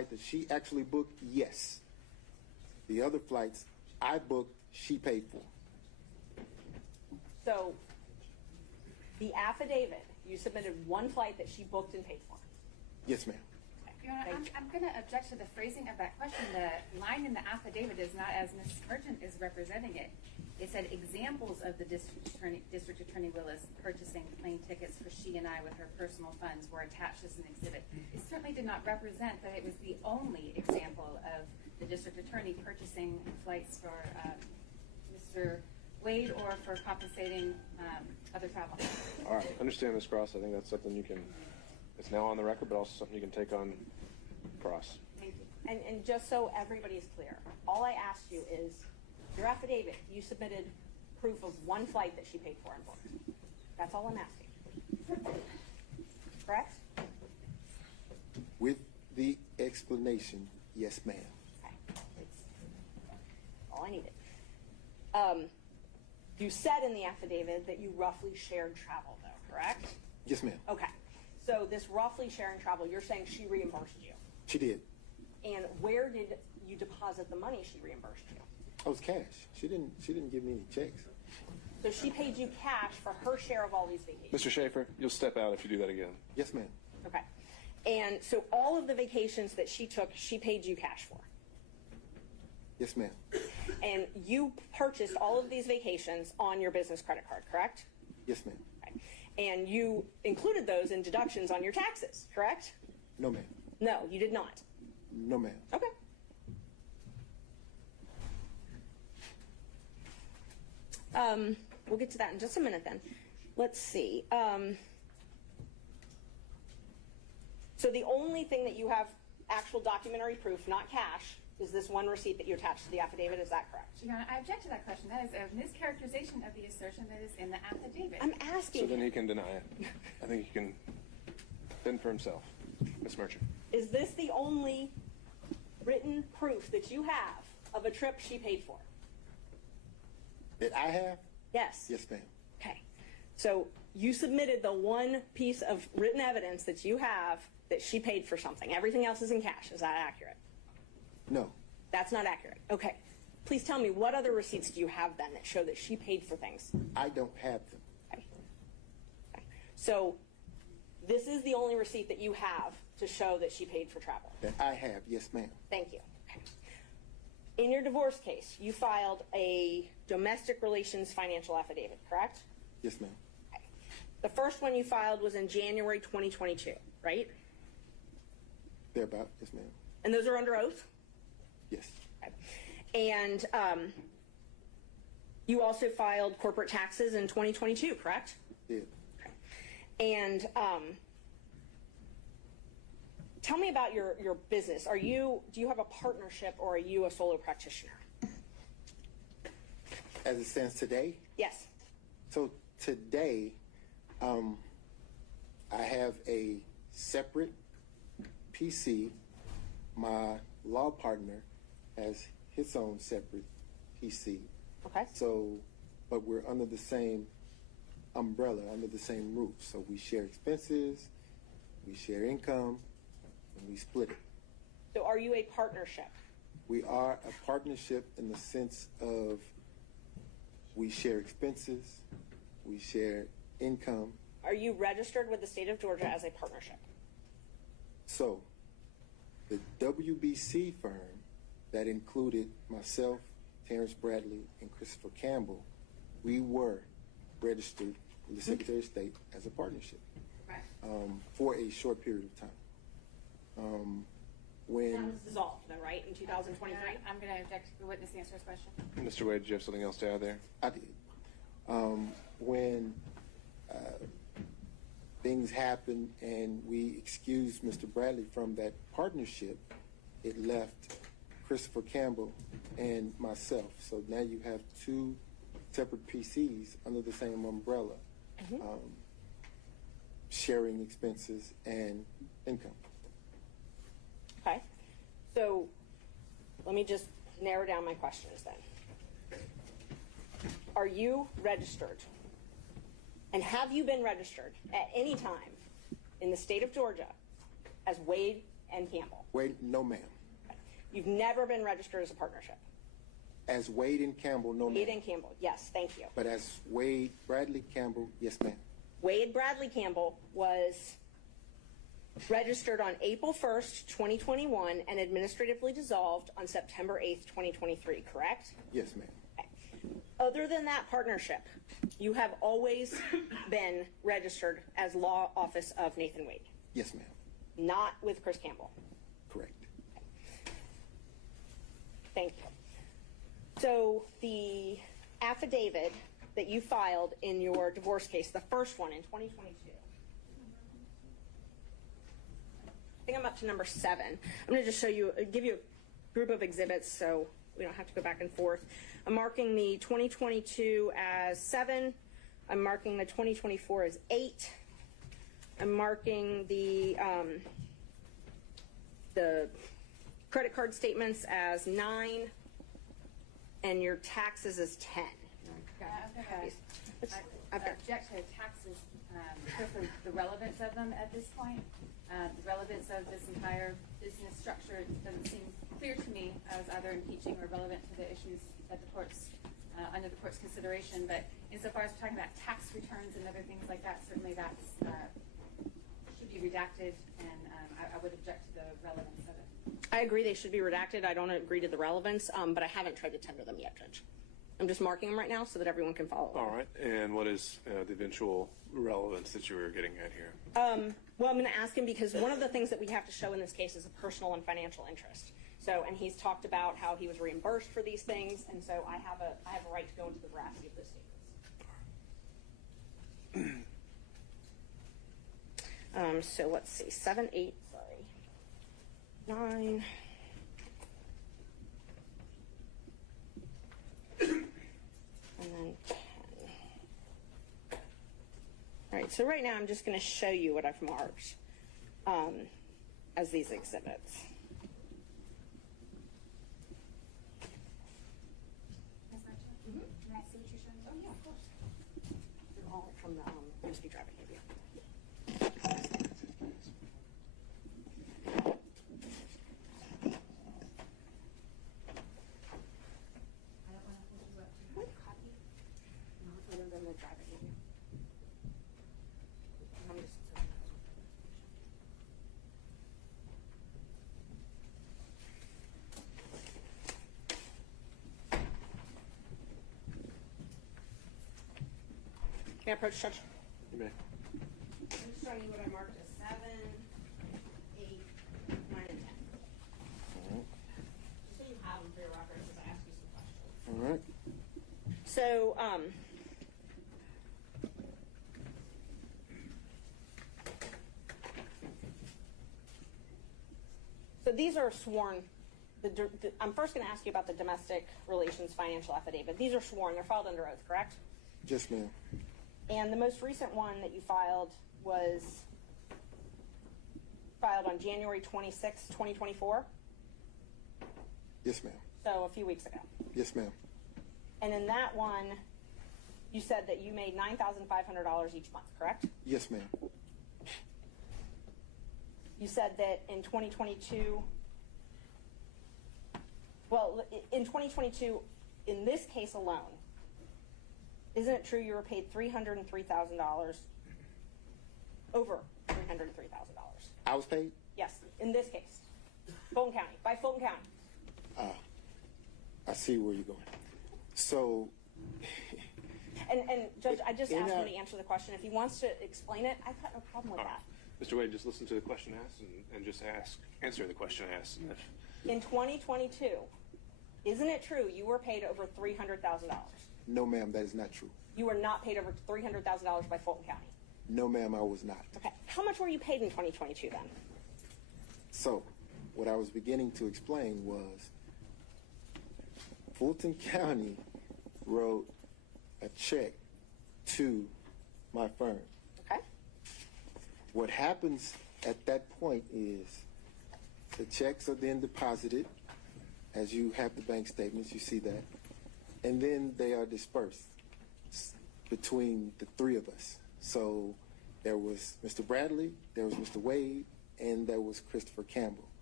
flight that she actually booked, yes. The other flights I booked, she paid for. So the affidavit, you submitted one flight that she booked and paid for. Yes, ma'am. Your Honor, I'm going to object to the phrasing of that question. The line in the affidavit is not as Ms. Merchant is representing it. It said examples of the District Attorney Willis purchasing plane tickets for she and I with her personal funds were attached as an exhibit. It certainly did not represent that it was the only example of the District Attorney purchasing flights for Mr. Wade or for compensating other travel. All right, understand, Ms. Cross. I think that's something you can, it's now on the record, but also something you can take on cross. Thank you. And just so everybody's clear, all I asked you is, your affidavit, you submitted proof of one flight that she paid for and booked. That's all I'm asking. Correct? With the explanation, yes, ma'am. Okay. It's all I needed. You said in the affidavit that you roughly shared travel, though, correct? Yes, ma'am. Okay. So this roughly sharing travel, you're saying she reimbursed you. She did. And where did you deposit the money she reimbursed you? It was cash. She didn't give me any checks. So she paid you cash for her share of all these vacations. Mr. Schaefer, you'll step out if you do that again. Yes, ma'am. Okay. And so all of the vacations that she took, she paid you cash for. Yes, ma'am. And you purchased all of these vacations on your business credit card, correct? Yes, ma'am. Okay. And you included those in deductions on your taxes, correct? No, ma'am. No, you did not. No, ma'am. Okay. We'll get to that in just a minute then. Let's see. So the only thing that you have actual documentary proof, not cash, is this one receipt that you attached to the affidavit. Is that correct? Your Honor, I object to that question. That is a mischaracterization of the assertion that is in the affidavit. I'm asking. So then he can deny it. I think he can fend for himself. Ms. Merchant. Is this the only written proof that you have of a trip she paid for? That I have? Yes. Yes, ma'am. Okay. So you submitted the one piece of written evidence that you have that she paid for something. Everything else is in cash. Is that accurate? No. That's not accurate. Okay. Please tell me, what other receipts do you have then that show that she paid for things? I don't have them. Okay. Okay. So this is the only receipt that you have to show that she paid for travel. That I have, yes, ma'am. Thank you. Okay. In your divorce case, you filed a domestic relations financial affidavit, correct? Yes, ma'am. Okay. The first one you filed was in January 2022, right? Thereabout, yes, ma'am. And those are under oath? Yes. Okay. And you also filed corporate taxes in 2022, correct? Did. Okay. And tell me about your business. Do you have a partnership or are you a solo practitioner? As it stands today? Yes. So today, I have a separate PC. My law partner has his own separate PC. Okay. So, but we're under the same umbrella, under the same roof. So we share expenses, we share income, and we split it. So are you a partnership? We are a partnership in the sense of we share expenses, we share income. Are you registered with the state of Georgia as a partnership? So the WBC firm that included myself, Terrence Bradley, and Christopher Campbell, we were registered with the Secretary of State as a partnership for a short period of time. That was dissolved, though, right, in 2023? I'm going to object to the witness to answer his question. Mr. Wade, do you have something else to add there? I did. When things happened and we excused Mr. Bradley from that partnership, it left Christopher Campbell and myself. So now you have two separate PCs under the same umbrella, sharing expenses and income. Okay. So let me just narrow down my questions then. Are you registered? And have you been registered at any time in the state of Georgia as Wade and Campbell. Wade, no ma'am. You've never been registered as a partnership. As Wade and Campbell, no ma'am. Wade and Campbell, yes, thank you. But as Wade Bradley Campbell, yes ma'am. Wade Bradley Campbell was registered on April 1st, 2021, and administratively dissolved on September 8th, 2023, correct? Yes ma'am. Okay. Other than that partnership, you have always been registered as law office of Nathan Wade, Yes ma'am. not with Chris Campbell. Correct. Thank you. So the affidavit that you filed in your divorce case, the first one in 2022, I think I'm up to number 7. I'm going to just give you a group of exhibits so we don't have to go back and forth. I'm marking the 2022 as 7. I'm marking the 2024 as 8. I'm marking the credit card statements as 9, and your taxes as 10. I object to taxes because of the relevance of them at this point. The relevance of this entire business structure doesn't seem clear to me as either impeaching or relevant to the issues that the courts, under the court's consideration. But insofar as we're talking about tax returns and other things like that, certainly that should be redacted, and I would object to the relevance of it. I agree they should be redacted. I don't agree to the relevance, but I haven't tried to tender them yet, Judge. I'm just marking them right now so that everyone can follow. All right. And what is the eventual relevance that you were getting at here? Well, I'm going to ask him because one of the things that we have to show in this case is a personal and financial interest. So, and he's talked about how he was reimbursed for these things, and so I have a right to go into the veracity of those statements. So let's see, 7, 8, sorry, 9. And then 10. All right, so right now I'm just going to show you what I've marked as these exhibits. Can I see what you're showing? Oh, yeah, of course. They're all from the USB drive I gave you. What copy? No, other than the drive I gave you. I'm just- Can I approach, Judge? You may. I'm just showing you what I marked as 7, 8, 9, and 10. Just so you have them for your records as I ask you some questions. All right. So, so these are sworn. I'm first going to ask you about the domestic relations financial affidavit. These are sworn. They're filed under oath, correct? Yes ma'am. And the most recent one that you filed was filed on January 26, 2024. Yes ma'am. So a few weeks ago. Yes ma'am. And in that one, you said that you made $9,500 each month, correct? Yes ma'am. You said that in 2022, well, in 2022, in this case alone, isn't it true you were paid $303,000, over $303,000? I was paid? Yes, in this case, Fulton County, by Fulton County. I see where you're going. So, And Judge, I just In asked a- him to answer the question. If he wants to explain it, I've got no problem with All that. right. Mr. Wade, just listen to the question asked and just answer the question asked. And In 2022, isn't it true you were paid over $300,000? no ma'am, that is not true. You were not paid over $300,000 by Fulton County. No ma'am, I was not. Okay. How much were you paid in 2022 then? So, what I was beginning to explain was Fulton County wrote a check to my firm. Okay. What happens at that point is the checks are then deposited, as you have the bank statements, you see that, and then they are dispersed between the three of us. So there was Mr. Bradley, there was Mr. Wade, and there was Christopher Campbell.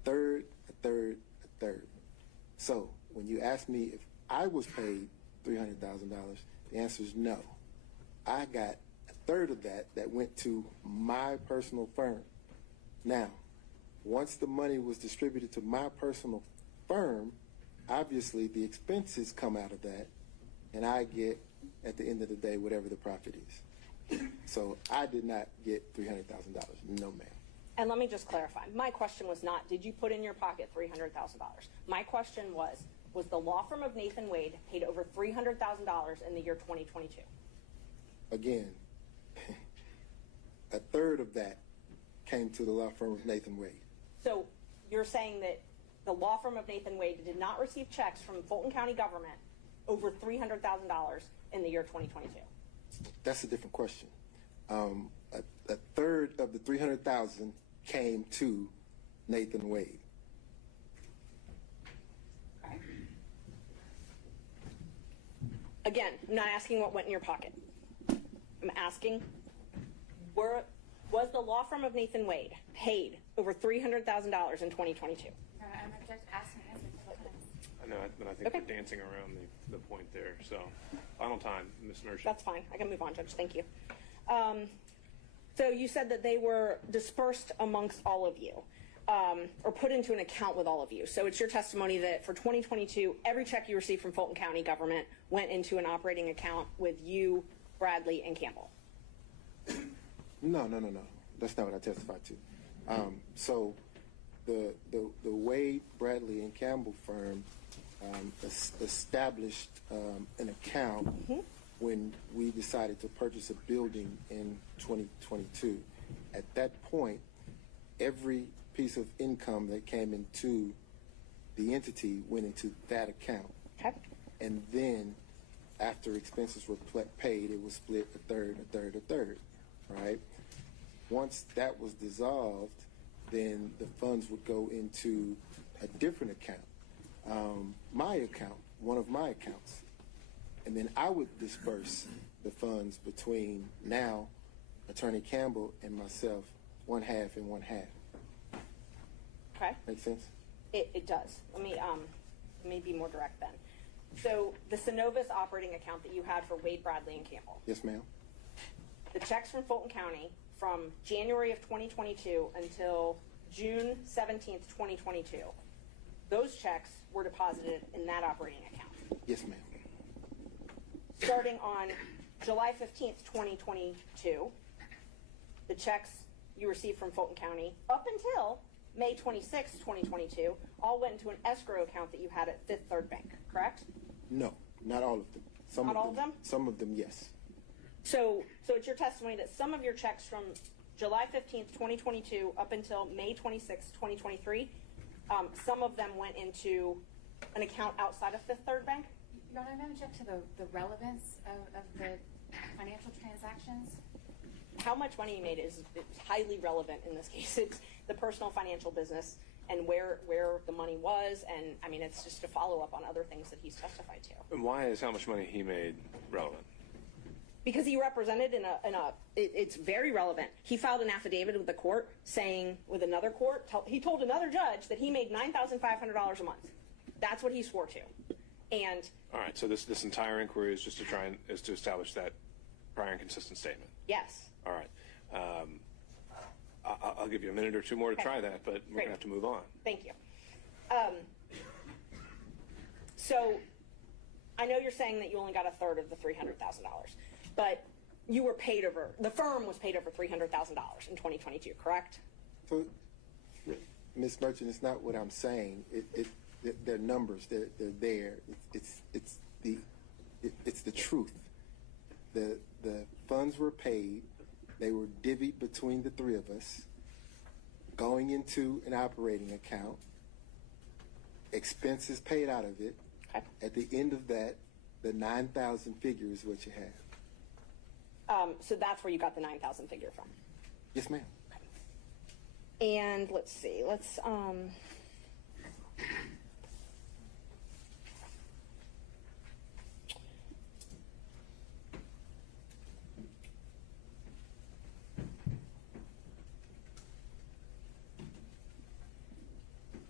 third, a third, a third. So when you ask me if I was paid $300,000, the answer is no. I got a third of that went to my personal firm. Now, once the money was distributed to my personal firm, obviously the expenses come out of that, and I get, at the end of the day, whatever the profit is. So I did not get $300,000. No, ma'am. And let me just clarify. My question was not, did you put in your pocket $300,000? My question was the law firm of Nathan Wade paid over $300,000 in the year 2022? Again, a third of that came to the law firm of Nathan Wade. So you're saying that the law firm of Nathan Wade did not receive checks from Fulton County government over $300,000 in the year 2022? That's a different question. A third of the $300,000 came to Nathan Wade. Okay. Again, I'm not asking what went in your pocket. I'm asking, was the law firm of Nathan Wade paid over $300,000 in 2022? I'm asking answer several times. I know, but I think Okay. we're dancing around the point there. So, final time, Ms. Merchant. That's fine. I can move on, Judge. Thank you. So you said that they were dispersed amongst all of you, or put into an account with all of you. So it's your testimony that for 2022, every check you received from Fulton County government went into an operating account with you, Bradley, and Campbell. No. That's not what I testified to. So the Wade, Bradley, and Campbell firm established an account when we decided to purchase a building in 2022. At that point, every piece of income that came into the entity went into that account. Okay. And then after expenses were paid, it was split a third, a third, a third, right? Once that was dissolved, then the funds would go into a different account, my account, one of my accounts. And then I would disperse the funds between now Attorney Campbell and myself, one half and one half. Okay. Make sense? It does. Let me be more direct then. So the Synovus operating account that you had for Wade, Bradley, and Campbell, Yes, ma'am. the checks from Fulton County from January of 2022 until June 17th, 2022, those checks were deposited in that operating account. Yes, ma'am. Starting on July 15th, 2022, the checks you received from Fulton County up until May 26th, 2022, all went into an escrow account that you had at Fifth Third Bank, correct? No, not all of them. Not all of them? Some of them, yes. So it's your testimony that some of your checks from July 15th, 2022 up until May 26th, 2023, some of them went into an account outside of Fifth Third Bank? Your Honor, I'm going to object to the relevance of the financial transactions. How much money you made is highly relevant in this case. It's the personal financial business and where the money was, and I mean, it's just a follow-up on other things that he's testified to. And why is how much money he made relevant? Because he represented it's very relevant. He filed an affidavit with the court saying, with another court, he told another judge that he made $9,500 a month. That's what he swore to. And All right, so this entire inquiry is just to establish that prior and consistent statement. yes. All right. I'll give you a minute or two more to try that, but we're going to have to move on. Thank you. So I know you're saying that you only got a third of the $300,000, but you were paid the firm was paid over $300,000 in 2022, correct? So, Ms. Merchant, it's not what I'm saying. They're numbers. They're there. It's the truth. The funds were paid. They were divvied between the three of us, going into an operating account, expenses paid out of it. Okay. At the end of that, the 9,000 figure is what you have. So that's where you got the 9,000 figure from. Yes, ma'am. And let's see.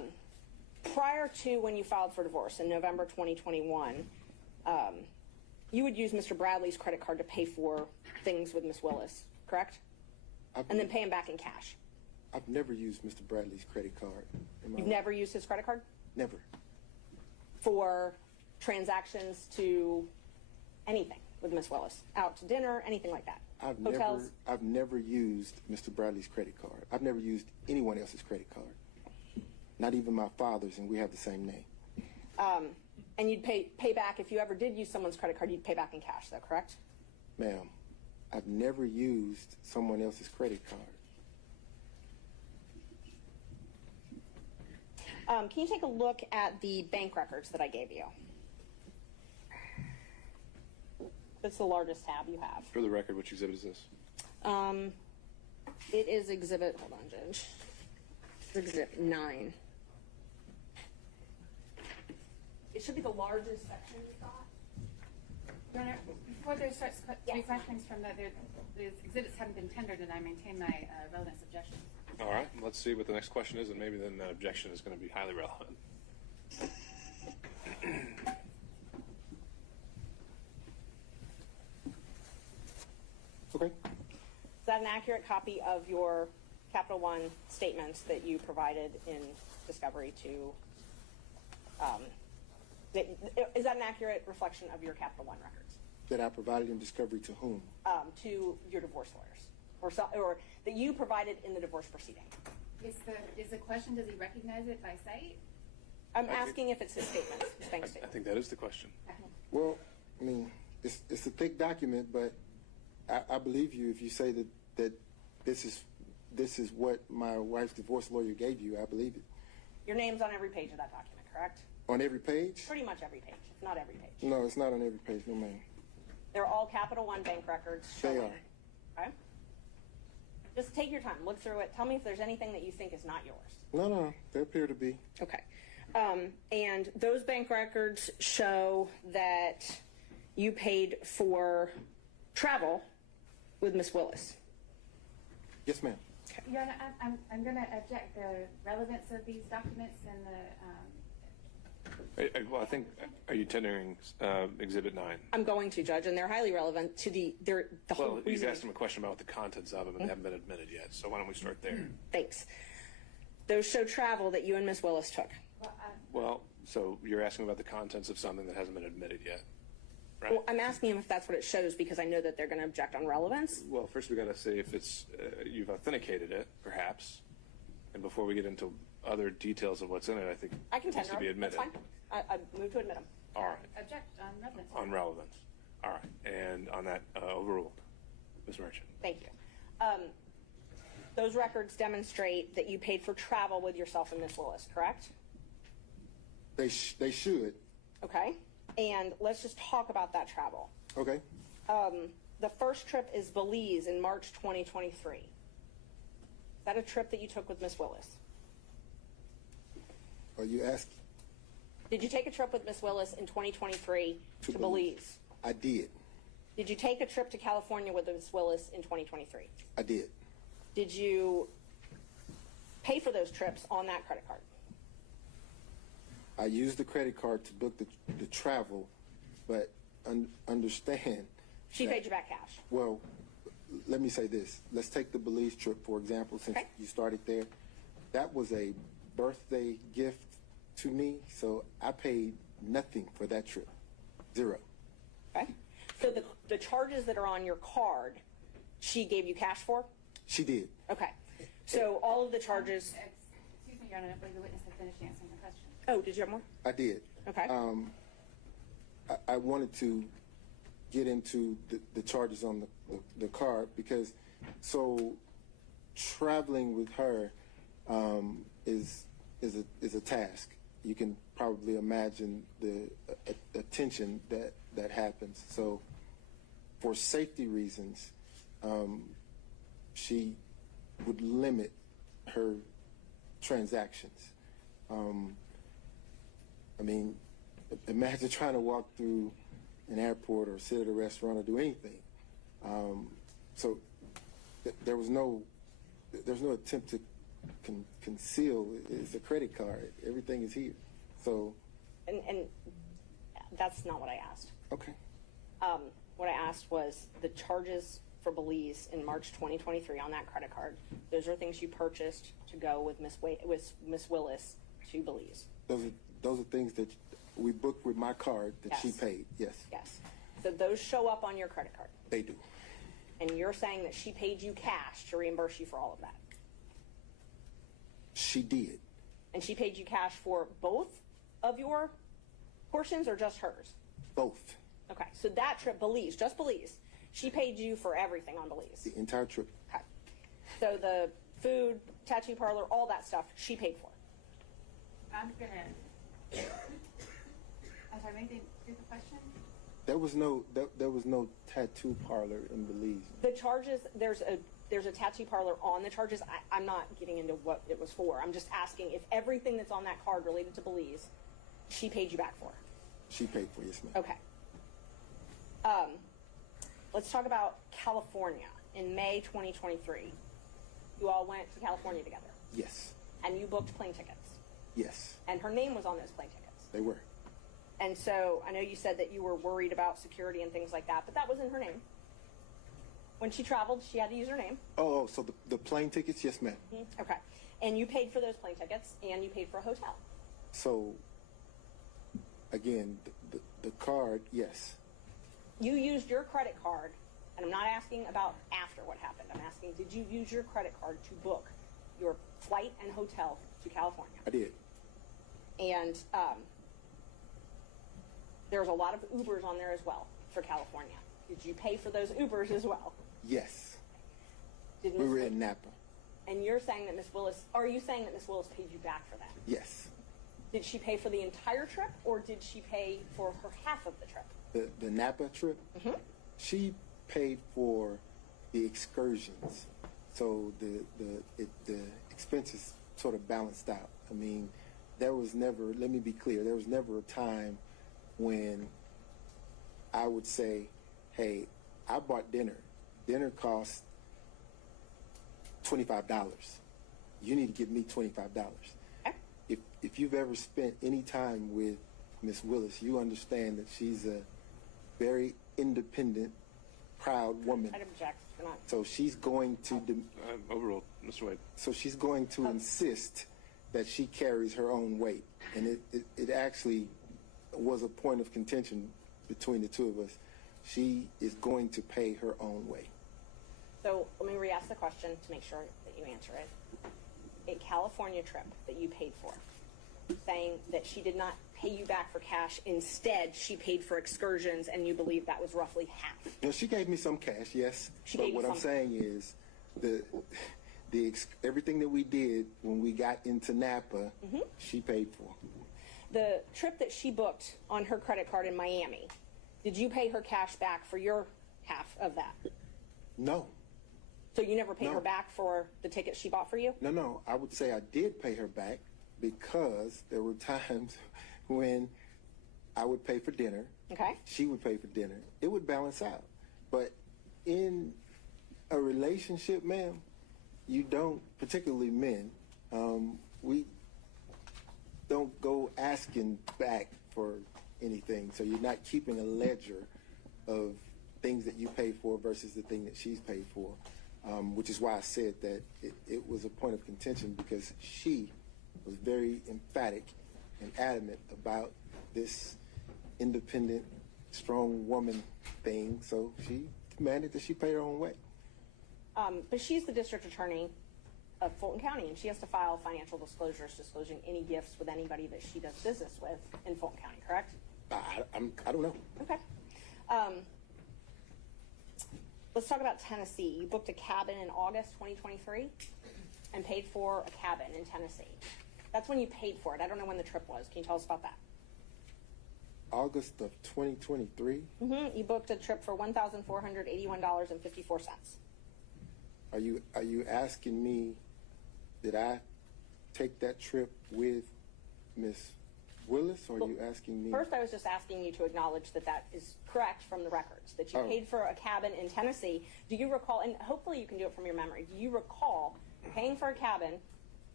Prior to when you filed for divorce in November 2021, you would use Mr. Bradley's credit card to pay for things with Miss Willis, correct? And then pay him back in cash. I've never used Mr. Bradley's credit card. You've never used his credit card? Never. For transactions to anything with Miss Willis, out to dinner, anything like that. Hotels. I've never used Mr. Bradley's credit card. I've never used anyone else's credit card. Not even my father's, and we have the same name. And you'd pay back, if you ever did use someone's credit card, you'd pay back in cash, though, correct? Ma'am, I've never used someone else's credit card. Can you take a look at the bank records that I gave you? That's the largest tab you have. For the record, which exhibit is this? It is exhibit, hold on, Judge. It's exhibit 9. It should be the largest section you've got. Your Honor, before there starts three questions from the exhibits haven't been tendered, and I maintain my relevance objection. All right, let's see what the next question is, and maybe then that objection is going to be highly relevant. Okay. Is that an accurate copy of your Capital One statements that you provided in discovery to, is that an accurate reflection of your Capital One records? That I provided in discovery to whom? To your divorce lawyers, or that you provided in the divorce proceeding? Is the question, does he recognize it by sight? I'm asking if it's his statements, his bank I statement. think that is the question. Well, I mean, it's a thick document, but I believe you if you say that this is what my wife's divorce lawyer gave you. I believe it. Your name's on every page of that document, correct? On every page? Pretty much every page, if not every page. No, it's not on every page, no ma'am. They're all Capital One bank records showing. They are. Okay? Just take your time, look through it. Tell me if there's anything that you think is not yours. No, they appear to be. Okay. And those bank records show that you paid for travel with Miss Willis. Yes, ma'am. Your Honor, I'm going to object the relevance of these documents and the. Well, I think, are you tendering Exhibit 9? I'm going to, Judge, and they're highly relevant to the whole Well, you've reason. asked him a question about the contents of them, and they haven't been admitted yet, so why don't we start there? Thanks. Those show travel that you and Miss Willis took. Well, so you're asking about the contents of something that hasn't been admitted yet, right? Well, I'm asking him if that's what it shows because I know that they're going to object on relevance. Well, first we got to see if it's you've authenticated it, perhaps, and before we get into other details of what's in it, I think I can it needs tender to be them. That's admitted. fine. I move to admit them. All right. Object on relevance. On relevance. All right. And on that, overruled. Ms. Merchant. Thank you. Those records demonstrate that you paid for travel with yourself and Miss Willis, correct? They should. Okay. And let's just talk about that travel. Okay. The first trip is Belize in March 2023. Is that a trip that you took with Miss Willis? Are you asking? Did you take a trip with Miss Willis in 2023 to Belize? I did. Did you take a trip to California with Miss Willis in 2023? I did. Did you pay for those trips on that credit card? I used the credit card to book the travel, but understand. She paid you back cash. Well, let me say this. Let's take the Belize trip, for example, since Okay. you started there. That was a birthday gift to me, so I paid nothing for that trip. Zero. Okay. So the charges that are on your card, she gave you cash for? She did. Okay. So all of the charges. Excuse me, Your Honor, I believe the witness had finished answering the question. Oh, did you have more? I did. Okay. I wanted to get into the charges on the card because traveling with her is a task. You can probably imagine the attention that happens. So for safety reasons, she would limit her transactions. I mean, imagine trying to walk through an airport or sit at a restaurant or do anything. So there's no attempt conceal. It's a credit card. Everything is here. So. And that's not what I asked. Okay. What I asked was the charges for Belize in March 2023 on that credit card. Those are things you purchased to go with Miss Willis to Belize. Those are things that we booked with my card that she paid. Yes. Yes. So those show up on your credit card. They do. And you're saying that she paid you cash to reimburse you for all of that. She did. And she paid you cash for both of your portions or just hers? Both. Okay. So that trip, Belize, just Belize, she paid you for everything on Belize. The entire trip. Okay. So the food, tattoo parlor, all that stuff, she paid for. I'm sorry, maybe repeat the question? There was no tattoo parlor in Belize. The charges, there's a tattoo parlor on the charges. I'm not getting into what it was for. I'm just asking if everything that's on that card related to Belize, she paid you back for. She paid for, yes, ma'am. Okay. Let's talk about California. In May 2023, you all went to California together. Yes. And you booked plane tickets. Yes. And her name was on those plane tickets. They were. And so I know you said that you were worried about security and things like that, but that was in her name. When she traveled, she had to use her name. Oh, so the plane tickets, yes, ma'am. Mm-hmm. Okay. And you paid for those plane tickets, and you paid for a hotel. So, again, the card, yes. You used your credit card, and I'm not asking about after what happened. I'm asking, did you use your credit card to book your flight and hotel to California? I did. And there's a lot of Ubers on there as well for California. Did you pay for those Ubers as well? Yes. Did We were in Napa. And you're saying that Miss Willis, are you saying that Miss Willis paid you back for that? Yes. Did she pay for the entire trip, or did she pay for her half of the trip? The Napa trip, she paid for the excursions. So the expenses sort of balanced out. I mean, there was never, let me be clear, there was never a time when I would say, hey, I bought dinner. Dinner cost $25. You need to give me $25. Okay. If you've ever spent any time with Miss Willis, you understand that she's a very independent, proud woman. I'd object. You're not. So she's going to Overruled, Mr. Wade. so she's going to insist that she carries her own weight, and it actually was a point of contention between the two of us. She is going to pay her own way. So let me re-ask the question to make sure that you answer it. A California trip that you paid for, saying that she did not pay you back for cash. Instead, she paid for excursions, and you believe that was roughly half. Now, she gave me some cash, yes. But what I'm saying is everything that we did when we got into Napa, she paid for. The trip that she booked on her credit card in Miami, did you pay her cash back for your half of that? No. So you never paid No. her back for the tickets she bought for you? No. I would say I did pay her back because there were times when I would pay for dinner. Okay. She would pay for dinner. It would balance out. But in a relationship, ma'am, you don't, particularly men, we don't go asking back for anything. So you're not keeping a ledger of things that you pay for versus the thing that she's paid for, which is why I said that it was a point of contention because she was very emphatic and adamant about this independent, strong woman thing. So she demanded that she pay her own way. But she's the district attorney of Fulton County, and she has to file financial disclosures disclosing any gifts with anybody that she does business with in Fulton County, correct? I don't know. Okay. Let's talk about Tennessee. You booked a cabin in August 2023 and paid for a cabin in Tennessee. That's when you paid for it. I don't know when the trip was. Can you tell us about that? August of 2023. You booked a trip for $1,481.54. Are you asking me, did I take that trip with Miss Willis, or are you asking me? First, I was just asking you to acknowledge that that is correct from the records, that you paid for a cabin in Tennessee. Do you recall, and hopefully you can do it from your memory, do you recall paying for a cabin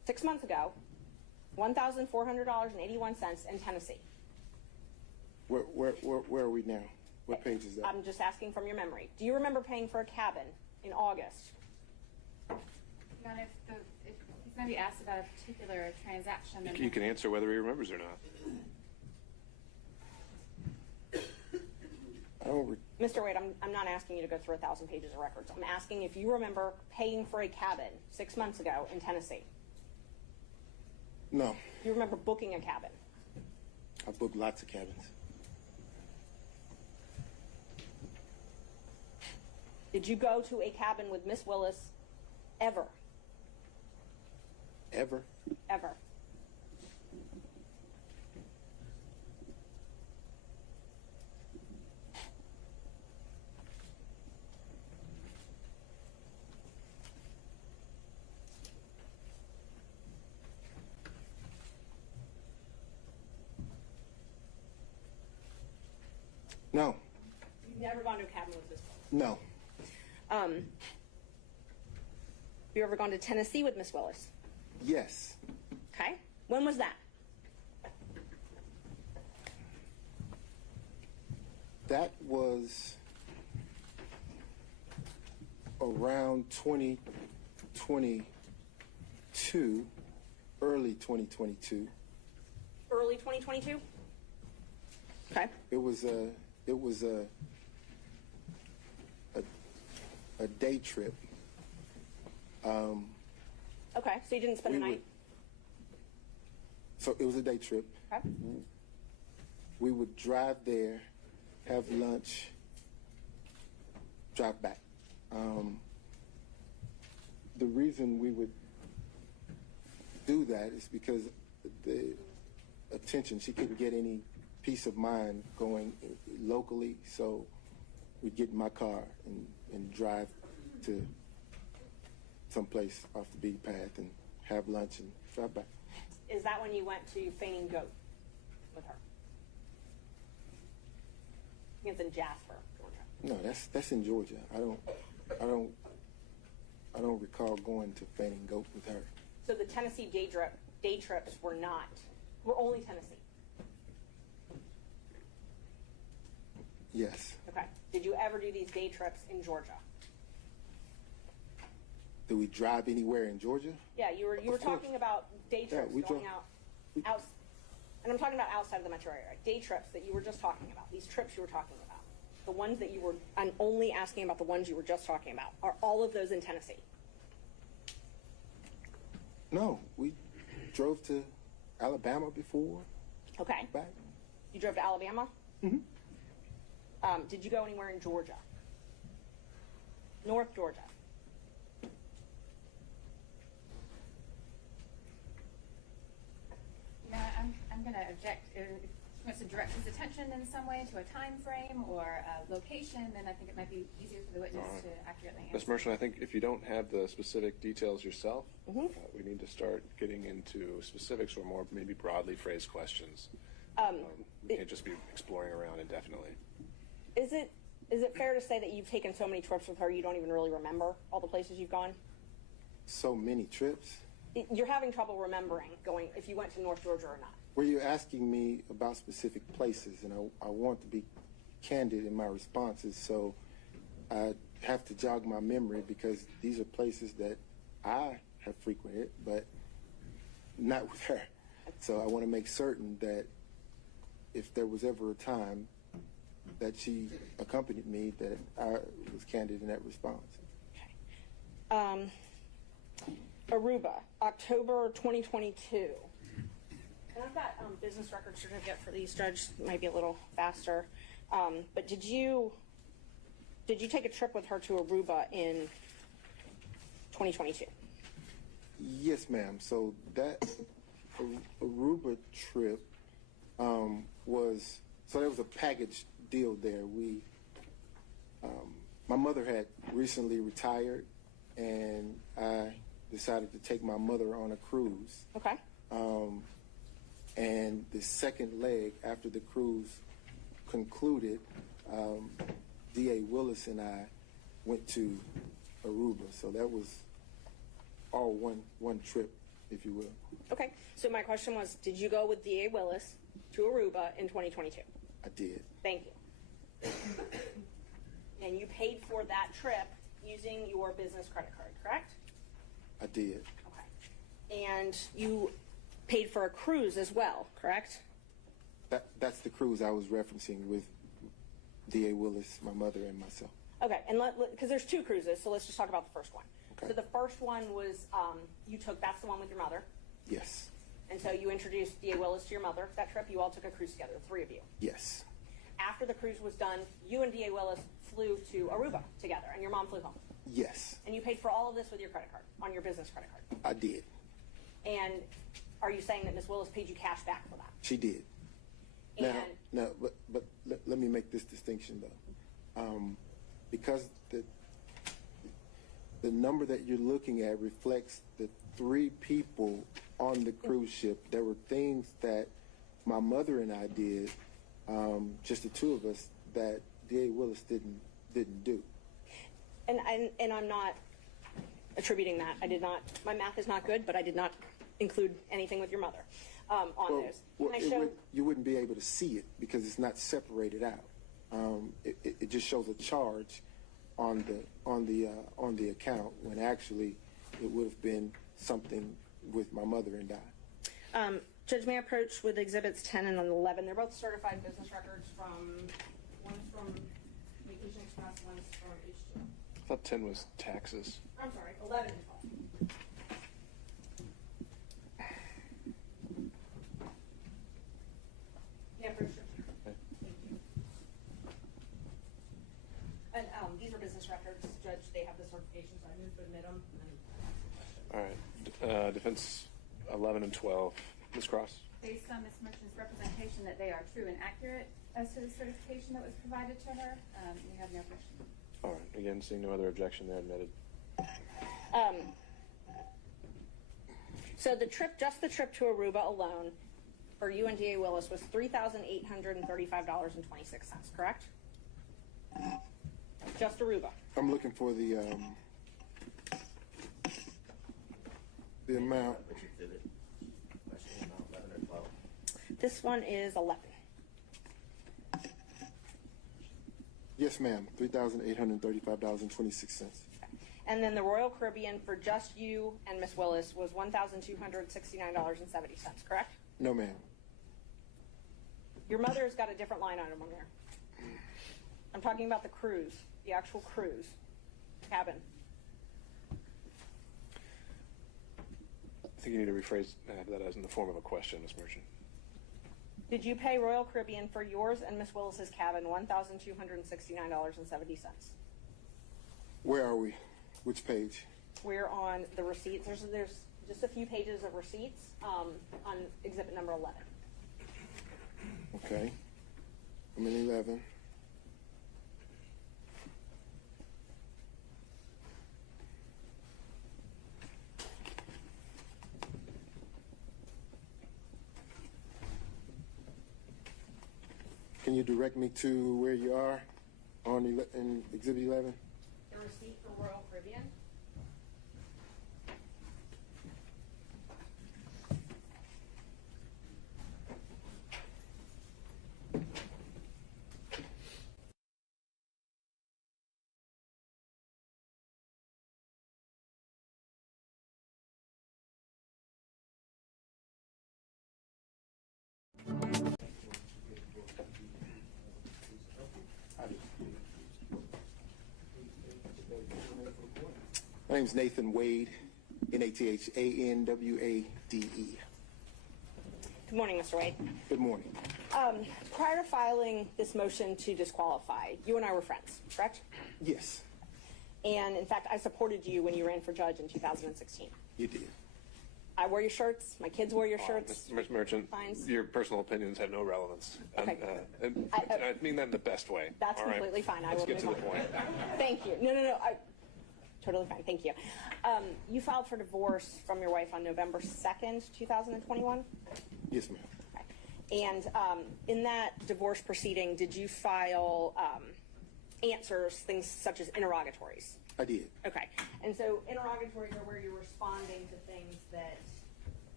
6 months ago, $1,400.81 in Tennessee. Where are we now? What page is that? I'm just asking from your memory. Do you remember paying for a cabin in August? Not if he's going to be asked about a particular transaction. You can answer whether he remembers or not. Mr. Wade, I'm not asking you to go through 1,000 pages of records. I'm asking if you remember paying for a cabin 6 months ago in Tennessee. No. You remember booking a cabin? I booked lots of cabins. Did you go to a cabin with Miss Willis ever? Ever? Ever. No. You've never gone to a cabin with Miss Willis? No. Have you ever gone to Tennessee with Miss Willis? Yes. Okay. When was that? That was around 2022, early 2022. Early 2022? Okay. It was a day trip. Okay, so you didn't spend the night? So it was a day trip. Okay. We would drive there, have lunch, drive back. The reason we would do that is because the attention, she couldn't get any peace of mind going locally, so we'd get in my car and drive to someplace off the beaten path and have lunch and drive back. Is that when you went to Feigning Goat with her? I think it's in Jasper, Georgia. No, that's in Georgia. I don't recall going to Fanning Goat with her. So the Tennessee day trips were only Tennessee? Yes. Okay. Did you ever do these day trips in Georgia? Do we drive anywhere in Georgia? Yeah, you were talking about day trips we going drove- out, and I'm talking about outside of the metro area. Day trips that you were just talking about. These trips you were talking about. The ones that you were, I'm only asking about the ones you were just talking about. Are all of those in Tennessee? No, we drove to Alabama before. Okay. Back. You drove to Alabama? Mm-hmm. Did you go anywhere in Georgia? North Georgia? No, I'm going to object. If he wants to direct his attention in some way to a time frame or a location, then I think it might be easier for the witness to accurately answer. Ms. Merchant, I think if you don't have the specific details yourself, Mm-hmm. We need to start getting into specifics or more maybe broadly phrased questions. We can't just be exploring around indefinitely. Is it fair to say that you've taken so many trips with her you don't even really remember all the places you've gone? So many trips. You're having trouble remembering going if you went to North Georgia or not. Were you asking me about specific places? And I want to be candid in my responses, so I have to jog my memory because these are places that I have frequented, but not with her. So I want to make certain that if there was ever a time that she accompanied me, that I was candid in that response. Okay. Aruba, October 2022. And I've got business record certificate for these, Judge. Might be a little faster. But did you take a trip with her to Aruba in 2022? Yes, ma'am. So that Aruba trip there was a package deal there. My mother had recently retired, and I decided to take my mother on a cruise. Okay. And the second leg after the cruise concluded, D.A. Willis and I went to Aruba. So that was all one trip if you will. Okay, so my question was, did you go with DA Willis to Aruba in 2022? I did. Thank you. And you paid for that trip using your business credit card, correct? I did. Okay. And you paid for a cruise as well, correct? That's the cruise I was referencing with DA Willis, my mother, and myself. Okay, and because there's two cruises, so let's just talk about the first one. Okay. So the first one was, that's the one with your mother. Yes. And so you introduced DA Willis to your mother. That trip, you all took a cruise together, the three of you. Yes. After the cruise was done, you and DA Willis flew to Aruba together, and your mom flew home. Yes. And you paid for all of this with your credit card, on your business credit card. I did. And are you saying that Ms. Willis paid you cash back for that? She did. And But let me make this distinction though, because the number that you're looking at reflects the 3 people on the cruise ship. There were things that my mother and I did, just the 2 of us, that DA Willis didn't do. And I'm not attributing that. I did not. My math is not good, but I did not include anything with your mother on those. You wouldn't be able to see it because it's not separated out. It just shows a charge on the account when actually it would have been something with my mother and I. Judge, may I approach with exhibits 10 and 11? They're both certified business records one's from Vacation Express, one's from H2. I thought 10 was taxes. I'm sorry, 11 and 12. Yeah, for sure. Okay. Thank you. And these are business records, Judge. They have the certification, so I moved to admit them. All right. Defense 11 and 12. Ms. Cross? Based on Ms. Merchant's representation that they are true and accurate as to the certification that was provided to her, we have no question. All right. Again, seeing no other objection, they're admitted. So just the trip to Aruba alone for you and DA Willis was $3,835.26, correct? Just Aruba. I'm looking for the amount. Which exhibit? Question about 11 or 12? This one is 11. Yes, ma'am. $3,835.26. And then the Royal Caribbean for just you and Miss Willis was $1,269.70, correct? No, ma'am. Your mother's got a different line item on there. I'm talking about the cruise, the actual cruise cabin. I think you need to rephrase that as in the form of a question, Ms. Merchant. Did you pay Royal Caribbean for yours and Miss Willis's cabin $1,269.70? Where are we? Which page? We're on the receipts. There's just a few pages of receipts on exhibit number 11. Okay. I'm in 11. Can you direct me to where you are in exhibit 11? The receipt for Royal Caribbean. My name's Nathan Wade, Nathanwade. Good morning, Mr. Wade. Good morning. Prior to filing this motion to disqualify, you and I were friends, correct? Yes, And in fact, I supported you when you ran for judge in 2016. you did. I wore your shirts. My kids wore your shirts. Ms. Merchant, Fines. your personal opinions have no relevance. Okay. I mean that in the best way. That's all right? completely fine. Let's get to the move on. point. Thank you. No. Totally fine. Thank you. You filed for divorce from your wife on November 2nd, 2021? Yes, ma'am. Okay. And in that divorce proceeding, did you file answers, things such as interrogatories? I did. Okay. And so interrogatories are where you're responding to things that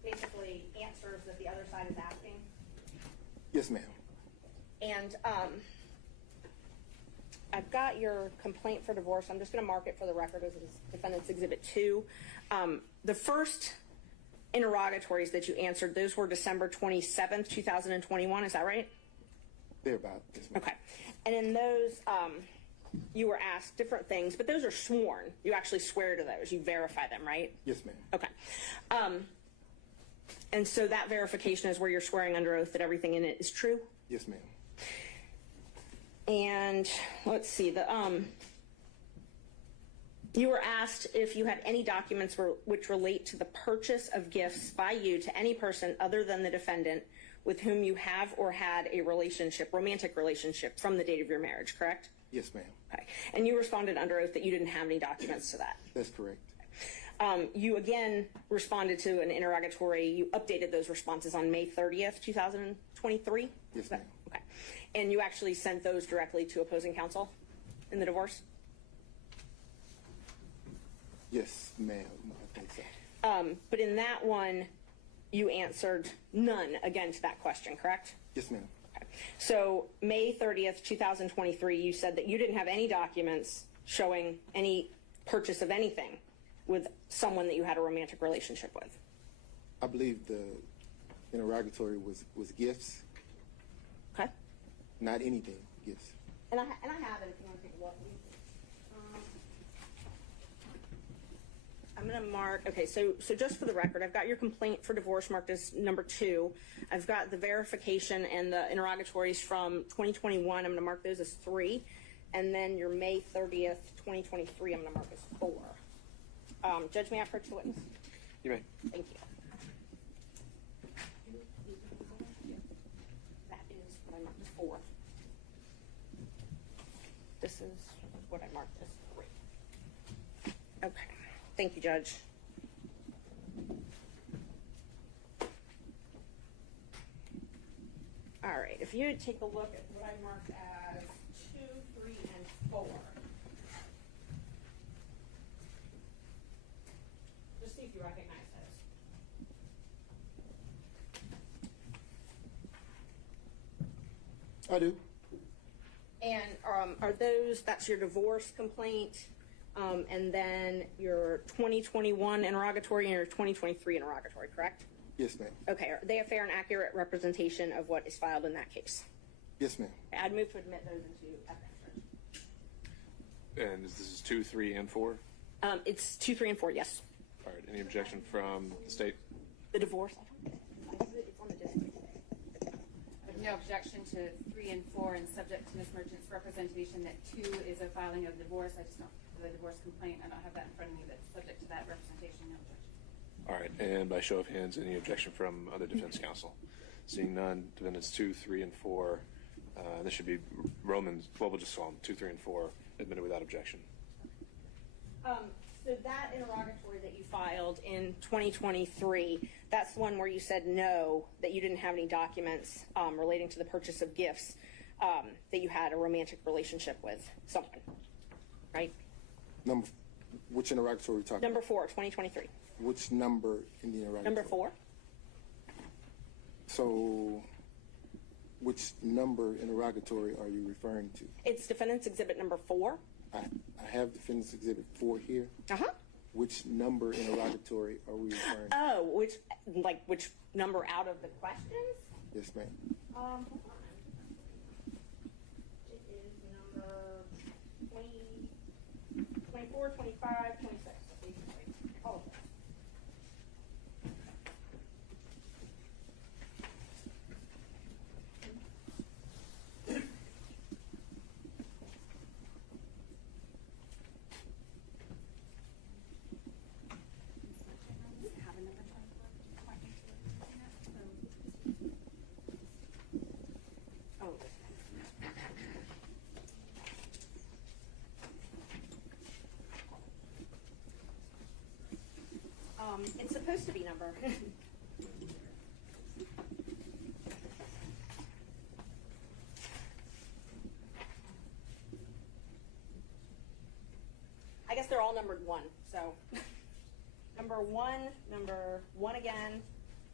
basically answers that the other side is asking. Yes, ma'am. And I've got your complaint for divorce. I'm just going to mark it for the record as Defendant's Exhibit 2. The first interrogatories that you answered, those were December 27th, 2021. Is that right? Thereabout. Yes, ma'am. Okay. And in those, you were asked different things, but those are sworn. You actually swear to those. You verify them, right? Yes, ma'am. Okay. And so that verification is where you're swearing under oath that everything in it is true? Yes, ma'am. And let's see, you were asked if you had any documents which relate to the purchase of gifts by you to any person other than the defendant with whom you have or had a relationship, romantic relationship, from the date of your marriage, correct? Yes, ma'am. Okay. And you responded under oath that you didn't have any documents to that. That's correct. You again responded to an interrogatory. You updated those responses on May 30th, 2023? Yes, ma'am. Okay. And you actually sent those directly to opposing counsel in the divorce? Yes, ma'am. I think so. But in that one, you answered none again to that question, correct? Yes, ma'am. Okay. So May 30th, 2023, you said that you didn't have any documents showing any purchase of anything with someone that you had a romantic relationship with. I believe the interrogatory was gifts, Okay. not anything, gifts. And I have it if you want to take a look. I'm going to mark, okay, so just for the record, I've got your complaint for divorce marked as number 2. I've got the verification and the interrogatories from 2021. I'm going to mark those as 3. And then your May 30th, 2023, I'm going to mark as 4. Judge, may I approach the witness? You may. Thank you. That is what I marked as 4. This is what I marked as 3. Okay. Thank you, Judge. All right. If you would take a look at what I marked as 2, 3, and 4. Just see if you recognize those. I do. And are those, that's your divorce complaint, and then your 2021 interrogatory and your 2023 interrogatory, correct? Yes, ma'am. Okay, are they a fair and accurate representation of what is filed in that case? Yes, ma'am. I'd move to admit those into evidence. And this is 2, 3, and 4? It's 2, 3, and 4, yes. All right. Any objection from the state? The divorce, it's on the district. No objection to 3 and 4, and subject to Ms. Merchant's representation that 2 is a filing of divorce. I just don't, the divorce complaint, I don't have that in front of me, but subject to that representation, no objection. All right. And by show of hands, any objection from other defense counsel? Seeing none, defendants 2, 3, and 4. This should be Romans, well, we'll just call them 2, 3, and 4, admitted without objection. So that interrogatory that you filed in 2023, that's the one where you said no, that you didn't have any documents relating to the purchase of gifts, that you had a romantic relationship with someone, right? Which interrogatory are we talking Number about? 4, 2023. Which number in the interrogatory? Number 4. So, which number interrogatory are you referring to? It's Defendant's Exhibit number 4. I have Defendant's Exhibit 4 here. Uh-huh. Which number interrogatory are we referring to? Oh, which number out of the questions? Yes, ma'am. Hold on. It is number 20, 24, 25, 26. Basically. All of them. It's supposed to be number. I guess they're all numbered 1. So number 1 again,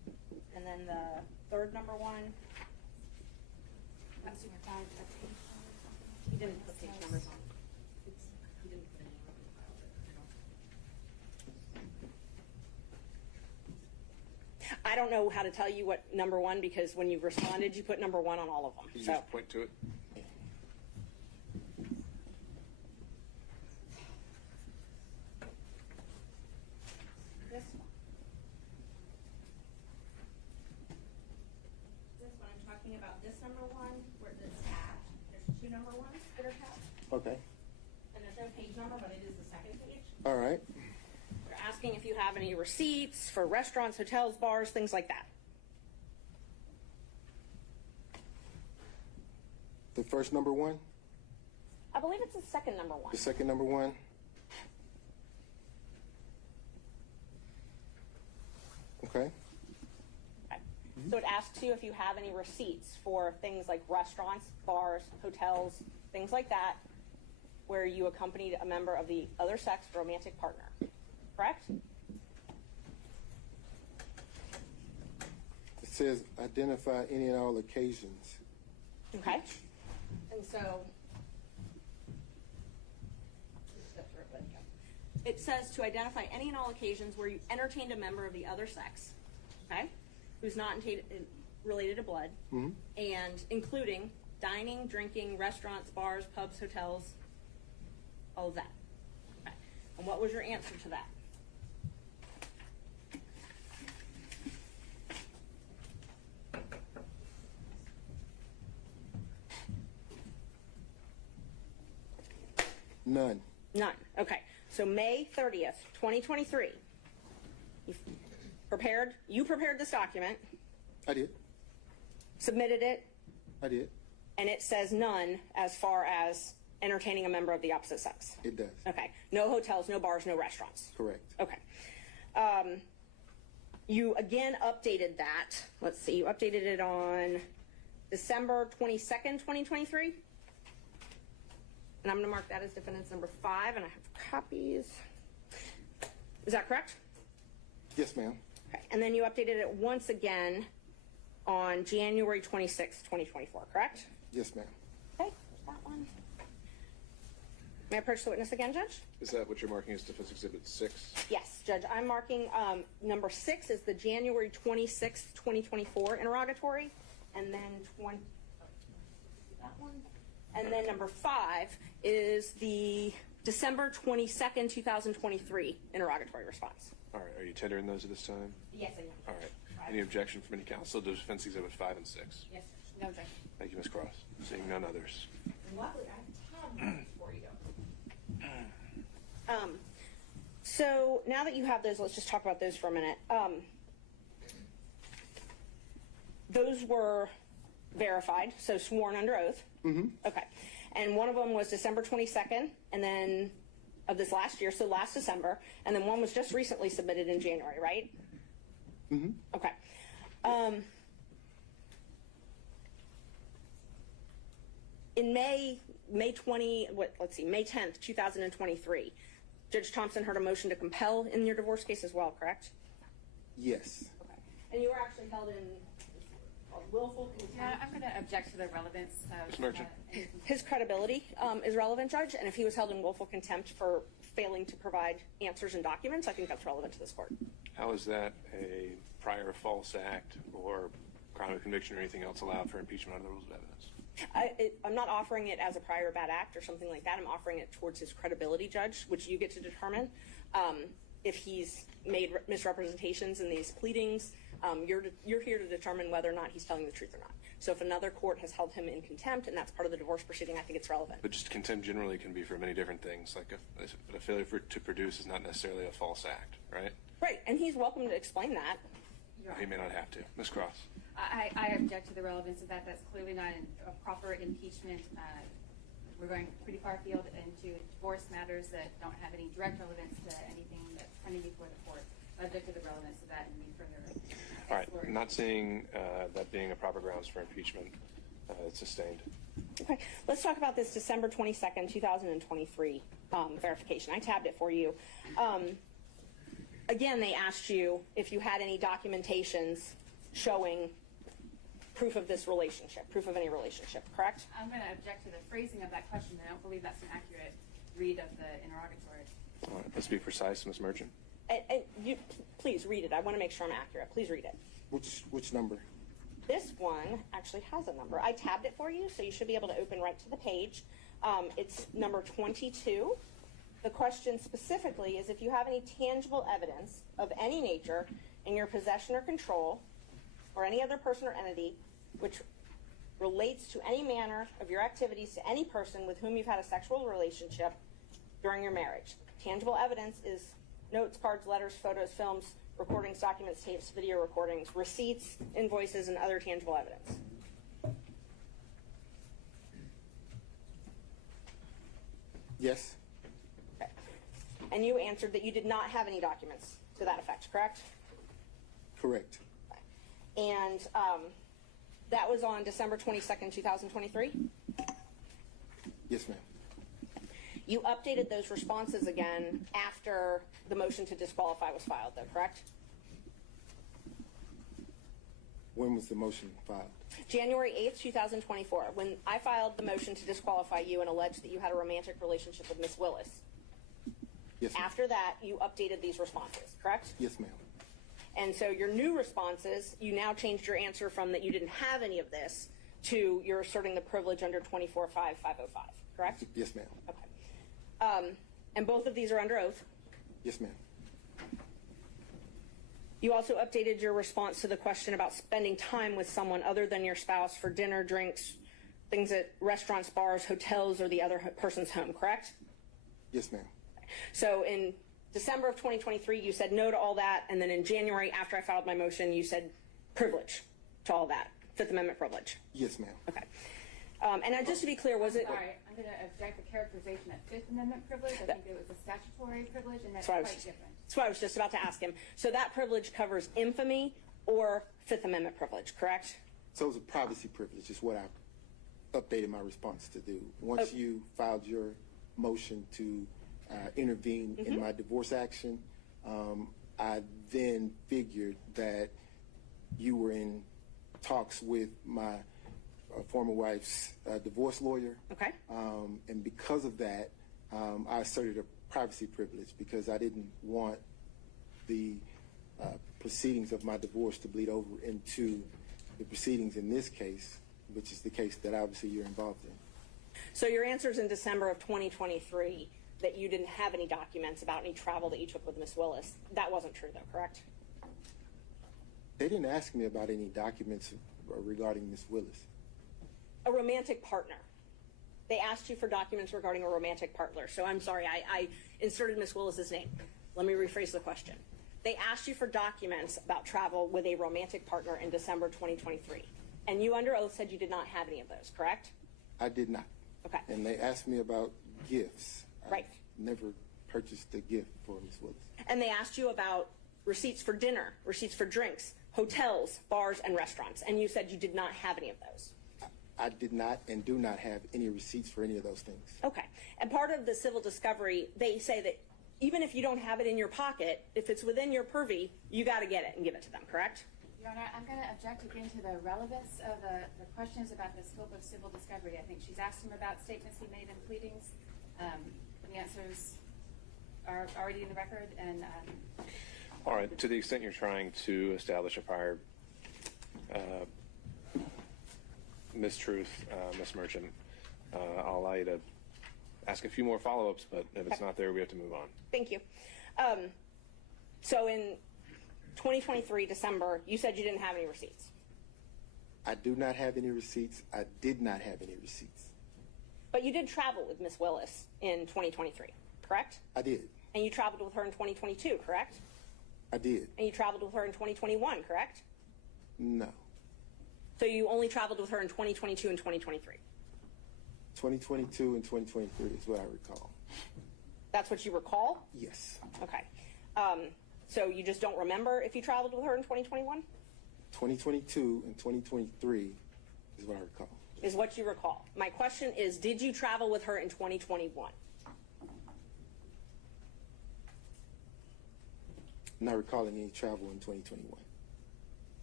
And then the third number one, I'm super tired of that page number or something. he didn't put page numbers on. He didn't put any number in the file, but I don't know how to tell you what number one, because when you responded, you put number one on all of them. Can you So, just point to it? this one. This one, I'm talking about this number one, where it's tabbed. There's two number ones that are tabbed. Okay. And there's no page number, but it is the second page. All right. They're asking if you have any receipts for restaurants, hotels, bars, things like that. The first number one, I believe it's the second number one. the second number one. Okay. Okay. So it asks you if you have any receipts for things like restaurants, bars, hotels, things like that, where you accompanied a member of the other sex romantic partner. Correct? It says identify any and all occasions. Okay. And so it says to identify any and all occasions where you entertained a member of the other sex, okay, who's not related to blood, and including dining, drinking, restaurants, bars, pubs, hotels, all of that. Okay. And what was your answer to that? None. None. Okay. So May 30th, 2023, you prepared this document, I did. submitted it, I did. and it says none as far as entertaining a member of the opposite sex. It does. Okay. No hotels, no bars, no restaurants. Correct. Okay. You again updated that. Let's see. You updated it on December 22nd, 2023. And I'm going to mark that as defendant's number 5, and I have copies. Is that correct? Yes, ma'am. Okay. And then you updated it once again on January 26th, 2024, correct? Yes, ma'am. Okay. That one. May I approach the witness again, Judge? Is that what you're marking as Defense Exhibit 6? Yes, Judge. I'm marking number 6 is the January 26th, 2024 interrogatory, and then that one. And then number 5 is the December 22nd, 2023 interrogatory response. All right. Are you tendering those at this time? Yes, I am. All right. Any objection from any counsel to Defense Exhibit 5 and 6? Yes, No objection. Thank you, Ms. Cross. Seeing none others. Lovely. I have for you. So now that you have those, let's just talk about those for a minute. Those were verified, so sworn under oath. Mm-hmm. Okay. And one of them was December 22nd, and then of this last year, so last December, and then one was just recently submitted in January, right? Mm-hmm. Okay. In May 10th, 2023, Judge Thompson heard a motion to compel in your divorce case as well, correct? Yes. Okay. And you were actually held in willful contempt. I'm going to object to the relevance of Ms. Merchant. His credibility is relevant, Judge, and if he was held in willful contempt for failing to provide answers and documents, I think that's relevant to this court. How is that a prior false act or crime of conviction or anything else allowed for impeachment under the rules of evidence? I'm not offering it as a prior bad act or something like that. I'm offering it towards his credibility, Judge, which you get to determine. If he's made misrepresentations in these pleadings, you're here to determine whether or not he's telling the truth or not. So if another court has held him in contempt and that's part of the divorce proceeding, I think it's relevant. But just contempt generally can be for many different things. Like a failure to produce is not necessarily a false act, right? Right, and he's welcome to explain that. He may not have to. Ms. Cross. I object to the relevance of that. That's clearly not a proper impeachment. We're going pretty far afield into divorce matters that don't have any direct relevance to anything that's pending before the court. I object to the relevance of that and need further All right. exploration. Not seeing that being a proper grounds for impeachment. It's sustained. Okay, let's talk about this December 22nd, 2023 verification. I tabbed it for you. Again, they asked you if you had any documentations showing proof of this relationship, proof of any relationship, correct? I'm going to object to the phrasing of that question. I don't believe that's an accurate read of the interrogatory. All right, let's be precise, Ms. Merchant. And you, please read it. I want to make sure I'm accurate. Please read it. Which number? This one actually has a number. I tabbed it for you, so you should be able to open right to the page. It's number 22. The question specifically is if you have any tangible evidence of any nature in your possession or control or any other person or entity which relates to any manner of your activities to any person with whom you've had a sexual relationship during your marriage. Tangible evidence is notes, cards, letters, photos, films, recordings, documents, tapes, video recordings, receipts, invoices, and other tangible evidence. Yes. Okay. And you answered that you did not have any documents to that effect, correct? Correct. Okay. And that was on December 22nd, 2023? Yes, ma'am. You updated those responses again after the motion to disqualify was filed, though, correct? When was the motion filed? January 8th, 2024, when I filed the motion to disqualify you and alleged that you had a romantic relationship with Miss Willis. Yes, ma'am. After that, you updated these responses, correct? Yes, ma'am. And so your new responses, you now changed your answer from that you didn't have any of this to you're asserting the privilege under 24-5-505, correct? Yes, ma'am. Okay. And both of these are under oath. Yes, ma'am. You also updated your response to the question about spending time with someone other than your spouse for dinner, drinks, things at restaurants, bars, hotels, or the other person's home, correct? Yes, ma'am. So in December of 2023, you said no to all that, and then in January, after I filed my motion, you said privilege to all that, Fifth Amendment privilege. Yes, ma'am. Okay. And just to be clear, was it... Sorry, I'm going to object to characterization of Fifth Amendment privilege. I think it was a statutory privilege, and that's quite different. That's what I was just about to ask him. So that privilege covers infamy or Fifth Amendment privilege, correct? So it was a privacy privilege is what I updated my response to do. Once you filed your motion to intervene in my divorce action, I then figured that you were in talks with my former wife's divorce lawyer. Okay. And because of that, I asserted a privacy privilege because I didn't want the proceedings of my divorce to bleed over into the proceedings in this case, which is the case that obviously you're involved in. So your answers in December of 2023 that you didn't have any documents about any travel that you took with Miss Willis, that wasn't true though, correct? They didn't ask me about any documents regarding Miss Willis. A romantic partner. They asked you for documents regarding a romantic partner. So I'm sorry, I inserted Miss Willis's name. Let me rephrase the question. They asked you for documents about travel with a romantic partner in December 2023. And you under oath said you did not have any of those, correct? I did not. Okay. And they asked me about gifts. Right. I never purchased a gift for Miss Willis. And they asked you about receipts for dinner, receipts for drinks, hotels, bars, and restaurants. And you said you did not have any of those. I did not and do not have any receipts for any of those things. Okay. And part of the civil discovery, they say that even if you don't have it in your pocket, if it's within your purview, you got to get it and give it to them, correct? Your Honor, I'm going to object again to the relevance of the questions about the scope of civil discovery. I think she's asked him about statements he made in pleadings. The answers are already in the record. And all right, to the extent you're trying to establish a prior mistruth, Ms. Merchant, I'll allow you to ask a few more follow-ups, but if it's not there, we have to move on. Thank you. So in 2023, December, you said you didn't have any receipts. I do not have any receipts. I did not have any receipts. But you did travel with Miss Willis in 2023, correct? I did. And you traveled with her in 2022, correct? I did. And you traveled with her in 2021, correct? No. So you only traveled with her in 2022 and 2023? 2022 and 2023 is what I recall. That's what you recall? Yes. Okay. So you just don't remember if you traveled with her in 2021? 2022 and 2023 is what I recall. Is what you recall. My question is, did you travel with her in 2021? I'm not recalling any travel in 2021.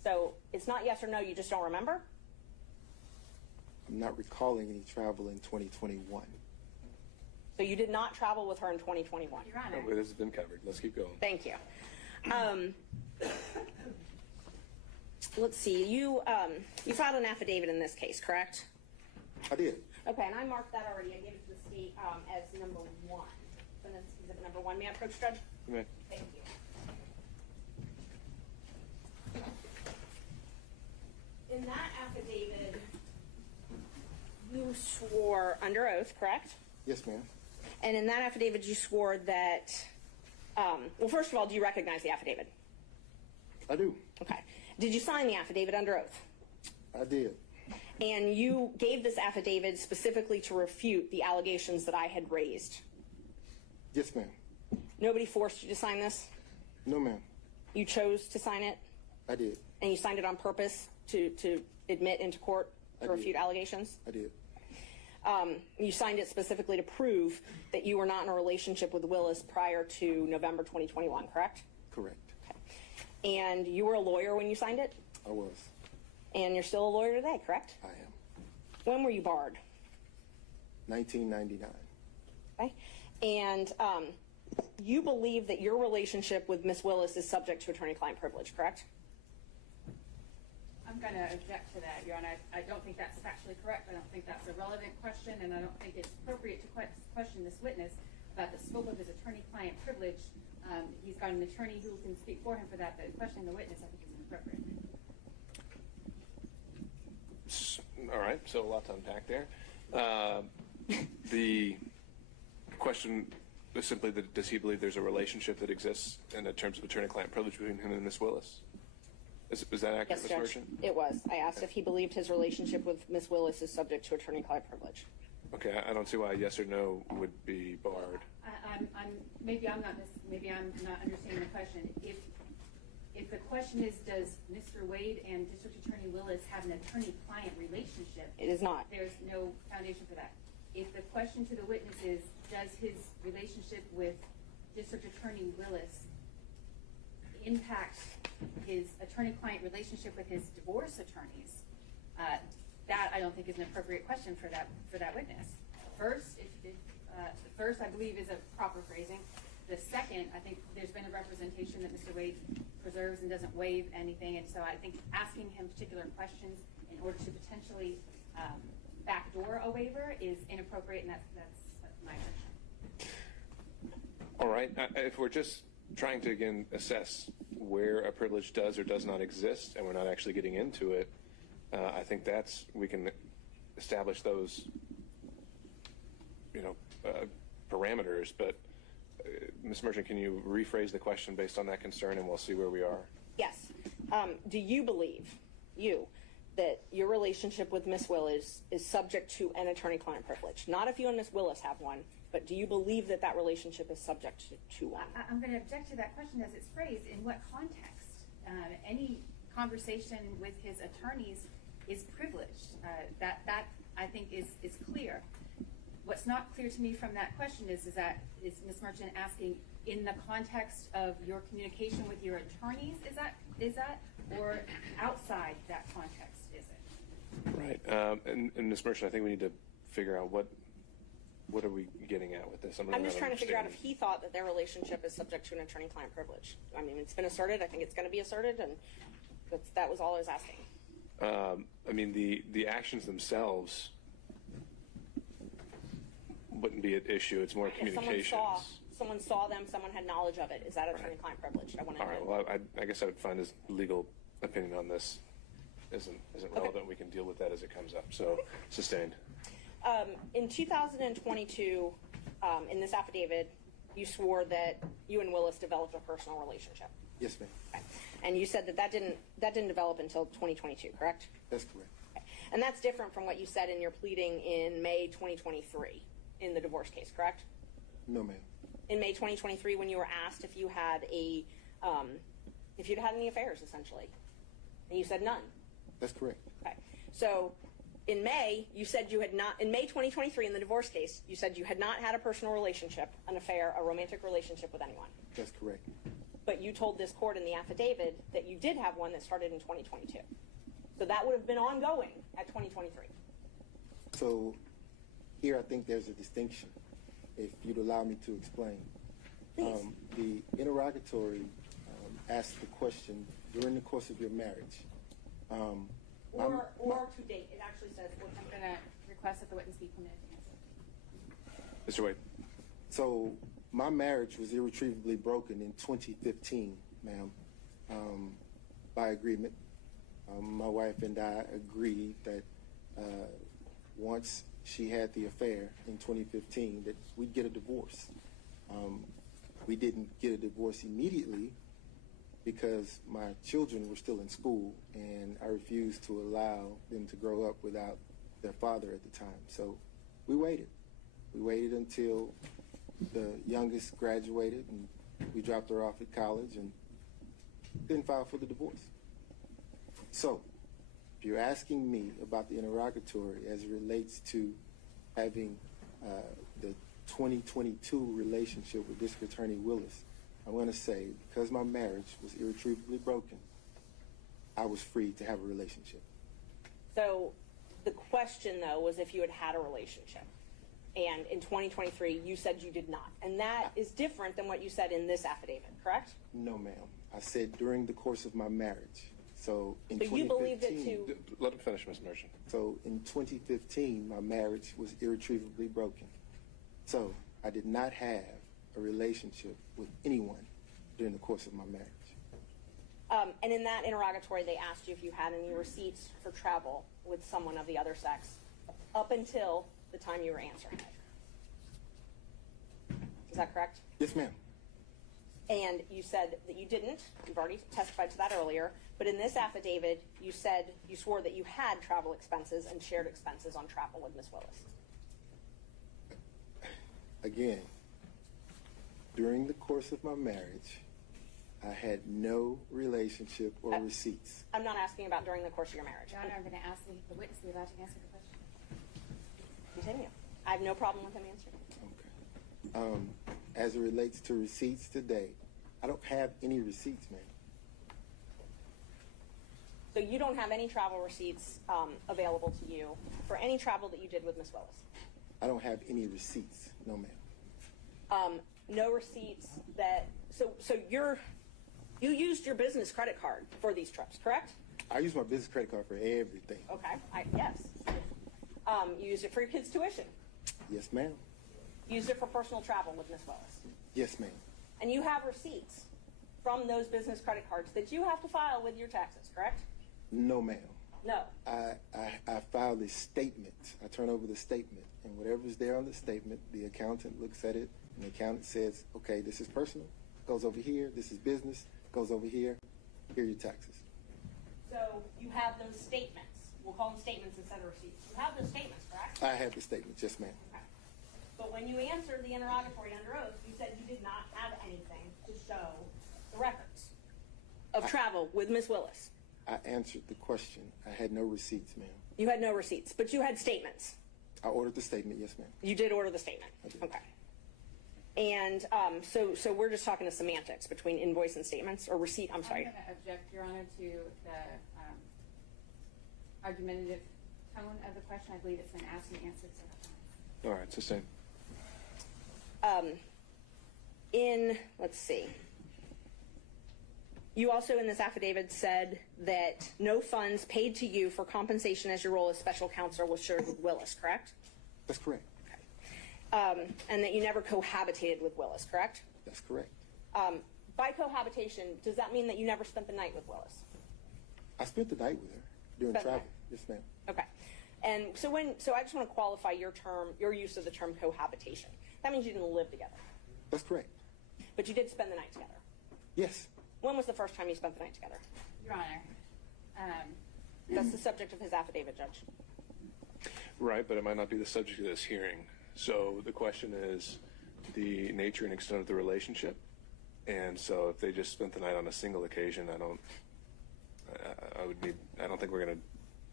So it's not yes or no, you just don't remember? I'm not recalling any travel in 2021. So you did not travel with her in 2021? Your Honor. Oh, this has been covered. Let's keep going. Thank you. Let's see, you filed an affidavit in this case, correct? I did. Okay, and I marked that already. I gave it to the state as number 1. So that's exhibit number 1. May I approach, Judge? Okay. Thank you. In that affidavit, you swore under oath, correct? Yes, ma'am. And in that affidavit, you swore that, well, first of all, do you recognize the affidavit? I do. Okay. Did you sign the affidavit under oath? I did. And you gave this affidavit specifically to refute the allegations that I had raised? Yes, ma'am. Nobody forced you to sign this? No, ma'am. You chose to sign it? I did. And you signed it on purpose to admit into court to I did. refute allegations? I did. You signed it specifically to prove that you were not in a relationship with Willis prior to November 2021, correct? Correct. And you were a lawyer when you signed it? I was. And you're still a lawyer today, correct? I am. When were you barred? 1999. Okay. And you believe that your relationship with Miss Willis is subject to attorney-client privilege, correct? I'm going to object to that, Your Honor. I don't think that's factually correct. I don't think that's a relevant question, and I don't think it's appropriate to question this witness about the scope of his attorney-client privilege. He's got an attorney who can speak for him for that, but questioning the witness, I think, is inappropriate. All right, so a lot to unpack there. The question is simply that does he believe there's a relationship that exists in terms of attorney-client privilege between him and Miss Willis? Is that accurate, Yes, Ms. Judge. Merchant? It was. I asked if he believed his relationship with Miss Willis is subject to attorney-client privilege. Okay, I don't see why yes or no would be barred. Maybe I'm not understanding the question. If the question is, does Mr. Wade and District Attorney Willis have an attorney-client relationship? It is not. There's no foundation for that. If the question to the witness is, does his relationship with District Attorney Willis impact his attorney-client relationship with his divorce attorneys, that I don't think is an appropriate question for that witness. First, the first I believe is a proper phrasing. The second, I think there's been a representation that Mr. Wade preserves and doesn't waive anything, and so I think asking him particular questions in order to potentially backdoor a waiver is inappropriate, and that's my version. All right, if we're just trying to, again, assess where a privilege does or does not exist, and we're not actually getting into it, I think we can establish those, parameters. But Ms. Merchant, can you rephrase the question based on that concern, and we'll see where we are? Yes. Do you believe, that your relationship with Miss Willis is subject to an attorney-client privilege? Not if you and Miss Willis have one, but do you believe that that relationship is subject to one? I'm going to object to that question as it's phrased. In what context? Any conversation with his attorneys is privileged. That I think is clear. What's not clear to me from that question is Ms. Merchant asking in the context of your communication with your attorneys? Is that or outside that context? Is it? Right. And Ms. Merchant, I think we need to figure out what are we getting at with this? I'm just trying to figure out if he thought that their relationship is subject to an attorney-client privilege. I mean, it's been asserted. I think it's going to be asserted, and that was all I was asking. I mean, the actions themselves wouldn't be an issue. It's more communications. If someone saw them, someone had knowledge of it. Is that attorney-client privilege? I want to know. All right. Well, I guess I would find his legal opinion on this isn't relevant. We can deal with that as it comes up. So, sustained. In 2022, in this affidavit, you swore that you and Willis developed a personal relationship. Yes, ma'am. Okay. And you said that didn't develop until 2022, correct? That's correct. Okay. And that's different from what you said in your pleading in May 2023 in the divorce case, correct? No, ma'am. In May 2023, when you were asked if you had if you'd had any affairs, essentially, and you said none. That's correct. Okay. So in May, you said you had not, in May 2023 in the divorce case, you said you had not had a personal relationship, an affair, a romantic relationship with anyone. That's correct. but you told this court in the affidavit that you did have one that started in 2022. So that would have been ongoing at 2023. So here I think there's a distinction, if you'd allow me to explain. Please. The interrogatory asked the question, during the course of your marriage. Or to date. It actually says. I'm going to request that the witness be permitted to answer. Mr. Wade. So my marriage was irretrievably broken in 2015, ma'am, by agreement. My wife and I agreed that once she had the affair in 2015 that we'd get a divorce. We didn't get a divorce immediately because my children were still in school and I refused to allow them to grow up without their father at the time. So we waited. We waited until the youngest graduated and we dropped her off at college and then filed for the divorce. So if you're asking me about the interrogatory as it relates to having the 2022 relationship with District Attorney Willis, I'm going to say because my marriage was irretrievably broken, I was free to have a relationship. So the question, though, was if you had had a relationship. And in 2023, you said you did not. And that is different than what you said in this affidavit, correct? No, ma'am. I said during the course of my marriage. So in But you believed it 2015, to. Let him finish, Ms. Merchant. so in 2015, my marriage was irretrievably broken. So I did not have a relationship with anyone during the course of my marriage. And in that interrogatory, they asked you if you had any receipts for travel with someone of the other sex up until the time you were answering it. Is that correct? Yes, ma'am. And you said that you didn't. You've already testified to that earlier. But in this affidavit, you said you swore that you had travel expenses and shared expenses on travel with Ms. Willis. Again, during the course of my marriage, I had no relationship or receipts. I'm not asking about during the course of your marriage. Your Honor, I'm going to ask the witness to be allowed to answer the question. Continue. I have no problem with him answering. Okay. As it relates to receipts today, I don't have any receipts, ma'am. So you don't have any travel receipts available to you for any travel that you did with Ms. Willis? I don't have any receipts, no, ma'am. No receipts that, so you used your business credit card for these trips, correct? I use my business credit card for everything. Okay, yes. You used it for your kids' tuition. Yes, ma'am. Used it for personal travel with Ms. Willis. Yes, ma'am. And you have receipts from those business credit cards that you have to file with your taxes, correct? No, ma'am. No. I filed a statement. I turn over the statement, and whatever's there on the statement, the accountant looks at it, and the accountant says, okay, this is personal, goes over here, this is business, goes over here, here are your taxes. So you have those statements. We'll call them statements instead of receipts. You have those statements, correct? I have the statement, yes, ma'am. Okay. But when you answered the interrogatory under oath, you said you did not have anything to show the records of travel with Ms. Willis. I answered the question. I had no receipts, ma'am. You had no receipts, but you had statements. I ordered the statement, yes, ma'am. You did order the statement. I did. Okay. And so we're just talking to semantics between invoice and statements, or receipt, I'm sorry. I'm going to object, Your Honor, to the argumentative tone of the question. I believe it's been asked and answered several times. All right, sustain. Let's see. You also in this affidavit said that no funds paid to you for compensation as your role as special counsel was shared with Willis, correct? That's correct. And that you never cohabitated with Willis, correct? That's correct. By cohabitation, does that mean that you never spent the night with Willis? I spent the night with her during Spent the travel. night. Yes, ma'am. Okay. And so I just want to qualify your use of the term cohabitation. That means you didn't live together. That's correct. But you did spend the night together. Yes. When was the first time you spent the night together? Your Honor, That's the subject of his affidavit, Judge. Right, but it might not be the subject of this hearing. So the question is the nature and extent of the relationship. And so if they just spent the night on a single occasion, I don't think we're going to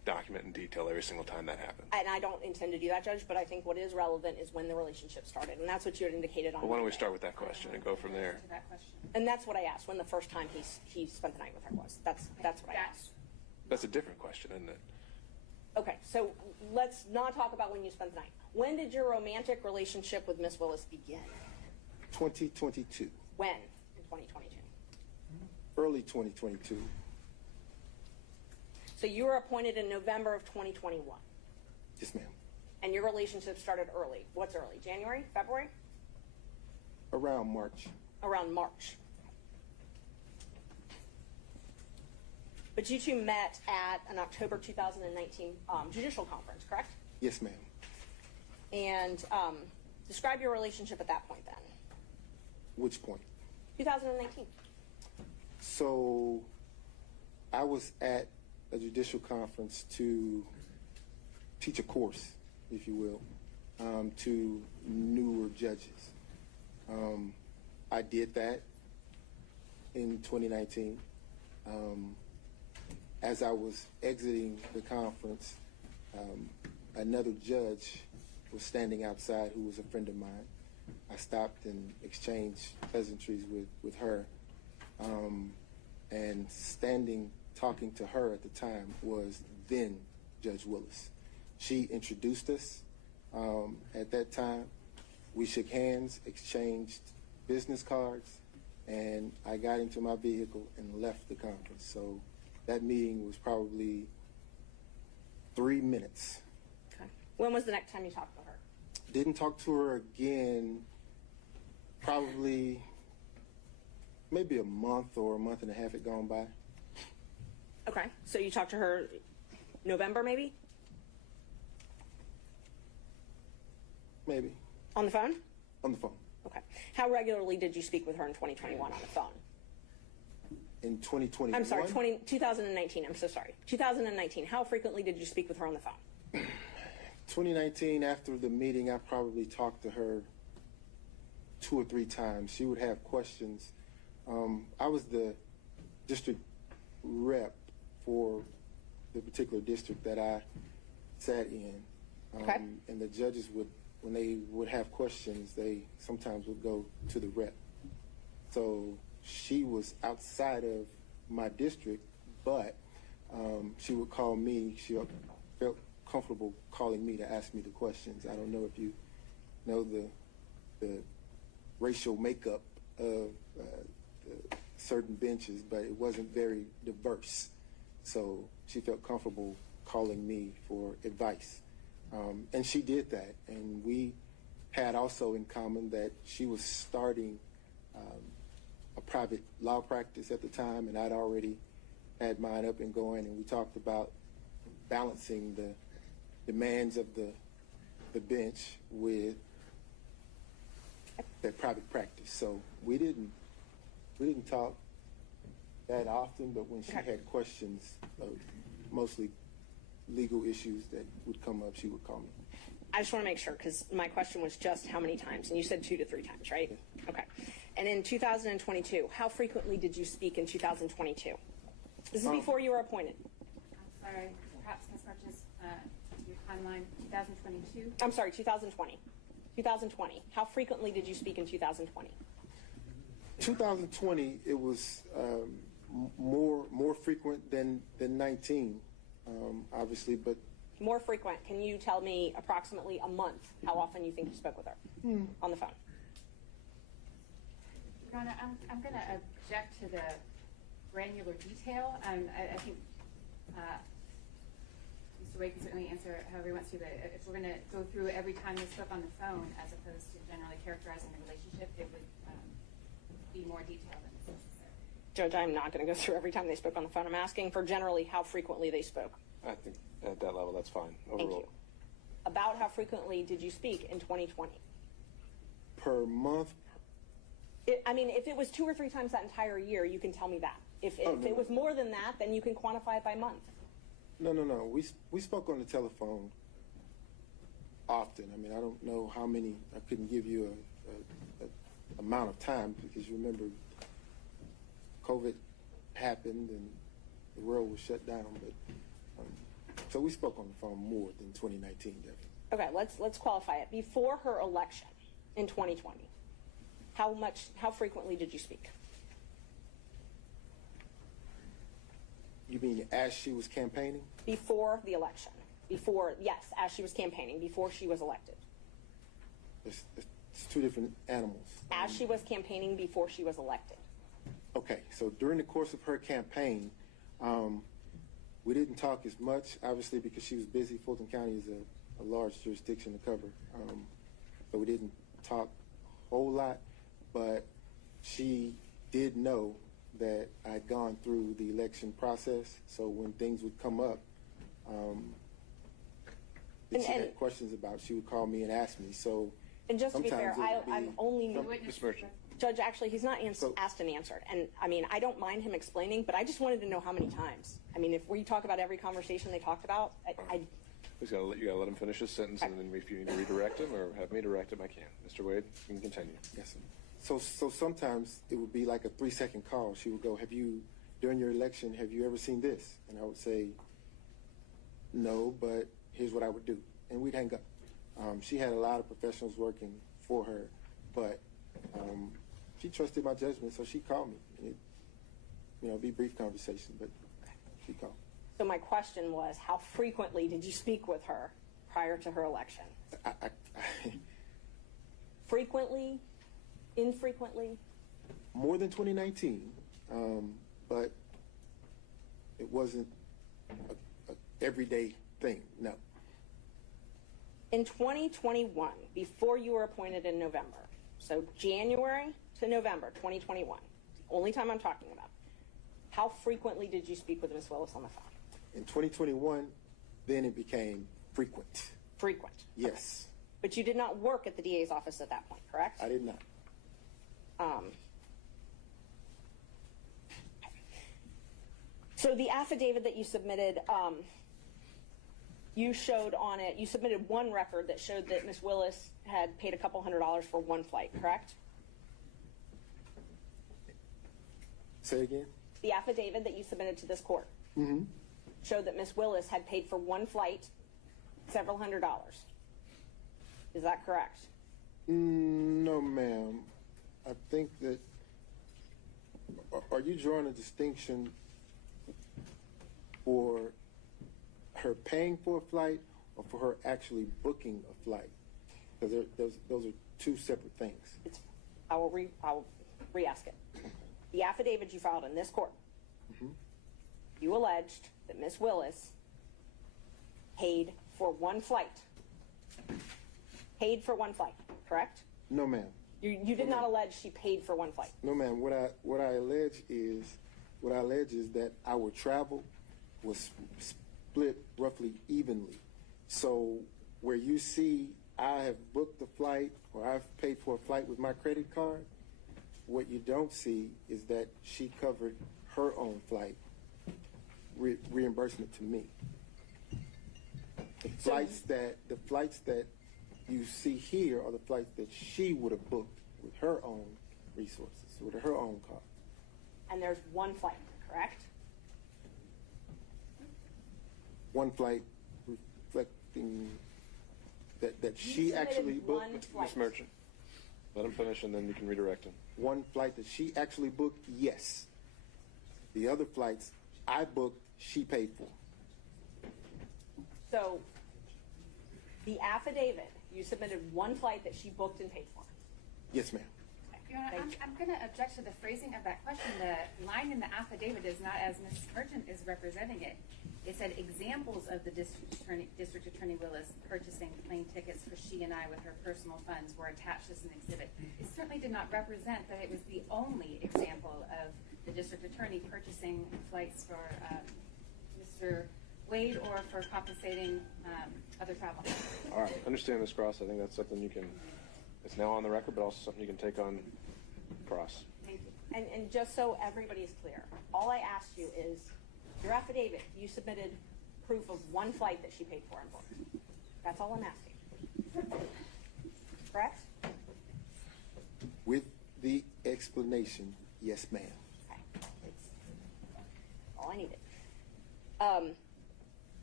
document in detail every single time that happened. And I don't intend to do that, Judge, but I think what is relevant is when the relationship started, and that's what you had indicated on Well, why don't we Monday. start with that question and go from there? To that question. And that's what I asked, when the first time he spent the night with her was. That's what I asked. That's a different question, isn't it? Okay, so let's not talk about when you spent the night. When did your romantic relationship with Miss Willis begin? 2022. When in 2022? Early 2022. So you were appointed in November of 2021, Yes, ma'am. and your relationship started early. What's early? January? February? Around March. Around March. But you two met at an October 2019 judicial conference, correct? Yes, ma'am. And describe your relationship at that point then. Which point? 2019. So I was at a judicial conference to teach a course, if you will, to newer judges. I did that in 2019. As I was exiting the conference, another judge was standing outside who was a friend of mine. I stopped and exchanged pleasantries with her. And standing talking to her at the time was then Judge Willis. She introduced us. At that time, we shook hands, exchanged business cards, and I got into my vehicle and left the conference. So that meeting was probably 3 minutes. Okay. When was the next time you talked to her? Didn't talk to her again probably maybe a month or a month and a half had gone by. Okay. So you talked to her November maybe? Maybe. On the phone? On the phone. Okay. How regularly did you speak with her in 2021 on the phone? In 2021? I'm sorry, 2019. I'm so sorry. 2019. How frequently did you speak with her on the phone? 2019, after the meeting, I probably talked to her 2 or 3 times. She would have questions. I was the district rep for the particular district that I sat in. Okay. And the judges would, when they would have questions, they sometimes would go to the rep. So she was outside of my district, but she would call me. She felt comfortable calling me to ask me the questions. I don't know if you know the racial makeup of certain benches, but it wasn't very diverse. So she felt comfortable calling me for advice. And she did that. And we had also in common that she was starting a private law practice at the time, and I'd already had mine up and going, and we talked about balancing the demands of the bench with their private practice. So we didn't talk that often, but when she had questions, mostly legal issues that would come up, she would call me. I just want to make sure, because my question was just how many times, and you said 2 to 3 times, right? Yeah. Okay. And in 2022, how frequently did you speak in 2022? This is before you were appointed. I'm sorry, perhaps Ms. Marches, your timeline, 2022? I'm sorry, 2020. 2020. How frequently did you speak in 2020? 2020, it was more frequent than 19, obviously, but More frequent. Can you tell me approximately a month how often you think you spoke with her on the phone? Your Honor, I'm going to object to the granular detail. I think Mr. Wade can certainly answer however he wants to, but if we're going to go through every time they spoke on the phone as opposed to generally characterizing the relationship, it would be more detailed than necessary. Judge, I'm not going to go through every time they spoke on the phone. I'm asking for generally how frequently they spoke. I think at that level, that's fine. Thank you. About how frequently did you speak in 2020? per month. If it was 2 or 3 times that entire year, you can tell me that. If no. it was more than that, then you can quantify it by month. No. We spoke on the telephone often. I don't know how many. I couldn't give you a amount of time because you remember COVID happened and the world was shut down. But So we spoke on the phone more than 2019, definitely. Okay, let's qualify it. Before her election in 2020, how frequently did you speak? You mean as she was campaigning? Before the election. Yes, as she was campaigning, before she was elected. It's two different animals. As she was campaigning, before she was elected. Okay, so during the course of her campaign, we didn't talk as much, obviously, because she was busy. Fulton County is a large jurisdiction to cover, so we didn't talk a whole lot, but she did know that I'd gone through the election process, so when things would come up that she had questions about, she would call me and ask me. So, and just to be fair, I'm only Ms. Merchant. Judge, actually, he's not asked and answered. And I mean, I don't mind him explaining, but I just wanted to know how many times. I mean, if we talk about every conversation they talked about, You gotta let him finish his sentence, and then if you need to redirect him or have me direct him, I can. Mr. Wade, you can continue. yes, sir. So sometimes it would be like a 3-second call. She would go, during your election, have you ever seen this? And I would say, no, but here's what I would do. And we'd hang up. She had a lot of professionals working for her, but she trusted my judgment, so she called me. It'd be a brief conversation, but she called. So my question was, how frequently did you speak with her prior to her election? Frequently? Infrequently? More than 2019, but it wasn't a everyday thing, no. In 2021, before you were appointed in November, so January to November 2021, the only time I'm talking about, how frequently did you speak with Ms. Willis on the phone? In 2021, then it became frequent. Frequent. Yes. But you did not work at the DA's office at that point, correct? I did not. So the affidavit that you submitted, you showed on it, you submitted one record that showed that Ms. Willis had paid a couple $100s for one flight, correct? Say again? The affidavit that you submitted to this court showed that Ms. Willis had paid for one flight several $100s. Is that correct? No, ma'am. I think that, are you drawing a distinction for her paying for a flight or for her actually booking a flight? Because those are two separate things. I will re-ask it. The affidavit you filed in this court, you alleged that Ms. Willis paid for one flight. Paid for one flight, correct? No, ma'am. You did not allege she paid for one flight. No, ma'am. What I allege is that our travel was split roughly evenly. So where you see I have booked a flight or I've paid for a flight with my credit card, what you don't see is that she covered her own flight reimbursement to me. The flights that you see here are the flights that she would have booked with her own resources, with her own car. And there's one flight, correct? One flight reflecting that she actually booked. Ms. Merchant, let him finish and then you can redirect him. One flight that she actually booked, yes. The other flights I booked, she paid for. So the affidavit, you submitted one flight that she booked and paid for. Yes, ma'am. Your Honor, I'm going to object to the phrasing of that question. The line in the affidavit is not as Ms. Merchant is representing it. It said examples of the District Attorney Willis purchasing plane tickets for she and I with her personal funds were attached as an exhibit. It certainly did not represent that it was the only example of the District Attorney purchasing flights for Mr. Wade or for compensating other travel. All right, understand this, Cross. I think that's something you can, it's now on the record, but also something you can take on Cross. Thank you. And just so everybody is clear, all I asked you is, your affidavit, you submitted proof of one flight that she paid for and booked. That's all I'm asking. Correct? With the explanation, yes, ma'am. Okay. That's all I needed.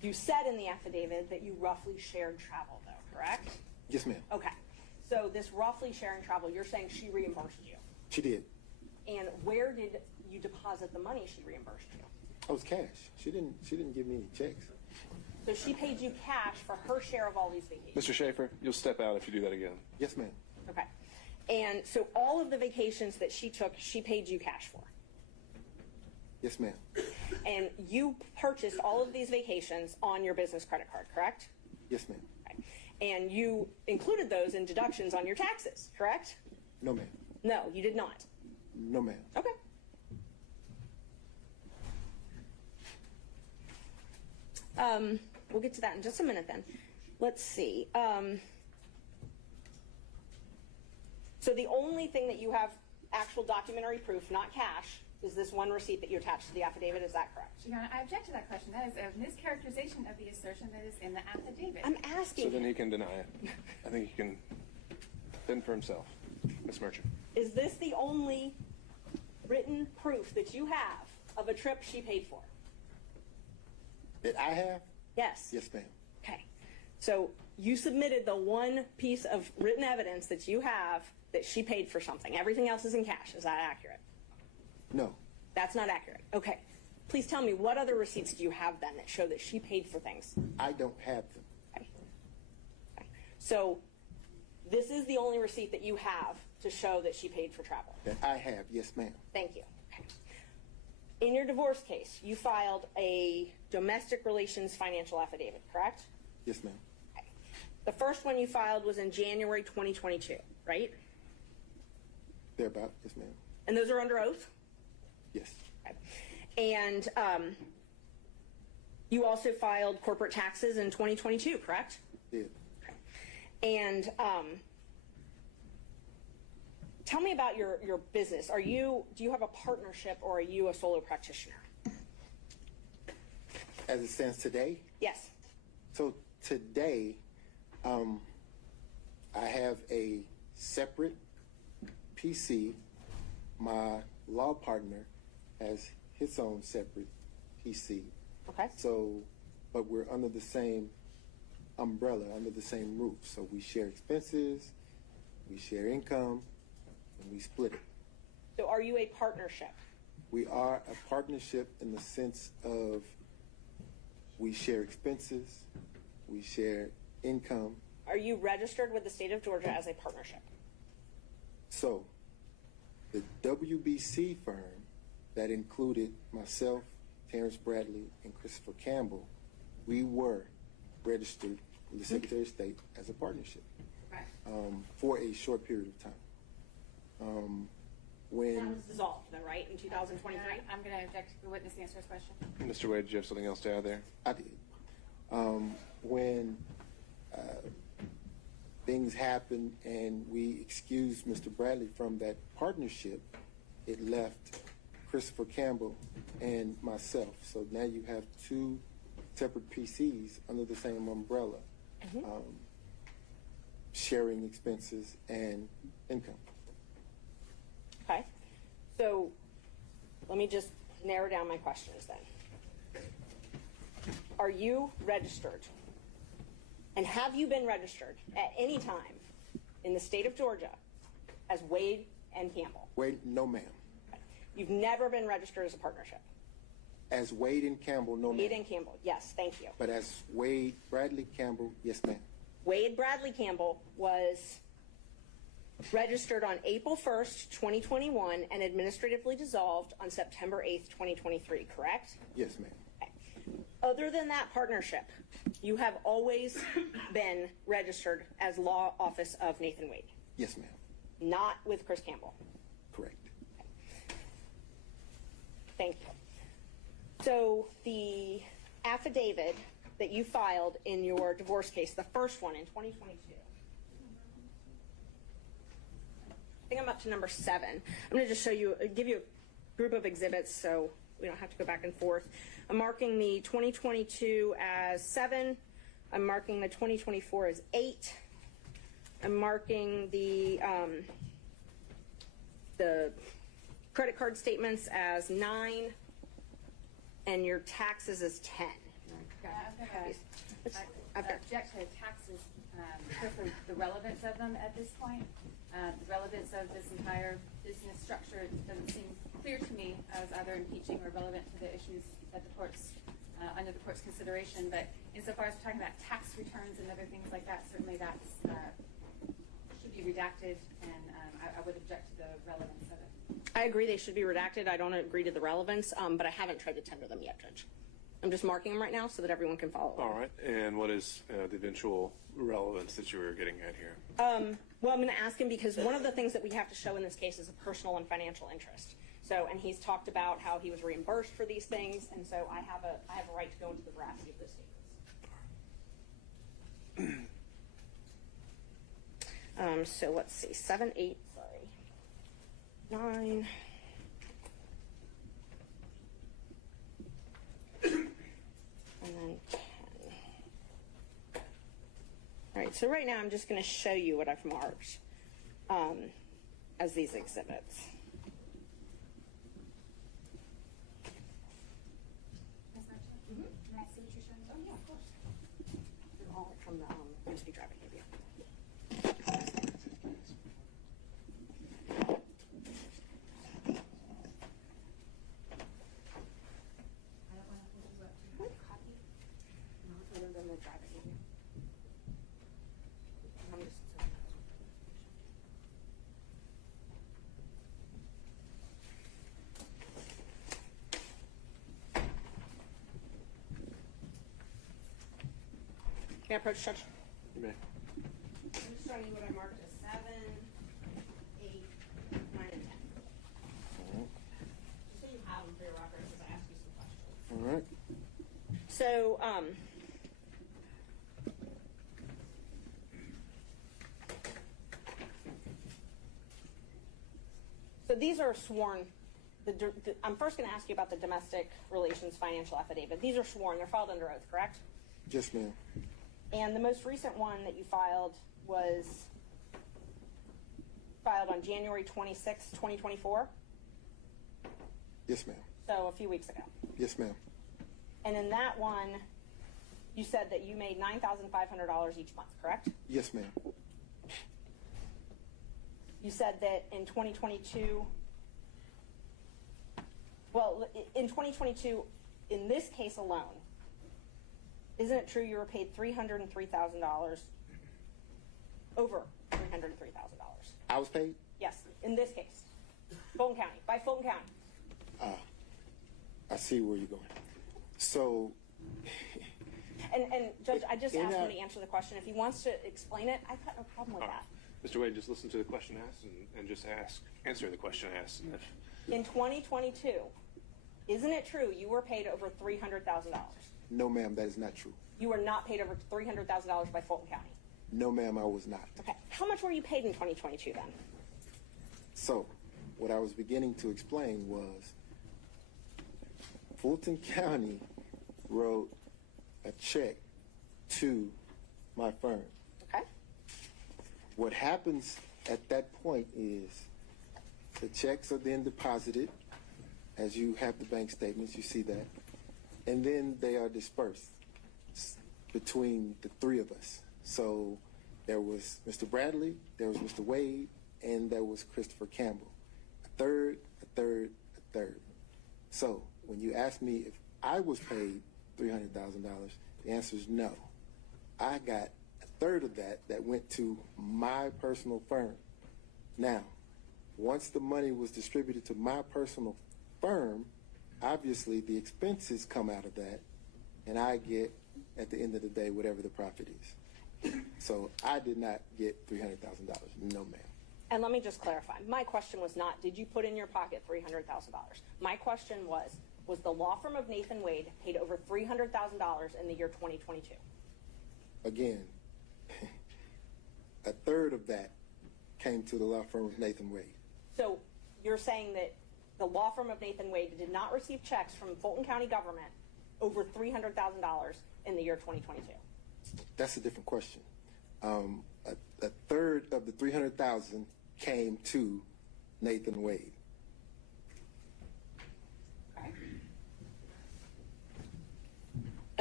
You said in the affidavit that you roughly shared travel, though, correct? Yes, ma'am. Okay. So this roughly sharing travel, you're saying she reimbursed you. She did. And where did you deposit the money she reimbursed you? Oh, it was cash. She didn't give me any checks. So she paid you cash for her share of all these vacations. Mr. Schaefer, you'll step out if you do that again. Yes, ma'am. Okay. And so all of the vacations that she took, she paid you cash for. Yes, ma'am. And you purchased all of these vacations on your business credit card, correct? Yes, ma'am. Okay. And you included those in deductions on your taxes, correct? No, ma'am. No, you did not. No, ma'am. Okay. We'll get to that in just a minute then. Let's see. So the only thing that you have actual documentary proof, not cash, is this one receipt that you attached to the affidavit. Is that correct? Your Honor, I object to that question. That is a mischaracterization of the assertion that is in the affidavit. I'm asking. So then he can deny it. I think he can fend for himself. Ms. Merchant. Is this the only written proof that you have of a trip she paid for? That I have? Yes. Yes, ma'am. Okay. So you submitted the one piece of written evidence that you have that she paid for something. Everything else is in cash. Is that accurate? No. That's not accurate. Okay. Please tell me, what other receipts do you have then that show that she paid for things? I don't have them. Okay. Okay. So this is the only receipt that you have to show that she paid for travel. That I have. Yes, ma'am. Thank you. Okay. In your divorce case, you filed a domestic relations financial affidavit, correct? Yes, ma'am. Okay. The first one you filed was in January 2022, right? Thereabout. Yes, ma'am. And those are under oath? Yes. Okay. And you also filed corporate taxes in 2022, correct? Did. Okay. And tell me about your business. Do you have a partnership, or are you a solo practitioner? As it stands today? Yes. So today, I have a separate PC. My law partner has his own separate PC. Okay. So, but we're under the same umbrella, under the same roof. So we share expenses, we share income, and we split it. So are you a partnership? We are a partnership in the sense of we share expenses, we share income. Are you registered with the state of Georgia as a partnership? So the WBC firm that included myself, Terrence Bradley, and Christopher Campbell, we were registered with the Secretary of State as a partnership for a short period of time. When That was dissolved, though, right, in 2023? I'm going to object to the witness to answer his question. Mr. Wade, do you have something else to add there? I did. When things happened and we excused Mr. Bradley from that partnership, it left Christopher Campbell and myself. So now you have two separate PCs under the same umbrella, sharing expenses and income. Okay. So let me just narrow down my questions then. Are you registered? And have you been registered at any time in the state of Georgia as Wade and Campbell? Wade, no ma'am. You've never been registered as a partnership? As Wade and Campbell, no ma'am. Wade and Campbell, yes, thank you. But as Wade Bradley Campbell, yes ma'am. Wade Bradley Campbell was registered on April 1st, 2021 and administratively dissolved on September 8th, 2023, correct? Yes ma'am. Other than that partnership, you have always been registered as law office of Nathan Wade, Yes ma'am. not with Chris Campbell. Correct. Thank you. So the affidavit that you filed in your divorce case, the first one in 2022, I think I'm up to number 7. I'm going to just give you a group of exhibits so we don't have to go back and forth. I'm marking the 2022 as 7. I'm marking the 2024 as 8. I'm marking the credit card statements as 9, and your taxes as 10. I'm copies. I object to taxes because of the relevance of them at this point. The relevance of this entire business structure doesn't seem clear to me as either impeaching or relevant to the issues that the court's under the court's consideration. But insofar as we're talking about tax returns and other things like that, certainly that's should be redacted, and I would object to the relevance of it. I agree they should be redacted. I don't agree to the relevance, but I haven't tried to tender them yet, Judge. I'm just marking them right now so that everyone can follow. All right. And what is the eventual relevance that you were getting at here? Well, I'm going to ask him because one of the things that we have to show in this case is a personal and financial interest. So, and he's talked about how he was reimbursed for these things, and so I have a right to go into the veracity of those statements. So let's see, 7, 8, sorry, 9. And then 10. All right, so right now I'm just going to show you what I've marked as these exhibits. Can I see what you're showing? Oh, yeah, of course. They're all from the USB drive I gave you. I don't want to hold you up to What copy? No, it's other than the drive I gave you. I'm just. Can I approach, Judge? You may. I'm just showing you what I marked as 7, 8, 9, and 10. Just so you have them for your records as I ask you some questions. All right. So, so these are sworn. I'm first going to ask you about the domestic relations financial affidavit. These are sworn. They're filed under oath, correct? Yes, ma'am. And the most recent one that you filed was filed on January 26, 2024. Yes, ma'am. So a few weeks ago. Yes, ma'am. And in that one, you said that you made $9,500 each month, correct? Yes, ma'am. You said that in 2022, well, in 2022, in this case alone, isn't it true you were paid $303,000, over $303,000? I was paid? Yes, in this case, Fulton County, by Fulton County. I see where you're going. So, And Judge, I just In asked him our- to answer the question. If he wants to explain it, I've got no problem with All that. right. Mr. Wade, just listen to the question asked and just answer the question asked. And if, In 2022, isn't it true you were paid over $300,000? no, ma'am, that is not true. You were not paid over $300,000 by Fulton County. No, ma'am, I was not. Okay. How much were you paid in 2022 then? So, what I was beginning to explain was Fulton County wrote a check to my firm. Okay. What happens at that point is the checks are then deposited, as you have the bank statements, you see that, and then they are dispersed between the three of us. So there was Mr. Bradley, there was Mr. Wade, and there was Christopher Campbell. A third, a third, a third. So when you ask me if I was paid $300,000, the answer is no. I got a third of that went to my personal firm. Now, once the money was distributed to my personal firm, obviously the expenses come out of that, and I get, at the end of the day, whatever the profit is. So I did not get $300,000. No, ma'am. And let me just clarify. My question was not, did you put in your pocket $300,000? My question was the law firm of Nathan Wade paid over $300,000 in the year 2022? Again, a third of that came to the law firm of Nathan Wade. So you're saying that the law firm of Nathan Wade did not receive checks from Fulton County government over $300,000 in the year 2022? That's a different question. A third of the $300,000 came to Nathan Wade. Okay.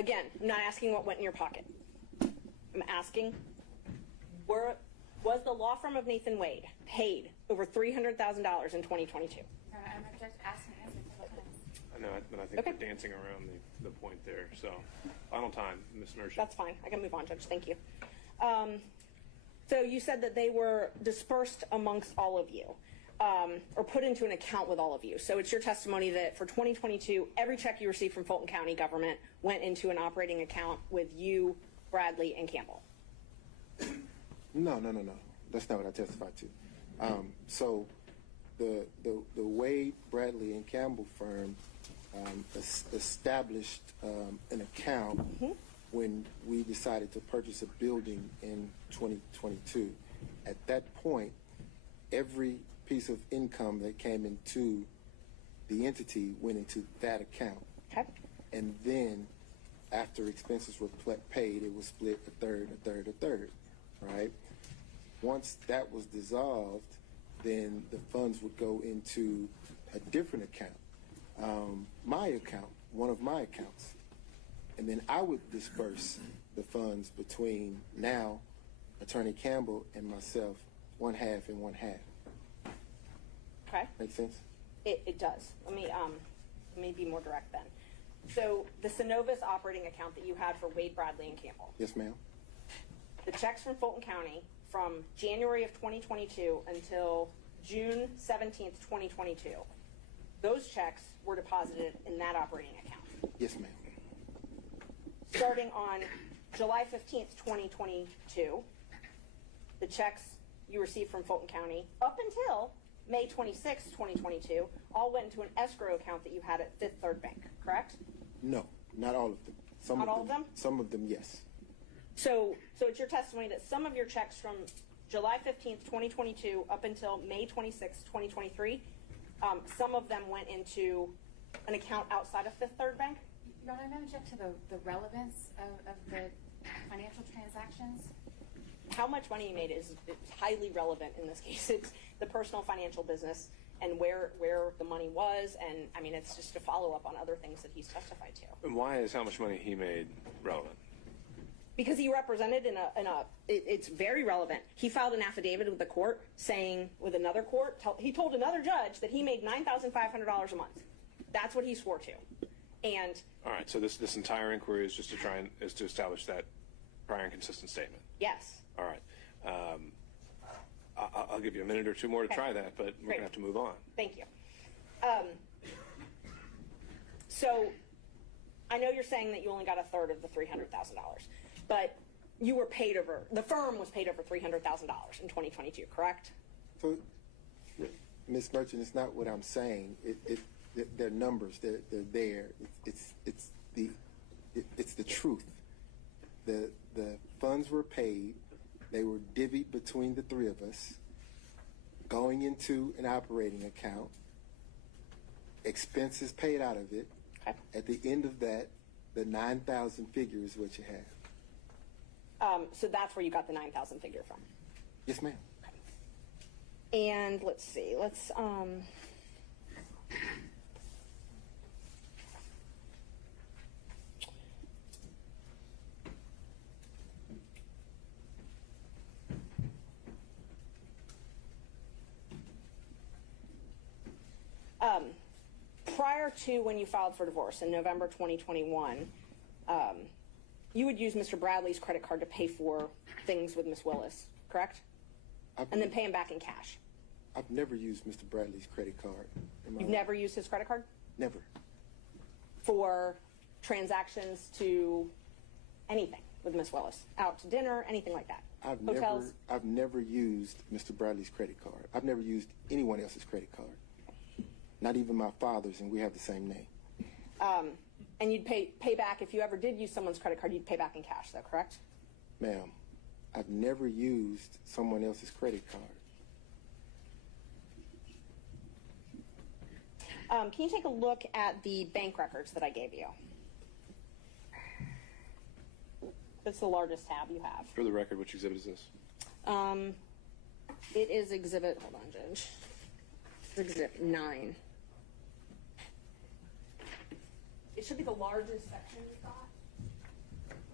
Again, I'm not asking what went in your pocket. I'm asking, was the law firm of Nathan Wade paid over $300,000 in 2022? I'm asking a couple times. I know, but I think Okay. we're dancing around the point there. So, final time, Ms. Merchant. That's fine. I can move on, Judge. Thank you. So you said that they were dispersed amongst all of you, or put into an account with all of you. So it's your testimony that for 2022, every check you received from Fulton County government went into an operating account with you, Bradley, and Campbell. No. That's not what I testified to. So the Wade, Bradley, and Campbell firm established an account when we decided to purchase a building in 2022. At that point, every piece of income that came into the entity went into that account. Okay. And then after expenses were paid, it was split a third, right? Once that was dissolved, then the funds would go into a different account, my account, one of my accounts. And then I would disperse the funds between now Attorney Campbell and myself, one half and one half. Okay. Make sense? It does. Let me be more direct then. So the Synovus operating account that you had for Wade, Bradley, and Campbell, Yes, ma'am. the checks from Fulton County from January of 2022 until June 17th, 2022, those checks were deposited in that operating account. Yes, ma'am. Starting on July 15th, 2022, the checks you received from Fulton County up until May 26th, 2022, all went into an escrow account that you had at Fifth Third Bank, correct? No, not all of them. Not all of them? Some of them, yes. So it's your testimony that some of your checks from July 15th, 2022 up until May 26th, 2023, some of them went into an account outside of Fifth Third Bank? Your Honor, I'm going to object to the relevance of the financial transactions. How much money you made is highly relevant in this case. It's the personal financial business and where the money was, and I mean, it's just a follow-up on other things that he's testified to. And why is how much money he made relevant? Because he represented it's very relevant. He filed an affidavit with the court saying, with another court, he told another judge that he made $9,500 a month. That's what he swore to. And All right, so this entire inquiry is just to establish that prior and consistent statement. yes. All right. I'll give you a minute or two more to try that, but we're going to have to move on. Thank you. So I know you're saying that you only got a third of the $300,000, but you were paid over, the firm was paid over $300,000 in 2022, correct? So, Ms. Merchant, it's not what I'm saying. They're numbers. They're there. It's the truth. The funds were paid. They were divvied between the three of us, going into an operating account, expenses paid out of it. Okay. At the end of that, the 9,000 figure is what you have. So that's where you got the 9,000 figure from. Yes, ma'am. And let's see, prior to when you filed for divorce in November 2021, you would use Mr. Bradley's credit card to pay for things with Ms. Willis, correct? And then pay him back in cash. I've never used Mr. Bradley's credit card. You've never used his credit card? Never. For transactions to anything with Ms. Willis, out to dinner, anything like that. Hotels? I've never used Mr. Bradley's credit card. I've never used anyone else's credit card. Not even my father's, and we have the same name. And you'd pay back, if you ever did use someone's credit card, you'd pay back in cash, though, correct? Ma'am, I've never used someone else's credit card. Can you take a look at the bank records that I gave you? That's the largest tab you have. For the record, which exhibit is this? It is exhibit, hold on, Judge. It's exhibit 9. It should be the largest section you've got.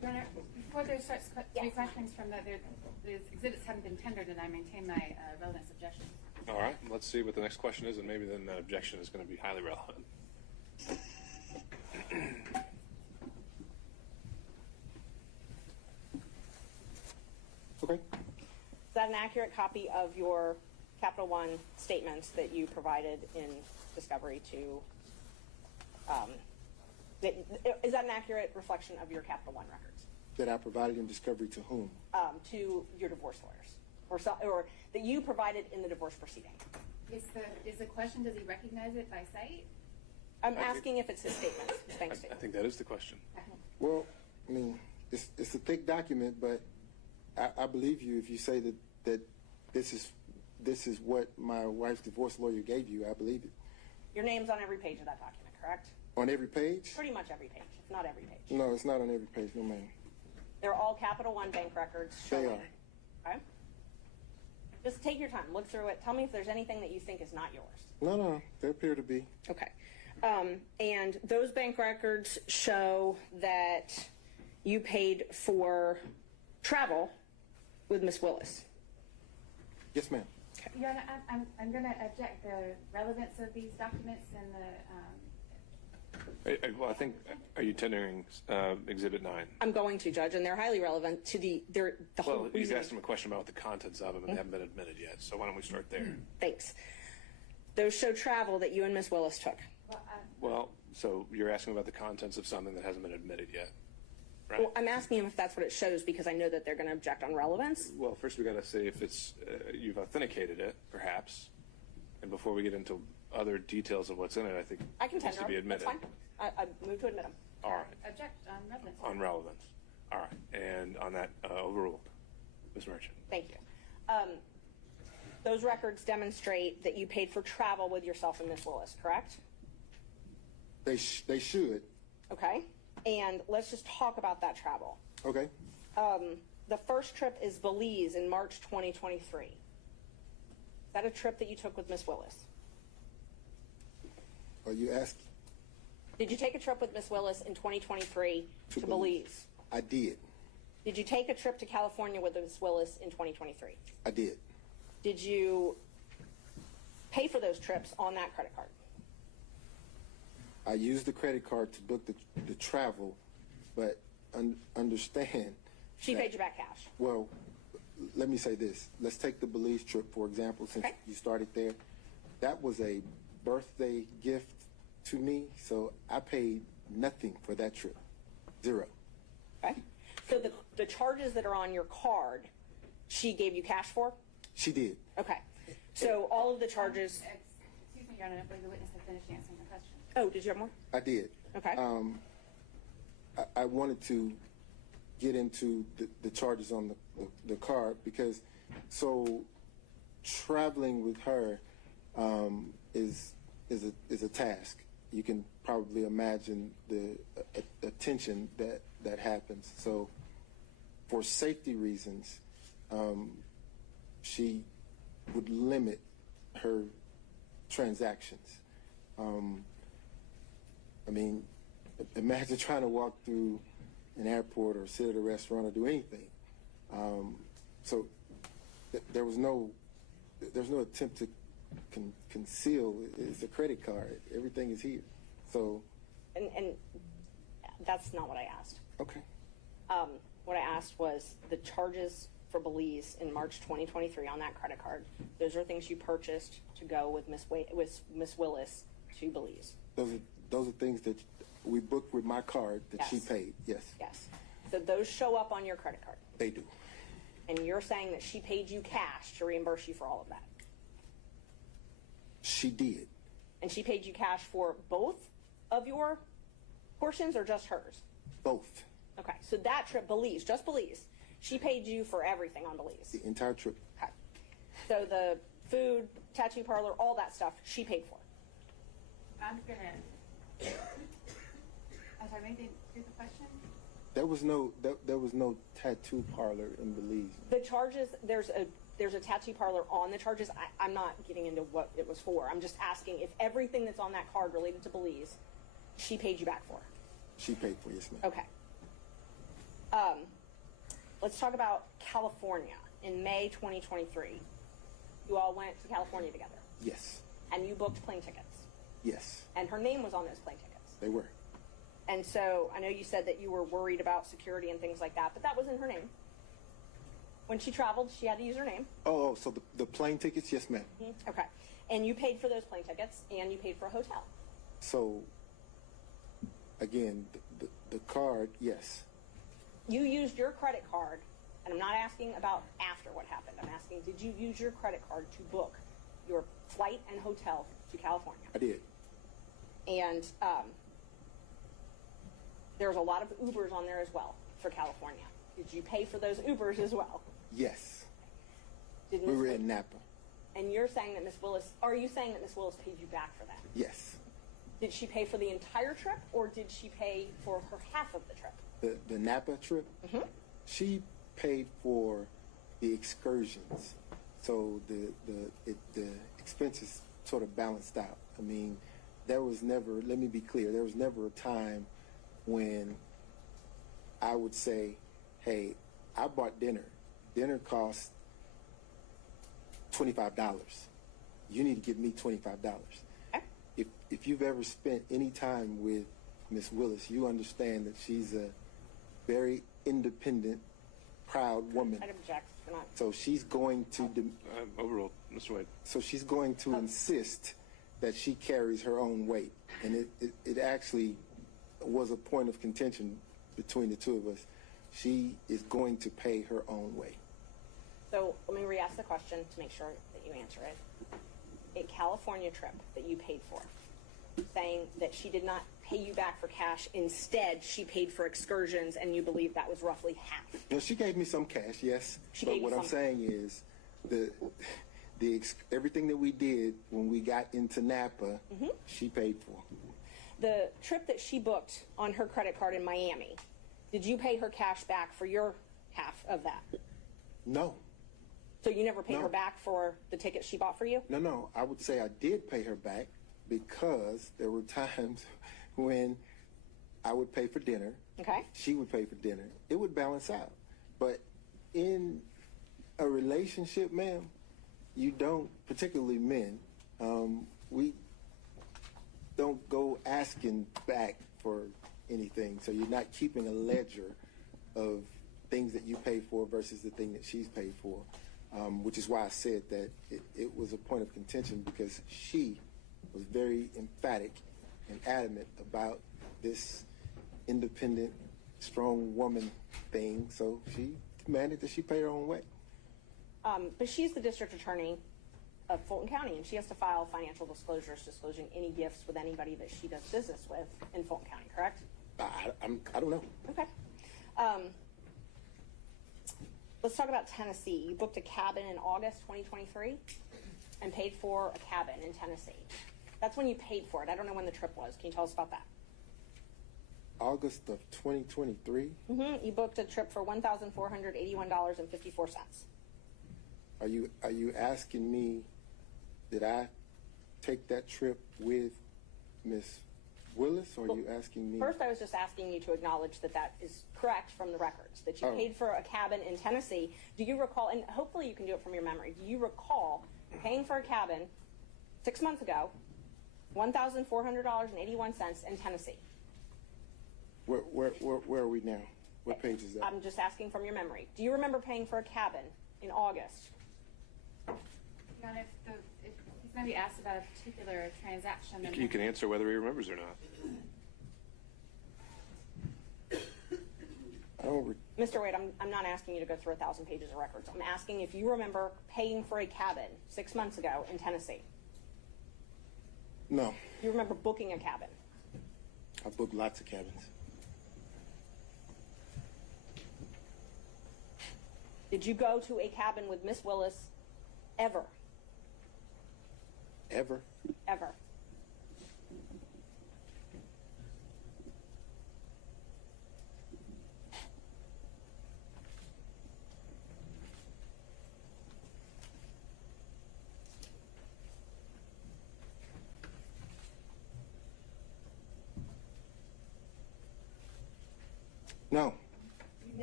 Your Honor, before there starts Yes. three questions from the exhibits haven't been tendered, and I maintain my relevance objection. All right, let's see what the next question is, and maybe then that objection is going to be highly relevant. Okay. Is that an accurate copy of your Capital One statements that you provided in discovery to, is that an accurate reflection of your Capital One records? That I provided in discovery to whom? To your divorce lawyers, or that you provided in the divorce proceeding? Is the question, does he recognize it by sight? I'm asking if it's his statement, his bank I statement. think that is the question. Well, I mean, it's a thick document, but I believe you if you say that this is what my wife's divorce lawyer gave you. I believe it. Your name's on every page of that document, correct? On every page? Pretty much every page, if not every page. No, it's not on every page. No, ma'am. They're all Capital One bank records They showing. are. Okay? Just take your time, look through it. Tell me if there's anything that you think is not yours. No, they appear to be. Okay. And those bank records show that you paid for travel with Miss Willis. Yes, ma'am. Your Honor, I'm going to object the relevance of these documents and the. Well, I think, are you tendering Exhibit 9? I'm going to, Judge, and they're highly relevant to the whole Well, you reason. asked him a question about the contents of them, and they haven't been admitted yet, so why don't we start there? Thanks. Those show travel that you and Miss Willis took. Well, so you're asking about the contents of something that hasn't been admitted yet, right? Well, I'm asking him if that's what it shows because I know that they're going to object on relevance. Well, first we got to say if it's you've authenticated it, perhaps, and before we get into other details of what's in it, I think I can it needs tender to be them. That's admitted. fine. I move to admit them. All right, Object on relevance. on relevance. All right, and on that overruled, Ms. Merchant. Thank you. Those records demonstrate that you paid for travel with yourself and Miss Willis, correct? They should. Okay. And let's just talk about that travel. Okay. The first trip is Belize in March 2023. Is that a trip that you took with Miss Willis? Are you asking? Did you take a trip with Miss Willis in 2023 to Belize? I did. Did you take a trip to California with Miss Willis in 2023? I did. Did you pay for those trips on that credit card? I used the credit card to book the travel, but understand. She that- paid you back cash. Well, let me say this. Let's take the Belize trip, for example, since Okay. you started there. That was a birthday gift to me, so I paid nothing for that trip. Zero. Okay. So the charges that are on your card, she gave you cash for? She did. Okay. So all of the charges. Excuse me, Your Honor, I believe the witness had finished answering the question. Oh, did you have more? I did. Okay. I wanted to get into the charges on the card because traveling with her is a task. You can probably imagine the attention that happens. So for safety reasons, she would limit her transactions. I mean, imagine trying to walk through an airport or sit at a restaurant or do anything. So there's no attempt to conceal. It's a credit card. Everything is here. So. And that's not what I asked. Okay. What I asked was the charges for Belize in March 2023 on that credit card. Those are things you purchased to go with Miss Willis to Belize. Those are things that we booked with my card that she Yes. paid. Yes. Yes. So those show up on your credit card. They do. And you're saying that she paid you cash to reimburse you for all of that. She did. And she paid you cash for both of your portions or just hers? Both. Okay. So that trip, Belize, just Belize, she paid you for everything on Belize. The entire trip. Okay. So the food, tattoo parlor, all that stuff, she paid for. I'm sorry, maybe here's the question. There was no tattoo parlor in Belize. The charges, there's a tattoo parlor on the charges. I'm not getting into what it was for. I'm just asking if everything that's on that card related to Belize, she paid you back for. She paid for, yes, ma'am. Okay. Let's talk about California. In May 2023, you all went to California together, Yes. and you booked plane tickets, Yes. and her name was on those plane tickets. They were. And so I know you said that you were worried about security and things like that, but that wasn't her name. When she traveled, she had to use her name. Oh, so the plane tickets? Yes, ma'am. Okay. And you paid for those plane tickets, and you paid for a hotel. So, again, the card, yes. You used your credit card, and I'm not asking about after what happened. I'm asking, did you use your credit card to book your flight and hotel to California? I did. And there's a lot of Ubers on there as well for California. Did you pay for those Ubers as well? Yes. Did We Miss were in Napa. And you're saying that Miss Willis, are you saying that Miss Willis paid you back for that? Yes. Did she pay for the entire trip, or did she pay for her half of the trip? The Napa trip, she paid for the excursions. So the expenses sort of balanced out. I mean, there was never, let me be clear, there was never a time when I would say, hey, I bought dinner. Dinner cost $25. You need to give me $25. Okay. If you've ever spent any time with Miss Willis, you understand that she's a very independent, proud woman. I'd object. You're not. So she's going to Overruled, Mr. Wade. so she's going to insist that she carries her own weight, and it actually was a point of contention between the two of us. She is going to pay her own way. So let me re-ask the question to make sure that you answer it. A California trip that you paid for, saying that she did not pay you back for cash. Instead, she paid for excursions, and you believe that was roughly half. Now, she gave me some cash, yes. She but gave you what I'm some. saying is everything that we did when we got into Napa, she paid for. The trip that she booked on her credit card in Miami, did you pay her cash back for your half of that? No. So you never paid No. her back for the ticket she bought for you? No. I would say I did pay her back because there were times when I would pay for dinner. Okay. She would pay for dinner. It would balance out. But in a relationship, ma'am, you don't, particularly men, we don't go asking back for anything. So you're not keeping a ledger of things that you pay for versus the thing that she's paid for, which is why I said that it was a point of contention because she was very emphatic and adamant about this independent, strong woman thing. So she demanded that she pay her own way. But she's the district attorney of Fulton County, and she has to file financial disclosures disclosing any gifts with anybody that she does business with in Fulton County, correct? I don't know. Okay. Let's talk about Tennessee. You booked a cabin in August 2023 and paid for a cabin in Tennessee. That's when you paid for it. I don't know when the trip was. Can you tell us about that? August of 2023. You booked a trip for $1,481.54. Are you asking me, did I take that trip with Miss Willis, or are you asking me? First, I was just asking you to acknowledge that that is correct from the records, that you paid for a cabin in Tennessee. Do you recall, and hopefully you can do it from your memory, do you recall paying for a cabin 6 months ago, $1,400.81 in Tennessee? Where are we now? What page is that? I'm just asking from your memory. Do you remember paying for a cabin in August? Now, if he's going to be asked about a particular transaction, then You can answer whether he remembers or not. I don't. Mr. Wade, I'm not asking you to go through 1,000 pages of records. I'm asking if you remember paying for a cabin 6 months ago in Tennessee. No, You remember booking a cabin. I booked lots of cabins. Did you go to a cabin with Miss Willis ever? Ever? Ever. No. You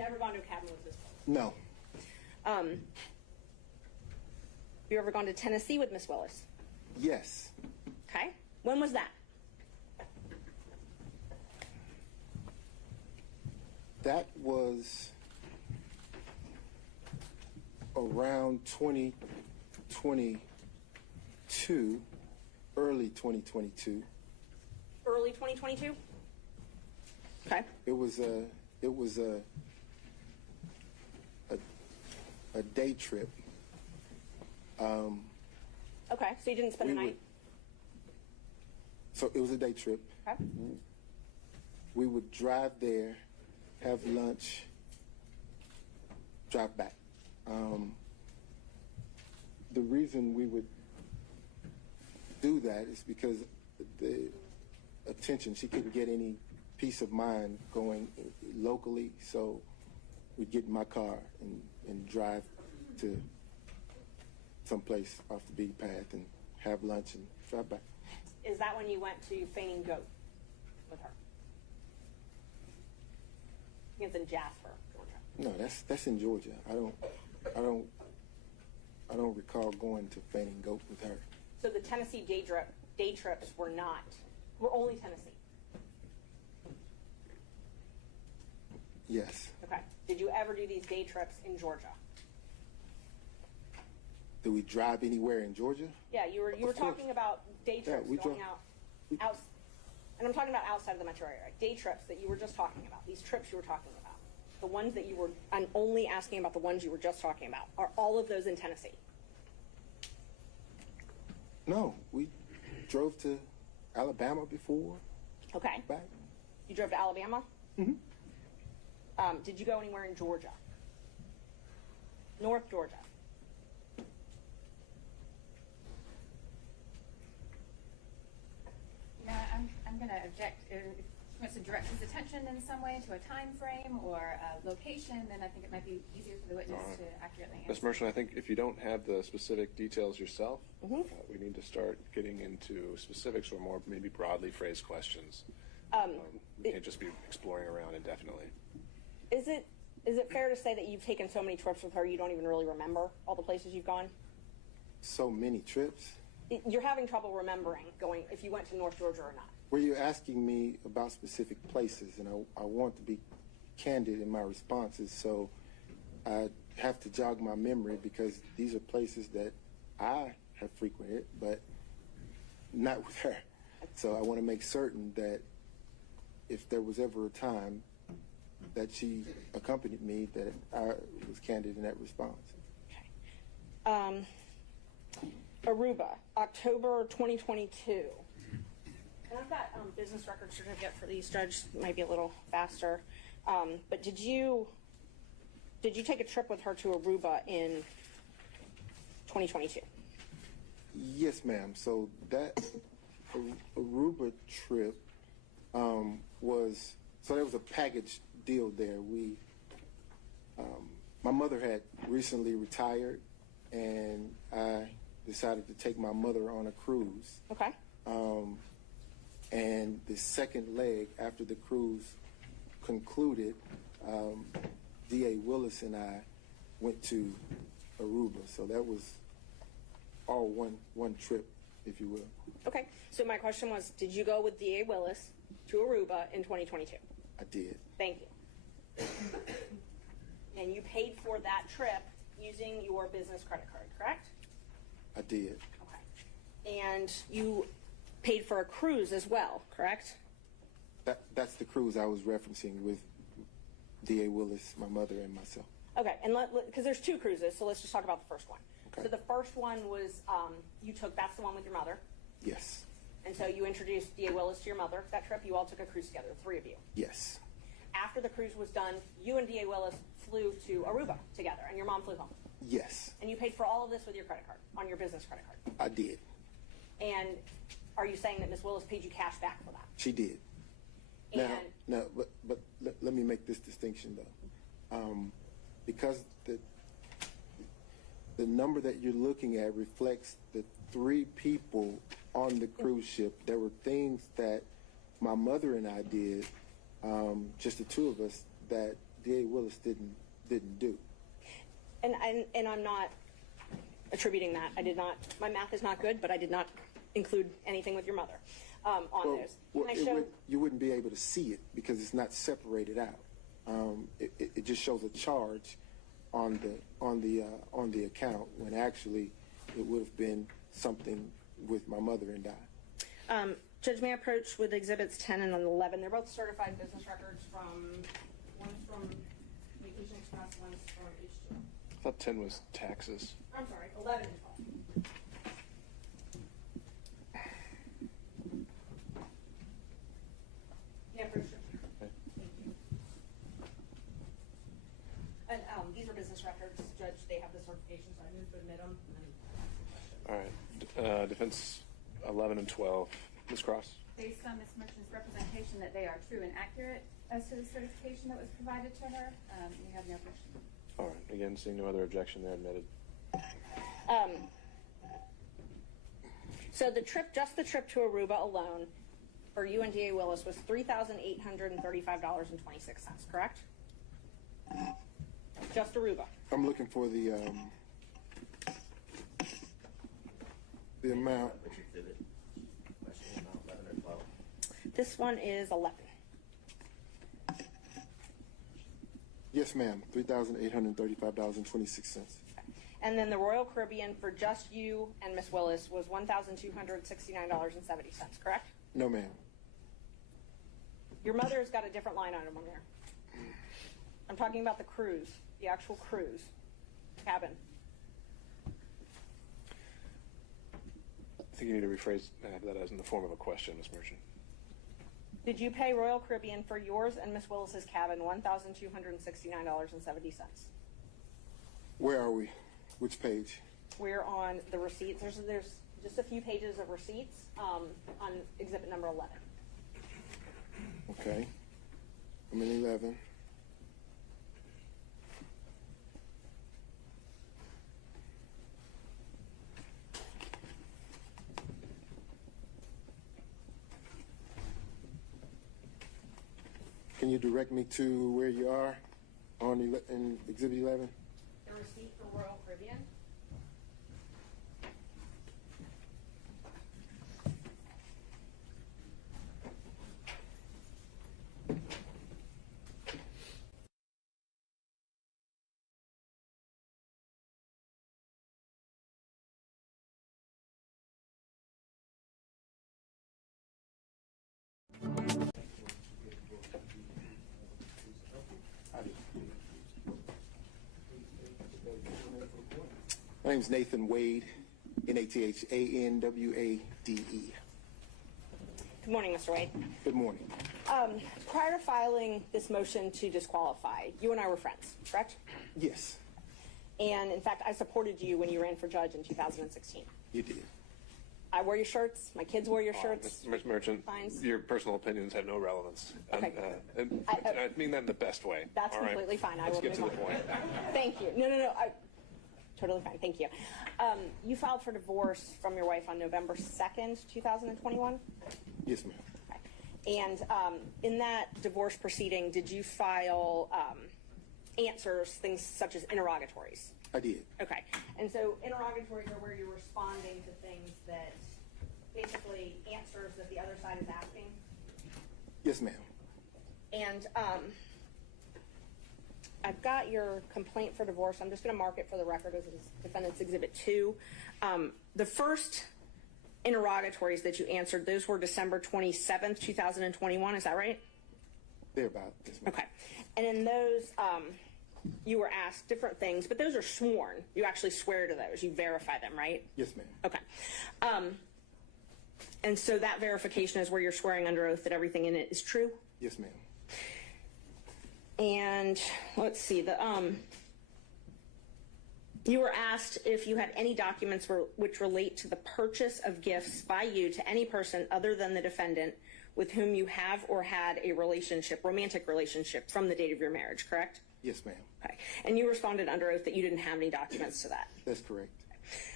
never gone to a cabin with Miss Willis? No. Have you ever gone to Tennessee with Miss Willis? Yes. Okay. When was that? That was around 2022, early 2022. Early 2022? Okay. It was a day trip. Okay, so you didn't spend the night? So it was a day trip. Okay. We would drive there, have lunch, drive back. The reason we would do that is because the attention, she couldn't get any peace of mind going locally, so we'd get in my car and drive to someplace off the beaten path and have lunch and drive back. Is that when you went to Feigning Goat with her? I think it's in Jasper, Georgia. No, that's in Georgia. I don't recall going to Feigning Goat with her. So the Tennessee day trips were only Tennessee? Yes. Okay. Did you ever do these day trips in Georgia? Did we drive anywhere in Georgia? Yeah, you were talking about day trips we going drove. out, and I'm talking about outside of the metro area. Day trips that you were just talking about. These trips you were talking about. The ones that you were, I'm only asking about the ones you were just talking about. Are all of those in Tennessee? No, we drove to Alabama before. Okay. Back. You drove to Alabama? Mm-hmm. Did you go anywhere in Georgia? North Georgia? No, I'm going to object. If he wants to direct his attention in some way to a time frame or a location, then I think it might be easier for the witness to accurately answer. Ms. Merchant, I think if you don't have the specific details yourself, we need to start getting into specifics or more maybe broadly phrased questions. We can't just be exploring around indefinitely. Is it fair to say that you've taken so many trips with her you don't even really remember all the places you've gone? So many trips. You're having trouble remembering if you went to North Georgia or not. Were you asking me about specific places? And I want to be candid in my responses, so I have to jog my memory because these are places that I have frequented, but not with her. So I want to make certain that if there was ever a time that she accompanied me, that I was candid in that response. Okay. Aruba, October 2022. And I've got business record certificate for these, Judge. It might be a little faster. But did you take a trip with her to Aruba in 2022? Yes, ma'am. So that Aruba trip there was a package deal there. My mother had recently retired, and I decided to take my mother on a cruise. Okay. And the second leg after the cruise concluded, D.A. Willis and I went to Aruba. So that was all one trip, if you will. Okay. So my question was, did you go with D.A. Willis to Aruba in 2022? I did. Thank you. And you paid for that trip using your business credit card, correct? I did. Okay. And you paid for a cruise as well, correct? That's the cruise I was referencing with D.A. Willis, my mother, and myself. Okay, and because there's two cruises, so let's just talk about the first one. Okay. So the first one was that's the one with your mother. Yes. And so you introduced D.A. Willis to your mother that trip. You all took a cruise together, the three of you. Yes. After the cruise was done, you and D.A. Willis flew to Aruba together, and your mom flew home. Yes. And you paid for all of this with your credit card, on your business credit card. I did. And are you saying that Ms. Willis paid you cash back for that? She did. And but let me make this distinction though, because the number that you're looking at reflects the 3 people on the cruise ship. There were things that my mother and I did, just the 2 of us, that D.A. Willis didn't do. And I'm not attributing that. I did not. My math is not good, but I did not include anything with your mother on those. Can I show? You wouldn't be able to see it because it's not separated out. It just shows a charge on the account when actually it would have been something with my mother and I. Judge, may I approach with exhibits 10 and 11? They're both certified business records one's from Vacation Express, one's from H2. I thought 10 was taxes. I'm sorry, 11 and 12. Yeah, for sure. Okay. Thank you. And these are business records, Judge. They have the certification, so I moved to admit them. All right. Defense 11 and 12. Ms. Cross? Based on Ms. Merchant's representation that they are true and accurate as to the certification that was provided to her, we have no objection. All right. Again, seeing no other objection, they're admitted. So the trip, just the trip to Aruba alone, for you and D.A. Willis was $3,835.26, correct? Just Aruba. I'm looking for the amount. Which exhibit? Question about 11 or 12. This one is 11. Yes, ma'am. $3,835.26. And then the Royal Caribbean for just you and Miss Willis was $1,269.70, correct? No, ma'am. Your mother's got a different line item on there. I'm talking about the cruise, the actual cruise cabin. I think you need to rephrase that as in the form of a question, Ms. Merchant. Did you pay Royal Caribbean for yours and Miss Willis's cabin $1,269.70? Where are we? Which page? We're on the receipts. There's just a few pages of receipts on exhibit number 11. Okay. I'm in 11. Can you direct me to where you are on in exhibit 11? The receipt for Royal Caribbean. My name's Nathan Wade, Nathanwade. Good morning, Mr. Wade. Good morning. Prior to filing this motion to disqualify, you and I were friends, correct? Yes, And in fact, I supported you when you ran for judge in 2016. you did. I wore your shirts. My kids wore your shirts. Ms. Merchant, Fines. your personal opinions have no relevance. Okay. I mean that in the best way. That's all right? completely fine. I Let's will get to move the on. point. Thank you. No. Totally fine. Thank you. You filed for divorce from your wife on November 2nd, 2021? Yes, ma'am. Okay. And in that divorce proceeding, did you file answers, things such as interrogatories? I did. Okay. And so interrogatories are where you're responding to things that basically answers that the other side is asking? Yes, ma'am. And I've got your complaint for divorce. I'm just going to mark it for the record as Defendant's Exhibit 2. The first interrogatories that you answered, those were December 27th, 2021. Is that right? They're about this, ma'am. Okay. And in those, you were asked different things, but those are sworn. You actually swear to those. You verify them, right? Yes, ma'am. Okay. And so that verification is where you're swearing under oath that everything in it is true? Yes, ma'am. And let's see, you were asked if you had any documents which relate to the purchase of gifts by you to any person other than the defendant with whom you have or had a relationship, romantic relationship, from the date of your marriage, correct? Yes, ma'am. Okay. And you responded under oath that you didn't have any documents to that. That's correct.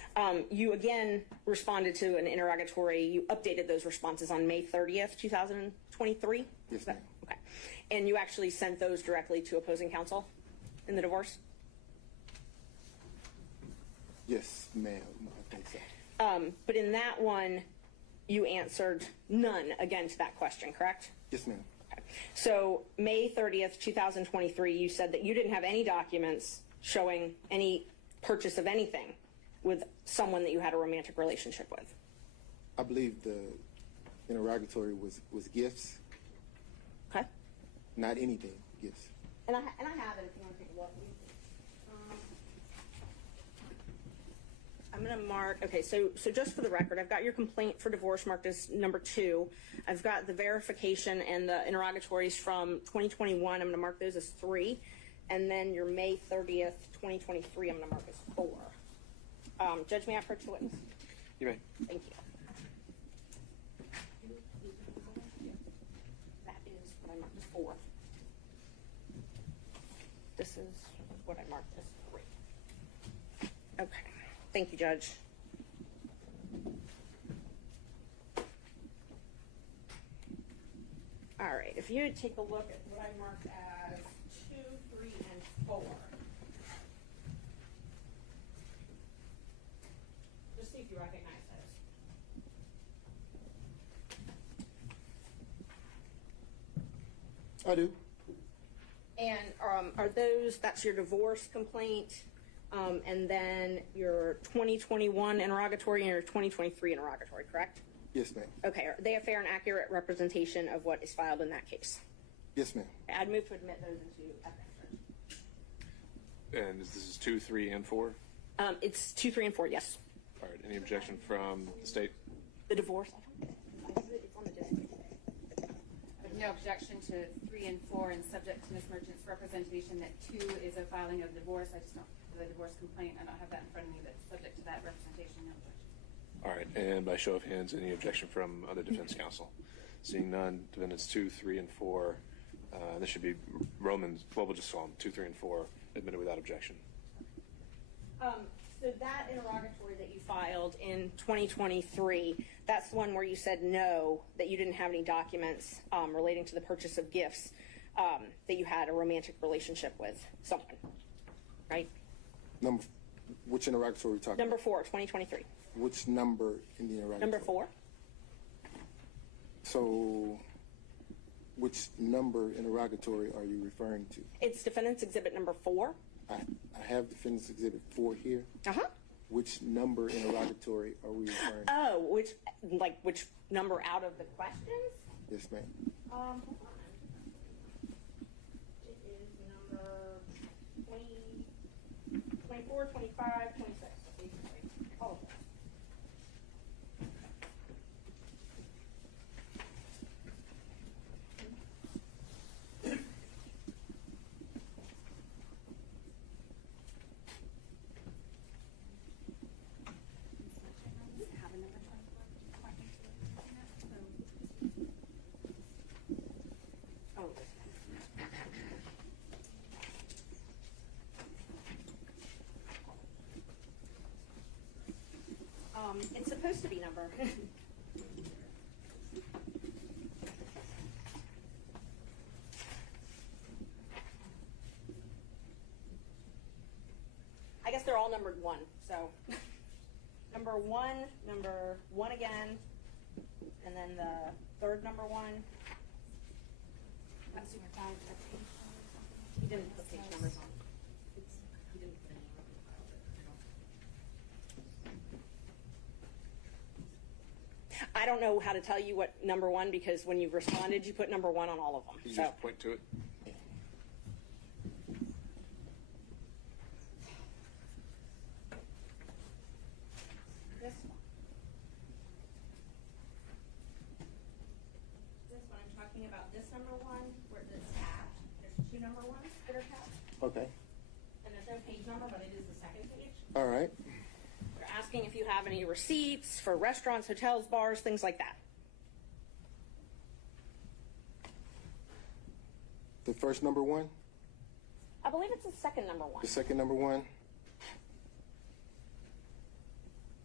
You again responded to an interrogatory. You updated those responses on May 30th, 2023? Yes, ma'am. Okay. And you actually sent those directly to opposing counsel in the divorce? Yes, ma'am. I think so. But in that one, you answered none again to that question, correct? Yes, ma'am. Okay. So May 30th, 2023, you said that you didn't have any documents showing any purchase of anything with someone that you had a romantic relationship with. I believe the interrogatory was gifts, Okay. not anything, gifts. And I have it if you want to take a look. I'm going to mark, okay, so just for the record, I've got your complaint for divorce marked as number 2. I've got the verification and the interrogatories from 2021. I'm going to mark those as 3. And then your May 30th, 2023, I'm going to mark as 4. Judge, may I approach the witness? You may. Thank you. That is what I marked as 4. This is what I marked as 3. Okay. Thank you, Judge. All right. If you would take a look at what I marked as 2, 3, and 4. Just see if you recognize those. I do. And are those, that's your divorce complaint, and then your 2021 interrogatory and your 2023 interrogatory, correct? Yes, ma'am. Okay, are they a fair and accurate representation of what is filed in that case? Yes, ma'am. I'd move to admit those into evidence. And this is 2, 3, and 4? It's 2, 3, and 4, yes. All right, any objection from the state? The divorce, it's on the disc. There's no objection to 3 and 4, and subject to Ms. Merchant's representation that 2 is a filing of divorce. I just don't, the divorce complaint, I don't have that in front of me, but subject to that representation, no objection. All right, and by show of hands, any objection from other defense counsel? Seeing none, defendants 2, 3, and 4. This should be Romans, well, we'll just call them 2, 3, and 4, admitted without objection. So that interrogatory that you filed in 2023, that's the one where you said no, that you didn't have any documents relating to the purchase of gifts, that you had a romantic relationship with someone, right? Which interrogatory are we talking Number about? 4, 2023. Which number in the interrogatory? Number 4. So, which number interrogatory are you referring to? It's defendant's exhibit number 4. I have defendant's exhibit 4 here. Uh-huh. Which number interrogatory are we referring to? Oh, which number out of the questions? Yes, ma'am. Hold on. It is number 20, 24, 25, 26. All of them. It's supposed to be number. I guess they're all numbered 1. So number 1 again, and then the third number 1. He didn't put page numbers on. He didn't put any on the file, but I don't know how to tell you what number 1, because when you responded, you put number 1 on all of them. Can you So just point to it? this one I'm talking about, this number 1, where it's tabbed. There's 2 number 1s that are tabbed, Okay. and there's no page number, but it is the second page. All right. They're asking if you have any receipts for restaurants, hotels, bars, things like that. The first number 1? I believe it's the second number 1. The second number 1?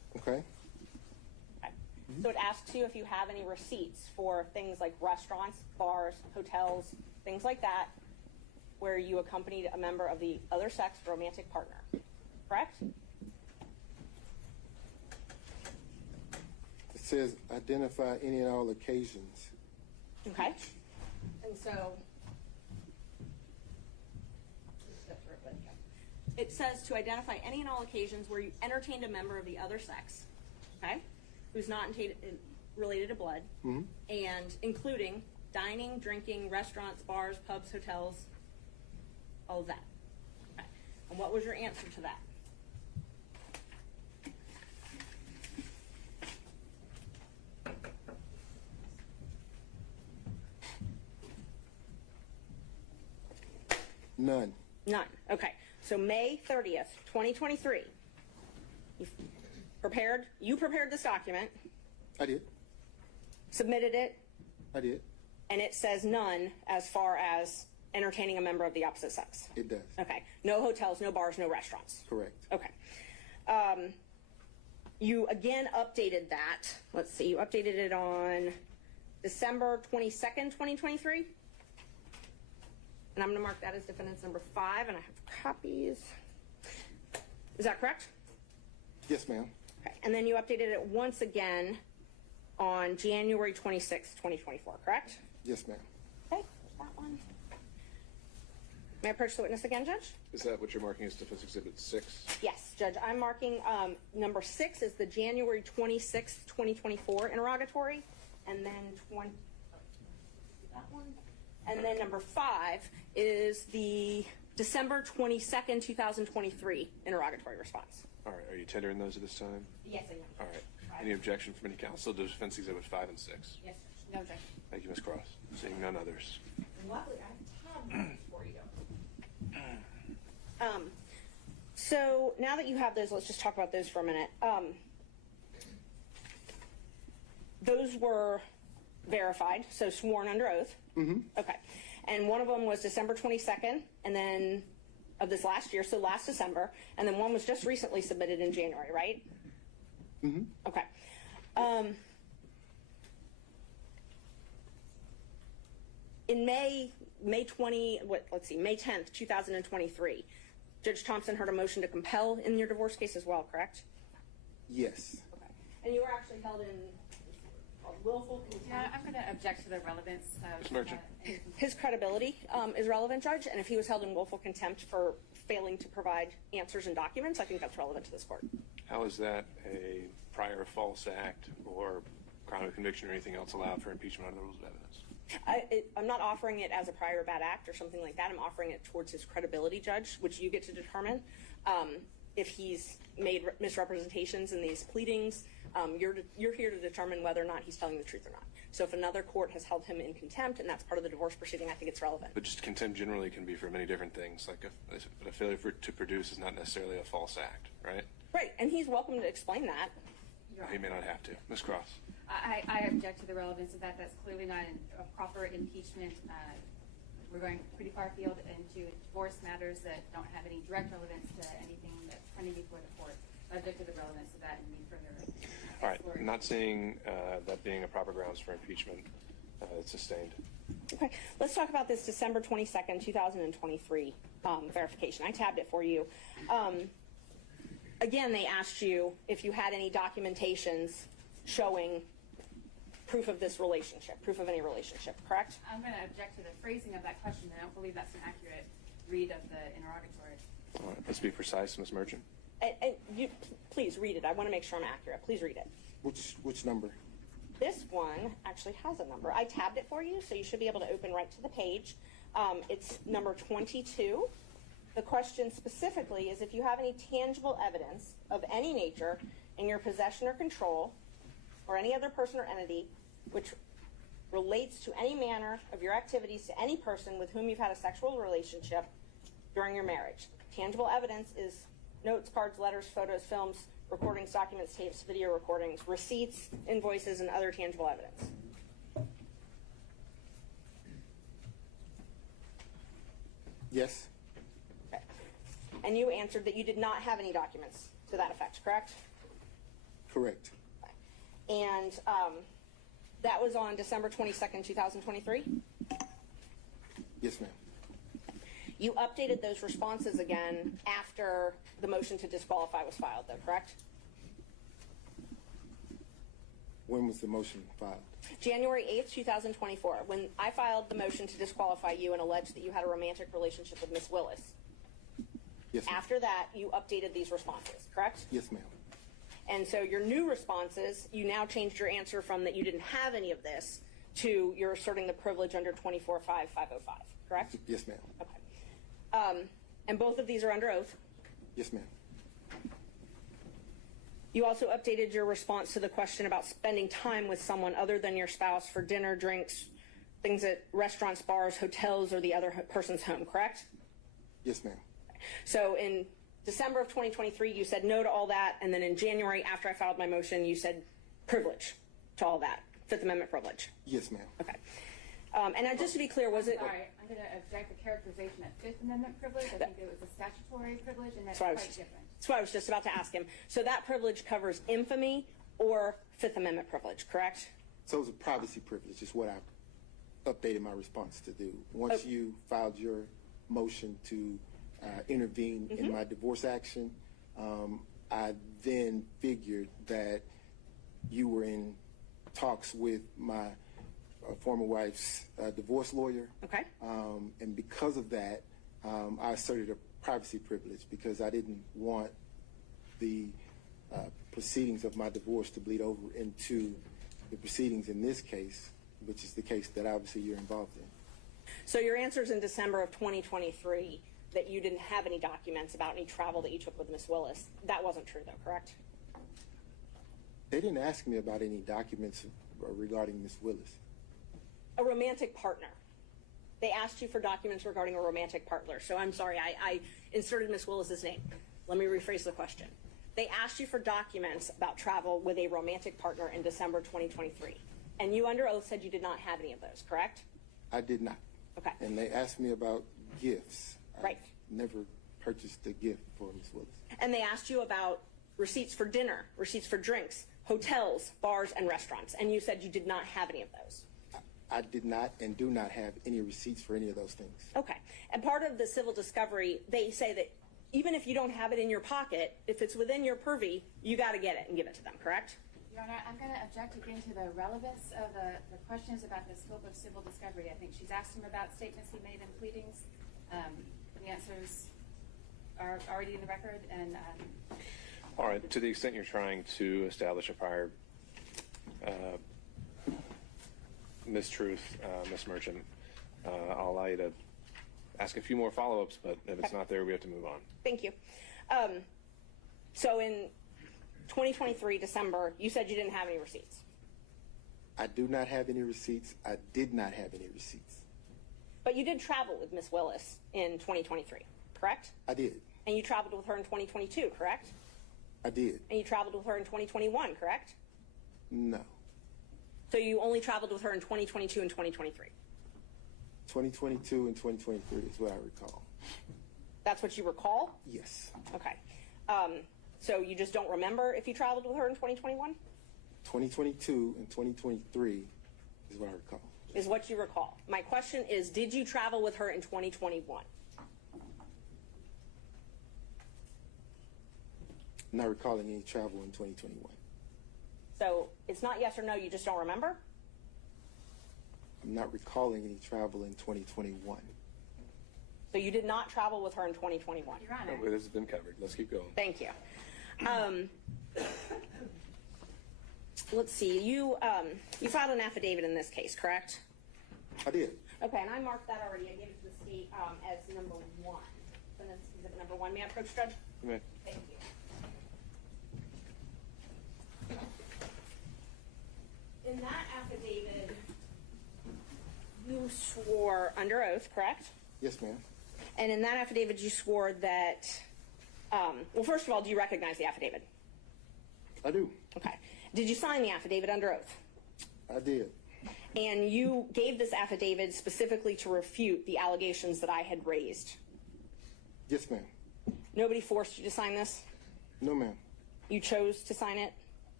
Okay. Okay. So it asks you if you have any receipts for things like restaurants, bars, hotels, things like that, where you accompanied a member of the other sex romantic partner. Correct? It says identify any and all occasions. Okay. And so it says to identify any and all occasions where you entertained a member of the other sex, okay, who's not related to blood, and including dining, drinking, restaurants, bars, pubs, hotels, all of that. Okay. And what was your answer to that? None. None. Okay. So May 30th, 2023, you prepared this document, I did. submitted it, I did. and it says none as far as entertaining a member of the opposite sex. It does. Okay. No hotels, no bars, no restaurants. Correct. Okay. You again updated that. Let's see. You updated it on December 22nd, 2023. And I'm going to mark that as defendant's number 5, and I have copies. Is that correct? Yes, ma'am. Okay. And then you updated it once again on January 26th, 2024, correct? Yes, ma'am. Okay, there's that one. May I approach the witness again, Judge? Is that what you're marking as Defense Exhibit 6? Yes, Judge. I'm marking number 6 is the January 26th, 2024 interrogatory, and then that one. And then number 5 is the December 22nd, 2023 interrogatory response. All right. Are you tendering those at this time? Yes, I am. All right. Any objection from any counsel to Defense Exhibit 5 and 6? Yes, Judge. No objection. Thank you, Ms. Cross. Seeing none others. Luckily, I have before you go. So now that you have those, let's just talk about those for a minute. Those were verified, so sworn under oath. Okay. And one of them was December 22nd, and then of this last year, so last December, and then one was just recently submitted in January, right? Okay. In May 10th, 2023, Judge Thompson heard a motion to compel in your divorce case as well, correct? Yes. Okay. And you were actually held in willful contempt. Yeah, I'm going to object to the relevance of Ms. Merchant. His credibility is relevant, Judge, and if he was held in willful contempt for failing to provide answers and documents, I think that's relevant to this court. How is that a prior false act or crime of conviction or anything else allowed for impeachment under the rules of evidence? I'm not offering it as a prior bad act or something like that. I'm offering it towards his credibility, Judge, which you get to determine. If he's made misrepresentations in these pleadings, you're here to determine whether or not he's telling the truth or not. So if another court has held him in contempt and that's part of the divorce proceeding, I think it's relevant. But just contempt generally can be for many different things. Like a failure to produce is not necessarily a false act, right? Right, and he's welcome to explain that. He may not have to. Ms. Cross. I object to the relevance of that. That's clearly not a proper impeachment. We're going pretty far afield into divorce matters that don't have any direct relevance to anything that's pending before the court. I object to the relevance of that and need further All right. I'm not seeing that being a proper grounds for impeachment. It's sustained. Okay, let's talk about this December 22nd, 2023 verification. I tabbed it for you. Again, they asked you if you had any documentations showing proof of this relationship, proof of any relationship, correct? I'm going to object to the phrasing of that question. I don't believe that's an accurate read of the interrogatory. All right. Let's be precise, Ms. Merchant. And you, please read it. I want to make sure I'm accurate. Please read it. Which number? This one actually has a number. I tabbed it for you, so you should be able to open right to the page. It's number 22. The question specifically is if you have any tangible evidence of any nature in your possession or control or any other person or entity which relates to any manner of your activities to any person with whom you've had a sexual relationship during your marriage. Tangible evidence is notes, cards, letters, photos, films, recordings, documents, tapes, video recordings, receipts, invoices, and other tangible evidence. Yes. Okay. And you answered that you did not have any documents to that effect, correct? Correct. And that was on December 22nd, 2023? Yes, ma'am. You updated those responses again after the motion to disqualify was filed, though, correct? When was the motion filed? January 8th, 2024, when I filed the motion to disqualify you and alleged that you had a romantic relationship with Miss Willis. Yes, ma'am. After that, you updated these responses, correct? Yes, ma'am. And so your new responses, you now changed your answer from that you didn't have any of this to you're asserting the privilege under 24.5.505, correct? Yes, ma'am. Okay. And both of these are under oath. Yes, ma'am. You also updated your response to the question about spending time with someone other than your spouse for dinner, drinks, things at restaurants, bars, hotels, or the other person's home, correct? Yes, ma'am. So in December of 2023, you said no to all that, and then in January, after I filed my motion, you said privilege to all that, Fifth Amendment privilege. Yes, ma'am. Okay. And now, just to be clear, was it... Sorry, I'm going to object the characterization of Fifth Amendment privilege. I think it was a statutory privilege, and that's quite different. That's what I was just about to ask him. So that privilege covers infamy or Fifth Amendment privilege, correct? So it was a privacy privilege is what I updated my response to do. Once you filed your motion to intervene in my divorce action, I then figured that you were in talks with my former wife's divorce lawyer. Okay. And because of that, I asserted a privacy privilege because I didn't want the proceedings of my divorce to bleed over into the proceedings in this case, which is the case that obviously you're involved in. So your answers in December of 2023 that you didn't have any documents about any travel that you took with Miss Willis, that wasn't true though, correct? They didn't ask me about any documents regarding Miss Willis. A romantic partner. They asked you for documents regarding a romantic partner. So I'm sorry, I inserted Miss Willis's name. Let me rephrase the question. They asked you for documents about travel with a romantic partner in December 2023. And you under oath said you did not have any of those, correct? I did not. Okay. And they asked me about gifts. Right. I never purchased a gift for Miss Willis. And they asked you about receipts for dinner, receipts for drinks, hotels, bars, and restaurants. And you said you did not have any of those. I did not and do not have any receipts for any of those things. Okay. And part of the civil discovery, they say that even if you don't have it in your pocket, if it's within your purview, you got to get it and give it to them, correct? Your Honor, I'm going to object again to the relevance of the questions about the scope of civil discovery. I think she's asked him about statements he made in pleadings. The answers are already in the record. And all right, to the extent you're trying to establish a prior mistruth, Ms. Merchant, I'll allow you to ask a few more follow-ups, but if it's not there, we have to move on. Thank you. So in 2023, December, you said you didn't have any receipts. I do not have any receipts. I did not have any receipts. But you did travel with Miss Willis in 2023, correct? I did. And you traveled with her in 2022, correct? I did. And you traveled with her in 2021, correct? No. So you only traveled with her in 2022 and 2023? 2022 and 2023 is what I recall. That's what you recall? Yes. Okay. So you just don't remember if you traveled with her in 2021? 2022 and 2023 is what I recall. Is what you recall. My question is, did you travel with her in 2021? I'm not recalling any travel in 2021. So it's not yes or no, you just don't remember? I'm not recalling any travel in 2021. So you did not travel with her in 2021? Your Honor. Oh, this has been covered. Let's keep going. Thank you. Let's see. You filed an affidavit in this case, correct? I did. Okay, and I marked that already. I gave it to the state as number 1. So that's exhibit number 1. May I approach, Judge? Okay. Thank you. In that affidavit, you swore under oath, correct? Yes, ma'am. And in that affidavit, you swore that, well, first of all, do you recognize the affidavit? I do. Okay. Did you sign the affidavit under oath? I did. And you gave this affidavit specifically to refute the allegations that I had raised? Yes, ma'am. Nobody forced you to sign this? No, ma'am. You chose to sign it?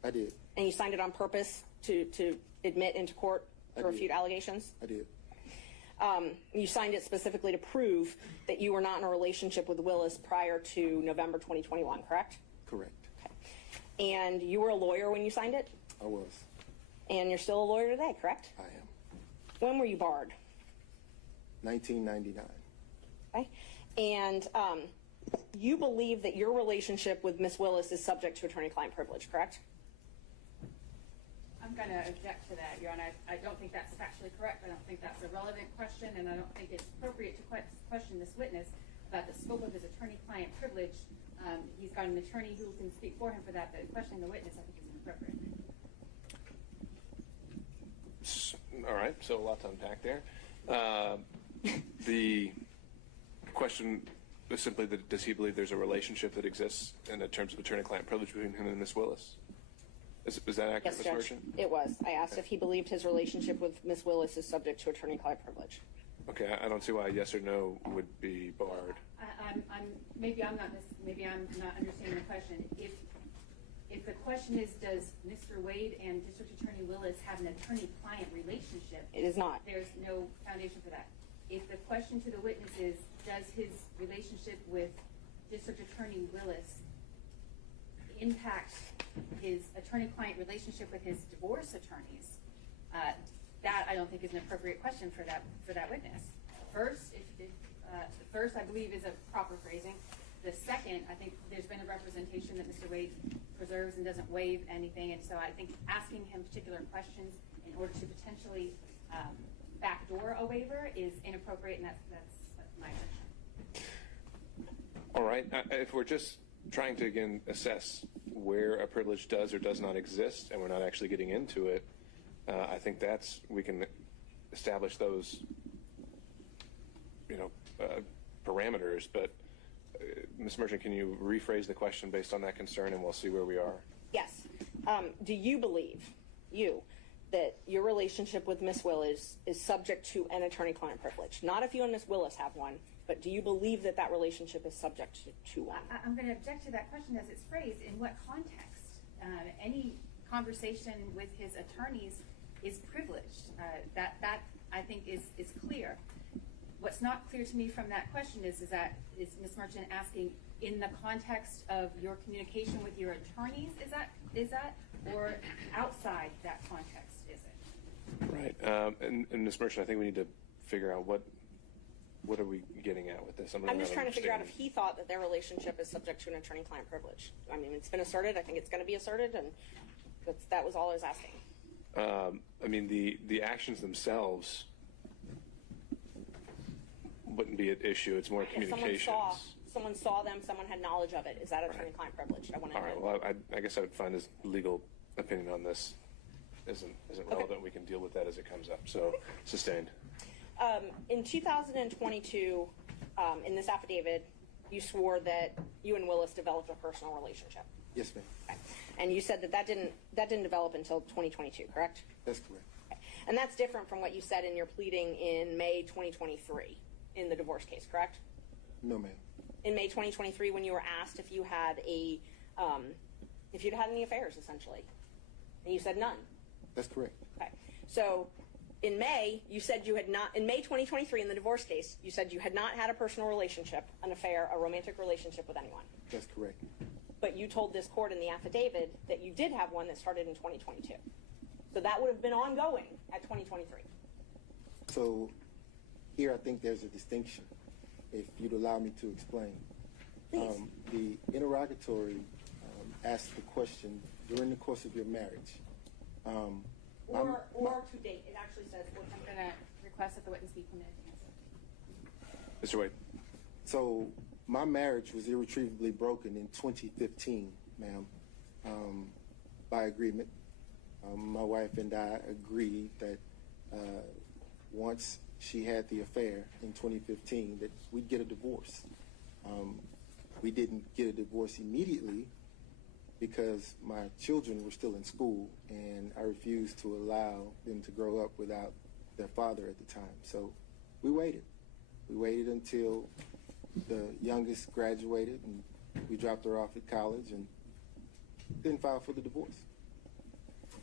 I did. And you signed it on purpose to admit into court to refute allegations? I did. You signed it specifically to prove that you were not in a relationship with Willis prior to November 2021, correct? Correct. Okay. And you were a lawyer when you signed it? I was. And you're still a lawyer today, correct? I am. When were you barred? 1999. Okay. And you believe that your relationship with Ms. Willis is subject to attorney-client privilege, correct? I'm going to object to that, Your Honor. I don't think that's factually correct. I don't think that's a relevant question, and I don't think it's appropriate to question this witness about the scope of his attorney-client privilege. He's got an attorney who can speak for him for that, but questioning the witness, I think, is inappropriate. All right, so a lot to unpack there. The question is simply that does he believe there's a relationship that exists in the terms of attorney-client privilege between him and Ms. Willis? Is that accurate, Yes, Ms. Judge. Merchant? It was. I asked if he believed his relationship with Ms. Willis is subject to attorney-client privilege. Okay, I don't see why a yes or no would be barred. Maybe I'm not understanding the question. If the question is, does Mr. Wade and District Attorney Willis have an attorney-client relationship? It is not. There's no foundation for that. If the question to the witness is, does his relationship with District Attorney Willis impact his attorney-client relationship with his divorce attorneys, that I don't think is an appropriate question for that witness. First, the first I believe is a proper phrasing. The second, I think there's been a representation that Mr. Wade preserves and doesn't waive anything, and so I think asking him particular questions in order to potentially backdoor a waiver is inappropriate, and that's my position. All right, if we're just trying to, again, assess where a privilege does or does not exist, and we're not actually getting into it, I think we can establish those, parameters. But Ms. Merchant, can you rephrase the question based on that concern, and we'll see where we are? Yes. Do you believe, that your relationship with Ms. Willis is subject to an attorney-client privilege? Not if you and Ms. Willis have one, but do you believe that that relationship is subject to one? I'm going to object to that question as it's phrased. In what context? Any conversation with his attorneys is privileged. That I think is clear. What's not clear to me from that question is Ms. Merchant asking in the context of your communication with your attorneys, is that, or outside that context is it? Right, and Ms. Merchant, I think we need to figure out what are we getting at with this? I'm just trying to figure out if he thought that their relationship is subject to an attorney-client privilege. I mean, it's been asserted. I think it's going to be asserted, and that was all I was asking. I mean, the actions themselves wouldn't be at issue. It's more communications. If someone saw them, someone had knowledge of it, is that attorney-client privilege? I want to know. All right, well, I guess I would find his legal opinion on this isn't relevant. Okay. We can deal with that as it comes up. So, sustained. In 2022, in this affidavit, you swore that you and Willis developed a personal relationship. Yes, ma'am. Okay. And you said that didn't develop until 2022, correct? That's correct. Okay. And that's different from what you said in your pleading in May 2023 in the divorce case, correct? No, ma'am. In May 2023, when you were asked if you had if you'd had any affairs, essentially, and you said none. That's correct. Okay. So, in May, you said you had not, in May 2023 in the divorce case, you said you had not had a personal relationship, an affair, a romantic relationship with anyone. That's correct. But you told this court in the affidavit that you did have one that started in 2022. So that would have been ongoing at 2023. So here I think there's a distinction, if you'd allow me to explain. Please. The interrogatory asked the question during the course of your marriage. Or to date. It actually says, I'm going to request that the witness be permitted to answer. Mr. Wade. So my marriage was irretrievably broken in 2015, ma'am, by agreement. My wife and I agreed that once she had the affair in 2015 that we'd get a divorce. We didn't get a divorce immediately because my children were still in school and I refused to allow them to grow up without their father at the time. So we waited. We waited until the youngest graduated and we dropped her off at college and then filed for the divorce.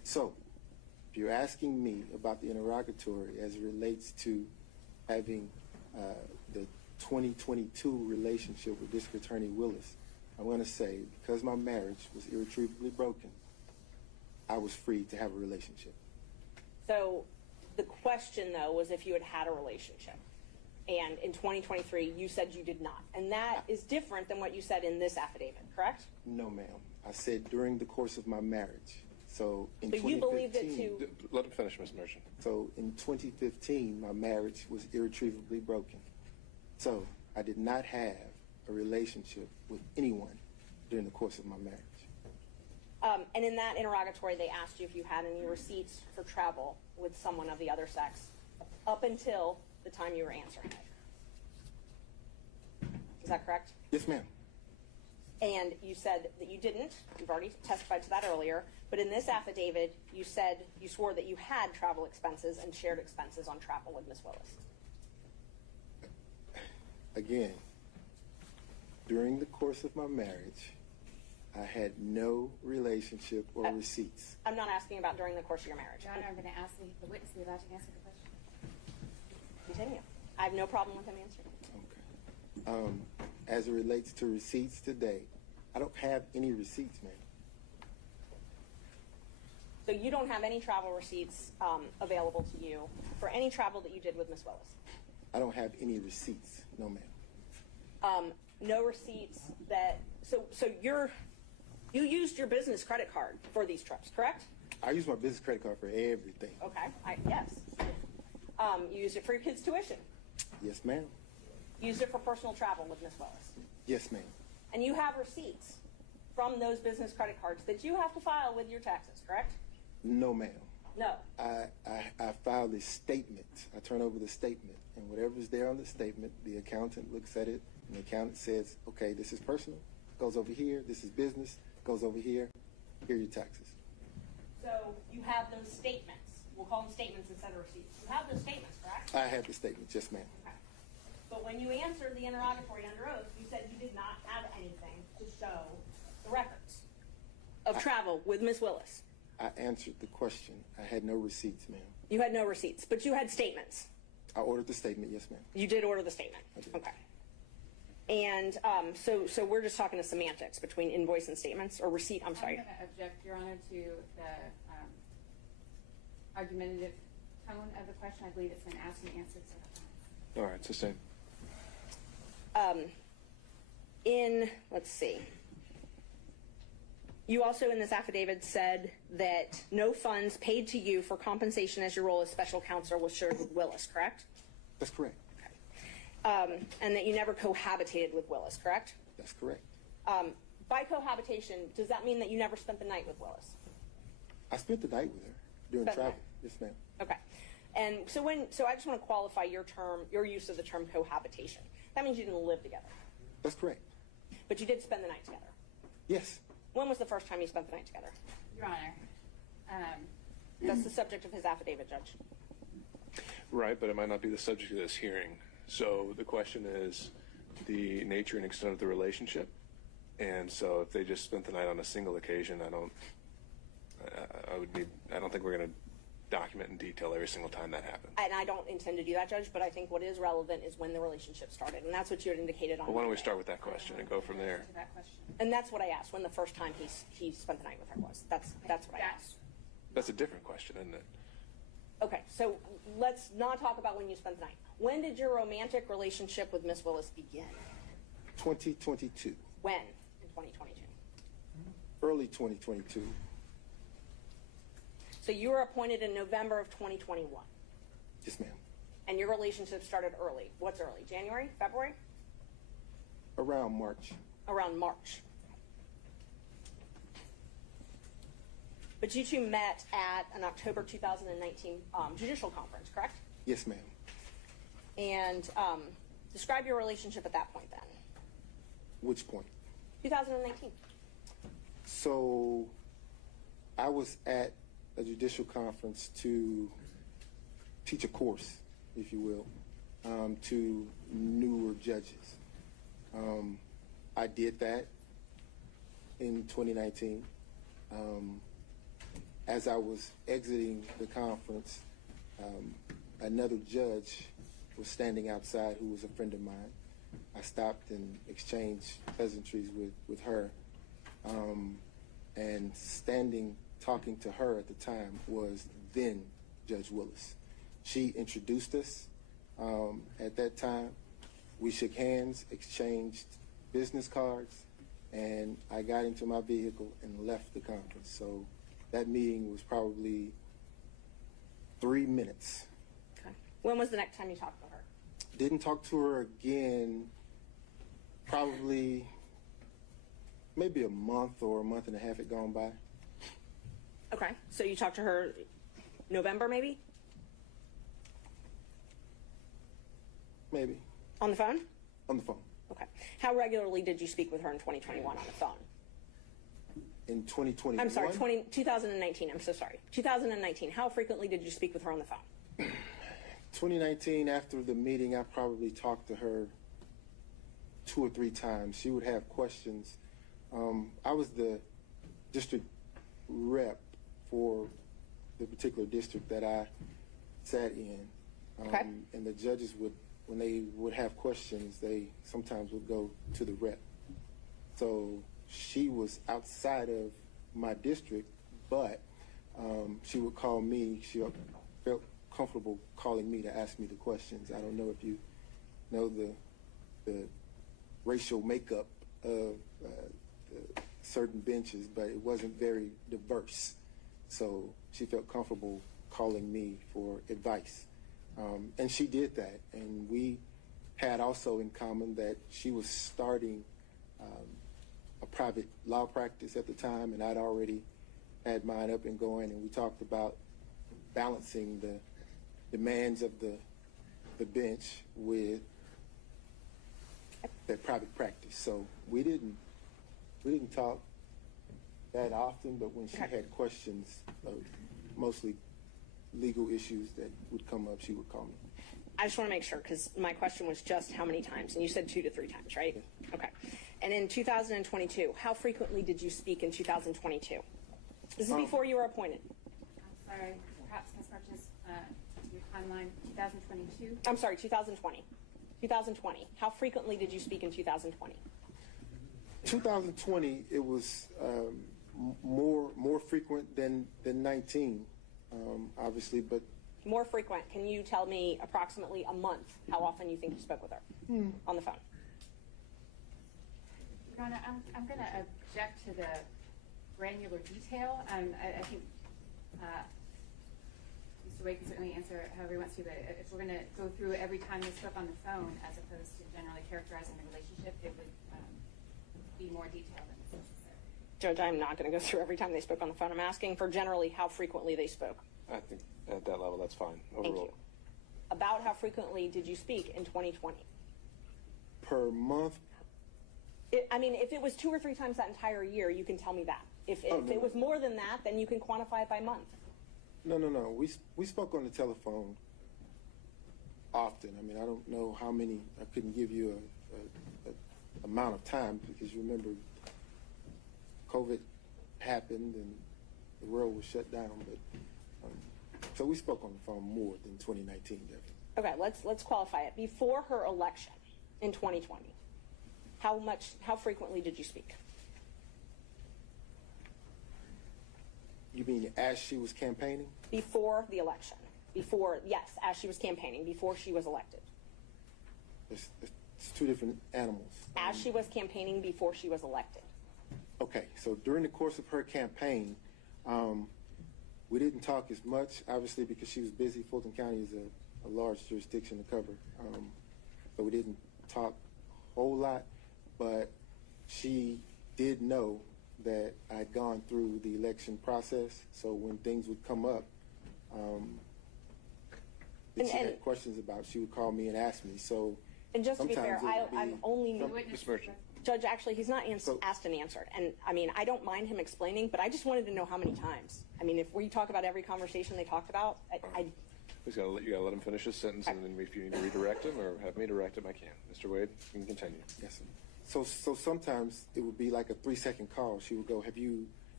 So, if you're asking me about the interrogatory as it relates to having the 2022 relationship with District Attorney Willis, I'm going to say, because my marriage was irretrievably broken, I was free to have a relationship. So the question, though, was if you had had a relationship. And in 2023, you said you did not. And that is different than what you said in this affidavit, correct? No, ma'am. I said during the course of my marriage. So in But you believed it 2015, to... Let him finish, Ms. Merchant. so in 2015, my marriage was irretrievably broken. So I did not have a relationship with anyone during the course of my marriage. And in that interrogatory, they asked you if you had any receipts for travel with someone of the other sex up until the time you were answering it. Is that correct? Yes, ma'am. And you said that you didn't. You've already testified to that earlier. But in this affidavit, you said you swore that you had travel expenses and shared expenses on travel with Ms. Willis. Again, during the course of my marriage, I had no relationship or receipts. I'm not asking about during the course of your marriage. Your Honor, I'm going to ask the witness to be allowed to answer the question. Continue. I have no problem with him answering. Okay. As it relates to receipts today, I don't have any receipts, ma'am. So you don't have any travel receipts available to you for any travel that you did with Ms. Willis? I don't have any receipts, no, ma'am. No receipts that... So you used your business credit card for these trips, correct? I use my business credit card for everything. Okay. Yes. You used it for your kids' tuition. Yes, ma'am. Used it for personal travel with Ms. Willis. Yes, ma'am. And you have receipts from those business credit cards that you have to file with your taxes, correct? No, ma'am. No. I filed a statement. I turn over the statement, and whatever's there on the statement, the accountant looks at it, and the accountant says, okay, this is personal, goes over here, this is business, goes over here, here are your taxes. So you have those statements. We'll call them statements instead of receipts. You have those statements, correct? I have the statement, yes, ma'am. Okay. But when you answered the interrogatory under oath, you said you did not have anything to show the records of travel with Ms. Willis. I answered the question. I had no receipts, ma'am. You had no receipts, but you had statements. I ordered the statement, yes, ma'am. You did order the statement. I did. Okay. And so we're just talking the semantics between invoice and statements, or receipt, I'm sorry. I'm going to object, Your Honor, to the argumentative tone of the question. I believe it's been asked and answered several times. All right, sustain. Let's see. You also in this affidavit said that no funds paid to you for compensation as your role as special counsel was shared with Willis, correct? That's correct. And that you never cohabitated with Willis, correct? That's correct. By cohabitation, does that mean that you never spent the night with Willis? I spent the night with her during Spent the travel. night. Yes, ma'am. Okay. And so I just want to qualify your use of the term cohabitation. That means you didn't live together. That's correct. But you did spend the night together. Yes. When was the first time you spent the night together? Your Honor, That's the subject of his affidavit, Judge. Right, but it might not be the subject of this hearing. So the question is the nature and extent of the relationship. And so if they just spent the night on a single occasion, I don't think we're going to document in detail every single time that happens. And I don't intend to do that, Judge, but I think what is relevant is when the relationship started. And that's what you had indicated on Well, why don't we Monday. start with that question and go from there? to that question. And that's what I asked, when the first time he spent the night with her was. That's what I asked. That's a different question, isn't it? Okay, so let's not talk about when you spent the night. When did your romantic relationship with Miss Willis begin? 2022. When in 2022? Early 2022. So you were appointed in November of 2021. Yes, ma'am. And your relationship started early. What's early? January? February? Around March. Around March. But you two met at an October 2019 judicial conference, correct? Yes, ma'am. And describe your relationship at that point then. Which point? 2019. So I was at a judicial conference to teach a course, if you will, to newer judges. I did that in 2019. as I was exiting the conference, another judge was standing outside who was a friend of mine. I stopped and exchanged pleasantries with her. And standing, talking to her at the time was then Judge Willis. She introduced us at that time. We shook hands, exchanged business cards, and I got into my vehicle and left the conference. So that meeting was probably 3 minutes. Okay. When was the next time you talked to her? Didn't talk to her again probably maybe a month or a month and a half had gone by. Okay, so you talked to her November maybe? Maybe. On the phone? On the phone. Okay. How regularly did you speak with her in 2021 on the phone? In 2021? I'm sorry, 2019, I'm so sorry. 2019, how frequently did you speak with her on the phone? 2019, after the meeting, I probably talked to her 2 or 3 times. She would have questions. I was the district rep for the particular district that I sat in. Okay. And the judges would, when they would have questions, they sometimes would go to the rep. So she was outside of my district, but she would call me. She felt comfortable calling me to ask me the questions. I don't know if you know the racial makeup of certain benches, but it wasn't very diverse. So she felt comfortable calling me for advice. And she did that. And we had also in common that she was starting a private law practice at the time, and I'd already had mine up and going, and we talked about balancing the demands of the bench with that private practice. So we didn't talk that often, but when she had questions, mostly legal issues that would come up, she would call me. I just want to make sure, because my question was just how many times, and you said 2 to 3 times, right? Okay. And in 2022, how frequently did you speak in 2022? This is before you were appointed. I'm sorry, perhaps Ms. Marches, your timeline, 2022? I'm sorry, 2020. 2020. How frequently did you speak in 2020? 2020, it was more frequent than 19, obviously, but More frequent. Can you tell me approximately a month how often you think you spoke with her on the phone? Your Honor, I'm going to object to the granular detail. I think Mr. Wade can certainly answer however he wants to, but if we're going to go through every time they spoke on the phone as opposed to generally characterizing the relationship, it would be more detailed than necessary. Judge, I'm not going to go through every time they spoke on the phone. I'm asking for generally how frequently they spoke. I think at that level, that's fine. Thank you. About how frequently did you speak in 2020? per month. I mean, if it was 2 or 3 times that entire year, you can tell me that. If no. it was more than that, then you can quantify it by month. No. We spoke on the telephone often. I mean, I don't know how many. I couldn't give you a amount of time because you remember COVID happened and the world was shut down. But so we spoke on the phone more than 2019, definitely. Okay, let's qualify it. Before her election in 2020, how frequently did you speak? You mean as she was campaigning? Before the election. Yes, as she was campaigning, before she was elected. It's 2 different animals. As she was campaigning, before she was elected. Okay, so during the course of her campaign, we didn't talk as much, obviously, because she was busy. Fulton County is a large jurisdiction to cover. So we didn't talk a whole lot, but she did know that I'd gone through the election process. So when things would come up, that she had questions about, she would call me and ask me. So and just to be fair, I'm only Judge, actually, he's not asked and answered. And, I mean, I don't mind him explaining, but I just wanted to know how many times. I mean, if we talk about every conversation they talked about, You gotta let him finish his sentence, and then if you need to redirect him or have me direct him, I can. Mr. Wade, you can continue. Yes, sir. So sometimes it would be like a 3-second call. She would go, "Have you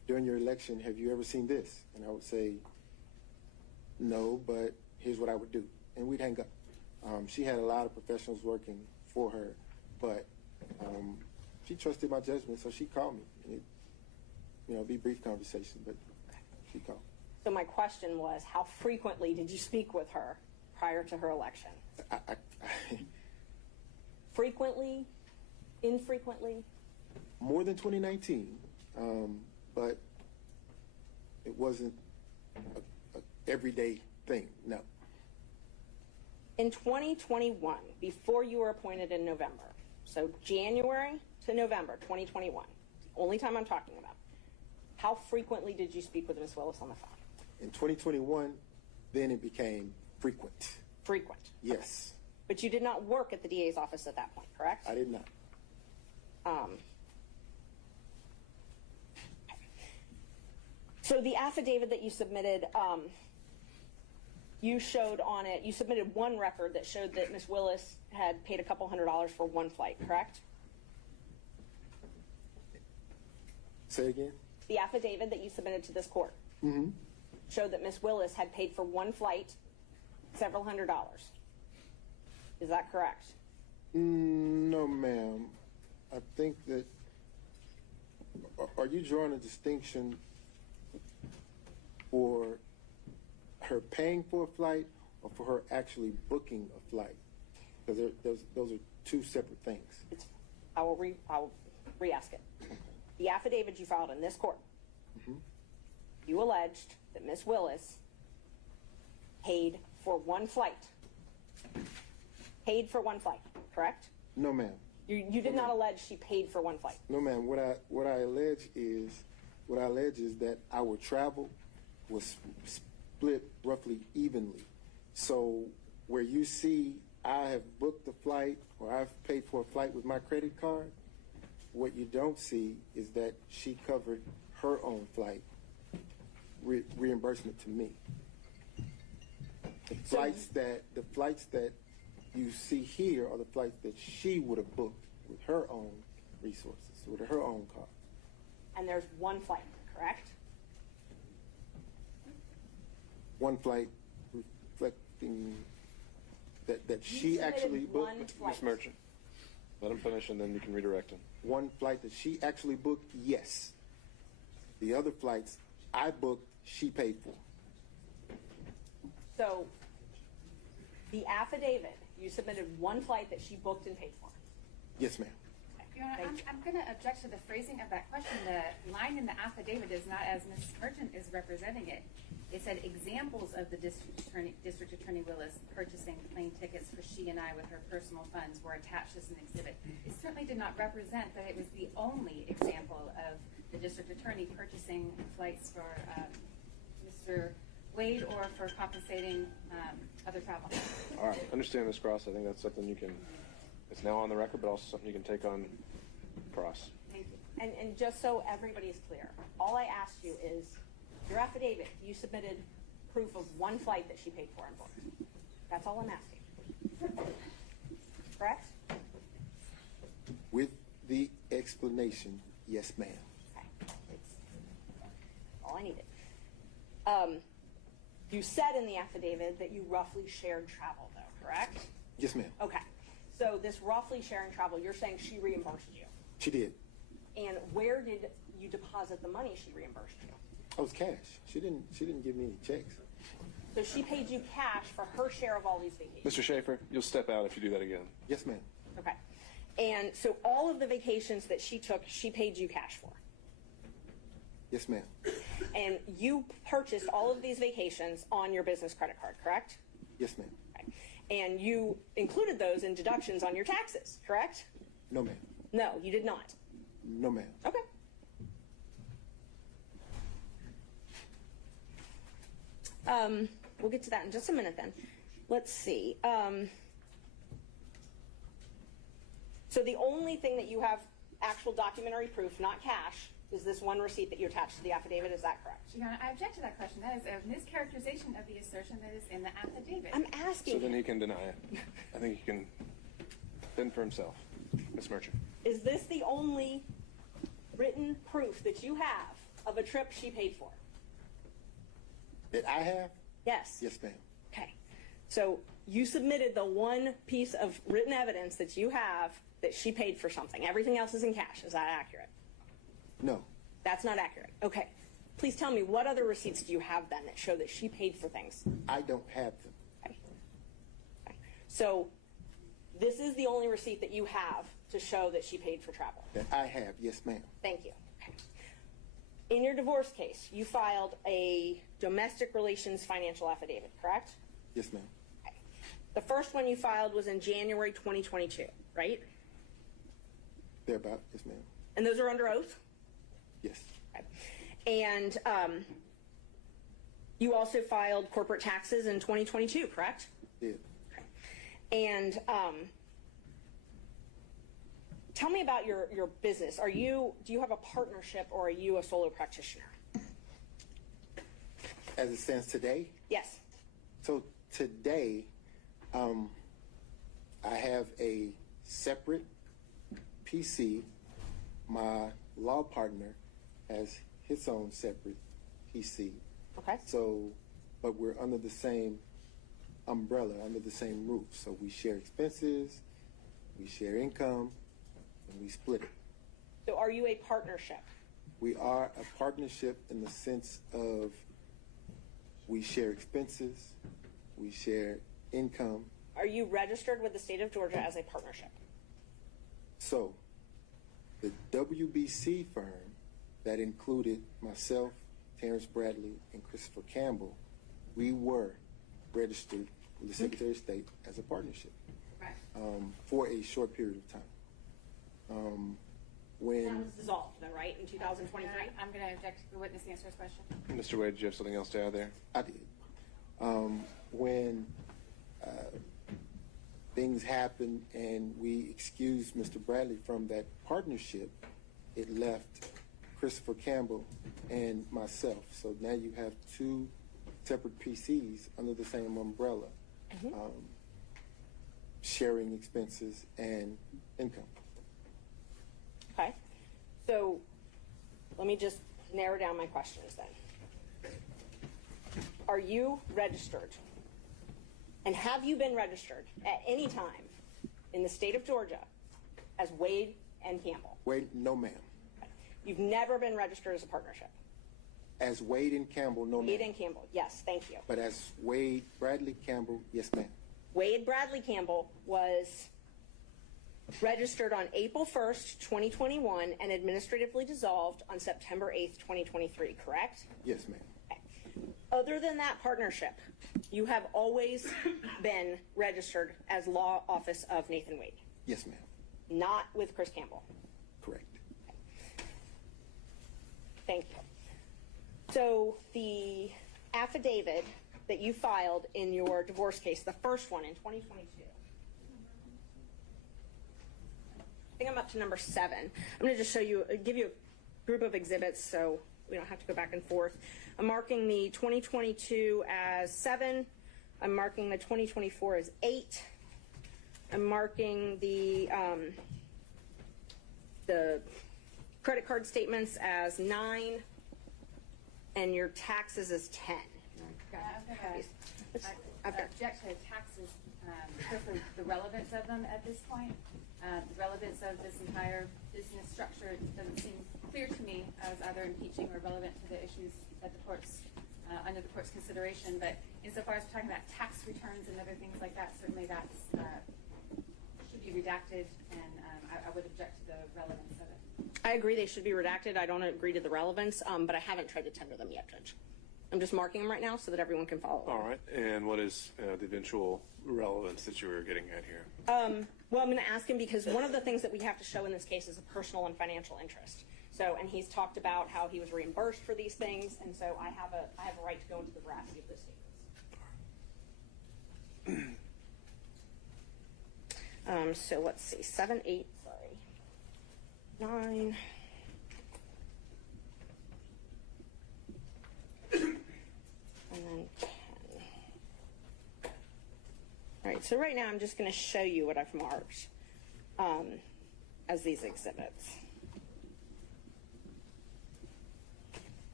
during your election, have you ever seen this? And I would say, no, but here's what I would do. And we'd hang up. She had a lot of professionals working for her, but she trusted my judgment, so she called me. And it, it'd be a brief conversation, but she called. So my question was, how frequently did you speak with her prior to her election? Frequently? Infrequently? More than 2019, but it wasn't a everyday thing, no. In 2021, before you were appointed in November, so January to November 2021, the only time I'm talking about, how frequently did you speak with Ms. Willis on the phone? In 2021, then it became frequent. Frequent. Yes. But you did not work at the DA's office at that point, correct? I did not. So the affidavit that you submitted, you showed on it, you submitted one record that showed that Ms. Willis had paid a couple $100s for one flight, correct? Say again? The affidavit that you submitted to this court showed that Ms. Willis had paid for one flight several $100s. Is that correct? No, ma'am. I think that, are you drawing a distinction for her paying for a flight or for her actually booking a flight? Because those are two separate things. I will re-ask it. The affidavit you filed in this court, you alleged that Ms. Willis paid for one flight. Paid for one flight, correct? No, ma'am. You did not allege she paid for one flight. No, ma'am. What I allege is that our travel was split roughly evenly. So where you see I have booked a flight or I've paid for a flight with my credit card, what you don't see is that she covered her own flight reimbursement to me. The flights that you see here are the flights that she would have booked with her own resources, with her own car. And there's one flight, correct? One flight reflecting that she submitted actually one booked. flight. Ms. Merchant, let him finish and then you can redirect him. One flight that she actually booked, yes. The other flights I booked, she paid for. So the affidavit, you submitted one flight that she booked and paid for. Yes, ma'am. Your Honor, I'm going to object to the phrasing of that question. The line in the affidavit is not as Ms. Merchant is representing it. It said examples of the District Attorney Willis purchasing plane tickets for she and I with her personal funds were attached as an exhibit. It certainly did not represent that it was the only example of the District Attorney purchasing flights for Mr. Wade or for compensating other travel. All right, understand, Ms. Cross. I think that's something you can, it's now on the record, but also something you can take on cross. Thank you. And just so everybody's clear, all I asked you is, your affidavit, you submitted proof of one flight that she paid for and booked. That's all I'm asking. Correct? With the explanation, yes, ma'am. Okay. It's all I needed. You said in the affidavit that you roughly shared travel, though, correct? Yes, ma'am. Okay. So this roughly sharing travel, you're saying she reimbursed you. She did. And where did you deposit the money she reimbursed you? Oh, it was cash. She didn't give me any checks. So she paid you cash for her share of all these vacations. Mr. Schaefer, you'll step out if you do that again. Yes, ma'am. Okay. And so all of the vacations that she took, she paid you cash for. Yes, ma'am. And you purchased all of these vacations on your business credit card, correct? Yes, ma'am. Okay. And you included those in deductions on your taxes, correct? No, ma'am. No, you did not. No, ma'am. Okay. We'll get to that in just a minute then. Let's see. So the only thing that you have actual documentary proof, not cash, is this one receipt that you attached to the affidavit. Is that correct? Your Honor, I object to that question. That is a mischaracterization of the assertion that is in the affidavit. I'm asking. So then he can deny it. I think he can fend for himself. Ms. Merchant. Is this the only written proof that you have of a trip she paid for. That I have? Yes. Yes, ma'am. Okay. So you submitted the one piece of written evidence that you have that she paid for something. Everything else is in cash. Is that accurate? No. That's not accurate. Okay. Please tell me, what other receipts do you have then that show that she paid for things? I don't have them. Okay. Okay. So this is the only receipt that you have to show that she paid for travel. That I have, yes, ma'am. Thank you. Okay. In your divorce case, you filed a domestic relations financial affidavit, correct? Yes, ma'am. Okay. The first one you filed was in January 2022, right? Thereabout, yes, ma'am. And those are under oath? Yes. Okay. And you also filed corporate taxes in 2022, correct? Did. Okay. And tell me about your business. Do you have a partnership, or are you a solo practitioner? As it stands today? Yes. So today, I have a separate PC. My law partner has his own separate PC. Okay. So, but we're under the same umbrella, under the same roof. So we share expenses, we share income, and we split it. So are you a partnership? We are a partnership in the sense of we share expenses, we share income. Are you registered with the state of Georgia as a partnership? So the WBC firm that included myself, Terrence Bradley, and Christopher Campbell, we were registered with the Secretary of State as a partnership for a short period of time. When That was dissolved, though, right, in 2023? I'm going to object to the witness answer his question. Mr. Wade, do you have something else to add there? I did. When things happened and we excused Mr. Bradley from that partnership, it left Christopher Campbell and myself. So now you have two separate PCs under the same umbrella, sharing expenses and income. Okay. So let me just narrow down my questions then. Are you registered? And have you been registered at any time in the state of Georgia as Wade and Campbell? Wade, no ma'am. You've never been registered as a partnership? As Wade and Campbell, no ma'am. Wade and Campbell, yes, thank you. But as Wade Bradley Campbell, yes ma'am. Wade Bradley Campbell was registered on April 1st, 2021 and administratively dissolved on September 8th, 2023, correct? Yes ma'am. Okay. Other than that partnership, you have always been registered as law office of Nathan Wade? Yes ma'am. Not with Chris Campbell? Correct. Thank you. So the affidavit that you filed in your divorce case, the first one in 2022, I think I'm up to number 7. I'm going to just give you a group of exhibits so we don't have to go back and forth. I'm marking the 2022 as 7. I'm marking the 2024 as 8. I'm marking the credit card statements as 9, and your taxes as 10. I object to taxes because of the relevance of them at this point. The relevance of this entire business structure doesn't seem clear to me as either impeaching or relevant to the issues that the courts, under the court's consideration. But insofar as we're talking about tax returns and other things like that, certainly that should be redacted, and I would object to the relevance of it. I agree they should be redacted. I don't agree to the relevance, but I haven't tried to tender them yet, Judge. I'm just marking them right now so that everyone can follow. All right. And what is the eventual relevance that you were getting at here? Well, I'm going to ask him because one of the things that we have to show in this case is a personal and financial interest. So, and he's talked about how he was reimbursed for these things, and so I have a right to go into the veracity of those statements. So let's see, 7, 8, sorry, 9. And then 10. All right, so right now I'm just going to show you what I've marked as these exhibits.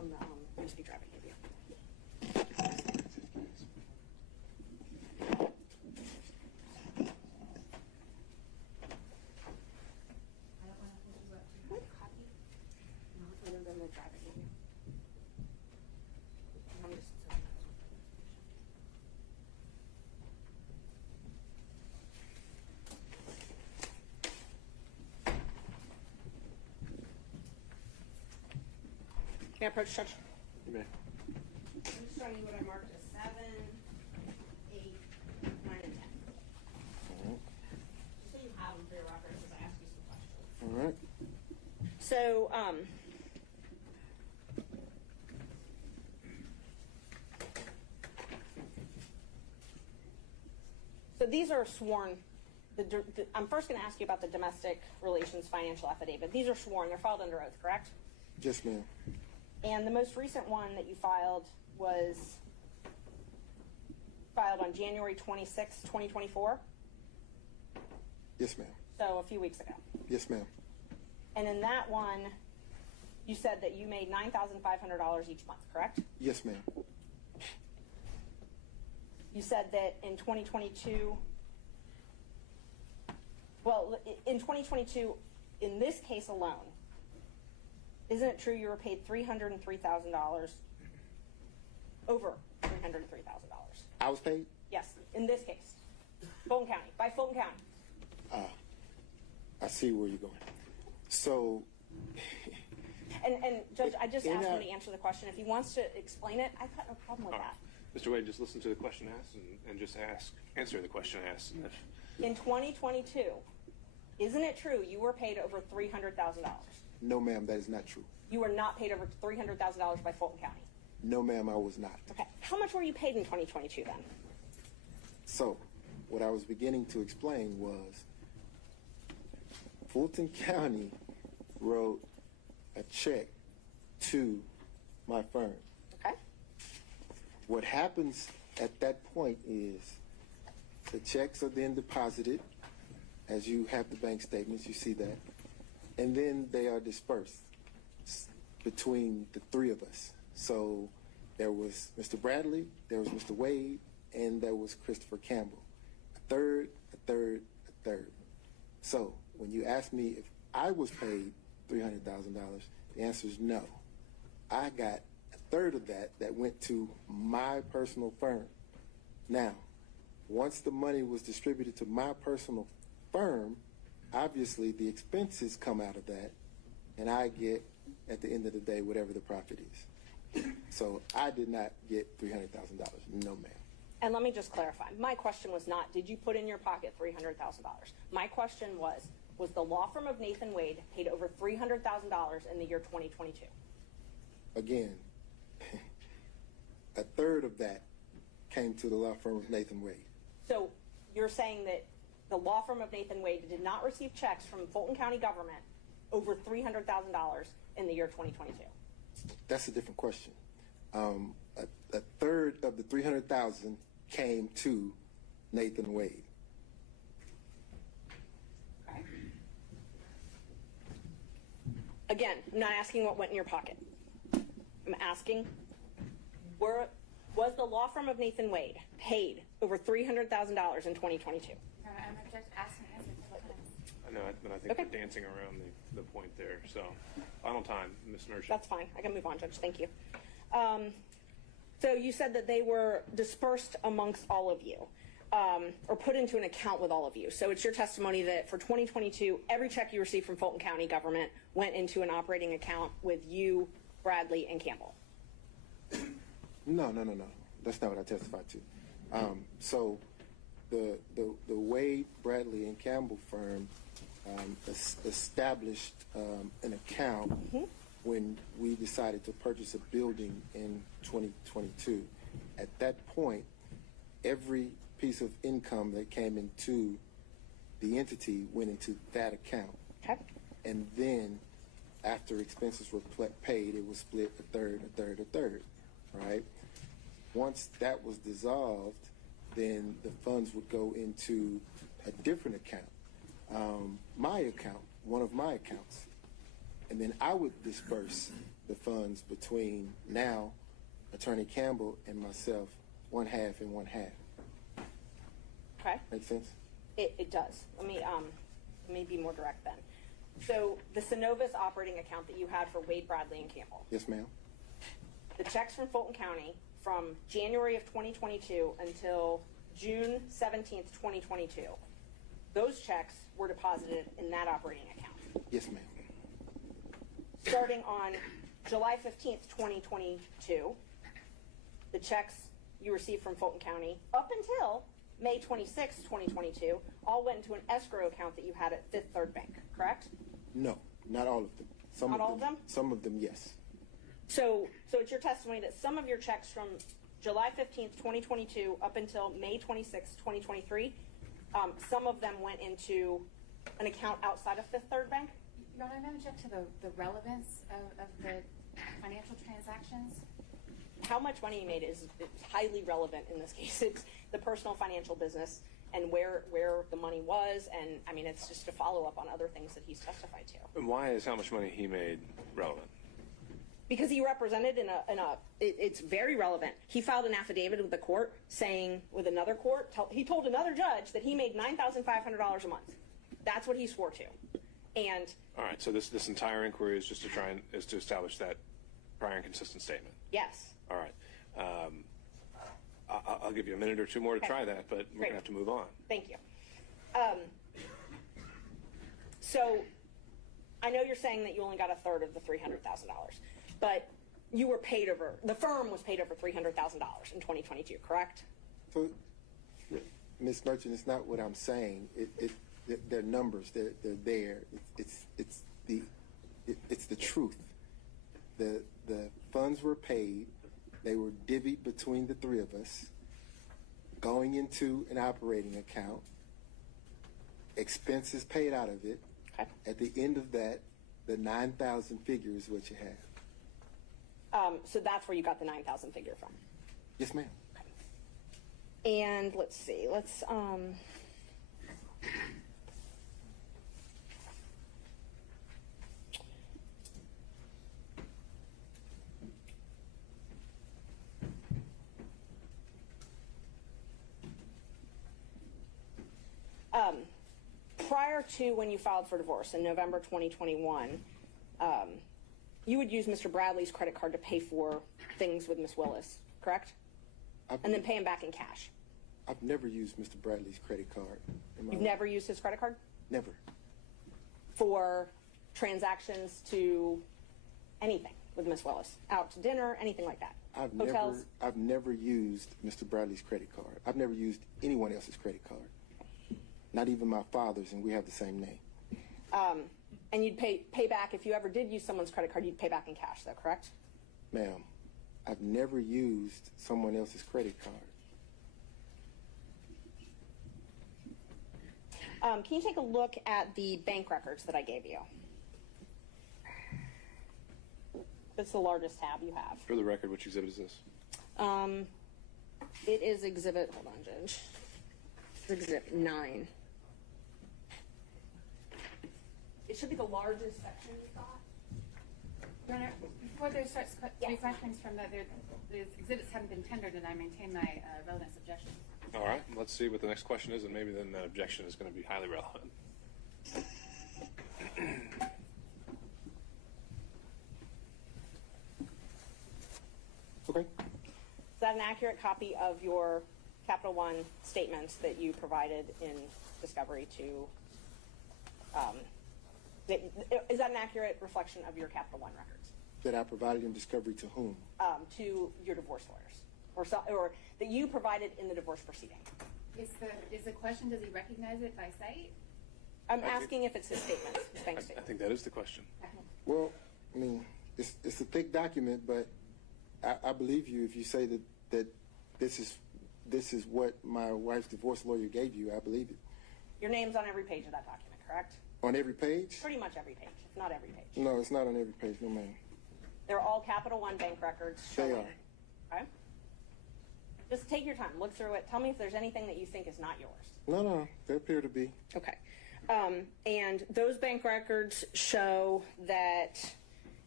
from the USB drive I gave you. May I approach, Judge? You may. I'm just showing you what I marked as 7, 8, 9, and 10. Just so you have them for your records as I ask you some questions. All right. So, so these are sworn. I'm first going to ask you about the domestic relations financial affidavit. These are sworn. They're filed under oath, correct? Yes, ma'am. And the most recent one that you filed was filed on January 26, 2024? Yes, ma'am. So a few weeks ago. Yes, ma'am. And in that one, you said that you made $9,500 each month, correct? Yes, ma'am. You said that in 2022, well, in 2022, in this case alone, isn't it true you were paid $303,000, over $303,000? I was paid? Yes, in this case. Fulton County, by Fulton County. I see where you're going. So, And Judge, I just In asked our- him to answer the question. If he wants to explain it, I've got no problem with All that. right. Mr. Wade, just listen to the question asked and just answer the question asked. And if, In 2022, isn't it true you were paid over $300,000? no, ma'am, that is not true. You were not paid over $300,000 by Fulton County. No, ma'am, I was not. Okay. How much were you paid in 2022 then? So, what I was beginning to explain was Fulton County wrote a check to my firm. Okay. What happens at that point is the checks are then deposited, as you have the bank statements, you see that, and then they are dispersed between the three of us. So there was Mr. Bradley, there was Mr. Wade, and there was Christopher Campbell. A third. So when you ask me if I was paid $300,000, the answer is no. I got a third of that went to my personal firm. Now, once the money was distributed to my personal firm, obviously the expenses come out of that, and I get, at the end of the day, whatever the profit is. So I did not get $300,000. No, ma'am. And let me just clarify. My question was not, did you put in your pocket $300,000? My question was the law firm of Nathan Wade paid over $300,000 in the year 2022? Again, a third of that came to the law firm of Nathan Wade. So you're saying that the law firm of Nathan Wade did not receive checks from Fulton County government over $300,000 in the year 2022? That's a different question. A third of the $300,000 came to Nathan Wade. Okay. Again, I'm not asking what went in your pocket. I'm asking, was the law firm of Nathan Wade paid over $300,000 in 2022? I'm object asking answer a couple times. I know, but I think Okay. we're dancing around the point there. So, final time, Ms. Merchant. That's fine. I can move on, Judge. Thank you. So you said that they were dispersed amongst all of you, or put into an account with all of you. So it's your testimony that for 2022, every check you received from Fulton County government went into an operating account with you, Bradley, and Campbell. No. That's not what I testified to. So the Wade, Bradley, and Campbell firm established an account when we decided to purchase a building in 2022. At that point, every piece of income that came into the entity went into that account. Okay. And then after expenses were paid, it was split a third, right? Once that was dissolved, then the funds would go into a different account, my account, one of my accounts. And then I would disperse the funds between now, Attorney Campbell, and myself, 1/2 and 1/2. Okay. Make sense? It does. Let me be more direct then. So the Synovus operating account that you had for Wade, Bradley, and Campbell, Yes, ma'am. the checks from Fulton County from January of 2022 until June 17th, 2022, those checks were deposited in that operating account. Yes, ma'am. Starting on July 15th, 2022, the checks you received from Fulton County up until May 26th, 2022, all went into an escrow account that you had at Fifth Third Bank, correct? No, not all of them. Not all of them? Some of them, yes. So it's your testimony that some of your checks from July 15th, 2022 up until May 26th, 2023, some of them went into an account outside of Fifth Third Bank? Your Honor, I'm going to object to the relevance of the financial transactions. How much money you made is highly relevant in this case. It's the personal financial business and where the money was, and I mean, it's just a follow-up on other things that he's testified to. And why is how much money he made relevant? Because he represented it's very relevant. He filed an affidavit with the court saying, with another court, he told another judge that he made $9,500 a month. That's what he swore to. And All right, so this entire inquiry is just to establish that prior and consistent statement. yes. All right. I'll give you a minute or two more to try that, but we're going to have to move on. Thank you. So I know you're saying that you only got a third of the $300,000, but you were paid over, the firm was paid over $300,000 in 2022, correct? So, Ms. Merchant, it's not what I'm saying. They're numbers. They're there. It's the truth. The funds were paid. They were divvied between the three of us, going into an operating account, expenses paid out of it. Okay. At the end of that, the 9,000 figure is what you have. So that's where you got the 9,000 figure from. Yes, ma'am. And let's see, prior to when you filed for divorce in November 2021, you would use Mr. Bradley's credit card to pay for things with Miss Willis, correct? And then pay him back in cash. I've never used Mr. Bradley's credit card. You've never used his credit card? Never. For transactions to anything with Miss Willis, out to dinner, anything like that? Hotels? I've never used Mr. Bradley's credit card. I've never used anyone else's credit card. Not even my father's, and we have the same name. And you'd pay back, if you ever did use someone's credit card, you'd pay back in cash, though, correct? Ma'am, I've never used someone else's credit card. Can you take a look at the bank records that I gave you? It's the largest tab you have. For the record, which exhibit is this? It is exhibit, hold on, Judge. It's exhibit 9. It should be the largest section you've got. Your Honor, before there starts three questions from the exhibits haven't been tendered, and I maintain my relevance objection. All right, let's see what the next question is, and maybe then that objection is going to be highly relevant. Okay. Is that an accurate copy of your Capital One statements that you provided in discovery to, is that an accurate reflection of your Capital One records? That I provided in discovery to whom? To your divorce lawyers, or that you provided in the divorce proceeding? Is the question, does he recognize it by sight? I'm asking if it's his statements, his bank I statement. think that is the question. Well, I mean, it's a thick document, but I believe you if you say that this is what my wife's divorce lawyer gave you. I believe it. Your name's on every page of that document, correct? On every page? Pretty much every page, if not every page. No, it's not on every page, no ma'am. They're all Capital One bank records showing. They are. Okay? Just take your time, look through it. Tell me if there's anything that you think is not yours. No, they appear to be. Okay. And those bank records show that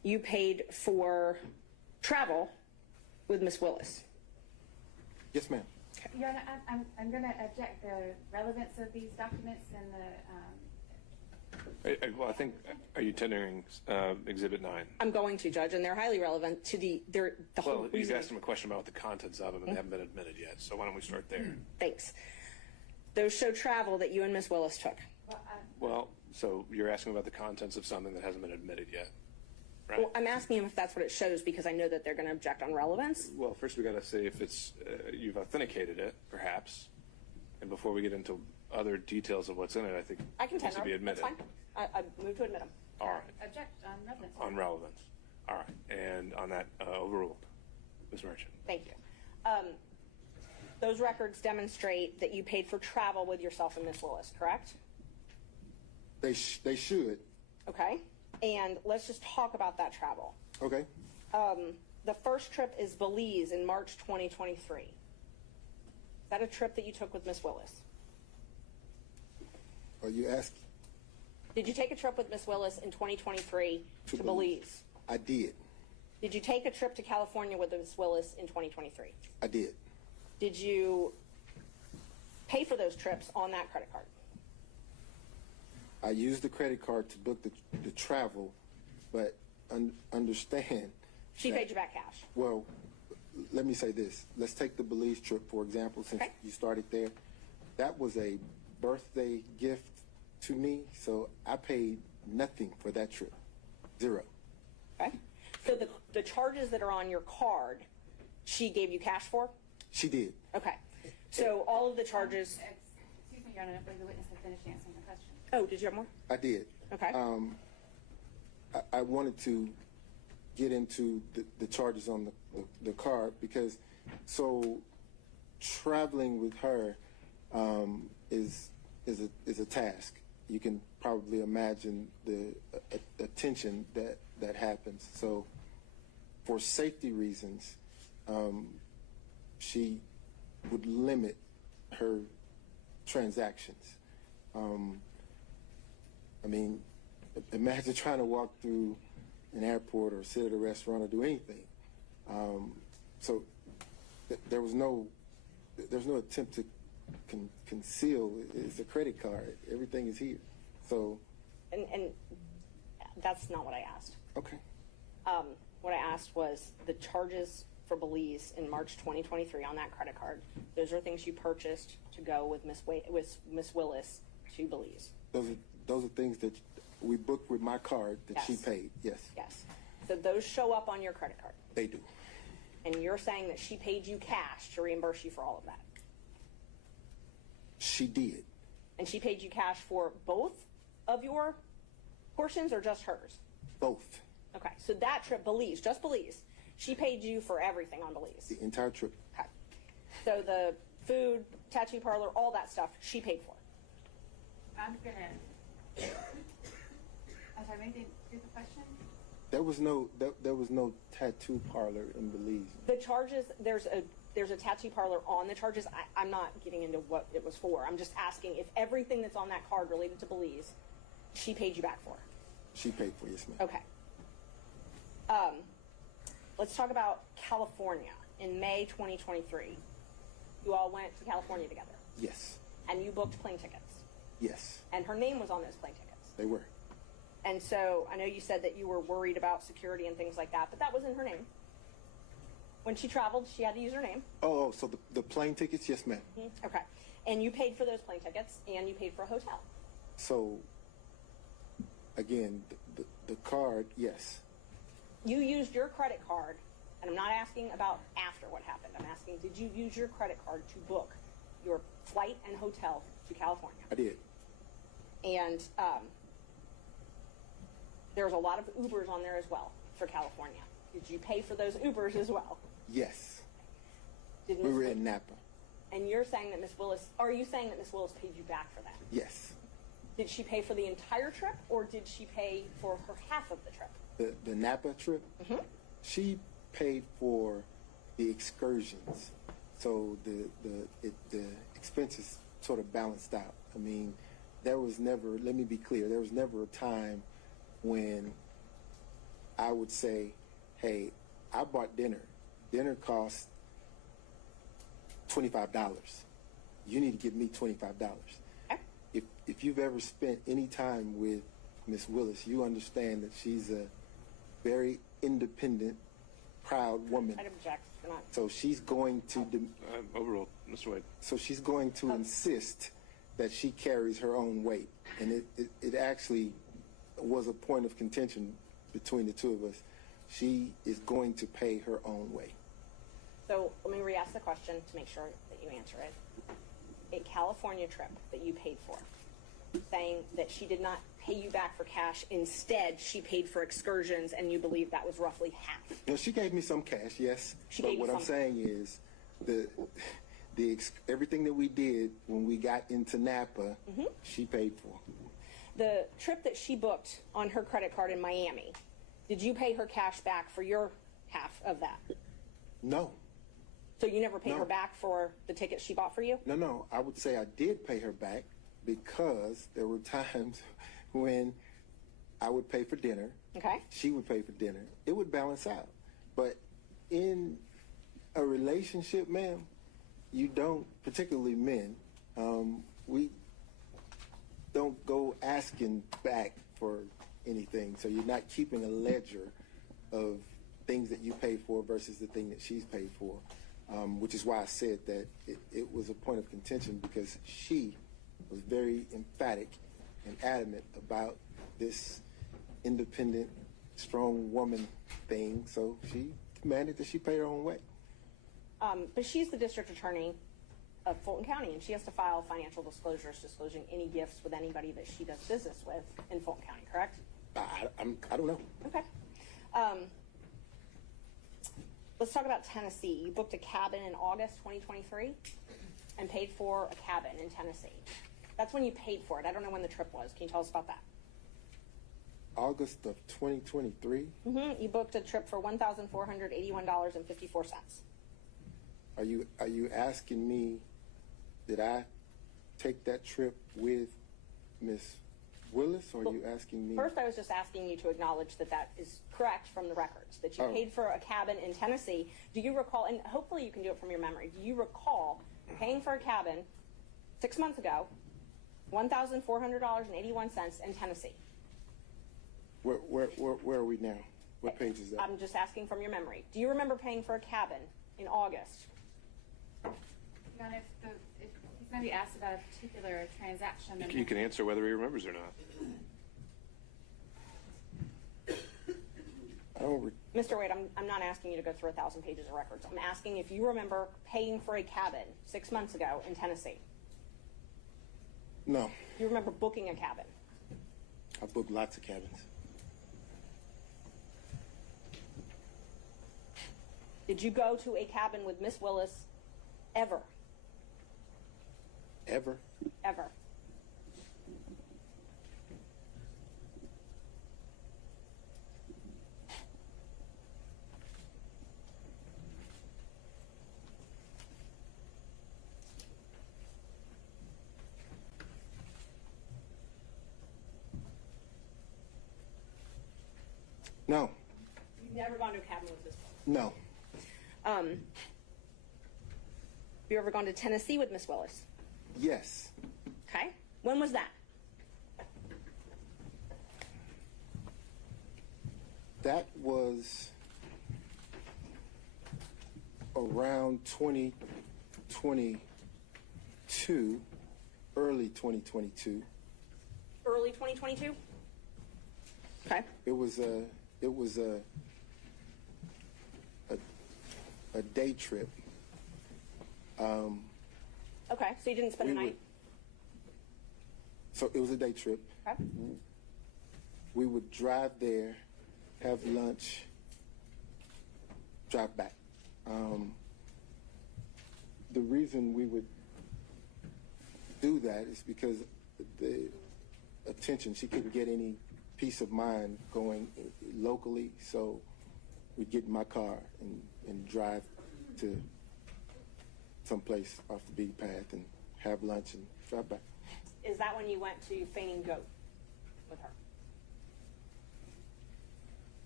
you paid for travel with Miss Willis. Yes, ma'am. Your Honor, I'm going to object the relevance of these documents and the, Well, I think, are you tendering Exhibit 9? I'm going to, Judge, and they're highly relevant to the whole Well, you've reason. asked him a question about the contents of them, and they haven't been admitted yet, so why don't we start there? Thanks. Those show travel that you and Miss Willis took. Well, so you're asking about the contents of something that hasn't been admitted yet, right? Well, I'm asking him if that's what it shows because I know that they're going to object on relevance. Well, first we got to say if it's you've authenticated it, perhaps, and before we get into other details of what's in it, I think I can it needs tender to be them. That's admitted. fine. I move to admit them. All right, object on relevance. on relevance. All right, and on that, overruled. Ms. Merchant. Thank you. Those records demonstrate that you paid for travel with yourself and Miss Willis, correct? They should. Okay. And let's just talk about that travel. Okay. The first trip is Belize in March 2023. Is that a trip that you took with Miss Willis? Are you asking? Did you take a trip with Miss Willis in 2023 to Belize? I did. Did you take a trip to California with Miss Willis in 2023? I did. Did you pay for those trips on that credit card? I used the credit card to book the travel, but understand. She that- paid you back cash. Well, let me say this. Let's take the Belize trip, for example, since Okay. you started there. That was a birthday gift to me, so I paid nothing for that trip. Zero. Okay. So the charges that are on your card, she gave you cash for? She did. Okay. So all of the charges. Excuse me, Your Honor, I believe the witness had finished answering the question. Oh, did you have more? I did. Okay. I wanted to get into the charges on the card because so traveling with her is a task. You can probably imagine the attention that happens. So for safety reasons, she would limit her transactions. I mean, imagine trying to walk through an airport or sit at a restaurant or do anything. So there's no attempt to conceal. It's a credit card. Everything is here. So. And that's not what I asked. Okay. What I asked was the charges for Belize in March 2023 on that credit card. Those are things you purchased to go with Miss Willis to Belize. Those are things that we booked with my card that she Yes. paid. Yes. Yes. So those show up on your credit card. They do. And you're saying that she paid you cash to reimburse you for all of that. She did. And she paid you cash for both of your portions or just hers? Both. Okay. So that trip, Belize, just Belize, she paid you for everything on Belize. The entire trip. Okay. So the food, tattoo parlor, all that stuff, she paid for. I'm sorry, maybe repeat the question? There was no tattoo parlor in Belize. The charges, there's a tattoo parlor on the charges. I'm not getting into what it was for. I'm just asking if everything that's on that card related to Belize, she paid you back for. She paid for, yes, ma'am. Okay. Let's talk about California. In May 2023, you all went to California together, Yes. and you booked plane tickets, Yes. and her name was on those plane tickets. They were. And so I know you said that you were worried about security and things like that, but that was in her name. When she traveled, she had to use her name. Oh, so the plane tickets, yes, ma'am. Okay. And you paid for those plane tickets, and you paid for a hotel. So again, the card, yes. You used your credit card, and I'm not asking about after what happened. I'm asking, did you use your credit card to book your flight and hotel to California? I did. And there's a lot of Ubers on there as well for California. Did you pay for those Ubers as well? Yes. Did We Miss were Wil- in Napa. And you're saying that Miss Willis, are you saying that Miss Willis paid you back for that? Yes. Did she pay for the entire trip, or did she pay for her half of the trip? The Napa trip, she paid for the excursions. So the expenses sort of balanced out. I mean, there was never, let me be clear, there was never a time when I would say, hey, I bought dinner. Dinner cost $25. You need to give me $25. Okay. If you've ever spent any time with Miss Willis, you understand that she's a very independent, proud woman. I'd object. You're not. So she's going to Overruled. Mr. Wade. so she's going to insist that she carries her own weight, and it actually was a point of contention between the two of us. She is going to pay her own way. So let me re-ask the question to make sure that you answer it. A California trip that you paid for, saying that she did not pay you back for cash. Instead, she paid for excursions, and you believe that was roughly half. No, she gave me some cash, yes. She but gave you what I'm some. saying is everything that we did when we got into Napa, she paid for. The trip that she booked on her credit card in Miami, did you pay her cash back for your half of that? No. So you never paid No. her back for the tickets she bought for you? No. I would say I did pay her back because there were times when I would pay for dinner. Okay. She would pay for dinner. It would balance out. But in a relationship, ma'am, you don't, particularly men, we don't go asking back for anything. So you're not keeping a ledger of things that you pay for versus the thing that she's paid for, which is why I said that it was a point of contention, because she was very emphatic and adamant about this independent, strong woman thing. So she demanded that she pay her own way. But she's the district attorney of Fulton County, and she has to file financial disclosures disclosing any gifts with anybody that she does business with in Fulton County, correct? I don't know. Okay. Let's talk about Tennessee. You booked a cabin in August 2023 and paid for a cabin in Tennessee. That's when you paid for it. I don't know when the trip was. Can you tell us about that? August of 2023. You booked a trip for $1,481.54. Are you asking me, did I take that trip with Miss Willis, or are you asking me? First, I was just asking you to acknowledge that that is correct from the records, that you paid for a cabin in Tennessee. Do you recall, and hopefully you can do it from your memory, do you recall paying for a cabin 6 months ago, $1,400.81 in Tennessee? Where are we now? What page is that? I'm just asking from your memory. Do you remember paying for a cabin in August? Now, if he's going to be asked about a particular transaction, then You can answer whether he remembers or not. I don't. Mr. Wade, I'm not asking you to go through 1,000 pages of records. I'm asking if you remember paying for a cabin 6 months ago in Tennessee. No. You remember booking a cabin? I booked lots of cabins. Did you go to a cabin with Miss Willis ever? Ever? Ever. No. You've never gone to a cabin with Miss Willis? No. Have you ever gone to Tennessee with Miss Willis? Yes. Okay. When was that? That was around 2022, early 2022. Early 2022? Okay. It was a day trip. Okay, so you didn't spend the night? So it was a day trip. Okay. We would drive there, have lunch, drive back. The reason we would do that is because the attention, she couldn't get any peace of mind going locally, so we'd get in my car and drive to someplace off the beaten path and have lunch and drive back. Is that when you went to Fainting Goat with her?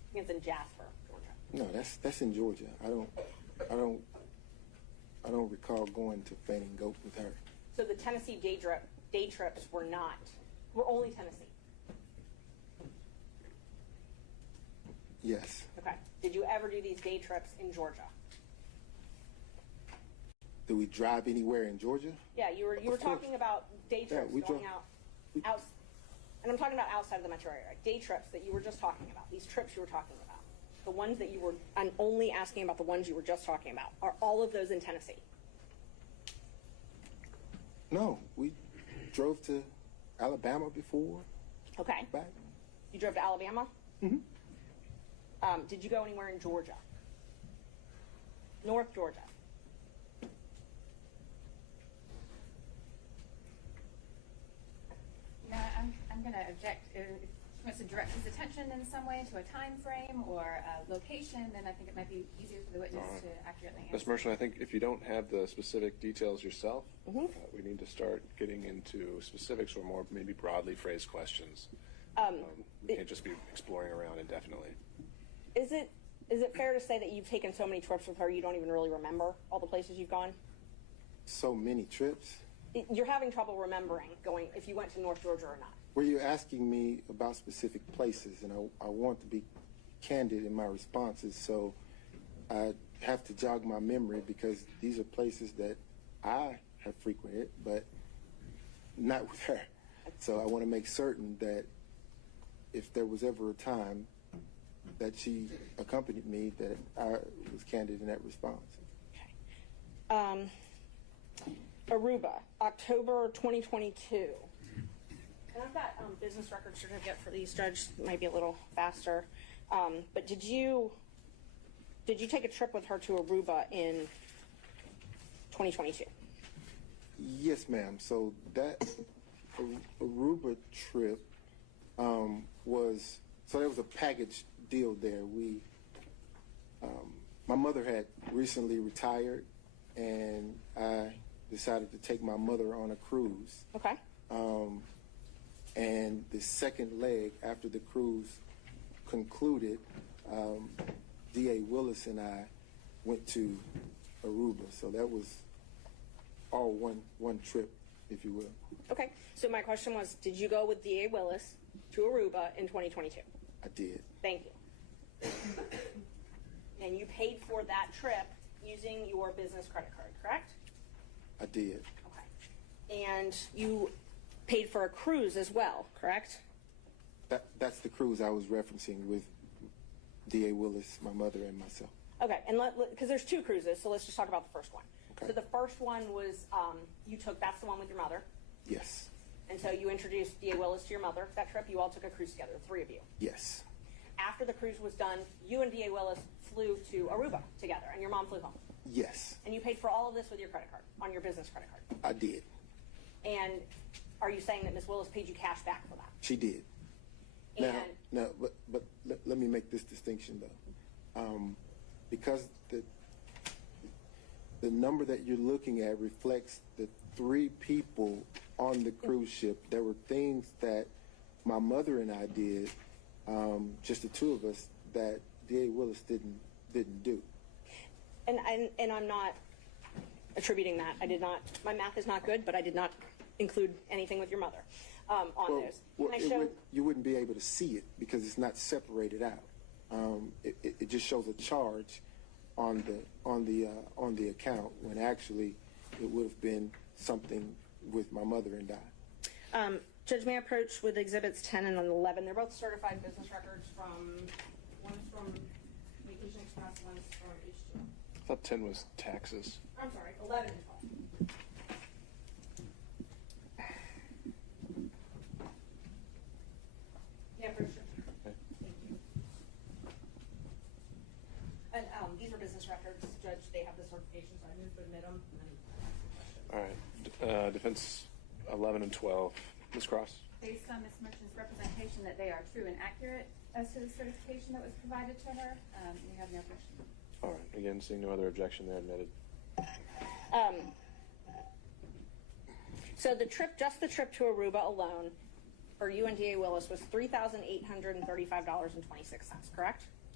I think it's in Jasper, Georgia. No, that's in Georgia. I don't recall going to Fani and Goat with her. So the Tennessee day trips were only Tennessee. Yes. Okay. Did you ever do these day trips in Georgia? Do we drive anywhere in Georgia? Yeah, you were talking about day trips we going drove- out, and I'm talking about outside of the metro area. Day trips that you were just talking about. These trips you were talking about. The ones that you were. I'm only asking about the ones you were just talking about. Are all of those in Tennessee? No, we drove to Alabama before. Okay. Back. You drove to Alabama? Mm-hmm. Did you go anywhere in Georgia? North Georgia? No, I'm going to object. If he wants to direct his attention in some way to a time frame or a location, then I think it might be easier for the witness to accurately answer. Ms. Merchant, I think if you don't have the specific details yourself, we need to start getting into specifics or more maybe broadly phrased questions. We can't just be exploring around indefinitely. Is it fair to say that you've taken so many trips with her you don't even really remember all the places you've gone? So many trips. You're having trouble remembering going if you went to North Georgia or not. Were you asking me about specific places? And I want to be candid in my responses, so I have to jog my memory because these are places that I have frequented, but not with her. So I want to make certain that if there was ever a time that she accompanied me, that I was candid in that response. Okay. Aruba, October 2022. And I've got business record certificate for these, Judge. It might be a little faster. But did you take a trip with her to Aruba in 2022? Yes, ma'am. So that Aruba trip there was a package deal there. My mother had recently retired, and I decided to take my mother on a cruise. Okay. And the second leg after the cruise concluded, D.A. Willis and I went to Aruba. So that was all one trip, if you will. Okay. So my question was, did you go with D.A. Willis to Aruba in 2022? I did. Thank you. And you paid for that trip using your business credit card, correct? I did. Okay. And you paid for a cruise as well, correct? That's the cruise I was referencing with D.A. Willis, my mother, and myself. Okay, and because there's two cruises, so let's just talk about the first one. Okay. So the first one was that's the one with your mother. Yes. And so you introduced D.A. Willis to your mother. That trip, you all took a cruise together, the three of you. Yes. After the cruise was done, you and D.A. Willis flew to Aruba together, and your mom flew home. Yes. And you paid for all of this with your credit card, on your business credit card. I did. And are you saying that Ms. Willis paid you cash back for that? She did. And But let me make this distinction though, because the number that you're looking at reflects the 3 people on the cruise ship. There were things that my mother and I did, just the 2 of us, that D.A. Willis didn't do. And I'm not attributing that. I did not. My math is not good, but I did not include anything with your mother on those. You wouldn't be able to see it because it's not separated out. It just shows a charge on the account when actually it would have been something with my mother and I. Judge, may I approach with exhibits 10 and 11? They're both certified business records one's from Vacation Express, one's from H2. I thought 10 was taxes. I'm sorry, 11 and 12. Yeah, for sure. Okay. Thank you. And these are business records, Judge. They have the certification, so I moved to admit them. All right. Defense 11 and 12. Ms. Cross? Based on Ms. Merchant's representation that they are true and accurate as to the certification that was provided to her, we have no question. All right. Again, seeing no other objection, they're admitted. So the trip to Aruba alone for you and D.A. Willis was $3,835.26, correct?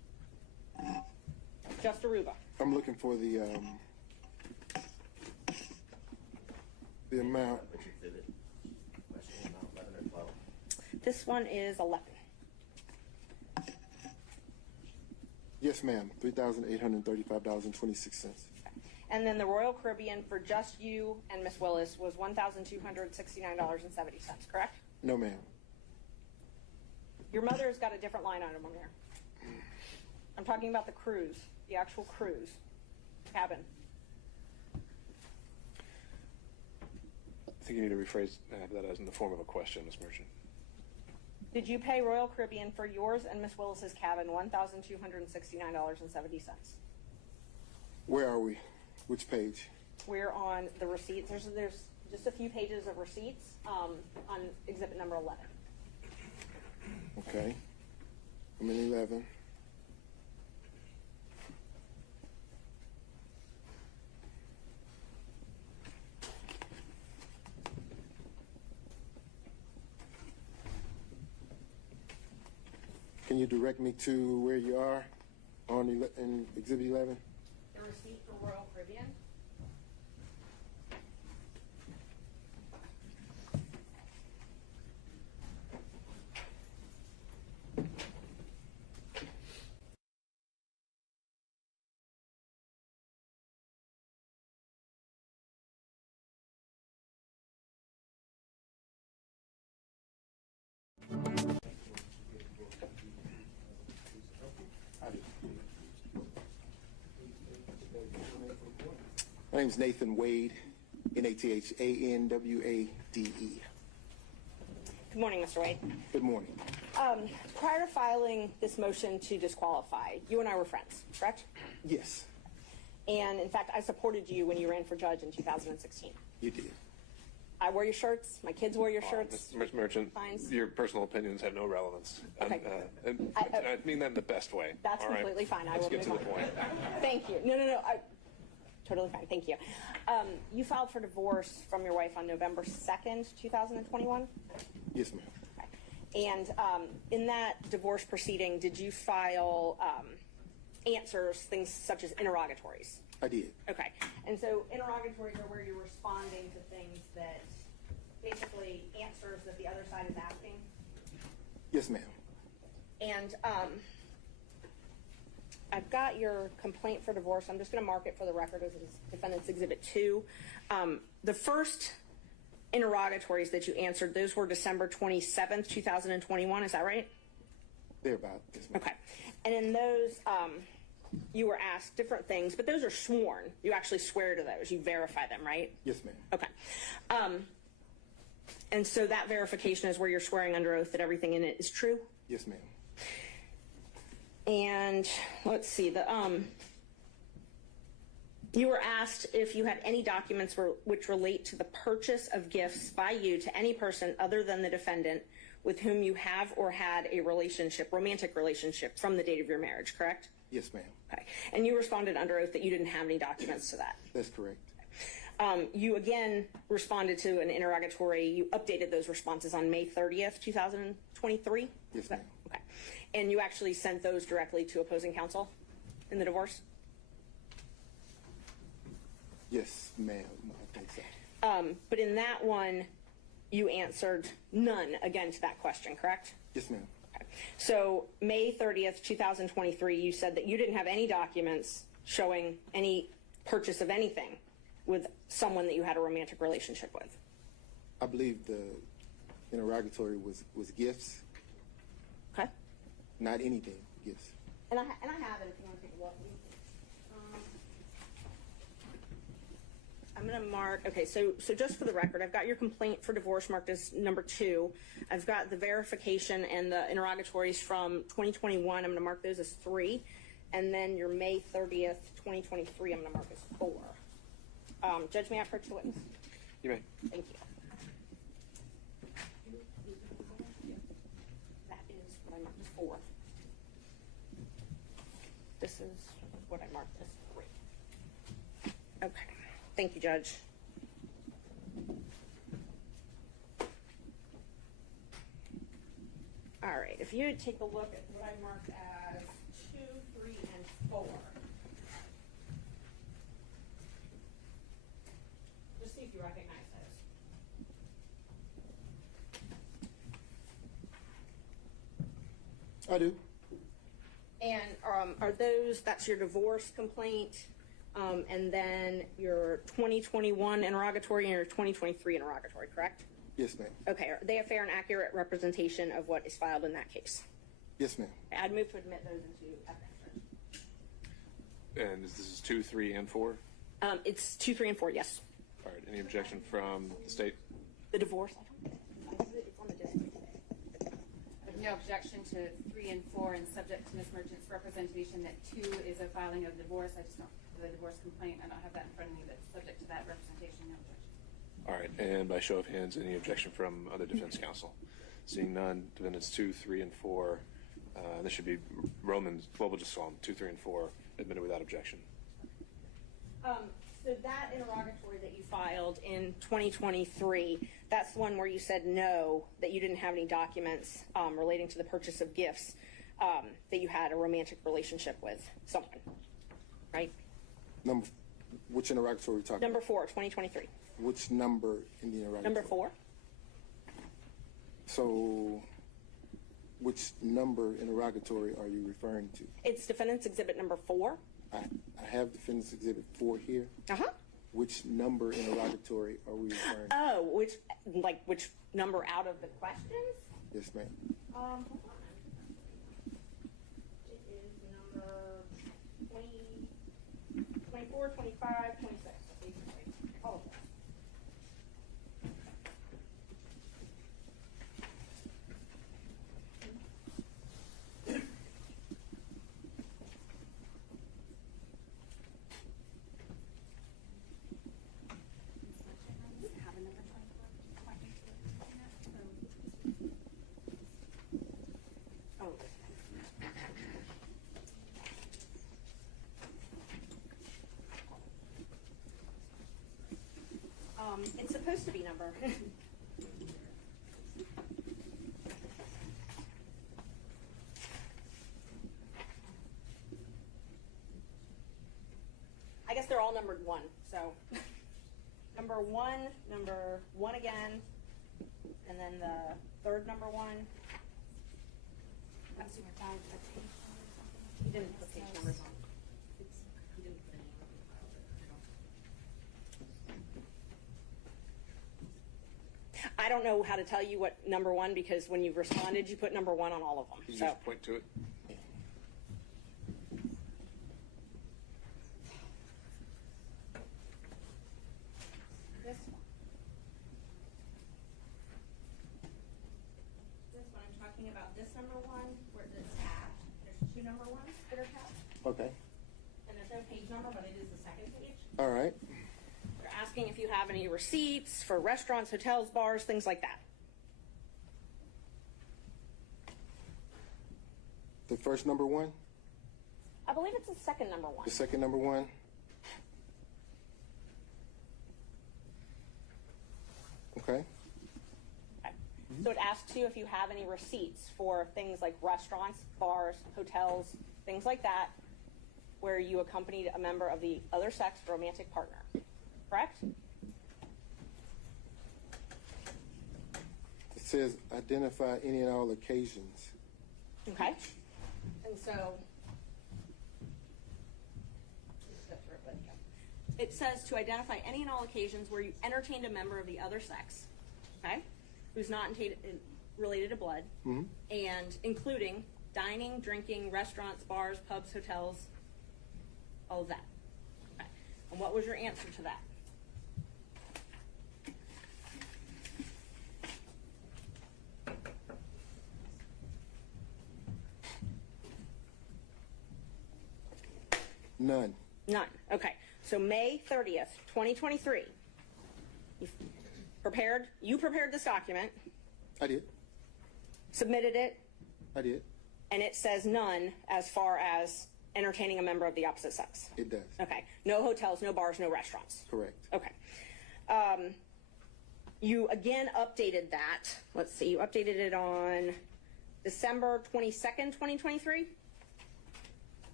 Just Aruba. I'm looking for the amount. Which exhibit? Question amount 11 or 12. This one is 11. Yes, ma'am. $3,835.26. And then the Royal Caribbean for just you and Miss Willis was $1,269.70, correct? No, ma'am. Your mother's got a different line item on there. I'm talking about the cruise, the actual cruise cabin. I think you need to rephrase that as in the form of a question, Ms. Merchant. Did you pay Royal Caribbean for yours and Miss Willis's cabin $1,269.70? Where are we? Which page? We're on the receipts. There's just a few pages of receipts on exhibit number 11. Okay. I'm in 11. Can you direct me to where you are on in exhibit 11? The receipt for Royal Caribbean. My name's Nathan Wade, Nathanwade. Good morning, Mr. Wade. Good morning. Prior to filing this motion to disqualify, you and I were friends, correct? Yes, And in fact, I supported you when you ran for judge in 2016. you did. I wore your shirts. My kids wore your shirts. Ms. Merchant, Fines. your personal opinions have no relevance. Okay. I mean that in the best way. That's all right? completely fine. I Let's will get to move the on. point. Thank you. No. Totally fine. Thank you. You filed for divorce from your wife on November 2nd, 2021? Yes, ma'am. Okay. And in that divorce proceeding, did you file answers, things such as interrogatories? I did. Okay. And so interrogatories are where you're responding to things that basically answers that the other side is asking? Yes, ma'am. And I've got your complaint for divorce. I'm just going to mark it for the record as Defendant's Exhibit 2. The first interrogatories that you answered, those were December 27th, 2021. Is that right? Thereabout. Yes, ma'am. Okay. And in those, you were asked different things, but those are sworn. You actually swear to those. You verify them, right? Yes, ma'am. Okay. And so that verification is where you're swearing under oath that everything in it is true? Yes, ma'am. And let's see, you were asked if you had any documents which relate to the purchase of gifts by you to any person other than the defendant with whom you have or had a relationship, romantic relationship, from the date of your marriage, correct? Yes, ma'am. Okay. And you responded under oath that you didn't have any documents to that. That's correct. You again responded to an interrogatory. You updated those responses on May 30th, 2023? Yes, ma'am. Okay. And you actually sent those directly to opposing counsel in the divorce? Yes, ma'am. I think so. But in that one, you answered none again to that question, correct? Yes, ma'am. Okay. So May 30th, 2023, you said that you didn't have any documents showing any purchase of anything with someone that you had a romantic relationship with. I believe the interrogatory was gifts, Okay. not anything, gifts. And I have it if you want to take a look. I'm going to mark, okay, so just for the record, I've got your complaint for divorce marked as number 2. I've got the verification and the interrogatories from 2021. I'm going to mark those as 3. And then your May 30th, 2023, I'm going to mark as 4. Judge, may I approach the witness? You may. Thank you. That is what I marked as 4. This is what I marked as 3. Okay. Thank you, Judge. All right. If you would take a look at what I marked as 2, 3, and 4. Just see if you recognize those. I do. And are those, that's your divorce complaint, and then your 2021 interrogatory and your 2023 interrogatory, correct? Yes, ma'am. Okay, are they a fair and accurate representation of what is filed in that case? Yes, ma'am. I'd move to admit those into evidence. And this is 2, 3, and 4? It's 2, 3, and 4, yes. All right, any objection from the state? The divorce, I don't, it's on the district. No objection to 3 and 4, and subject to Ms. Merchant's representation that 2 is a filing of divorce. I just don't, the divorce complaint, I don't have that in front of me, but subject to that representation, no objection. All right, and by show of hands, any objection from other defense counsel? Seeing none, defendants 2, 3, and 4, this should be Romans, well, we'll just call them 2, 3, and 4, admitted without objection. So that interrogatory that you filed in 2023, that's the one where you said no, that you didn't have any documents relating to the purchase of gifts, that you had a romantic relationship with someone, right? Which interrogatory are we talking Number about? 4, 2023. Which number in the interrogatory? Number 4. So, which number interrogatory are you referring to? It's defendant's exhibit number 4. I have defendant's exhibit 4 here. Uh-huh. Which number interrogatory are we referring to? Oh, which number out of the questions? Yes, ma'am. Hold on. It is number 20, 24, 25, 26. All of them. Have a number 24? Oh. It's supposed to be number. I guess they're all numbered 1, so number 1 again, and then the third number 1. I'm assuming 5, but page number or something. He didn't put page numbers on. He didn't put any on the file, but I don't know how to tell you what number 1, because when you responded, you put number 1 on all of them. Can you So just point to it? this one. This one, I'm talking about this number 1, where it's tabbed. There's 2 number 1s that are tabbed. Okay. And there's no page number, but it is the second page. All right. They're asking if you have any receipts for restaurants, hotels, bars, things like that. The first number 1? I believe it's the second number 1. The second number 1? Okay. Okay. So it asks you if you have any receipts for things like restaurants, bars, hotels, things like that, where you accompanied a member of the other sex romantic partner. Correct? It says identify any and all occasions. Okay. And so it says to identify any and all occasions where you entertained a member of the other sex, okay, who's not related to blood, and including dining, drinking, restaurants, bars, pubs, hotels, all of that. Okay. And what was your answer to that? None. None. Okay. So May 30th, 2023, you prepared this document, I did. submitted it, I did. and it says none as far as entertaining a member of the opposite sex. It does. Okay. No hotels, no bars, no restaurants. Correct. Okay. You again updated that. Let's see. You updated it on December 22nd, 2023.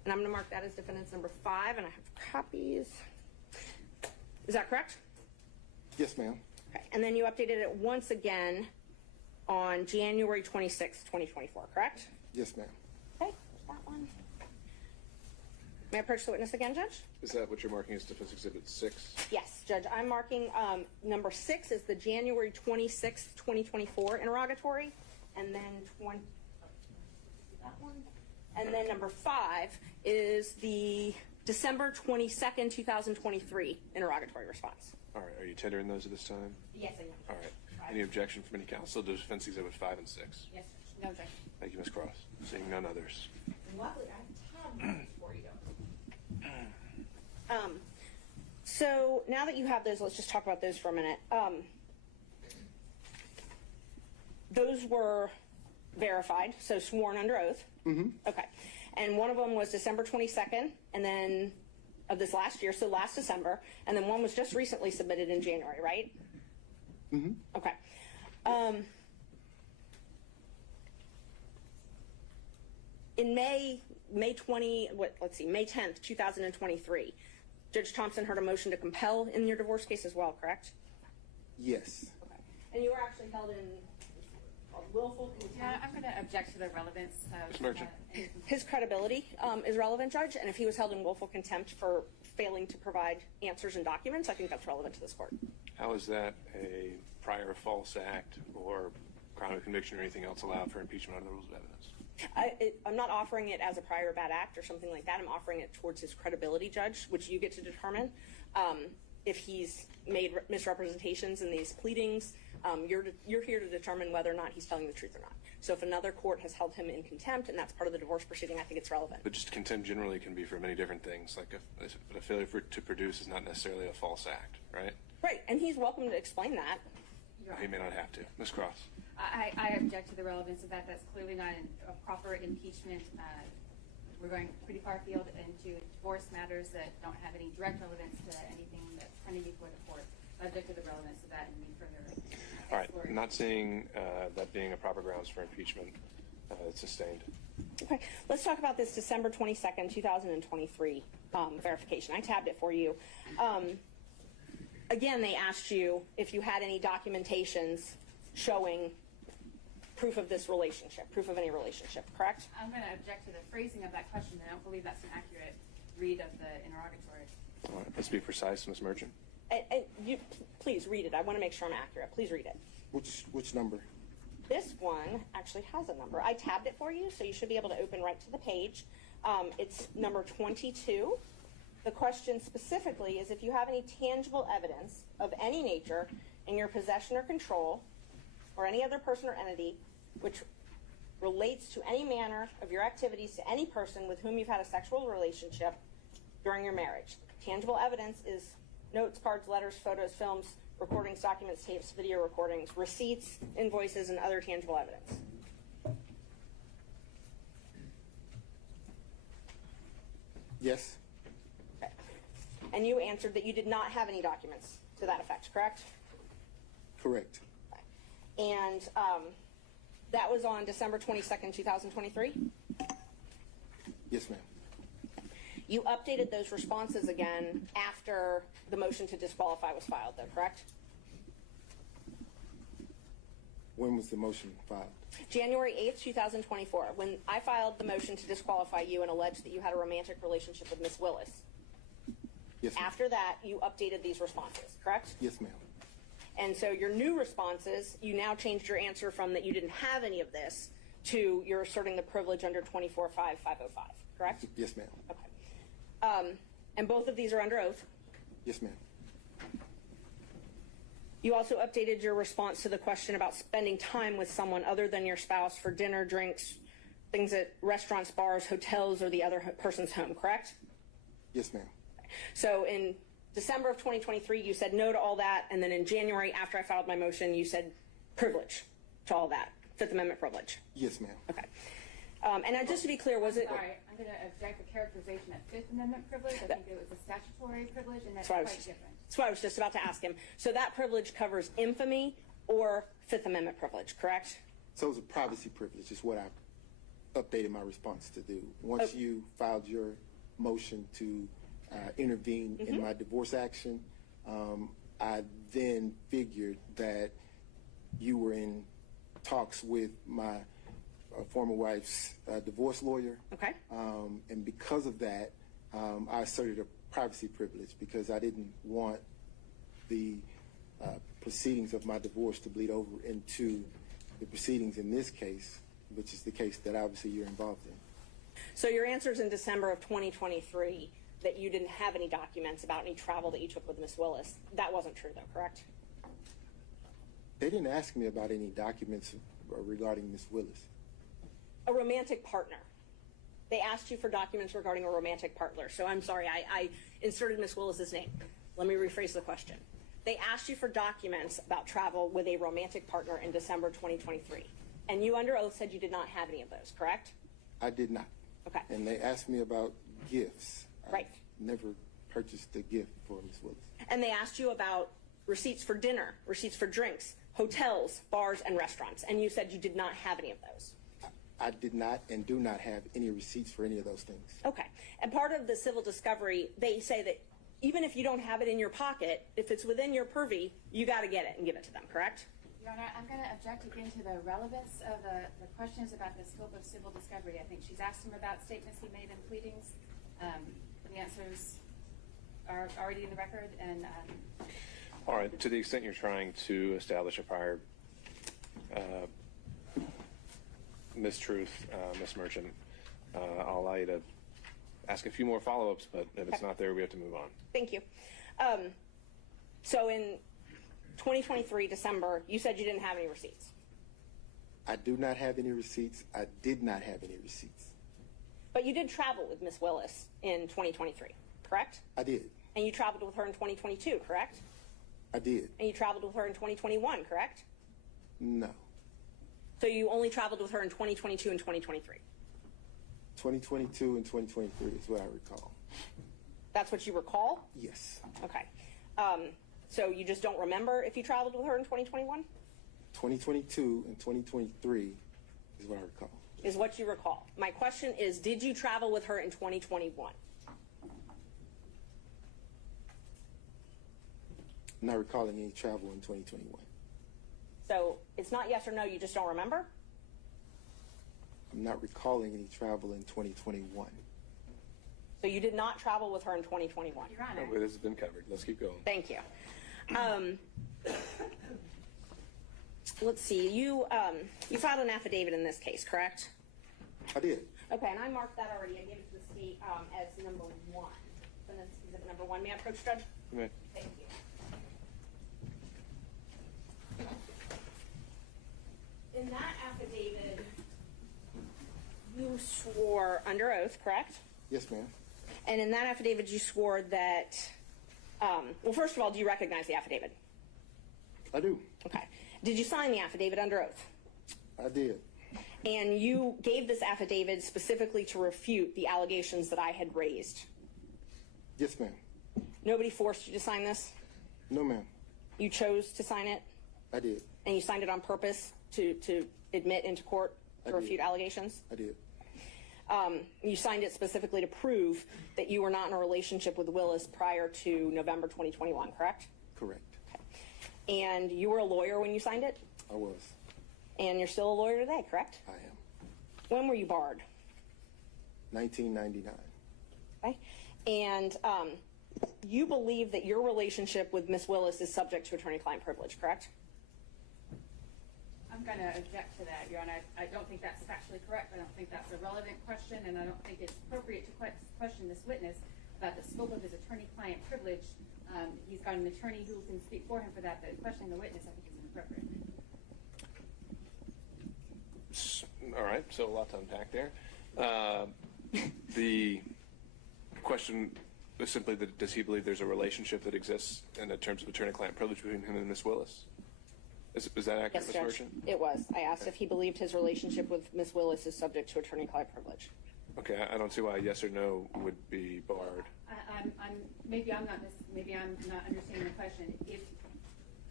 And I'm going to mark that as defendants number 5, and I have copies. Is that correct? Yes, ma'am. Okay. And then you updated it once again on January 26, 2024, correct? Yes, ma'am. Okay, there's that one. May I approach the witness again, Judge? Is that what you're marking as Defense Exhibit 6? Yes, Judge. I'm marking number 6 is the January 26, 2024 interrogatory, and then that one. And then number 5 is the December 22nd, 2023 interrogatory response. All right, are you tendering those at this time? Yes, I am. All right. Any objection from any counsel to Defense Exhibit 5 and 6? Yes, Judge. No objection. Thank you, Ms. Cross. Seeing none others. Luckily, I have before you go. So now that you have those, let's just talk about those for a minute. Those were verified, so sworn under oath. Mm-hmm. Okay. And one of them was December 22nd, and then of this last year, so last December, and then one was just recently submitted in January, right? Mm-hmm. Okay. In May 10th, 2023, Judge Thompson heard a motion to compel in your divorce case as well, correct? Yes. Okay. And you were actually held in willful contempt. I'm going to object to the relevance of Merchant. His credibility is relevant, Judge, and if he was held in willful contempt for failing to provide answers and documents, I think that's relevant to this court. How is that a prior false act or crime of conviction or anything else allowed for impeachment under the rules of evidence? I'm not offering it as a prior bad act or something like that. I'm offering it towards his credibility, Judge, which you get to determine. If he's made misrepresentations in these pleadings, you're here to determine whether or not he's telling the truth or not. So if another court has held him in contempt and that's part of the divorce proceeding, I think it's relevant. But just contempt generally can be for many different things. Like a failure to produce is not necessarily a false act, right? Right, and he's welcome to explain that. He may not have to. Ms. Cross. I object to the relevance of that. That's clearly not a proper impeachment. We're going pretty far afield into divorce matters that don't have any direct relevance to anything that's pending before the court. I object to the relevance of that and need further All right, not seeing that being a proper grounds for impeachment, it's sustained. Okay, let's talk about this December 22nd, 2023 verification. I tabbed it for you. Again, they asked you if you had any documentations showing proof of this relationship, proof of any relationship, correct? I'm going to object to the phrasing of that question. I don't believe that's an accurate read of the interrogatory. All right, let's be precise, Ms. Merchant. And you, please read it. I want to make sure I'm accurate. Please read it. Which number? This one actually has a number. I tabbed it for you, so you should be able to open right to the page. It's number 22. The question specifically is if you have any tangible evidence of any nature in your possession or control or any other person or entity which relates to any manner of your activities to any person with whom you've had a sexual relationship during your marriage. Tangible evidence is notes, cards, letters, photos, films, recordings, documents, tapes, video recordings, receipts, invoices, and other tangible evidence. Yes. Okay. And you answered that you did not have any documents to that effect, correct? Correct. Okay. And that was on December 22nd, 2023? Yes, ma'am. You updated those responses again after the motion to disqualify was filed, though, correct? When was the motion filed? January 8th, 2024, when I filed the motion to disqualify you and alleged that you had a romantic relationship with Miss Willis. Yes, ma'am. After that, you updated these responses, correct? Yes, ma'am. And so your new responses, you now changed your answer from that you didn't have any of this to you're asserting the privilege under 24-5-505, correct? Yes, ma'am. Okay. And both of these are under oath? Yes, ma'am. You also updated your response to the question about spending time with someone other than your spouse for dinner, drinks, things at restaurants, bars, hotels, or the other person's home, correct? Yes, ma'am. So in December of 2023, you said no to all that, and then in January, after I filed my motion, you said privilege to all that, Fifth Amendment privilege. Yes, ma'am. Okay. And now, just to be clear, was it... Sorry, I'm going to object to characterization of Fifth Amendment privilege. I think it was a statutory privilege, and that's That's quite different. That's what I was just about to ask him. So that privilege covers infamy or Fifth Amendment privilege, correct? So it's a privacy privilege is what I updated my response to do. Once you filed your motion to intervene in my divorce action, I then figured that you were in talks with my former wife's divorce lawyer. Okay. And because of that, I asserted a privacy privilege because I didn't want the proceedings of my divorce to bleed over into the proceedings in this case, which is the case that obviously you're involved in. So your answers in December of 2023 that you didn't have any documents about any travel that you took with Ms. Willis, that wasn't true though, correct? They didn't ask me about any documents regarding Ms. Willis. A romantic partner. They asked you for documents regarding a romantic partner. So I'm sorry, I inserted Ms. Willis's name. Let me rephrase the question. They asked you for documents about travel with a romantic partner in December 2023. And you under oath said you did not have any of those, correct? I did not. Okay. And they asked me about gifts. Right. I never purchased a gift for Ms. Willis. And they asked you about receipts for dinner, receipts for drinks, hotels, bars, and restaurants. And you said you did not have any of those. I did not and do not have any receipts for any of those things. Okay. And part of the civil discovery, they say that even if you don't have it in your pocket, if it's within your purview, you got to get it and give it to them, correct? Your Honor, I'm going to object again to the relevance of the questions about the scope of civil discovery. I think she's asked him about statements he made in pleadings. The answers are already in the record. And All right, to the extent you're trying to establish a prior mistruth, Ms. Merchant, I'll allow you to ask a few more follow-ups, but if it's not there, we have to move on. Thank you. So in 2023, December, you said you didn't have any receipts. I do not have any receipts. I did not have any receipts. But you did travel with Ms. Willis in 2023, correct? I did. And you traveled with her in 2022, correct? I did. And you traveled with her in 2021, correct? No. So you only traveled with her in 2022 and 2023? 2022 and 2023 is what I recall. That's what you recall? Yes. Okay. So you just don't remember if you traveled with her in 2021? 2022 and 2023 is what I recall. Is what you recall. My question is, did you travel with her in 2021? I'm not recalling any travel in 2021. So it's not yes or no, you just don't remember? I'm not recalling any travel in 2021. So you did not travel with her in 2021? Your Honor. Oh, this has been covered. Let's keep going. Thank you. Let's see. You filed an affidavit in this case, correct? I did. Okay, and I marked that already. I gave it to the state as number 1. So this is exhibit number 1. May I approach, Judge? Okay. Thank you. In that affidavit, you swore under oath, correct? Yes, ma'am. And in that affidavit, you swore that, well, first of all, do you recognize the affidavit? I do. Okay. Did you sign the affidavit under oath? I did. And you gave this affidavit specifically to refute the allegations that I had raised? Yes, ma'am. Nobody forced you to sign this? No, ma'am. You chose to sign it? I did. And you signed it on purpose to admit into court to refute allegations? I did. You signed it specifically to prove that you were not in a relationship with Willis prior to November 2021, correct? Correct. Okay. And you were a lawyer when you signed it? I was. And you're still a lawyer today, correct? I am. When were you barred? 1999. Okay. And you believe that your relationship with Ms. Willis is subject to attorney-client privilege, correct? I'm going to object to that, Your Honor. I don't think that's factually correct. I don't think that's a relevant question, and I don't think it's appropriate to question this witness about the scope of his attorney-client privilege. He's got an attorney who can speak for him for that, but questioning the witness, I think, is inappropriate. All right, so a lot to unpack there. The question is simply that does he believe there's a relationship that exists in terms of attorney-client privilege between him and Ms. Willis? Is that accurate, Yes, Ms. Judge. Merchant? It was. I asked if he believed his relationship with Ms. Willis is subject to attorney-client privilege. Okay, I don't see why a yes or no would be barred. Maybe I'm not understanding the question.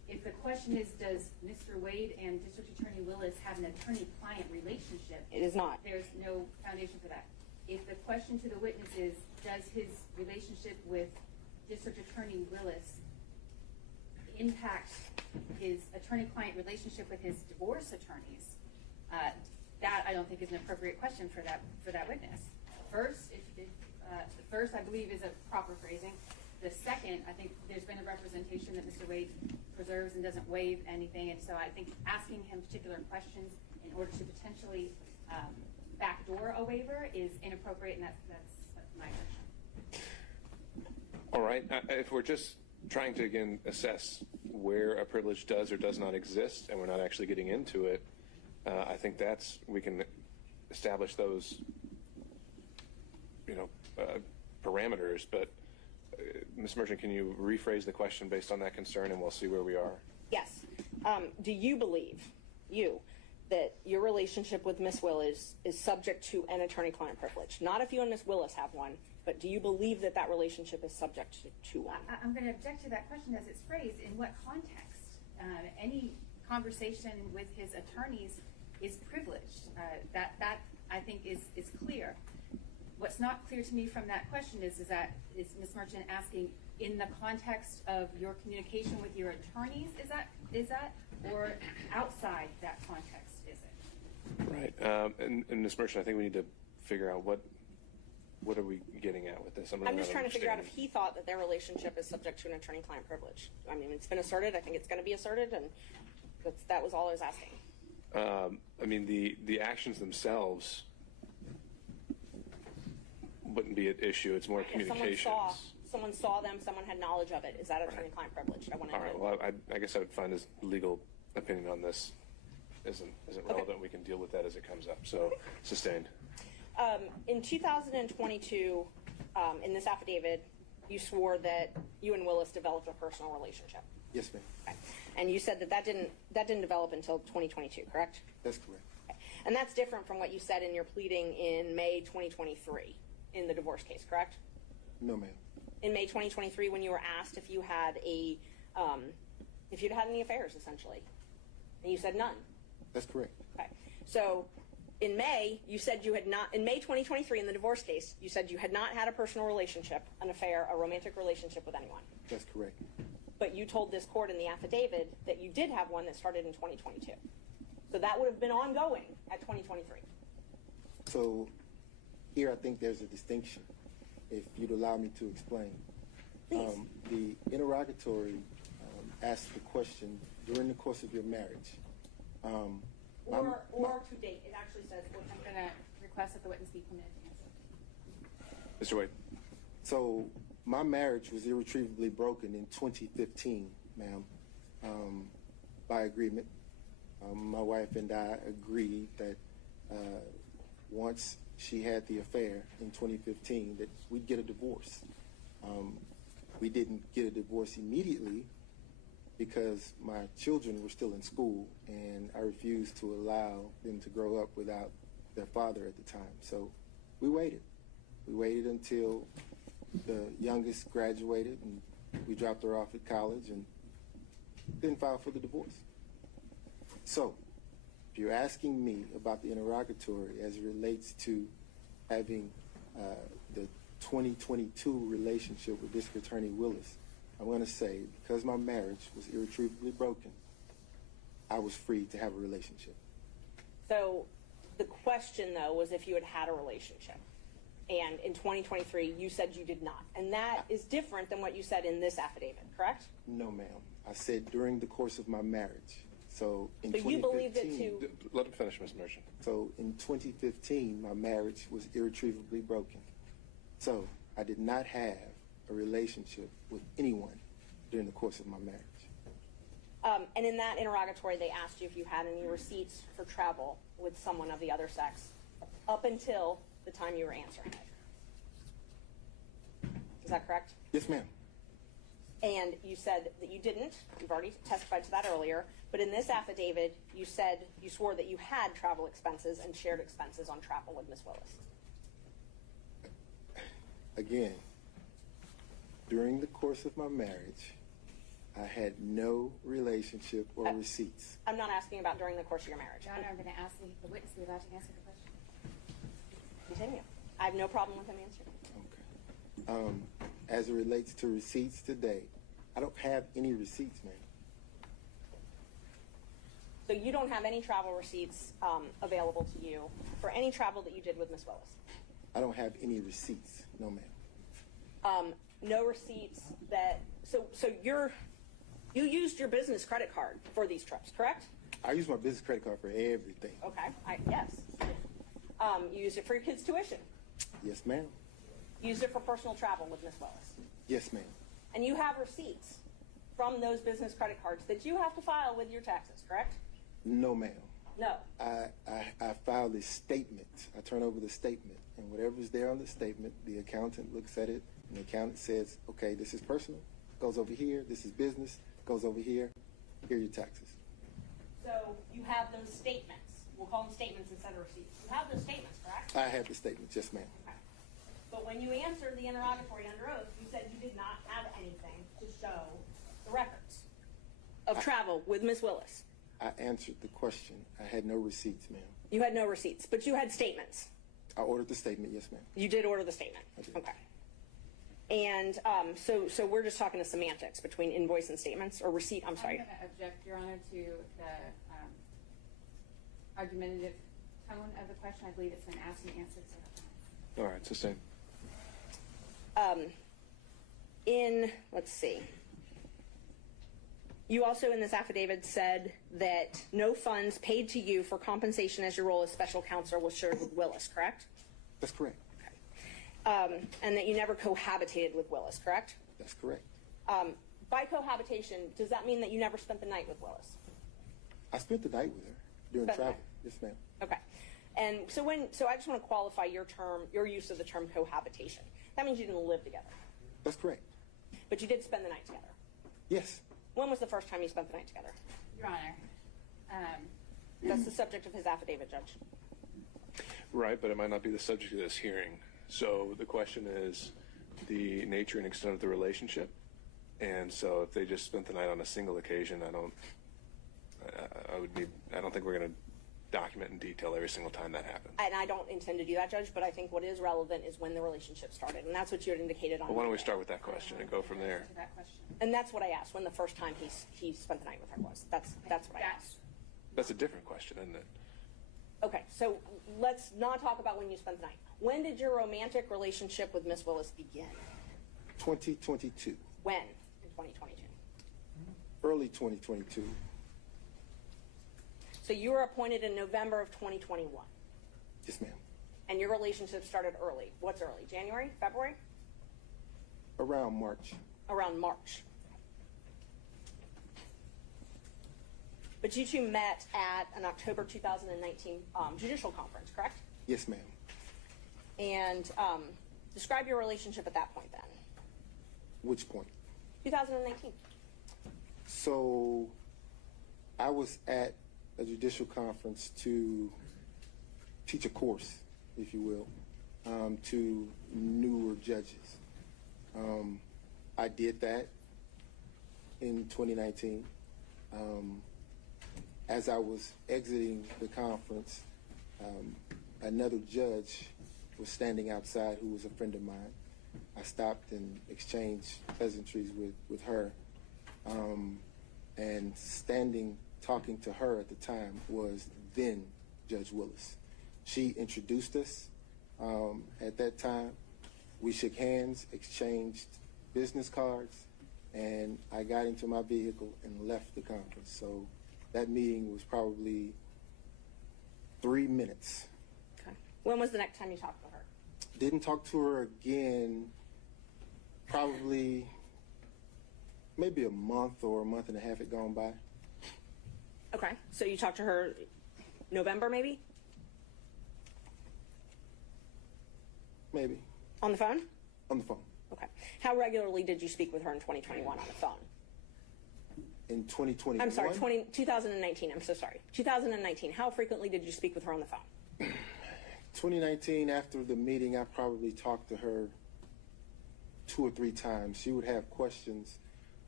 if the question is, does Mr. Wade and District Attorney Willis have an attorney-client relationship? It is not. There's no foundation for that. If the question to the witness is, does his relationship with District Attorney Willis impact his attorney-client relationship with his divorce attorneys, that I don't think is an appropriate question for that witness. First, the first I believe is a proper phrasing. The second, I think there's been a representation that Mr. Wade preserves and doesn't waive anything, and so I think asking him particular questions in order to potentially backdoor a waiver is inappropriate, and that's my version. All right. If we're just trying to, again, assess where a privilege does or does not exist, and we're not actually getting into it, I think we can establish those, parameters. But Ms. Merchant, can you rephrase the question based on that concern, and we'll see where we are? Yes. Do you believe, that your relationship with Ms. Willis is subject to an attorney-client privilege? Not if you and Ms. Willis have one, but do you believe that that relationship is subject to one? I'm going to object to that question as it's phrased. In what context? Any conversation with his attorneys is privileged. That I think is clear. What's not clear to me from that question is Ms. Merchant asking, in the context of your communication with your attorneys, is that, or outside that context is it? Right. And Ms. Merchant, I think we need to figure out what are we getting at with this? I'm just trying to figure out if he thought that their relationship is subject to an attorney-client privilege. I mean, it's been asserted. I think it's going to be asserted, and that was all I was asking. I mean, the actions themselves wouldn't be at issue. It's more communications. If someone saw them, someone had knowledge of it. Is that attorney-client privilege? I want to know. All right. Well, I guess I would find his legal opinion on this isn't relevant. Okay. We can deal with that as it comes up. So, sustained. In 2022, in this affidavit, you swore that you and Willis developed a personal relationship. Yes, ma'am. Okay. And you said that didn't develop until 2022, correct? That's correct. Okay. And that's different from what you said in your pleading in May 2023 in the divorce case, correct? No, ma'am. In May 2023, when you were asked if you had if you'd had any affairs, essentially, and you said none. That's correct. Okay. So, in May, you said you had not. In May 2023, in the divorce case, you said you had not had a personal relationship, an affair, a romantic relationship with anyone. That's correct. But you told this court in the affidavit that you did have one that started in 2022. So that would have been ongoing at 2023. So here I think there's a distinction, if you'd allow me to explain. Please. The interrogatory asked the question, during the course of your marriage. Or to date. It actually says, I'm going to request that the witness be permitted to answer. Mr. Wade. So my marriage was irretrievably broken in 2015, ma'am, by agreement. My wife and I agreed that once she had the affair in 2015 that we'd get a divorce. We didn't get a divorce immediately because my children were still in school and I refused to allow them to grow up without their father at the time. So we waited. We waited until the youngest graduated and we dropped her off at college and then filed for the divorce. So if you're asking me about the interrogatory as it relates to having the 2022 relationship with District Attorney Willis, I'm going to say, because my marriage was irretrievably broken, I was free to have a relationship. So the question, though, was if you had had a relationship. And in 2023, you said you did not. And that is different than what you said in this affidavit, correct? No, ma'am. I said during the course of my marriage. So in 2015, you believed it too? Let him finish, Ms. Merchant. So in 2015, my marriage was irretrievably broken. So I did not have a relationship with anyone during the course of my marriage. And in that interrogatory, they asked you if you had any receipts for travel with someone of the other sex up until the time you were answering it. Is that correct? Yes, ma'am. And you said that you didn't. You've already testified to that earlier. But in this affidavit, you swore that you had travel expenses and shared expenses on travel with Ms. Willis. Again, during the course of my marriage, I had no relationship or receipts. I'm not asking about during the course of your marriage. Your Honor, I'm going to ask the witness to be allowed to answer the question. Continue. I have no problem with him answering. Okay. As it relates to receipts today, I don't have any receipts, ma'am. So you don't have any travel receipts available to you for any travel that you did with Ms. Willis? I don't have any receipts, no, ma'am. No receipts that, so you used your business credit card for these trips, correct? I use my business credit card for everything. Okay, yes. You used it for your kids' tuition. Yes, ma'am. Used it for personal travel with Ms. Willis. Yes, ma'am. And you have receipts from those business credit cards that you have to file with your taxes, correct? No, ma'am. No. I filed a statement. I turn over the statement, and whatever's there on the statement, the accountant looks at it, and the accountant says, okay, this is personal, goes over here, this is business, goes over here, here are your taxes. So you have those statements. We'll call them statements instead of receipts. You have those statements, correct? I have the statement, yes, ma'am. Okay. But when you answered the interrogatory under oath, you said you did not have anything to show the records of travel with Ms. Willis. I answered the question. I had no receipts, ma'am. You had no receipts, but you had statements. I ordered the statement, yes, ma'am. You did order the statement. I did. Okay. And so we're just talking to semantics between invoice and statements, or receipt, I'm sorry. I'm going to object, Your Honor, to the argumentative tone of the question. I believe it's been asked and answered several times. All right, sustain. Let's see. You also in this affidavit said that no funds paid to you for compensation as your role as special counsel was shared with Willis, correct? That's correct. And that you never cohabitated with Willis, correct? That's correct. By cohabitation, does that mean that you never spent the night with Willis? I spent the night with her during Spent the travel. night. Yes, ma'am. Okay. And so I just want to qualify your use of the term cohabitation. That means you didn't live together. That's correct. But you did spend the night together. Yes. When was the first time you spent the night together? Your Honor, That's the subject of his affidavit, Judge. Right, but it might not be the subject of this hearing. So the question is the nature and extent of the relationship. And so if they just spent the night on a single occasion, I don't think we're going to document in detail every single time that happens. And I don't intend to do that, Judge, but I think what is relevant is when the relationship started. And that's what you had indicated on Well, why don't we Monday. start with that question and go from there? to that question. And that's what I asked, when the first time he spent the night with her was. That's what I asked. That's a different question, isn't it? Okay, so let's not talk about when you spent the night. When did your romantic relationship with Miss Willis begin? 2022. When in 2022? Early 2022. So you were appointed in November of 2021. Yes, ma'am. And your relationship started early. What's early? January? February? Around March. Around March. But you two met at an October 2019 judicial conference, correct? Yes, ma'am. And describe your relationship at that point then. Which point? 2019. So I was at a judicial conference to teach a course, if you will, to newer judges. I did that in 2019. As I was exiting the conference, another judge was standing outside who was a friend of mine. I stopped and exchanged pleasantries with her. And standing, talking to her at the time was then Judge Willis. She introduced us at that time. We shook hands, exchanged business cards, and I got into my vehicle and left the conference. So that meeting was probably 3 minutes. Okay. When was the next time you talked to her? Didn't talk to her again probably maybe a month or a month and a half had gone by. Okay. So you talked to her November maybe? Maybe. On the phone? On the phone. Okay. How regularly did you speak with her in 2021 on the phone? In 2021? I'm sorry, 2019. I'm so sorry. 2019. How frequently did you speak with her on the phone? 2019, after the meeting, I probably talked to her 2 or 3 times. She would have questions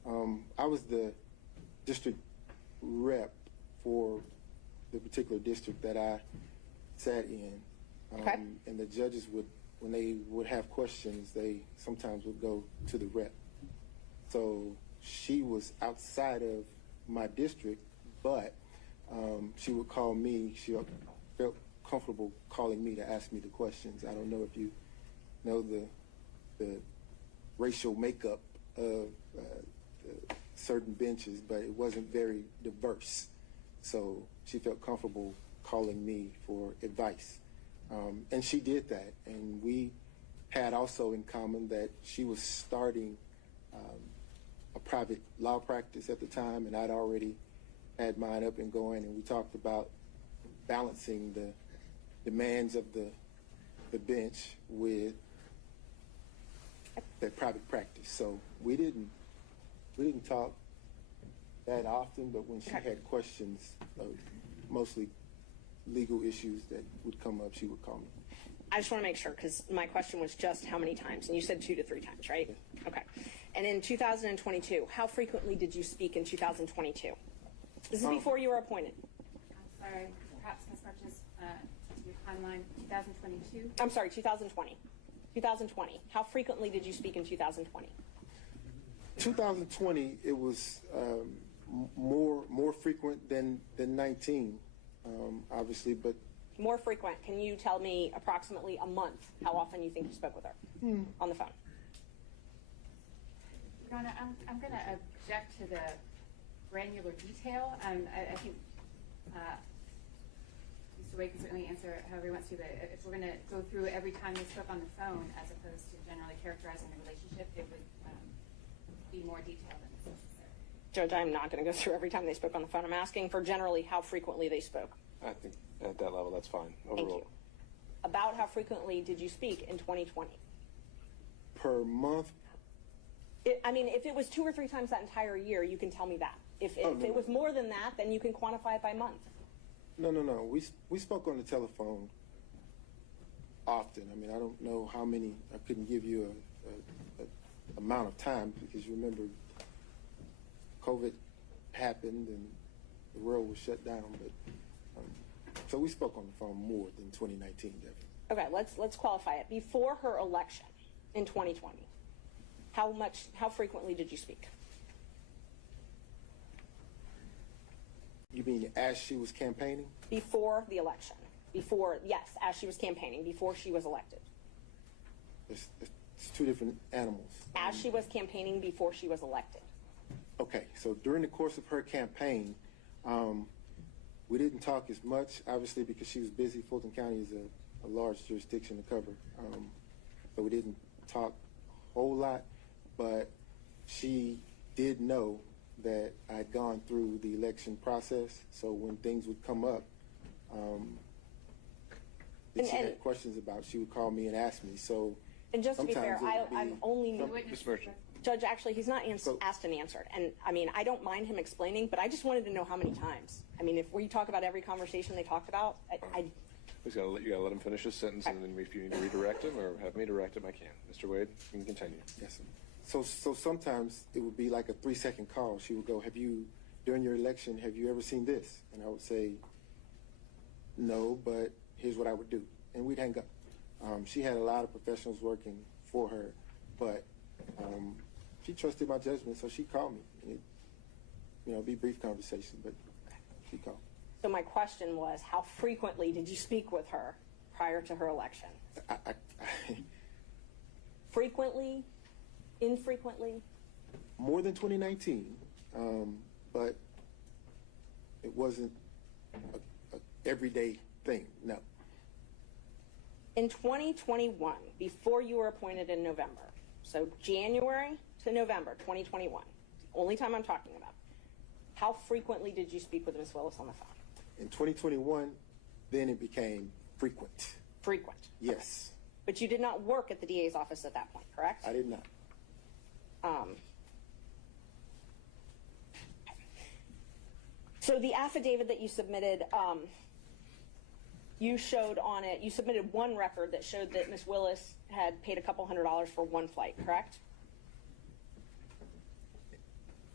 I was the district rep for the particular district that I sat in. Okay. And the judges would, when they would have questions, they sometimes would go to the rep. So she was outside of my district, but she would call me. She felt comfortable calling me to ask me the questions. I don't know if you know the racial makeup of certain benches, but it wasn't very diverse. So she felt comfortable calling me for advice. And she did that. And we had also in common that she was starting a private law practice at the time, and I'd already had mine up and going, and we talked about balancing the demands of the bench with that private practice. So we didn't talk that often, but when she had questions, mostly legal issues that would come up, she would call me. I just want to make sure, because my question was just how many times, and you said 2 to 3 times, right? Okay. And in 2022, how frequently did you speak in 2022? This is before you were appointed. I'm sorry, perhaps Ms. Marches, your timeline, 2022? I'm sorry, 2020. 2020. How frequently did you speak in 2020? 2020, it was more frequent than 19, obviously, but More frequent. Can you tell me approximately a month how often you think you spoke with her on the phone? Your Honor, I'm going to object to the granular detail. I think Mr. Wade can certainly answer however he wants to, but if we're going to go through every time they spoke on the phone as opposed to generally characterizing the relationship, it would be more detailed than is necessary. Judge, I'm not going to go through every time they spoke on the phone. I'm asking for generally how frequently they spoke. I think at that level, that's fine. Thank you. About how frequently did you speak in 2020? per month. If it was 2 or 3 times that entire year, you can tell me that. If no. it was more than that, then you can quantify it by month. No. We spoke on the telephone often. I don't know how many. I couldn't give you a amount of time because you remember COVID happened and the world was shut down. But so we spoke on the phone more than 2019, definitely. Okay, let's qualify it. Before her election in 2020, how frequently did you speak? You mean as she was campaigning? Before the election. Yes, as she was campaigning, before she was elected. It's two different animals. As she was campaigning before she was elected. Okay, so during the course of her campaign, we didn't talk as much, obviously, because she was busy. Fulton County is a large jurisdiction to cover. So we didn't talk a whole lot, but she did know that I'd gone through the election process. So when things would come up that she had questions about, she would call me and ask me. So and just to be fair, I'm only Ms. Merchant. Judge, actually, he's not asked and answered. And I don't mind him explaining, but I just wanted to know how many times. If we talk about every conversation they talked about, You gotta let him finish his sentence, and then if you need to redirect him or have me direct him, I can. Mr. Wade, you can continue. Yes, sir. So sometimes it would be like a 3-second call. She would go, during your election, have you ever seen this? And I would say, no, but here's what I would do. And we'd hang up. She had a lot of professionals working for her, but she trusted my judgment, so she called me. It'd be a brief conversation, but she called. So my question was, how frequently did you speak with her prior to her election? Frequently? Infrequently? More than 2019, but it wasn't a everyday thing, no. In 2021, before you were appointed in November, so January to November 2021, the only time I'm talking about, how frequently did you speak with Ms. Willis on the phone? In 2021, then it became frequent. Frequent? Yes. Okay. But you did not work at the DA's office at that point, correct? I did not. So the affidavit that you submitted, you showed on it, you submitted one record that showed that Ms. Willis had paid a couple $100s for one flight, correct?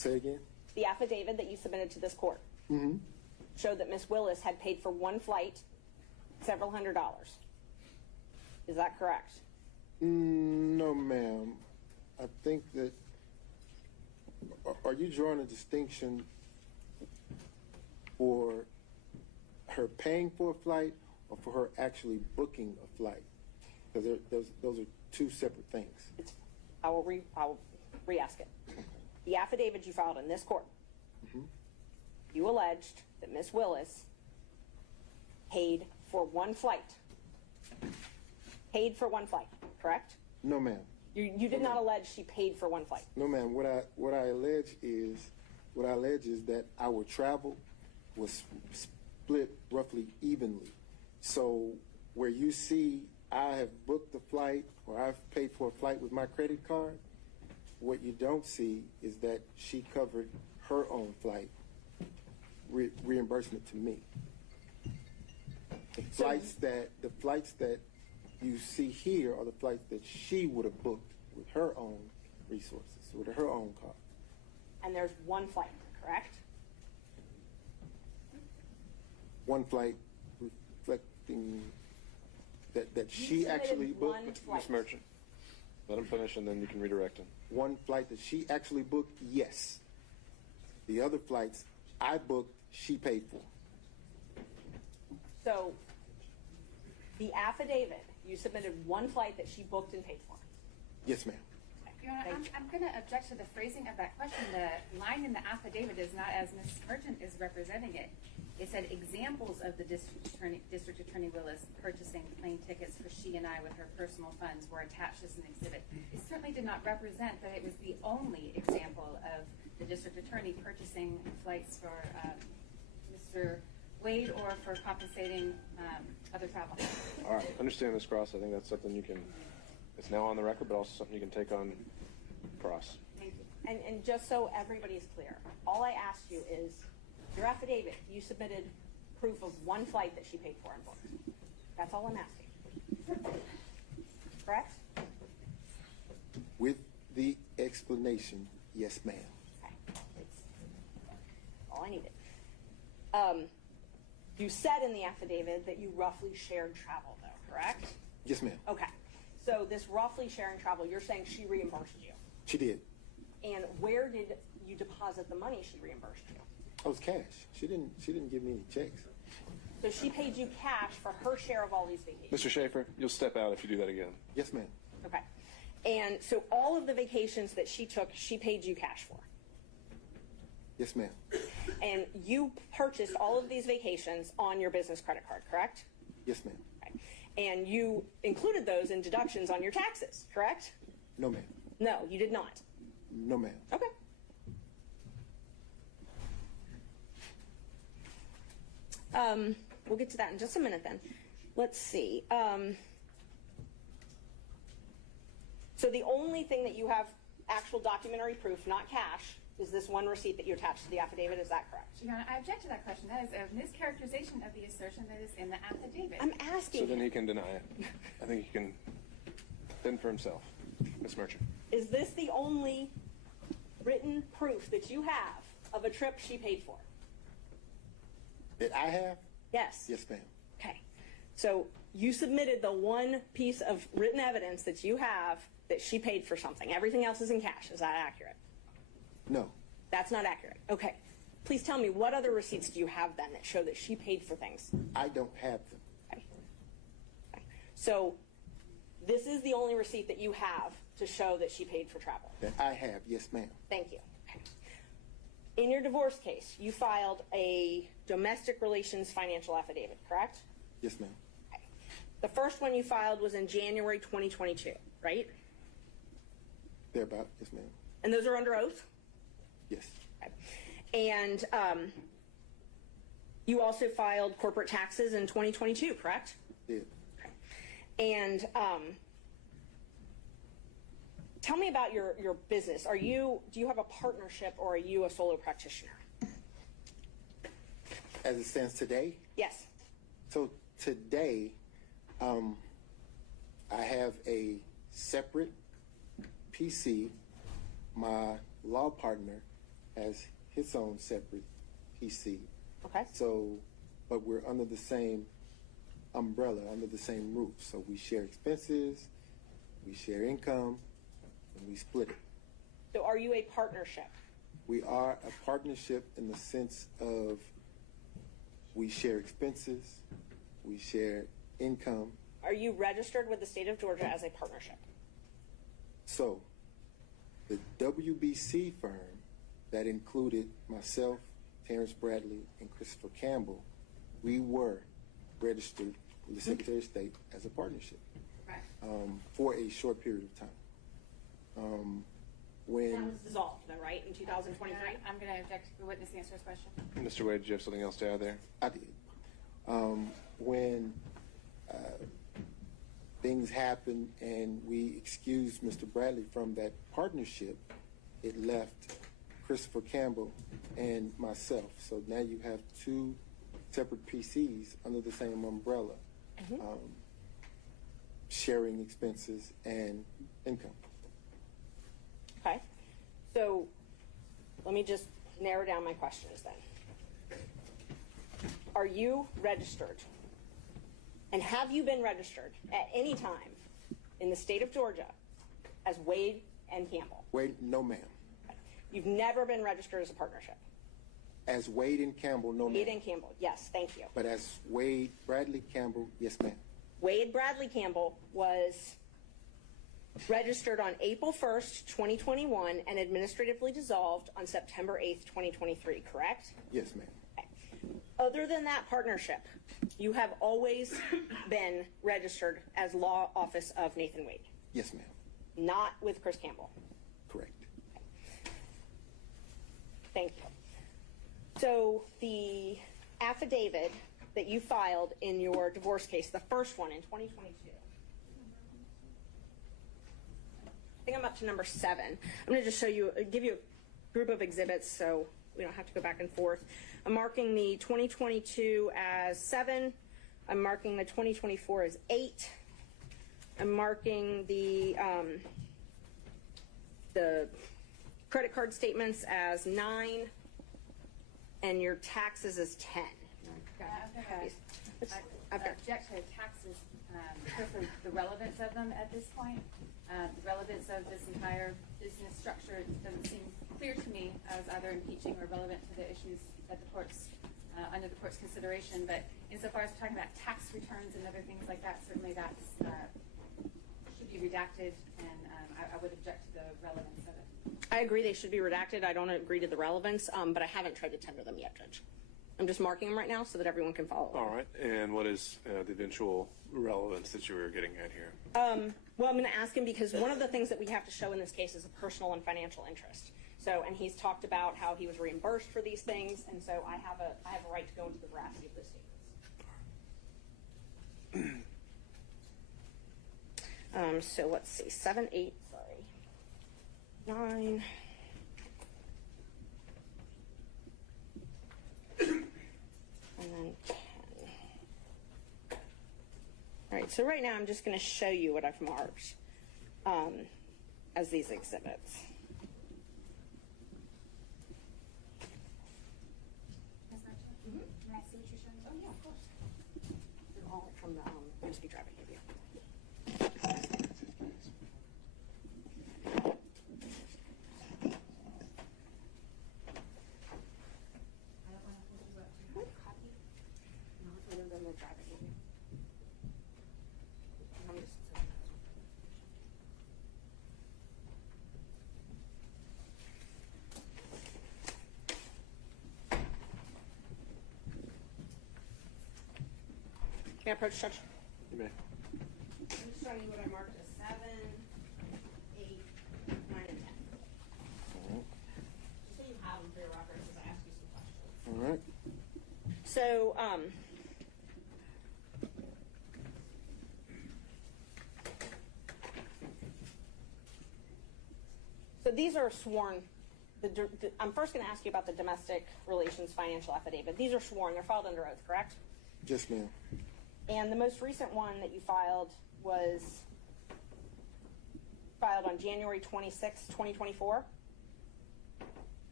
Say it again? The affidavit that you submitted to this court showed that Miss Willis had paid for one flight several $100s. Is that correct? No, ma'am. I think that, are you drawing a distinction for her paying for a flight or for her actually booking a flight? Because those are two separate things. I will re-ask it. The affidavit you filed in this court, you alleged that Miss Willis paid for one flight. Paid for one flight, correct? No, ma'am. You did not allege she paid for one flight. No, ma'am. What I allege is that our travel was split roughly evenly. So where you see I have booked the flight or I've paid for a flight with my credit card, what you don't see is that she covered her own flight reimbursement to me. The flights that you see here are the flights that she would have booked with her own resources, with her own car. And there's one flight, correct? One flight reflecting that she submitted actually booked. one flight. Ms. Merchant, let him finish and then you can redirect him. One flight that she actually booked, yes. The other flights I booked, she paid for. So the affidavit, you submitted one flight that she booked and paid for. Yes, ma'am. Your Honor, I'm going to object to the phrasing of that question. The line in the affidavit is not as Ms. Merchant is representing it. It said examples of the District Attorney Willis purchasing plane tickets for she and I with her personal funds were attached as an exhibit. It certainly did not represent that it was the only example of the District Attorney purchasing flights for Mr. Wade or for compensating other travel. All right, understand this, Cross. I think that's something you can, it's now on the record, but also something you can take on cross. Thank you. And just so everybody is clear, all I asked you is, your affidavit, you submitted proof of one flight that she paid for and booked. That's all I'm asking. Correct? With the explanation, yes, ma'am. Okay. It's all I needed. You said in the affidavit that you roughly shared travel, though, correct? Yes, ma'am. Okay. So this roughly sharing travel, you're saying she reimbursed you. She did. And where did you deposit the money she reimbursed you? It was cash. She didn't give me any checks. So she paid you cash for her share of all these vacations. Mr. Schaefer, you'll step out if you do that again. Yes, ma'am. Okay. And so all of the vacations that she took, she paid you cash for. Yes, ma'am. And you purchased all of these vacations on your business credit card, correct? Yes, ma'am. Okay. And you included those in deductions on your taxes, correct? No, ma'am. No, you did not. No, ma'am. Okay. We'll get to that in just a minute then. Let's see. So the only thing that you have actual documentary proof, not cash, is this one receipt that you attached to the affidavit. Is that correct? Your Honor, I object to that question. That is a mischaracterization of the assertion that is in the affidavit. I'm asking. So then he can deny it. I think he can fend for himself. Ms. Merchant. Is this the only written proof that you have of a trip she paid for? That I have? Yes. Yes, ma'am. Okay. So you submitted the one piece of written evidence that you have that she paid for something. Everything else is in cash. Is that accurate? No. That's not accurate. Okay. Please tell me, what other receipts do you have then that show that she paid for things? I don't have them. Okay. Okay. So this is the only receipt that you have to show that she paid for travel. That I have. Yes, ma'am. Thank you. Okay. In your divorce case, you filed a domestic relations financial affidavit, correct? Yes, ma'am. Okay. The first one you filed was in January 2022, right? Thereabout. Yes, ma'am. And those are under oath? Yes. Okay. And you also filed corporate taxes in 2022, correct? Did. Okay. And tell me about your business. Do you have a partnership or are you a solo practitioner? As it stands today? Yes. So today, I have a separate PC. My law partner has his own separate PC. Okay. So, but we're under the same umbrella, under the same roof. So we share expenses, we share income, and we split it. So are you a partnership? We are a partnership in the sense of we share expenses, we share income. Are you registered with the state of Georgia as a partnership? So the WBC firm that included myself, Terrence Bradley, and Christopher Campbell, we were registered with the Secretary of State as a partnership for a short period of time. When That was dissolved, though, right, in 2023? I'm going to object to the witness answer his question. Mr. Wade, do you have something else to add there? I did. When things happened and we excused Mr. Bradley from that partnership, it left Christopher Campbell and myself. So now you have two separate PCs under the same umbrella, sharing expenses and income. Okay. So let me just narrow down my questions then. Are you registered? And have you been registered at any time in the state of Georgia as Wade and Campbell? Wade, no ma'am. You've never been registered as a partnership? As Wade and Campbell, no ma'am. Wade and Campbell, yes, thank you. But as Wade, Bradley, Campbell, yes ma'am. Wade Bradley Campbell was registered on April 1st, 2021 and administratively dissolved on September 8th, 2023, correct? Yes ma'am. Okay. Other than that partnership, you have always been registered as law office of Nathan Wade, Yes ma'am. not with Chris Campbell. Correct. Thank you. So the affidavit that you filed in your divorce case, the first one in 2022, I think I'm up to number 7. I'm going to just show you, give you a group of exhibits so we don't have to go back and forth. I'm marking the 2022 as 7. I'm marking the 2024 as 8. I'm marking the credit card statements as 9, and your taxes as 10. I object to taxes because of the relevance of them at this point. The relevance of this entire business structure doesn't seem clear to me as either impeaching or relevant to the issues that the court's under the court's consideration. But insofar as talking about tax returns and other things like that, certainly that should be redacted, and I would object to the relevance of it. I agree they should be redacted. I don't agree to the relevance, but I haven't tried to tender them yet, Judge. I'm just marking them right now so that everyone can follow. All right. And what is the eventual relevance that you were getting at here? Well, I'm going to ask him because one of the things that we have to show in this case is a personal and financial interest. So, and he's talked about how he was reimbursed for these things, and so I have a right to go into the veracity of those statements. So let's see, 7, 8, sorry, 9. And then 10. All right, so right now I'm just going to show you what I've marked as these exhibits. May I see what you're showing? Oh, yeah, of course. They're all from the USB drive I gave you. Can I approach, Judge? You may. I'm just showing you what I marked as 7, 8, 9, and 10. Just so you have them for your reference as I ask you some questions. All right. So, so these are sworn. I'm first going to ask you about the domestic relations financial affidavit. These are sworn. They're filed under oath, correct? Yes ma'am. And the most recent one that you filed was filed on January 26, 2024?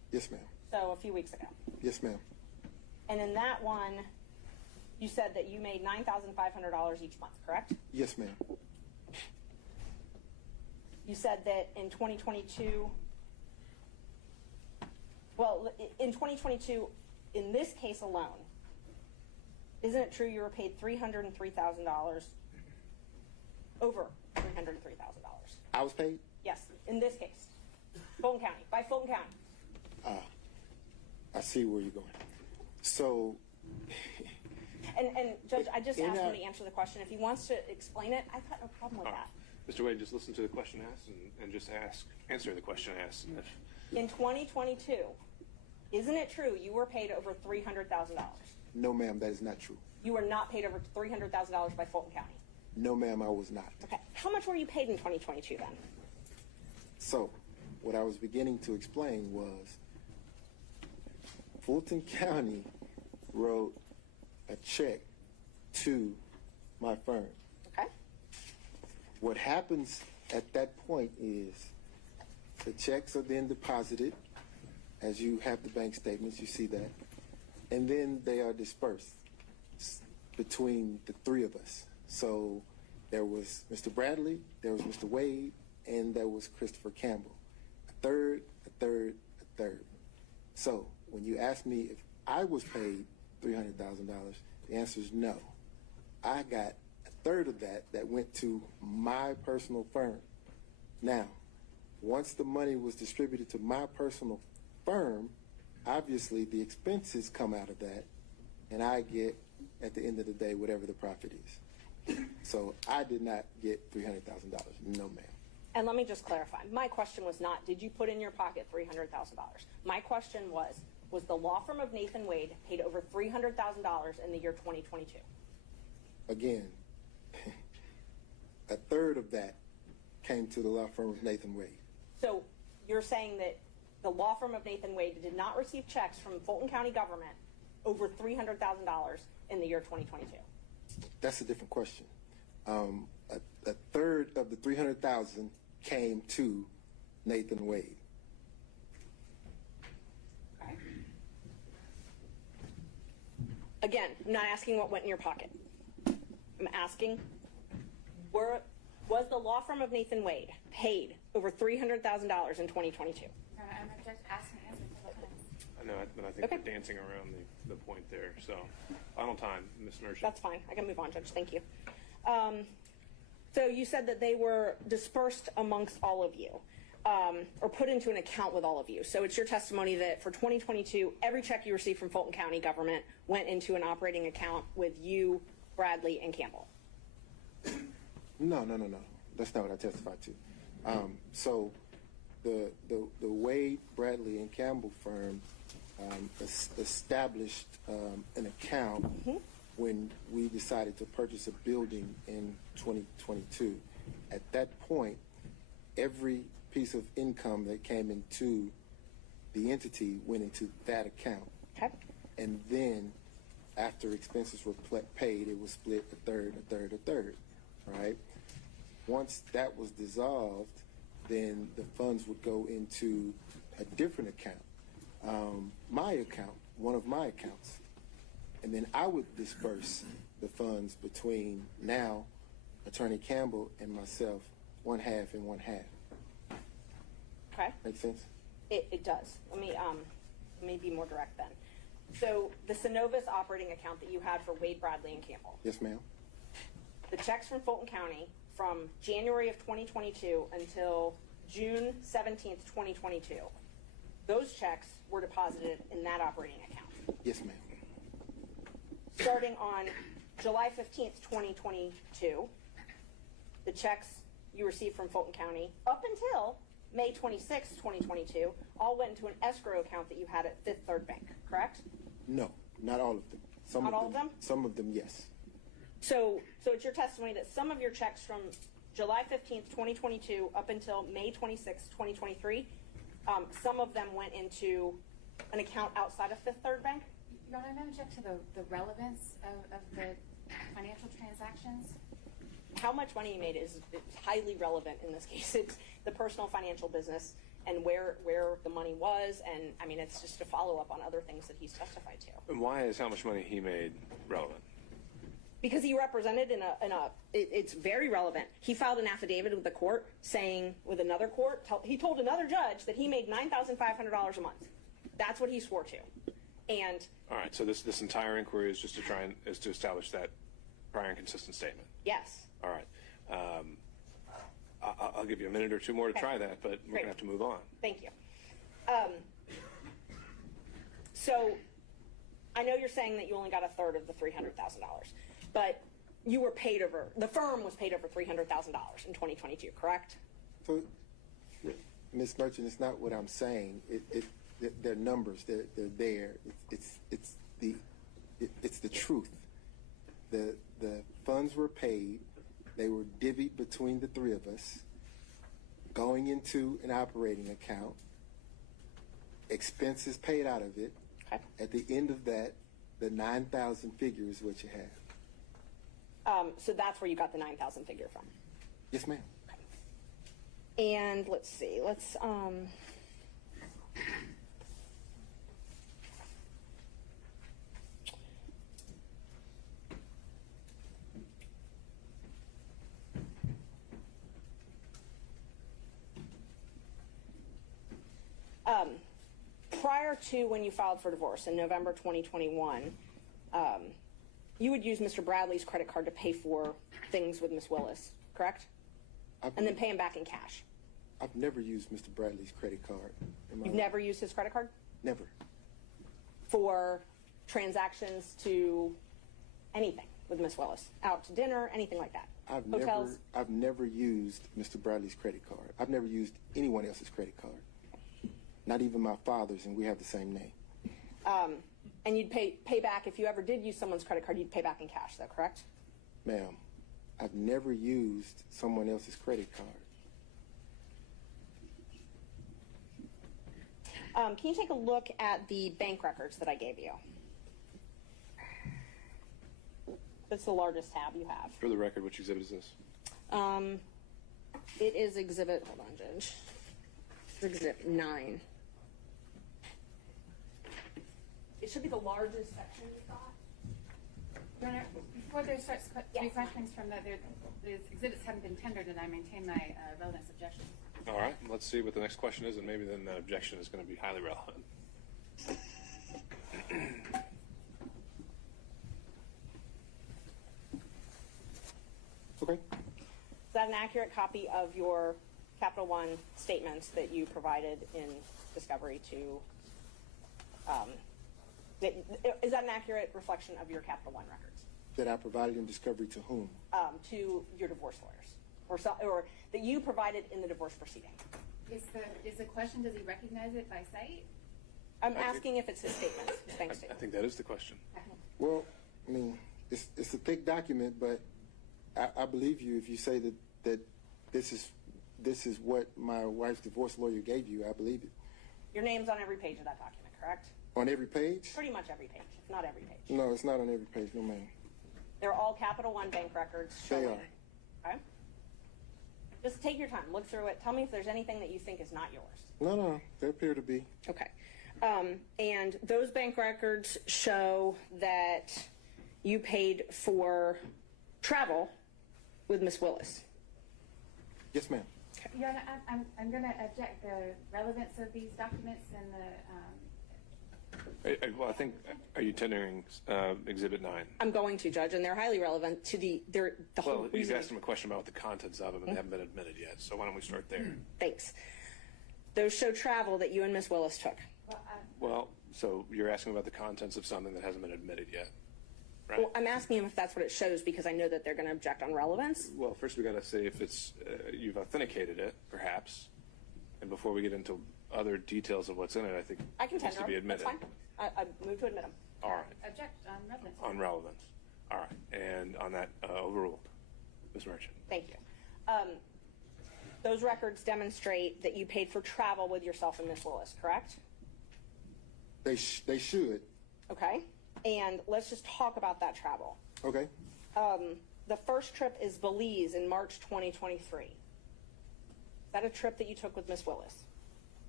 Yes, ma'am. So a few weeks ago. Yes, ma'am. And in that one, you said that you made $9,500 each month, correct? Yes, ma'am. You said that in 2022, well, in 2022, in this case alone, isn't it true you were paid $303,000, over $303,000? I was paid? Yes, in this case, Fulton County, by Fulton County. I see where you're going. So, And Judge, I just In asked him our- to answer the question. If he wants to explain it, I've got no problem with All right. that. Mr. Wade, just listen to the question asked and just answer the question asked. And if, In 2022, isn't it true you were paid over $300,000? no, ma'am, that is not true. You were not paid over $300,000 by Fulton County. No, ma'am, I was not. Okay. How much were you paid in 2022 then? So, what I was beginning to explain was Fulton County wrote a check to my firm. Okay. What happens at that point is the checks are then deposited. As you have the bank statements, you see that. And then they are dispersed between the three of us. So there was Mr. Bradley, there was Mr. Wade, and there was Christopher Campbell. A third, a third, a third. So when you ask me if I was paid $300,000, the answer is no. I got a third of that went to my personal firm. Now, once the money was distributed to my personal firm, obviously the expenses come out of that, and I get, at the end of the day, whatever the profit is. So I did not get $300,000. No, ma'am. And let me just clarify. My question was not, did you put in your pocket $300,000? My question was the law firm of Nathan Wade paid over $300,000 in the year 2022? Again, a third of that came to the law firm of Nathan Wade. So you're saying that the law firm of Nathan Wade did not receive checks from Fulton County government over $300,000 in the year 2022? That's a different question. A third of the $300,000 came to Nathan Wade. Okay. Again, I'm not asking what went in your pocket. I'm asking, was the law firm of Nathan Wade paid over $300,000 in 2022? I'm just asking answer several times. I know, but I think Okay. we're dancing around the point there. So, final time, Ms. Mershon. That's fine. I can move on, Judge. Thank you. So you said that they were dispersed amongst all of you, or put into an account with all of you. So it's your testimony that for 2022, every check you received from Fulton County government went into an operating account with you, Bradley, and Campbell. No. That's not what I testified to. So the Wade, Bradley, and Campbell firm established an account when we decided to purchase a building in 2022. At that point, every piece of income that came into the entity went into that account. Okay. And then after expenses were paid, it was split a third, a third, a third, right? Once that was dissolved, then the funds would go into a different account, my account, one of my accounts. And then I would disperse the funds between now Attorney Campbell and myself, one half and one half. Okay. Make sense? It does. Let me be more direct then. So the Synovus operating account that you had for Wade, Bradley, and Campbell, Yes, ma'am. the checks from Fulton County from January of 2022 until June 17th, 2022, those checks were deposited in that operating account. Yes, ma'am. Starting on July 15th, 2022, the checks you received from Fulton County up until May 26th, 2022, all went into an escrow account that you had at Fifth Third Bank, correct? No, not all of them. Not all of them? Some of them, yes. So it's your testimony that some of your checks from July 15th, 2022 up until May 26th, 2023, some of them went into an account outside of Fifth Third Bank? Your Honor, I'm going to object to the relevance of the financial transactions. How much money you made is highly relevant in this case. It's the personal financial business. and where the money was, and I mean, it's just a follow-up on other things that he's testified to. And why is how much money he made relevant? Because he represented it's very relevant. He filed an affidavit with the court saying, with another court, he told another judge that he made $9,500 a month. That's what he swore to. And All right, so this entire inquiry is just to establish that prior and consistent statement. yes. All right. I'll give you a minute or two more to try that, but we're Great. going to have to move on. Thank you. So I know you're saying that you only got a third of the $300,000, but you were paid over, the firm was paid over $300,000 in 2022, correct? So, Ms. Merchant, it's not what I'm saying. They're numbers. They're there. It's the truth. The funds were paid. They were divvied between the three of us, going into an operating account, expenses paid out of it. Okay. At the end of that, the 9,000 figure is what you have. So that's where you got the 9,000 figure from. Yes, ma'am. And let's see, prior to when you filed for divorce in November 2021, you would use Mr. Bradley's credit card to pay for things with Ms. Willis, correct? And then pay him back in cash. I've never used Mr. Bradley's credit card. You've never used his credit card? Never. For transactions to anything with Ms. Willis, out to dinner, anything like that. Hotels. I've never used Mr. Bradley's credit card. I've never used anyone else's credit card. Not even my father's, and we have the same name. And you'd pay back, if you ever did use someone's credit card, you'd pay back in cash, though, correct? Ma'am, I've never used someone else's credit card. Can you take a look at the bank records that I gave you? That's the largest tab you have. For the record, which exhibit is this? It is exhibit, hold on, Judge. It's exhibit 9. It should be the largest section you've got. Your Honor, before there starts three questions from the exhibits haven't been tendered, and I maintain my relevance objections. All right, let's see what the next question is, and maybe then that objection is going to be highly relevant. Okay. Is that an accurate copy of your Capital One statements that you provided in discovery to, is that an accurate reflection of your Capital One records? That I provided in discovery to whom? To your divorce lawyers, or that you provided in the divorce proceeding? Is the question, does he recognize it by sight? I'm asking if it's his statement, his bank I statement. think that is the question. Well, I mean, it's a thick document, but I believe you if you say that this is what my wife's divorce lawyer gave you. I believe it. Your name's on every page of that document, correct? On every page? Pretty much every page, if not every page. No, it's not on every page. No, ma'am. They're all Capital One bank records showing. They are. Okay? Just take your time, look through it. Tell me if there's anything that you think is not yours. No, they appear to be. Okay. And those bank records show that you paid for travel with Miss Willis. Yes, ma'am. Your Honor, I'm going to object the relevance of these documents and the. Well, I think, are you tendering Exhibit 9? I'm going to, Judge, and they're highly relevant to the whole Well, you've reason. asked him a question about the contents of them, and they haven't been admitted yet, so why don't we start there? Thanks. Those show travel that you and Miss Willis took. Well, so you're asking about the contents of something that hasn't been admitted yet, right? Well, I'm asking him if that's what it shows because I know that they're going to object on relevance. Well, first we got to say if it's you've authenticated it, perhaps, and before we get into other details of what's in it, I think I can it needs tender to be them. That's admitted. fine. I move to admit them. All right. Object on relevance. On relevance. All right. And on that, overruled. Ms. Merchant. Thank you. Those records demonstrate that you paid for travel with yourself and Miss Willis, correct? They should. Okay. And let's just talk about that travel. Okay. The first trip is Belize in March 2023. Is that a trip that you took with Miss Willis?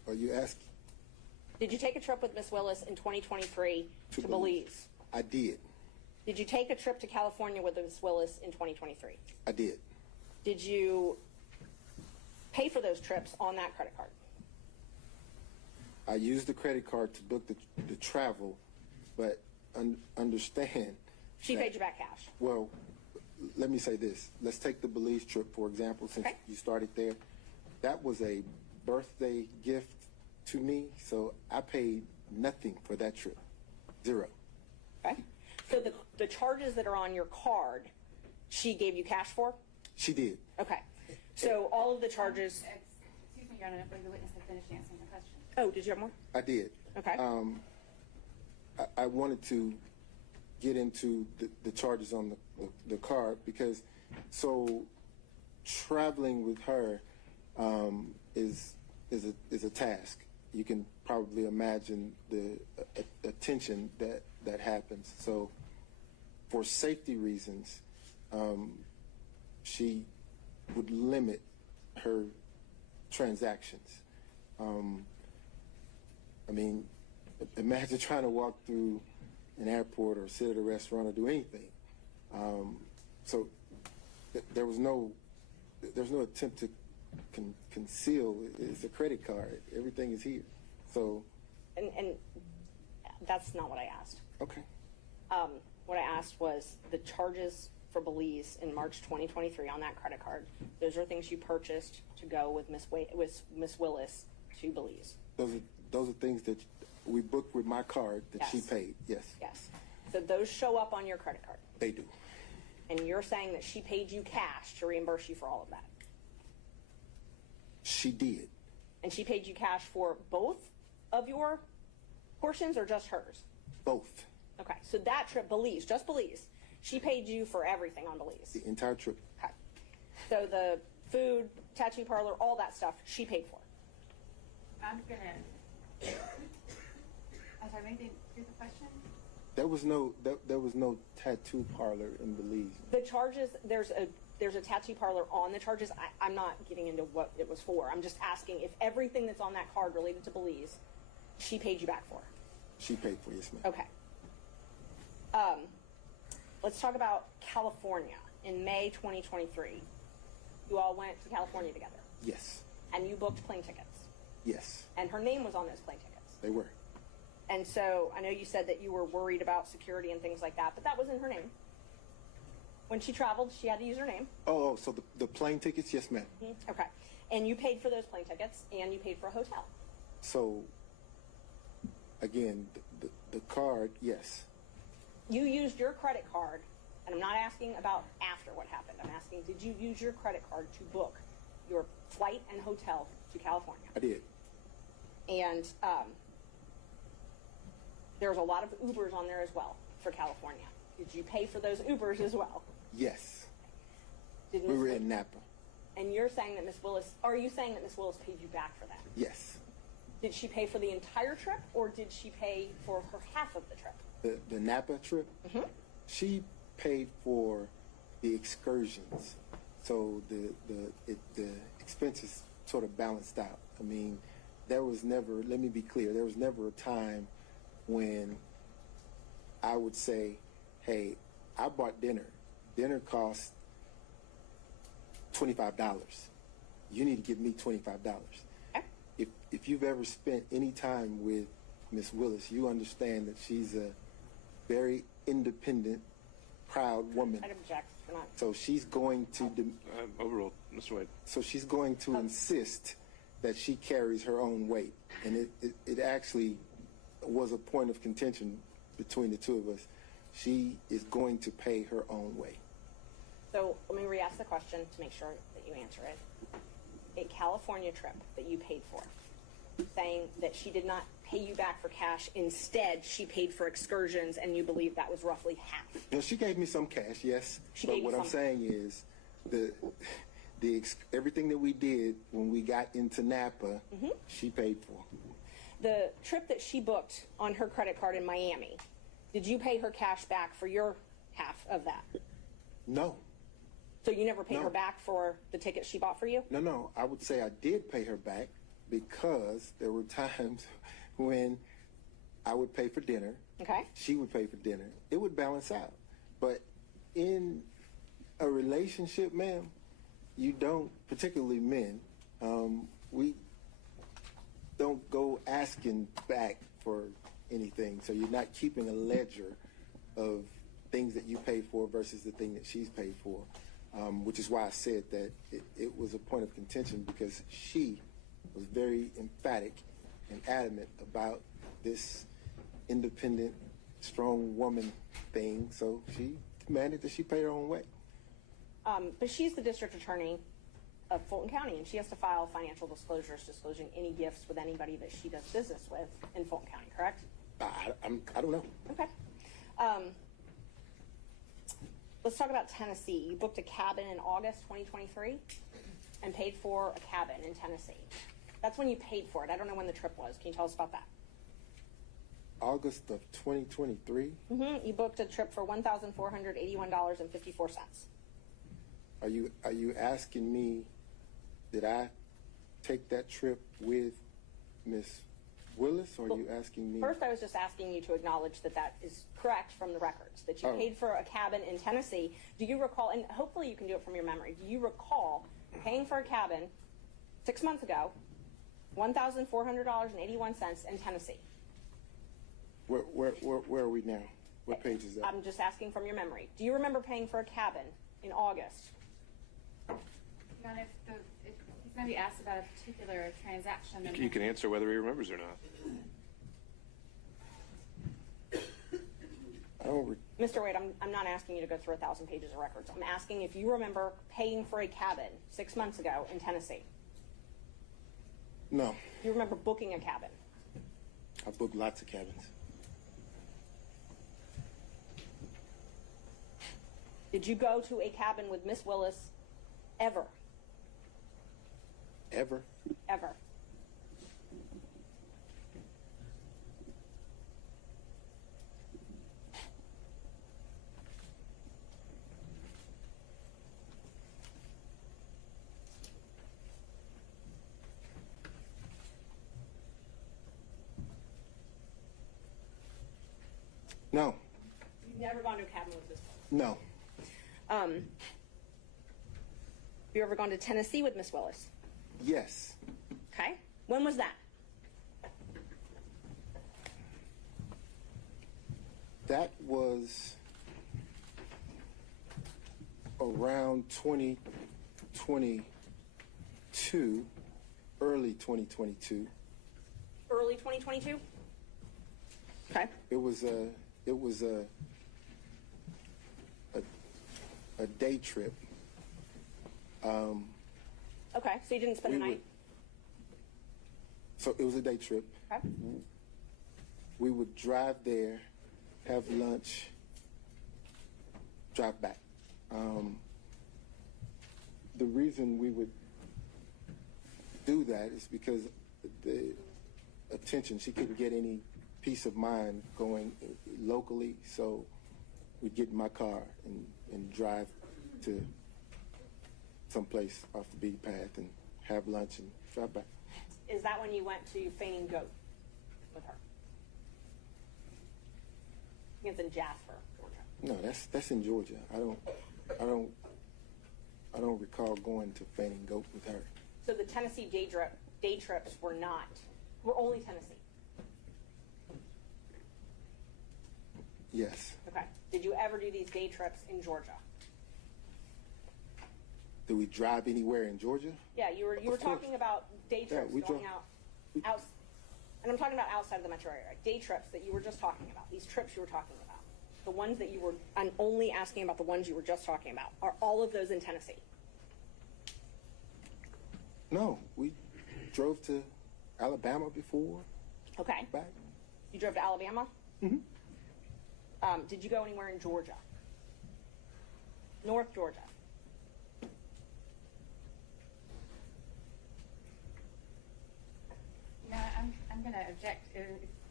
Are you asking? Did you take a trip with Miss Willis in 2023 to Belize? I did. Did you take a trip to California with Miss Willis in 2023? I did. Did you pay for those trips on that credit card? I used the credit card to book the travel, but understand. She that- paid you back cash. Well, let me say this. Let's take the Belize trip, for example, since Okay. you started there. That was a birthday gift to me, so I paid nothing for that trip. Zero. Okay. So the charges that are on your card, she gave you cash for? She did. Okay. So all of the charges. Excuse me, Your Honor, I believe the witness had finished answering the question. Oh, did you have more? I did. Okay. I wanted to get into the charges on the card because so traveling with her is a task. You can probably imagine the attention that happens. So for safety reasons, she would limit her transactions. I mean, imagine trying to walk through an airport or sit at a restaurant or do anything. So there was no attempt to conceal. It's a credit card. Everything is here. So. And that's not what I asked. Okay. What I asked was the charges for Belize in March 2023 on that credit card. Those are things you purchased to go with Miss Willis to Belize. Those are things that we booked with my card that she Yes. paid. Yes. Yes. So those show up on your credit card. They do. And you're saying that she paid you cash to reimburse you for all of that. She did. And she paid you cash for both of your portions or just hers? Both. Okay. So that trip, Belize, just Belize, she paid you for everything on Belize. The entire trip. Okay. So the food, tattoo parlor, all that stuff, she paid for. I'm sorry, maybe here's the question. There was no tattoo parlor in Belize. The charges, there's a tattoo parlor on the charges. I'm not getting into what it was for. I'm just asking if everything that's on that card related to Belize, she paid you back for. She paid for, yes, ma'am. Okay. Let's talk about California. In May 2023, you all went to California together, Yes. and you booked plane tickets, Yes. and her name was on those plane tickets. They were. And so I know you said that you were worried about security and things like that, but that was in her name. When she traveled, she had to use her name. Oh, so the plane tickets, yes, ma'am. Okay. And you paid for those plane tickets, and you paid for a hotel. So, again, the card, yes. You used your credit card, and I'm not asking about after what happened. I'm asking, did you use your credit card to book your flight and hotel to California? I did. And there's a lot of Ubers on there as well for California. Did you pay for those Ubers as well? Yes. Did We Miss were Wi- in Napa. And you're saying that Miss Willis, are you saying that Miss Willis paid you back for that? Yes. Did she pay for the entire trip, or did she pay for her half of the trip? The Napa trip, she paid for the excursions. So the expenses sort of balanced out. I mean, there was never, let me be clear, there was never a time when I would say, hey, I bought dinner. Dinner cost $25. You need to give me $25. Okay. If you've ever spent any time with Miss Willis, you understand that she's a very independent, proud woman. I'd object. We're not. So she's going to Overruled, Mr. Wade. so she's going to insist that she carries her own weight, and it actually was a point of contention between the two of us. She is going to pay her own way. So let me re-ask the question to make sure that you answer it. A California trip that you paid for, saying that she did not pay you back for cash. Instead, she paid for excursions, and you believe that was roughly half. Now, she gave me some cash, yes. She but gave you what I'm some. saying is everything that we did when we got into Napa, she paid for. The trip that she booked on her credit card in Miami, did you pay her cash back for your half of that? No. So you never paid No. her back for the ticket she bought for you? No. I would say I did pay her back, because there were times when I would pay for dinner. Okay. She would pay for dinner. It would balance out. But in a relationship, ma'am, you don't, particularly men, we don't go asking back for anything. So you're not keeping a ledger of things that you pay for versus the thing that she's paid for, which is why I said that it was a point of contention, because she was very emphatic and adamant about this independent, strong woman thing. So she demanded that she pay her own way. But she's the district attorney of Fulton County, and she has to file financial disclosures disclosing any gifts with anybody that she does business with in Fulton County, correct? I don't know. Okay. Let's talk about Tennessee. You booked a cabin in August 2023 and paid for a cabin in Tennessee. That's when you paid for it. I don't know when the trip was. Can you tell us about that? August of 2023. You booked a trip for $1,481.54. Are you asking me, did I take that trip with Miss Willis, or are you asking me? First, I was just asking you to acknowledge that that is correct from the records, that you paid for a cabin in Tennessee. Do you recall, and hopefully you can do it from your memory, do you recall paying for a cabin 6 months ago, $1,400.81 in Tennessee? Where are we now? What page is that? I'm just asking from your memory. Do you remember paying for a cabin in August? Not if he's going to be asked about a particular transaction. You can answer whether he remembers or not. Mr. Wade, I'm not asking you to go through 1,000 pages of records. I'm asking if you remember paying for a cabin 6 months ago in Tennessee. No. You remember booking a cabin? I booked lots of cabins. Did you go to a cabin with Miss Willis ever? Ever? Ever. No. You've never gone to a cabin with Miss Willis? No. Have you ever gone to Tennessee with Miss Willis? Yes. Okay. When was that? That was around 2022, early 2022. Early 2022? Okay. It was a day trip. Okay, so you didn't spend the night? So it was a day trip. Okay. We would drive there, have lunch, drive back. The reason we would do that is because the attention, she couldn't get any peace of mind going locally, so we'd get in my car and drive to someplace off the beaten path and have lunch and drive back. Is that when you went to Feigning Goat with her? I think it's in Jasper, Georgia. No, that's in Georgia. I don't recall going to Feigning Goat with her. So the Tennessee day trips were only Tennessee? Yes. Okay. Did you ever do these day trips in Georgia? Did we drive anywhere in Georgia? Yeah, you were talking about day trips going out, and I'm talking about outside of the metro area. Day trips that you were just talking about. These trips you were talking about. The ones that you were, I'm only asking about the ones you were just talking about. Are all of those in Tennessee? No, we drove to Alabama before. Okay. Back. You drove to Alabama? Mm-hmm. Did you go anywhere in Georgia? North Georgia? No, I'm going to object.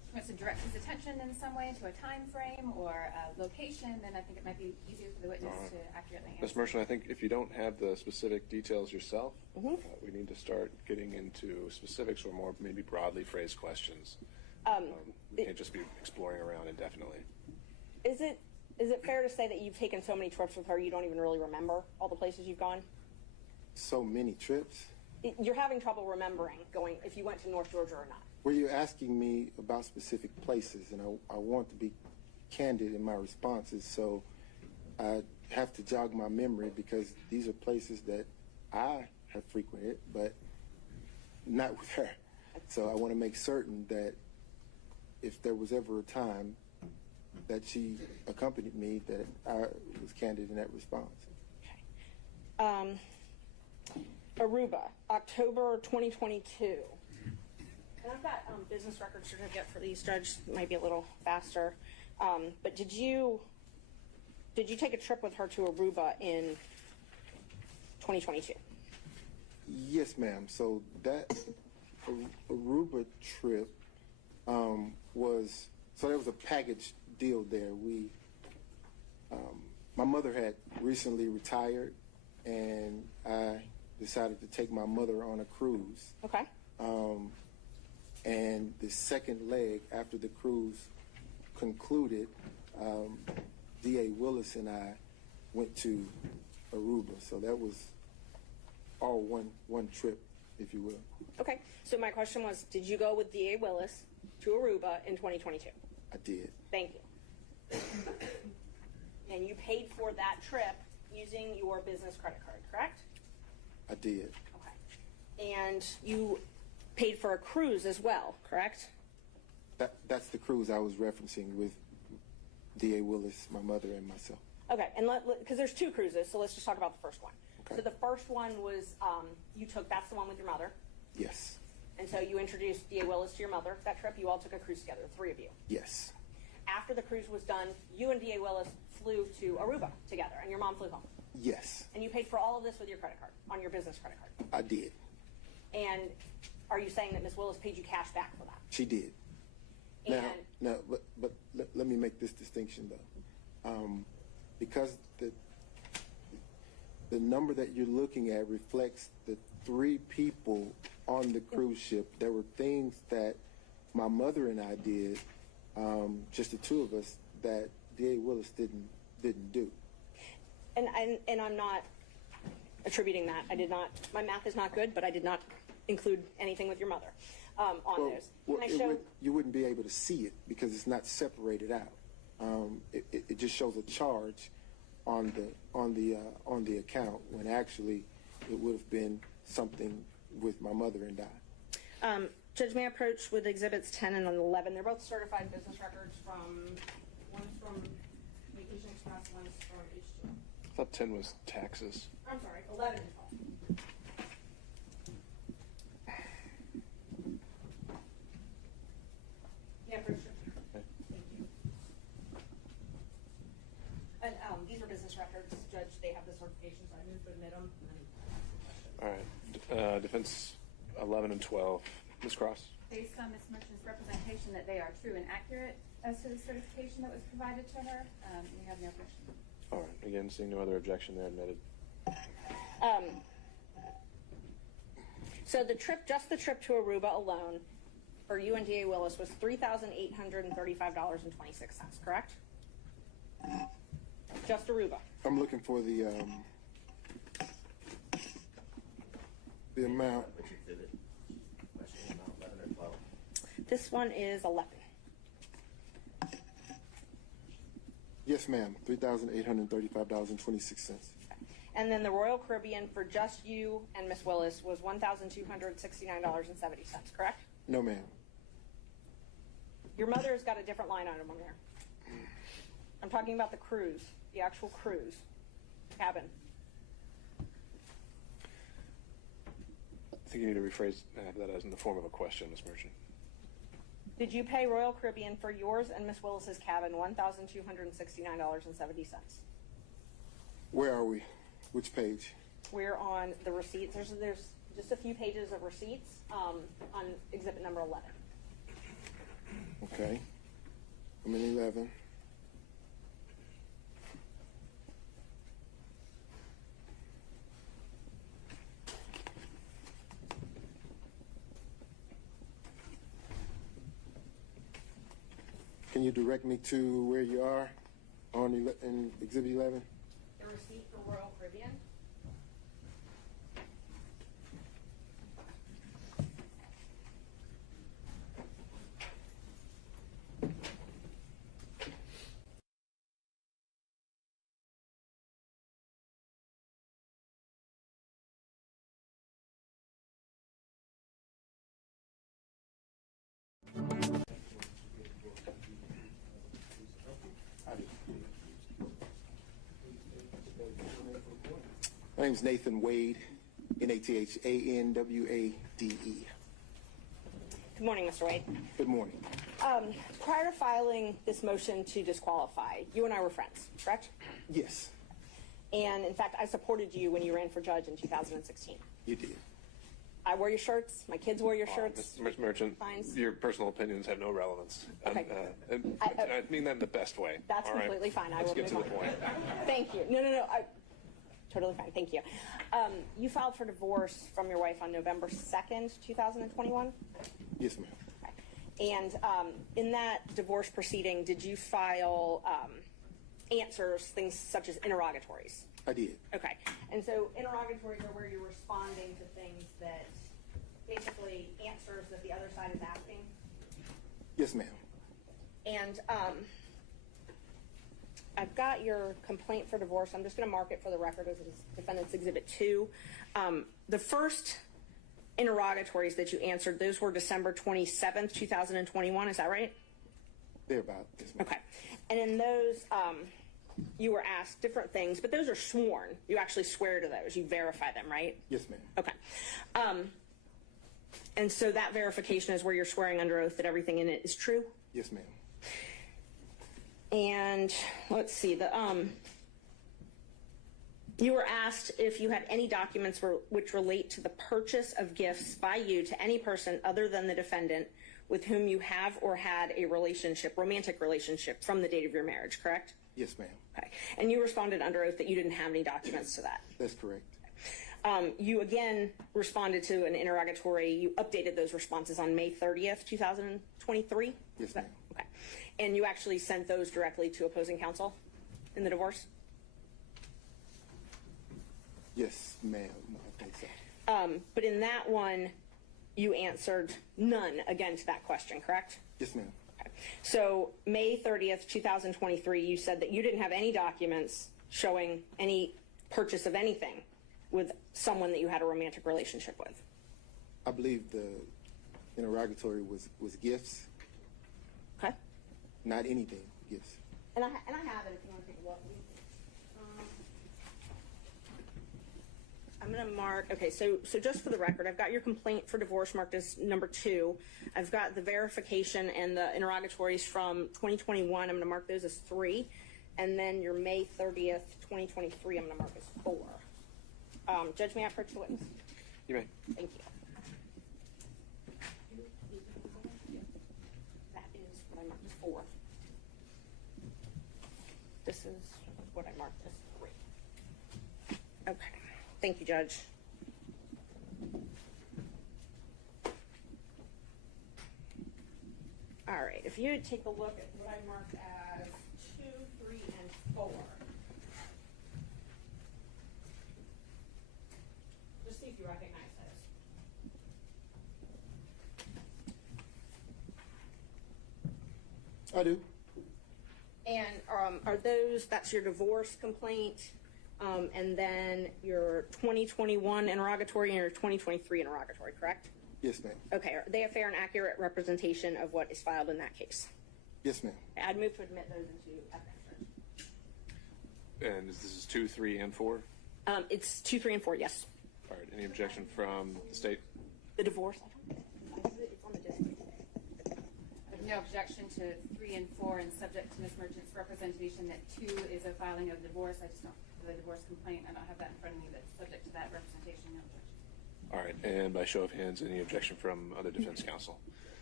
wants to direct his attention in some way to a time frame or a location, then I think it might be easier for the witness to accurately answer. Ms. Merchant, I think if you don't have the specific details yourself, we need to start getting into specifics or more maybe broadly phrased questions. We can't just be exploring around indefinitely. Is it fair to say that you've taken so many trips with her you don't even really remember all the places you've gone? So many trips? You're having trouble remembering going if you went to North Georgia or not. Were you asking me about specific places? And I want to be candid in my responses, so I have to jog my memory because these are places that I have frequented, but not with her. So I want to make certain that if there was ever a time that she accompanied me, that I was candid in that response. Okay. Aruba, October 2022. And I've got business record certificate for these, Judge. Might be a little faster. But did you take a trip with her to Aruba in 2022? Yes, ma'am. So that Aruba trip there was a package deal there. My mother had recently retired, and I decided to take my mother on a cruise. Okay. And the second leg after the cruise concluded, D.A. Willis and I went to Aruba. So that was all one trip, if you will. Okay. So my question was, did you go with D.A. Willis to Aruba in 2022? I did. Thank you. And you paid for that trip using your business credit card, correct? I did. Okay. And you paid for a cruise as well, correct? That's the cruise I was referencing with D.A. Willis, my mother, and myself. Okay, and because there's two cruises, so let's just talk about the first one. Okay. So the first one was that's the one with your mother. Yes. And so you introduced D.A. Willis to your mother. That trip, you all took a cruise together, the three of you. Yes. After the cruise was done, you and D.A. Willis flew to Aruba together, and your mom flew home. Yes. And you paid for all of this with your credit card, on your business credit card. I did. And are you saying that Ms. Willis paid you cash back for that? She did. And Now, let me make this distinction though, because the number that you're looking at reflects the three people on the cruise ship. There were things that my mother and I did, just the two of us, that D.A. Willis didn't do. And I'm not attributing that. I did not. My math is not good, but I did not include anything with your mother on those. You wouldn't be able to see it because it's not separated out. It just shows a charge on the account when actually it would have been something with my mother and I. Judge, may I approach with exhibits 10 and 11? They're both certified business records one's from Vacation Express, one's from H2. I thought 10 was taxes. I'm sorry, 11 and 12. Yeah, for sure. Okay. Thank you. And these are business records, Judge. They have the certification, so I moved to admit them. All right. Defense 11 and 12. Ms. Cross? Based on Ms. Merchant's representation that they are true and accurate as to the certification that was provided to her, we have no objection. All right. Again, seeing no other objection, they're admitted. So the trip to Aruba alone for you and D.A. Willis was $3,835.26, correct? Just Aruba. I'm looking for the amount. Which exhibit? Question about 11 or 12? This one is 11. Yes, ma'am. $3,835.26. And then the Royal Caribbean for just you and Miss Willis was $1,269.70, correct? No, ma'am. Your mother's got a different line item on there. I'm talking about the cruise, the actual cruise cabin. I think you need to rephrase that as in the form of a question, Ms. Merchant. Did you pay Royal Caribbean for yours and Miss Willis's cabin $1,269.70? Where are we? Which page? We're on the receipts. There's just a few pages of receipts on exhibit number 11. Okay. I'm in 11. Can you direct me to where you are on in Exhibit 11? The receipt for Royal Caribbean. My name's Nathan Wade, Nathanwade. Good morning, Mr. Wade. Good morning. Prior to filing this motion to disqualify, you and I were friends, correct? Yes, And in fact, I supported you when you ran for judge in 2016. you did. I wore your shirts. My kids wore your shirts. Ms. Merchant, Fines. your personal opinions have no relevance. Okay. I mean that in the best way. That's all right? completely fine. I Let's will get to move the on. point. Thank you. No. Totally fine. Thank you. You filed for divorce from your wife on November 2nd, 2021? Yes, ma'am. Okay. And in that divorce proceeding, did you file answers, things such as interrogatories? I did. Okay. And so interrogatories are where you're responding to things that basically answers that the other side is asking? Yes, ma'am. And I've got your complaint for divorce. I'm just going to mark it for the record as Defendant's Exhibit 2. The first interrogatories that you answered, those were December 27th, 2021. Is that right? Thereabout. Yes, ma'am. Okay. And in those, you were asked different things, but those are sworn. You actually swear to those. You verify them, right? Yes, ma'am. Okay. And so that verification is where you're swearing under oath that everything in it is true? Yes, ma'am. And let's see, you were asked if you had any documents which relate to the purchase of gifts by you to any person other than the defendant with whom you have or had a relationship, romantic relationship, from the date of your marriage, correct? Yes, ma'am. Okay. And you responded under oath that you didn't have any documents to that. That's correct. You again responded to an interrogatory. You updated those responses on May 30th, 2023? Yes, ma'am. Okay. And you actually sent those directly to opposing counsel in the divorce? Yes, ma'am. I think so. But in that one, you answered none again to that question, correct? Yes, ma'am. Okay. So May 30th, 2023, you said that you didn't have any documents showing any purchase of anything with someone that you had a romantic relationship with. I believe the interrogatory was gifts, Okay. not anything. Gifts. And I have it if you want to take a look. I'm going to mark, okay, so just for the record, I've got your complaint for divorce marked as number 2. I've got the verification and the interrogatories from 2021. I'm going to mark those as 3. And then your May 30th, 2023, I'm going to mark as 4. Judge, may I approach the witness? You may. Thank you. That is what I marked as 4. This is what I marked as 3. Okay. Thank you, Judge. All right. If you would take a look at what I marked as 2, 3, and 4. Just see if you recognize those. I do. And are those, that's your divorce complaint, and then your 2021 interrogatory and your 2023 interrogatory, correct? Yes, ma'am. Okay, are they a fair and accurate representation of what is filed in that case? Yes, ma'am. I'd move to admit those into evidence. And this is 2, 3, and 4? It's 2, 3, and 4, yes. All right. Any objection from the state? The divorce, it's on the district. There's no objection to 3 and 4, and subject to Ms. Merchant's representation that 2 is a filing of divorce. I just don't, the divorce complaint, I don't have that in front of me, that's subject to that representation, no objection. All right. And by show of hands, any objection from other defense counsel?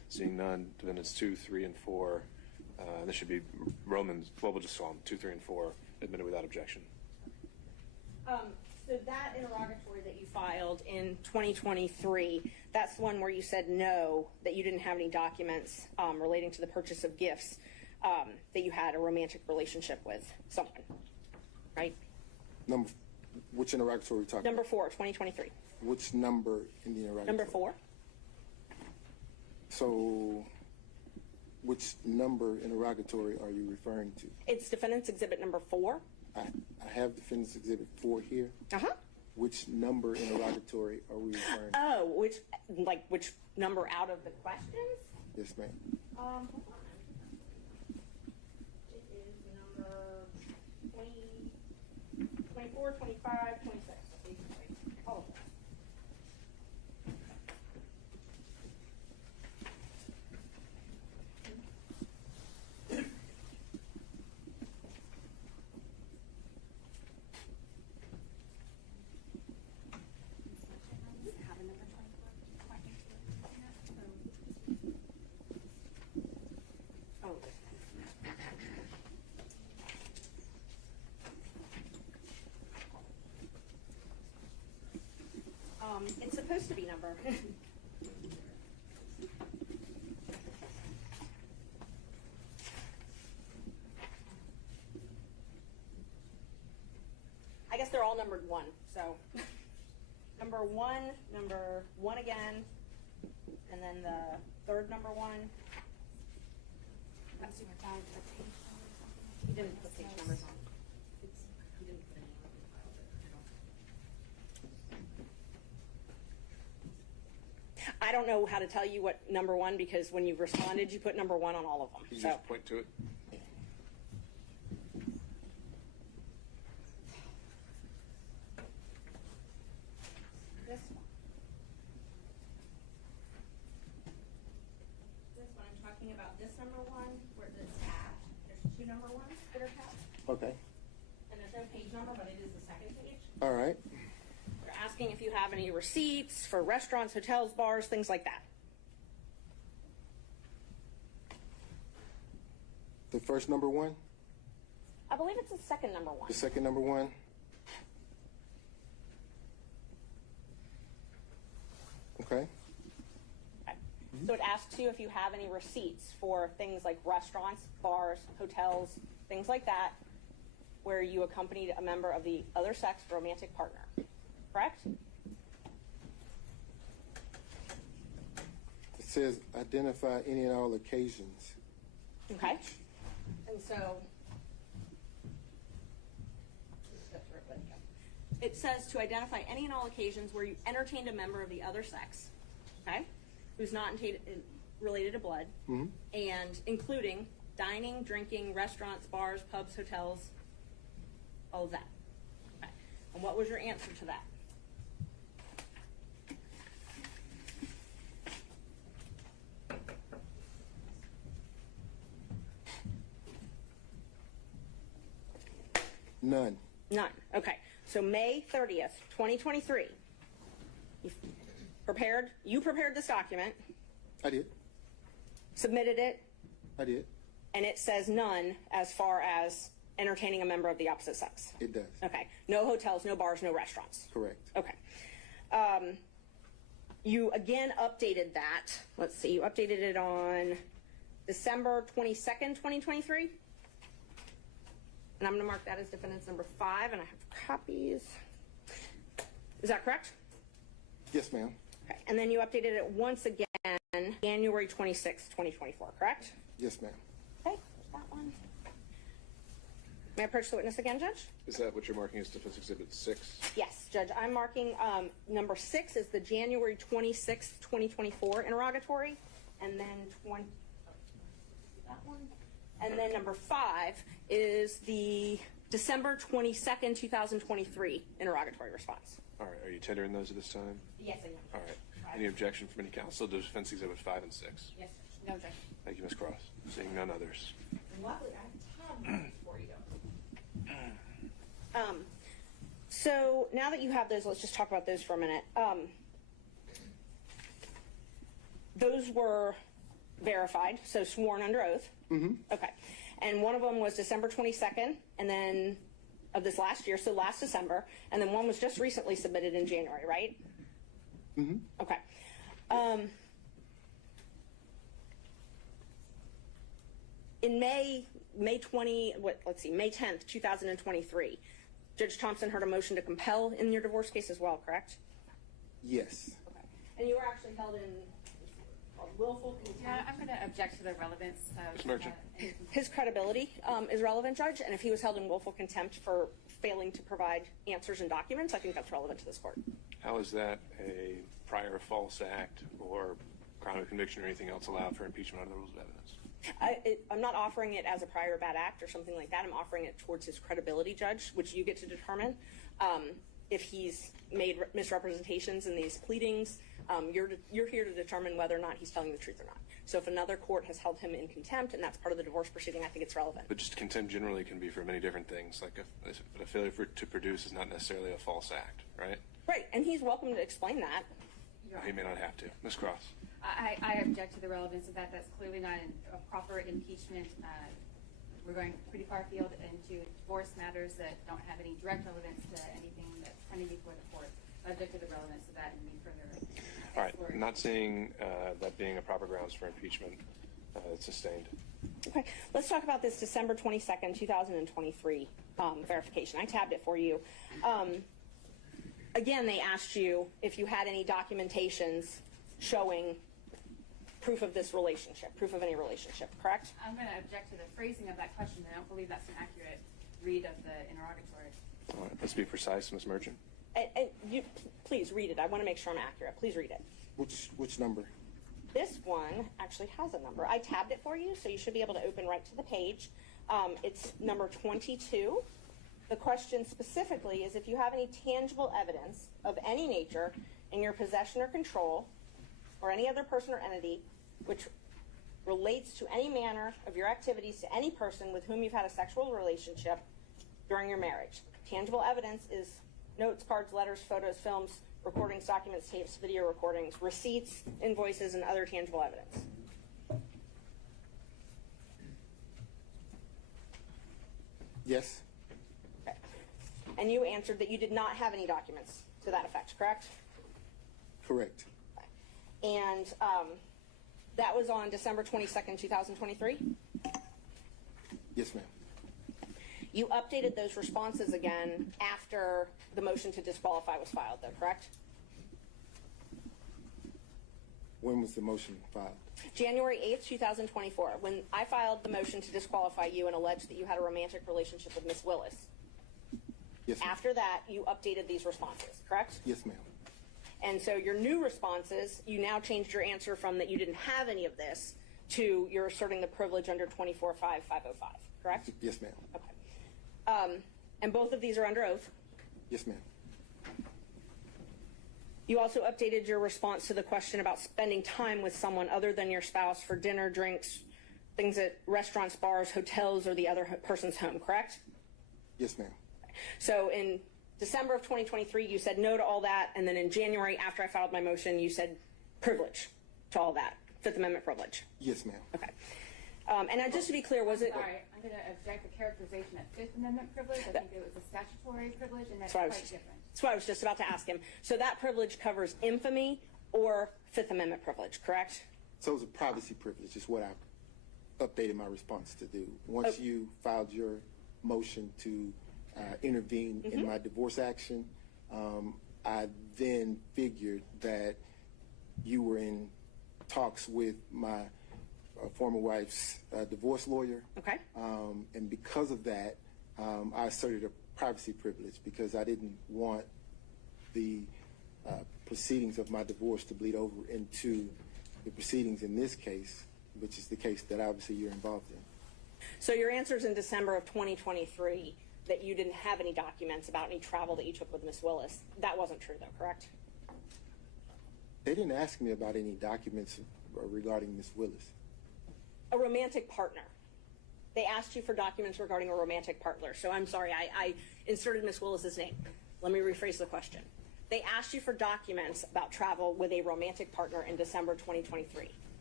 Seeing none, defendants 2, 3, and 4, this should be Romans, well, we'll just call them 2, 3, and 4, admitted without objection. So that interrogatory that you filed in 2023, that's the one where you said no, that you didn't have any documents relating to the purchase of gifts, that you had a romantic relationship with someone, right? Which interrogatory are we talking Number about? 4, 2023. Which number in the interrogatory? Number 4. So, which number interrogatory are you referring to? It's defendant's exhibit number 4. I have defendant's exhibit 4 here. Uh-huh. Which number interrogatory are we referring to? Oh, which number out of the questions? Yes, ma'am. Hold on. It is number 20, 24, 25, 26. Basically. All of them. Have a number 24. Oh. It's supposed to be number. I guess they're all numbered 1, so number 1 again, and then the third number 1. I'm super tired of the page number or something. He didn't put page numbers on. He didn't put any on the file, I don't know how to tell you what number 1, because when you responded, you put number 1 on all of them. Can you So just point to it? this one. This one, I'm talking about this number 1, where it's tabbed. There's 2 number 1s that are tabbed. Okay. And there's no page number, but it is the second page. All right. They're asking if you have any receipts for restaurants, hotels, bars, things like that. The first number 1? I believe it's the second number 1. The second number 1? Okay. Okay. So it asks you if you have any receipts for things like restaurants, bars, hotels, things like that, where you accompanied a member of the other sex romantic partner. Correct? It says identify any and all occasions. Okay. And so it says to identify any and all occasions where you entertained a member of the other sex, okay, who's not related to blood, and including dining, drinking, restaurants, bars, pubs, hotels, all of that. Okay. And what was your answer to that? None. None. Okay. So May 30th, 2023, you prepared this document, I did. submitted it, I did. and it says none as far as entertaining a member of the opposite sex. It does. Okay. No hotels, no bars, no restaurants. Correct. Okay. You again updated that. Let's see. You updated it on December 22nd, 2023. And I'm going to mark that as defendant's number 5, and I have copies. Is that correct? Yes, ma'am. Okay. And then you updated it once again, January 26th, 2024, correct? Yes, ma'am. Okay. There's that one. May I approach the witness again, Judge? Is that what you're marking as defense exhibit 6? Yes, Judge. I'm marking number 6 is the January 26th, 2024 interrogatory, and then that one. And then number 5 is the December 22nd, 2023 interrogatory response. All right, are you tendering those at this time? Yes, I am. All right. Any objection from any counsel to defense exhibit 5 and 6? Yes, Judge. No, Judge. Thank you, Ms. Cross. Seeing none others. Luckily, I have for you. So now that you have those, let's just talk about those for a minute. Those were verified, so sworn under oath. Mm-hmm. Okay. And one of them was December 22nd, and then of this last year, so last December, and then one was just recently submitted in January, right? Mm-hmm. Okay. In May 10th, 2023, Judge Thompson heard a motion to compel in your divorce case as well, correct? Yes. Okay. And you were actually held in willful contempt. Yeah, I'm going to object to the relevance of Merchant. His credibility is relevant, Judge, and if he was held in willful contempt for failing to provide answers and documents, I think that's relevant to this court. How is that a prior false act or crime of conviction or anything else allowed for impeachment under the rules of evidence? I'm not offering it as a prior bad act or something like that. I'm offering it towards his credibility, Judge, which you get to determine. If he's made misrepresentations in these pleadings, you're here to determine whether or not he's telling the truth or not. So if another court has held him in contempt and that's part of the divorce proceeding, I think it's relevant. But just contempt generally can be for many different things. Like a failure to produce is not necessarily a false act, right? Right, and he's welcome to explain that. He may not have to. Ms. Cross. I object to the relevance of that. That's clearly not a proper impeachment. We're going pretty far afield into divorce matters that don't have any direct relevance to anything that's pending before the court. I object to the relevance of that and need further All right, not seeing that being a proper grounds for impeachment. It's sustained. Okay, let's talk about this December 22nd, 2023 verification. I tabbed it for you. Again, they asked you if you had any documentations showing proof of this relationship, proof of any relationship, correct? I'm going to object to the phrasing of that question. I don't believe that's an accurate read of the interrogatory. All right, let's be precise, Ms. Merchant. And you, please read it. I want to make sure I'm accurate. Please read it. Which number? This one actually has a number. I tabbed it for you, so you should be able to open right to the page. It's number 22. The question specifically is if you have any tangible evidence of any nature in your possession or control or any other person or entity which relates to any manner of your activities to any person with whom you've had a sexual relationship during your marriage. Tangible evidence is notes, cards, letters, photos, films, recordings, documents, tapes, video recordings, receipts, invoices, and other tangible evidence. Yes. Okay. And you answered that you did not have any documents to that effect, correct? Correct. Okay. And that was on December 22nd, 2023? Yes, ma'am. You updated those responses again after the motion to disqualify was filed, though, correct? When was the motion filed? January 8th, 2024, when I filed the motion to disqualify you and alleged that you had a romantic relationship with Miss Willis. Yes, ma'am. After that, you updated these responses, correct? Yes, ma'am. And so your new responses, you now changed your answer from that you didn't have any of this to you're asserting the privilege under 24-5-505, correct? Yes, ma'am. Okay. And both of these are under oath. Yes, ma'am. You also updated your response to the question about spending time with someone other than your spouse for dinner, drinks, things at restaurants, bars, hotels, or the other person's home, correct? Yes, ma'am. So in December of 2023, you said no to all that, and then in January, after I filed my motion, you said privilege to all that, Fifth Amendment privilege. Yes, ma'am. Okay. And just to be clear, was it... Sorry, I'm going to object to characterization of Fifth Amendment privilege. I think it was a statutory privilege, and that's quite different. That's what I was just about to ask him. So that privilege covers infamy or Fifth Amendment privilege, correct? So it was a privacy privilege is what I updated my response to do. Once you filed your motion to intervene in my divorce action, I then figured that you were in talks with my former wife's divorce lawyer. Okay. And because of that, I asserted a privacy privilege because I didn't want the proceedings of my divorce to bleed over into the proceedings in this case, which is the case that obviously you're involved in. So your answers in December of 2023 that you didn't have any documents about any travel that you took with Miss Willis, that wasn't true though, correct? They didn't ask me about any documents regarding Miss Willis. A romantic partner. They asked you for documents regarding a romantic partner. So I'm sorry, I inserted Miss Willis's name. Let me rephrase the question. They asked you for documents about travel with a romantic partner in December 2023.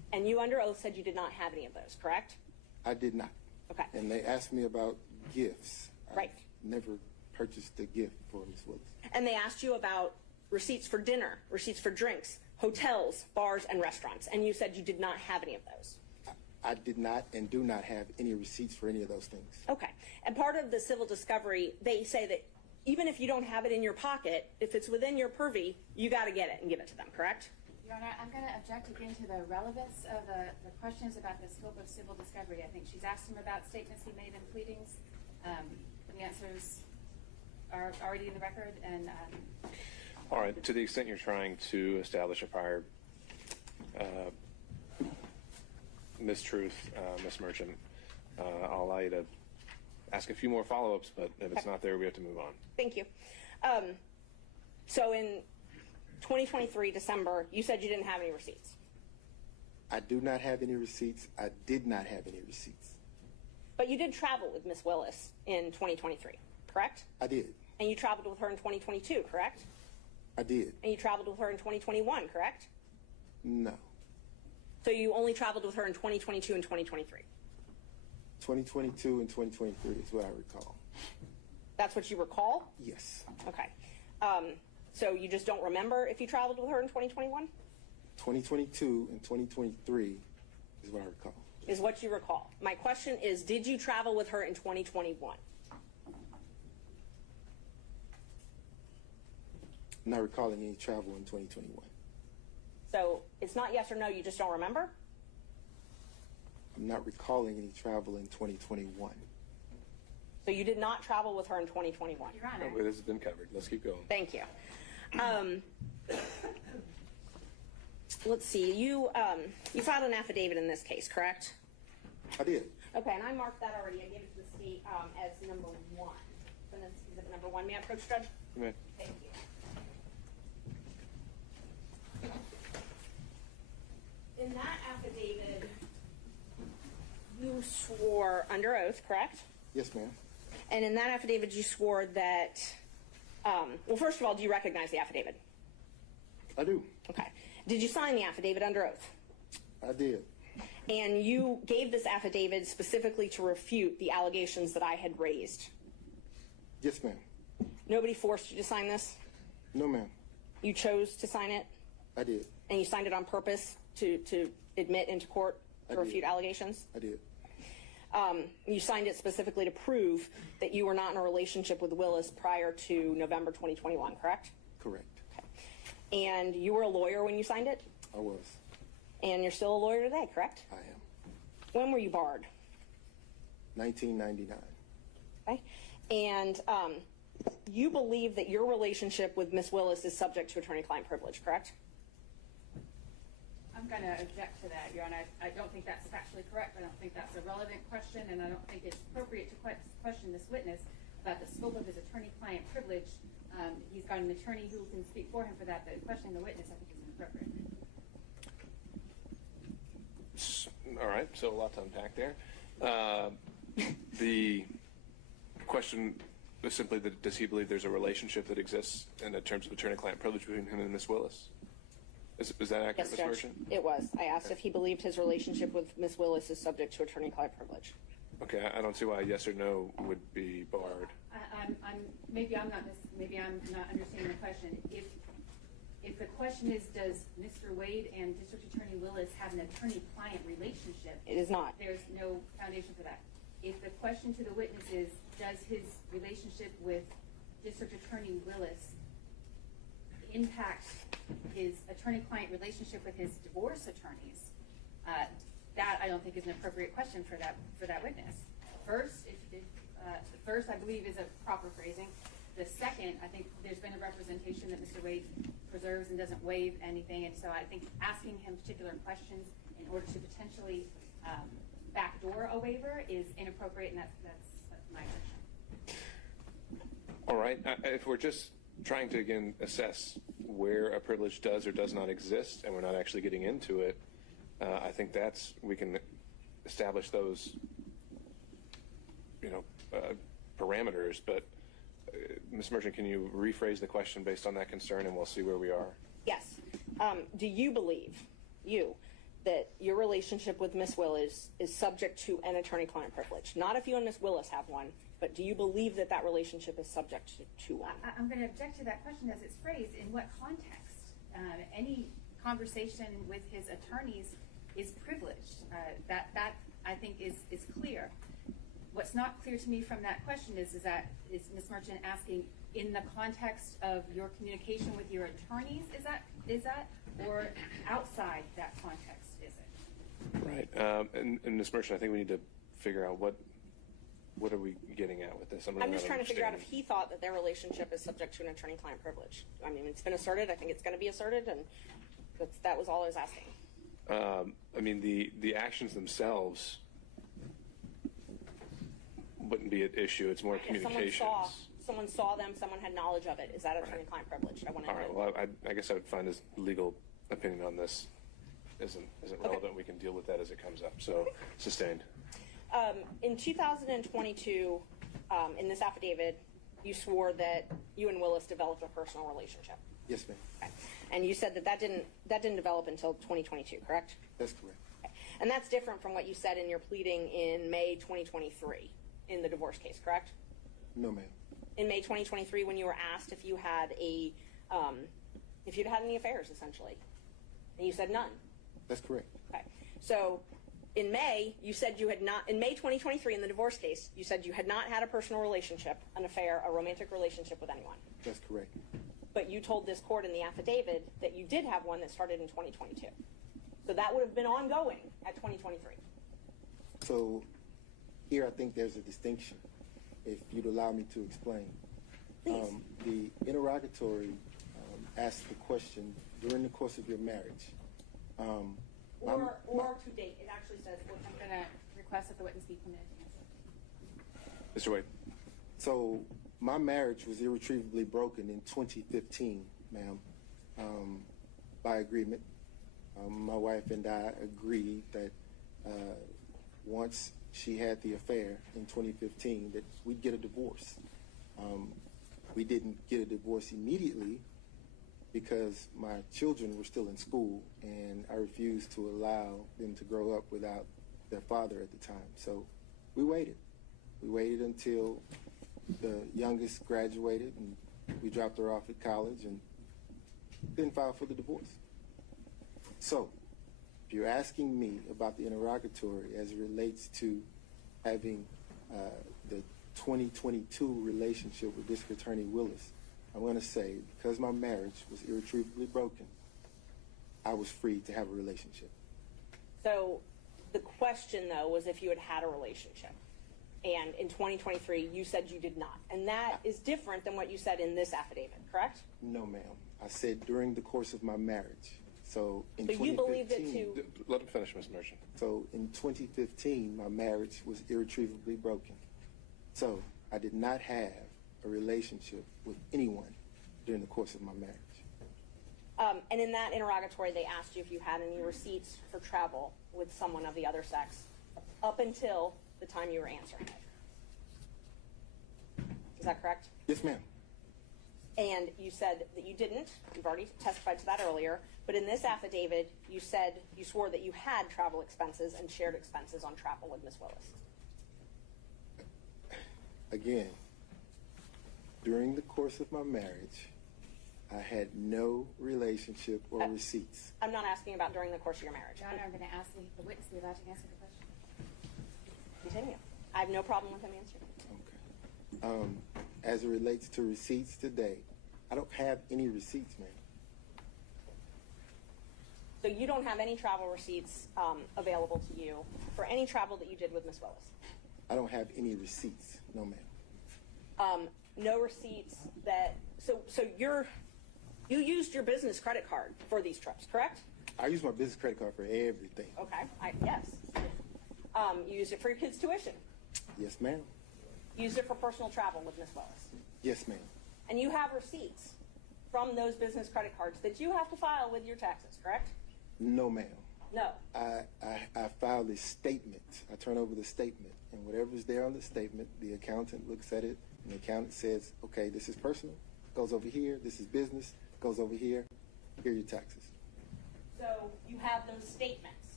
And you under oath said you did not have any of those, correct? I did not. Okay. And they asked me about gifts. Right. I never purchased a gift for Ms. Willis. And they asked you about receipts for dinner, receipts for drinks, hotels, bars, and restaurants. And you said you did not have any of those. I did not and do not have any receipts for any of those things. Okay. And part of the civil discovery, they say that even if you don't have it in your pocket, if it's within your purview, you got to get it and give it to them, correct? Your Honor, I'm going to object again to the relevance of the questions about the scope of civil discovery. I think she's asked him about statements he made in pleadings. The answers are already in the record, and All right, to the extent you're trying to establish a prior mistruth, Ms. Merchant, I'll allow you to ask a few more follow-ups, but if it's not there, we have to move on. Thank you. So in 2023, December, you said you didn't have any receipts. I do not have any receipts. I did not have any receipts. But you did travel with Ms. Willis in 2023, correct? I did. And you traveled with her in 2022, correct? I did. And you traveled with her in 2021, correct? No. So you only traveled with her in 2022 and 2023? 2022 and 2023 is what I recall. That's what you recall? Yes. Okay. So you just don't remember if you traveled with her in 2021? 2022 and 2023 is what I recall. Is what you recall. My question is, did you travel with her in 2021? I'm not recalling any travel in 2021. So it's not yes or no, you just don't remember? I'm not recalling any travel in 2021. So you did not travel with her in 2021? Your Honor. Oh, this has been covered. Let's keep going. Thank you. Let's see. You filed an affidavit in this case, correct? I did. Okay, and I marked that already. I gave it to the state as number 1. So that's exhibit number 1. May I approach, Judge? You may. Thank you. In that affidavit, you swore under oath, correct? Yes, ma'am. And in that affidavit, you swore that, well, first of all, do you recognize the affidavit? I do. Okay. Did you sign the affidavit under oath? I did. And you gave this affidavit specifically to refute the allegations that I had raised? Yes, ma'am. Nobody forced you to sign this? No, ma'am. You chose to sign it? I did. And you signed it on purpose to admit into court to refute allegations? I did. You signed it specifically to prove that you were not in a relationship with Willis prior to November 2021, correct? Correct. Okay. And you were a lawyer when you signed it? I was. And you're still a lawyer today, correct? I am. When were you barred? 1999. Okay. And you believe that your relationship with Ms. Willis is subject to attorney-client privilege, correct? I'm going to object to that, Your Honor. I don't think that's factually correct. I don't think that's a relevant question, and I don't think it's appropriate to question this witness about the scope of his attorney-client privilege. He's got an attorney who can speak for him for that, but questioning the witness, I think, is inappropriate. All right, so a lot to unpack there. The question is simply that does he believe there's a relationship that exists in terms of attorney-client privilege between him and Ms. Willis? Is that accurate, Yes, Ms. Judge. Merchant? It was. I asked if he believed his relationship with Ms. Willis is subject to attorney-client privilege. Okay, I don't see why a yes or no would be barred. Maybe I'm not understanding the question. If the question is, does Mr. Wade and District Attorney Willis have an attorney-client relationship? It is not. There's no foundation for that. If the question to the witness is, does his relationship with District Attorney Willis impact his attorney-client relationship with his divorce attorneys, that I don't think is an appropriate question for that witness. First, the first I believe is a proper phrasing. The second, I think there's been a representation that Mr. Wade preserves and doesn't waive anything, and so I think asking him particular questions in order to potentially backdoor a waiver is inappropriate, and that's my objection. All right, if we're just trying to, again, assess where a privilege does or does not exist, and we're not actually getting into it, I think we can establish those, parameters, but Ms. Merchant, can you rephrase the question based on that concern, and we'll see where we are? Yes. Do you believe, that your relationship with Miss Willis is subject to an attorney-client privilege? Not if you and Miss Willis have one, but do you believe that that relationship is subject to one? I'm going to object to that question as it's phrased. In what context? Any conversation with his attorneys is privileged. That I think is clear. What's not clear to me from that question is Ms. Merchant asking in the context of your communication with your attorneys? Is that or outside that context? Is it? Right. And Ms. Merchant, I think we need to figure out what are we getting at with this? I'm just trying to figure out if he thought that their relationship is subject to an attorney-client privilege. I mean, it's been asserted. I think it's going to be asserted, and that was all I was asking. I mean, the actions themselves wouldn't be an issue. It's more communications. Someone saw them. Someone had knowledge of it. Is that attorney-client privilege? I want to know. All right. Well, I guess I would find his legal opinion on this isn't relevant. Okay. We can deal with that as it comes up. So, sustained. In 2022, in this affidavit, you swore that you and Willis developed a personal relationship. Yes, ma'am. Okay. And you said that didn't develop until 2022, correct? That's correct. Okay. And that's different from what you said in your pleading in May 2023 in the divorce case, correct? No, ma'am. In May 2023, when you were asked if you had if you'd had any affairs, essentially, and you said none. That's correct. Okay. So in May, you said you had not, in May 2023 in the divorce case, you said you had not had a personal relationship, an affair, a romantic relationship with anyone. That's correct. But you told this court in the affidavit that you did have one that started in 2022. So that would have been ongoing at 2023. So here I think there's a distinction, if you'd allow me to explain. Please. The interrogatory asked the question during the course of your marriage. Or to date. It actually says, I'm going to request that the witness be permitted to answer. Mr. Wade. So my marriage was irretrievably broken in 2015, ma'am, by agreement. My wife and I agreed that once she had the affair in 2015 that we'd get a divorce. We didn't get a divorce immediately because my children were still in school and I refused to allow them to grow up without their father at the time. So we waited. We waited until the youngest graduated and we dropped her off at college and then filed for the divorce. So if you're asking me about the interrogatory as it relates to having the 2022 relationship with District Attorney Willis, I'm going to say because my marriage was irretrievably broken, I was free to have a relationship. So the question, though, was if you had had a relationship. And in 2023, you said you did not. And that is different than what you said in this affidavit, correct? No, ma'am. I said during the course of my marriage. So in 2015, you believed it too? Let him finish, Ms. Merchant. So in 2015, my marriage was irretrievably broken. So I did not have a relationship with anyone during the course of my marriage. And in that interrogatory, they asked you if you had any receipts for travel with someone of the other sex up until the time you were answering it. Is that correct? Yes, ma'am. And you said that you didn't. You've already testified to that earlier. But in this affidavit, you said you swore that you had travel expenses and shared expenses on travel with Ms. Willis. Again, during the course of my marriage, I had no relationship or receipts. I'm not asking about during the course of your marriage. Your Honor, I'm going to ask the witness to be allowed to answer the question. Continue. I have no problem with him answering. Okay. As it relates to receipts today, I don't have any receipts, ma'am. So you don't have any travel receipts available to you for any travel that you did with Ms. Willis? I don't have any receipts, no, ma'am. No receipts that, so you used your business credit card for these trips, correct? I use my business credit card for everything. Okay, yes. You used it for your kids' tuition? Yes, ma'am. You used it for personal travel with Ms. Willis? Yes, ma'am. And you have receipts from those business credit cards that you have to file with your taxes, correct? No, ma'am. No. I filed a statement. I turn over the statement, and whatever's there on the statement, the accountant looks at it, and the accountant says, okay, this is personal, goes over here, this is business, goes over here, here are your taxes. So you have those statements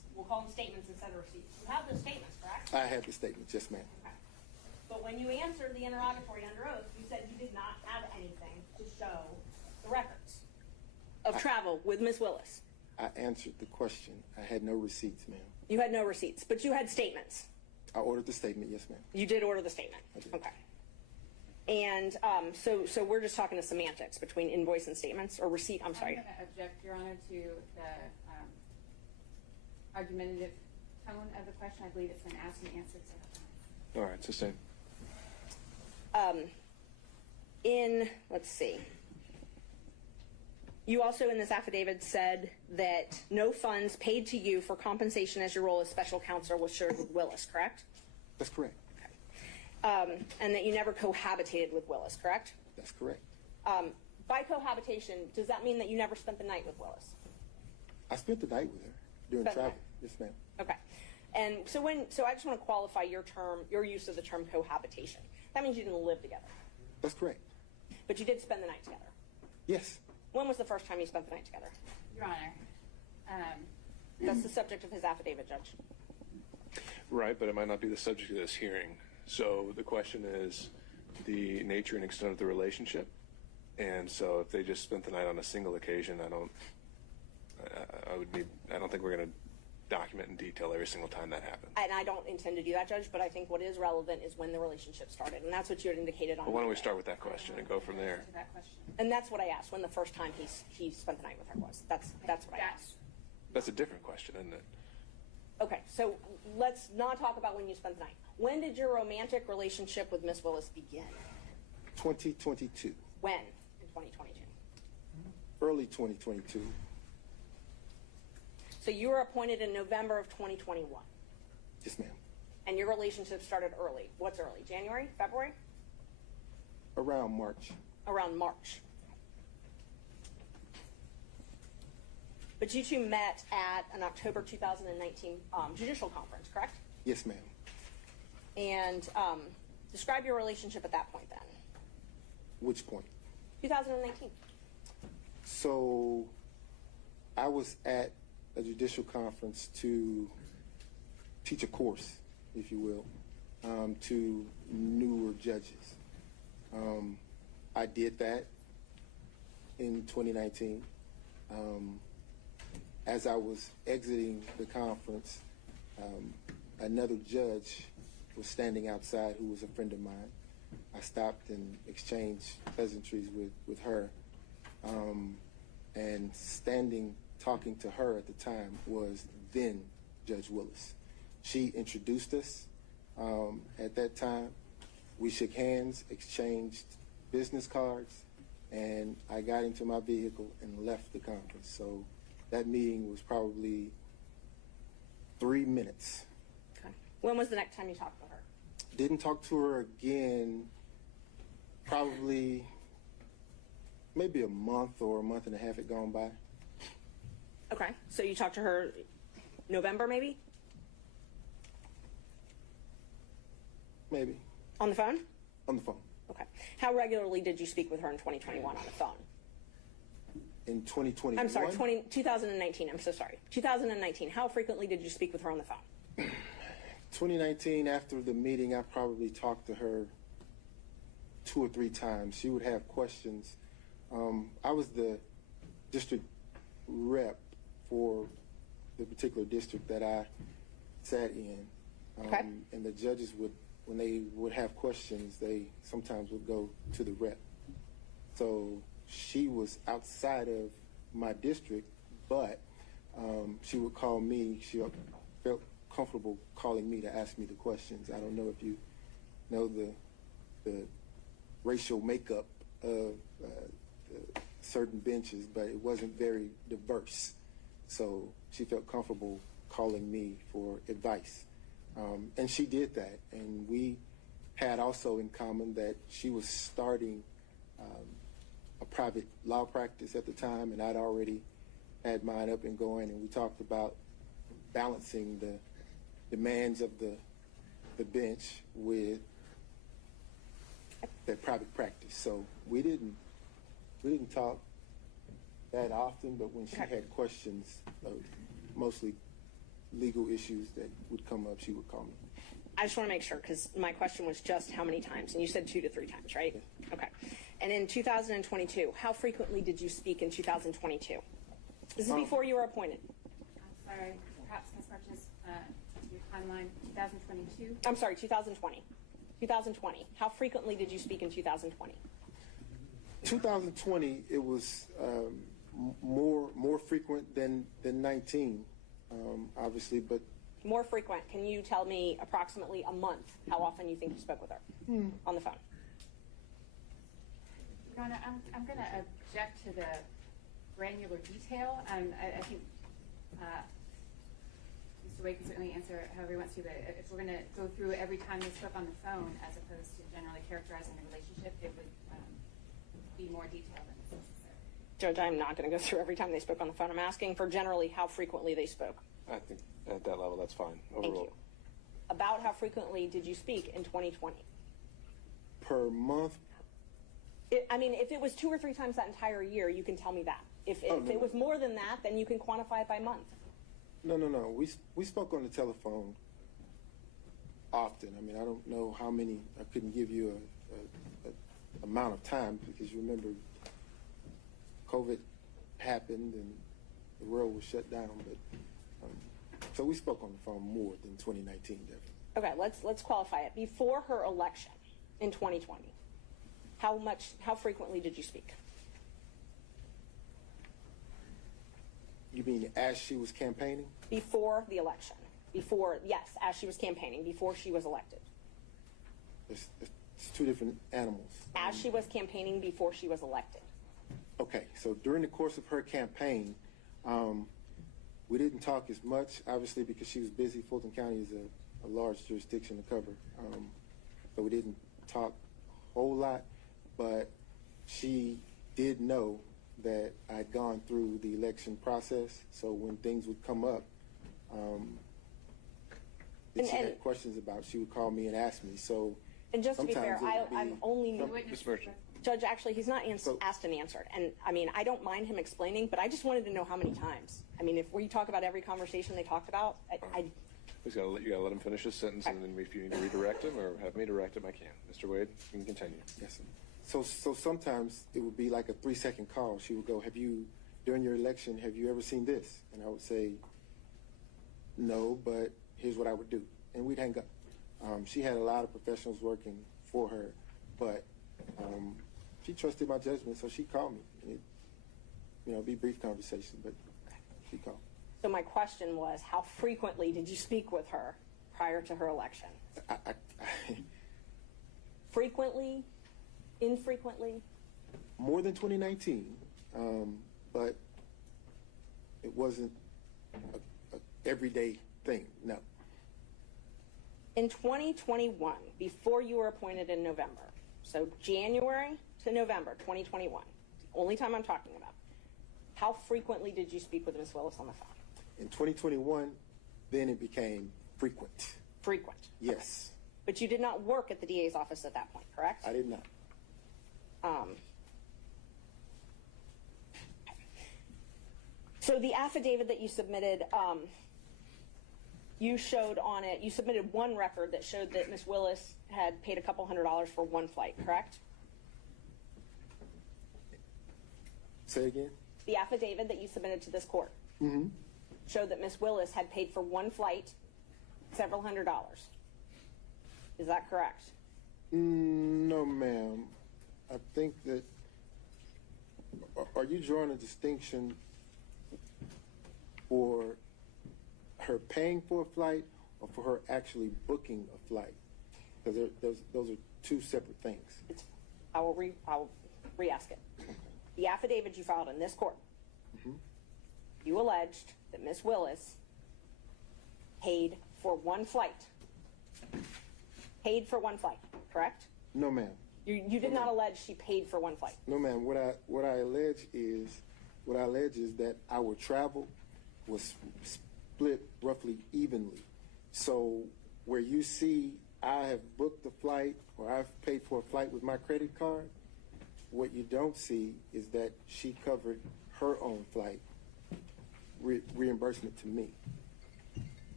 We'll call them statements instead of receipts. You have those statements, correct? I have the statement, yes, ma'am. Okay. But when you answered the interrogatory under oath, you said you did not have anything to show the records of travel with Miss Willis. I answered the question. I had no receipts, ma'am. You had no receipts, but you had statements. I ordered the statement, yes, ma'am. You did order the statement. I did. Okay. And so we're just talking the semantics between invoice and statements, or receipt, I'm sorry. I'm going to object, Your Honor, to the argumentative tone of the question. I believe it's been asked and answered several times. All right, sustained. Let's see. You also in this affidavit said that no funds paid to you for compensation as your role as special counsel was shared with Willis, correct? That's correct. And that you never cohabitated with Willis, correct? That's correct. By cohabitation, does that mean that you never spent the night with Willis? I spent the night with her during Spent the travel. night. Yes, ma'am. Okay. And so I just want to qualify your use of the term cohabitation. That means you didn't live together, That's correct. but you did spend the night together. Yes. When was the first time you spent the night together? Your Honor, That's the subject of his affidavit, Judge. Right, but it might not be the subject of this hearing. So the question is the nature and extent of the relationship. And so if they just spent the night on a single occasion, I don't think we're going to document in detail every single time that happened. And I don't intend to do that, Judge, but I think what is relevant is when the relationship started, and that's what you had indicated on. Well, why don't we Monday. start with that question and go from there? to that question. And that's what I asked, when the first time he spent the night with her was. That's what I asked. That's a different question, isn't it? Okay, so let's not talk about when you spent the night. When did your romantic relationship with Miss Willis begin? 2022. When in 2022? Early 2022. So you were appointed in November of 2021, Yes, ma'am. and your relationship started early. What's early? January? February? Around March. Around March. But you two met at an October 2019 judicial conference, correct? Yes, ma'am. And describe your relationship at that point then. Which point? 2019. So I was at a judicial conference to teach a course, if you will, to newer judges. I did that in 2019. As I was exiting the conference, another judge was standing outside who was a friend of mine. I stopped and exchanged pleasantries with her. And standing, talking to her at the time was then Judge Willis. She introduced us at that time. We shook hands, exchanged business cards, and I got into my vehicle and left the conference. So that meeting was probably 3 minutes. Okay. When was the next time you talked to her? Didn't talk to her again probably maybe a month or a month and a half had gone by. Okay. So you talked to her November maybe? Maybe. On the phone? On the phone. Okay. How regularly did you speak with her in 2021 on the phone? In 2021? I'm sorry, 2019. I'm so sorry. 2019. How frequently did you speak with her on the phone? 2019, after the meeting, I probably talked to her 2 or 3 times. She would have questions. I was the district rep for the particular district that I sat in. Okay. And the judges would, when they would have questions, they sometimes would go to the rep. So she was outside of my district, but she would call me. She felt comfortable calling me to ask me the questions. I don't know if you know the racial makeup of certain benches, but it wasn't very diverse. So she felt comfortable calling me for advice. And she did that. And we had also in common that she was starting a private law practice at the time, and I'd already had mine up and going, and we talked about balancing the demands of the bench with that private practice. So we didn't talk that often, but when she had questions, mostly legal issues that would come up, she would call me. I just want to make sure, because my question was just how many times, and you said 2 to 3 times, right? Okay. And in 2022, how frequently did you speak in 2022? This is before you were appointed. I'm sorry, perhaps Ms. Marches, your timeline, 2022? I'm sorry, 2020. 2020. How frequently did you speak in 2020? 2020, it was more frequent than 19, obviously, but More frequent. Can you tell me approximately a month how often you think you spoke with her on the phone? Your Honor, I'm going to object to the granular detail. I think Mr. Wade can certainly answer however he wants to, but if we're going to go through every time they spoke on the phone as opposed to generally characterizing the relationship, it would be more detailed than necessary. Judge, I'm not going to go through every time they spoke on the phone. I'm asking for generally how frequently they spoke. I think at that level, that's fine. Thank Overall. you. About how frequently did you speak in 2020? per month. I mean, if it was 2 or 3 times that entire year, you can tell me that. If no. it was more than that, then you can quantify it by month. No. We spoke on the telephone often. I mean, I don't know how many. I couldn't give you a amount of time because you remember COVID happened and the world was shut down. But so we spoke on the phone more than 2019, definitely. Okay, let's qualify it. Before her election in 2020, how frequently did you speak? You mean as she was campaigning? Before the election. Yes, as she was campaigning, before she was elected. It's two different animals. As she was campaigning, before she was elected. Okay, so during the course of her campaign, we didn't talk as much, obviously, because she was busy. Fulton County is a large jurisdiction to cover, so we didn't talk a whole lot, but she did know that I'd gone through the election process, so when things would come up that she had questions about, she would call me and ask me. So, and just to be fair, I'm only Ms. Merchant. Judge, actually, he's not asked and answered. And I mean, I don't mind him explaining, but I just wanted to know how many times. I mean, if we talk about every conversation they talked about, You gotta let him finish his sentence, and then if you need to redirect him or have me direct him, I can. Mr. Wade, you can continue. yes, sir. So sometimes it would be like a 3-second call. She would go, during your election, have you ever seen this? And I would say, no, but here's what I would do. And we'd hang up. She had a lot of professionals working for her, but she trusted my judgment, so she called me. It'd be a brief conversation, but she called. So my question was, how frequently did you speak with her prior to her election? Frequently? Infrequently? More than 2019, but it wasn't a everyday thing, no. In 2021, before you were appointed in November, so January to November 2021, the only time I'm talking about, how frequently did you speak with Ms. Willis on the phone? In 2021, then it became frequent. Frequent. Yes. But you did not work at the DA's office at that point, correct? I did not. So the affidavit that you submitted, you showed on it, you submitted one record that showed that Ms. Willis had paid a couple $100s for one flight, correct? Say again? The affidavit that you submitted to this court showed that Ms. Willis had paid for one flight several $100s. Is that correct? No, ma'am. I think that, are you drawing a distinction for her paying for a flight or for her actually booking a flight? Because those are two separate things. I will re-ask it. Okay. The affidavit you filed in this court, you alleged that Ms. Willis paid for one flight. Paid for one flight, correct? No, ma'am. You did not allege she paid for one flight. No, ma'am. What I allege is that our travel was split roughly evenly. So where you see I have booked a flight or I've paid for a flight with my credit card, what you don't see is that she covered her own flight reimbursement to me.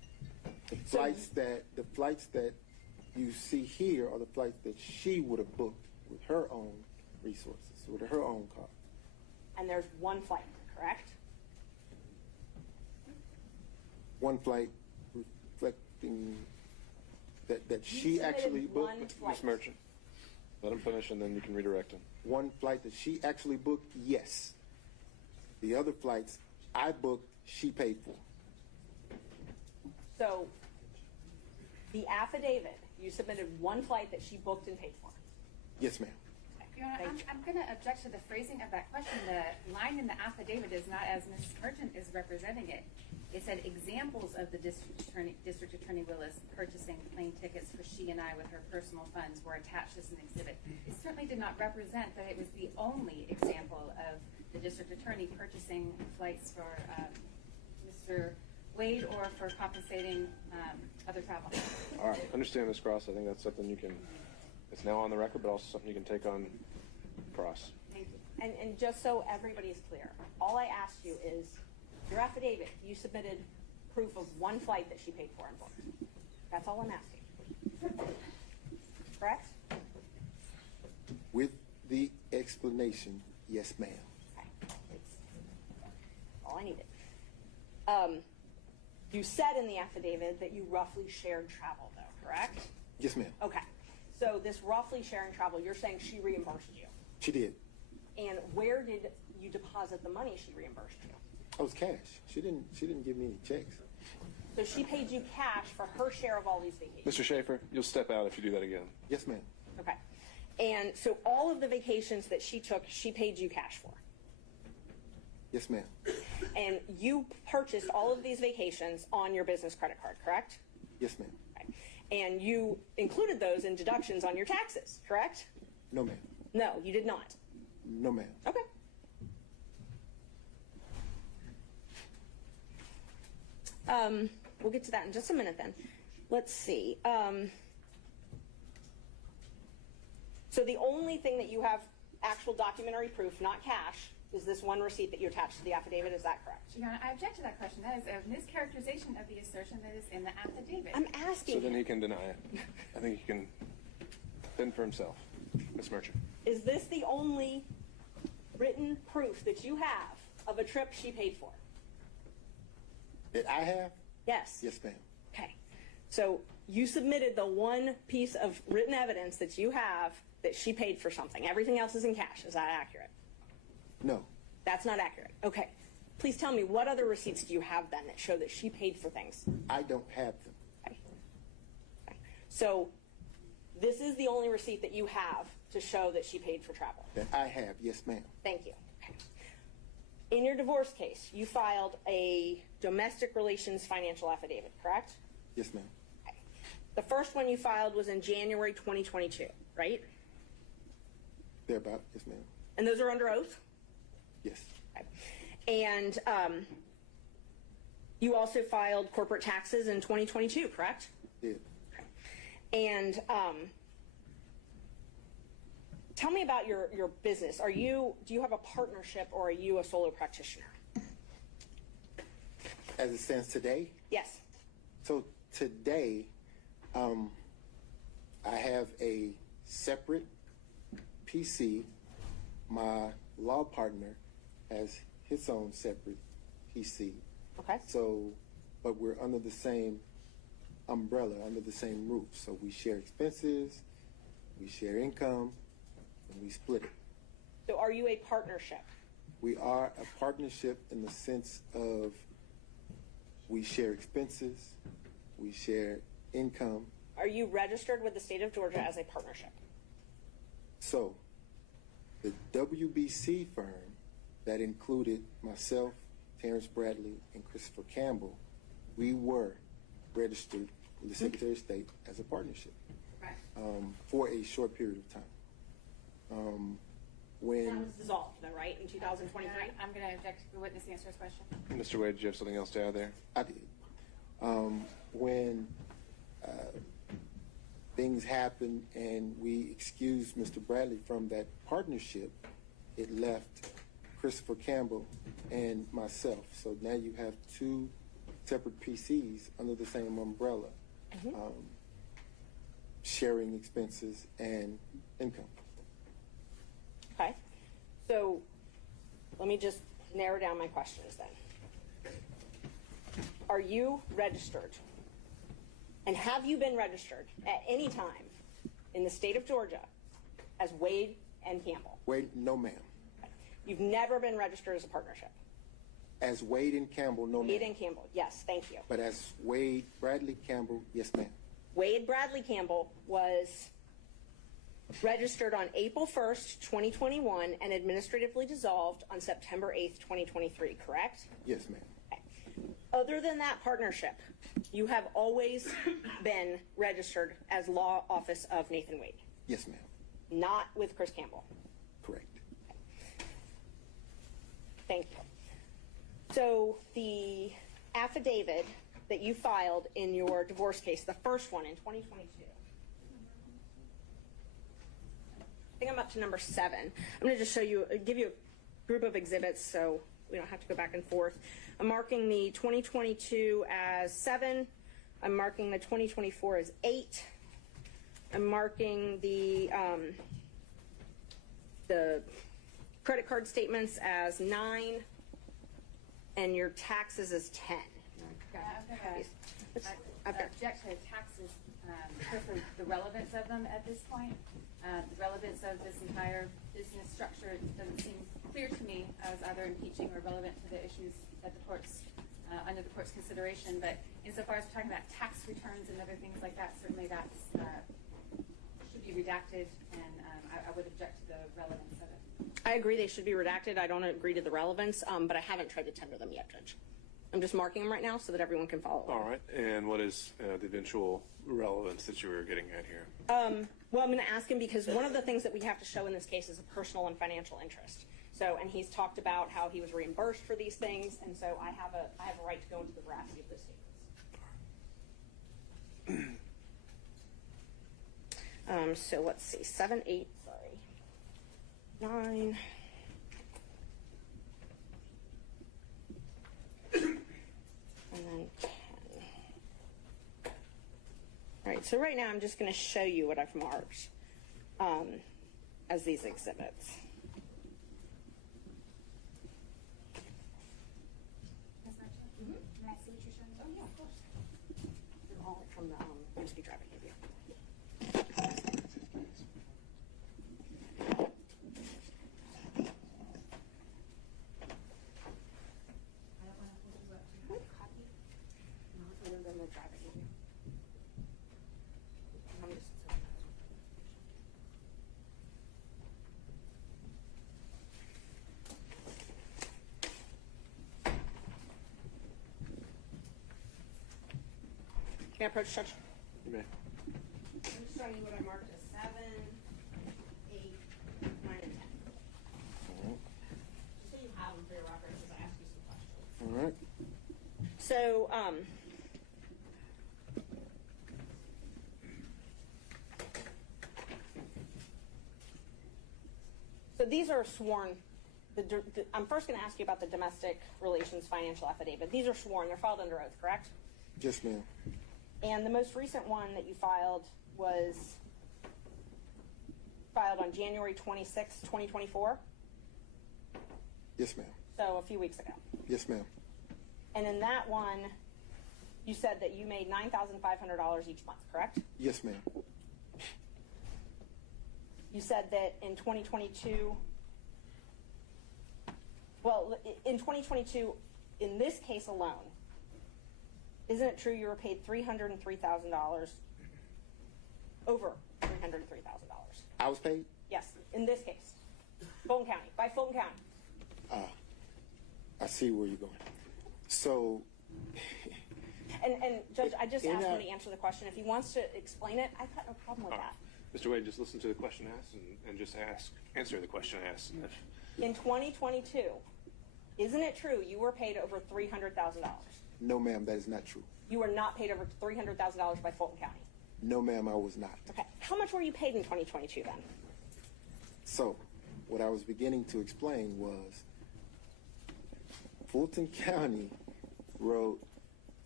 The flights that you see here are the flights that she would have booked with her own resources, with her own car. And there's one flight, correct? One flight reflecting that she submitted actually booked. one flight. Ms. Merchant, let him finish and then you can redirect him. One flight that she actually booked, yes. The other flights I booked, she paid for. So, the affidavit, you submitted one flight that she booked and paid for. Yes, ma'am. Your Honor, Thank you. I'm going to object to the phrasing of that question. The line in the affidavit is not as Ms. Merchant is representing it. It said examples of the District Attorney Willis purchasing plane tickets for she and I with her personal funds were attached as an exhibit. It certainly did not represent that it was the only example of the District Attorney purchasing flights for Mr. Wade or for compensating other travel. All right, understand, Ms. Cross. I think that's something you can, it's now on the record, but also something you can take on cross. Thank you. And just so everybody is clear, all I asked you is, your affidavit, you submitted proof of one flight that she paid for and booked. That's all I'm asking. Correct? With the explanation, yes, ma'am. Okay. That's all I needed. You said in the affidavit that you roughly shared travel, though, correct? Yes, ma'am. Okay. So this roughly sharing travel, you're saying she reimbursed you. She did. And where did you deposit the money she reimbursed you? Oh, it was cash. She didn't give me any checks. So she paid you cash for her share of all these vacations. Mr. Schaefer, you'll step out if you do that again. Yes, ma'am. Okay. And so all of the vacations that she took, she paid you cash for. Yes, ma'am. And you purchased all of these vacations on your business credit card, correct? Yes, ma'am. Okay. And you included those in deductions on your taxes, correct? No, ma'am. No, you did not. No, ma'am. Okay. We'll get to that in just a minute then. Let's see. So the only thing that you have actual documentary proof, not cash, is this one receipt that you attached to the affidavit. Is that correct? Your Honor, I object to that question. That is a mischaracterization of the assertion that is in the affidavit. I'm asking. So then he can deny it. I think he can fend for himself. Ms. Merchant. Is this the only written proof that you have of a trip she paid for? That I have? Yes. Yes, ma'am. Okay. So you submitted the one piece of written evidence that you have that she paid for something. Everything else is in cash. Is that accurate? No. That's not accurate. Okay. Please tell me, what other receipts do you have then that show that she paid for things? I don't have them. Okay. Okay. So this is the only receipt that you have to show that she paid for travel. That I have. Yes, ma'am. Thank you. Okay. In your divorce case, you filed a domestic relations financial affidavit, correct? Yes, ma'am. Okay. The first one you filed was in January 2022, right? Thereabout. Yes, ma'am. And those are under oath? Yes. Okay. And you also filed corporate taxes in 2022, correct? Did. Okay. And tell me about your business. Do you have a partnership or are you a solo practitioner? As it stands today? Yes. So today, I have a separate PC. My law partner has his own separate PC. Okay. So, but we're under the same umbrella, under the same roof. So we share expenses, we share income, and we split it. So are you a partnership? We are a partnership in the sense of we share expenses, we share income. Are you registered with the state of Georgia as a partnership? So the WBC firm that included myself, Terrence Bradley, and Christopher Campbell, we were registered with the Secretary of State as a partnership for a short period of time. When That was dissolved, though, right, in 2023? I'm going to object to the witness to answer his question. Mr. Wade, do you have something else to add there? I did. When things happened and we excused Mr. Bradley from that partnership, it left Christopher Campbell and myself. So now you have two separate PCs under the same umbrella, sharing expenses and income. Okay. So let me just narrow down my questions then. Are you registered? And have you been registered at any time in the state of Georgia as Wade and Campbell? Wade, no ma'am. You've never been registered as a partnership? As Wade and Campbell, no ma'am. Wade and Campbell, yes, thank you. But as Wade Bradley Campbell, yes ma'am. Wade Bradley Campbell was registered on April 1st, 2021 and administratively dissolved on September 8th, 2023, correct? Yes ma'am. Other than that partnership, you have always been registered as law office of Nathan Wade, Yes ma'am. not with Chris Campbell. Correct. Thank you. So the affidavit that you filed in your divorce case, the first one in 2022, I think I'm up to number 7. I'm going to just give you a group of exhibits so we don't have to go back and forth. I'm marking the 2022 as 7. I'm marking the 2024 as 8. I'm marking the credit card statements as 9, and your taxes as 10. I've got object to taxes because of the relevance of them at this point. The relevance of this entire business structure doesn't seem clear to me as either impeaching or relevant to the issues at the courts, under the court's consideration. But insofar as we're talking about tax returns and other things like that, certainly that should be redacted, and I would object to the relevance of it. I agree they should be redacted. I don't agree to the relevance, but I haven't tried to tender them yet, Judge. I'm just marking them right now so that everyone can follow. All right. And what is the eventual relevance that you were getting at here? Well, I'm going to ask him because one of the things that we have to show in this case is a personal and financial interest. So, and he's talked about how he was reimbursed for these things, and so I have a right to go into the veracity of those statements. So let's see, 7, 8, sorry, 9. And then 10. All right, so right now I'm just going to show you what I've marked as these exhibits. Ms. Marchand, can I see what you're showing? Oh, yeah, of course. They're all from the USB drive I gave you. Copy? No, it's a little drive I gave you. I'm just. Can I approach, Judge? You may. I'm just showing you what I marked as 7, 8, 9, and 10. Just so you have them for your records as I ask you some questions. All right. So, so these are sworn. I'm first going to ask you about the domestic relations financial affidavit. These are sworn. They're filed under oath, correct? Yes ma'am. And the most recent one that you filed was filed on January 26, 2024. Yes ma'am. So a few weeks ago. Yes ma'am. And in that one, you said that you made $9,500 each month, correct? Yes ma'am. You said that in 2022, well, in 2022, in this case alone, isn't it true you were paid $303,000, over $303,000? I was paid? Yes, in this case, Fulton County, by Fulton County. I see where you're going. So, And Judge, I just In asked him a- to answer the question. If he wants to explain it, I've got no problem with that. Mr. Wade, just listen to the question asked and just answer the question asked. And In 2022, isn't it true you were paid over $300,000? no ma'am, that is not true. You were not paid over $300,000 by Fulton County. No ma'am, I was not. Okay. How much were you paid in 2022 then? So, what I was beginning to explain was Fulton County wrote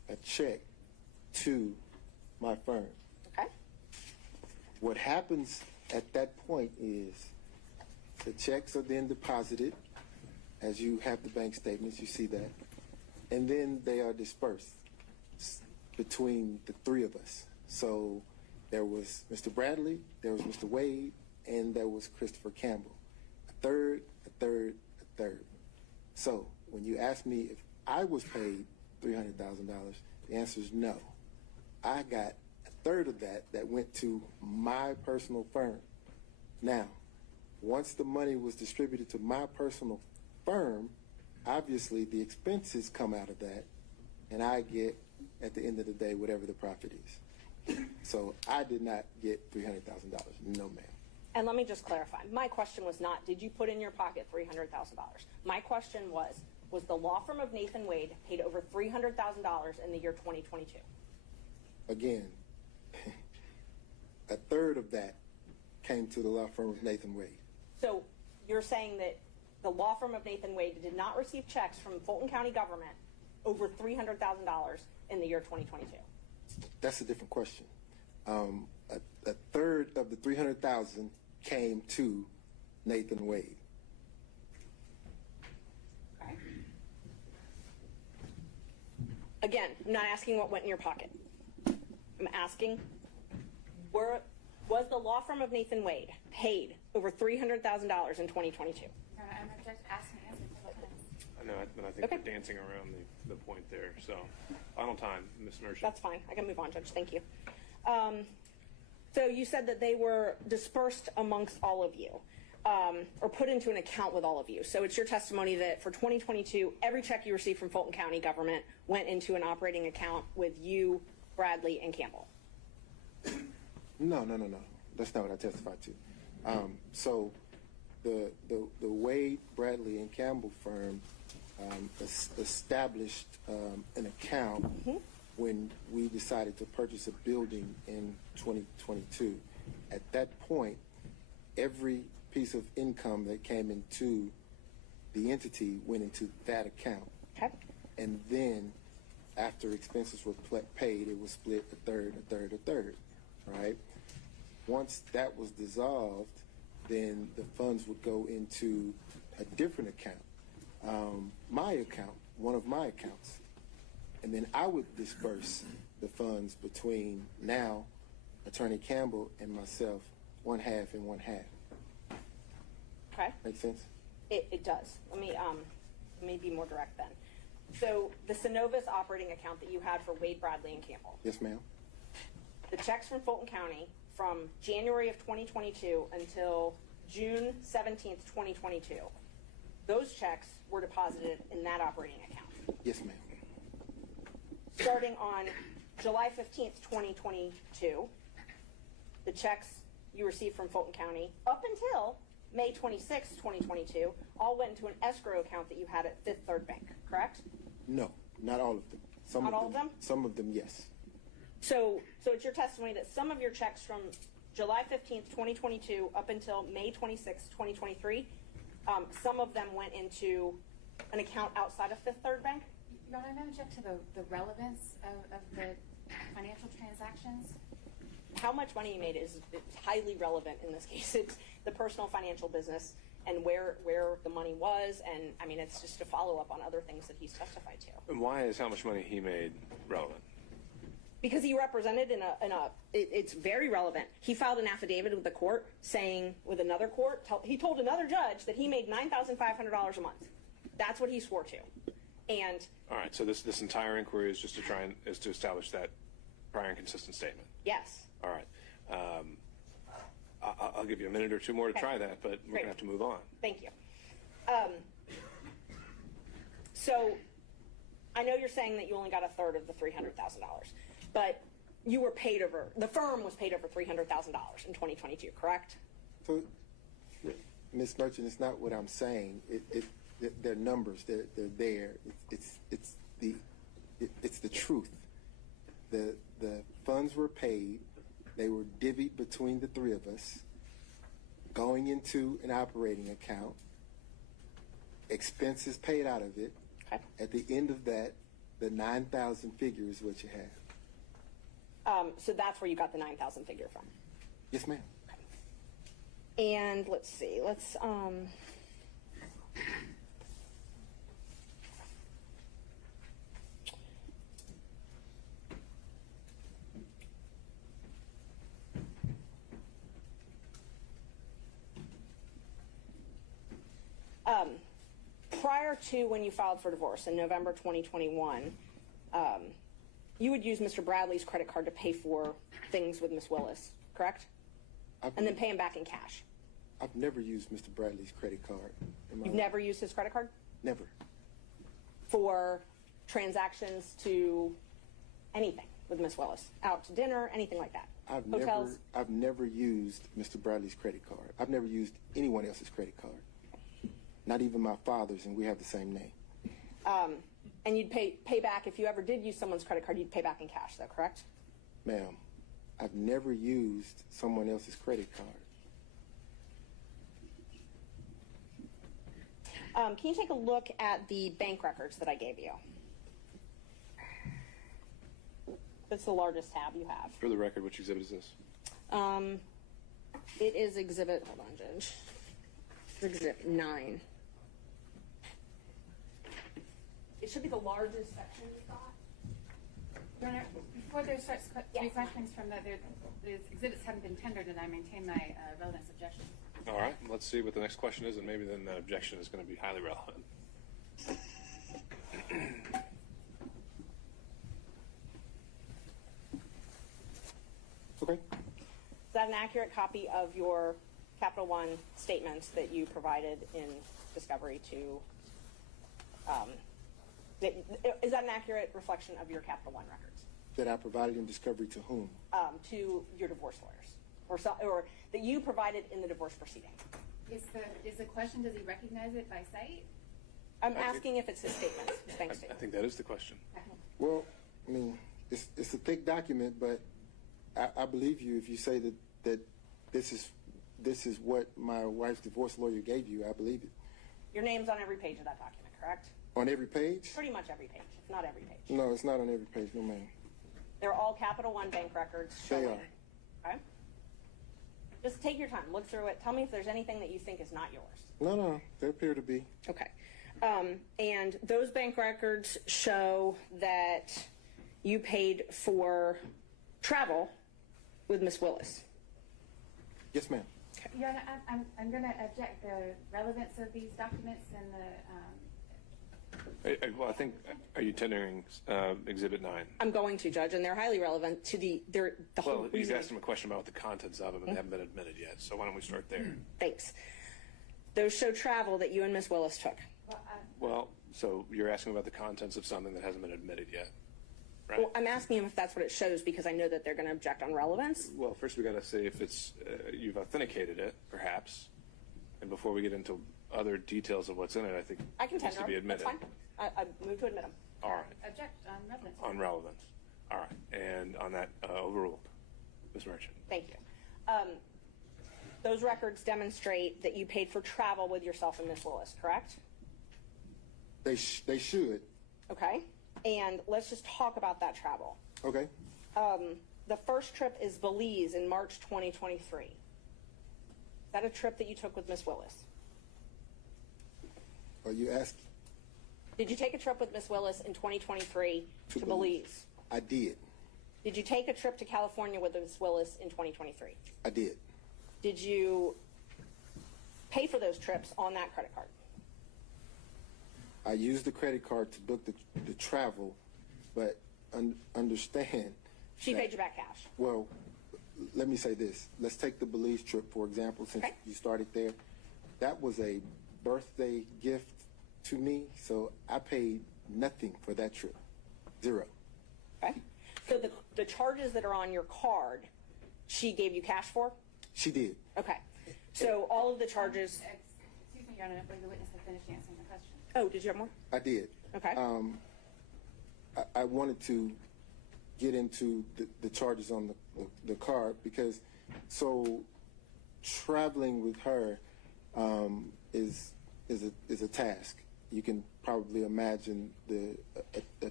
a check to my firm. Okay. What happens at that point is the checks are then deposited, as you have the bank statements, you see that, and then they are dispersed between the three of us. So there was Mr. Bradley, there was Mr. Wade, and there was Christopher Campbell. A third, a third, a third. So when you ask me if I was paid $300,000, the answer is no. I got a third of that went to my personal firm. Now, once the money was distributed to my personal firm, obviously the expenses come out of that, and I get, at the end of the day, whatever the profit is. So I did not get $300,000. No, ma'am. And let me just clarify. My question was not, did you put in your pocket $300,000? My question was the law firm of Nathan Wade paid over $300,000 in the year 2022? Again, a third of that came to the law firm of Nathan Wade. So you're saying that the law firm of Nathan Wade did not receive checks from Fulton County government over $300,000 in the year 2022? That's a different question. A third of the $300,000 came to Nathan Wade. Okay. Again, I'm not asking what went in your pocket. I'm asking, was the law firm of Nathan Wade paid over $300,000 in 2022? I'm asking answer several times. I know, but I think Okay. we're dancing around the point there. So, final time, Ms. Merchant. That's fine. I can move on, Judge. Thank you. So you said that they were dispersed amongst all of you, or put into an account with all of you. So it's your testimony that for 2022, every check you received from Fulton County government went into an operating account with you, Bradley, and Campbell. No. That's not what I testified to. So the Wade, Bradley, and Campbell firm established an account when we decided to purchase a building in 2022. At that point, every piece of income that came into the entity went into that account. Okay. And then after expenses were paid, it was split a third, right? Once that was dissolved, then the funds would go into a different account, my account, one of my accounts. And then I would disperse the funds between now Attorney Campbell and myself, one half and one half. Okay. Make sense? It does. Let me be more direct then. So the Synovus operating account that you had for Wade, Bradley, and Campbell, Yes, ma'am. the checks from Fulton County from January of 2022 until June 17th, 2022, those checks were deposited in that operating account. Yes, ma'am. Starting on July 15th, 2022, the checks you received from Fulton County up until May 26th, 2022, all went into an escrow account that you had at Fifth Third Bank, correct? No, not all of them. Not all of them? Some of them, yes. So it's your testimony that some of your checks from July 15th, 2022 up until May 26th, 2023, some of them went into an account outside of Fifth Third Bank? Your Honor, I'm going to object to the relevance of the financial transactions. How much money you made is highly relevant in this case. It's the personal financial business and where the money was, and I mean, it's just a follow-up on other things that he's testified to. And why is how much money he made relevant? Because he represented it's very relevant. He filed an affidavit with the court saying, with another court, he told another judge that he made $9,500 a month. That's what he swore to. And All right, so this entire inquiry is just to establish that prior and consistent statement. yes. All right. I'll give you a minute or two more to try that, but we're going to have to move on. Thank you. So I know you're saying that you only got a third of the $300,000, but you were paid the firm was paid over $300,000 in 2022, correct? So, Ms. Merchant, it's not what I'm saying. They're numbers. They're there. It's the truth. The funds were paid. They were divvied between the three of us, going into an operating account, expenses paid out of it. Okay. At the end of that, The 9,000 figure is what you have. So that's where you got the 9,000 figure from. Yes, ma'am. And let's see, prior to when you filed for divorce in November 2021, you would use Mr. Bradley's credit card to pay for things with Miss Willis, correct? And then pay him back in cash. I've never used Mr. Bradley's credit card. You've never used his credit card? Never. For transactions to anything with Miss Willis, out to dinner, anything like that. Hotels. I've never used Mr. Bradley's credit card. I've never used anyone else's credit card. Not even my father's, and we have the same name. And you'd pay back, if you ever did use someone's credit card, you'd pay back in cash, though, correct? Ma'am, I've never used someone else's credit card. Can you take a look at the bank records that I gave you? That's the largest tab you have. For the record, which exhibit is this? It is exhibit, hold on, Judge. It's exhibit 9. It should be the largest section you've got. Your Honor, before there starts three questions from the exhibits haven't been tendered, and I maintain my relevance objection. All right, let's see what the next question is, and maybe then that objection is going to be highly relevant. Okay. Is that an accurate copy of your Capital One statements that you provided in discovery to, is that an accurate reflection of your Capital One records? That I provided in discovery to whom? To your divorce lawyers, or that you provided in the divorce proceeding. Is the question, does he recognize it by sight? I'm asking if it's his statements, his bank I statement. think that is the question. Well, I mean, it's a thick document, but I believe you if you say that this is what my wife's divorce lawyer gave you. I believe it. Your name's on every page of that document, correct? On every page? Pretty much every page, if not every page. No, it's not on every page, no ma'am. They're all Capital One bank records showing. They are. Okay? Just take your time, look through it. Tell me if there's anything that you think is not yours. No, they appear to be. Okay. And those bank records show that you paid for travel with Miss Willis. Yes, ma'am. Your Honor, I'm going to object the relevance of these documents and the. Well, I think, are you tendering Exhibit 9? I'm going to, Judge, and they're highly relevant to the whole Well, reason. you asked him a question about the contents of them, and they haven't been admitted yet, so why don't we start there? Thanks. Those show travel that you and Miss Willis took. Well, so you're asking about the contents of something that hasn't been admitted yet, right? Well, I'm asking him if that's what it shows because I know that they're going to object on relevance. Well, first we got to say if it's you've authenticated it, perhaps, and before we get into other details of what's in it, I think I can it needs tender to be them. That's admitted. fine. I move to admit them. All right. Object on relevance. On relevance. All right. And on that, overruled. Ms. Merchant. Thank you. Those records demonstrate that you paid for travel with yourself and Miss Willis, correct? They should. Okay. And let's just talk about that travel. Okay. The first trip is Belize in March 2023. Is that a trip that you took with Miss Willis? Are you asking? Did you take a trip with Miss Willis in 2023 to Belize? I did. Did you take a trip to California with Miss Willis in 2023? I did. Did you pay for those trips on that credit card? I used the credit card to book the travel, but understand. She that- paid you back cash. Well, let me say this. Let's take the Belize trip, for example, since Okay. you started there. That was a birthday gift to me, so I paid nothing for that trip. Zero. Okay. So the charges that are on your card, she gave you cash for? She did. Okay. So all of the charges. Excuse me, Your Honor, I believe the witness had finished answering the question. Oh, did you have more? I did. Okay. I wanted to get into the charges on the card because traveling with her is a task. You can probably imagine a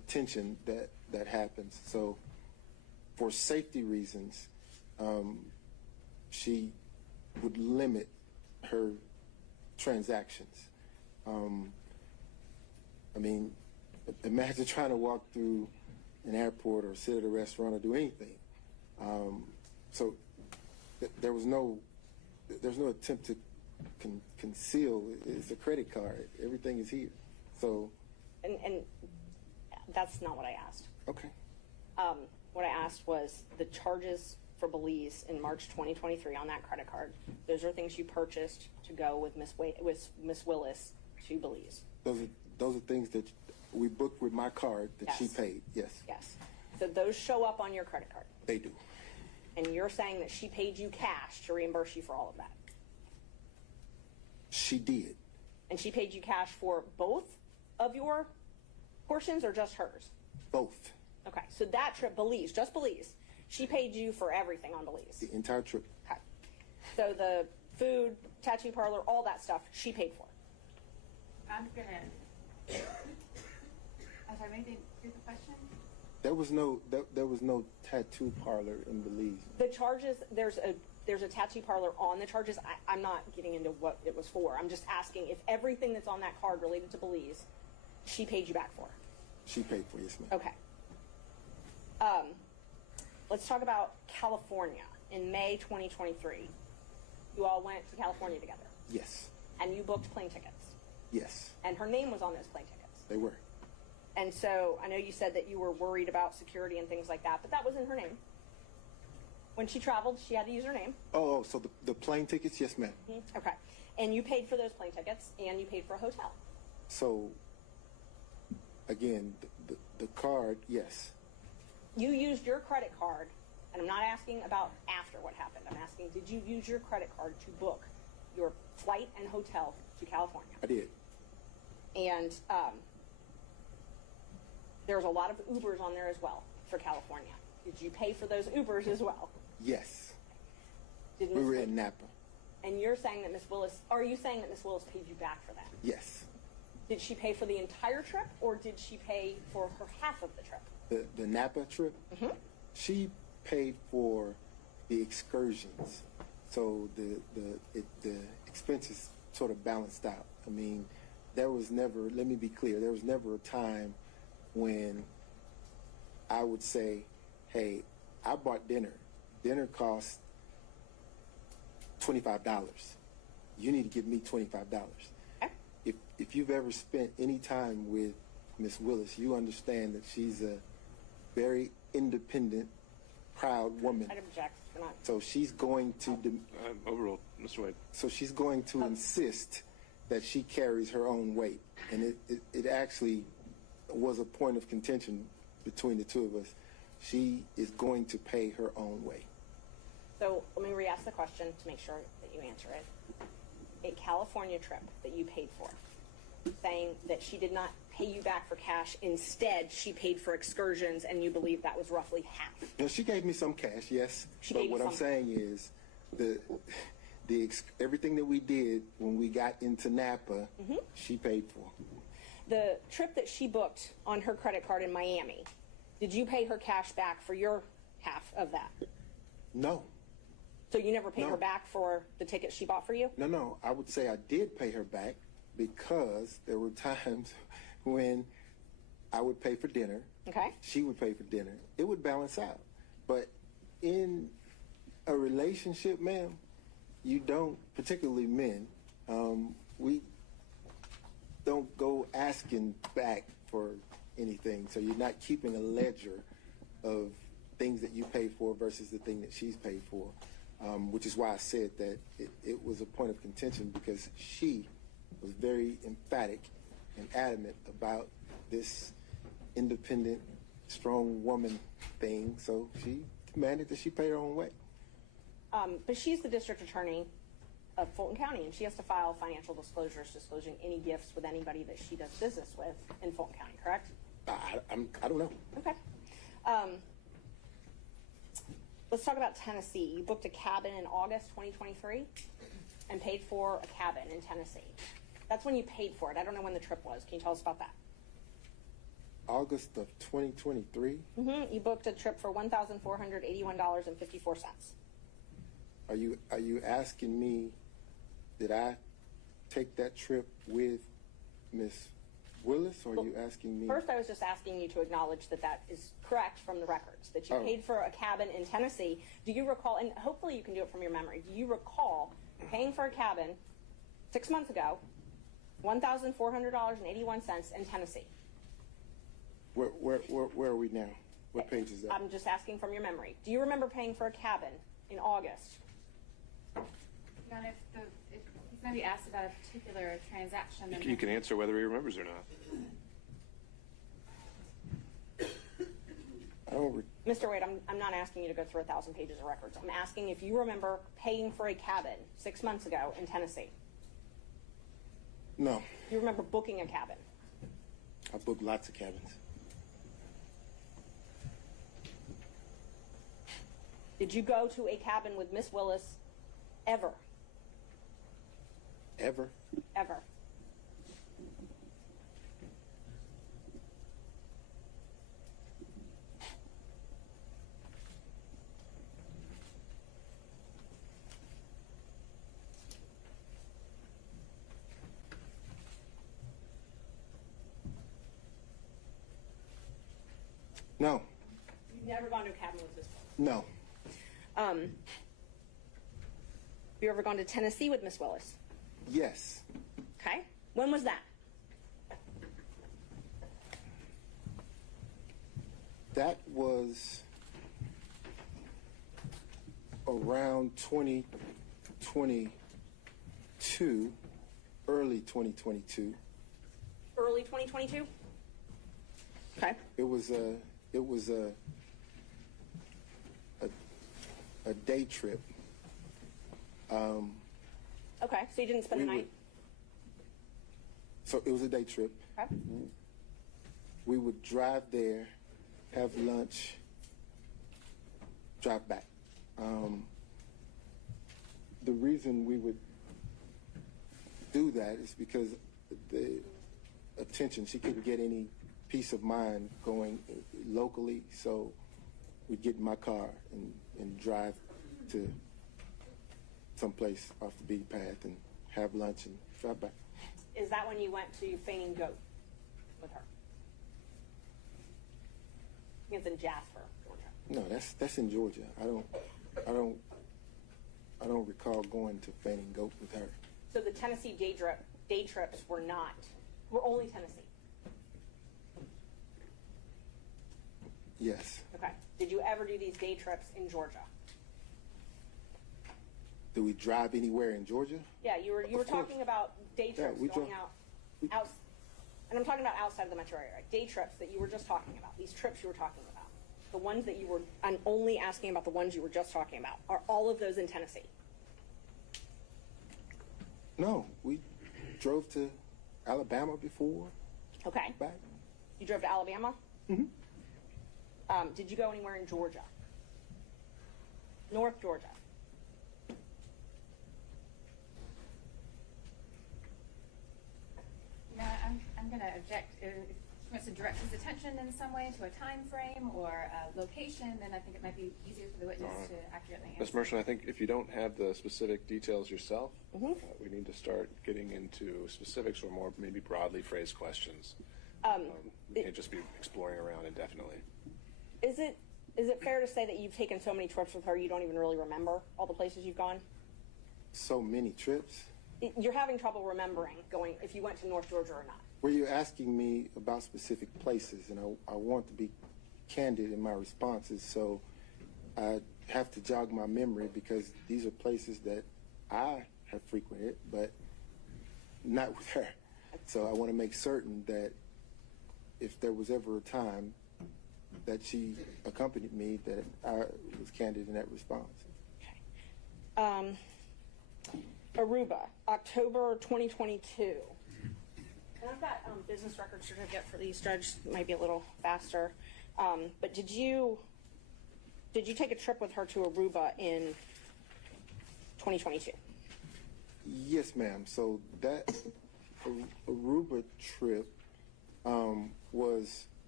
tension that happens. So for safety reasons, she would limit her transactions. I mean, imagine trying to walk through an airport or sit at a restaurant or do anything. So there's no attempt to conceal. It's a credit card. Everything is here. So. And that's not what I asked. Okay. What I asked was the charges for Belize in March 2023 on that credit card. Those are things you purchased to go with Miss Willis to Belize. Those are things that we booked with my card that she paid. Yes. Yes. So those show up on your credit card. They do. And you're saying that she paid you cash to reimburse you for all of that. She did. And she paid you cash for both of your portions or just hers? Both. Okay. So that trip, Belize, just Belize, she paid you for everything on Belize. The entire trip. Okay. So the food, tattoo parlor, all that stuff, she paid for. I'm sorry, maybe here's the question. There was no tattoo parlor in Belize. The charges, there's a tattoo parlor on the charges. I'm not getting into what it was for. I'm just asking if everything that's on that card related to Belize, she paid you back for. She paid for, yes, ma'am. Okay. Let's talk about California. In May 2023, you all went to California together. Yes. And you booked plane tickets. Yes. And her name was on those plane tickets. They were. And so I know you said that you were worried about security and things like that, but that was in her name. When she traveled, she had to use her name. Oh, so the plane tickets, yes, ma'am. Mm-hmm. Okay. And you paid for those plane tickets, and you paid for a hotel. So, again, the card, yes. You used your credit card, and I'm not asking about after what happened. I'm asking, did you use your credit card to book your flight and hotel to California? I did. And there's a lot of Ubers on there as well for California. Did you pay for those Ubers as well? Yes. Did We were in Napa. And you're saying that Miss Willis, are you saying that Miss Willis paid you back for that? Yes. Did she pay for the entire trip, or did she pay for her half of the trip? The Napa trip, she paid for the excursions. So the expenses sort of balanced out. I mean, there was never, let me be clear, there was never a time when I would say, hey, I bought dinner. Dinner cost $25. You need to give me $25. Okay. If you've ever spent any time with Miss Willis, you understand that she's a very independent, proud woman. I'd object. We're not. So she's going to Overruled, Mr. Wade. so she's going to insist that she carries her own weight, and it actually was a point of contention between the two of us. She is going to pay her own way. So let me re-ask the question to make sure that you answer it. A California trip that you paid for, saying that she did not pay you back for cash. Instead, she paid for excursions, and you believe that was roughly half. Now, she gave me some cash, yes. But what I'm saying is everything that we did when we got into Napa, she paid for. The trip that she booked on her credit card in Miami, did you pay her cash back for your half of that? No. So you never paid No. her back for the ticket she bought for you? No. I would say I did pay her back because there were times when I would pay for dinner. Okay. She would pay for dinner. It would balance out. But in a relationship, ma'am, you don't, particularly men, we don't go asking back for anything. So you're not keeping a ledger of things that you pay for versus the thing that she's paid for, which is why I said that it was a point of contention because she was very emphatic and adamant about this independent, strong woman thing. So she demanded that she pay her own way. But she's the district attorney of Fulton County, and she has to file financial disclosures disclosing any gifts with anybody that she does business with in Fulton County, correct? I don't know. Okay. Let's talk about Tennessee. You booked a cabin in August 2023 and paid for a cabin in Tennessee. That's when you paid for it. I don't know when the trip was. Can you tell us about that? August of 2023. You booked a trip for $1,481.54. Are you asking me, did I take that trip with Miss Willis, or are you asking me? First, I was just asking you to acknowledge that that is correct from the records, that you paid for a cabin in Tennessee. Do you recall, and hopefully you can do it from your memory, do you recall paying for a cabin 6 months ago, $1,400.81 in Tennessee? Where are we now? What page is that? I'm just asking from your memory. Do you remember paying for a cabin in August? Now, if he's going to be asked about a particular transaction, then You can answer whether he remembers or not. I don't. Mr. Wade, I'm not asking you to go through 1,000 pages of records. I'm asking if you remember paying for a cabin 6 months ago in Tennessee. No, You remember booking a cabin. I booked lots of cabins. Did you go to a cabin with Miss Willis ever? Ever? Ever. No. You've never gone to a cabin with Miss Willis? No. Have you ever gone to Tennessee with Miss Willis? Yes. Okay. When was that? That was around 2022, early 2022. Early 2022? Okay. It was a day trip. Okay, so you didn't spend the night? So it was a day trip. Okay. We would drive there, have lunch, drive back. The reason we would do that is because the attention, she couldn't get any peace of mind going locally, so we'd get in my car and drive to someplace off the beaten path and have lunch and drive back. Is that when you went to Feigning Goat with her? I think it's in Jasper, Georgia. No, that's in Georgia. I don't recall going to Fanning Goat with her. So the Tennessee day trips were only Tennessee? Yes. Okay. Did you ever do these day trips in Georgia? Do we drive anywhere in Georgia? Yeah, you were talking about day trips we going drove- out, and I'm talking about outside of the metro area. Day trips that you were just talking about. These trips you were talking about. The ones that you were, I'm only asking about the ones you were just talking about. Are all of those in Tennessee? No, we drove to Alabama before. Okay. Back. You drove to Alabama? Mhm. Did you go anywhere in Georgia? North Georgia? No, I'm going to object. If he wants to direct his attention in some way to a time frame or a location, then I think it might be easier for the witness to accurately answer. Ms. Merchant, I think if you don't have the specific details yourself, we need to start getting into specifics or more maybe broadly phrased questions. We can't just be exploring around indefinitely. Is it fair to say that you've taken so many trips with her you don't even really remember all the places you've gone? So many trips. You're having trouble remembering if you went to North Georgia or not. Were you asking me about specific places? And I want to be candid in my responses, so I have to jog my memory because these are places that I have frequented, but not with her. So I want to make certain that if there was ever a time that she accompanied me, that I was candid in that response. Okay. Aruba, October 2022. And I've got business record certificate for these, Judge. It might be a little faster. But did you take a trip with her to Aruba in 2022? Yes, ma'am. So that Aruba trip was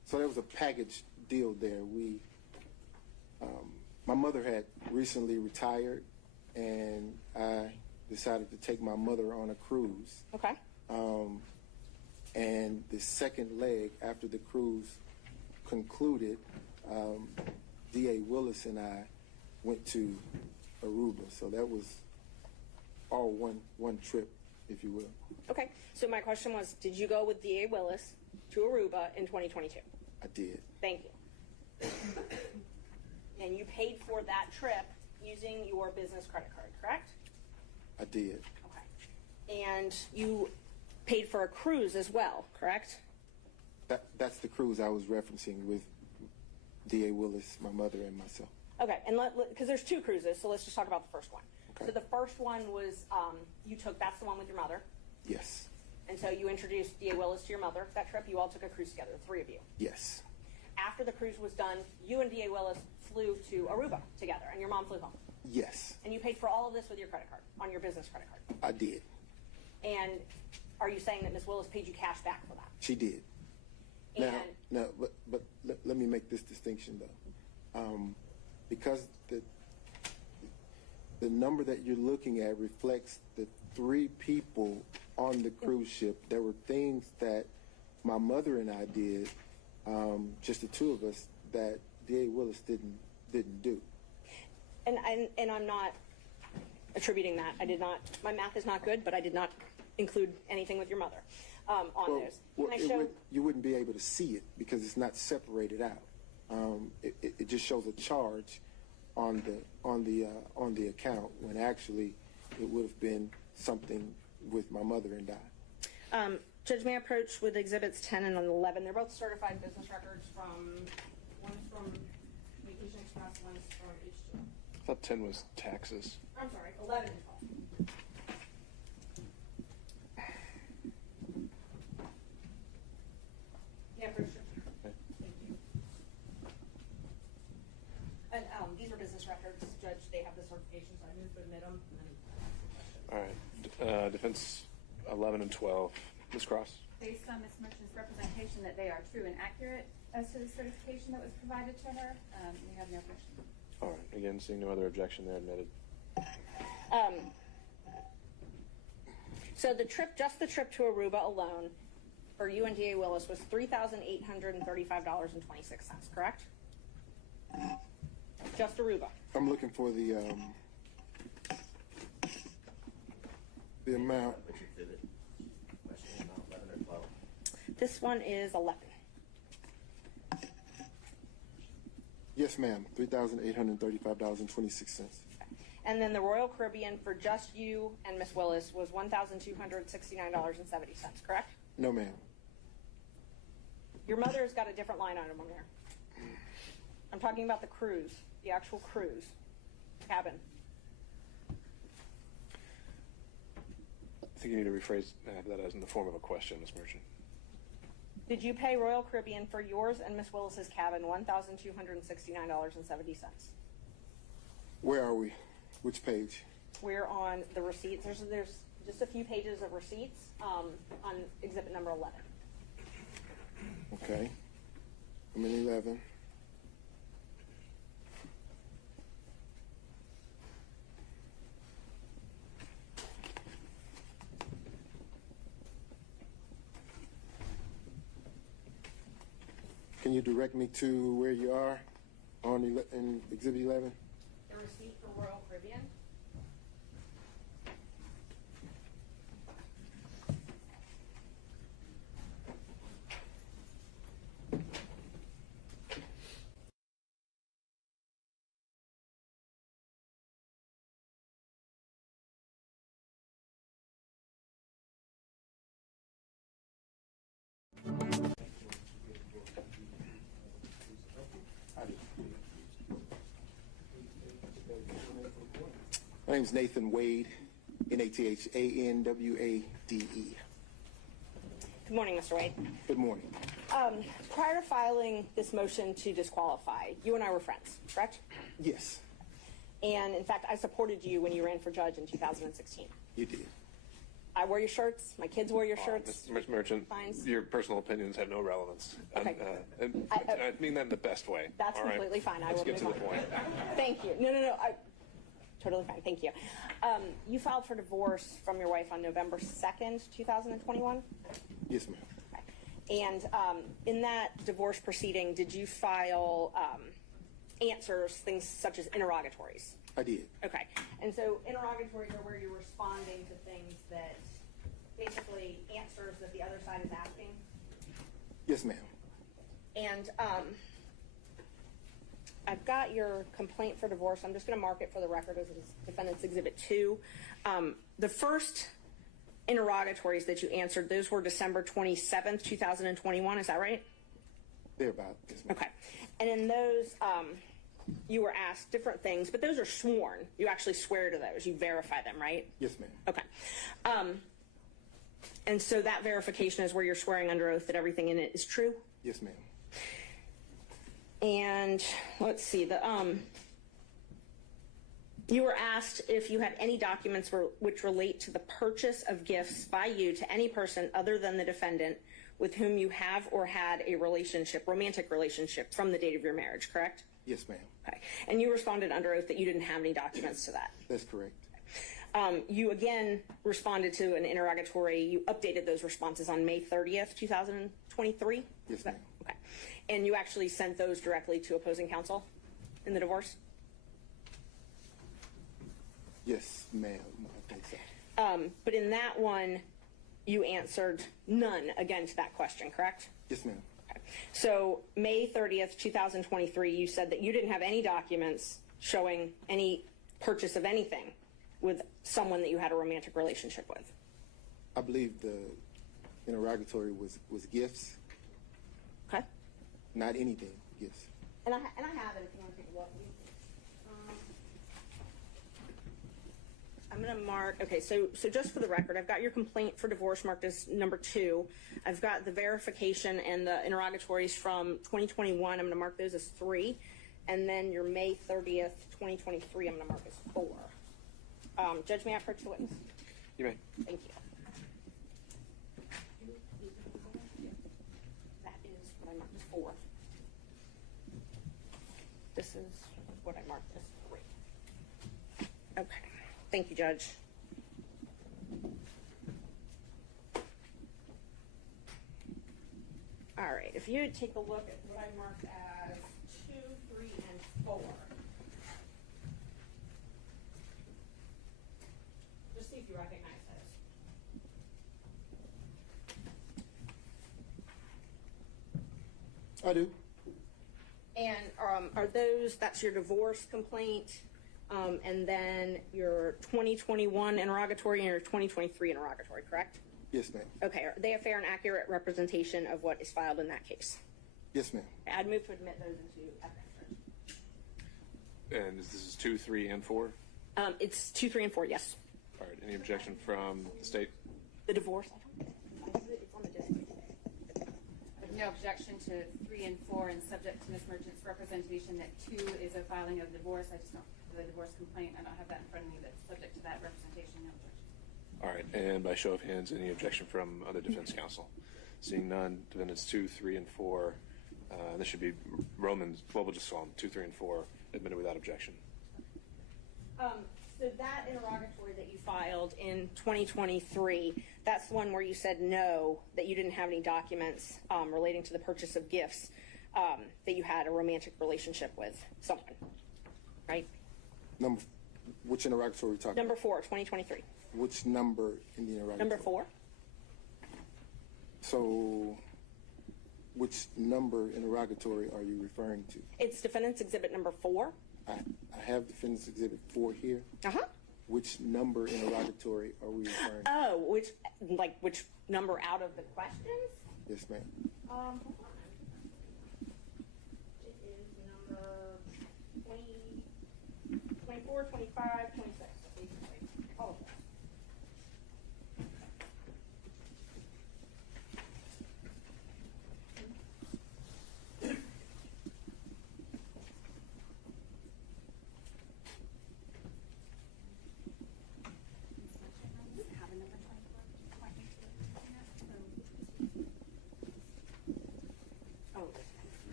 So there was a package deal there. My mother had recently retired, and I decided to take my mother on a cruise. Okay. And the second leg after the cruise concluded, D.A. Willis and I went to Aruba. So that was all one trip, if you will. Okay. So my question was, did you go with D.A. Willis to Aruba in 2022? I did. Thank you. And you paid for that trip using your business credit card, correct? I did. Okay. And you paid for a cruise as well, correct? That's the cruise I was referencing with D.A. Willis, my mother, and myself. Okay, and because there's two cruises, so let's just talk about the first one. Okay. So the first one was that's the one with your mother. Yes. And so you introduced D.A. Willis to your mother that trip. You all took a cruise together, the three of you. Yes. After the cruise was done, you and D.A. Willis flew to Aruba together, and your mom flew home. Yes. And you paid for all of this with your credit card, on your business credit card. I did. And are you saying that Ms. Willis paid you cash back for that? She did. And But let me make this distinction though, because the number that you're looking at reflects the 3 people on the cruise ship. There were things that my mother and I did, just the 2 of us, that D.A. Willis didn't do. And I'm not attributing that. I did not. My math is not good, but I did not include anything with your mother on those. You wouldn't be able to see it because it's not separated out. It just shows a charge on the account when actually it would have been something with my mother and I. Judge, may I approach with exhibits 10 and 11? They're both certified business records one's from Vacation Express, one's from H2. I thought 10 was taxes. I'm sorry, 11 and 12. Yeah, for sure. Okay. Thank you. And these are business records, Judge. They have the certification, so I moved to admit them. All right. Defense 11 and 12. Ms. Cross? Based on Ms. Merchant's representation that they are true and accurate as to the certification that was provided to her, we have no objection. All right. Again, seeing no other objection, they're admitted. So the trip to Aruba alone for you and D.A. Willis was $3,835.26, correct? Just Aruba. I'm looking for the amount. Which exhibit? Question about 11 or 12? This one is 11. Yes, ma'am. $3,835.26. And then the Royal Caribbean for just you and Miss Willis was $1,269.70, correct? No, ma'am. Your mother's got a different line item on there. I'm talking about the cruise, the actual cruise cabin. I think you need to rephrase that as in the form of a question, Ms. Merchant. Did you pay Royal Caribbean for yours and Miss Willis's cabin $1,269.70? Where are we? Which page? We're on the receipts. There's just a few pages of receipts on exhibit number 11. Okay. I'm in 11. Can you direct me to where you are in exhibit 11? The receipt for Royal Caribbean. My name's Nathan Wade, Nathanwade. Good morning, Mr. Wade. Good morning. Prior to filing this motion to disqualify, you and I were friends, correct? Yes, And in fact, I supported you when you ran for judge in 2016. you did. I wore your shirts. My kids wore your shirts. Ms. Merchant, Fines. your personal opinions have no relevance. Okay. I mean that in the best way. That's all right? completely fine. I Let's will get to the move on. point. Thank you. No. Totally fine. Thank you. You filed for divorce from your wife on November 2nd, 2021? Yes, ma'am. Okay. And in that divorce proceeding, did you file answers, things such as interrogatories? I did. Okay. And so interrogatories are where you're responding to things that basically answers that the other side is asking? Yes, ma'am. And I've got your complaint for divorce. I'm just going to mark it for the record as Defendant's Exhibit 2. The first interrogatories that you answered, those were December 27th, 2021. Is that right? Thereabout. Yes, ma'am. Okay. And in those, you were asked different things, but those are sworn. You actually swear to those. You verify them, right? Yes, ma'am. Okay. And so that verification is where you're swearing under oath that everything in it is true? Yes, ma'am. And let's see, you were asked if you had any documents which relate to the purchase of gifts by you to any person other than the defendant with whom you have or had a relationship, romantic relationship, from the date of your marriage, correct? Yes, ma'am. Okay. And you responded under oath that you didn't have any documents to that. That's correct. You again responded to an interrogatory. You updated those responses on May 30th, 2023? Yes, ma'am. Okay. And you actually sent those directly to opposing counsel in the divorce? Yes, ma'am. I think so. But in that one, you answered none again to that question, correct? Yes, ma'am. Okay. So May 30th, 2023, you said that you didn't have any documents showing any purchase of anything with someone that you had a romantic relationship with. I believe the interrogatory was gifts, Okay. not anything. Gifts. And I have it if you want to take a look. I'm going to mark, okay, so just for the record, I've got your complaint for divorce marked as number 2. I've got the verification and the interrogatories from 2021. I'm going to mark those as 3. And then your May 30th, 2023, I'm going to mark as 4. Judge, may I approach the witness? You may. Thank you. That is what I marked as 4. This is what I marked as 3. Okay. Thank you, Judge. All right. If you would take a look at what I marked as 2, 3, and 4. Just see if you recognize those. I do. And are those, that's your divorce complaint, and then your 2021 interrogatory and your 2023 interrogatory, correct? Yes, ma'am. Okay, are they a fair and accurate representation of what is filed in that case? Yes, ma'am. I'd move to admit those into evidence. And this is 2, 3, and 4? It's 2, 3, and 4, yes. All right. Any objection from the state? The divorce, it's on the disc. No objection to 3 and 4, and subject to Ms. Merchant's representation that 2 is a filing of divorce. I just don't, the divorce complaint, I don't have that in front of me, but subject to that representation, no objection. All right. And by show of hands, any objection from other defense counsel? Seeing none, defendants 2, 3, and 4. This should be Romans, well, we'll just call them 2, 3, and 4, admitted without objection. So that interrogatory that you filed in 2023, that's the one where you said no, that you didn't have any documents relating to the purchase of gifts, that you had a romantic relationship with someone, right? Which interrogatory are we talking Number about? 4, 2023. Which number in the interrogatory? Number 4. So, which number interrogatory are you referring to? It's Defendant's Exhibit number 4. I have Defendant's Exhibit 4 here. Uh-huh. Which number interrogatory are we referring to? Oh, which number out of the questions? Yes, ma'am. Hold on. It is number 20, 24, 25, 26, basically. All of them. Have a number 24?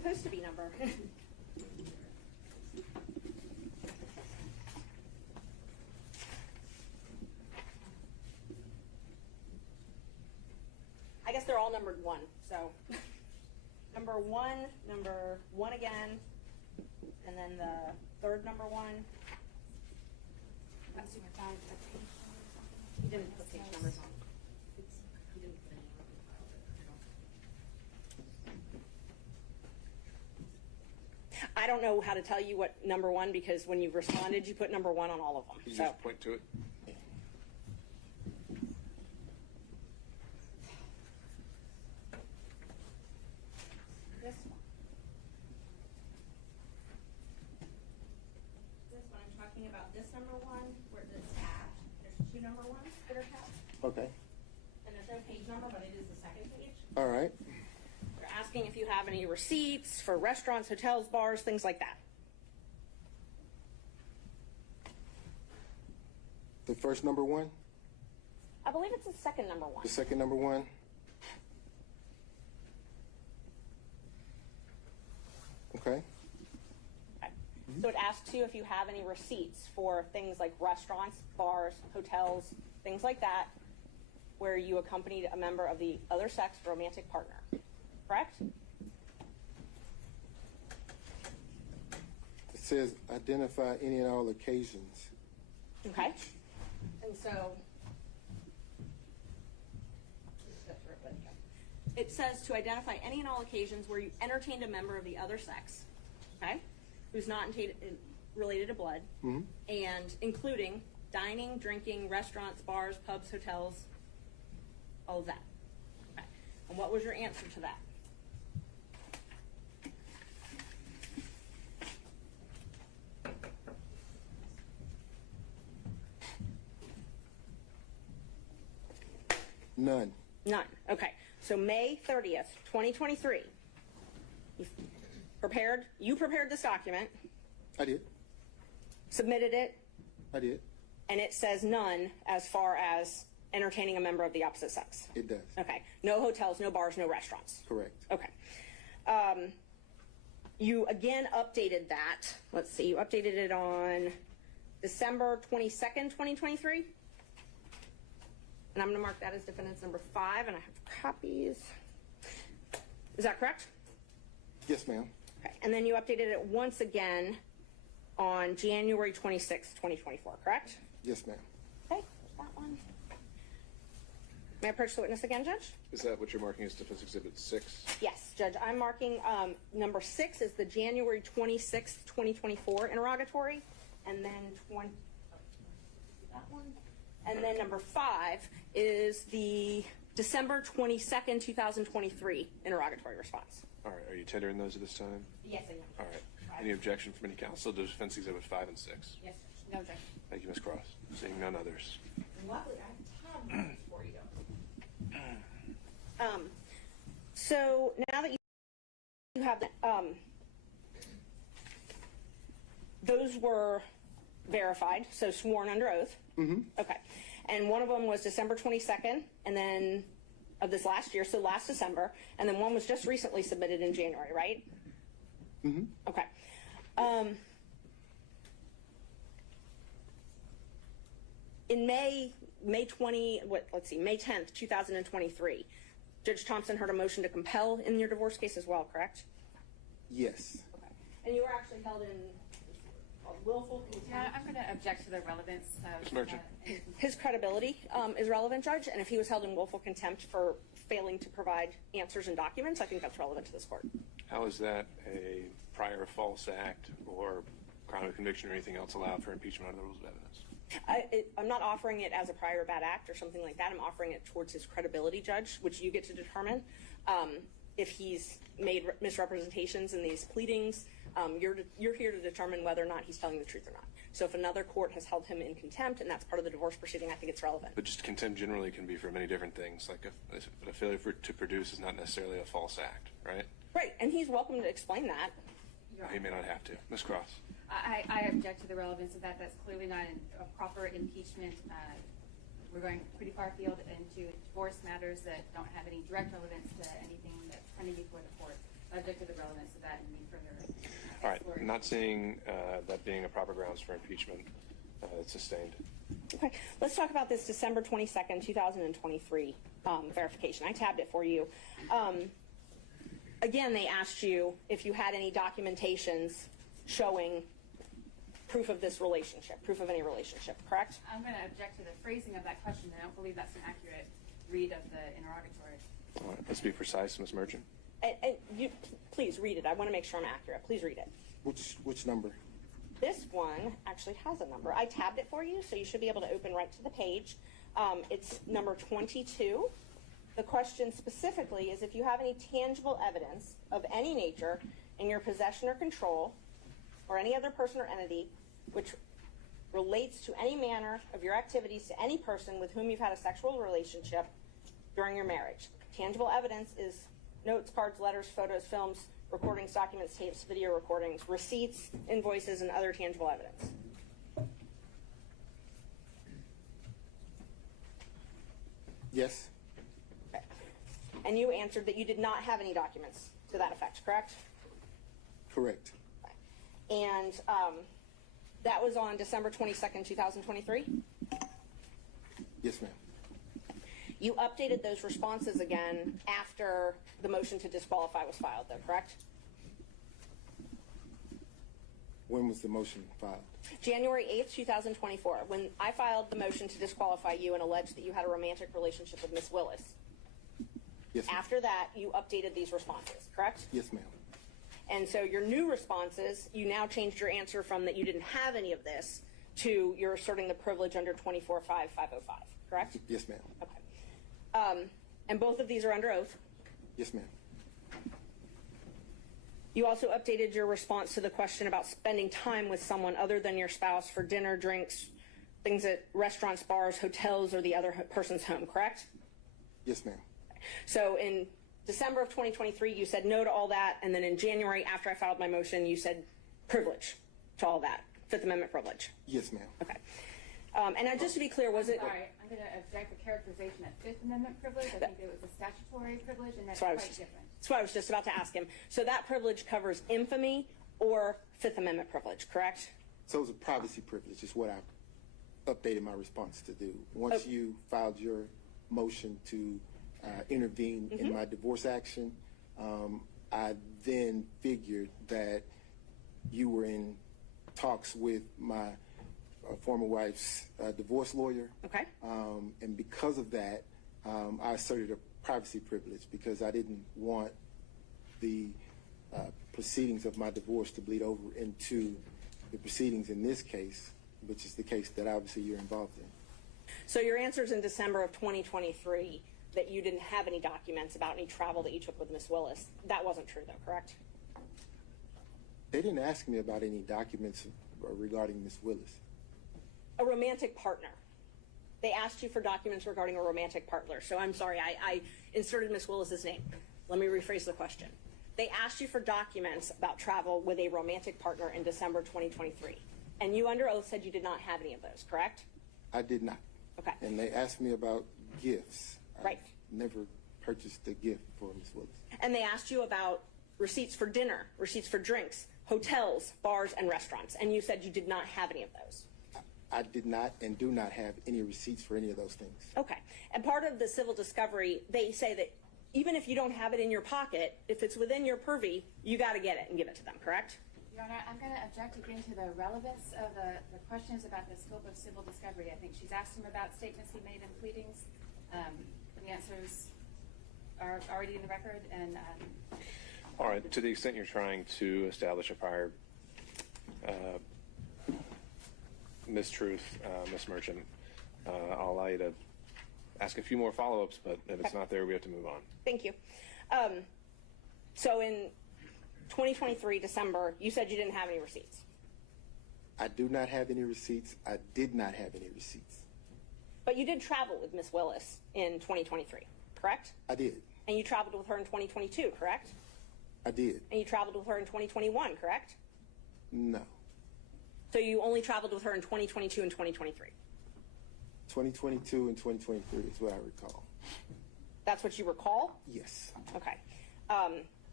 supposed to be number. I guess they're all numbered 1, so number 1 again, and then the third number 1. He didn't put page numbers on. He didn't put any on the file, I don't know how to tell you what number 1, because when you responded, you put number 1 on all of them. You So just point to it. this one. This one, I'm talking about this number 1, where it's tabbed. There's 2 number 1s that are tabbed. Okay. And there's no page number, but it is the second page. All right. They're asking if you have any receipts for restaurants, hotels, bars, things like that. The first number 1, I believe it's the second number 1. the second number 1. Okay. Okay. So it asks you if you have any receipts for things like restaurants, bars, hotels, things like that, where you accompanied a member of the other sex romantic partner. Correct? It says identify any and all occasions. Okay. And so it says to identify any and all occasions where you entertained a member of the other sex, okay, who's not related to blood, and including dining, drinking, restaurants, bars, pubs, hotels, all of that. Okay. And what was your answer to that? None. None. Okay. So May 30th, 2023, you prepared this document, I did. submitted it, I did. and it says none as far as entertaining a member of the opposite sex. It does. Okay. No hotels, no bars, no restaurants. Correct. Okay. You again updated that. Let's see. You updated it on December 22nd, 2023. And I'm going to mark that as defendant's number 5, and I have copies. Is that correct? Yes, ma'am. Okay. And then you updated it once again on January 26th, 2024, correct? Yes, ma'am. Okay. There's that one. May I approach the witness again, Judge? Is that what you're marking as Defense Exhibit 6? Yes, Judge. I'm marking number 6 is the January 26th, 2024 interrogatory, and then that one. And then number 5 is the December 22nd, 2023 interrogatory response. All right. Are you tendering those at this time? Yes, I am. All right. Any objection from any counsel to Defense Exhibit 5 and 6? Yes, Judge. No, Judge. Thank you, Ms. Cross. Seeing none others. Luckily, I have tabs for you. So now that you have that, those were verified, so sworn under oath. Okay. And one of them was December 22nd, and then of this last year, so last December, and then one was just recently submitted in January, right? Okay. In May 10th, 2023, Judge Thompson heard a motion to compel in your divorce case as well, correct? Yes. Okay. And you were actually held in willful contempt. Yeah, I'm going to object to the relevance of Ms. Merchant. His credibility is relevant, Judge, and if he was held in willful contempt for failing to provide answers and documents, I think that's relevant to this court. How is that a prior false act or crime of conviction or anything else allowed for impeachment under the rules of evidence? I'm not offering it as a prior bad act or something like that. I'm offering it towards his credibility, Judge, which you get to determine. If he's made misrepresentations in these pleadings, you're here to determine whether or not he's telling the truth or not. So if another court has held him in contempt and that's part of the divorce proceeding, I think it's relevant. But just contempt generally can be for many different things. Like a failure to produce is not necessarily a false act, right? Right, and he's welcome to explain that. He may not have to. Ms. Cross. I object to the relevance of that. That's clearly not a proper impeachment. We're going pretty far afield into divorce matters that don't have any direct relevance to anything that's pending before the court. object to the relevance of that and any further All right, exploration. not seeing that being a proper grounds for impeachment. It's sustained. Okay, let's talk about this December 22nd, 2023 verification. I tabbed it for you. Again, they asked you if you had any documentations showing proof of this relationship, proof of any relationship, correct? I'm going to object to the phrasing of that question. I don't believe that's an accurate read of the interrogatories. All right, let's be precise, Ms. Merchant. And you, please read it. I want to make sure I'm accurate. Please read it. Which number? This one actually has a number. I tabbed it for you, so you should be able to open right to the page. It's number 22. The question specifically is if you have any tangible evidence of any nature in your possession or control, or any other person or entity which relates to any manner of your activities to any person with whom you've had a sexual relationship during your marriage. Tangible evidence is notes, cards, letters, photos, films, recordings, documents, tapes, video recordings, receipts, invoices, and other tangible evidence. Yes. Okay. And you answered that you did not have any documents to that effect, correct? Correct. Okay. And that was on December 22nd, 2023? Yes, ma'am. You updated those responses again after the motion to disqualify was filed, though, correct? When was the motion filed? January 8th, 2024, when I filed the motion to disqualify you and alleged that you had a romantic relationship with Ms. Willis. Yes, ma'am. After that, you updated these responses, correct? Yes, ma'am. And so your new responses, you now changed your answer from that you didn't have any of this to you're asserting the privilege under 24-5-505, correct? Yes, ma'am. Okay. And both of these are under oath. Yes, ma'am. You also updated your response to the question about spending time with someone other than your spouse for dinner, drinks, things at restaurants, bars, hotels, or the other person's home, correct? Yes, ma'am. So in December of 2023, you said no to all that, and then in January, after I filed my motion, you said privilege to all that, Fifth Amendment privilege. Yes, ma'am. Okay. And now, just to be clear, was it? Sorry, I'm going to object the characterization of Fifth Amendment privilege. I think it was a statutory privilege, and that's quite different. That's what I was just about to ask him. So that privilege covers infamy or Fifth Amendment privilege, correct? So it was a privacy privilege is what I updated my response to do. Once you filed your motion to intervene in my divorce action, I then figured that you were in talks with my former wife's divorce lawyer. Okay. And because of that, I asserted a privacy privilege because I didn't want the proceedings of my divorce to bleed over into the proceedings in this case, which is the case that obviously you're involved in. So your answers in December of 2023 that you didn't have any documents about any travel that you took with Ms. Willis, that wasn't true though, correct? They didn't ask me about any documents regarding Ms. Willis. A romantic partner. They asked you for documents regarding a romantic partner. So I'm sorry, I inserted Ms. Willis's name. Let me rephrase the question. They asked you for documents about travel with a romantic partner in December 2023. And you under oath said you did not have any of those, correct? I did not. Okay. And they asked me about gifts. Right. I've never purchased a gift for Ms. Willis. And they asked you about receipts for dinner, receipts for drinks, hotels, bars, and restaurants. And you said you did not have any of those. I did not and do not have any receipts for any of those things. Okay. And part of the civil discovery, they say that even if you don't have it in your pocket, if it's within your purview, you got to get it and give it to them, correct? Your Honor, I'm going to object again to the relevance of the questions about the scope of civil discovery. I think she's asked him about statements he made in pleadings. The answers are already in the record. And All right, to the extent you're trying to establish a prior mistruth, Ms. Merchant, I'll allow you to ask a few more follow-ups, but if it's not there, we have to move on. Thank you. So in 2023, December, you said you didn't have any receipts. I do not have any receipts. I did not have any receipts. But you did travel with Ms. Willis in 2023, correct? I did. And you traveled with her in 2022, correct? I did. And you traveled with her in 2021, correct? No. So you only traveled with her in 2022 and 2023? 2022 and 2023 is what I recall. That's what you recall? Yes. Okay.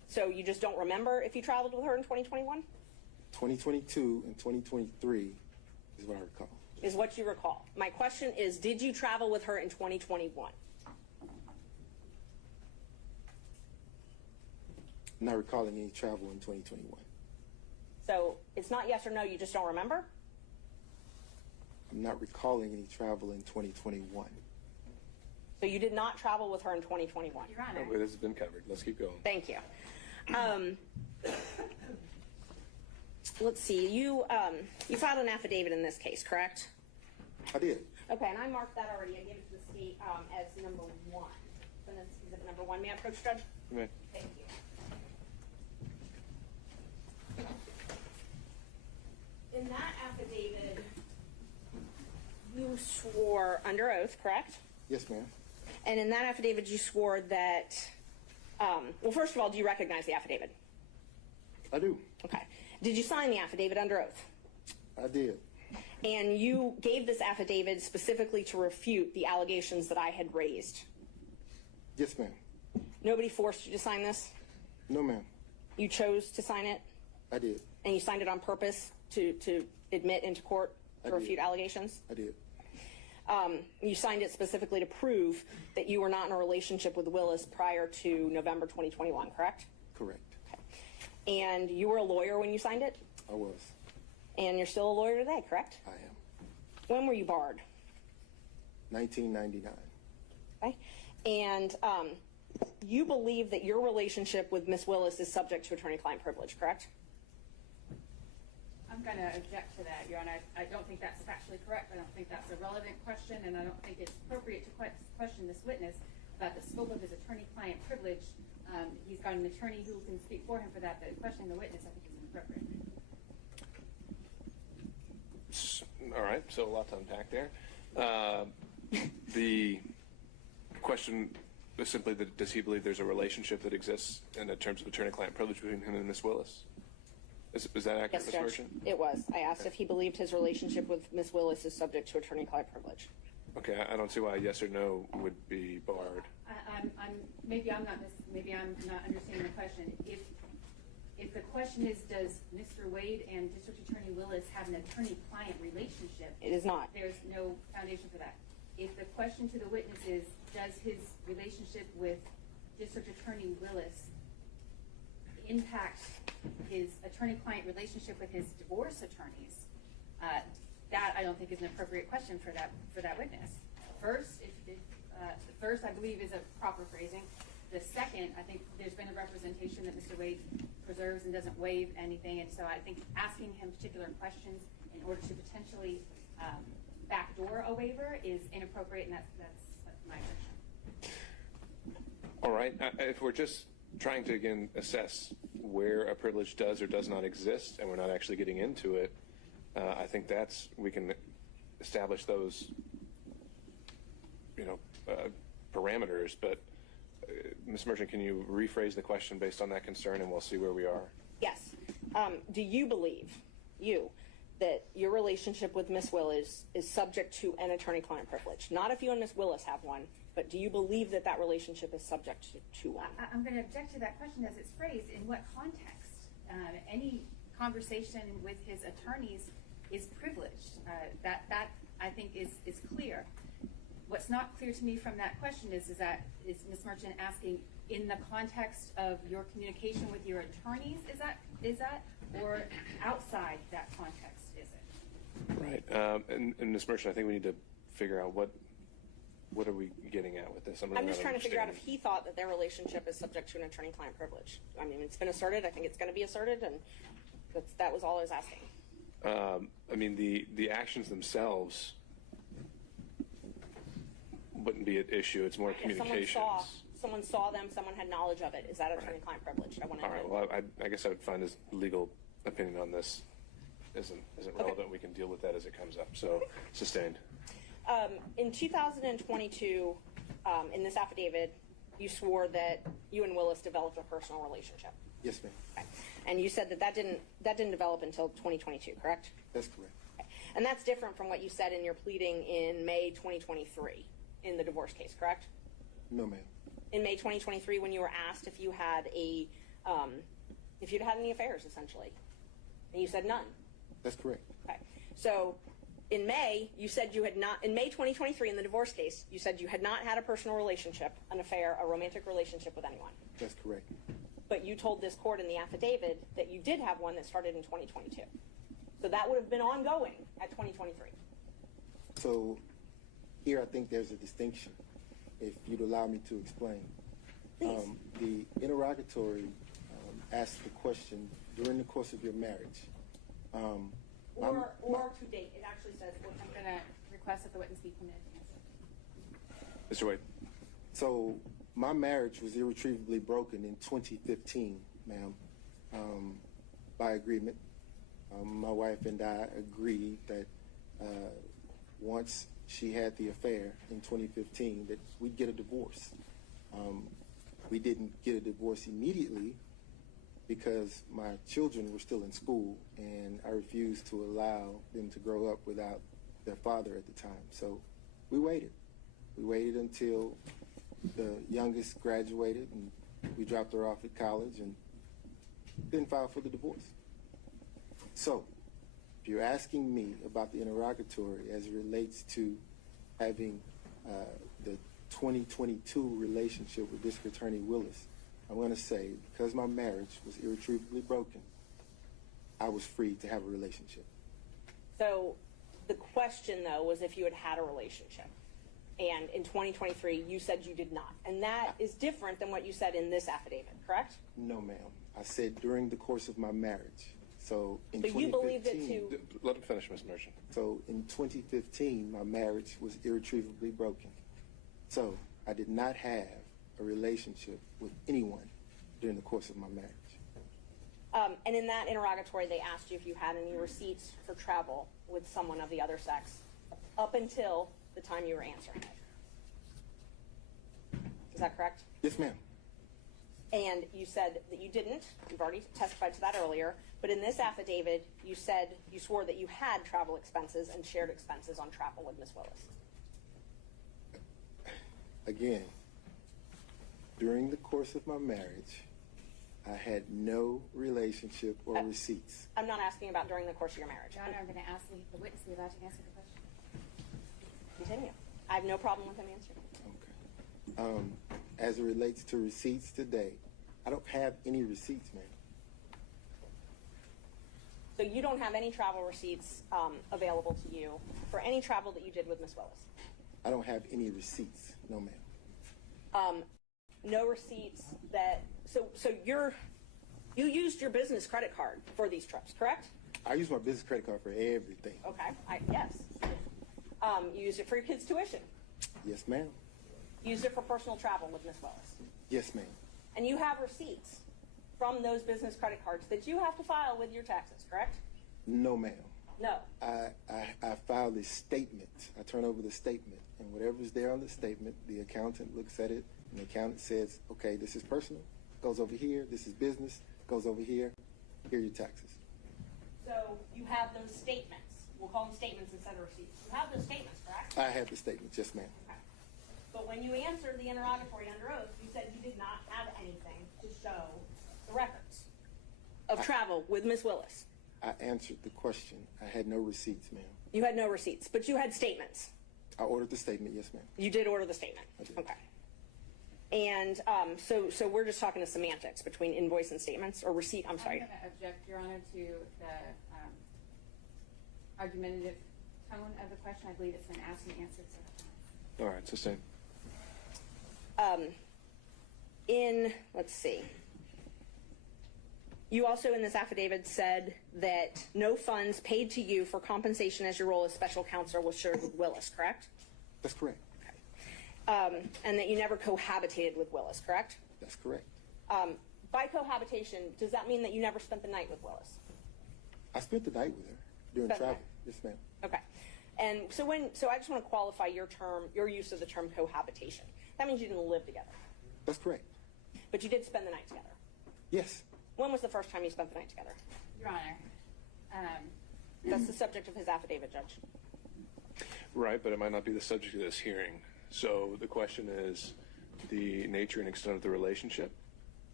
So you just don't remember if you traveled with her in 2021? 2022 and 2023 is what I recall. Is what you recall. My question is, did you travel with her in 2021? I'm not recalling any travel in 2021. So it's not yes or no, you just don't remember? I'm not recalling any travel in 2021. So you did not travel with her in 2021? Your Honor. Oh, this has been covered. Let's keep going. Thank you. Let's see, you filed an affidavit in this case, correct? I did. Okay, and I marked that already. I gave it to the state as number 1. So that's exhibit number 1. May I approach, Judge? Right. Thank you. In that affidavit, you swore under oath, correct? Yes, ma'am. And in that affidavit, you swore that, well, first of all, do you recognize the affidavit? I do. Okay. Did you sign the affidavit under oath? I did. And you gave this affidavit specifically to refute the allegations that I had raised? Yes, ma'am. Nobody forced you to sign this? No, ma'am. You chose to sign it? I did. And you signed it on purpose to admit into court to refute allegations? I did. You signed it specifically to prove that you were not in a relationship with Willis prior to November 2021, correct? Correct. Okay. And you were a lawyer when you signed it? I was. And you're still a lawyer today, correct? I am. When were you barred? 1999. Okay. And you believe that your relationship with Miss Willis is subject to attorney-client privilege, correct? I'm going to object to that, Your Honor. I don't think that's factually correct. I don't think that's a relevant question, and I don't think it's appropriate to question this witness about the scope of his attorney-client privilege. He's got an attorney who can speak for him for that, but questioning the witness I think is inappropriate. All right, so a lot to unpack there. The question is simply that does he believe there's a relationship that exists in terms of attorney-client privilege between him and Miss Willis? Is that accurate, Yes, Ms. Judge. Merchant? It was. I asked if he believed his relationship with Miss Willis is subject to attorney-client privilege. Okay, I don't see why a yes or no would be barred. Maybe I'm not understanding the question. If the question is, does Mr. Wade and District Attorney Willis have an attorney-client relationship? It is not. There's no foundation for that. If the question to the witness is, does his relationship with District Attorney Willis impact his attorney-client relationship with his divorce attorneys, that I don't think is an appropriate question for that witness. First, the first I believe is a proper phrasing. The second, I think there's been a representation that Mr. Wade preserves and doesn't waive anything, and so I think asking him particular questions in order to potentially backdoor a waiver is inappropriate, and that's my version. All right, if we're just trying to, again, assess where a privilege does or does not exist, and we're not actually getting into it, I think we can establish those, parameters, but Ms. Merchant, can you rephrase the question based on that concern, and we'll see where we are? Yes. Do you believe, that your relationship with Miss Willis is subject to an attorney-client privilege? Not if you and Miss Willis have one, but do you believe that that relationship is subject to one? I'm going to object to that question as it's phrased. In what context? Any conversation with his attorneys is privileged. That I think is clear. What's not clear to me from that question is Ms. Merchant asking in the context of your communication with your attorneys, is that, or outside that context is it? Right, and Ms. Merchant, I think we need to figure out what are we getting at with this? I'm just trying to figure out if he thought that their relationship is subject to an attorney-client privilege. I mean, it's been asserted. I think it's going to be asserted, and that was all I was asking. I mean, the actions themselves wouldn't be at issue. It's more communications. If someone saw them, someone had knowledge of it. Is that attorney-client privilege? I want to know. All right. Well, I guess I would find his legal opinion on this isn't relevant. Okay. We can deal with that as it comes up. So, sustained. In 2022, in this affidavit, you swore that you and Willis developed a personal relationship. Yes, ma'am. Okay. And you said that didn't develop until 2022, correct? That's correct. Okay. And that's different from what you said in your pleading in May 2023 in the divorce case, correct? No, ma'am. In May 2023, when you were asked if you had a if you'd had any affairs, essentially. And you said none. That's correct. Okay. So in May, you said you had not, in May 2023, in the divorce case, you said you had not had a personal relationship, an affair, a romantic relationship with anyone. That's correct. But you told this court in the affidavit that you did have one that started in 2022. So that would have been ongoing at 2023. So here I think there's a distinction, if you'd allow me to explain. Please. The interrogatory asked the question during the course of your marriage. Or to date. It actually says or to I'm date. going to request that the witness be permitted to answer. Mr. Wade. So my marriage was irretrievably broken in 2015, ma'am, by agreement. My wife and I agreed that once she had the affair in 2015 that we'd get a divorce. We didn't get a divorce immediately because my children were still in school and I refused to allow them to grow up without their father at the time. So we waited. We waited until the youngest graduated and we dropped her off at college and then filed for the divorce. So if you're asking me about the interrogatory as it relates to having the 2022 relationship with District Attorney Willis, I'm going to say because my marriage was irretrievably broken, I was free to have a relationship. So the question, though, was if you had had a relationship. And in 2023, you said you did not. And that is different than what you said in this affidavit, correct? No, ma'am. I said during the course of my marriage. So in So you believed it 2015, to... Let him finish, Ms. Merchant. So in 2015, my marriage was irretrievably broken. So I did not have a relationship with anyone during the course of my marriage. And in that interrogatory, they asked you if you had any receipts for travel with someone of the other sex up until the time you were answering it. Is that correct? Yes, ma'am. And you said that you didn't. You've already testified to that earlier. But in this affidavit, you said you swore that you had travel expenses and shared expenses on travel with Ms. Willis. Again, during the course of my marriage, I had no relationship or receipts. I'm not asking about during the course of your marriage. Your Honor, I'm going to ask the witness to be allowed to answer the question. Continue. I have no problem with him answering. Okay. As it relates to receipts today, I don't have any receipts, ma'am. So you don't have any travel receipts available to you for any travel that you did with Ms. Willis? I don't have any receipts, no, ma'am. No receipts that... So you used your business credit card for these trips, correct? I use my business credit card for everything. Okay. Yes. You used it for your kids' tuition. Yes, ma'am. You used it for personal travel with Ms. Willis. Yes, ma'am. And you have receipts from those business credit cards that you have to file with your taxes, correct? No, ma'am. No. I filed a statement. I turn over the statement, and whatever's there on the statement, the accountant looks at it, and the accountant says, okay, this is personal, goes over here, this is business, goes over here, here are your taxes. So you have those statements. We'll call them statements instead of receipts. You have those statements, correct? I have the statement, yes, ma'am. Okay. But when you answered the interrogatory under oath, you said you did not have anything to show the records of travel with Ms. Willis. I answered the question. I had no receipts, ma'am. You had no receipts, but you had statements. I ordered the statement, yes, ma'am. You did order the statement. I did. Okay. And so we're just talking the semantics between invoice and statements, or receipt, I'm sorry. I'm going to object, Your Honor, to the argumentative tone of the question. I believe it's been asked and answered several times. All right, sustained. Let's see. You also in this affidavit said that no funds paid to you for compensation as your role as special counsel was shared with Willis, correct? That's correct. And that you never cohabitated with Willis, correct? That's correct. By cohabitation, does that mean that you never spent the night with Willis? I spent the night with her during Spent the travel. night. Yes, ma'am. Okay. And so I just want to qualify your use of the term cohabitation. That means you didn't live together. That's correct. But you did spend the night together. Yes. When was the first time you spent the night together? Your Honor, That's the subject of his affidavit, Judge. Right, but it might not be the subject of this hearing. So the question is the nature and extent of the relationship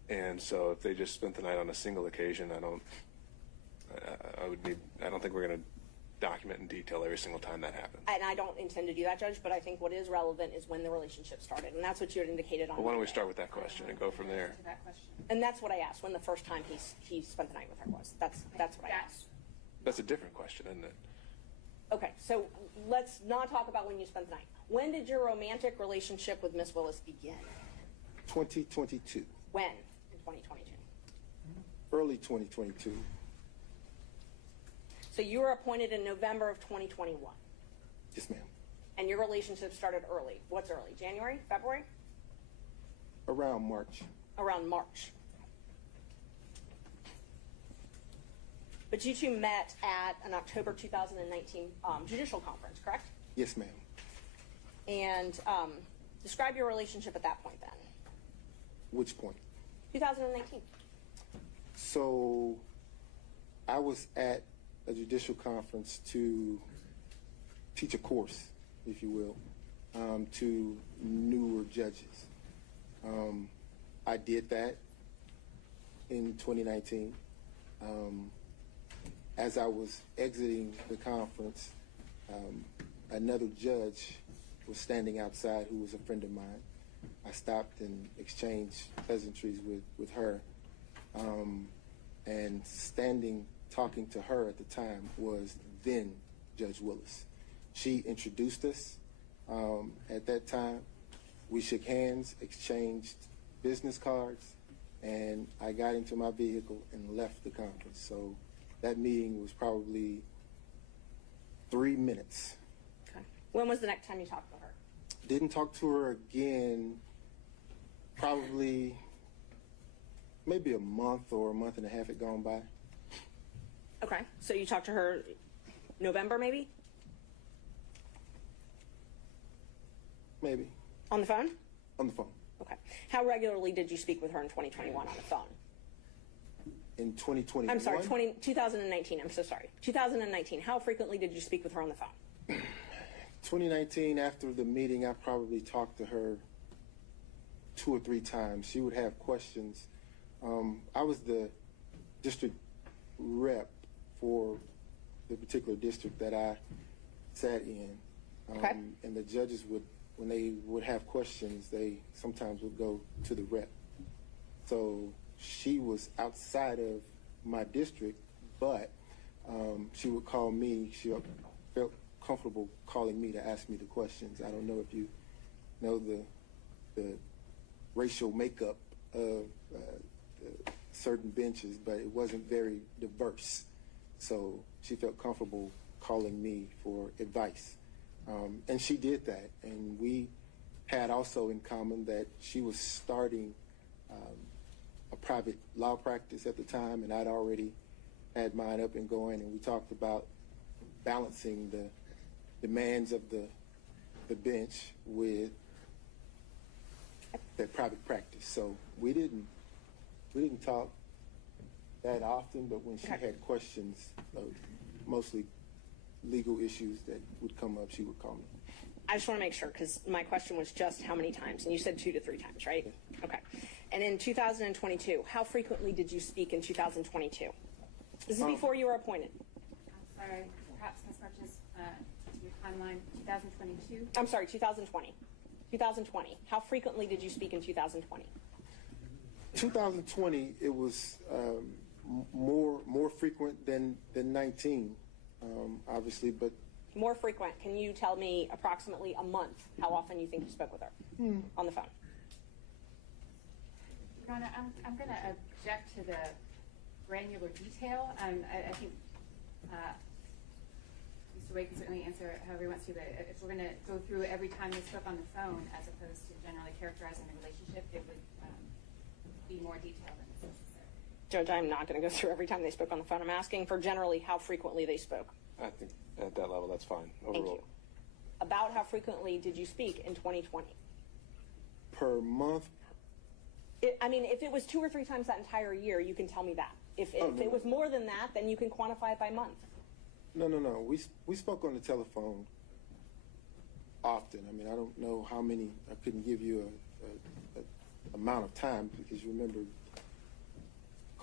And so if they just spent the night on a single occasion, I don't think we're going to document in detail every single time that happens. And I don't intend to do that, Judge, but I think what is relevant is when the relationship started, and that's what you had indicated on Well, why don't we Monday. start with that question and go from there? To that question. And that's what I asked, when the first time he spent the night with her was. That's what I asked. That's a different question, isn't it? Okay, so let's not talk about when you spent the night. When did your romantic relationship with Miss Willis begin? 2022. When in 2022? Early 2022. So you were appointed in November of 2021, Yes, ma'am. and your relationship started early. What's early? January? February? Around March. Around March. But you two met at an October 2019 judicial conference, correct? Yes, ma'am. And describe your relationship at that point then. Which point? 2019. So I was at a judicial conference to teach a course, if you will, to newer judges. I did that in 2019. As I was exiting the conference, another judge was standing outside who was a friend of mine. I stopped and exchanged pleasantries with her. And standing, talking to her at the time was then Judge Willis. She introduced us at that time. We shook hands, exchanged business cards, and I got into my vehicle and left the conference. So that meeting was probably 3 minutes. Okay. When was the next time you talked to her? Didn't talk to her again probably maybe a month or a month and a half had gone by. Okay. So you talked to her November maybe? Maybe. On the phone? On the phone. Okay. How regularly did you speak with her in 2021 on the phone? In 2021. I'm sorry, 2019. I'm so sorry. 2019. How frequently did you speak with her on the phone? 2019, after the meeting, I probably talked to her 2 or 3 times. She would have questions. I was the district rep for the particular district that I sat in. Okay. And the judges would, when they would have questions, they sometimes would go to the rep. So she was outside of my district, but she would call me. She felt comfortable calling me to ask me the questions. I don't know if you know the racial makeup of certain benches, but it wasn't very diverse. So she felt comfortable calling me for advice. And she did that. And we had also in common that she was starting a private law practice at the time, and I'd already had mine up and going, and we talked about balancing the demands of the bench with that private practice. So we didn't talk that often, but when she had questions, mostly legal issues that would come up, she would call me. I just want to make sure, because my question was just how many times, and you said 2 to 3 times, right? Yeah. Okay. And in 2022, how frequently did you speak in 2022? This is before you were appointed. I'm sorry, perhaps Ms. Marches, your timeline, 2022? I'm sorry, 2020. 2020. How frequently did you speak in 2020? 2020, it was more frequent than 19, obviously, but More frequent. Can you tell me approximately a month how often you think you spoke with her on the phone? Your Honor, I'm going to object to the granular detail. I think Mr. Wade can certainly answer however he wants to, but if we're going to go through every time they spoke on the phone as opposed to generally characterizing the relationship, it would be more detailed than is necessary. Judge, I'm not going to go through every time they spoke on the phone. I'm asking for generally how frequently they spoke. I think at that level, that's fine. Thank you. About how frequently did you speak in 2020? per month. If it was 2 or 3 times that entire year, you can tell me that. If it was more than that, then you can quantify it by month. No. We spoke on the telephone often. I don't know how many. I couldn't give you a amount of time because you remember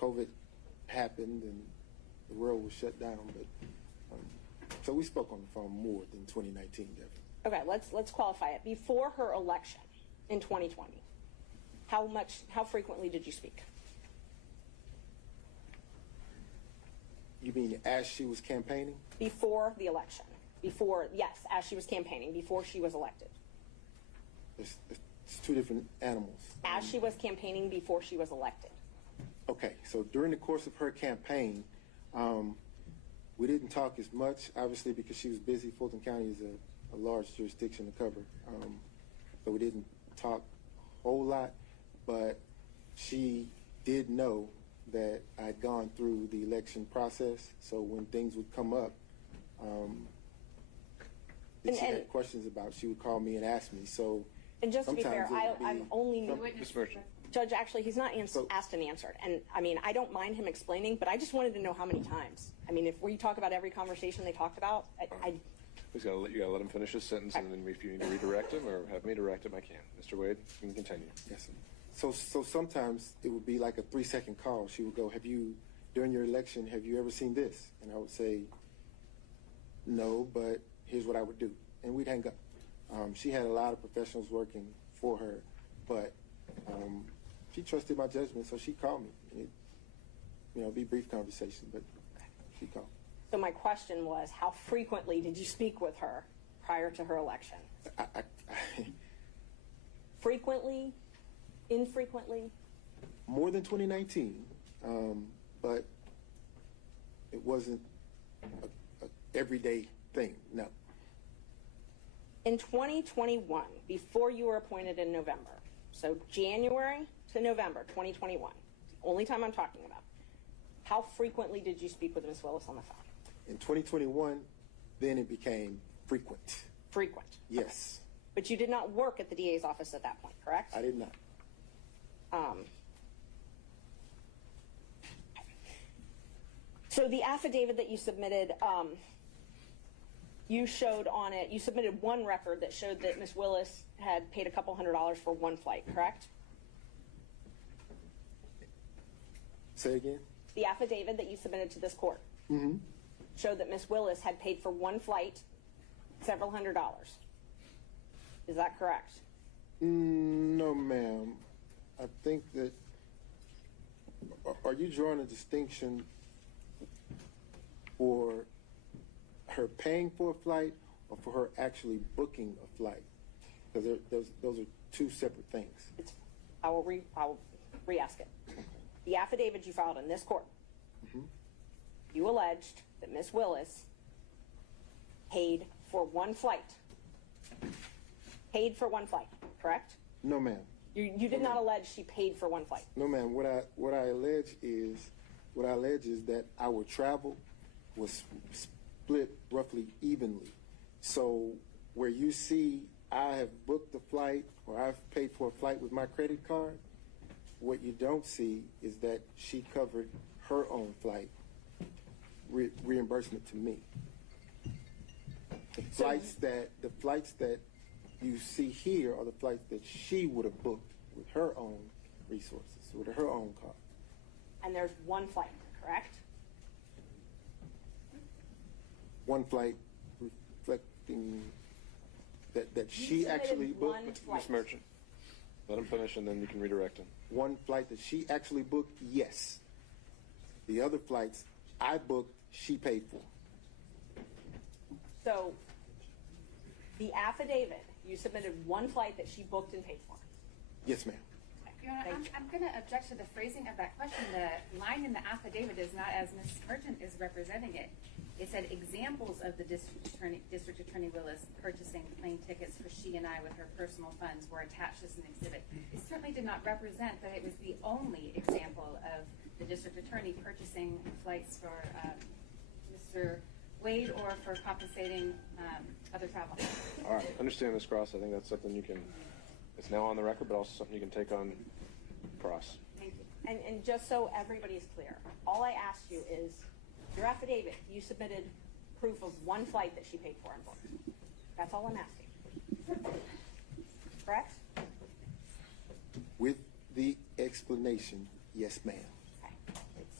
COVID happened and the world was shut down. But so we spoke on the phone more than 2019, definitely. Okay, let's qualify it. Before her election in 2020, how frequently did you speak? You mean as she was campaigning? Before the election. Yes, as she was campaigning, before she was elected. It's two different animals. As she was campaigning before she was elected. Okay, so during the course of her campaign, we didn't talk as much, obviously, because she was busy. Fulton County is a large jurisdiction to cover, so we didn't talk a whole lot, but she did know that I'd gone through the election process, so when things would come up that she had questions about, she would call me and ask me. So, and just to be fair, I'm only Ms. Judge, actually, he's not asked and answered. And I mean, I don't mind him explaining, but I just wanted to know how many times. I mean, if we talk about every conversation they talked about, You gotta let him finish his sentence, and then if you need to redirect him or have me direct him, I can. Mr. Wade, you can continue. Yes, sir. So sometimes it would be like a 3-second call. She would go, during your election, have you ever seen this? And I would say, no, but here's what I would do. And we'd hang up. She had a lot of professionals working for her, but she trusted my judgment, so she called me. And it'd be a brief conversation, but she called. So my question was, how frequently did you speak with her prior to her election? Frequently? Infrequently? More than 2019, but it wasn't a everyday thing, no. In 2021, before you were appointed in November, so January to November 2021, the only time I'm talking about, how frequently did you speak with Ms. Willis on the phone? In 2021, then it became frequent. Frequent? Yes. Okay. But you did not work at the DA's office at that point, correct? I did not. So the affidavit that you submitted, you showed on it, you submitted one record that showed that Ms. Willis had paid a couple $100s for one flight, correct? Say again? The affidavit that you submitted to this court showed that Ms. Willis had paid for one flight several $100s. Is that correct? No, ma'am. I think that, are you drawing a distinction for her paying for a flight or for her actually booking a flight? Because those are two separate things. I will re-ask it. The affidavit you filed in this court, you alleged that Ms. Willis paid for one flight. Paid for one flight, correct? No, ma'am. You did not allege she paid for one flight. No, ma'am. What I allege is that our travel was split roughly evenly. So where you see I have booked a flight or I've paid for a flight with my credit card, what you don't see is that she covered her own flight reimbursement to me. The flights that you see here are the flights that she would have booked with her own resources, with her own car. And there's one flight, correct? One flight reflecting that she actually booked. Ms. Merchant, let him finish and then you can redirect him. One flight that she actually booked, yes. The other flights I booked, she paid for. So the affidavit, you submitted one flight that she booked and paid for. Yes, ma'am. Your Honor, I'm going to object to the phrasing of that question. The line in the affidavit is not as Ms. Merchant is representing it. It said examples of the District Attorney Willis purchasing plane tickets for she and I with her personal funds were attached as an exhibit. It certainly did not represent that it was the only example of the District Attorney purchasing flights for Mr. Wade or for compensating other travel. All right, understand, Ms. Cross. I think that's something you can, it's now on the record, but also something you can take on cross. Thank you. And just so everybody's clear, all I asked you is, your affidavit, you submitted proof of one flight that she paid for and booked. That's all I'm asking. Correct? With the explanation, yes, ma'am. Okay.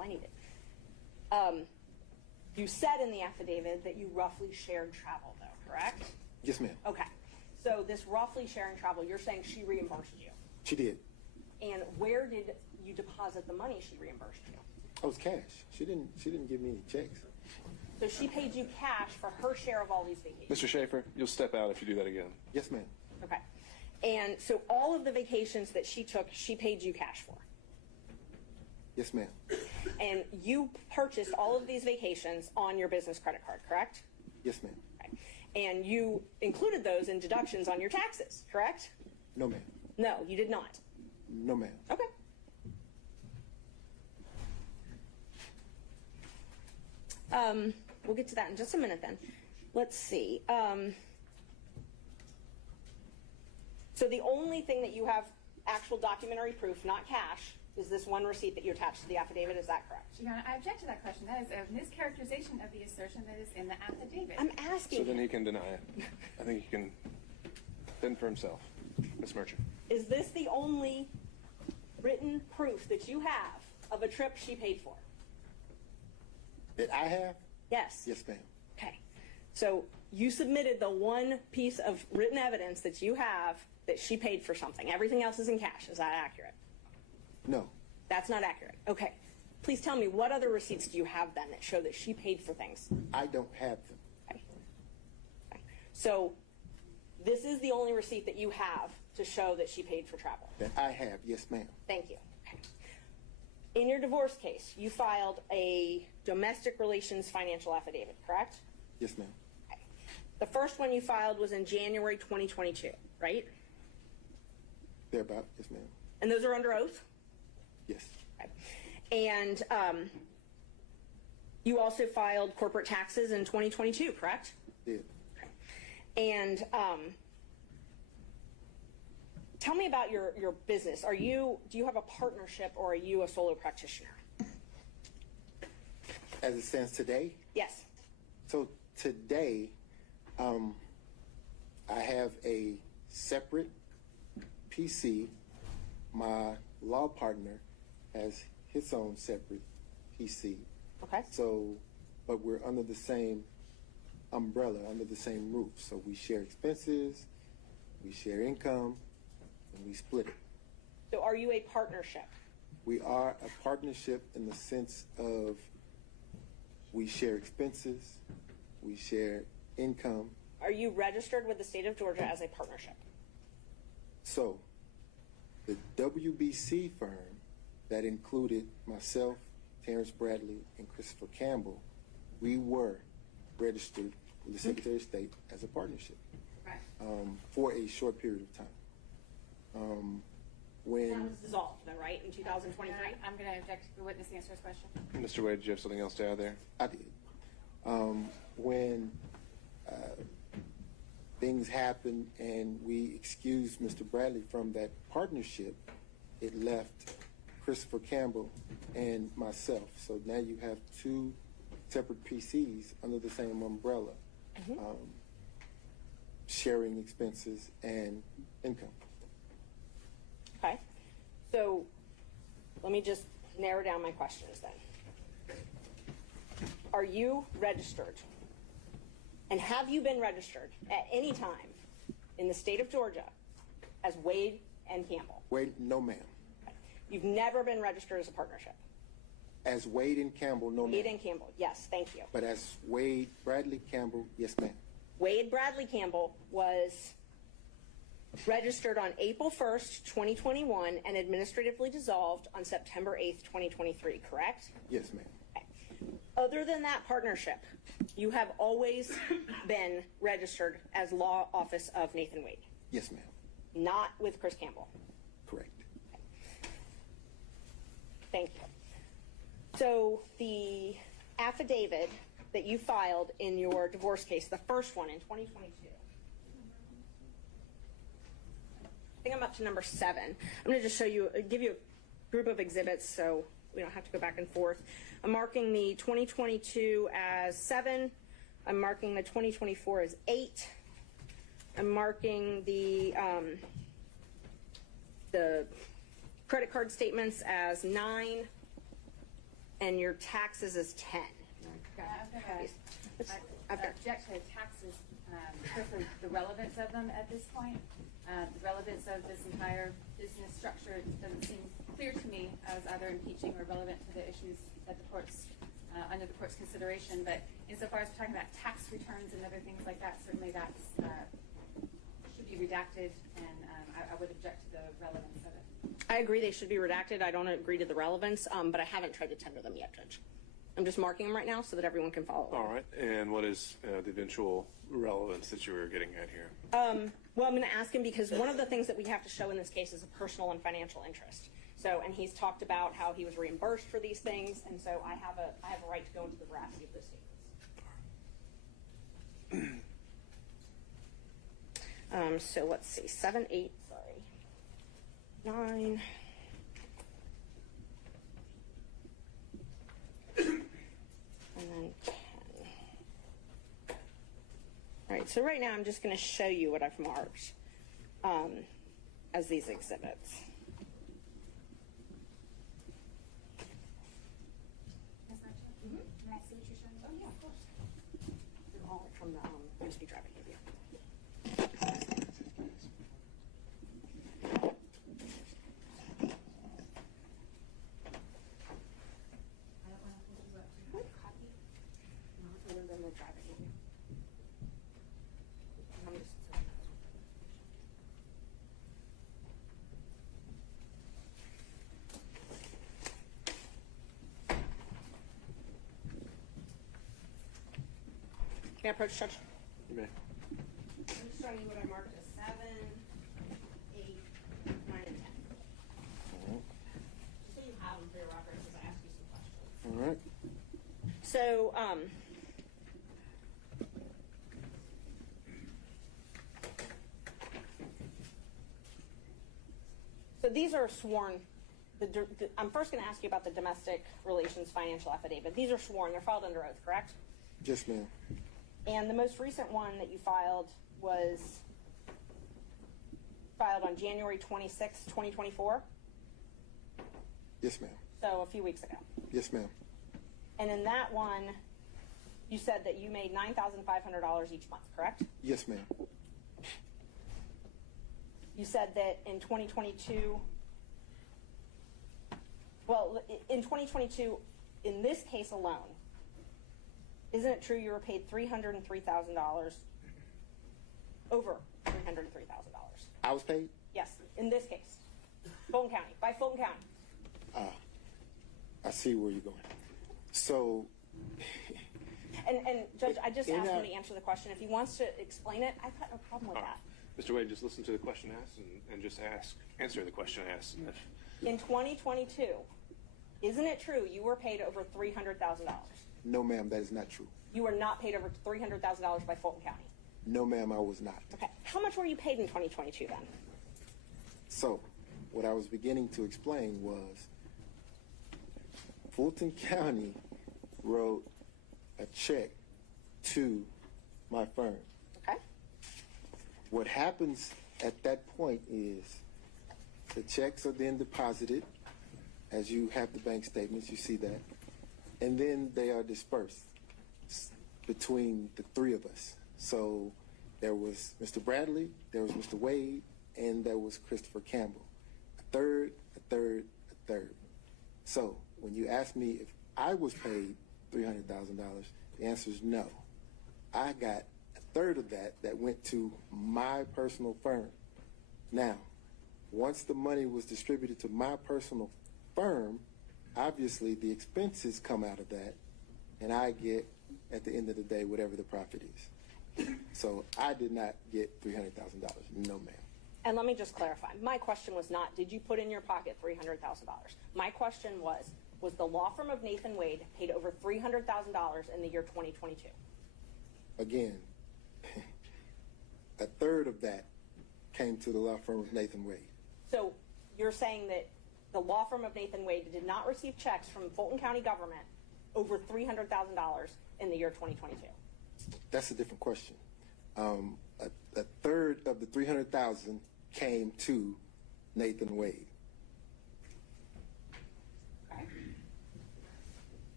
all I needed. You said in the affidavit that you roughly shared travel, though, correct? Yes, ma'am. Okay. So this roughly sharing travel, you're saying she reimbursed you. She did. And where did you deposit the money she reimbursed you? Oh, it was cash. She didn't give me any checks. So she paid you cash for her share of all these vacations. Mr. Schaefer, you'll step out if you do that again. Yes, ma'am. Okay. And so all of the vacations that she took, she paid you cash for. Yes, ma'am. And you purchased all of these vacations on your business credit card, correct? Yes, ma'am. Okay. And you included those in deductions on your taxes, correct? No, ma'am. No, you did not. No, ma'am. Okay. We'll get to that in just a minute then. Let's see. So the only thing that you have actual documentary proof, not cash, is this one receipt that you attached to the affidavit. Is that correct? Your Honor, I object to that question. That is a mischaracterization of the assertion that is in the affidavit. I'm asking. So then he can deny it. I think he can fend for himself. Ms. Merchant. Is this the only written proof that you have of a trip she paid for? That I have? Yes. Yes, ma'am. Okay. So you submitted the one piece of written evidence that you have that she paid for something. Everything else is in cash. Is that accurate? No. That's not accurate. Okay. Please tell me, what other receipts do you have then that show that she paid for things? I don't have them. Okay. Okay. So this is the only receipt that you have to show that she paid for travel. That I have. Yes, ma'am. Thank you. Okay. In your divorce case, you filed a domestic relations financial affidavit, correct? Yes, ma'am. Okay. The first one you filed was in January 2022, right? Thereabout. Yes, ma'am. And those are under oath? Yes. Okay. And you also filed corporate taxes in 2022, correct? Did. Okay. And tell me about your business. Do you have a partnership or are you a solo practitioner? As it stands today? Yes. So today, I have a separate PC. My law partner has his own separate PC. Okay. So, but we're under the same umbrella, under the same roof. So we share expenses, we share income, and we split it. So are you a partnership? We are a partnership in the sense of we share expenses, we share income. Are you registered with the state of Georgia as a partnership? So the WBC firm that included myself, Terrence Bradley, and Christopher Campbell, we were registered with the Secretary of State as a partnership for a short period of time. When That was dissolved, then, right, in 2023? I'm going to object to the witness answer his question. Mr. Wade, do you have something else to add there? I did. When things happened and we excused Mr. Bradley from that partnership, it left Christopher Campbell and myself. So now you have two separate PCs under the same umbrella, sharing expenses and income. Okay. So let me just narrow down my questions then. Are you registered? And have you been registered at any time in the state of Georgia as Wade and Campbell? Wade, no ma'am. Okay. You've never been registered as a partnership? As Wade and Campbell, no ma'am. Wade and Campbell, yes, thank you. But as Wade Bradley Campbell, yes ma'am. Wade Bradley Campbell was registered on April 1st, 2021 and administratively dissolved on September 8th, 2023, correct? Yes ma'am. Okay. Other than that partnership, you have always been registered as law office of Nathan Wade, Yes ma'am. not with Chris Campbell. Correct. Thank you. So the affidavit that you filed in your divorce case, the first one in 2022, I think I'm up to number 7. I'm going to just give you a group of exhibits so we don't have to go back and forth. I'm marking the 2022 as 7. I'm marking the 2024 as 8. I'm marking the credit card statements as 9. and your taxes is 10. I object to taxes because of the relevance of them at this point. The relevance of this entire business structure doesn't seem clear to me as either impeaching or relevant to the issues that the court's under the court's consideration. But insofar as we're talking about tax returns and other things like that, certainly that should be redacted, and I would object to the relevance of it. I agree they should be redacted. I don't agree to the relevance, but I haven't tried to tender them yet, Judge. I'm just marking them right now so that everyone can follow along. All right. And what is the eventual relevance that you were getting at here? Well, I'm going to ask him because one of the things that we have to show in this case is a personal and financial interest. So, and he's talked about how he was reimbursed for these things, and so I have a right to go into the veracity of those statements. So let's see, 7, 8, sorry, 9. And then 10. All right, so right now I'm just going to show you what I've marked as these exhibits. May I see what you're showing? Oh, yeah, of course. They're all from the USB drive I gave you. Can I approach, Judge? You may. I'm just showing you what I marked as 7, 8, 9, and 10. Just so you have them for your records as I ask you some questions. All right. So, so these are sworn. I'm first going to ask you about the domestic relations financial affidavit. These are sworn. They're filed under oath, correct? Yes, ma'am. And the most recent one that you filed was filed on January 26, 2024? Yes, ma'am. So a few weeks ago. Yes, ma'am. And in that one, you said that you made $9,500 each month, correct? Yes, ma'am. You said that in 2022, well, in 2022, in this case alone, isn't it true you were paid $303,000, over $303,000? I was paid? Yes, in this case, Fulton County, by Fulton County. I see where you're going. So, And Judge, I just In asked him our- to answer the question. If he wants to explain it, I've got no problem with All right. that. Mr. Wade, just listen to the question asked and just answer the question asked. And if, In 2022, isn't it true you were paid over $300,000? no, ma'am, that is not true. You were not paid over $300,000 by Fulton County. No, ma'am, I was not. Okay. How much were you paid in 2022 then? So, what I was beginning to explain was Fulton County wrote a check to my firm. Okay. What happens at that point is the checks are then deposited. As you have the bank statements, you see that. And then they are dispersed between the three of us. So there was Mr. Bradley, there was Mr. Wade, and there was Christopher Campbell. A third. So when you ask me if I was paid $300,000, the answer is no. I got a third of that went to my personal firm. Now, once the money was distributed to my personal firm, obviously the expenses come out of that, and I get, at the end of the day, whatever the profit is. So I did not get $300,000. No, ma'am. And let me just clarify. My question was not, did you put in your pocket $300,000? My question was the law firm of Nathan Wade paid over $300,000 in the year 2022? Again, a third of that came to the law firm of Nathan Wade. So you're saying that the law firm of Nathan Wade did not receive checks from Fulton County government over $300,000 in the year 2022? That's a different question. A third of the $300,000 came to Nathan Wade. Okay.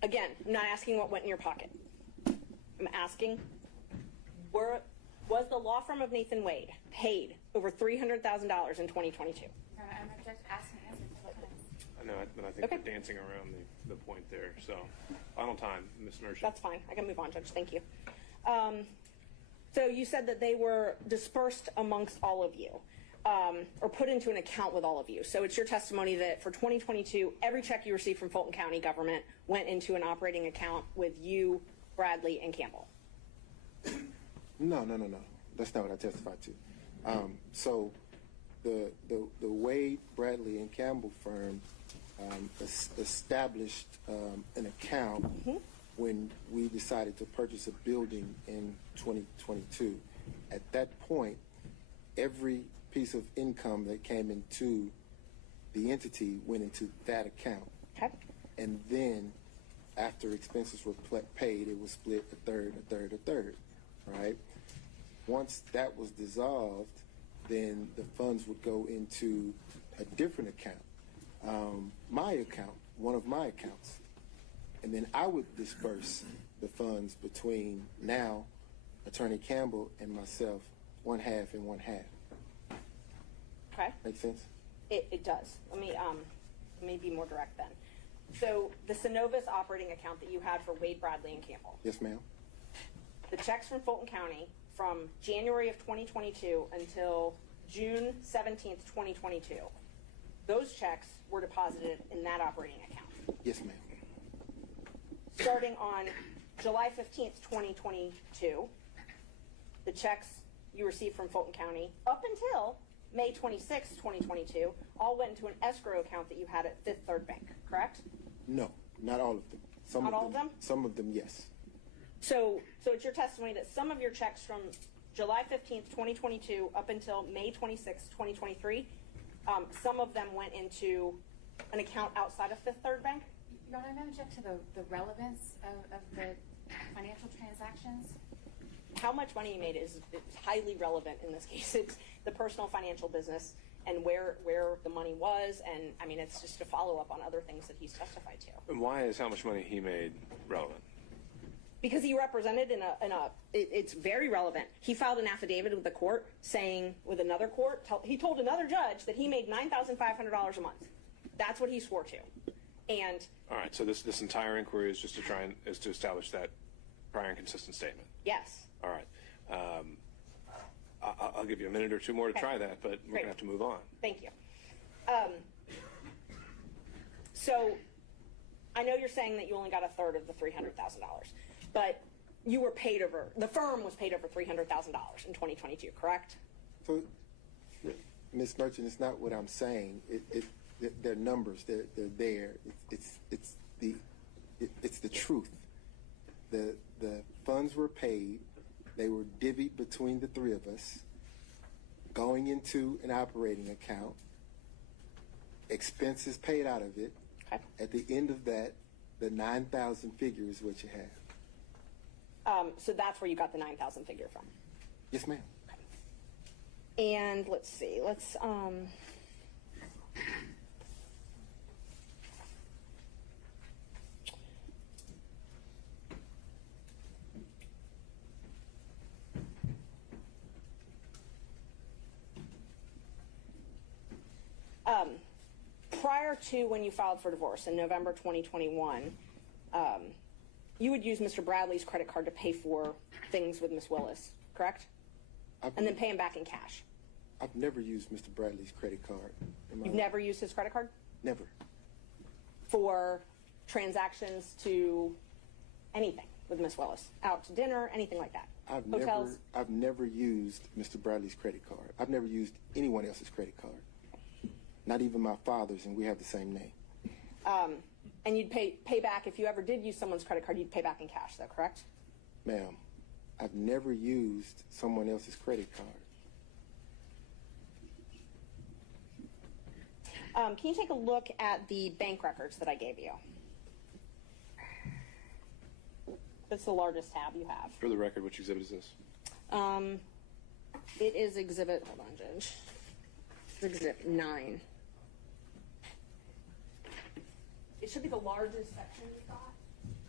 Again, I'm not asking what went in your pocket. I'm asking, was the law firm of Nathan Wade paid over $300,000 in 2022? I'm asking answers a couple times. I know, but I think Okay. we're dancing around the point there. So, final time, Ms. Merchant. That's fine. I can move on, Judge. Thank you. So you said that they were dispersed amongst all of you, or put into an account with all of you. So it's your testimony that for 2022, every check you received from Fulton County government went into an operating account with you, Bradley, and Campbell. No. That's not what I testified to. So the Wade, Bradley, and Campbell firm established an account when we decided to purchase a building in 2022. At that point, every piece of income that came into the entity went into that account. Okay. And then after expenses were paid, it was split a third, right? Once that was dissolved, then the funds would go into a different account, my account, one of my accounts. And then I would disperse the funds between now Attorney Campbell and myself, one half and one half. Okay. Make sense? It does. Let me be more direct then. So the Synovus operating account that you had for Wade, Bradley, and Campbell, Yes, ma'am. the checks from Fulton County from January of 2022 until June 17th, 2022, those checks were deposited in that operating account. Yes, ma'am. Starting on July 15th, 2022, the checks you received from Fulton County up until May 26th, 2022, all went into an escrow account that you had at Fifth Third Bank, correct? No, not all of them. Not all of them? Some of them, yes. So it's your testimony that some of your checks from July 15th, 2022 up until May 26th, 2023, some of them went into an account outside of Fifth Third Bank? Your Honor, I'm going to object to the relevance of the financial transactions. How much money you made is highly relevant in this case. It's the personal financial business and where the money was, and I mean, it's just a follow-up on other things that he's testified to. And why is how much money he made relevant? Because he represented it's very relevant. He filed an affidavit with the court saying, with another court, he told another judge that he made $9,500 a month. That's what he swore to. And All right, so this entire inquiry is just to establish that prior and consistent statement. yes. All right. I'll give you a minute or two more to try that, but we're going to have to move on. Thank you. So I know you're saying that you only got a third of the $300,000, but you were paid the firm was paid over $300,000 in 2022, correct? So, Ms. Merchant, it's not what I'm saying. They're numbers. They're there. It's the truth. The funds were paid. They were divvied between the three of us, going into an operating account, expenses paid out of it. Okay. At the end of that, the 9,000 figure is what you have. So that's where you got the 9,000 figure from. Yes, ma'am. And let's see. Prior to when you filed for divorce in November 2021, you would use Mr. Bradley's credit card to pay for things with Ms. Willis, correct? And then pay him back in cash. I've never used Mr. Bradley's credit card. You've never used his credit card? Never. For transactions to anything with Ms. Willis? Out to dinner, anything like that? Hotels? I've never used Mr. Bradley's credit card. I've never used anyone else's credit card. Not even my father's, and we have the same name. And you'd pay back, if you ever did use someone's credit card, you'd pay back in cash, though, correct? Ma'am, I've never used someone else's credit card. Can you take a look at the bank records that I gave you? That's the largest tab you have. For the record, which exhibit is this? It is exhibit, hold on, Judge. It's exhibit 9. It should be the largest section you've got.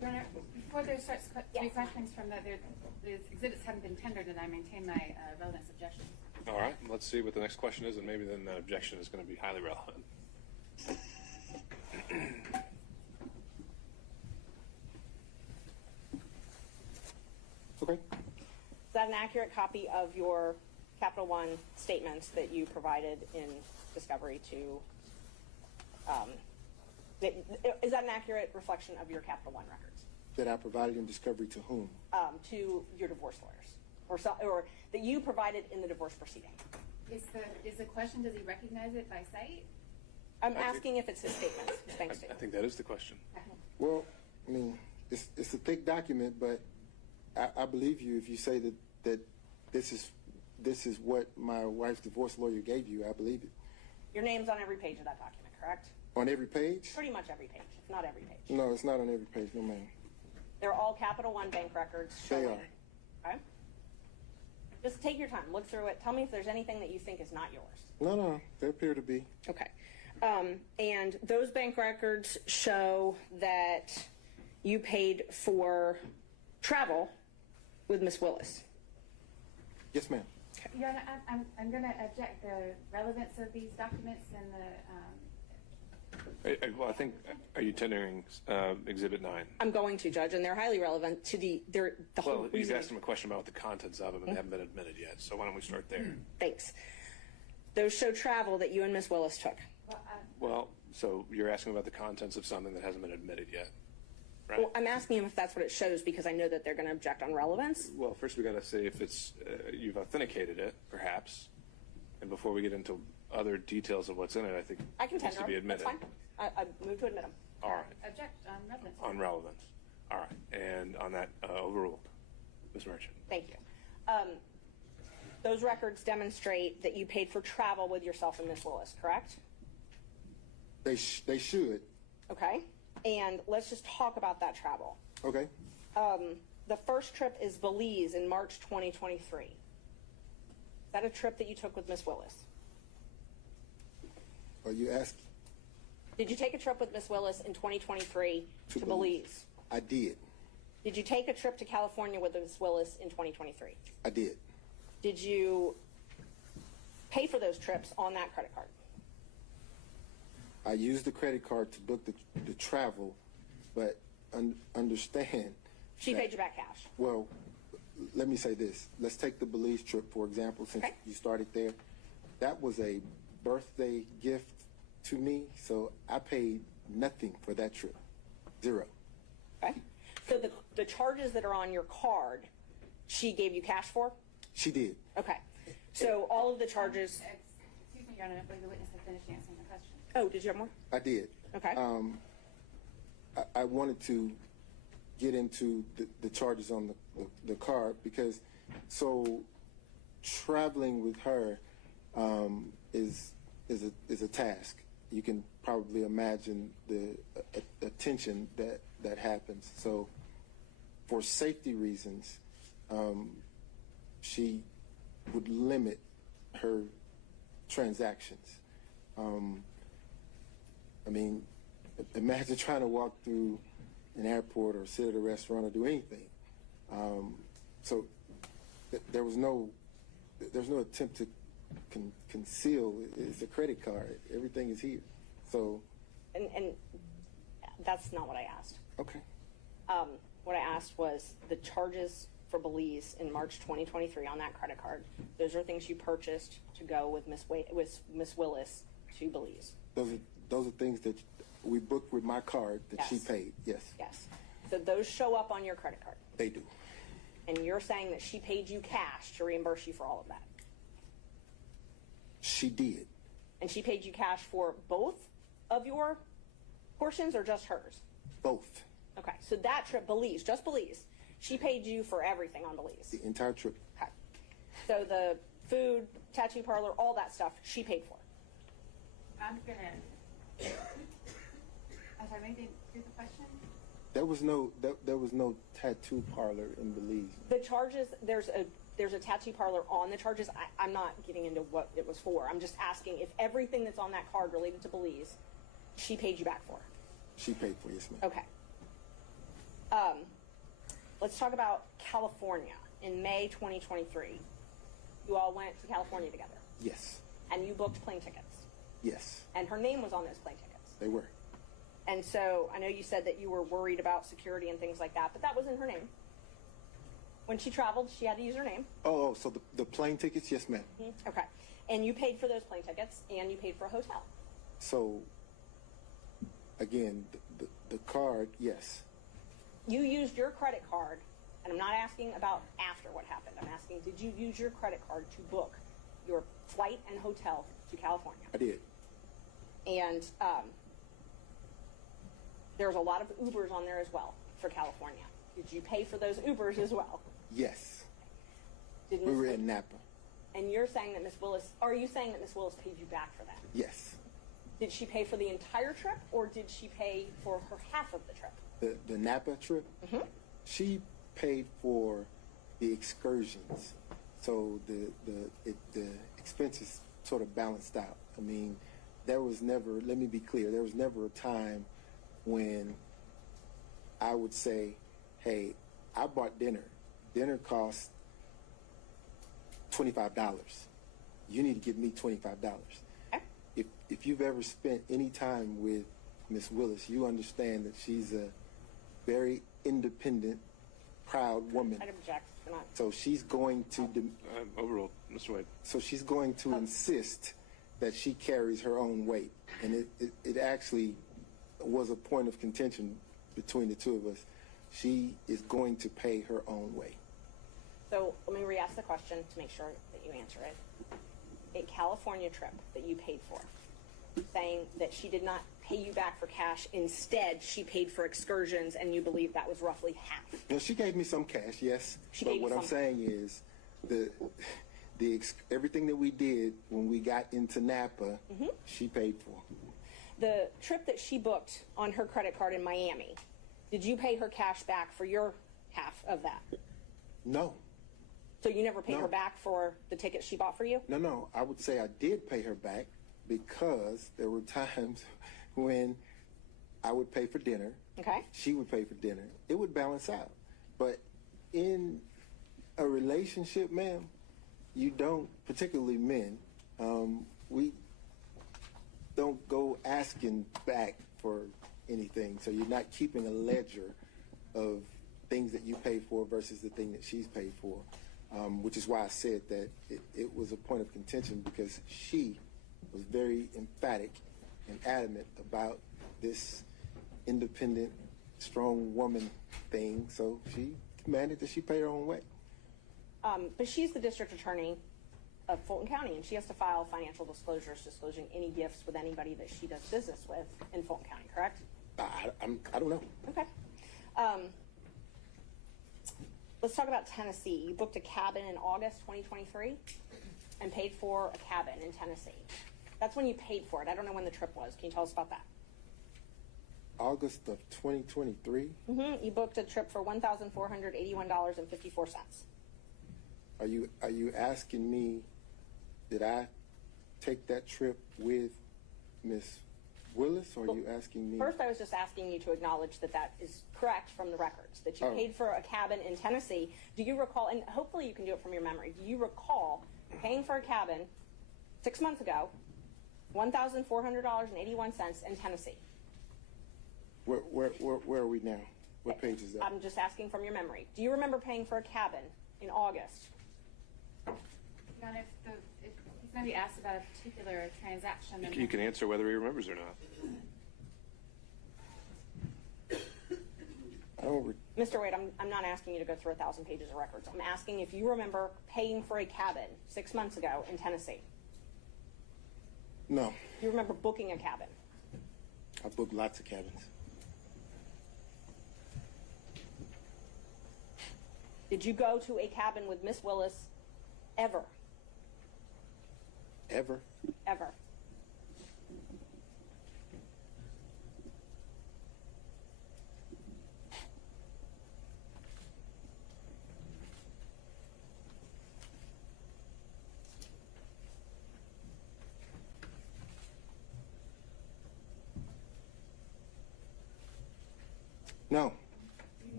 Your Honor, before there starts Yes. three questions from the exhibits haven't been tendered, and I maintain my relevance objections. All right, let's see what the next question is, and maybe then that objection is going to be highly relevant. Okay. Is that an accurate copy of your Capital One statements that you provided in discovery to, is that an accurate reflection of your Capital One records? That I provided in discovery to whom? To your divorce lawyers, or that you provided in the divorce proceeding? Is the question, does he recognize it by sight? I'm asking if it's his statements, his bank I statement. think that is the question. Well, I mean, it's a thick document, but I believe you if you say that this is what my wife's divorce lawyer gave you. I believe it. Your name's on every page of that document, correct? On every page? Pretty much every page, if not every page. No, it's not on every page. No, ma'am. They're all Capital One bank records. They showing- are. Okay? Just take your time, look through it. Tell me if there's anything that you think is not yours. No, they appear to be. Okay. And those bank records show that you paid for travel with Miss Willis. Yes, ma'am. Your Honor, I'm going to object the relevance of these documents and the, Well, I think, are you tendering Exhibit 9? I'm going to, Judge, and they're highly relevant to the whole Well, you've reason. asked him a question about the contents of them, and they haven't been admitted yet, so why don't we start there? Thanks. Those show travel that you and Miss Willis took. Well, so you're asking about the contents of something that hasn't been admitted yet, right? Well, I'm asking him if that's what it shows because I know that they're going to object on relevance. Well, first we got to say if it's you've authenticated it, perhaps, and before we get into other details of what's in it, I think I can it needs tender to be them. That's admitted. fine. I move to admit them. All right, object on relevance. on relevance. All right, and on that overruled, Ms. Merchant. Thank you. Those records demonstrate that you paid for travel with yourself and Miss Willis, correct? They should. Okay. And let's just talk about that travel. Okay. The first trip is Belize in March 2023. Is that a trip that you took with Miss Willis? Are you asking? Did you take a trip with Miss Willis in 2023 to Belize? I did. Did you take a trip to California with Miss Willis in 2023? I did. Did you pay for those trips on that credit card? I used the credit card to book the travel, but understand. She that- paid you back cash. Well, let me say this. Let's take the Belize trip, for example, since Okay. you started there. That was a birthday gift to me, so I paid nothing for that trip. Zero. Okay. So the charges that are on your card, she gave you cash for? She did. Okay. So all of the charges. Excuse me, Your Honor, I believe the witness has finished answering the question. Oh, did you have more? I did. Okay. I wanted to get into the charges on the card because traveling with her is a task. You can probably imagine the attention that happens. So for safety reasons, she would limit her transactions. I mean, imagine trying to walk through an airport or sit at a restaurant or do anything. So there was no attempt to conceal. It's a credit card. Everything is here. So. And that's not what I asked. Okay. What I asked was the charges for Belize in March 2023 on that credit card. Those are things you purchased to go with Miss Willis to Belize. Those are things that we booked with my card that she Yes. paid. Yes. Yes. So those show up on your credit card. They do. And you're saying that she paid you cash to reimburse you for all of that. She did. And she paid you cash for both of your portions or just hers? Both. Okay. So that trip, Belize, just Belize, she paid you for everything on Belize. The entire trip. Okay. So the food, tattoo parlor, all that stuff, she paid for. I'm sorry, maybe repeat the question? There was no tattoo parlor in Belize. The charges, there's a tattoo parlor on the charges. I'm not getting into what it was for. I'm just asking if everything that's on that card related to Belize, she paid you back for. She paid for it, yes, ma'am. Okay. Let's talk about California. In May 2023, you all went to California together, Yes. and you booked plane tickets, Yes. and her name was on those plane tickets. They were. And so I know you said that you were worried about security and things like that, but that wasn't her name. When she traveled, she had to use her name. Oh, so the plane tickets? Yes, ma'am. Okay. And you paid for those plane tickets, and you paid for a hotel. So, again, the card, yes. You used your credit card, and I'm not asking about after what happened. I'm asking, did you use your credit card to book your flight and hotel to California? I did. And there's a lot of Ubers on there as well for California. Did you pay for those Ubers as well? Yes. Did We Miss were Wi- in Napa. And you're saying that Miss Willis, are you saying that Miss Willis paid you back for that? Yes. Did she pay for the entire trip, or did she pay for her half of the trip? The Napa trip, she paid for the excursions. So the expenses sort of balanced out. I mean, there was never, let me be clear, there was never a time when I would say, hey, I bought dinner. Dinner cost $25. You need to give me $25. Okay. If you've ever spent any time with Miss Willis, you understand that she's a very independent, proud woman. I'd object. Come on. So she's going to Overruled, Mr. Wade. so she's going to insist that she carries her own weight, and it actually was a point of contention between the two of us. She is going to pay her own way. So let me re-ask the question to make sure that you answer it. A California trip that you paid for, saying that she did not pay you back for cash. Instead, she paid for excursions, and you believe that was roughly half. Now, she gave me some cash, yes. She but gave you what I'm some. saying is everything that we did when we got into Napa, she paid for. The trip that she booked on her credit card in Miami, did you pay her cash back for your half of that? No. So you never paid No. her back for the tickets she bought for you? No. I would say I did pay her back because there were times when I would pay for dinner. Okay. She would pay for dinner. It would balance out. But in a relationship, ma'am, you don't, particularly men, we don't go asking back for anything. So you're not keeping a ledger of things that you pay for versus the thing that she's paid for, which is why I said that it was a point of contention because she was very emphatic and adamant about this independent, strong woman thing. So she demanded that she pay her own way. But she's the district attorney of Fulton County, and she has to file financial disclosures disclosing any gifts with anybody that she does business with in Fulton County, correct? I don't know. Okay. Let's talk about Tennessee. You booked a cabin in August 2023 and paid for a cabin in Tennessee. That's when you paid for it. I don't know when the trip was. Can you tell us about that? August of 2023. You booked a trip for $1,481.54. Are you asking me, did I take that trip with Miss Willis, or are you asking me? First, I was just asking you to acknowledge that that is correct from the records, that you paid for a cabin in Tennessee. Do you recall, and hopefully you can do it from your memory, do you recall paying for a cabin 6 months ago, $1,400.81 in Tennessee? Where are we now? What page is that? I'm just asking from your memory. Do you remember paying for a cabin in August? Not if he's going to be asked about a particular transaction. then You can answer whether he remembers or not. I don't. Mr. Wade, I'm not asking you to go through 1,000 pages of records. I'm asking if you remember paying for a cabin 6 months ago in Tennessee. No. You remember booking a cabin? I booked lots of cabins. Did you go to a cabin with Miss Willis ever? Ever? Ever. No.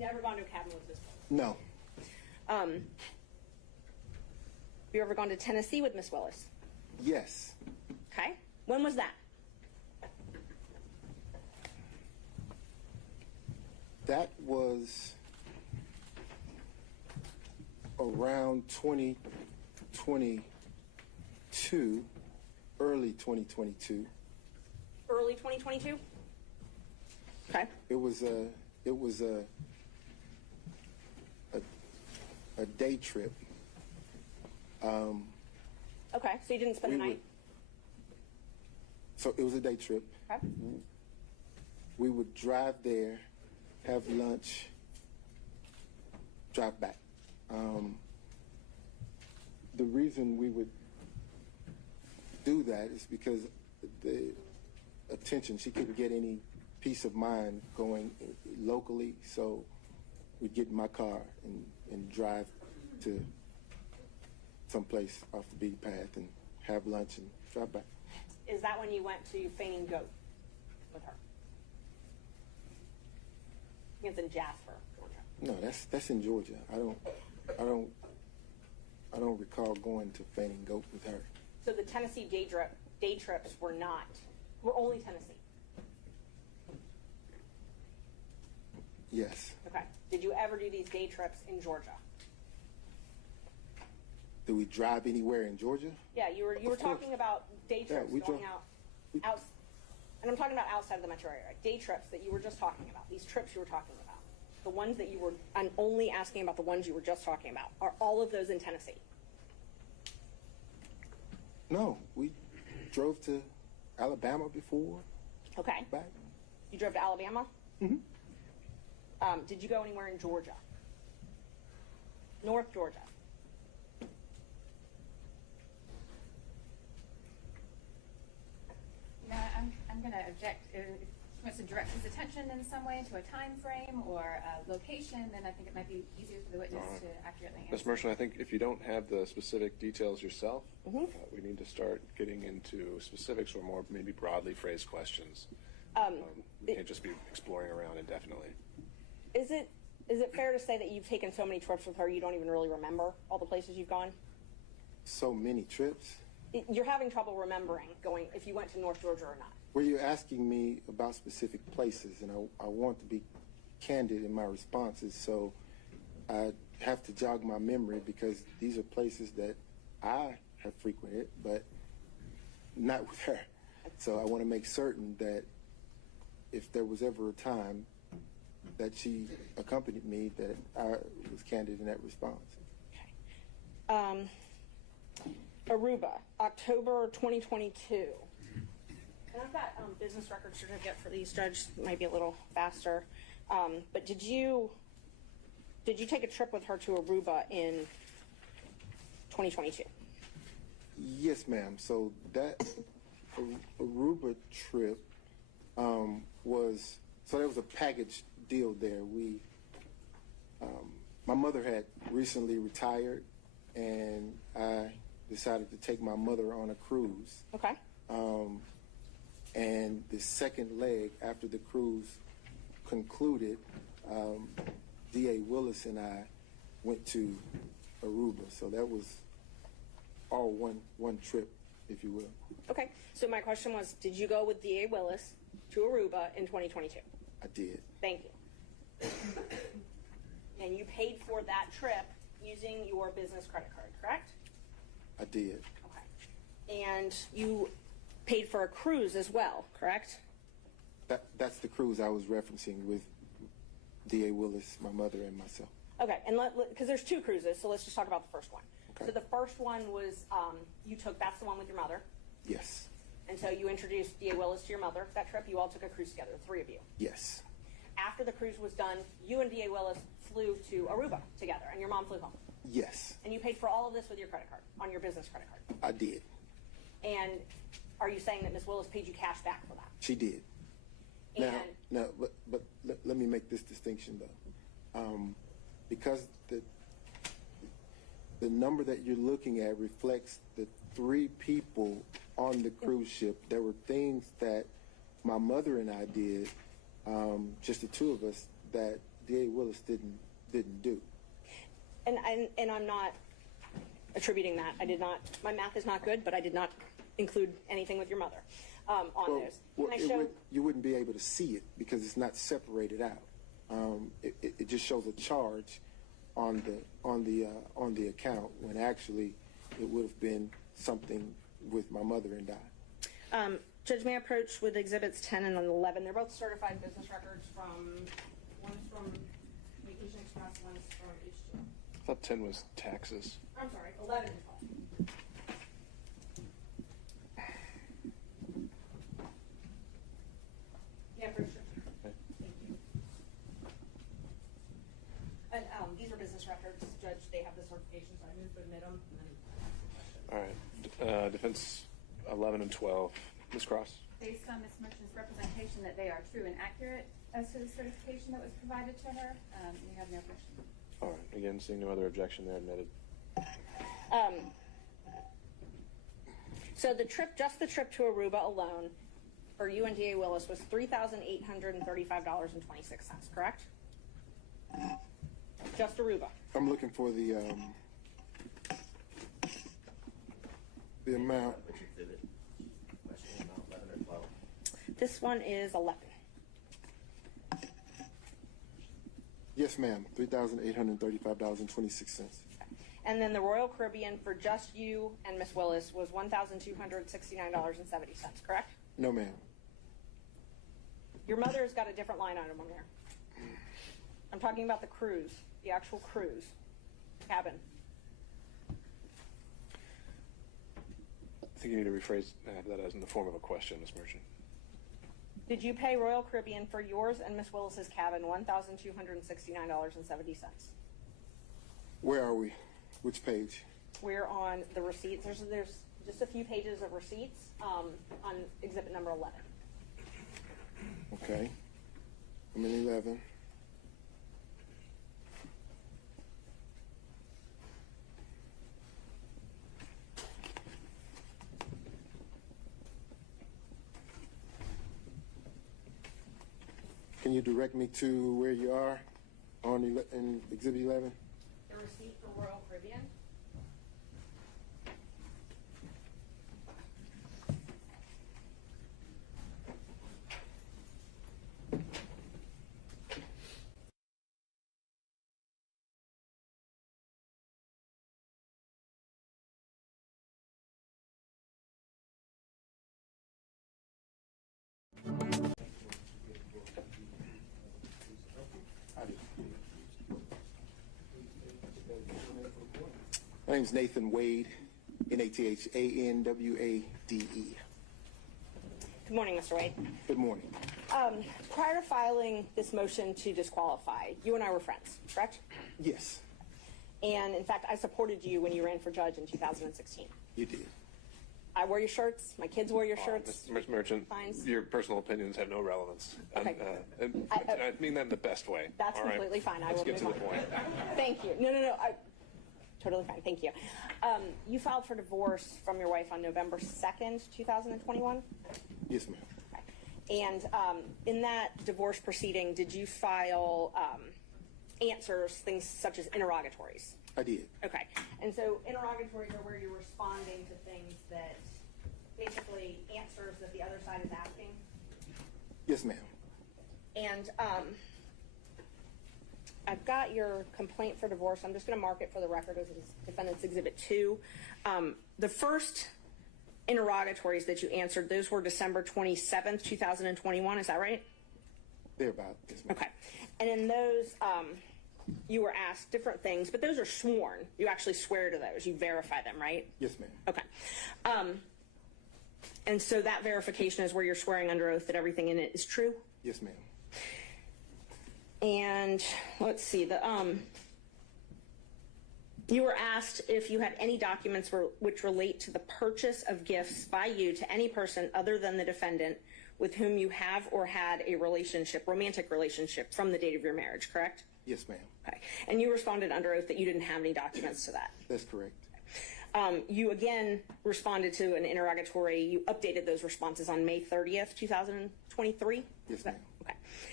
never gone to a cabin with Miss Willis? No. Have you ever gone to Tennessee with Miss Willis? Yes. Okay. When was that? That was around 2022, early 2022. Early 2022? Okay. It was a day trip. Okay, so you didn't spend the night? So it was a day trip. Okay. We would drive there, have lunch, drive back. The reason we would do that is because the attention, she couldn't get any peace of mind going locally, so we'd get in my car and drive to someplace off the beaten path and have lunch and drive back. Is that when you went to Feigning Goat with her? I think it's in Jasper, Georgia. No, that's in Georgia. I don't recall going to Feigning Goat with her. So the Tennessee day trips were only Tennessee? Yes. Okay. Did you ever do these day trips in Georgia? Do we drive anywhere in Georgia? Yeah, you were Of course. talking about day trips we going drove- out, and I'm talking about outside of the metro area. Day trips that you were just talking about. These trips you were talking about. The ones that I'm only asking about the ones you were just talking about. Are all of those in Tennessee? No, we drove to Alabama before. Okay. Back. You drove to Alabama? Mm-hmm. Did you go anywhere in Georgia? North Georgia? No, I'm going to object. If he wants to direct his attention in some way to a time frame or a location, then I think it might be easier for the witness to accurately answer. Ms. Merchant, I think if you don't have the specific details yourself, we need to start getting into specifics or more maybe broadly phrased questions. We can't just be exploring around indefinitely. Is it fair to say that you've taken so many trips with her you don't even really remember all the places you've gone? So many trips. You're having trouble remembering going if you went to North Georgia or not. Were you asking me about specific places? And I want to be candid in my responses, so I have to jog my memory because these are places that I have frequented, but not with her. So I want to make certain that if there was ever a time that she accompanied me, that I was candid in that response. Okay. Aruba, October 2022. And I've got business record certificate for these. Judge might be a little faster. But did you take a trip with her to Aruba in 2022? Yes, ma'am. So that Aruba trip there was a package deal there. My mother had recently retired, and I decided to take my mother on a cruise. Okay. And the second leg after the cruise concluded, D.A. Willis and I went to Aruba. So that was all one trip, if you will. Okay. So my question was, did you go with D.A. Willis to Aruba in 2022? I did. Thank you. And you paid for that trip using your business credit card, correct? I did. Okay. And you paid for a cruise as well, correct? That's the cruise I was referencing with D.A. Willis, my mother, and myself. Okay, and because there's two cruises, so let's just talk about the first one. Okay. So the first one was that's the one with your mother. Yes. And so you introduced D.A. Willis to your mother that trip. You all took a cruise together, the three of you. Yes. After the cruise was done, you and D.A. Willis flew to Aruba together, and your mom flew home. Yes. And you paid for all of this with your credit card, on your business credit card. I did. And are you saying that Ms. Willis paid you cash back for that? She did. And Now, let me make this distinction though, because the number that you're looking at reflects the three people on the cruise ship. There were things that my mother and I did, just the two of us, that DA Willis didn't do. And I'm not attributing that. I did not. My math is not good, but I did not include anything with your mother on those. Can I show? You wouldn't be able to see it because it's not separated out. It just shows a charge on the account when actually it would have been something with my mother and I. Judge, may I approach with exhibits 10 and 11? They're both certified business records one's from Vacation Express, one's from H2. I thought 10 was taxes. I'm sorry, 11 and 12. Yeah, for sure. Okay. Thank you. And these are business records, Judge. They have the certification, so I moved to admit them. All right. Defense 11 and 12. Ms. Cross? Based on Ms. Merchant's representation that they are true and accurate as to the certification that was provided to her, we have no question. All right. Again, seeing no other objection, they're admitted. So just the trip to Aruba alone for you and DA Willis was $3,835.26, correct? Just Aruba. I'm looking for the amount. Which exhibit? Question about 11 or 12? This one is 11. Yes, ma'am. $3,835.26. And then the Royal Caribbean for just you and Miss Willis was $1,269.70, correct? No, ma'am. Your mother's got a different line item on there. I'm talking about the cruise, the actual cruise cabin. I think you need to rephrase that as in the form of a question, Ms. Merchant. Did you pay Royal Caribbean for yours and Miss Willis's cabin $1,269.70? Where are we? Which page? We're on the receipts. There's just a few pages of receipts on exhibit number 11. Okay. I'm in 11. Can you direct me to where you are in exhibit 11? The receipt for Royal Caribbean. My name is Nathan Wade, Nathanwade. Good morning, Mr. Wade. Good morning. Prior to filing this motion to disqualify, you and I were friends, correct? Yes, And in fact, I supported you when you ran for judge in 2016. you did. I wore your shirts. My kids wore your shirts. Ms. Merchant, Fines. your personal opinions have no relevance. Okay. And I mean that in the best way. That's all right? completely fine. Let's get to the move on. point. Thank you. No. Totally fine. Thank you. You filed for divorce from your wife on November 2nd, 2021? Yes, ma'am. Okay. And in that divorce proceeding, did you file answers, things such as interrogatories? I did. Okay. And so interrogatories are where you're responding to things that basically answers that the other side is asking? Yes, ma'am. And I've got your complaint for divorce. I'm just going to mark it for the record as Defendant's Exhibit 2. The first interrogatories that you answered, those were December 27th, 2021. Is that right? Thereabout. Yes, ma'am. Okay. And in those, you were asked different things, but those are sworn. You actually swear to those. You verify them, right? Yes, ma'am. Okay. And so that verification is where you're swearing under oath that everything in it is true? Yes, ma'am. And let's see, you were asked if you had any documents which relate to the purchase of gifts by you to any person other than the defendant with whom you have or had a relationship, romantic relationship, from the date of your marriage, correct? Yes, ma'am. Okay. And you responded under oath that you didn't have any documents to that. That's correct. You again responded to an interrogatory. You updated those responses on May 30th, 2023? Yes, ma'am. Okay.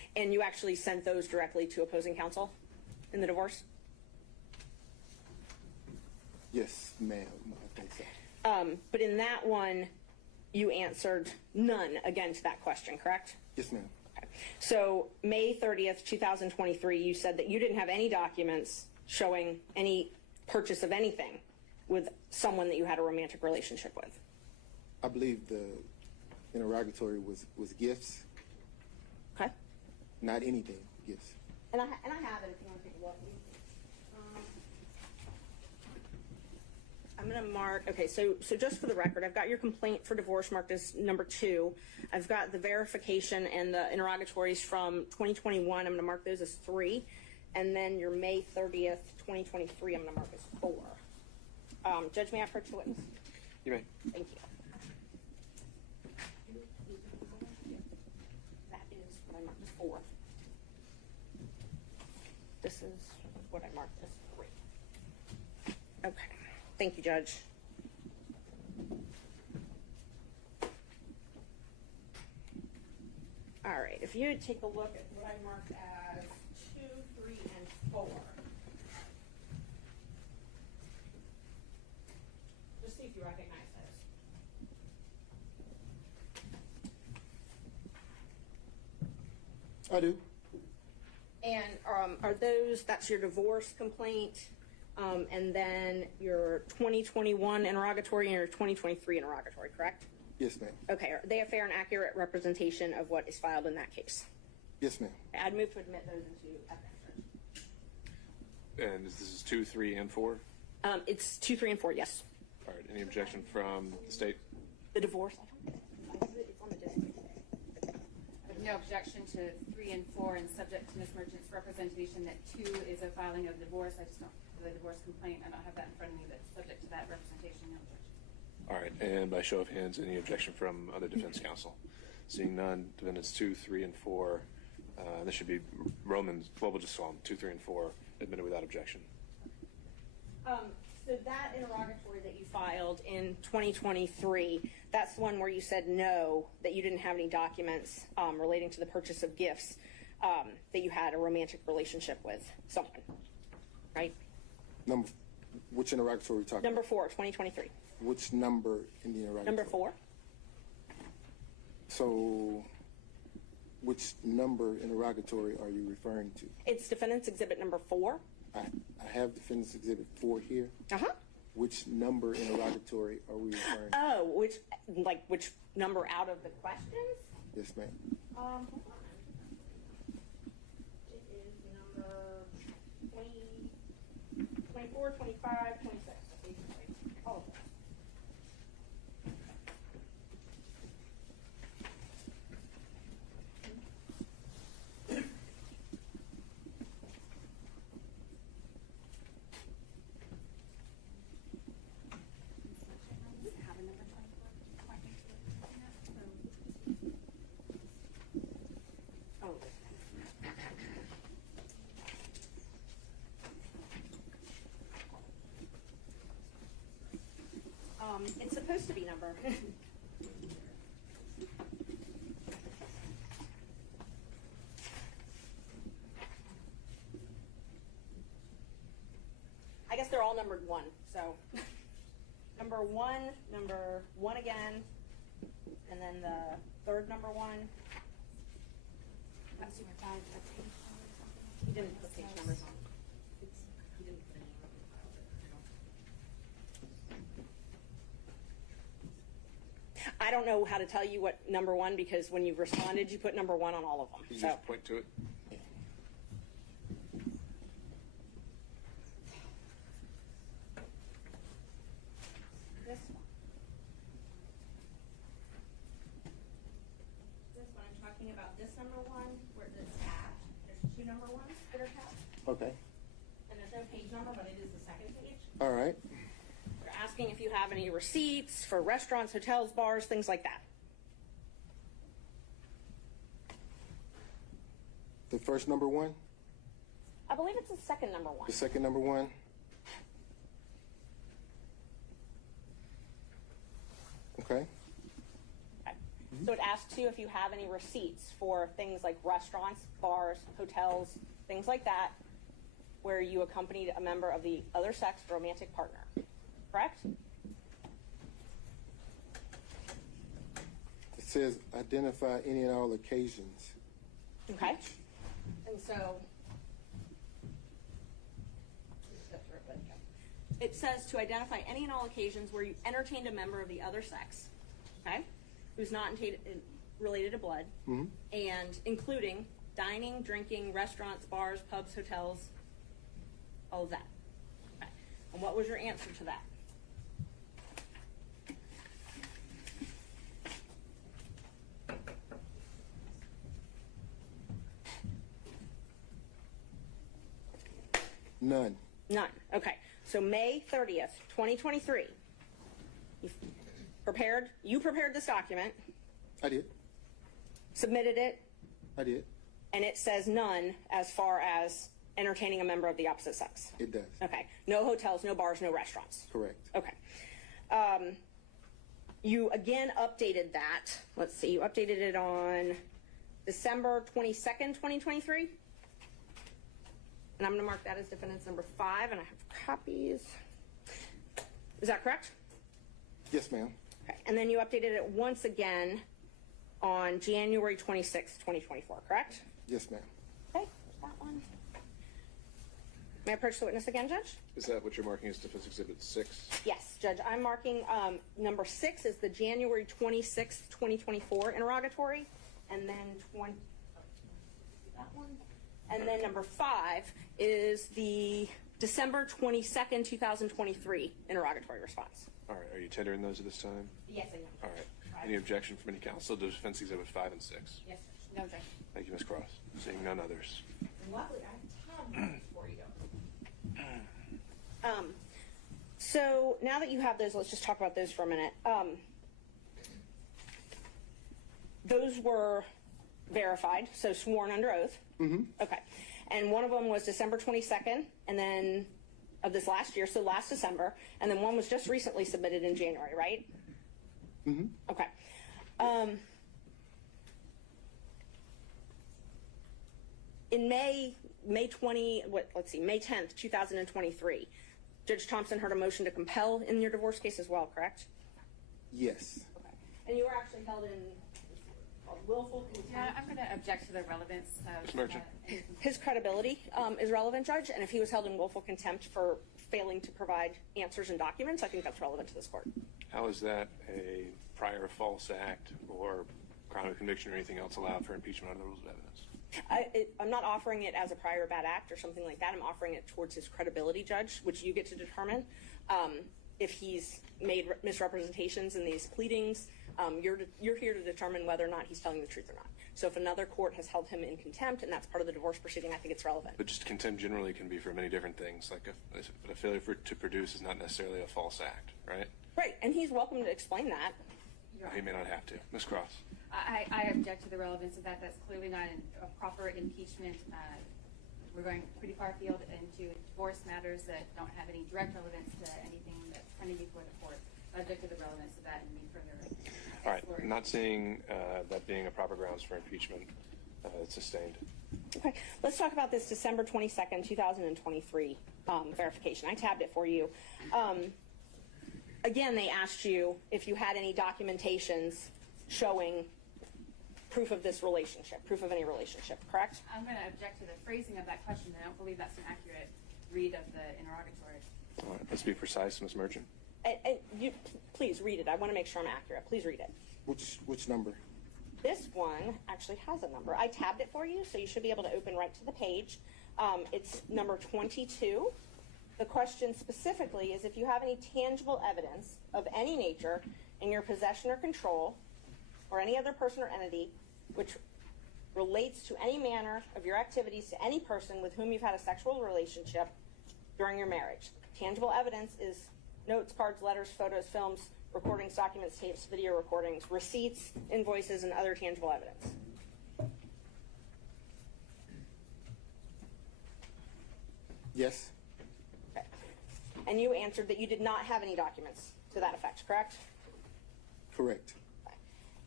And you actually sent those directly to opposing counsel in the divorce? Yes, ma'am. I think so. But in that one, you answered none again to that question, correct? Yes, ma'am. Okay. So May 30th, 2023, you said that you didn't have any documents showing any purchase of anything with someone that you had a romantic relationship with. I believe the interrogatory was gifts, Okay. not anything, gifts. And I have it if you want to take a look. I'm going to mark, okay, so just for the record, I've got your complaint for divorce marked as number 2. I've got the verification and the interrogatories from 2021. I'm going to mark those as 3. And then your May 30th, 2023, I'm going to mark as 4. Judge, may I approach the witness? You may. Thank you. That is what I marked as 4. This is what I marked as 3. Okay. Thank you, Judge. All right, if you would take a look at what I marked as 2, 3, and 4. Just see if you recognize those. I do. And are those, that's your divorce complaint, and then your 2021 interrogatory and your 2023 interrogatory, correct? Yes, ma'am. Okay, are they a fair and accurate representation of what is filed in that case? Yes, ma'am. I'd move to admit those into evidence. And this is 2, 3, and 4? It's 2, 3, and 4, yes. All right, any objection from the state? The divorce, I don't know. It's on the district. No objection to 3 and 4, and subject to Ms. Merchant's representation that 2 is a filing of divorce. I just don't, the divorce complaint, I don't have that in front of me, but subject to that representation, no objection. All right, and by show of hands, any objection from other defense counsel? Seeing none, defendants 2, 3, and 4. This should be Romans, well, we'll just call them 2, 3, and 4, admitted without objection. So that interrogatory that you filed in 2023, that's the one where you said no, that you didn't have any documents relating to the purchase of gifts, that you had a romantic relationship with someone, right? Which interrogatory are we talking Number about? 4, 2023. Which number in the interrogatory? Number 4. So, which number interrogatory are you referring to? It's defendant's exhibit number 4. I have defendant's exhibit 4 here. Uh-huh. Which number interrogatory are we referring to? Oh, which number out of the questions? Yes, ma'am. Hold on. It is number 20, 24, 25, 26. Basically. All of them. It's supposed to be number. I guess they're all numbered 1. So number 1, number 1 again, and then the third number 1. He didn't put page numbers on. He didn't put any on the file, but I don't know how to tell you what number 1, because when you responded, you put number 1 on all of them. Can you So just point to it? this one. This one, I'm talking about this number 1, where it's attached. There's 2 number 1s that are attached. Okay. And there's no page number, but it is the second page. All right. They're asking if you have any receipts for restaurants, hotels, bars, things like that. The first number 1? I believe it's the second number 1. The second number 1? Okay. Okay. So it asks you if you have any receipts for things like restaurants, bars, hotels, things like that, where you accompanied a member of the other sex romantic partner. Correct? It says identify any and all occasions. Okay. And so it says to identify any and all occasions where you entertained a member of the other sex, okay, who's not related to blood, and including dining, drinking, restaurants, bars, pubs, hotels, all of that. Okay. And what was your answer to that? None. None. Okay. So May 30th, 2023, you prepared this document, I did. submitted it, I did. and it says none as far as entertaining a member of the opposite sex. It does. Okay. No hotels, no bars, no restaurants. Correct. Okay. You again updated that. Let's see. You updated it on December 22nd, 2023. And I'm going to mark that as defendant's number 5, and I have copies. Is that correct? Yes, ma'am. Okay. And then you updated it once again on January 26th, 2024, correct? Yes, ma'am. Okay. That one. May I approach the witness again, Judge? Is that what you're marking as Defense Exhibit 6? Yes, Judge. I'm marking number 6 is the January 26th, 2024 interrogatory, and then that one. And then number 5 is the December 22nd, 2023 interrogatory response. All right. Are you tendering those at this time? Yes, I am. All right. Any objection from any counsel to Defense Exhibit 5 and 6? Yes, Judge. No objection. Thank you, Ms. Cross. Seeing none others. Luckily, I have for you. So now that you have those, let's just talk about those for a minute. Those were verified, so sworn under oath. Mm-hmm. Okay. And one of them was December 22nd, and then of this last year, so last December, and then one was just recently submitted in January, right? Mm-hmm. Okay. In May 10th, 2023, Judge Thompson heard a motion to compel in your divorce case as well, correct? Yes. Okay. And you were actually held in willful contempt. Yeah, I'm going to object to the relevance of Ms. Merchant. His credibility is relevant, Judge, and if he was held in willful contempt for failing to provide answers and documents, I think that's relevant to this court. How is that a prior false act or crime of conviction or anything else allowed for impeachment under the rules of evidence? I'm not offering it as a prior bad act or something like that. I'm offering it towards his credibility, Judge, which you get to determine. If he's made misrepresentations in these pleadings, you're here to determine whether or not he's telling the truth or not. So if another court has held him in contempt and that's part of the divorce proceeding, I think it's relevant. But just contempt generally can be for many different things. Like a failure to produce is not necessarily a false act, right? Right, and he's welcome to explain that. He may not have to. Ms. Cross. I object to the relevance of that. That's clearly not a proper impeachment. We're going pretty far afield into divorce matters that don't have any direct relevance to anything that's pending before the court. I object to the relevance of that and need further. All right. I'm not seeing that being a proper grounds for impeachment. It's sustained. Okay, let's talk about this December 22nd, 2023 verification. I tabbed it for you. Again, they asked you if you had any documentations showing proof of this relationship, proof of any relationship, correct? I'm going to object to the phrasing of that question. I don't believe that's an accurate read of the interrogatory. All right. Let's be precise, Ms. Merchant. You, please read it. I want to make sure I'm accurate. Please read it. Which number? This one actually has a number. I tabbed it for you, so you should be able to open right to the page. It's number 22. The question specifically is if you have any tangible evidence of any nature in your possession or control or any other person or entity which relates to any manner of your activities to any person with whom you've had a sexual relationship during your marriage. Tangible evidence is notes, cards, letters, photos, films, recordings, documents, tapes, video recordings, receipts, invoices, and other tangible evidence. Yes. Okay. And you answered that you did not have any documents to that effect, correct? Correct. Okay.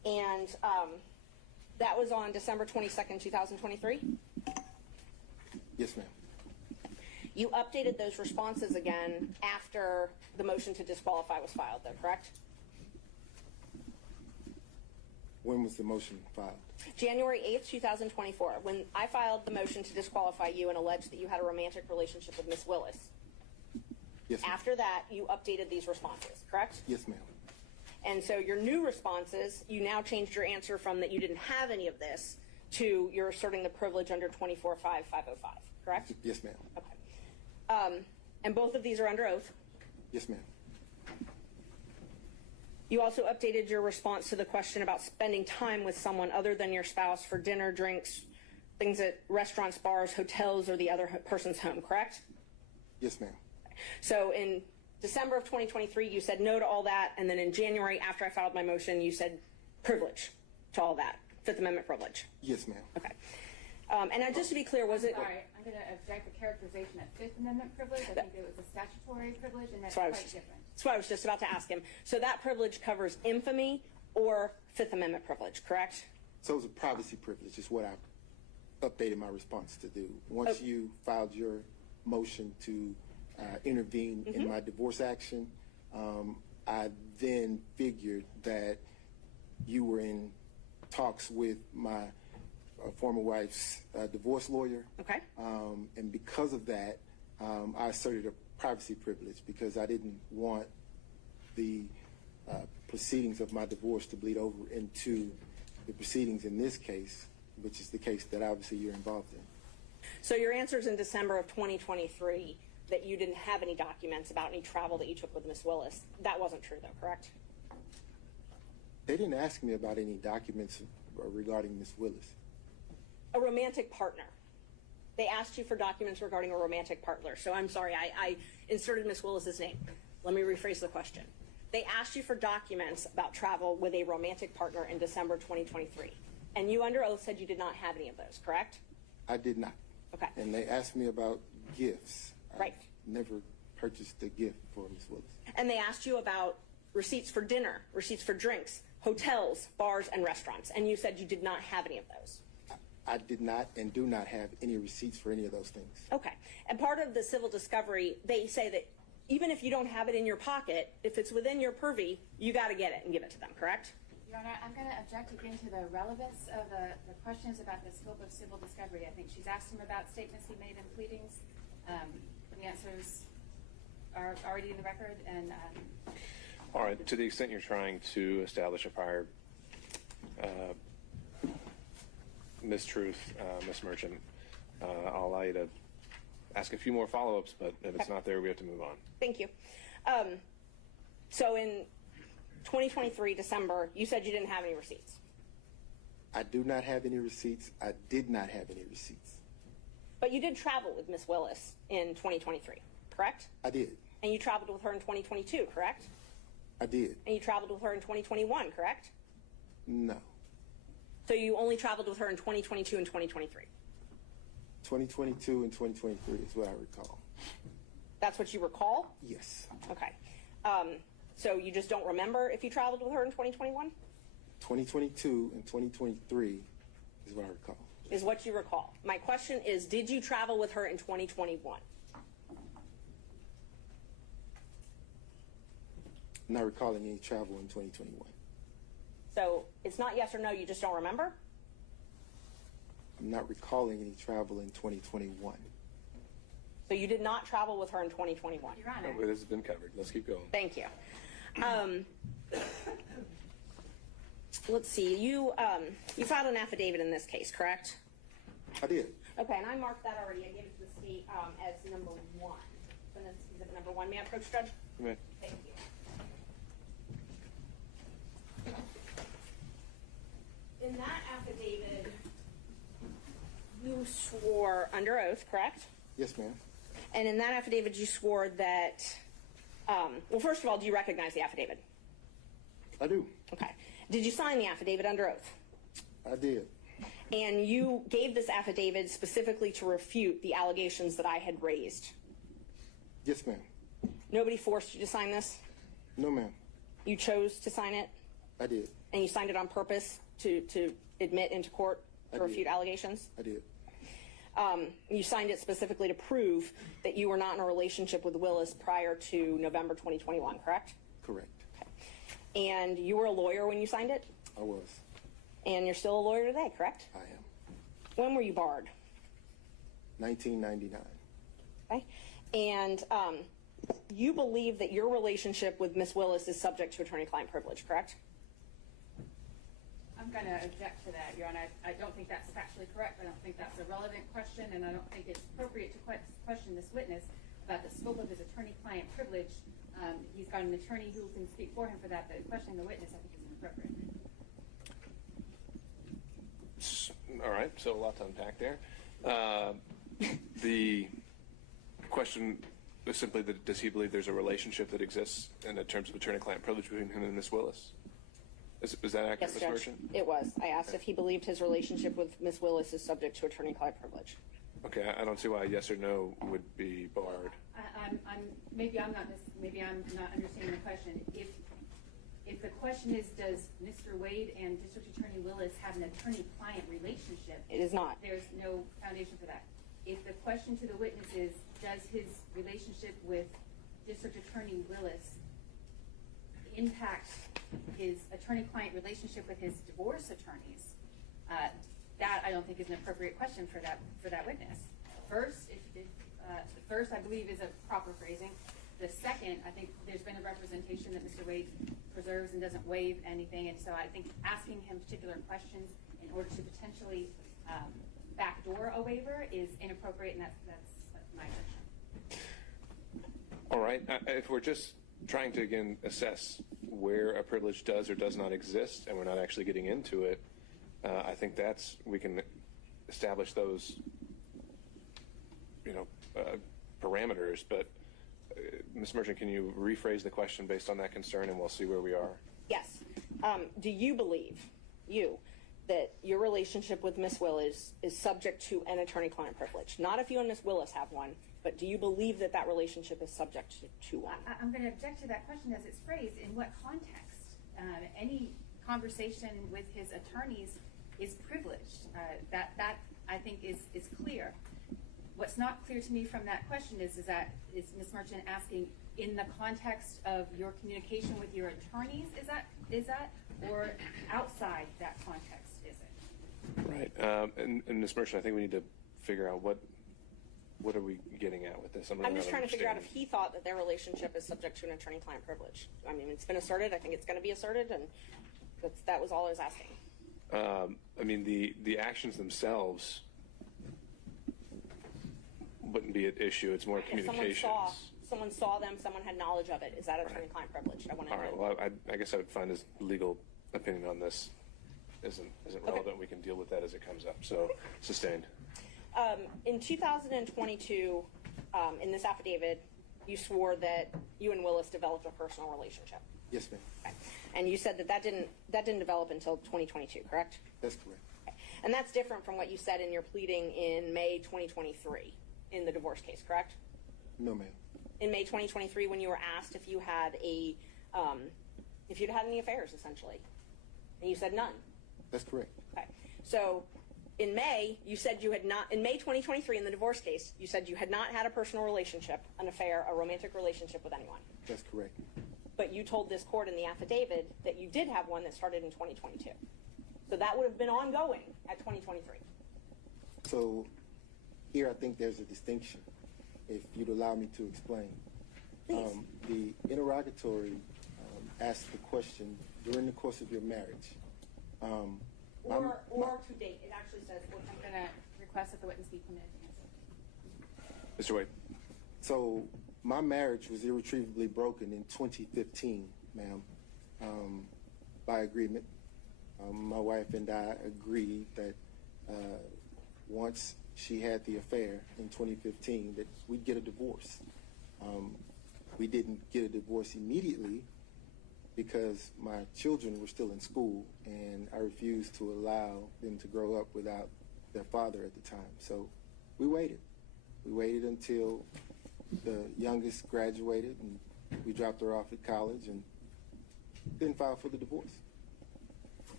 And that was on December 22nd, 2023? Yes, ma'am. You updated those responses again after the motion to disqualify was filed, though, correct? When was the motion filed? January 8th, 2024, when I filed the motion to disqualify you and alleged that you had a romantic relationship with Miss Willis. Yes, ma'am. After that, you updated these responses, correct? Yes, ma'am. And so your new responses, you now changed your answer from that you didn't have any of this to you're asserting the privilege under 24-5-505, correct? Yes, ma'am. Okay. And both of these are under oath. Yes, ma'am. You also updated your response to the question about spending time with someone other than your spouse for dinner, drinks, things at restaurants, bars, hotels, or the other person's home, correct? Yes, ma'am. So in December of 2023, you said no to all that, and then in January, after I filed my motion, you said privilege to all that, Fifth Amendment privilege. Yes, ma'am. Okay. And now, just to be clear, was it... Sorry, I'm going to object the characterization of Fifth Amendment privilege. I think it was a statutory privilege, and that's quite different. That's what I was just about to ask him. So that privilege covers infamy or Fifth Amendment privilege, correct? So it was a privacy privilege is what I updated my response to do. Once you filed your motion to intervene in my divorce action, I then figured that you were in talks with my former wife's divorce lawyer. Okay. And because of that, I asserted a privacy privilege because I didn't want the proceedings of my divorce to bleed over into the proceedings in this case, which is the case that obviously you're involved in. So your answers in December of 2023 that you didn't have any documents about any travel that you took with Miss Willis, that wasn't true though, correct? They didn't ask me about any documents regarding Miss Willis. A romantic partner. They asked you for documents regarding a romantic partner. So I'm sorry, I inserted Miss Willis's name. Let me rephrase the question. They asked you for documents about travel with a romantic partner in December 2023. And you under oath said you did not have any of those, correct? I did not. Okay. And they asked me about gifts. Right. I've never purchased a gift for Miss Willis. And they asked you about receipts for dinner, receipts for drinks, hotels, bars, and restaurants. And you said you did not have any of those. I did not and do not have any receipts for any of those things. Okay. And part of the civil discovery, they say that even if you don't have it in your pocket, if it's within your purview, you got to get it and give it to them, correct? Your Honor, I'm going to object again to the relevance of the questions about the scope of civil discovery. I think she's asked him about statements he made in pleadings. The answers are already in the record. And all right, to the extent you're trying to establish a prior mistruth, Ms. Merchant, I'll allow you to ask a few more follow-ups, but if it's not there, we have to move on. Thank you. So in 2023, December, you said you didn't have any receipts. I do not have any receipts. I did not have any receipts. But you did travel with Miss Willis in 2023, correct? I did. And you traveled with her in 2022, correct? I did. And you traveled with her in 2021, correct? No. So you only traveled with her in 2022 and 2023? 2022 and 2023 is what I recall. That's what you recall? Yes. Okay. So you just don't remember if you traveled with her in 2021? 2022 and 2023 is what I recall. Is what you recall. My question is, did you travel with her in 2021? I'm not recalling any travel in 2021. So it's not yes or no, you just don't remember? I'm not recalling any travel in 2021. So you did not travel with her in 2021? Your Honor. This has been covered. Let's keep going. Thank you. Let's see. You filed an affidavit in this case, correct? I did. Okay, and I marked that already. I gave it to the state as number 1. Exhibit number 1. May I approach, Judge? You may. Thank you. In that affidavit, you swore under oath, correct? Yes, ma'am. And in that affidavit, you swore that, well, first of all, do you recognize the affidavit? I do. Okay. Did you sign the affidavit under oath? I did. And you gave this affidavit specifically to refute the allegations that I had raised? Yes, ma'am. Nobody forced you to sign this? No, ma'am. You chose to sign it? I did. And you signed it on purpose to admit into court to I did. refute allegations? I did. You signed it specifically to prove that you were not in a relationship with Willis prior to November 2021, correct? Correct. And you were a lawyer when you signed it? I was. And you're still a lawyer today, correct? I am. When were you barred? 1999. Okay. And you believe that your relationship with Ms. Willis is subject to attorney-client privilege, correct? I'm going to object to that, Your Honor. I don't think that's factually correct. I don't think that's a relevant question, and I don't think it's appropriate to question this witness about the scope of his attorney-client privilege. He's got an attorney who can speak for him for that, but questioning the witness I think is inappropriate. All right, so a lot to unpack there. The question is simply that does he believe there's a relationship that exists in terms of attorney-client privilege between him and Ms. Willis? Is that accurate, Yes, Ms. Judge. Merchant? It was. I asked if he believed his relationship with Ms. Willis is subject to attorney-client privilege. Okay, I don't see why yes or no would be barred. Maybe I'm not understanding the question. If the question is, does Mr. Wade and District Attorney Willis have an attorney-client relationship? It is not. There's no foundation for that. If the question to the witness is, does his relationship with District Attorney Willis impact his attorney-client relationship with his divorce attorneys, that I don't think is an appropriate question for that witness. First, I believe is a proper phrasing. The second, I think there's been a representation that Mr. Wade preserves and doesn't waive anything, and so I think asking him particular questions in order to potentially backdoor a waiver is inappropriate, and that's my question. All right, if we're just trying to, again, assess where a privilege does or does not exist, and we're not actually getting into it, I think we can establish those, parameters. But Ms. Merchant, can you rephrase the question based on that concern, and we'll see where we are? Yes. Do you believe, that your relationship with Ms. Willis is subject to an attorney-client privilege? Not if you and Ms. Willis have one, but do you believe that that relationship is subject to one? I'm going to object to that question as it's phrased. In what context? Any conversation with his attorneys is privileged. That I think is clear. What's not clear to me from that question is Ms. Merchant asking in the context of your communication with your attorneys? Is that or outside that context? Is it? Right. And Ms. Merchant, I think we need to figure out what are we getting at with this? I'm just trying to figure out if he thought that their relationship is subject to an attorney-client privilege. I mean, it's been asserted. I think it's going to be asserted, and that was all I was asking. I mean, the actions themselves wouldn't be at issue. It's more communications. Someone saw them. Someone had knowledge of it. Is that attorney-client privilege? I want to. All right. Well, I guess I would find his legal opinion on this isn't relevant. Okay. We can deal with that as it comes up. So, sustained. In 2022, in this affidavit, you swore that you and Willis developed a personal relationship. Yes, ma'am. Okay. And you said that didn't develop until 2022, correct? That's correct. Okay. And that's different from what you said in your pleading in May 2023 in the divorce case, correct? No, ma'am. In May 2023, when you were asked if you had if you'd had any affairs, essentially, and you said none. That's correct. Okay. So in May, you said you had not, in May 2023 in the divorce case, you said you had not had a personal relationship, an affair, a romantic relationship with anyone. That's correct. But you told this court in the affidavit that you did have one that started in 2022. So that would have been ongoing at 2023. So here I think there's a distinction, if you'd allow me to explain. Please. The interrogatory asked the question during the course of your marriage. Or to date. It actually says, I'm going to request that the witness be permitted to answer. Mr. Wade. So my marriage was irretrievably broken in 2015, ma'am, by agreement. My wife and I agreed that once she had the affair in 2015 that we'd get a divorce. We didn't get a divorce immediately because my children were still in school and I refused to allow them to grow up without their father at the time. So we waited. We waited until the youngest graduated and we dropped her off at college and then filed for the divorce.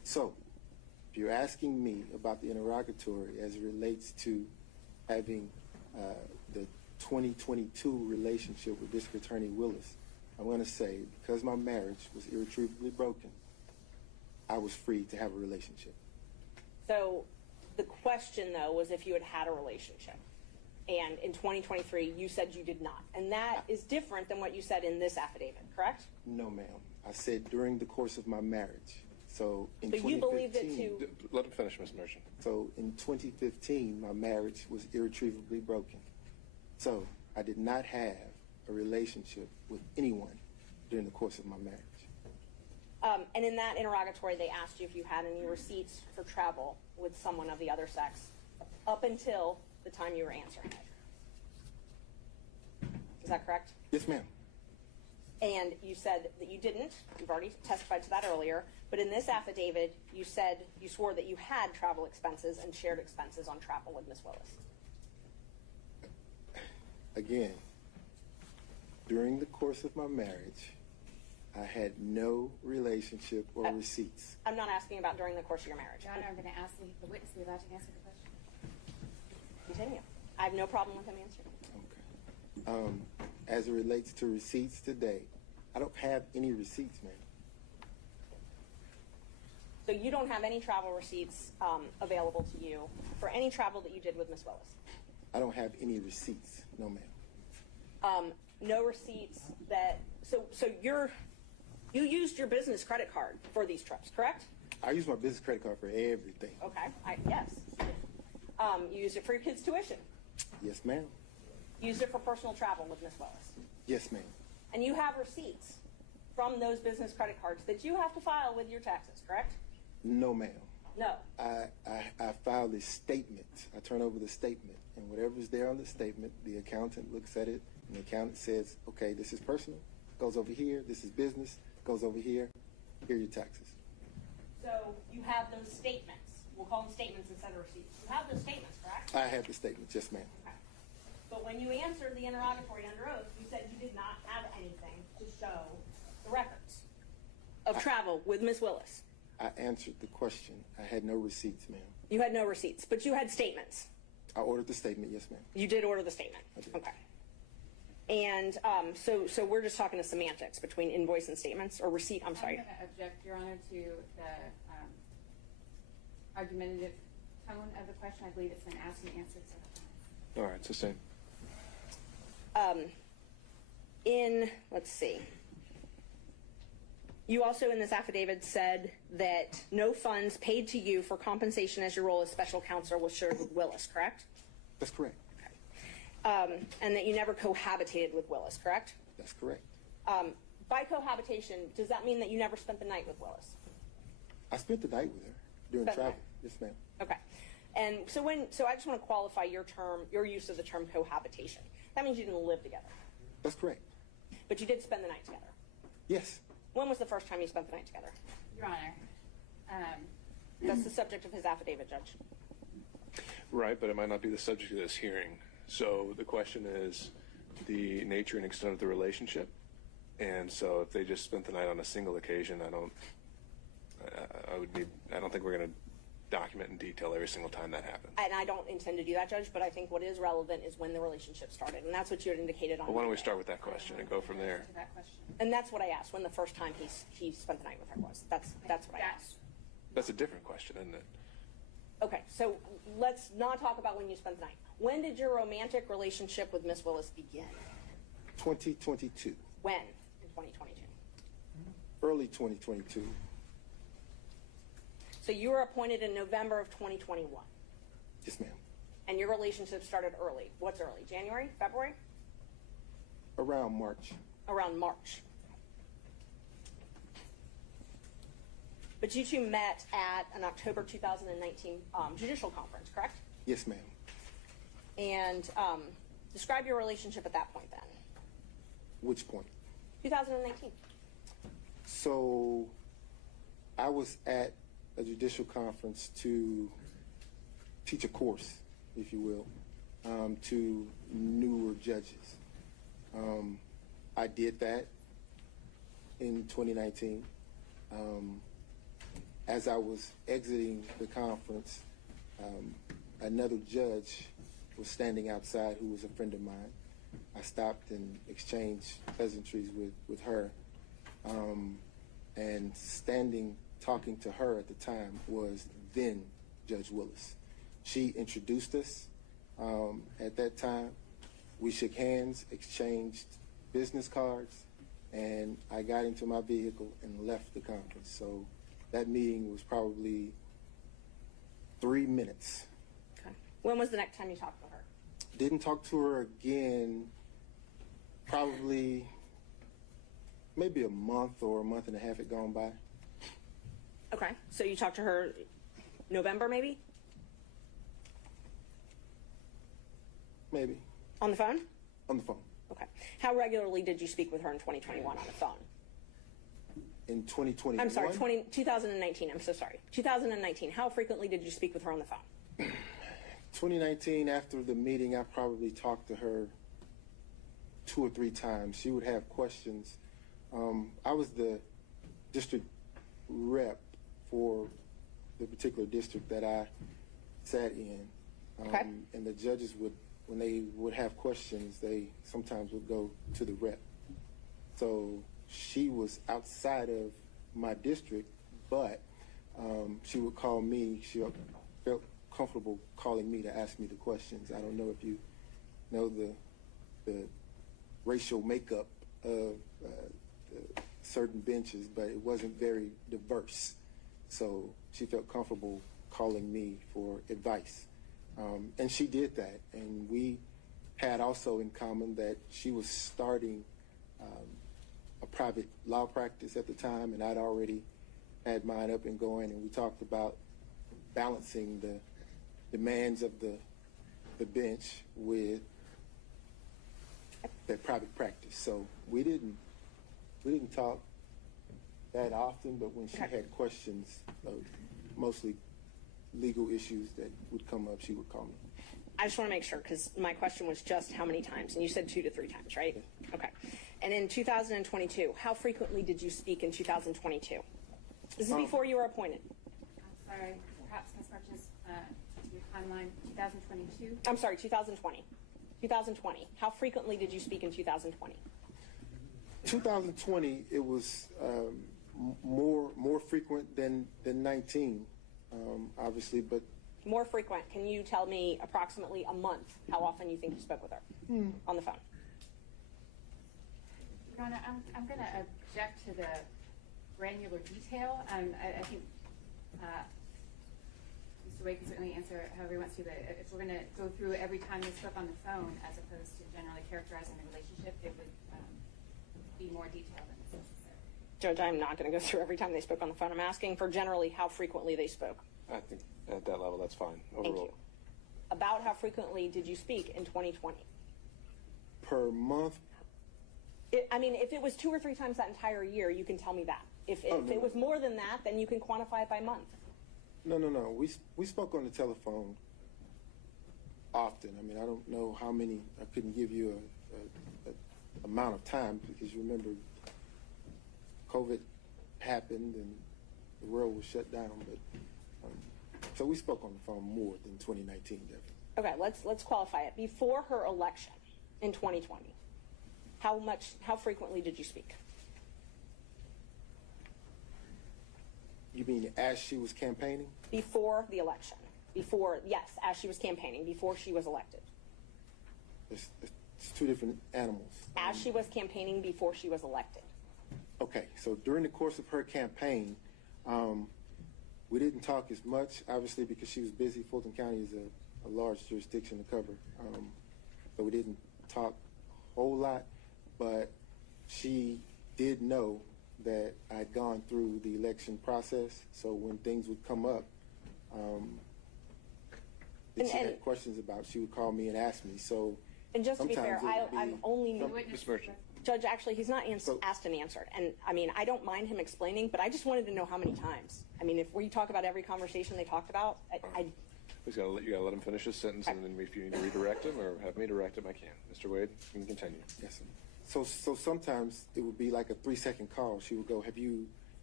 So, if you're asking me about the interrogatory as it relates to having the 2022 relationship with District Attorney Willis, I'm going to say because my marriage was irretrievably broken, I was free to have a relationship. So the question, though, was if you had a relationship. And in 2023, you said you did not. And that is different than what you said in this affidavit, correct? No, ma'am. I said during the course of my marriage. So in So you 2015, believe that to... Let him finish, Ms. Merchant. So in 2015, my marriage was irretrievably broken. So I did not have a relationship with anyone during the course of my marriage. And in that interrogatory, they asked you if you had any receipts for travel with someone of the other sex up until the time you were answering it. Is that correct? Yes, ma'am. And you said that you didn't. You've already testified to that earlier. But in this affidavit, you swore that you had travel expenses and shared expenses on travel with Ms. Willis. Again, during the course of my marriage, I had no relationship or receipts. I'm not asking about during the course of your marriage. Your Honor, I'm going to ask the witness to be allowed to answer the question. Continue. I have no problem with him answering. Okay. As it relates to receipts today, I don't have any receipts, ma'am. So you don't have any travel receipts available to you for any travel that you did with Ms. Willis? I don't have any receipts, no, ma'am. No receipts that, so you used your business credit card for these trips, correct? I use my business credit card for everything. Okay, yes. You used it for your kids' tuition. Yes, ma'am. You used it for personal travel with Ms. Willis. Yes, ma'am. And you have receipts from those business credit cards that you have to file with your taxes, correct? No, ma'am. No. I filed a statement. I turn over the statement, and whatever's there on the statement, the accountant looks at it, and the accountant says, okay, this is personal, goes over here, this is business, goes over here, here are your taxes. So you have those statements. We'll call them statements instead of receipts. You have those statements, correct? I have the statement, yes, ma'am. Okay. But when you answered the interrogatory under oath, you said you did not have anything to show the records of travel with Ms. Willis. I answered the question. I had no receipts, ma'am. You had no receipts, but you had statements. I ordered the statement, yes, ma'am. You did order the statement. I did. Okay. And so we're just talking the semantics between invoice and statements, or receipt, I'm sorry. I'm going to object, Your Honor, to the argumentative tone of the question. I believe it's been asked and answered several times. All right, sustained. Let's see. You also in this affidavit said that no funds paid to you for compensation as your role as special counsel was shared with Willis, correct? That's correct. And that you never cohabitated with Willis, correct? That's correct. By cohabitation, does that mean that you never spent the night with Willis? I spent the night with her during Spent the travel. night. Yes, ma'am. Okay. And so I just want to qualify your use of the term cohabitation. That means you didn't live together. That's correct. But you did spend the night together. Yes. When was the first time you spent the night together? Your Honor, That's the subject of his affidavit, Judge. Right, but it might not be the subject of this hearing. So the question is the nature and extent of the relationship. And so if they just spent the night on a single occasion, I don't think we're going to document in detail every single time that happened. And I don't intend to do that, Judge, but I think what is relevant is when the relationship started. And that's what you had indicated on Well, why don't we Monday. start with that question and go from there? to that question. And that's what I asked, when the first time he spent the night with her was. That's what I asked. That's a different question, isn't it? Okay, so let's not talk about when you spent the night. When did your romantic relationship with Miss Willis begin? 2022. When in 2022? Early 2022. So you were appointed in November of 2021. Yes, ma'am. And your relationship started early. What's early? January? February? Around March. Around March. But you two met at an October 2019 judicial conference, correct? Yes, ma'am. And describe your relationship at that point then. Which point? 2019. So I was at a judicial conference to teach a course, if you will, to newer judges. I did that in 2019. as I was exiting the conference, another judge was standing outside who was a friend of mine. I stopped and exchanged pleasantries with her. And standing, talking to her at the time was then Judge Willis. She introduced us at that time. We shook hands, exchanged business cards, and I got into my vehicle and left the conference. So that meeting was probably 3 minutes. Okay. When was the next time you talked to her? Didn't talk to her again probably maybe a month or a month and a half had gone by. Okay. So you talked to her November maybe? Maybe. On the phone? On the phone. Okay. How regularly did you speak with her in 2021 on the phone? In 2021? I'm sorry, 2019. I'm so sorry. 2019. How frequently did you speak with her on the phone? 2019, after the meeting, I probably talked to her 2 or 3 times. She would have questions. I was the district rep for the particular district that I sat in. Okay. And the judges would, when they would have questions, they sometimes would go to the rep. So she was outside of my district, but she would call me. She felt comfortable calling me to ask me the questions. I don't know if you know the racial makeup of certain benches, but it wasn't very diverse. So she felt comfortable calling me for advice. And she did that. And we had also in common that she was starting a private law practice at the time, and I'd already had mine up and going, and we talked about balancing the demands of the bench with that private practice. So we didn't talk that often, but when she had questions of mostly legal issues that would come up, she would call me. I just want to make sure, because my question was just how many times, and you said 2 to 3 times, right? Okay. And in 2022, how frequently did you speak in 2022? This is before you were appointed. I'm sorry, perhaps Ms. Marches, your timeline, 2022? I'm sorry, 2020. 2020. How frequently did you speak in 2020? 2020, it was more frequent than 19, obviously, but More frequent. Can you tell me approximately a month how often you think you spoke with her on the phone? Your Honor, I'm going to object to the granular detail. I think Mr. Wade can certainly answer however he wants to, but if we're going to go through every time they spoke on the phone as opposed to generally characterizing the relationship, it would be more detailed than is necessary. Judge, I'm not going to go through every time they spoke on the phone. I'm asking for generally how frequently they spoke. I think at that level, that's fine. Thank you. About how frequently did you speak in 2020? per month. I mean, if it was 2 or 3 times that entire year, you can tell me that. If no. it was more than that, then you can quantify it by month. No. We spoke on the telephone often. I mean, I don't know how many. I couldn't give you a amount of time because you remember COVID happened and the world was shut down. But so we spoke on the phone more than 2019, definitely. Okay, let's qualify it. Before her election in 2020, how frequently did you speak? You mean as she was campaigning? Before the election. Yes, as she was campaigning, before she was elected. It's 2 different animals. As she was campaigning before she was elected. Okay, so during the course of her campaign, we didn't talk as much, obviously, because she was busy. Fulton County is a large jurisdiction to cover. So we didn't talk a whole lot, but she did know that I'd gone through the election process. So when things would come up that she had questions about, she would call me and ask me. So and just to be fair, I'm only Ms. Merchant. Judge, actually, he's not asked and answered. And, I mean, I don't mind him explaining, but I just wanted to know how many times. I mean, if we talk about every conversation they talked about, You gotta let him finish his sentence, and then if you need to redirect him or have me direct him, I can. Mr. Wade, you can continue. Yes, sir. So sometimes it would be like a 3-second call. She would go, have you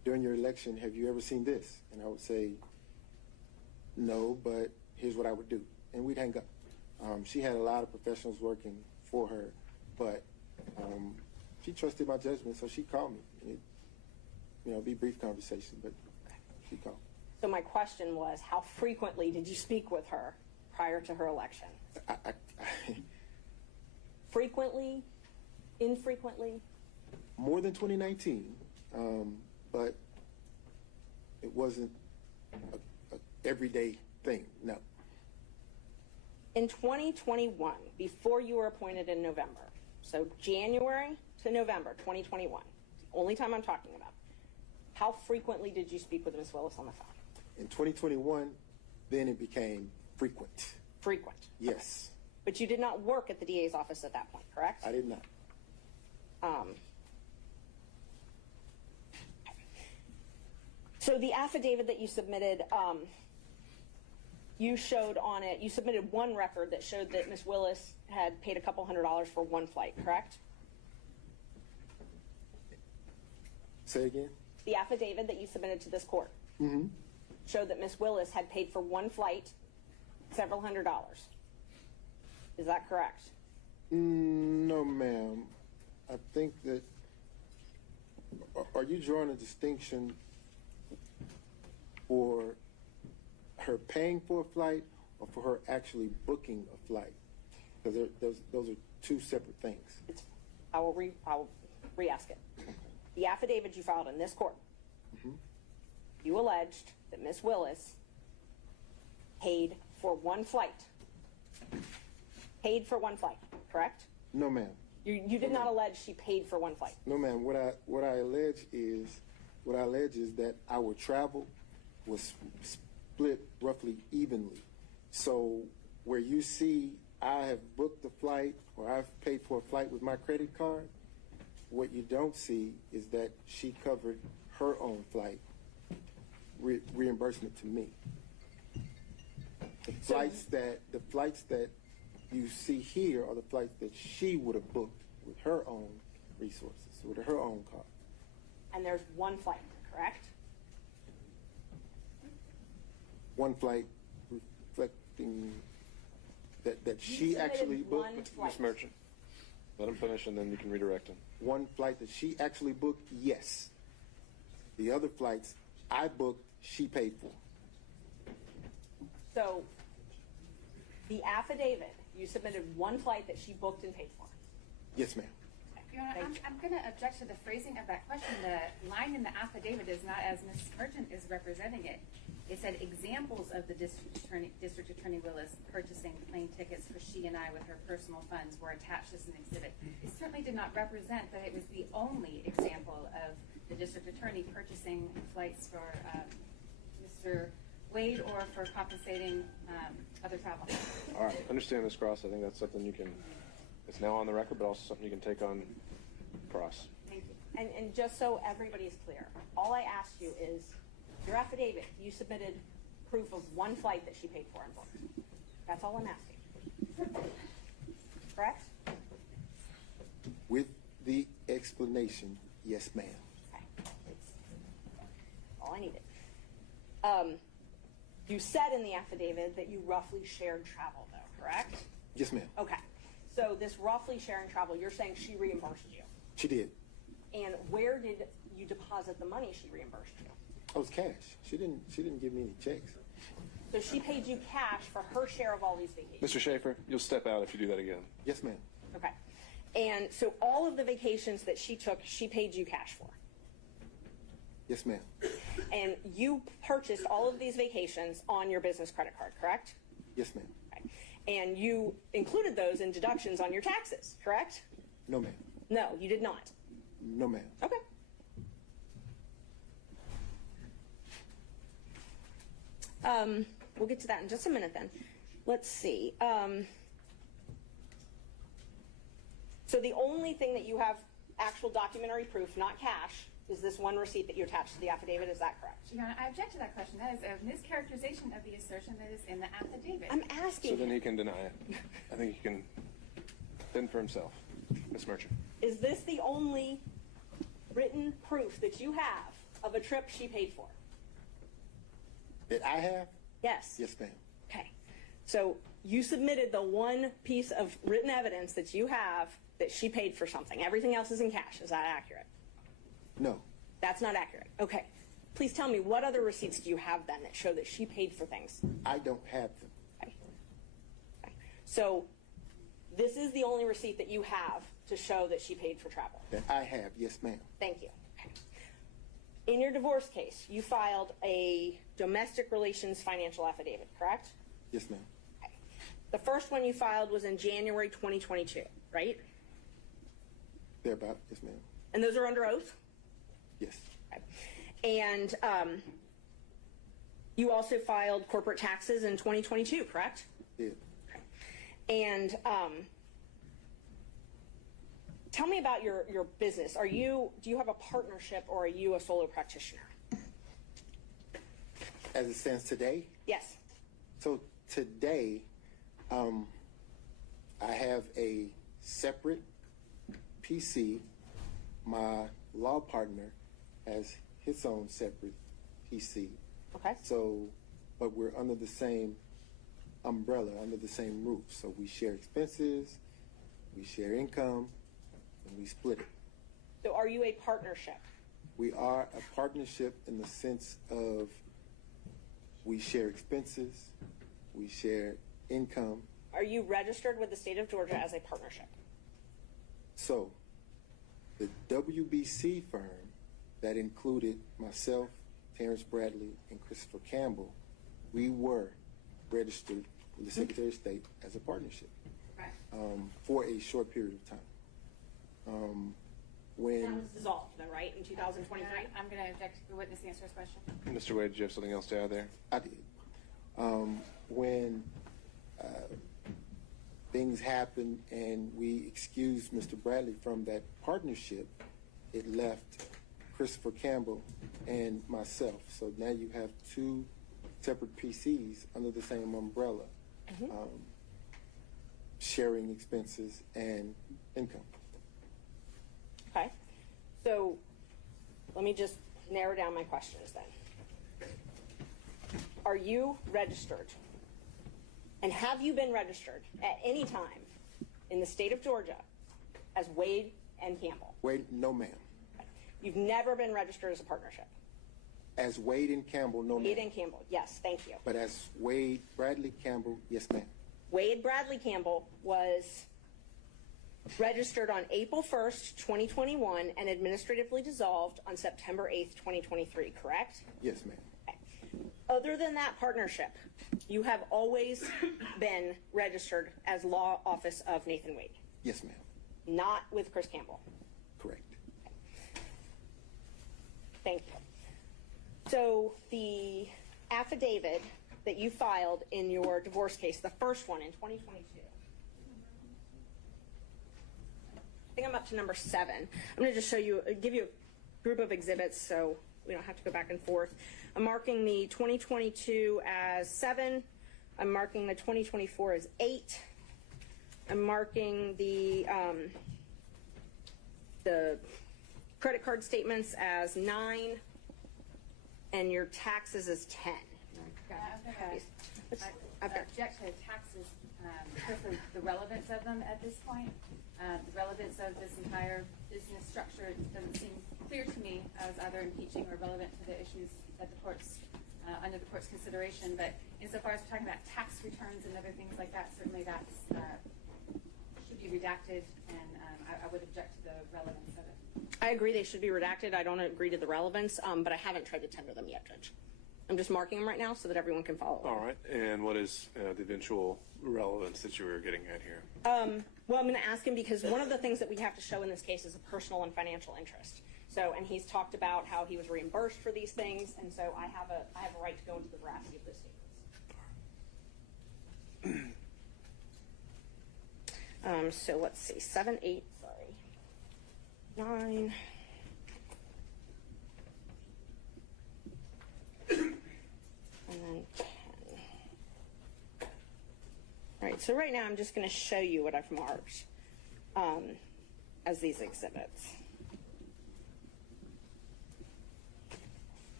during your election, have you ever seen this? And I would say, no, but here's what I would do. And we'd hang up. She had a lot of professionals working for her, but she trusted my judgment, so she called me. It'd be a brief conversation, but she called. So my question was, how frequently did you speak with her prior to her election? Frequently? Infrequently? More than 2019, but it wasn't a everyday thing, no. In 2021, before you were appointed in November, so January to November 2021, the only time I'm talking about, how frequently did you speak with Ms. Willis on the phone? In 2021, then it became frequent. Frequent. Yes. But you did not work at the DA's office at that point, correct? I did not. So the affidavit that you submitted, you showed on it, you submitted one record that showed that Ms. Willis had paid a couple $100s for one flight, correct? Say again? The affidavit that you submitted to this court showed that Ms. Willis had paid for one flight several $100s. Is that correct? No, ma'am. I think that, are you drawing a distinction for her paying for a flight or for her actually booking a flight? Because those are two separate things. I will re-ask it. The affidavit you filed in this court, you alleged that Ms. Willis paid for one flight. Paid for one flight, correct? No, ma'am. You did not allege she paid for one flight. No, ma'am. What I allege is that our travel was split roughly evenly. So where you see I have booked a flight or I've paid for a flight with my credit card, what you don't see is that she covered her own flight reimbursement to me. The flights that you see here are the flights that she would have booked with her own resources, with her own car. And there's one flight, correct? One flight reflecting that she actually booked. Ms. Merchant, let him finish and then you can redirect him. One flight that she actually booked, yes. The other flights I booked, she paid for. So the affidavit, you submitted one flight that she booked and paid for. Yes, ma'am. Your Honor, I'm going to object to the phrasing of that question. The line in the affidavit is not as Ms. Merchant is representing it. It said examples of the District Attorney Willis purchasing plane tickets for she and I with her personal funds were attached as an exhibit. It certainly did not represent that it was the only example of the District Attorney purchasing flights for Mr. Wade or for compensating other travel. All right, understand this, Cross. I think that's something you can, it's now on the record, but also something you can take on cross. Thank you. And just so everybody is clear, all I asked you is, your affidavit, you submitted proof of one flight that she paid for and booked. That's all I'm asking. Correct? With the explanation, yes, ma'am. Okay. That's all I needed. You said in the affidavit that you roughly shared travel, though, correct? Yes, ma'am. Okay. So this roughly sharing travel, you're saying she reimbursed you. She did. And where did you deposit the money she reimbursed you? It was cash. She didn't give me any checks. So she paid you cash for her share of all these vacations. Mr. Schaefer, you'll step out if you do that again. Yes, ma'am. Okay. And so all of the vacations that she took, she paid you cash for. Yes, ma'am. And you purchased all of these vacations on your business credit card, correct? Yes, ma'am. Okay. And you included those in deductions on your taxes, correct? No, ma'am. No, you did not. No, ma'am. Okay. We'll get to that in just a minute then. Let's see. So the only thing that you have actual documentary proof, not cash, is this one receipt that you attached to the affidavit. Is that correct? Your Honor, I object to that question. That is a mischaracterization of the assertion that is in the affidavit. I'm asking. So then he can deny it. I think he can fend for himself. Ms. Merchant. Is this the only written proof that you have of a trip she paid for. That I have? Yes. Yes, ma'am. Okay. So you submitted the one piece of written evidence that you have that she paid for something. Everything else is in cash. Is that accurate? No. That's not accurate. Okay. Please tell me, what other receipts do you have then that show that she paid for things? I don't have them. Okay. Okay. So this is the only receipt that you have to show that she paid for travel. That I have, yes, ma'am. Thank you. Okay. In your divorce case, you filed a domestic relations financial affidavit, correct? Yes, ma'am. Okay. The first one you filed was in January 2022, right? Thereabout, yes, ma'am. And those are under oath? Yes. Okay. And you also filed corporate taxes in 2022, correct? Did. Okay. And tell me about your business. Do you have a partnership, or are you a solo practitioner? As it stands today? Yes. So today, I have a separate PC. My law partner has his own separate PC. Okay. So, but we're under the same umbrella, under the same roof. So we share expenses, we share income, and we split it. So are you a partnership? We are a partnership in the sense of we share expenses, we share income. Are you registered with the state of Georgia as a partnership? So the WBC firm that included myself, Terrence Bradley, and Christopher Campbell, we were registered with the Secretary of State as a partnership. Right. For a short period of time. That was dissolved, though, right, in 2023? I'm going to object to the witness answer his question. Mr. Wade, do you have something else to add there? I did. When things happened and we excused Mr. Bradley from that partnership, it left Christopher Campbell and myself. So now you have two separate PCs under the same umbrella, sharing expenses and income. Okay. So let me just narrow down my questions then. Are you registered? And have you been registered at any time in the state of Georgia as Wade and Campbell? Wade, no ma'am. You've never been registered as a partnership? As Wade and Campbell, no ma'am. Wade and Campbell, yes, thank you. But as Wade, Bradley, Campbell, yes ma'am. Wade Bradley Campbell was registered on April 1st, 2021 and administratively dissolved on September 8th, 2023, correct? Yes ma'am. Okay. Other than that partnership, you have always been registered as law office of Nathan Wade? Yes ma'am. Not with Chris Campbell? Correct. Thank you. So the affidavit that you filed in your divorce case, the first one in 2022, I think I'm up to number 7. I'm going to just give you a group of exhibits so we don't have to go back and forth. I'm marking the 2022 as 7. I'm marking the 2024 as 8. I'm marking the credit card statements as 9, and your taxes as 10. I object to the taxes because of the relevance of them at this point. The relevance of this entire business structure doesn't seem clear to me as either impeaching or relevant to the issues that the courts, under the court's consideration. But insofar as we're talking about tax returns and other things like that, certainly that should be redacted, and I would object to the relevance of it. I agree they should be redacted. I don't agree to the relevance, but I haven't tried to tender them yet, Judge. I'm just marking them right now so that everyone can follow. All right. And what is the eventual relevance that you were getting at here? Well, I'm going to ask him because one of the things that we have to show in this case is a personal and financial interest. So, and he's talked about how he was reimbursed for these things, and so I have a right to go into the veracity of those statements. So let's see, 7, 8, 9. And then 10. All right, so right now I'm just going to show you what I've marked as these exhibits.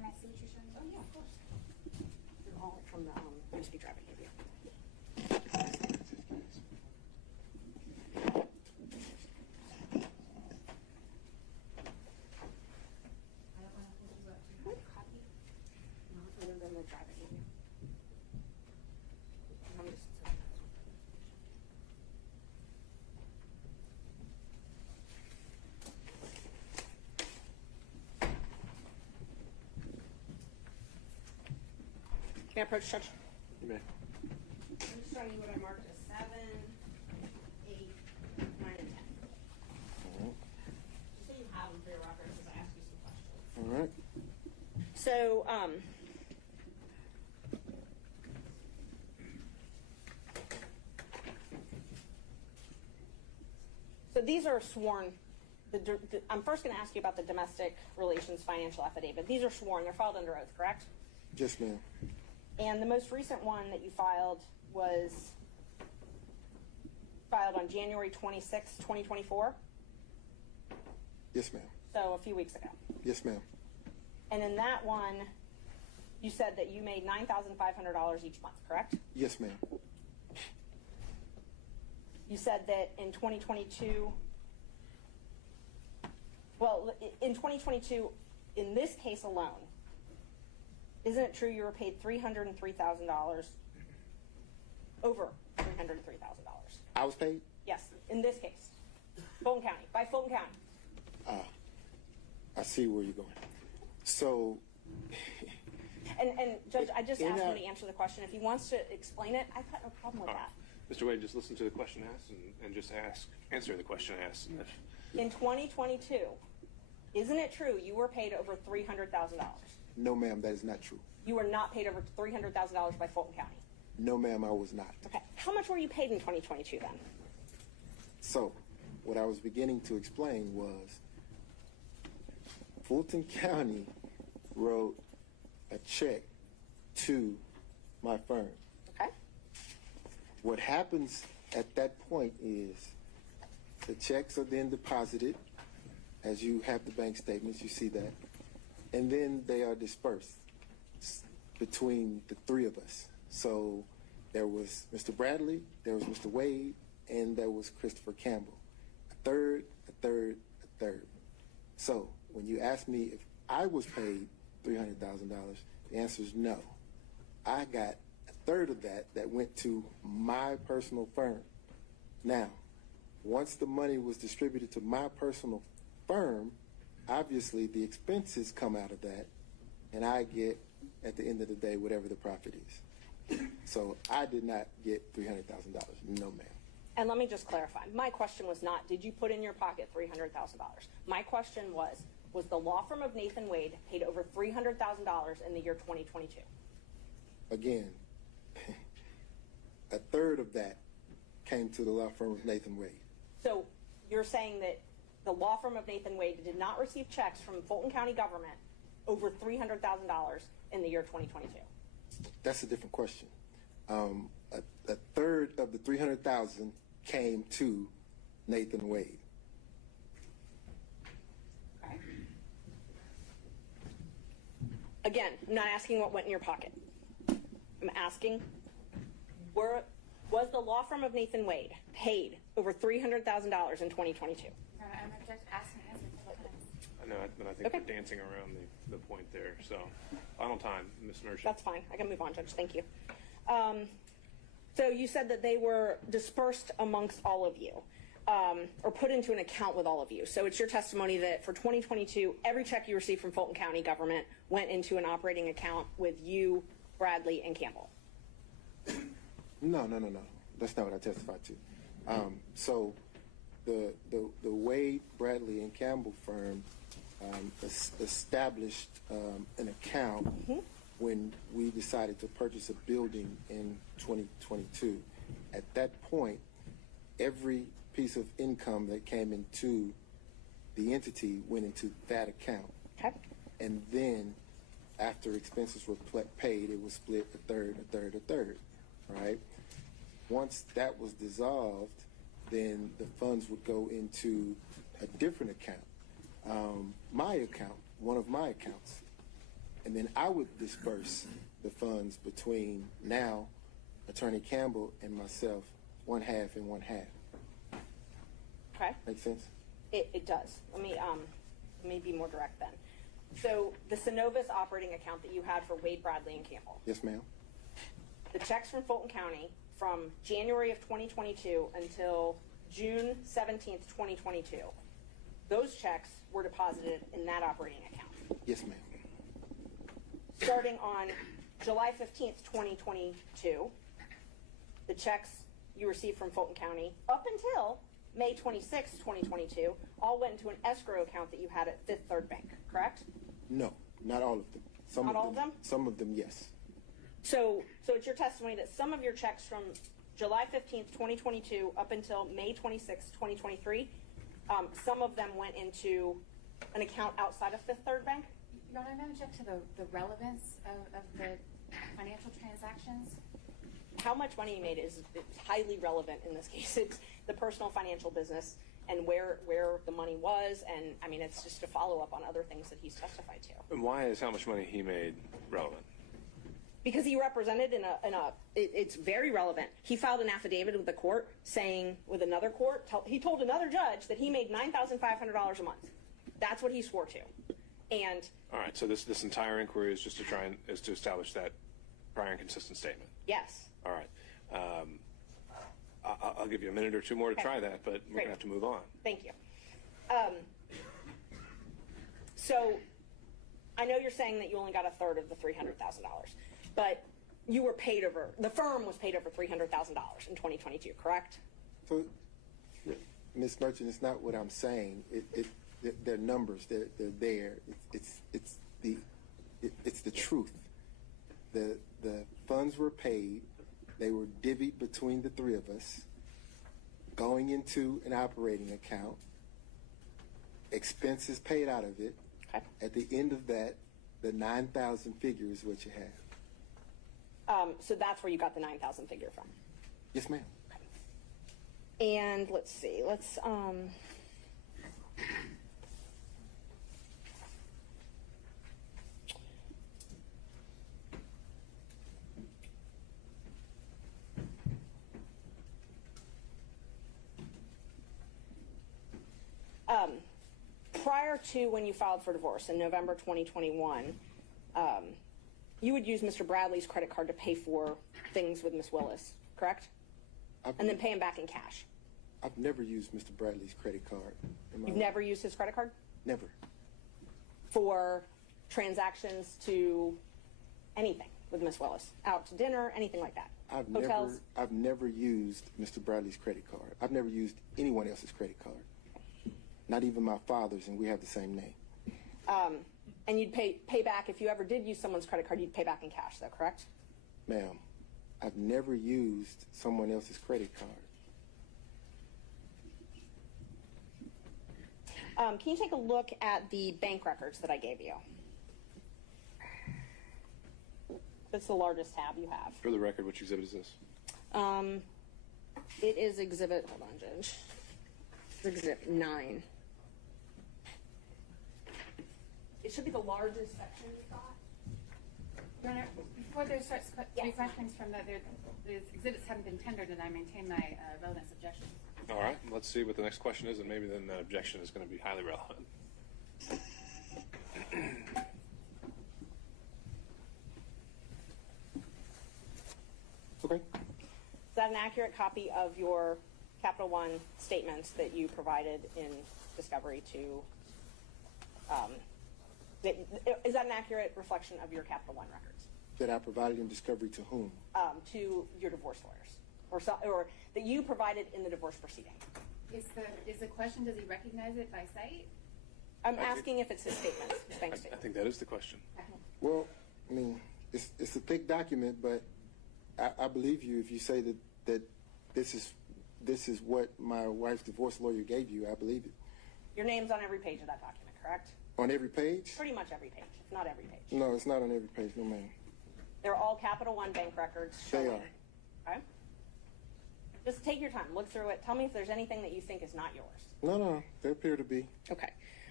Can I see what you're showing? Oh, yeah, of course. They're all from the USB drive I gave you. What copy? No, other than the drive I gave you. I'm just- Can I approach Judge? You may. I'm just showing you what I marked as 7, 8, 9, and 10. Just so you have them for your reference as I ask you some questions. All right. So, so these are sworn. I'm first going to ask you about the domestic relations financial affidavit. These are sworn. They're filed under oath, correct? Yes, ma'am. And the most recent one that you filed was filed on January 26, 2024. Yes, ma'am. So a few weeks ago. Yes, ma'am. And in that one, you said that you made $9,500 each month, correct? Yes, ma'am. You said that in 2022, well, in 2022, in this case alone, isn't it true you were paid $303,000, over $303,000? I was paid? Yes, in this case, Fulton County, by Fulton County. I see where you're going. So, And Judge, I just In asked him our- to answer the question. If he wants to explain it, I've got no problem with All right. that. Mr. Wade, just listen to the question asked and just answer the question asked. And if, In 2022, isn't it true you were paid over $300,000? no, ma'am, that is not true. You were not paid over $300,000 by Fulton County. No, ma'am, I was not. Okay. How much were you paid in 2022 then? So, what I was beginning to explain was Fulton County wrote a check to my firm. Okay. What happens at that point is the checks are then deposited. As you have the bank statements, you see that. And then they are dispersed between the three of us. So there was Mr. Bradley, there was Mr. Wade, and there was Christopher Campbell. A third, a third, a third. So when you ask me if I was paid $300,000, the answer is no. I got a third of that went to my personal firm. Now, once the money was distributed to my personal firm, obviously the expenses come out of that, and I get, at the end of the day, whatever the profit is. So I did not get $300,000. No, ma'am. And let me just clarify. My question was not, did you put in your pocket $300,000? My question was the law firm of Nathan Wade paid over $300,000 in the year 2022? Again, a third of that came to the law firm of Nathan Wade. So you're saying that the law firm of Nathan Wade did not receive checks from Fulton County government over $300,000 in the year 2022? That's a different question. A third of the $300,000 came to Nathan Wade. Okay. Again, I'm not asking what went in your pocket. I'm asking, was the law firm of Nathan Wade paid over $300,000 in 2022? I'm asking answer a couple times. I know, but I think Okay. we're dancing around the point there. So, final time, Ms. Mershon. That's fine. I can move on, Judge. Thank you. So you said that they were dispersed amongst all of you, or put into an account with all of you. So it's your testimony that for 2022, every check you received from Fulton County government went into an operating account with you, Bradley, and Campbell. No. That's not what I testified to. So the Wade, Bradley, and Campbell firm established an account when we decided to purchase a building in 2022. At that point, every piece of income that came into the entity went into that account. Okay. And then after expenses were paid, it was split a third, a third, a third, right? Once that was dissolved, then the funds would go into a different account. My account, one of my accounts. and then I would disperse the funds between now Attorney Campbell and myself, 1/2 and 1/2. Okay. Make sense? It does. Let me be more direct then. So the Synovus operating account that you had for Wade, Bradley, and Campbell, Yes, ma'am. the checks from Fulton County from January of 2022 until June 17th, 2022, those checks were deposited in that operating account. Yes, ma'am. Starting on July 15th, 2022, the checks you received from Fulton County up until May 26th, 2022, all went into an escrow account that you had at Fifth Third Bank, correct? No, not all of them. Not all of them? Some of them, yes. So it's your testimony that some of your checks from July 15th, 2022 up until May 26th, 2023, some of them went into an account outside of Fifth Third Bank? Your Honor, I'm going to object to the relevance of the financial transactions. How much money you made is highly relevant in this case. It's the personal financial business and where the money was, and I mean, it's just a follow-up on other things that he's testified to. And why is how much money he made relevant? Because he represented it's very relevant. He filed an affidavit with the court saying, with another court, he told another judge that he made $9,500 a month. That's what he swore to. And All right, so this entire inquiry is just to establish that prior and consistent statement. yes, All right. I'll give you a minute or two more to try that, but we're going to have to move on. thank you. So I know you're saying that you only got a third of the $300,000, but you were paid over, the firm was paid over $300,000 in 2022, correct? So, Ms. Merchant, it's not what I'm saying. They're numbers. They're there. It's the truth. The funds were paid. They were divvied between the three of us, going into an operating account. Expenses paid out of it. Okay. At the end of that, the 9,000 figure is what you have. So that's where you got the 9,000 figure from. Yes, ma'am. And let's see, prior to when you filed for divorce in November 2021, you would use Mr. Bradley's credit card to pay for things with Ms. Willis, correct? And then pay him back in cash. I've never used Mr. Bradley's credit card. You've never used his credit card? Never. For transactions to anything with Ms. Willis, out to dinner, anything like that. Hotels. I've never used Mr. Bradley's credit card. I've never used anyone else's credit card. Not even my father's, and we have the same name. And you'd pay back, if you ever did use someone's credit card, you'd pay back in cash, though, correct? Ma'am, I've never used someone else's credit card. Can you take a look at the bank records that I gave you? That's the largest tab you have. For the record, which exhibit is this? It is exhibit, hold on, Judge. It's exhibit 9. It should be the largest section you've got. Your Honor, before there starts questions from the exhibits haven't been tendered, and I maintain my relevance objections. All right, let's see what the next question is, and maybe then that objection is going to be highly relevant. Okay. Is that an accurate copy of your Capital One statements that you provided in discovery to, is that an accurate reflection of your Capital One records? That I provided in discovery to whom? To your divorce lawyers, or that you provided in the divorce proceeding? Is the question, does he recognize it by sight? I'm asking if it's his statements, his bank I statement. think that is the question. Well, I mean, it's a thick document, but I believe you if you say that this is what my wife's divorce lawyer gave you. I believe it. Your name's on every page of that document, correct? On every page? Pretty much every page, if not every page. No, it's not on every page. No, ma'am. They're all Capital One bank records showing. They are. Okay? Just take your time, look through it. Tell me if there's anything that you think is not yours. No, they appear to be. Okay.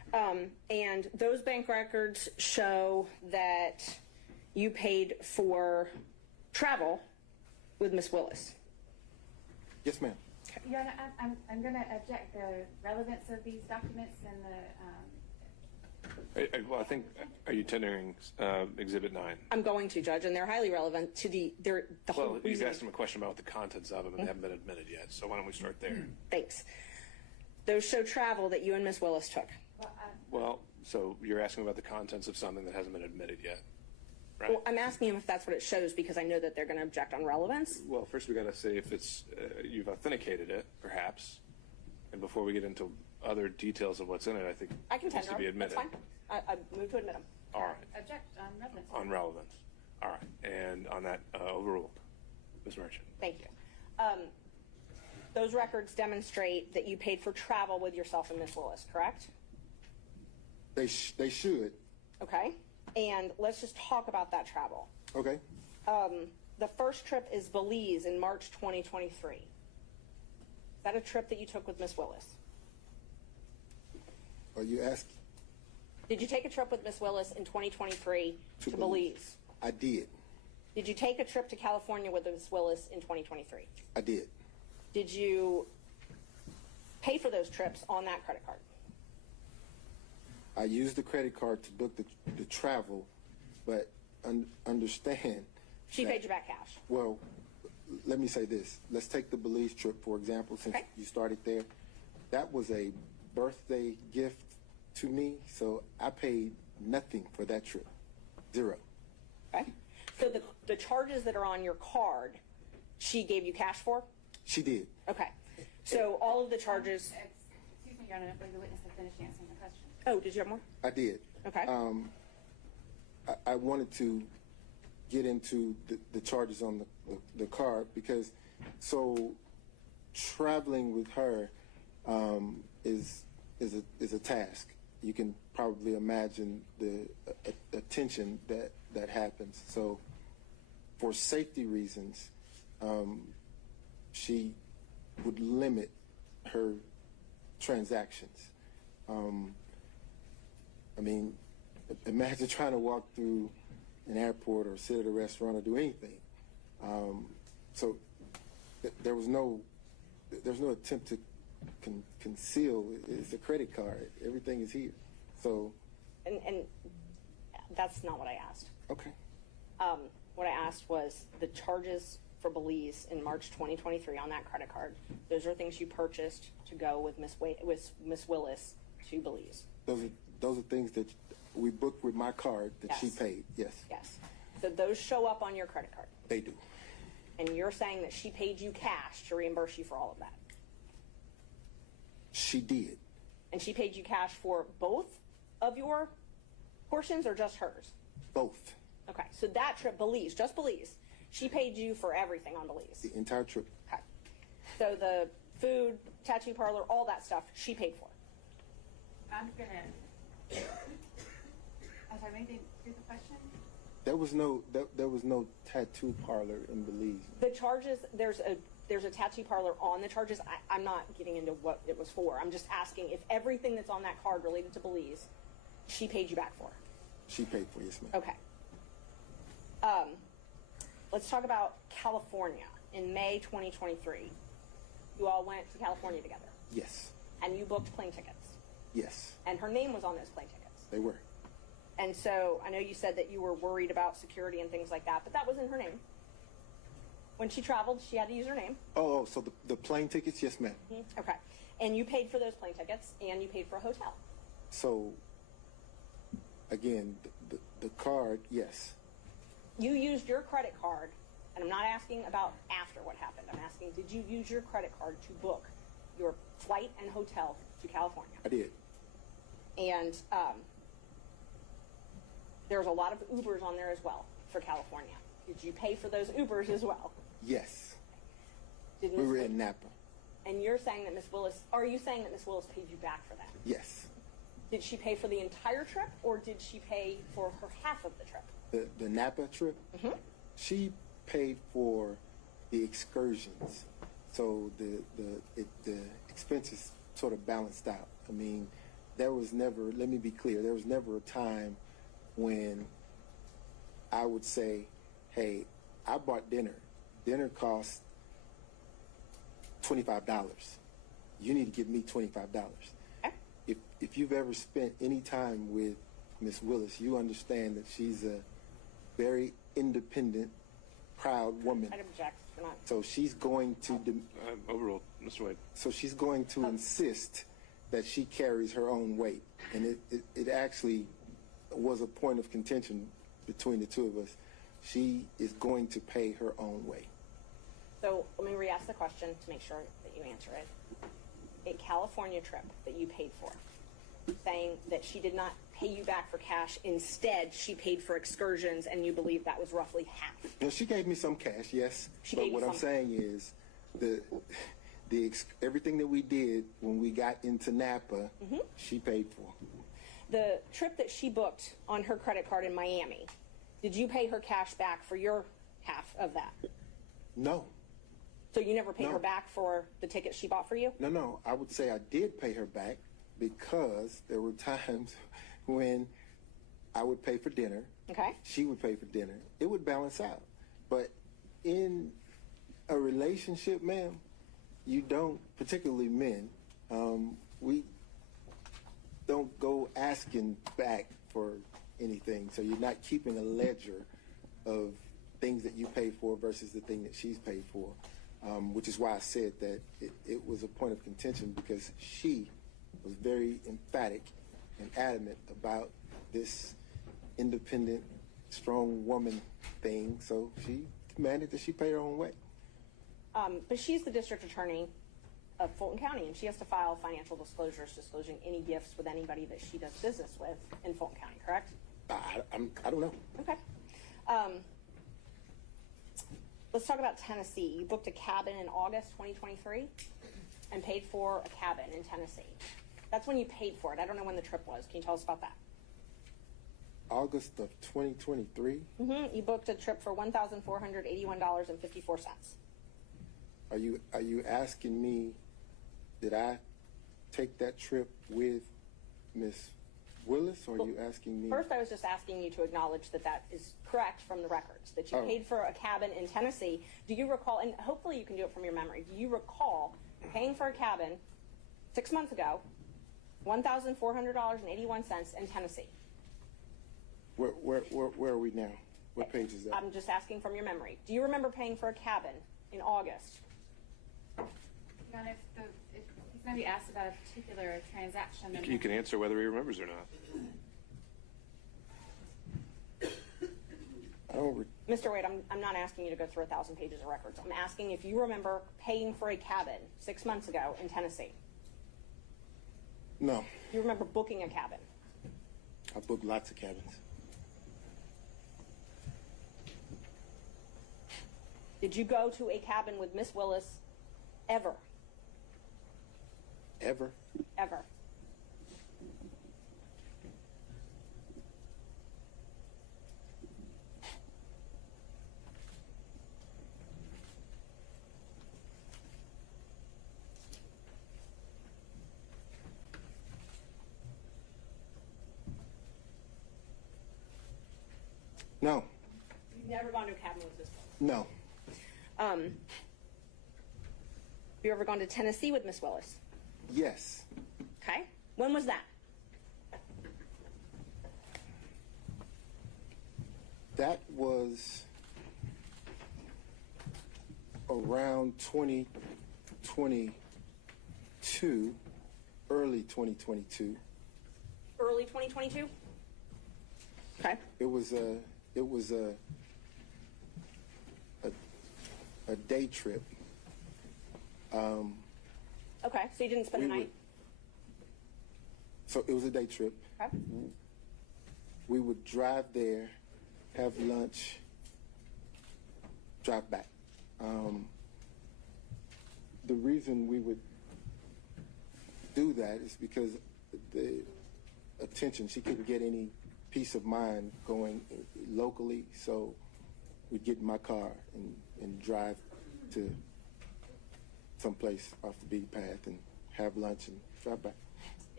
And those bank records show that you paid for travel with Miss Willis. Yes, ma'am. Your Honor, I'm going to object the relevance of these documents and the, Well, I think, are you tendering Exhibit 9? I'm going to, Judge, and they're highly relevant to the whole Well, you've reason. asked him a question about the contents of them, and they haven't been admitted yet, so why don't we start there? Thanks. Those show travel that you and Miss Willis took. Well, so you're asking about the contents of something that hasn't been admitted yet, right? Well, I'm asking him if that's what it shows because I know that they're going to object on relevance. Well, first we got to say if it's you've authenticated it, perhaps, and before we get into other details of what's in it, I think I can it needs tender to be them. That's admitted. fine. I move to admit them. All right, object on relevance. on relevance. All right, and on that overruled, Ms. Merchant. Thank you. Those records demonstrate that you paid for travel with yourself and Miss Willis, correct? They should. Okay. And let's just talk about that travel. Okay. The first trip is Belize in March 2023. Is that a trip that you took with Miss Willis? Are you asking? Did you take a trip with Miss Willis in 2023 to Belize? I did. Did you take a trip to California with Miss Willis in 2023? I did. Did you pay for those trips on that credit card? I used the credit card to book the travel, but understand. She that- paid you back cash. Well, let me say this. Let's take the Belize trip, for example, since Okay. you started there. That was a birthday gift to me, so I paid nothing for that trip. Zero. Okay. So the charges that are on your card, she gave you cash for? She did. Okay. So all of the charges. Excuse me, Your Honor, I believe the witness had finished answering the question. Oh, did you have more? I did. Okay. I wanted to get into the charges on the card because traveling with her is a task. You can probably imagine the attention that happens. So for safety reasons, she would limit her transactions. I mean, imagine trying to walk through an airport or sit at a restaurant or do anything. So there was no attempt to conceal. It's a credit card. Everything is here. So. And that's not what I asked. Okay. What I asked was the charges for Belize in March 2023 on that credit card. Those are things you purchased to go with Miss Willis to Belize. Those are things that we booked with my card that she Yes. paid. Yes. Yes. So those show up on your credit card. They do. And you're saying that she paid you cash to reimburse you for all of that. She did. And she paid you cash for both of your portions or just hers? Both. Okay. So that trip, Belize, just Belize, she paid you for everything on Belize. The entire trip. Okay. So the food, tattoo parlor, all that stuff, she paid for. I'm sorry, maybe repeat the question? There was no tattoo parlor in Belize. The charges, there's a tattoo parlor on the charges. I'm not getting into what it was for. I'm just asking if everything that's on that card related to Belize, she paid you back for. She paid for, yes, ma'am. Okay. Let's talk about California. In May 2023, you all went to California together, Yes. and you booked plane tickets, Yes. and her name was on those plane tickets. They were. And so I know you said that you were worried about security and things like that, but that was in her name. When she traveled, she had to use her name. Oh, so the plane tickets, yes, ma'am. Okay. And you paid for those plane tickets, and you paid for a hotel. So again, the card, yes. You used your credit card, and I'm not asking about after what happened. I'm asking, did you use your credit card to book your flight and hotel to California? I did. And there's a lot of Ubers on there as well for California. Did you pay for those Ubers as well? Yes. Did We Miss were Wi- in Napa. And you're saying that Miss Willis, are you saying that Miss Willis paid you back for that? Yes. Did she pay for the entire trip, or did she pay for her half of the trip? The Napa trip, she paid for the excursions. So the expenses sort of balanced out. I mean, there was never, let me be clear, there was never a time when I would say, hey, I bought dinner. Dinner cost $25. You need to give me $25. If you've ever spent any time with Miss Willis, you understand that she's a very independent, proud woman. I'd object. You're not. So she's going to Overruled, Mr. Wade. so she's going to insist that she carries her own weight, and it actually was a point of contention between the two of us. She is going to pay her own way. So let me re-ask the question to make sure that you answer it. A California trip that you paid for, saying that she did not pay you back for cash. Instead, she paid for excursions, and you believe that was roughly half. Now, she gave me some cash, yes. She but gave you what I'm some. saying is everything that we did when we got into Napa, she paid for. The trip that she booked on her credit card in Miami, did you pay her cash back for your half of that? No. So you never paid No. her back for the ticket she bought for you? No. I would say I did pay her back because there were times when I would pay for dinner. Okay. She would pay for dinner. It would balance out. But in a relationship, ma'am, you don't, particularly men, we don't go asking back for anything. So you're not keeping a ledger of things that you pay for versus the thing that she's paid for, which is why I said that it was a point of contention, because she was very emphatic and adamant about this independent, strong woman thing. So she demanded that she pay her own way. But she's the district attorney of Fulton County, and she has to file financial disclosures disclosing any gifts with anybody that she does business with in Fulton County, correct? I don't know. Okay. Let's talk about Tennessee. You booked a cabin in August 2023 and paid for a cabin in Tennessee. That's when you paid for it. I don't know when the trip was. Can you tell us about that? August of 2023. You booked a trip for $1,481.54. Are you asking me, did I take that trip with Miss Willis, or are you asking me? First, I was just asking you to acknowledge that that is correct from the records, that you paid for a cabin in Tennessee. Do you recall, and hopefully you can do it from your memory, do you recall paying for a cabin 6 months ago, $1,400.81 in Tennessee? Where are we now? What page is that? I'm just asking from your memory. Do you remember paying for a cabin in August? Not if he's going to be asked about a particular transaction. You can answer whether he remembers or not. Mr. Wade, I'm not asking you to go through 1,000 pages of records. I'm asking if you remember paying for a cabin 6 months ago in Tennessee. No. You remember booking a cabin? I booked lots of cabins. Did you go to a cabin with Miss Willis ever? Ever? Ever. No. You've never gone to a cabin with Miss Willis? No. Have you ever gone to Tennessee with Miss Willis? Yes. Okay. When was that? That was around 2022, early 2022. Early 2022? Okay. It was a day trip. Okay, so you didn't spend the night? So it was a day trip. Okay. We would drive there, have lunch, drive back. The reason we would do that is because the attention, she couldn't get any peace of mind going locally, so we'd get in my car and drive to someplace off the beaten path and have lunch and drive back.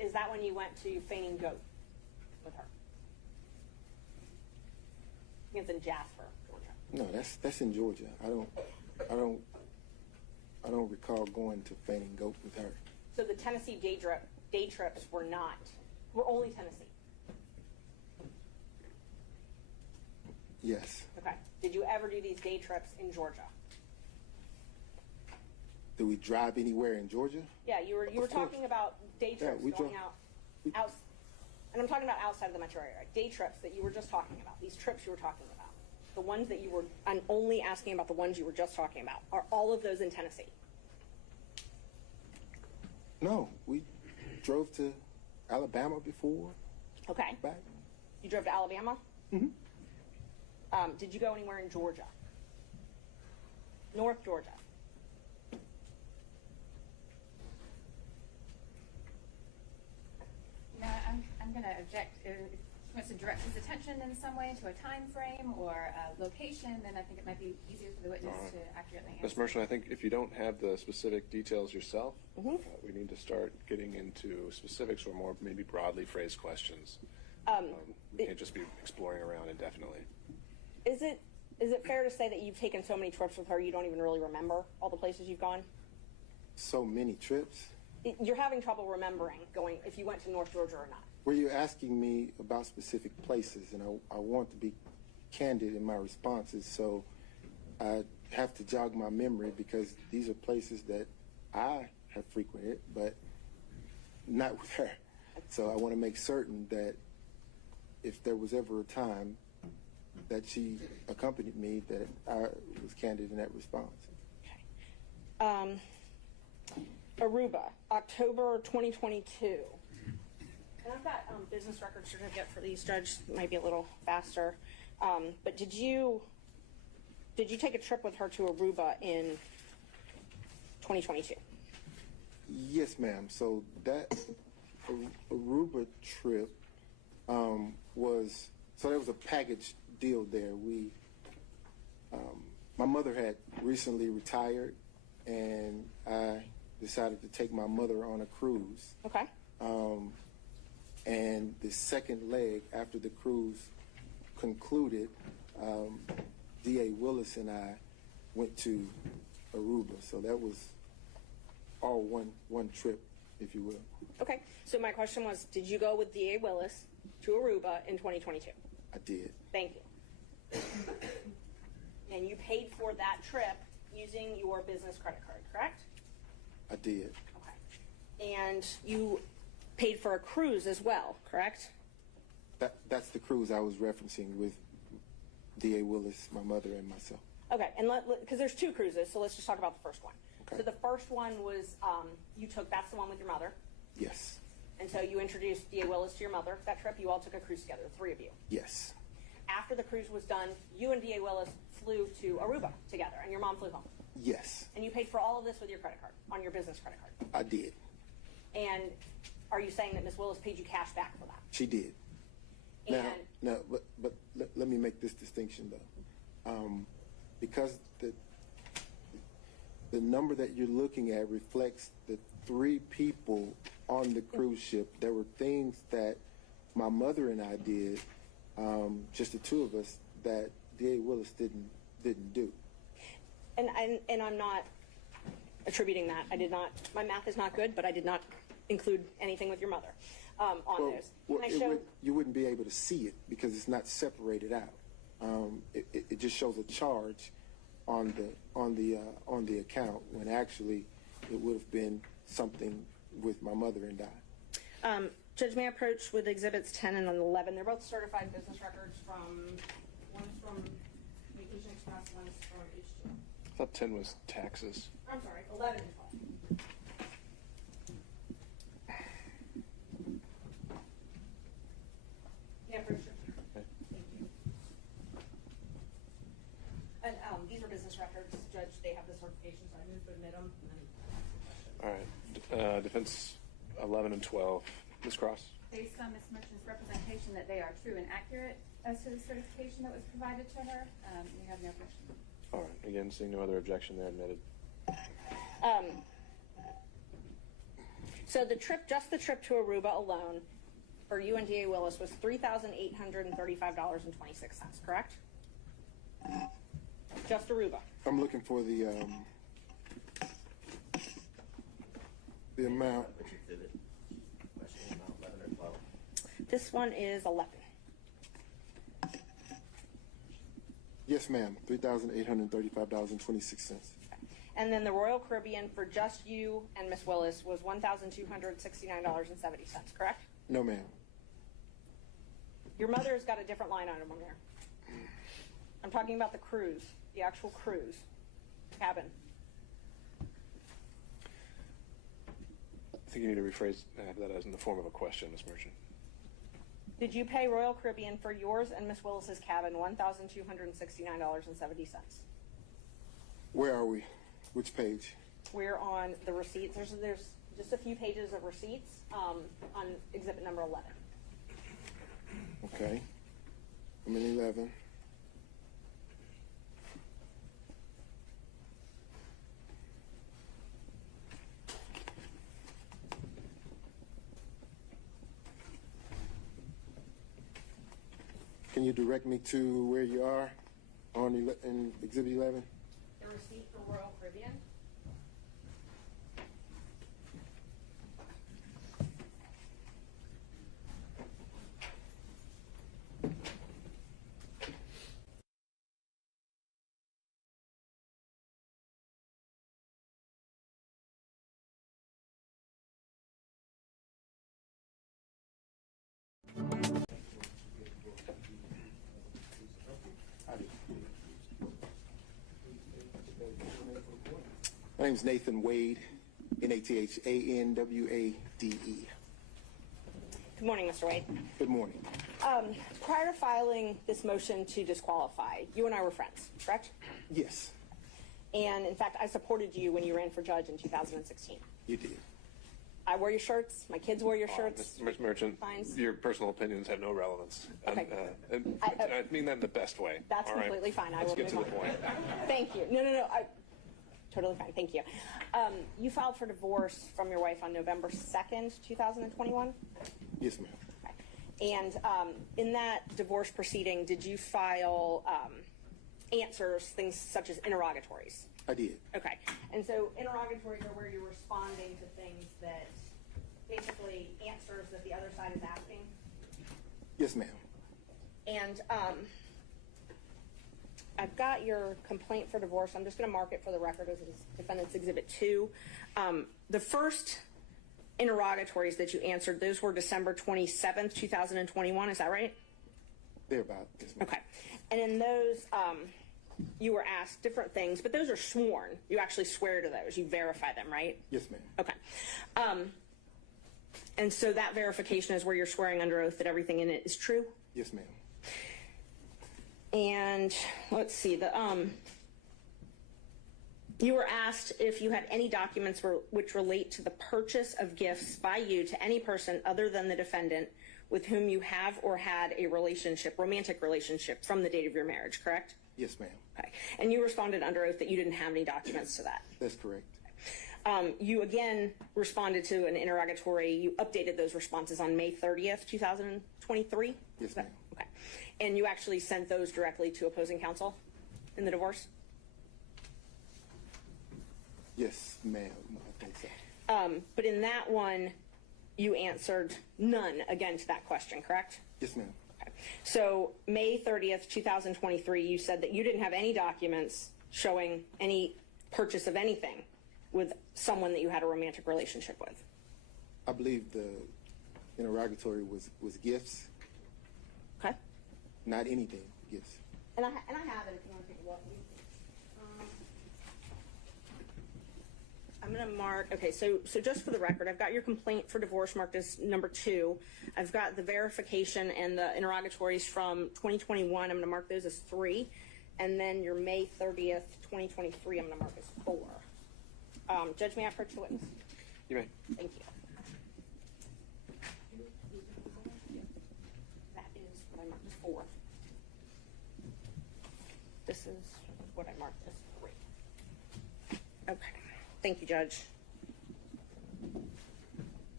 is that when you went to Feigning Goat with her? I think it's in Jasper, Georgia. No, that's in Georgia. I don't recall going to Feigning Goat with her. So the Tennessee day trips were only Tennessee. Yes. Okay. Did you ever do these day trips in Georgia? Do we drive anywhere in Georgia? Yeah, you were Of course. talking about day Yeah, trips we going drove- out, and I'm talking about outside of the metro area. Day trips that you were just talking about. These trips you were talking about. The ones that you were, I'm only asking about the ones you were just talking about. Are all of those in Tennessee? No, we drove to Alabama before. Okay. Back. You drove to Alabama? Mm-hmm. Did you go anywhere in Georgia? North Georgia? No, I'm going to object. If he wants to direct his attention in some way to a time frame or a location, then I think it might be easier for the witness to accurately answer. Ms. Merchant, I think if you don't have the specific details yourself, we need to start getting into specifics or more maybe broadly phrased questions. We can't just be exploring around indefinitely. Is it fair to say that you've taken so many trips with her you don't even really remember all the places you've gone? So many trips. You're having trouble remembering going if you went to North Georgia or not. Were you asking me about specific places? And I want to be candid in my responses, so I have to jog my memory because these are places that I have frequented, but not with her. So I want to make certain that if there was ever a time that she accompanied me, that I was candid in that response. Okay. Aruba, October 2022. And I've got business record certificate for these. Judge might be a little faster. But did you take a trip with her to Aruba in 2022? Yes, ma'am. So that Aruba trip there was a package deal there. My mother had recently retired, and I decided to take my mother on a cruise. Okay. And the second leg after the cruise concluded, D.A. Willis and I went to Aruba. So that was all one trip, if you will. Okay. So my question was, did you go with D.A. Willis to Aruba in 2022? I did. Thank you. And you paid for that trip using your business credit card, correct? I did. Okay. And you paid for a cruise as well, correct? That's the cruise I was referencing with D.A. Willis, my mother, and myself. Okay, and because there's two cruises, so let's just talk about the first one. Okay. So the first one was that's the one with your mother. Yes. And so you introduced D.A. Willis to your mother. That trip, you all took a cruise together, the three of you. Yes. After the cruise was done, you and D.A. Willis flew to Aruba together, and your mom flew home. Yes. And you paid for all of this with your credit card, on your business credit card. I did. And are you saying that Ms. Willis paid you cash back for that? She did. And But let me make this distinction though, because the number that you're looking at reflects the three people on the cruise ship. There were things that my mother and I did, just the two of us, that D.A. Willis didn't do. And I'm not attributing that. I did not. My math is not good, but I did not include anything with your mother on those. You wouldn't be able to see it because it's not separated out. It just shows a charge on the account when actually it would have been something with my mother and I. Judge, may I approach with exhibits 10 and 11? They're both certified business records one's from Vacation Express, one's from H2. I thought 10 was taxes. I'm sorry, 11 and 12. Yeah, for sure. Okay. Thank you. And these are business records, Judge. They have the certification, so I moved to admit them. All right. Defense 11 and 12. Ms. Cross? Based on Ms. Merchant's representation that they are true and accurate as to the certification that was provided to her, we have no objection. All right. Again, seeing no other objection, they're admitted. So the trip, just the trip to Aruba alone, for you and DA Willis was $3,835.26, correct? Just Aruba. I'm looking for the amount. Which exhibit? Question about 11 or 12. This one is 11. Yes, ma'am. $3,835.26. And then the Royal Caribbean for just you and Miss Willis was $1,269.70, correct? No, ma'am. Your mother's got a different line item on there. I'm talking about the cruise, the actual cruise cabin. I think you need to rephrase that as in the form of a question, Ms. Merchant. Did you pay Royal Caribbean for yours and Miss Willis's cabin $1,269.70? Where are we? Which page? We're on the receipts. There's just a few pages of receipts on exhibit number 11. Okay. I'm in 11. Can you direct me to where you are on in exhibit 11? The receipt for Royal Caribbean. My name's Nathan Wade, Nathanwade. Good morning, Mr. Wade. Good morning. Prior to filing this motion to disqualify, you and I were friends, correct? Yes, And in fact, I supported you when you ran for judge in 2016. you did. I wore your shirts. My kids wore your shirts. Ms. Merchant, Fines. your personal opinions have no relevance. Okay. And I mean that in the best way. That's all right? completely fine. I Let's will get to move the on. point. Thank you. No. Totally fine. Thank you. You filed for divorce from your wife on November 2nd, 2021? Yes, ma'am. Okay. And in that divorce proceeding, did you file answers, things such as interrogatories? I did. Okay. And so interrogatories are where you're responding to things that basically answers that the other side is asking? Yes, ma'am. And I've got your complaint for divorce. I'm just going to mark it for the record as Defendant's Exhibit 2. The first interrogatories that you answered, those were December 27th, 2021. Is that right? Thereabout. Yes, ma'am. Okay. And in those, you were asked different things, but those are sworn. You actually swear to those. You verify them, right? Yes, ma'am. Okay. And so that verification is where you're swearing under oath that everything in it is true? Yes, ma'am. And let's see, you were asked if you had any documents which relate to the purchase of gifts by you to any person other than the defendant with whom you have or had a relationship, romantic relationship, from the date of your marriage, correct? Yes, ma'am. Okay. And you responded under oath that you didn't have any documents to that. That's correct. You again responded to an interrogatory. You updated those responses on May 30th, 2023? Yes, ma'am. Okay. And you actually sent those directly to opposing counsel in the divorce? Yes, ma'am. I think so. But in that one, you answered none again to that question, correct? Yes, ma'am. Okay. So May 30th, 2023, you said that you didn't have any documents showing any purchase of anything with someone that you had a romantic relationship with. I believe the interrogatory was gifts, Okay. not anything. Gifts. And I have it if you want to take a look. I'm going to mark, okay, so just for the record, I've got your complaint for divorce marked as number 2. I've got the verification and the interrogatories from 2021. I'm going to mark those as 3. And then your May 30th, 2023, I'm going to mark as 4. Judge, may I approach the witness? You may. Thank you. That is what I marked as 4. This is what I marked as 3. Okay. Thank you, Judge.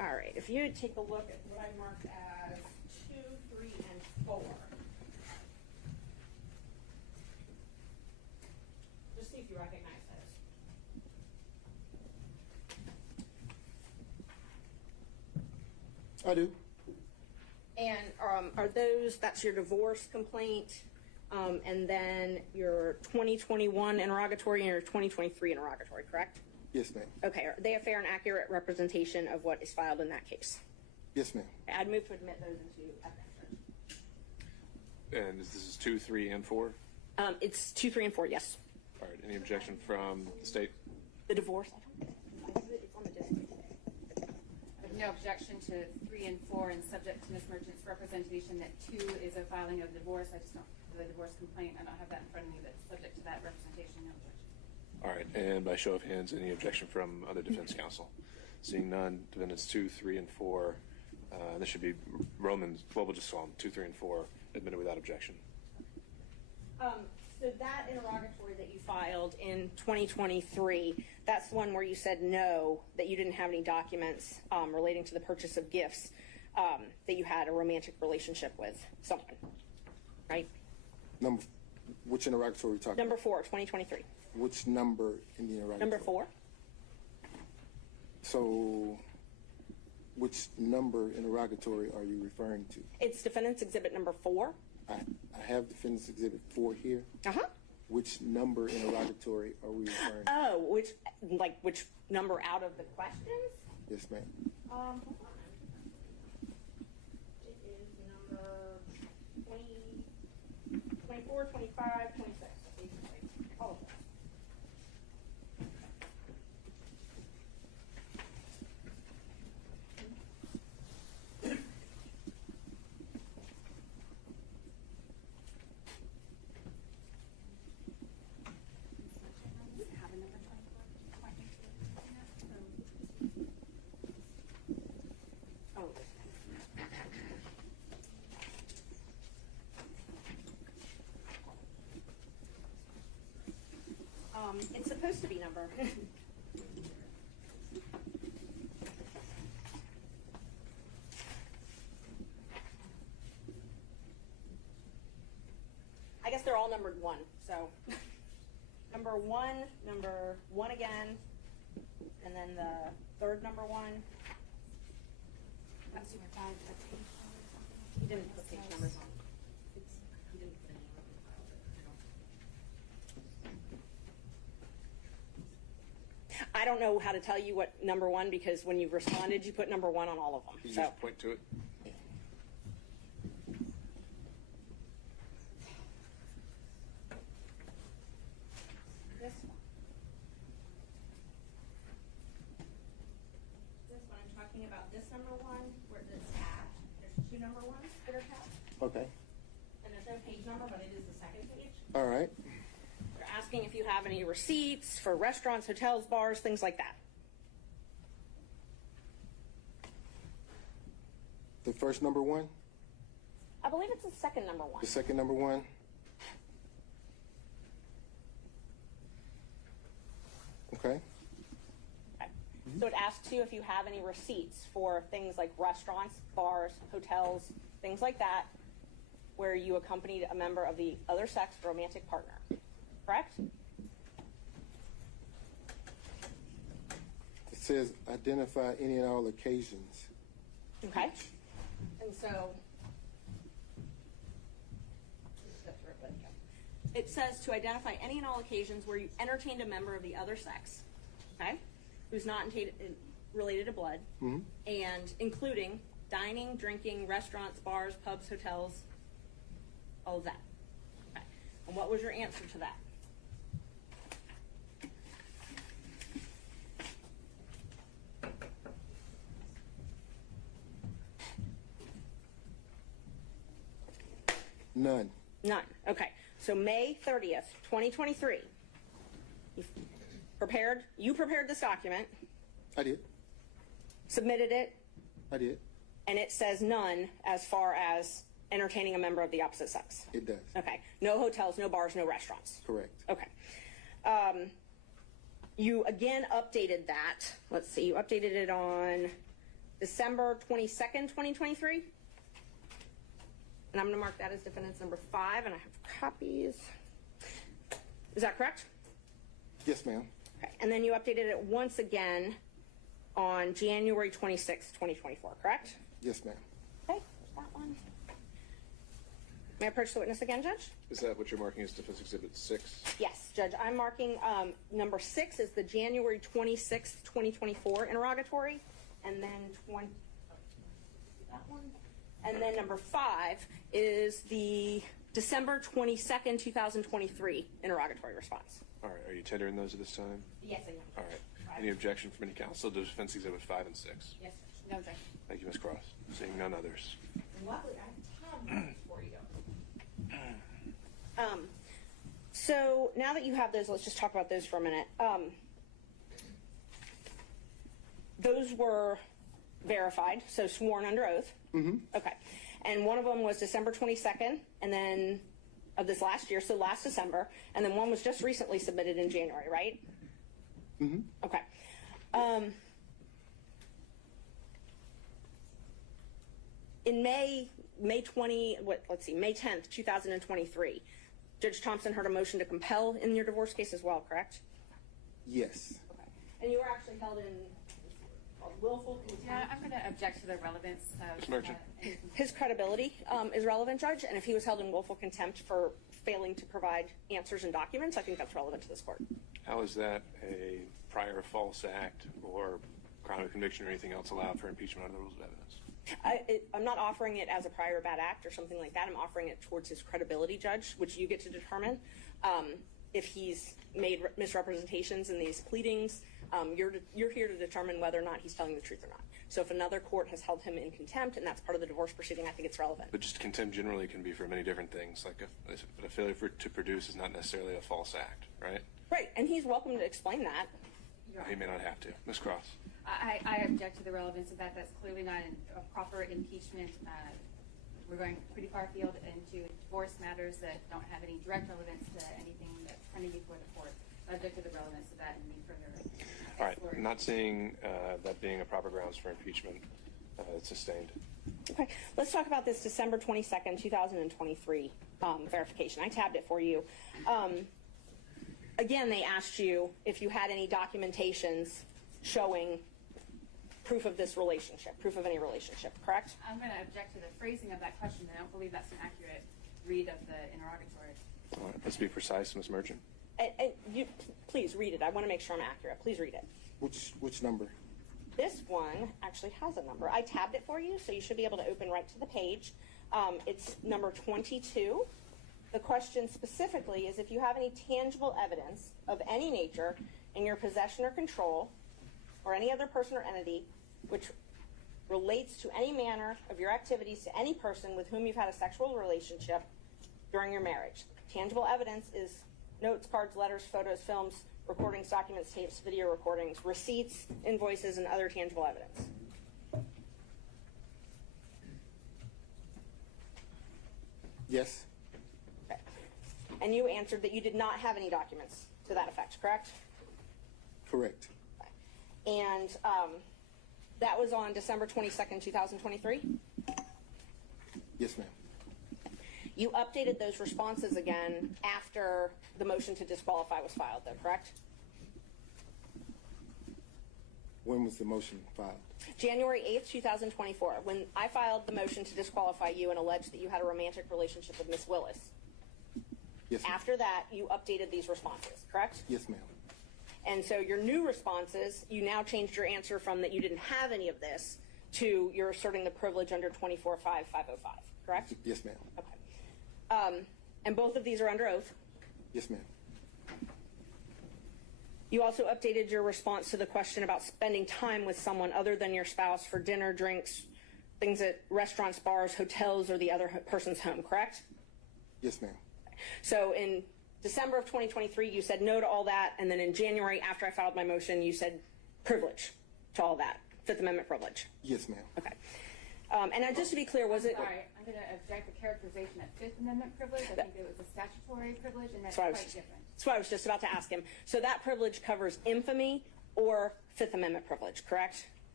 All right, if you would take a look at what I marked as 2, 3, and 4. Just see if you recognize those. I do. And are those, that's your divorce complaint, and then your 2021 interrogatory and your 2023 interrogatory, correct? Yes, ma'am. Okay, are they a fair and accurate representation of what is filed in that case? Yes, ma'am. I'd move to admit those into evidence. And this is 2, 3, and 4? It's 2, 3, and 4, yes. All right, any objection from the state? The divorce, it's on the district. No objection to 3 and 4, and subject to Ms. Merchant's representation that 2 is a filing of divorce. I just don't, the divorce complaint, I don't have that in front of me, but subject to that representation, no objection. All right, and by show of hands, any objection from other defense counsel? Seeing none, defendants 2, 3, and 4. This should be Romans. Well, we'll just call them 2, 3, and 4 admitted without objection. So that interrogatory that you filed in 2023, that's the one where you said no, that you didn't have any documents relating to the purchase of gifts, that you had a romantic relationship with someone, right? Which interrogatory are we talking Number about? 4, 2023. Which number in the interrogatory? Number 4. So, which number interrogatory are you referring to? It's defendant's exhibit number 4. I have defendant's exhibit 4 here. Uh-huh. Which number interrogatory are we referring to? Oh, which number out of the questions? Yes, ma'am. Hold on. It is number 20, 24, 25, 26. Basically. All of them. Have a number 24. Oh. It's supposed to be number. I guess they're all numbered 1, so number 1 again, and then the third number 1. I'm super fine. He didn't put page numbers on. He didn't put any on the file, but I don't know how to tell you what number 1, because when you responded, you put number 1 on all of them. You So just point to it. this one. This one, I'm talking about this number 1, where it's attached. There's 2 number 1s that are attached. Okay. And there's no page number, but it is the second page. All right. They're asking if you have any receipts for restaurants, hotels, bars, things like that. The first number 1? I believe it's the second number 1. The second number 1? Okay. Okay. So it asks you if you have any receipts for things like restaurants, bars, hotels, things like that, where you accompanied a member of the other sex romantic partner. Correct? It says identify any and all occasions. Okay. And so it says to identify any and all occasions where you entertained a member of the other sex, okay, who's not related to blood, and including dining, drinking, restaurants, bars, pubs, hotels, all of that. Okay. And what was your answer to that? None. None. Okay. So May 30th, 2023, you prepared this document, I did. submitted it, I did. and it says none as far as entertaining a member of the opposite sex. It does. Okay. No hotels, no bars, no restaurants. Correct. Okay. You again updated that. Let's see. You updated it on December 22nd, 2023. And I'm going to mark that as defendant's number 5, and I have copies. Is that correct? Yes, ma'am. Okay. And then you updated it once again on January 26th, 2024, correct? Yes, ma'am. Okay, there's that one. May I approach the witness again, Judge? Is that what you're marking as Defense Exhibit 6? Yes, Judge. I'm marking number 6 is the January 26th, 2024 interrogatory, and then that one. And then number 5 is the December 22nd, 2023 interrogatory response. All right, are you tendering those at this time? Yes, I am. All right. Any objection from any counsel to Defense Exhibit 5 and 6? Yes, Judge. No objection. Thank you, Ms. Cross. Seeing none others. Lovely. I have 10 for you. So now that you have those, let's just talk about those for a minute. Those were verified, so sworn under oath. Mm-hmm. Okay. And one of them was December 22nd, and then of this last year, so last December, and then one was just recently submitted in January, right? Mm-hmm. Okay. In May 10th, 2023, Judge Thompson heard a motion to compel in your divorce case as well, correct? Yes. Okay. And you were actually held in willful contempt. Yeah, I'm going to object to the relevance of Ms. Merchant. His credibility is relevant, Judge, and if he was held in willful contempt for failing to provide answers and documents, I think that's relevant to this court. How is that a prior false act or crime of conviction or anything else allowed for impeachment under the rules of evidence? I'm not offering it as a prior bad act or something like that. I'm offering it towards his credibility, Judge, which you get to determine. If he's made misrepresentations in these pleadings, you're here to determine whether or not he's telling the truth or not. So if another court has held him in contempt and that's part of the divorce proceeding, I think it's relevant. But just contempt generally can be for many different things. Like a failure to produce is not necessarily a false act, right? Right, and he's welcome to explain that. He may not have to. Ms. Cross. I object to the relevance of that. That's clearly not a proper impeachment. We're going pretty far afield into divorce matters that don't have any direct relevance to anything that's pending before the court. I object to the relevance of that and need further exploration. All right. Not seeing that being a proper grounds for impeachment. It's sustained. Okay, let's talk about this December 22nd, 2023 verification. I tabbed it for you. Again, they asked you if you had any documentations showing proof of this relationship, proof of any relationship, correct? I'm going to object to the phrasing of that question. I don't believe that's an accurate read of the interrogatory. All right. Let's be precise, Ms. Merchant. And you, please read it. I want to make sure I'm accurate. Please read it. Which number? This one actually has a number. I tabbed it for you, so you should be able to open right to the page. It's number 22. The question specifically is if you have any tangible evidence of any nature in your possession or control or any other person or entity which relates to any manner of your activities to any person with whom you've had a sexual relationship during your marriage. Tangible evidence is notes, cards, letters, photos, films, recordings, documents, tapes, video recordings, receipts, invoices, and other tangible evidence. Yes. Okay. And you answered that you did not have any documents to that effect, correct? Correct. And that was on December 22nd, 2023? Yes, ma'am. You updated those responses again after the motion to disqualify was filed, though, correct? When was the motion filed? January 8th, 2024, when I filed the motion to disqualify you and alleged that you had a romantic relationship with Miss Willis. Yes, ma'am. After that, you updated these responses, correct? Yes, ma'am. And so your new responses, you now changed your answer from that you didn't have any of this to you're asserting the privilege under 24-5-505, correct? Yes, ma'am. Okay. And both of these are under oath. Yes, ma'am. You also updated your response to the question about spending time with someone other than your spouse for dinner, drinks, things at restaurants, bars, hotels, or the other person's home, correct? Yes, ma'am. So in December of 2023, you said no to all that, and then in January, after I filed my motion, you said privilege to all that, Fifth Amendment privilege. Yes, ma'am. Okay. And just to be clear, was it... Sorry, I'm going to object to characterization of Fifth Amendment privilege. I think it was a statutory privilege, and that's That's what quite different. That's what I was just about to ask him. So that privilege covers infamy or Fifth Amendment privilege, correct?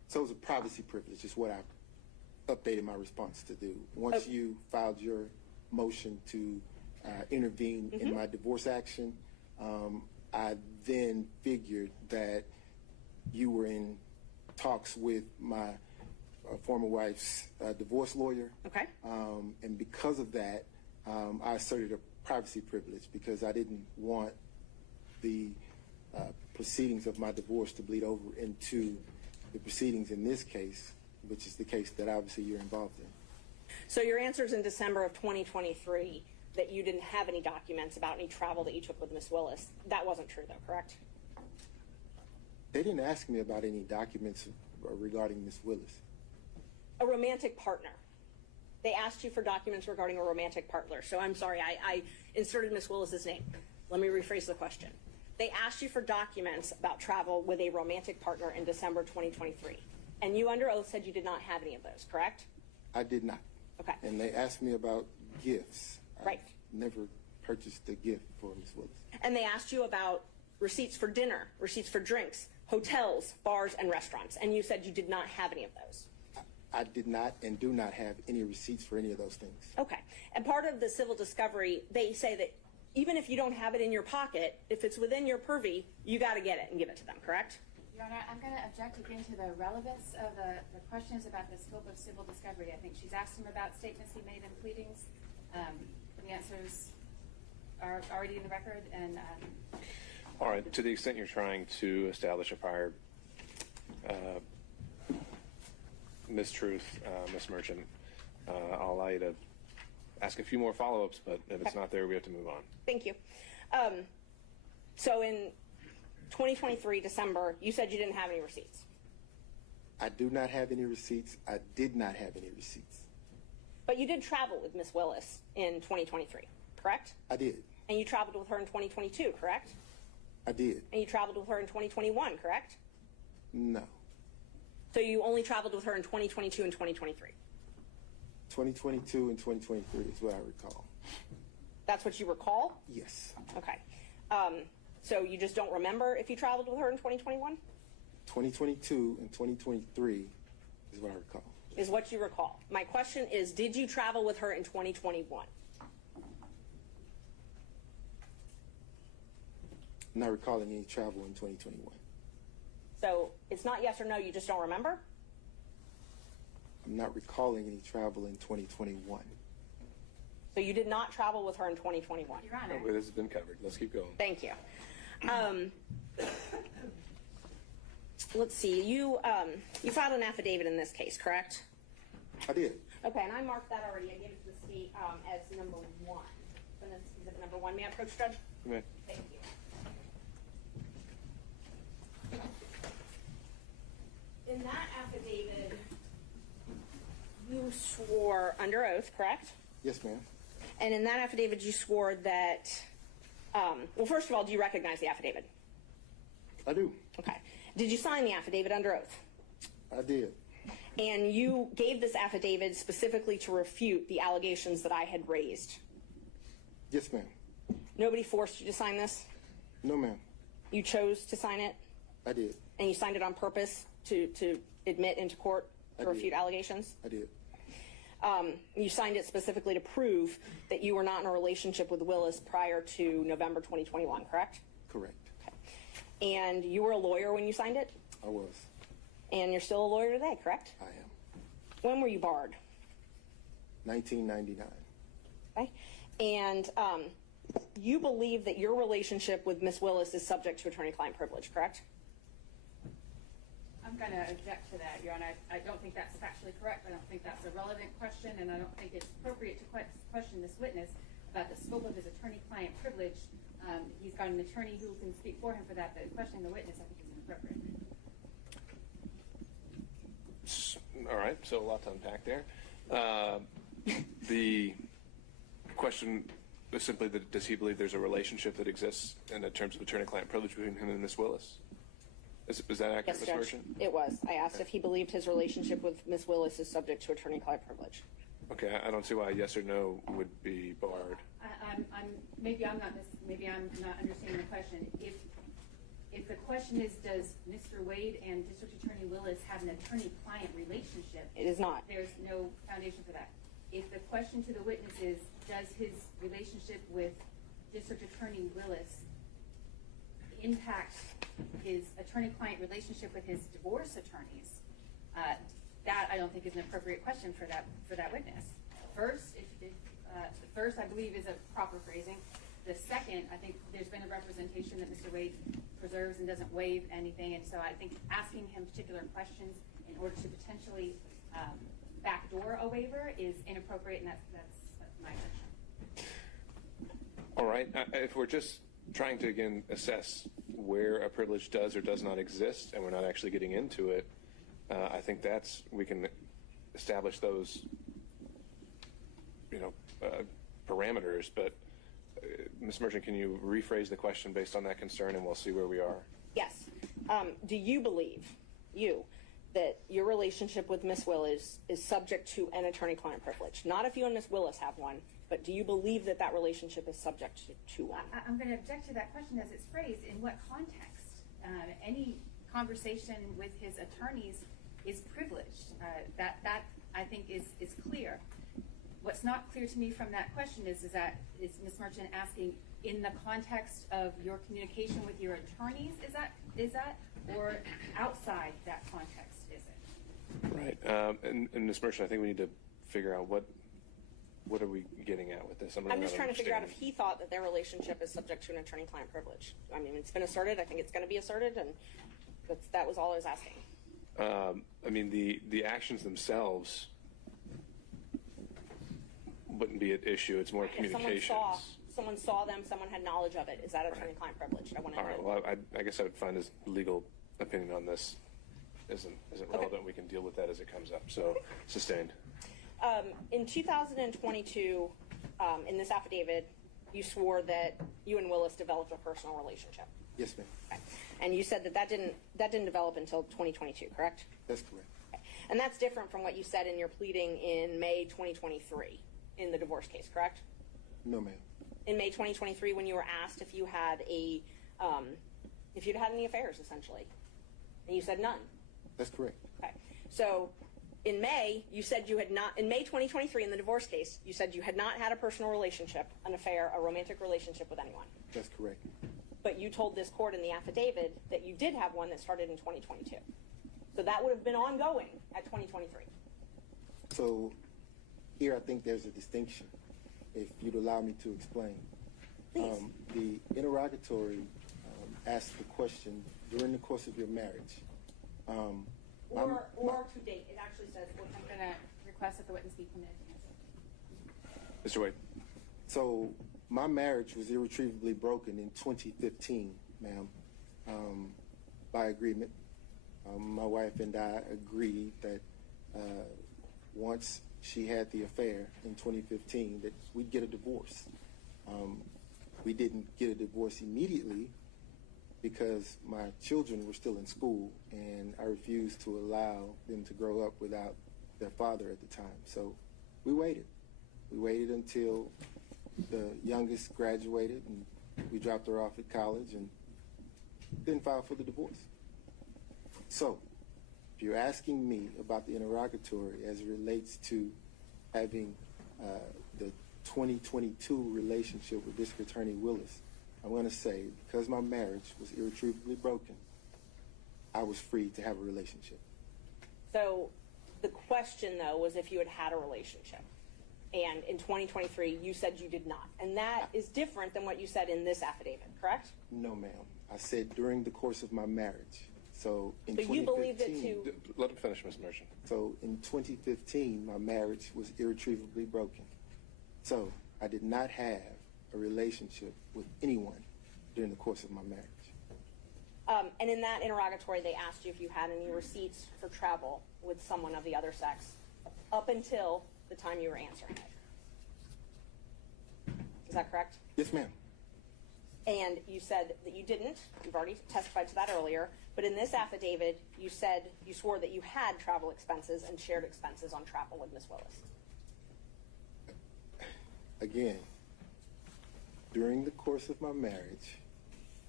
So it was a privacy privilege is what I updated my response to do. Once you filed your motion to intervene in my divorce action, I then figured that you were in talks with my former wife's divorce lawyer. Okay. And because of that, I asserted a privacy privilege because I didn't want the proceedings of my divorce to bleed over into the proceedings in this case, which is the case that obviously you're involved in. So your answers in December of 2023 that you didn't have any documents about any travel that you took with Ms. Willis, that wasn't true though, correct? They didn't ask me about any documents regarding Ms. Willis. A romantic partner. They asked you for documents regarding a romantic partner. So I'm sorry, I inserted Ms. Willis's name. Let me rephrase the question. They asked you for documents about travel with a romantic partner in December 2023. And you under oath said you did not have any of those, correct? I did not. Okay. And they asked me about gifts. Right. I never purchased a gift for Ms. Willis. And they asked you about receipts for dinner, receipts for drinks, hotels, bars, and restaurants. And you said you did not have any of those. I did not and do not have any receipts for any of those things. Okay. And part of the civil discovery, they say that even if you don't have it in your pocket, if it's within your purview, you got to get it and give it to them, correct? Your Honor, I'm going to object again to the relevance of the questions about the scope of civil discovery. I think she's asked him about statements he made in pleadings. The answers are already in the record. And All right, to the extent you're trying to establish a prior mistruth, Ms. Merchant, I'll allow you to ask a few more follow-ups, but if it's not there, we have to move on. Thank you. So in 2023, December, you said you didn't have any receipts. I do not have any receipts. I did not have any receipts. But you did travel with Ms. Willis in 2023, correct? I did. And you traveled with her in 2022, correct? I did. And you traveled with her in 2021, correct? No. So you only traveled with her in 2022 and 2023? 2022 and 2023 is what I recall. That's what you recall? Yes. Okay. So you just don't remember if you traveled with her in 2021? 2022 and 2023 is what I recall. Is what you recall. My question is, did you travel with her in 2021? I'm not recalling any travel in 2021. So it's not yes or no, you just don't remember? I'm not recalling any travel in 2021. So you did not travel with her in 2021? Your Honor. Oh, this has been covered. Let's keep going. Thank you. Let's see. You filed an affidavit in this case, correct? I did. Okay, and I marked that already. I gave it to the state as number 1. So this is exhibit number 1. May I approach, Judge? You may. Thank you. In that affidavit, you swore under oath, correct? Yes, ma'am. And in that affidavit, you swore that, well, first of all, do you recognize the affidavit? I do. Okay. Did you sign the affidavit under oath? I did. And you gave this affidavit specifically to refute the allegations that I had raised? Yes, ma'am. Nobody forced you to sign this? No, ma'am. You chose to sign it? I did. And you signed it on purpose to admit into court to refute allegations? I did. You signed it specifically to prove that you were not in a relationship with Willis prior to November 2021, correct? Correct. Okay. And you were a lawyer when you signed it? I was. And you're still a lawyer today, correct? I am. When were you barred? 1999. Okay. And you believe that your relationship with Ms. Willis is subject to attorney-client privilege, correct? I'm going to object to that, Your Honor. I don't think that's factually correct. I don't think that's a relevant question, and I don't think it's appropriate to question this witness about the scope of his attorney-client privilege. He's got an attorney who can speak for him for that, but questioning the witness, I think, is inappropriate. All right, so a lot to unpack there. The question is simply that does he believe there's a relationship that exists in terms of attorney-client privilege between him and Ms. Willis? Is that accurate, Yes, Ms. Judge. Merchant? It was. I asked if he believed his relationship with Ms. Willis is subject to attorney-client privilege. Okay, I don't see why a yes or no would be barred. Maybe I'm not understanding the question. If if the question is, does Mr. Wade and District Attorney Willis have an attorney-client relationship? It is not. There's no foundation for that. If the question to the witness is, does his relationship with District Attorney Willis impact his attorney-client relationship with his divorce attorneys, that I don't think is an appropriate question for that witness. First, the first I believe is a proper phrasing. The second, I think there's been a representation that Mr. Wade preserves and doesn't waive anything, and so I think asking him particular questions in order to potentially backdoor a waiver is inappropriate, and that's my objection. All right. If we're just trying to, again, assess where a privilege does or does not exist, and we're not actually getting into it, I think we can establish those, parameters. But Ms. Merchant, can you rephrase the question based on that concern, and we'll see where we are? Yes. Do you believe, that your relationship with Ms. Willis is subject to an attorney-client privilege? Not if you and Ms. Willis have one, but do you believe that that relationship is subject to one? I'm going to object to that question as it's phrased. In what context? Any conversation with his attorneys is privileged. That I think is clear. What's not clear to me from that question is Ms. Merchant asking in the context of your communication with your attorneys, is that, or outside that context is it? Right. And Ms. Merchant, I think we need to figure out what are we getting at with this? I'm just trying to figure out if he thought that their relationship is subject to an attorney-client privilege. I mean, it's been asserted. I think it's going to be asserted, and that was all I was asking. I mean, the actions themselves wouldn't be at issue. It's more communications. If someone saw them, someone had knowledge of it. Is that attorney-client privilege? I want to know. All right. Well, I guess I would find his legal opinion on this isn't relevant. Okay. We can deal with that as it comes up. So, sustained. In 2022, in this affidavit, you swore that you and Willis developed a personal relationship. Yes, ma'am. Okay. And you said that didn't develop until 2022, correct? That's correct. Okay. And that's different from what you said in your pleading in May 2023 in the divorce case, correct? No, ma'am. In May 2023, when you were asked if you had if you'd had any affairs, essentially, and you said none. That's correct. Okay. So in May, you said you had not, in May 2023 in the divorce case, you said you had not had a personal relationship, an affair, a romantic relationship with anyone. That's correct. But you told this court in the affidavit that you did have one that started in 2022. So that would have been ongoing at 2023. So here I think there's a distinction, if you'd allow me to explain. Please. The interrogatory asked the question, during the course of your marriage. Or to date. It actually says, I'm going to request that the witness be permitted to answer. Mr. Wade. So my marriage was irretrievably broken in 2015, ma'am, by agreement. My wife and I agreed that once she had the affair in 2015 that we'd get a divorce. We didn't get a divorce immediately because my children were still in school and I refused to allow them to grow up without their father at the time. So we waited. We waited until the youngest graduated and we dropped her off at college and then filed for the divorce. So if you're asking me about the interrogatory as it relates to having the 2022 relationship with District Attorney Willis, I'm going to say because my marriage was irretrievably broken, I was free to have a relationship. So the question, though, was if you had had a relationship. And in 2023, you said you did not. And that is different than what you said in this affidavit, correct? No, ma'am. I said during the course of my marriage. So in 2015, you believed it too? Let him finish, Ms. Merchant. So in 2015, my marriage was irretrievably broken. So I did not have a relationship with anyone during the course of my marriage. And in that interrogatory, they asked you if you had any receipts for travel with someone of the other sex up until the time you were answering it. Is that correct? Yes, ma'am. And you said that you didn't. You've already testified to that earlier. But in this affidavit, you swore that you had travel expenses and shared expenses on travel with Ms. Willis. Again, during the course of my marriage,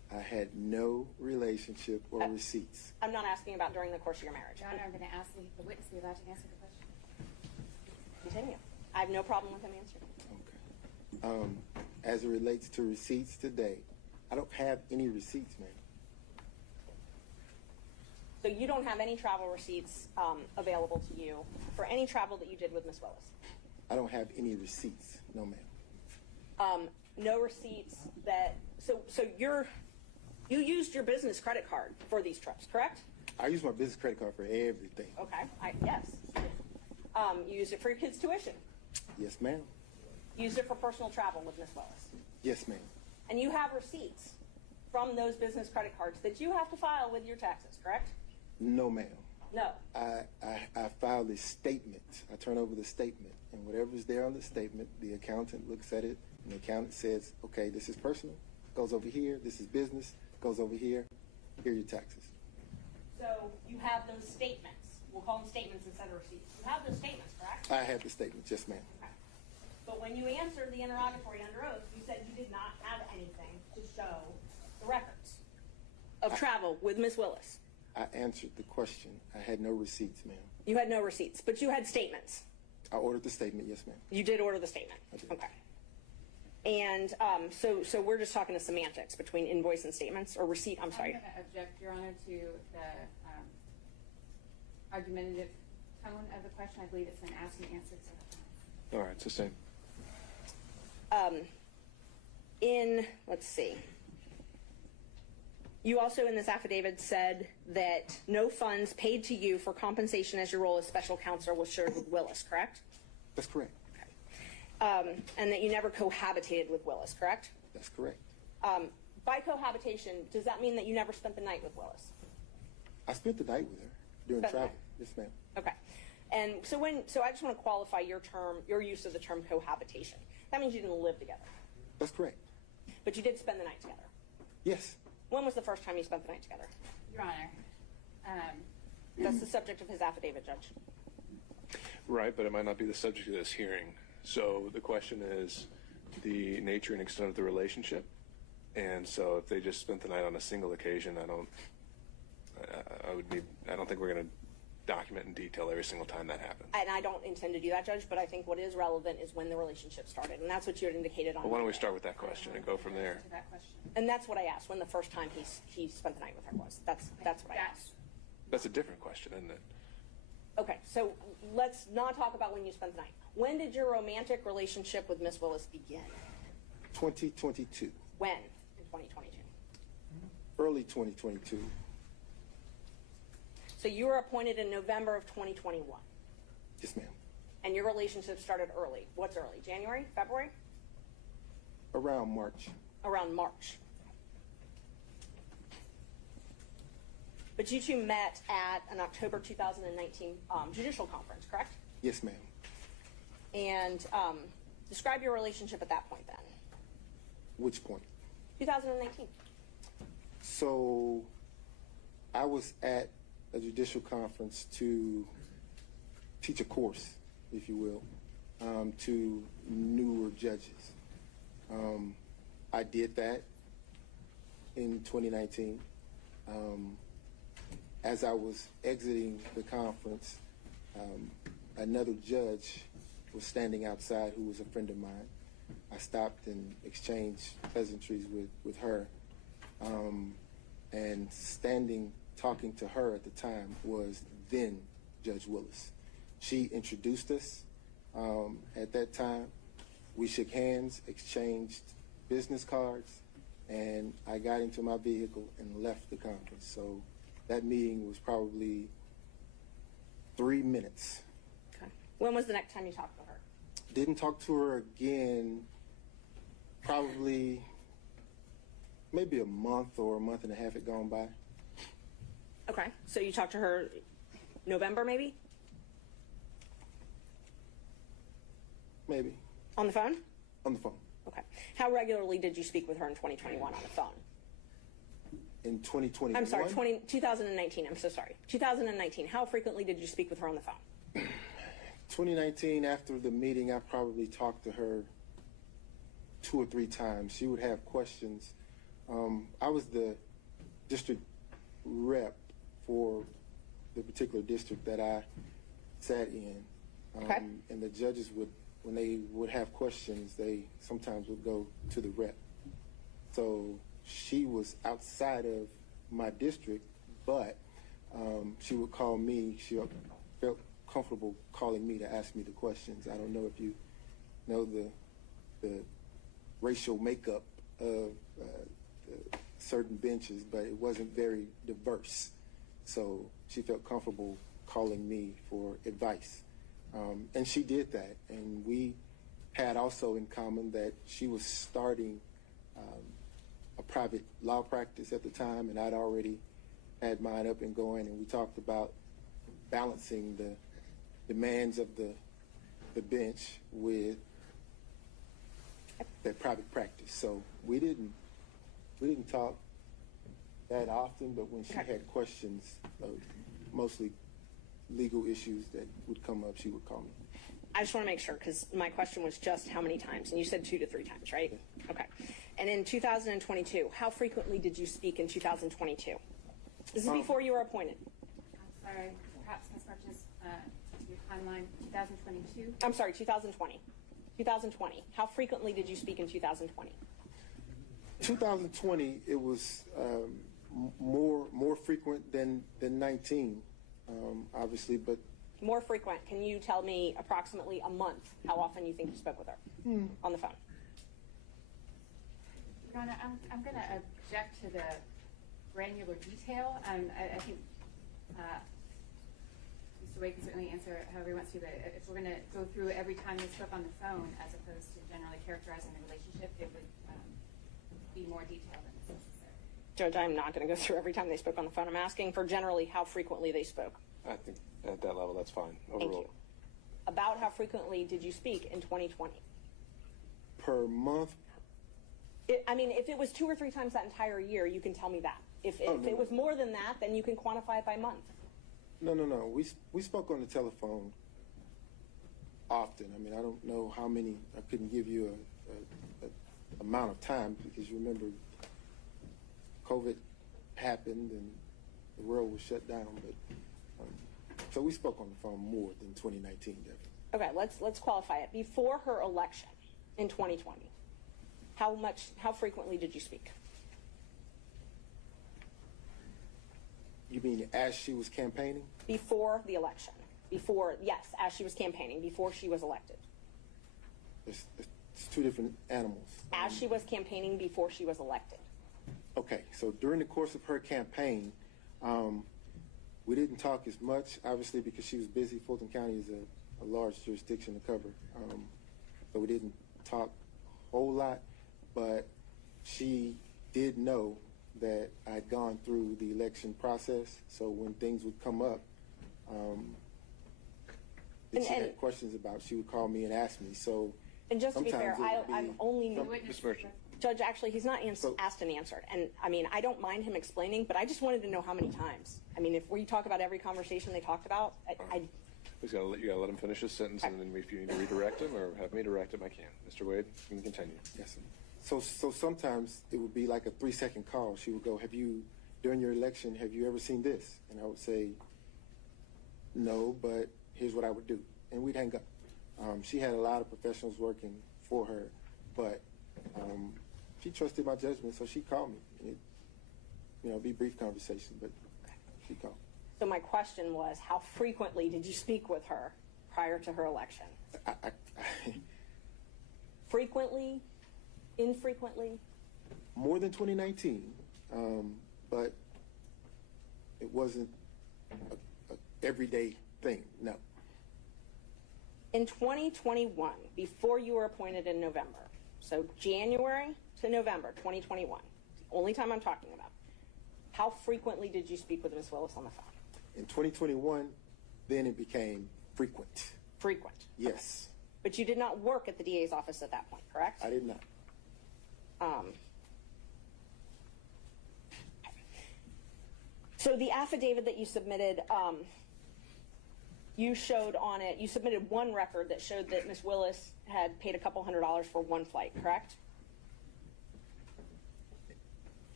I had no relationship or receipts. I'm not asking about during the course of your marriage. Your Honor, I'm going to ask the witness to be allowed to answer the question. Continue. I have no problem with him answering. Okay. As it relates to receipts today, I don't have any receipts, ma'am. So you don't have any travel receipts available to you for any travel that you did with Ms. Willis? I don't have any receipts, no, ma'am. No receipts that, so you used your business credit card for these trips, correct? I use my business credit card for everything. Okay, yes. You used it for your kids' tuition. Yes, ma'am. Used it for personal travel with Ms. Willis. Yes, ma'am. And you have receipts from those business credit cards that you have to file with your taxes, correct? No, ma'am. No. I filed a statement. I turn over the statement, and whatever's there on the statement, the accountant looks at it, and the accountant says, okay, this is personal, goes over here, this is business, goes over here, here are your taxes. So you have those statements. We'll call them statements instead of receipts. You have those statements, correct? I have the statement, yes, ma'am. Okay. But when you answered the interrogatory under oath, you said you did not have anything to show the records of travel with Ms. Willis. I answered the question. I had no receipts, ma'am. You had no receipts, but you had statements. I ordered the statement, yes, ma'am. You did order the statement. I did. Okay. And so we're just talking the semantics between invoice and statements, or receipt, I'm sorry. I'm going to object, Your Honor, to the argumentative tone of the question. I believe it's been asked and answered several times. All right, sustained. Let's see. You also in this affidavit said that no funds paid to you for compensation as your role as special counsel was shared with Willis, correct? That's correct. And that you never cohabitated with Willis, correct? That's correct. By cohabitation, does that mean that you never spent the night with Willis? I spent the night with her during Spent the travel. night. Yes, ma'am. Okay. And so I just want to qualify your use of the term cohabitation. That means you didn't live together. That's correct. But you did spend the night together. Yes. When was the first time you spent the night together? Your Honor, That's the subject of his affidavit, Judge. Right, but it might not be the subject of this hearing. So the question is the nature and extent of the relationship. And so if they just spent the night on a single occasion, I don't think we're going to document in detail every single time that happened. And I don't intend to do that, Judge, but I think what is relevant is when the relationship started. And that's what you had indicated on Well, why don't we Monday. start with that question and go from there? to that question. And that's what I asked, when the first time he spent the night with her was. That's what I asked. That's a different question, isn't it? Okay, so let's not talk about when you spent the night. When did your romantic relationship with Miss Willis begin? 2022. When in 2022? Early 2022. So you were appointed in November of 2021. Yes, ma'am. And your relationship started early. What's early? January? February? Around March. Around March. But you two met at an October 2019 judicial conference, correct? Yes, ma'am. And describe your relationship at that point then. Which point? 2019. So I was at a judicial conference to teach a course, if you will, to newer judges. I did that in 2019. As I was exiting the conference, another judge was standing outside who was a friend of mine. I stopped and exchanged pleasantries with her. And standing, talking to her at the time was then Judge Willis. She introduced us at that time. We shook hands, exchanged business cards, and I got into my vehicle and left the conference. So that meeting was probably 3 minutes. Okay. When was the next time you talked to her? Didn't talk to her again probably maybe a month or a month and a half had gone by. Okay. So you talked to her November maybe? Maybe. On the phone? On the phone. Okay. How regularly did you speak with her in 2021 on the phone? In 2021? I'm sorry, 2019. I'm so sorry. 2019. How frequently did you speak with her on the phone? 2019, after the meeting, I probably talked to her 2 or 3 times. She would have questions I was the district rep for the particular district that I sat in. Okay. And the judges would, when they would have questions, they sometimes would go to the rep. So she was outside of my district, but she would call me. She felt comfortable calling me to ask me the questions. I don't know if you know the racial makeup of certain benches, but it wasn't very diverse. So she felt comfortable calling me for advice. And she did that. And we had also in common that she was starting a private law practice at the time, and I'd already had mine up and going, and we talked about balancing the demands of the bench with that private practice. So we didn't talk that often, but when she had questions, mostly legal issues that would come up, she would call me. I just want to make sure, because my question was just how many times, and you said 2 to 3 times, right? Okay. And in 2022, how frequently did you speak in 2022? This is before you were appointed. I'm sorry, perhaps Ms. Marches, your timeline, 2022? I'm sorry, 2020. 2020. How frequently did you speak in 2020? 2020, it was more frequent than 19, obviously, but More frequent. Can you tell me approximately a month how often you think you spoke with her on the phone? Your Honor, I'm going to object to the granular detail. I think Mr. Wade can certainly answer however he wants to, but if we're going to go through every time they spoke on the phone as opposed to generally characterizing the relationship, it would be more detailed than necessary. Judge, I'm not going to go through every time they spoke on the phone. I'm asking for generally how frequently they spoke. I think at that level, that's fine. Thank Overall. you. About how frequently did you speak in 2020? per month. I mean, if it was 2 or 3 times that entire year, you can tell me that. If no, it was no. more than that, then you can quantify it by month. No. We spoke on the telephone often. I mean, I don't know how many. I couldn't give you a amount of time because you remember COVID happened and the world was shut down. But so we spoke on the phone more than 2019, definitely. Okay, let's qualify it. Before her election in 2020, how frequently did you speak? You mean as she was campaigning? Before the election. Yes, as she was campaigning, before she was elected. It's two different animals. As she was campaigning, before she was elected. Okay, so during the course of her campaign, we didn't talk as much, obviously, because she was busy. Fulton County is a large jurisdiction to cover, so we didn't talk a whole lot, but she did know that I'd gone through the election process, so when things would come up that she had questions about, she would call me and ask me. So And just to be fair, sometimes it would I'm only... Ms. Merchant. Judge, actually, he's not asked and answered. And, I mean, I don't mind him explaining, but I just wanted to know how many times. I mean, if we talk about every conversation they talked about, You gotta let him finish his sentence, and then if you need to redirect him or have me direct him, I can. Mr. Wade, you can continue. Yes, sir. So sometimes it would be like a 3-second call. She would go, during your election, have you ever seen this? And I would say, no, but here's what I would do. And we'd hang up. She had a lot of professionals working for her, but she trusted my judgment, so she called me. And it'd be a brief conversation, but she called. So my question was, how frequently did you speak with her prior to her election? Frequently? Infrequently? More than 2019, but it wasn't a everyday thing, no. In 2021, before you were appointed in November, so January to November 2021, the only time I'm talking about, how frequently did you speak with Ms. Willis on the phone? In 2021, then it became frequent. Frequent. Yes. But you did not work at the DA's office at that point, correct? I did not. So the affidavit that you submitted, you showed on it, you submitted one record that showed that Ms. Willis had paid a couple $100s for one flight, correct?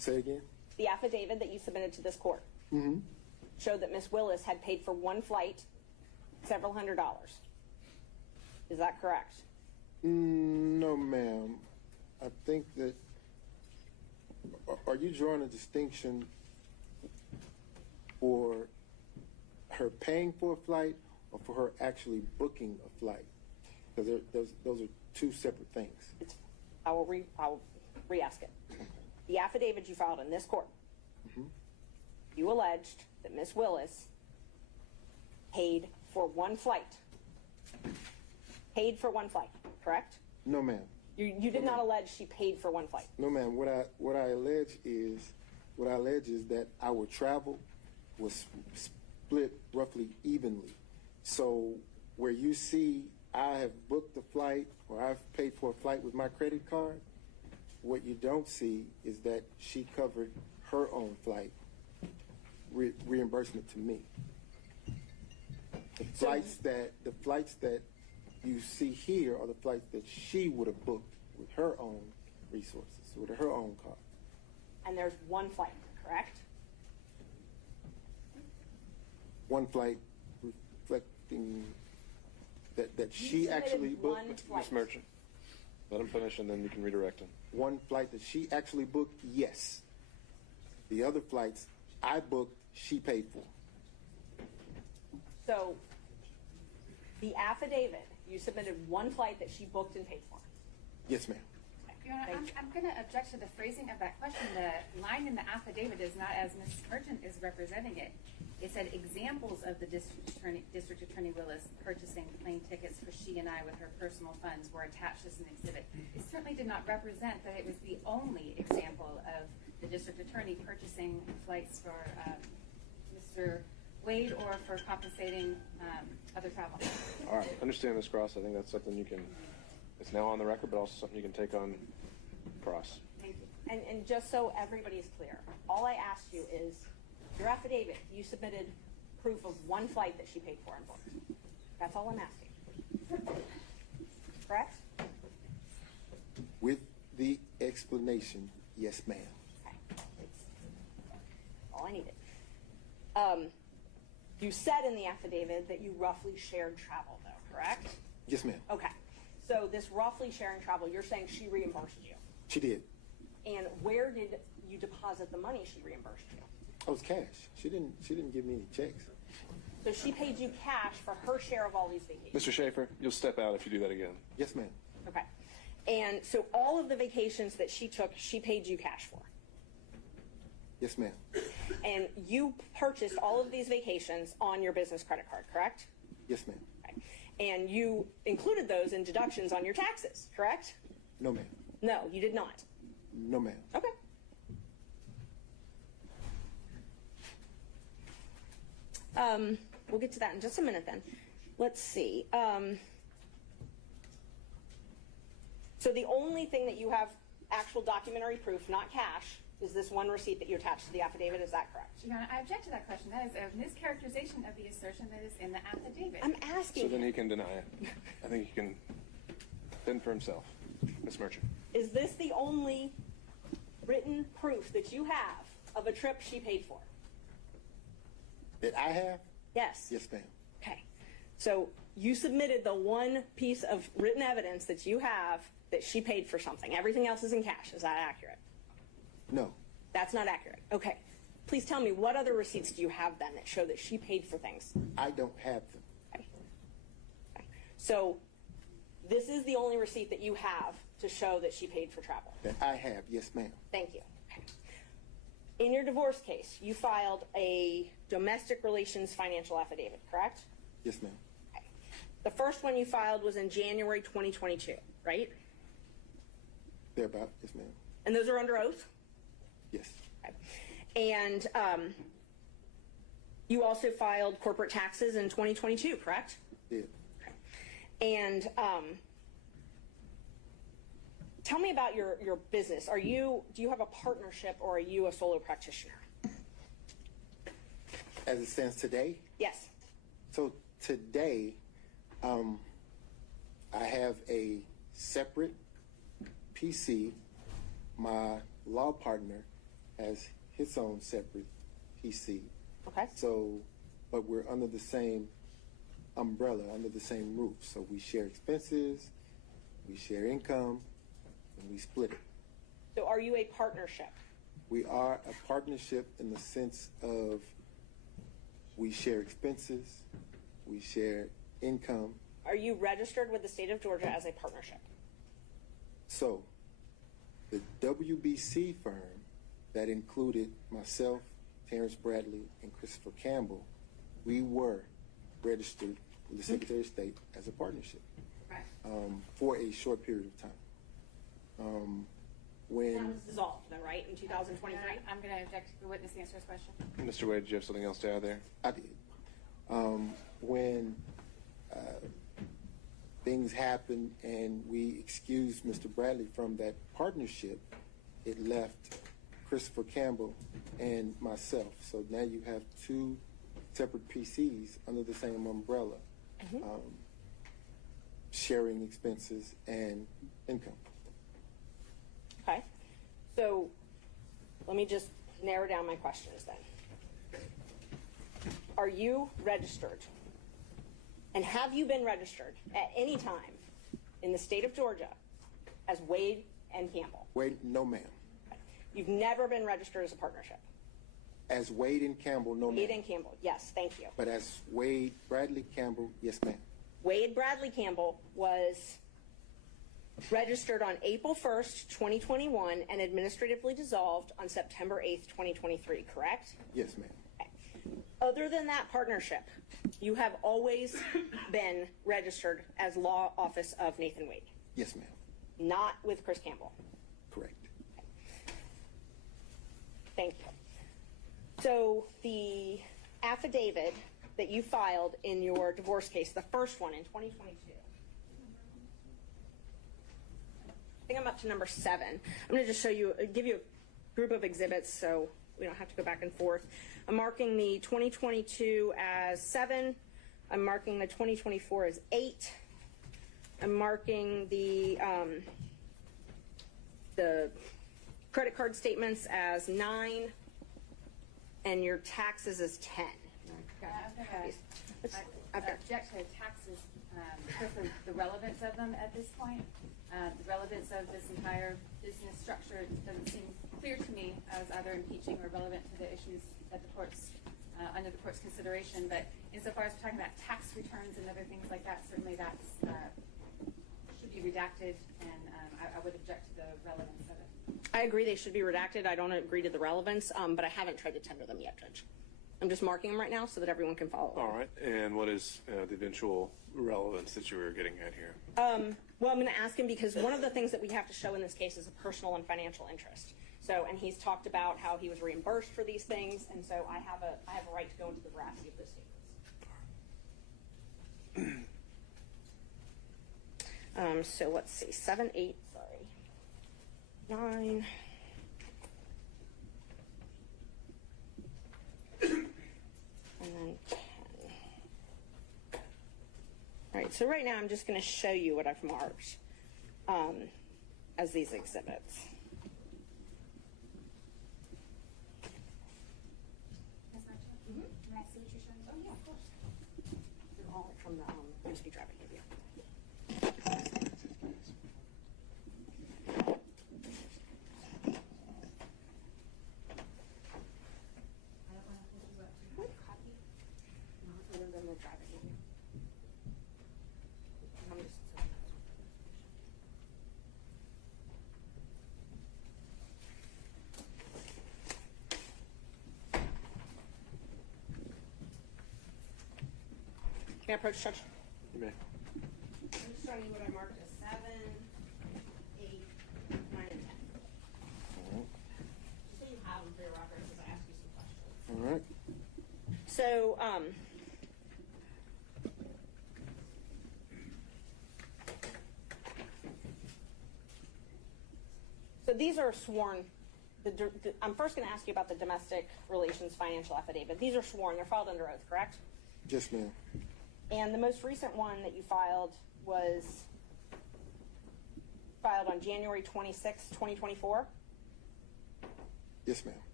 Say again? The affidavit that you submitted to this court showed that Miss Willis had paid for one flight several $100s. Is that correct? No, ma'am. I think that. Are you drawing a distinction for her paying for a flight or for her actually booking a flight? Because those are two separate things. I will re-ask it. The affidavit you filed in this court, you alleged that Miss Willis paid for one flight. Paid for one flight, correct? No, ma'am. You did not allege she paid for one flight. No, ma'am. What I allege is that our travel was split roughly evenly. So where you see I have booked a flight or I've paid for a flight with my credit card, what you don't see is that she covered her own flight reimbursement to me. The flights that you see here are the flights that she would have booked with her own resources, with her own card. And there's one flight, correct? One flight reflecting that she submitted actually booked. one flight. Ms. Merchant, let him finish and then you can redirect him. One flight that she actually booked, yes. The other flights I booked, she paid for. So the affidavit, you submitted one flight that she booked and paid for. Yes, ma'am. Your Honor, I'm going to object to the phrasing of that question. The line in the affidavit is not as Ms. Merchant is representing it. It said examples of the District Attorney Willis purchasing plane tickets for she and I with her personal funds were attached as an exhibit. It certainly did not represent that it was the only example of the District Attorney purchasing flights for Mr. Wade or for compensating other travel. All right, understand this, Cross. I think that's something you can, it's now on the record, but also something you can take on Cross. Thank you. And just so everybody is clear, all I asked you is your affidavit, you submitted proof of one flight that she paid for and booked. That's all I'm asking. Correct? With the explanation, yes, ma'am. Okay. That's all I needed. You said in the affidavit that you roughly shared travel, though, correct? Yes, ma'am. Okay. So this roughly sharing travel, you're saying she reimbursed you. She did. And where did you deposit the money she reimbursed you? Oh, it was cash. She didn't give me any checks. So she paid you cash for her share of all these vacations. Mr. Schaefer, you'll step out if you do that again. Yes, ma'am. Okay. And so all of the vacations that she took, she paid you cash for. Yes, ma'am. And you purchased all of these vacations on your business credit card, correct? Yes, ma'am. Okay. And you included those in deductions on your taxes, correct? No, ma'am. No, you did not. No, ma'am. Okay. We'll get to that in just a minute then. Let's see. So the only thing that you have actual documentary proof, not cash, is this one receipt that you attached to the affidavit. Is that correct? Your Honor, I object to that question. That is a mischaracterization of the assertion that is in the affidavit. I'm asking. So then he can deny it. I think he can fend for himself. Ms. Merchant. Is this the only written proof that you have of a trip she paid for? That I have? Yes. Yes, ma'am. Okay. So you submitted the one piece of written evidence that you have that she paid for something. Everything else is in cash. Is that accurate? No. That's not accurate. Okay. Please tell me, what other receipts do you have then that show that she paid for things? I don't have them. Okay. Okay. So this is the only receipt that you have to show that she paid for travel. That I have, yes, ma'am. Thank you. Okay. In your divorce case, you filed a domestic relations financial affidavit, correct? Yes, ma'am. Okay. The first one you filed was in January 2022, right? Thereabout, yes, ma'am. And those are under oath? Yes. Okay. And you also filed corporate taxes in 2022, correct? Did. Okay. And tell me about your business. Do you have a partnership or are you a solo practitioner? As it stands today? Yes. So today, I have a separate PC. My law partner has his own separate PC. Okay. So, but we're under the same umbrella, under the same roof. So we share expenses, we share income, and we split it. So are you a partnership? We are a partnership in the sense of we share expenses, we share income. Are you registered with the state of Georgia as a partnership? So the WBC firm that included myself, Terrence Bradley, and Christopher Campbell, we were registered with the Secretary of State as a partnership for a short period of time. That was dissolved, though, right, in 2023? I'm going to object to the witness to answer his question. Mr. Wade, do you have something else to add there? I did. When things happened and we excused Mr. Bradley from that partnership, it left Christopher Campbell and myself. So now you have two separate PCs under the same umbrella, sharing expenses and income. Okay. So let me just narrow down my questions then. Are you registered? And have you been registered at any time in the state of Georgia as Wade and Campbell? Wade, no ma'am. You've never been registered as a partnership? As Wade and Campbell, no ma'am. Wade and Campbell, yes, thank you. But as Wade Bradley Campbell, yes ma'am. Wade Bradley Campbell was registered on April 1st, 2021 and administratively dissolved on September 8th, 2023, correct? Yes ma'am. Other than that partnership, you have always been registered as law office of Nathan Wade, Yes ma'am. not with Chris Campbell. Correct. Thank you. So the affidavit that you filed in your divorce case, the first one in 2022, I think I'm up to number 7. I'm going to just give you a group of exhibits so we don't have to go back and forth. I'm marking the 2022 as 7. I'm marking the 2024 as 8. I'm marking the credit card statements as 9, and your taxes as 10. I object to taxes because of the relevance of them at this point. The relevance of this entire business structure doesn't seem clear to me as either impeaching or relevant to the issues that the courts, under the court's consideration. But insofar as we're talking about tax returns and other things like that, certainly that should be redacted, and I would object to the relevance of it. I agree they should be redacted. I don't agree to the relevance, but I haven't tried to tender them yet, Judge. I'm just marking them right now so that everyone can follow. All right. And what is the eventual relevance that you were getting at here? Well, I'm going to ask him because one of the things that we have to show in this case is a personal and financial interest. So, and he's talked about how he was reimbursed for these things, and so I have a right to go into the veracity of those statements. So let's see, 7, 8, sorry, 9. And then 10. All right, so right now I'm just going to show you what I've marked as these exhibits. Ms. Martin, can I see what you're showing? Oh, yeah, of course. They're all from the USB drive I gave you. What copy? No, it's a little drive I gave you. I'm just Can I approach, Judge? You may. I'm just showing you what I marked as 7, 8, 9, and 10. Just so you have them for your records as I ask you some questions. All right. So, so these are sworn. I'm first going to ask you about the domestic relations financial affidavit. These are sworn. They're filed under oath, correct? Yes ma'am. And the most recent one that you filed was filed on January 26, 2024. Yes ma'am.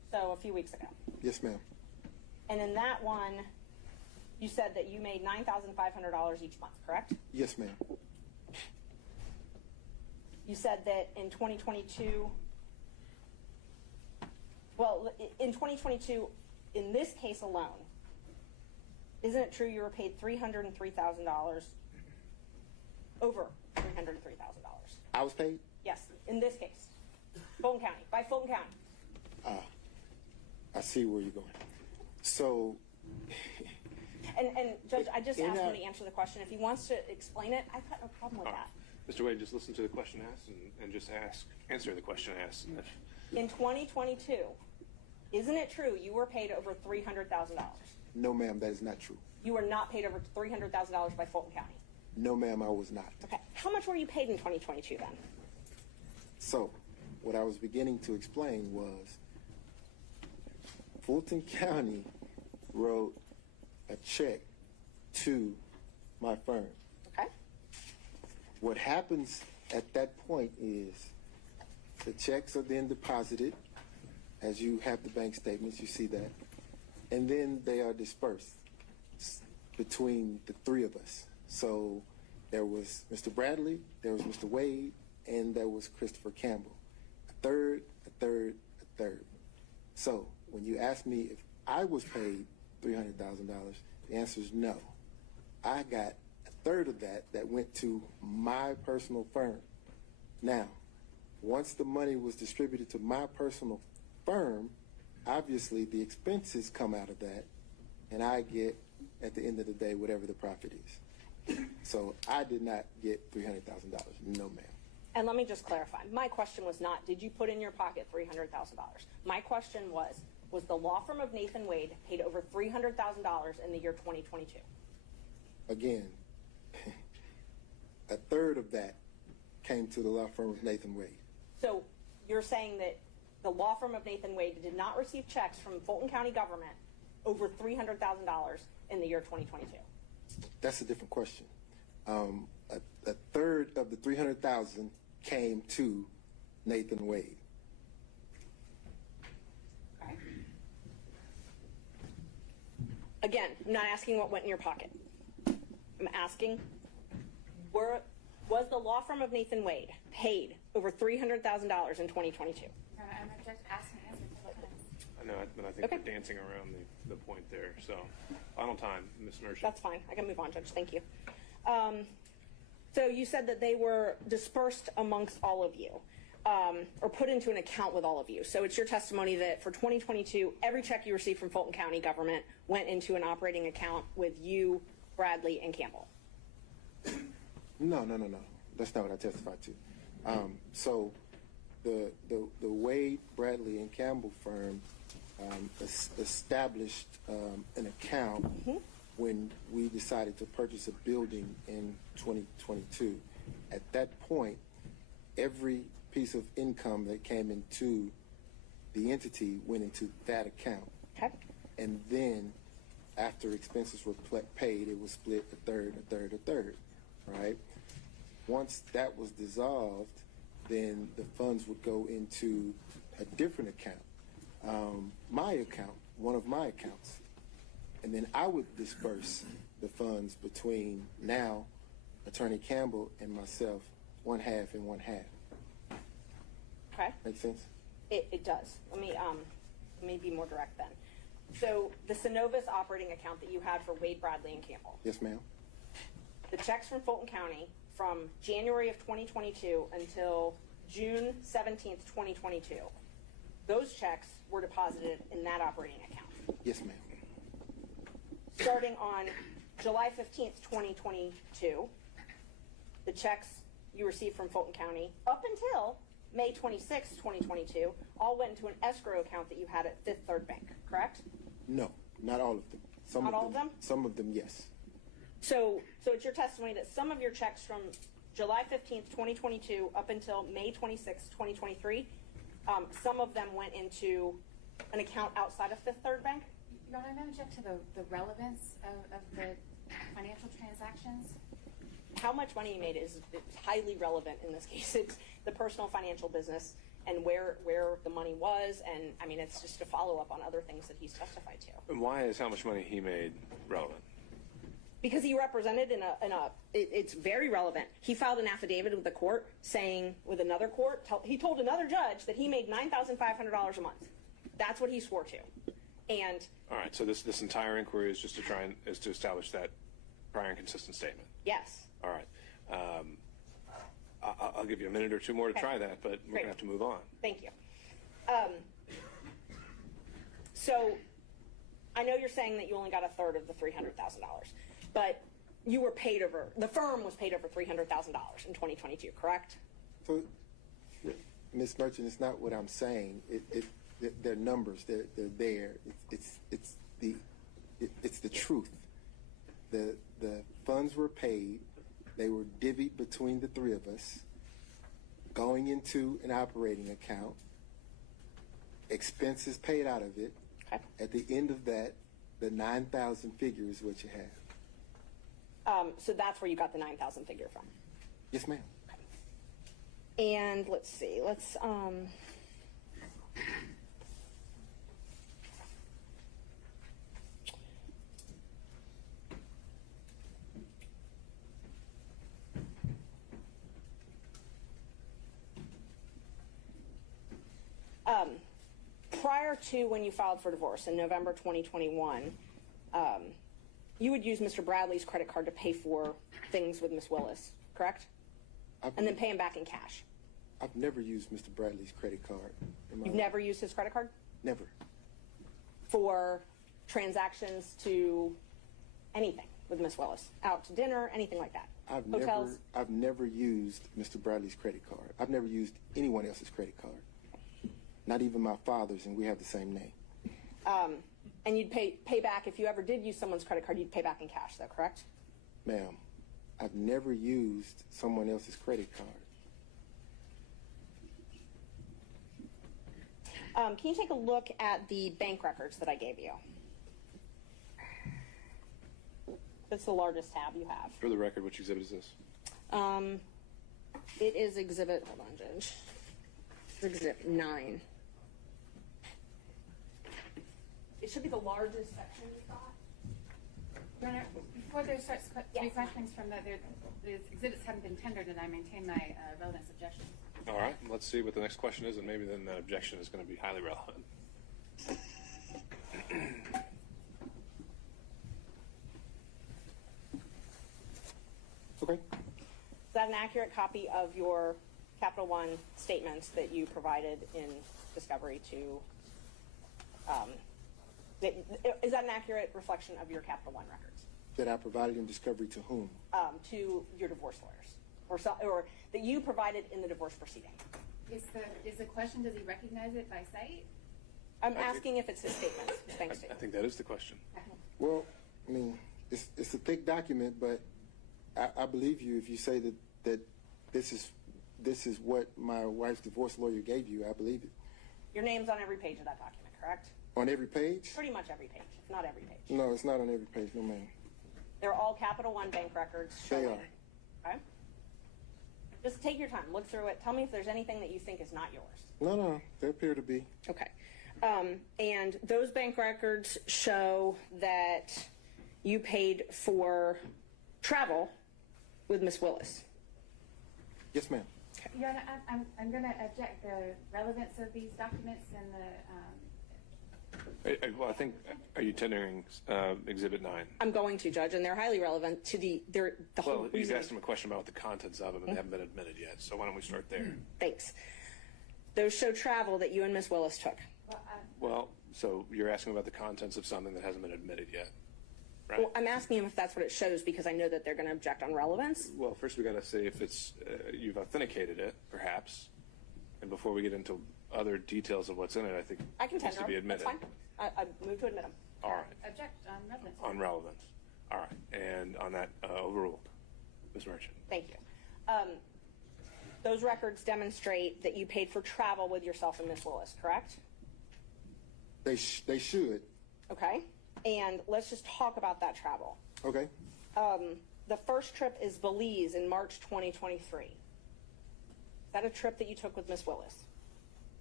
So a few weeks ago. Yes, ma'am. And in that one, you said that you made $9,500 each month, correct? Yes, ma'am. You said that in 2022, well, in 2022, in this case alone, isn't it true you were paid $303,000, over $303,000? I was paid? Yes, in this case, Fulton County, by Fulton County. I see where you're going. So, And Judge, I just In asked him our- to answer the question. If he wants to explain it, I've got no problem with that. Mr. Wade, just listen to the question asked and just answer the question asked. And if, In 2022, isn't it true you were paid over $300,000? no, ma'am, that is not true. You were not paid over $300,000 by Fulton County. No, ma'am, I was not. Okay. How much were you paid in 2022 then? So, what I was beginning to explain was Fulton County wrote a check to my firm. Okay. What happens at that point is the checks are then deposited, as you have the bank statements, you see that, and then they are dispersed between the three of us. So there was Mr. Bradley, there was Mr. Wade, and there was Christopher Campbell. A third, a third, a third. So when you ask me if I was paid $300,000, the answer is no. I got a third of that went to my personal firm. Now, once the money was distributed to my personal firm, obviously the expenses come out of that, and I get, at the end of the day, whatever the profit is. So I did not get $300,000. No, ma'am. And let me just clarify. My question was not, did you put in your pocket $300,000? My question was the law firm of Nathan Wade paid over $300,000 in the year 2022? Again, a third of that came to the law firm of Nathan Wade. So you're saying that the law firm of Nathan Wade did not receive checks from Fulton County government over $300,000 in the year 2022? That's a different question. A third of the $300,000 came to Nathan Wade. Okay. Again, I'm not asking what went in your pocket. I'm asking, was the law firm of Nathan Wade paid over $300,000 in 2022? I'm object asking answer several times. I know, but I think Okay. we're dancing around the point there. So, final time, Ms. Merchant. That's fine. I can move on, Judge. Thank you. So you said that they were dispersed amongst all of you, or put into an account with all of you. So it's your testimony that for 2022, every check you received from Fulton County government went into an operating account with you, Bradley, and Campbell. No. That's not what I testified to. So the Wade, Bradley, and Campbell firm established an account when we decided to purchase a building in 2022. At that point, every piece of income that came into the entity went into that account. Okay. And then after expenses were paid, it was split a third, right? Once that was dissolved, then the funds would go into a different account, my account, one of my accounts. And then I would disperse the funds between now Attorney Campbell and myself, one half and one half. Okay. Make sense? It does. Let me be more direct then. So the Synovus operating account that you had for Wade, Bradley, and Campbell, Yes, ma'am. the checks from Fulton County from January of 2022 until June 17th, 2022, those checks were deposited in that operating account. Yes, ma'am. Starting on July 15th, 2022, the checks you received from Fulton County up until May 26th, 2022, all went into an escrow account that you had at Fifth Third Bank, correct? No, not all of them. Not all of them? Some of them, yes. So it's your testimony that some of your checks from July 15th, 2022 up until May 26th, 2023, some of them went into an account outside of Fifth Third Bank? Your Honor, I'm going to object to the relevance of the financial transactions. How much money you made is highly relevant in this case. It's the personal financial business, and where the money was, and I mean, it's just a follow-up on other things that he's testified to. And why is how much money he made relevant? Because he represented it's very relevant. He filed an affidavit with the court saying, with another court, he told another judge that he made $9,500 a month. That's what he swore to. And All right, so this entire inquiry is just to establish that prior and consistent statement. yes. All right. I'll give you a minute or two more to try that, but we're going to have to move on. Thank you. So I know you're saying that you only got a third of the $300,000, but you were paid the firm was paid over $300,000 in 2022, correct? So, Ms. Merchant, it's not what I'm saying. They're numbers. They're there. It's the truth. The funds were paid. They were divvied between the three of us, going into an operating account, expenses paid out of it. Okay. At the end of that, the 9,000 figure is what you have. So that's where you got the 9,000 figure from. Yes, ma'am. And let's see. Prior to when you filed for divorce in November 2021, you would use Mr. Bradley's credit card to pay for things with Ms. Willis, correct? And then pay him back in cash. I've never used Mr. Bradley's credit card. You've never used his credit card? Never. For transactions to anything with Ms. Willis, out to dinner, anything like that. Hotels. I've never used Mr. Bradley's credit card. I've never used anyone else's credit card. Not even my father's, and we have the same name. And you'd pay back, if you ever did use someone's credit card, you'd pay back in cash, though, correct? Ma'am, I've never used someone else's credit card. Can you take a look at the bank records that I gave you? That's the largest tab you have. For the record, which exhibit is this? It is exhibit, hold on, Judge. It's exhibit 9. It should be the largest section you've got. Your Honor, before there starts three questions from the exhibits haven't been tendered, and I maintain my relevance objection. All right, let's see what the next question is, and maybe then that objection is going to be highly relevant. Okay. Is that an accurate copy of your Capital One statements that you provided in discovery to, is that an accurate reflection of your Capital One records? That I provided in discovery to whom? To your divorce lawyers, or that you provided in the divorce proceeding? Is the question, does he recognize it by sight? I'm asking if it's his statements, his bank I statement. think that is the question. Well, I mean, it's a thick document, but I believe you if you say that this is what my wife's divorce lawyer gave you. I believe it. Your name's on every page of that document, correct? On every page? Pretty much every page, if not every page. No, it's not on every page. No, ma'am. They're all Capital One bank records showing. They are. Okay? Just take your time, look through it. Tell me if there's anything that you think is not yours. No, they appear to be. Okay. And those bank records show that you paid for travel with Miss Willis. Yes, ma'am. Your Honor, I'm going to object the relevance of these documents and Well, I think, are you tendering Exhibit 9? I'm going to, Judge, and they're highly relevant to the whole Well, reason. you've asked him a question about the contents of them, and they haven't been admitted yet, so why don't we start there? Thanks. Those show travel that you and Miss Willis took. Well, so you're asking about the contents of something that hasn't been admitted yet, right? Well, I'm asking him if that's what it shows because I know that they're going to object on relevance. Well, first we got to say if it's you've authenticated it, perhaps, and before we get into other details of what's in it, I think I can it has tender to be them. That's admitted. fine. I move to admit them. All right, object on relevance. on relevance. All right, and on that, overruled. Ms. Merchant. Thank you. Those records demonstrate that you paid for travel with yourself and Miss Willis, correct? They should. Okay. And let's just talk about that travel. Okay. The first trip is Belize in March 2023. Is that a trip that you took with Miss Willis?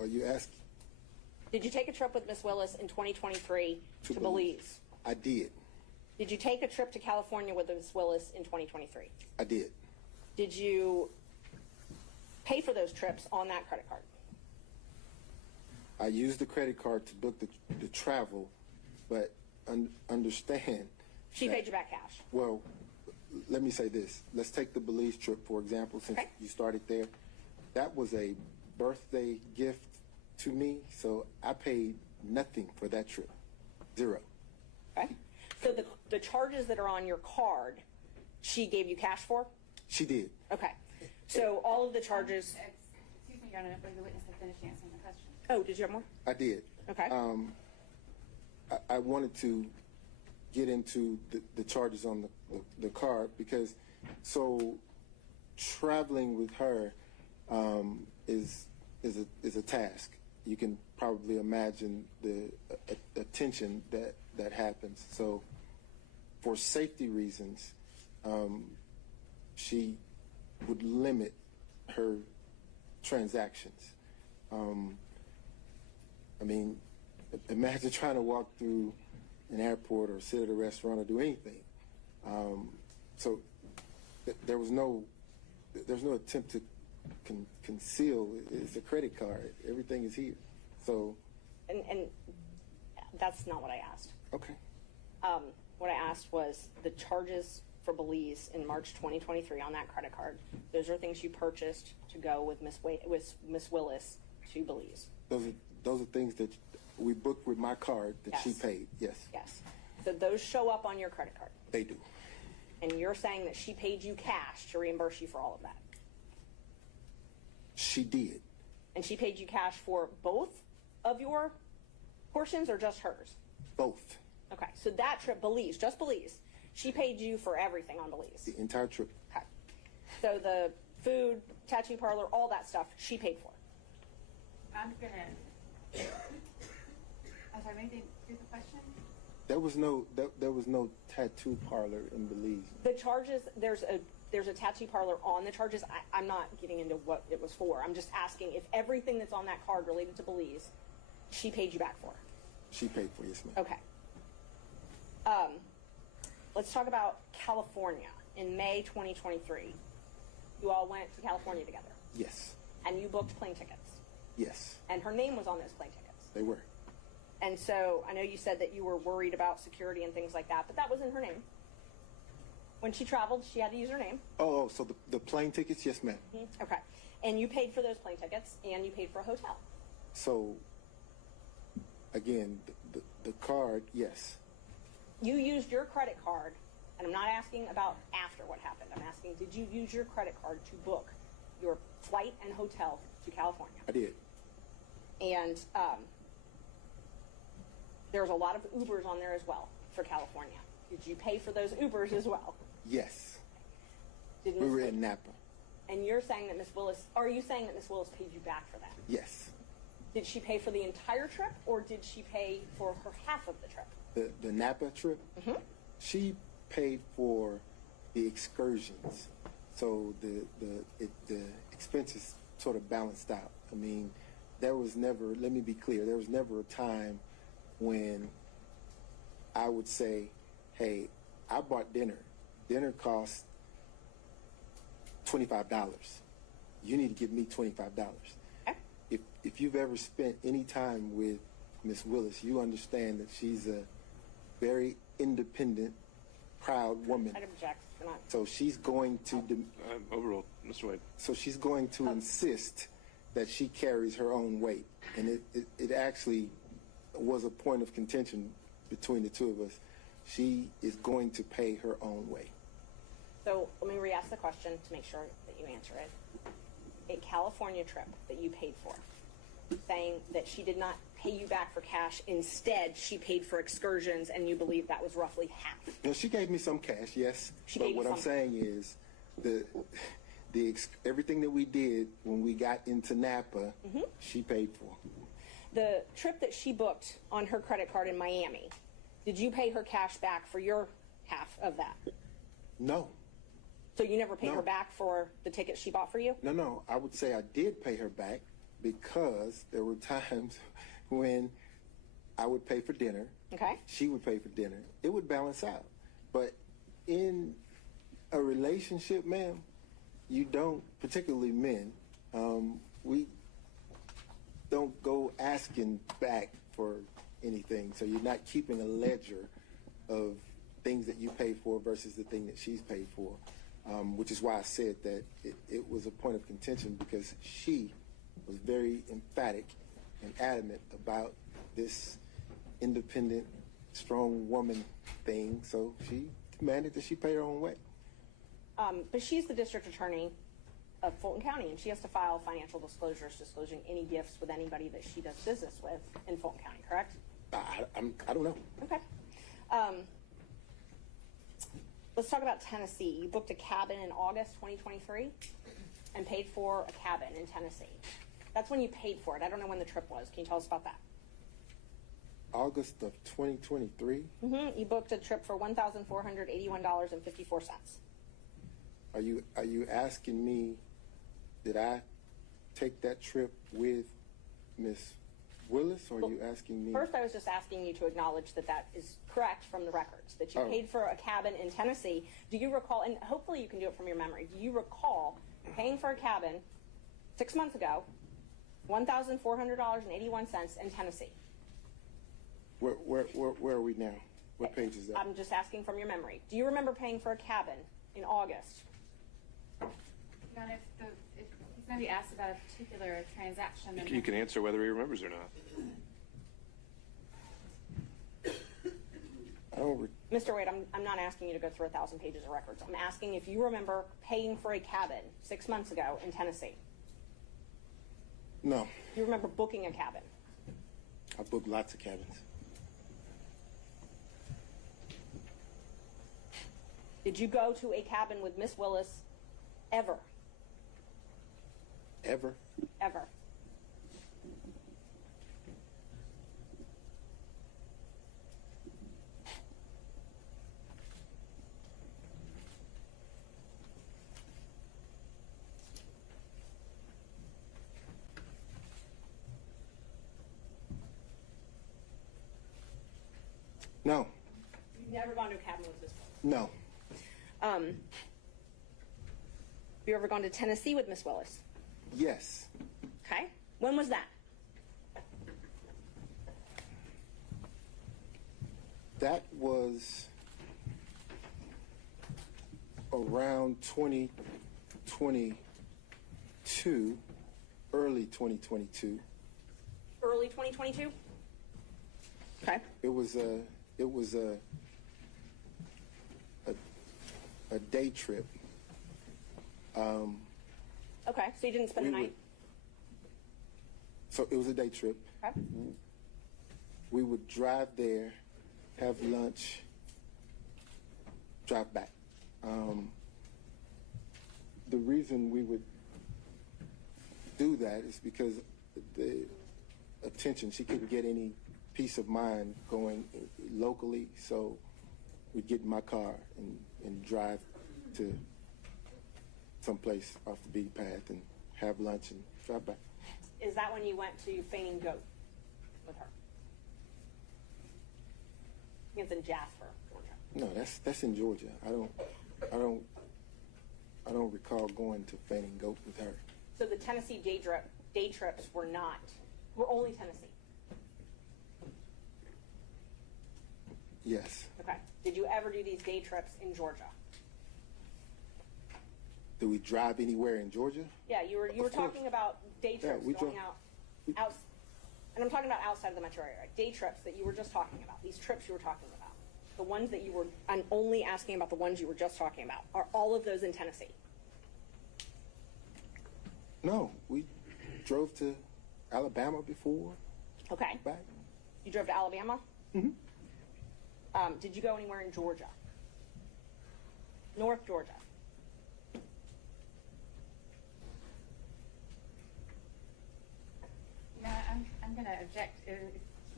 Are you asking? Did you take a trip with Miss Willis in 2023 to Belize? I did. Did you take a trip to California with Miss Willis in 2023? I did. Did you pay for those trips on that credit card? I used the credit card to book the travel, but understand. She that- paid you back cash. Well, let me say this. Let's take the Belize trip, for example, since Okay. you started there. That was a birthday gift to me, so I paid nothing for that trip. Zero. Okay. So the charges that are on your card, she gave you cash for? She did. Okay. So all of the charges. Excuse me, Your Honor, but the witness had finished answering the question. Oh, did you have more? I did. Okay. I wanted to get into the charges on the card because so traveling with her is a task. You can probably imagine the attention that happens. So for safety reasons, she would limit her transactions. I mean, imagine trying to walk through an airport or sit at a restaurant or do anything. So there's no attempt to conceal. It's a credit card. Everything is here. So. And that's not what I asked. Okay. What I asked was the charges for Belize in March 2023 on that credit card. Those are things you purchased to go with Miss Willis to Belize. Those are things that we booked with my card that she Yes. paid. Yes. Yes. So those show up on your credit card. They do. And you're saying that she paid you cash to reimburse you for all of that. She did. And she paid you cash for both of your portions or just hers? Both. Okay. So that trip, Belize, just Belize, she paid you for everything on Belize. The entire trip. Okay. So the food, tattoo parlor, all that stuff, she paid for. I'm sorry, maybe do the question? There was no tattoo parlor in Belize. The charges, there's a tattoo parlor on the charges. I'm not getting into what it was for. I'm just asking if everything that's on that card related to Belize, she paid you back for. She paid for, yes, ma'am. Okay. Let's talk about California. In May 2023, you all went to California together, Yes. and you booked plane tickets, Yes. and her name was on those plane tickets. They were. And so I know you said that you were worried about security and things like that, but that wasn't her name. When she traveled, she had to use her name. Oh, so the plane tickets, yes, ma'am. Okay. And you paid for those plane tickets, and you paid for a hotel. So, again, the card, yes. You used your credit card, and I'm not asking about after what happened. I'm asking, did you use your credit card to book your flight and hotel to California? I did. And there's a lot of Ubers on there as well for California. Did you pay for those Ubers as well? Yes. Did We Miss were Wil- in Napa. And you're saying that Miss Willis, are you saying that Miss Willis paid you back for that? Yes. Did she pay for the entire trip, or did she pay for her half of the trip? The Napa trip, she paid for the excursions. So the expenses sort of balanced out. I mean, there was never, let me be clear, there was never a time when I would say, hey, I bought dinner. Dinner cost $25. You need to give me $25. Okay. If you've ever spent any time with Miss Willis, you understand that she's a very independent, proud woman. I'd object. You're not. So she's going to Overruled, Mr. Wade. so she's going to insist that she carries her own weight, and it actually was a point of contention between the two of us. She is going to pay her own way. So let me re-ask the question to make sure that you answer it. A California trip that you paid for, saying that she did not pay you back for cash. Instead, she paid for excursions, and you believe that was roughly half. Now, she gave me some cash, yes. She but gave you what I'm some. saying is everything that we did when we got into Napa, she paid for. The trip that she booked on her credit card in Miami, did you pay her cash back for your half of that? No. So you never paid No. her back for the ticket she bought for you? No. I would say I did pay her back because there were times when I would pay for dinner. Okay. She would pay for dinner. It would balance out. But in a relationship, ma'am, you don't, particularly men, we don't go asking back for anything. So you're not keeping a ledger of things that you pay for versus the thing that she's paid for, which is why I said that it was a point of contention, because she was very emphatic and adamant about this independent, strong woman thing. So she demanded that she pay her own way. But she's the district attorney of Fulton County, and she has to file financial disclosures disclosing any gifts with anybody that she does business with in Fulton County, correct? I don't know. Okay. Let's talk about Tennessee. You booked a cabin in August 2023 and paid for a cabin in Tennessee. That's when you paid for it. I don't know when the trip was. Can you tell us about that? August of 2023. You booked a trip for $1,481.54. Are you asking me, did I take that trip with Miss Willis, or are you asking me? First, I was just asking you to acknowledge that that is correct from the records, that you paid for a cabin in Tennessee. Do you recall, and hopefully you can do it from your memory, do you recall paying for a cabin 6 months ago, $1,400.81 in Tennessee? Where are we now? What page is that? I'm just asking from your memory. Do you remember paying for a cabin in August? Now, if he's going to be asked about a particular transaction, then You can answer whether he remembers or not. I don't. Mr. Wade, I'm not asking you to go through 1,000 pages of records. I'm asking if you remember paying for a cabin 6 months ago in Tennessee. No. You remember booking a cabin? I booked lots of cabins. Did you go to a cabin with Miss Willis ever? Ever? Ever. No. You've never gone to a cabin with Miss Willis? No. Have you ever gone to Tennessee with Miss Willis? Yes. Okay. When was that? That was around 2022, early 2022. Early 2022? Okay. It was a day trip. Okay, so you didn't spend the night? So it was a day trip. Okay. We would drive there, have lunch, drive back. The reason we would do that is because the attention, she couldn't get any peace of mind going locally, so we'd get in my car and drive to someplace off the beaten path and have lunch and drive back. Is that when you went to Fainting Goat with her? I think it's in Jasper, Georgia. No, that's in Georgia. I don't recall going to Fanning Goat with her. So the Tennessee day trips were only Tennessee? Yes. Okay. Did you ever do these day trips in Georgia? Do we drive anywhere in Georgia? Yeah, you were talking about day trips we going drove- out, and I'm talking about outside of the metro area. Day trips that you were just talking about. These trips you were talking about. The ones that you were, I'm only asking about the ones you were just talking about. Are all of those in Tennessee? No, we drove to Alabama before. Okay. Back. You drove to Alabama? Mhm. Did you go anywhere in Georgia? North Georgia? No, I'm going to object.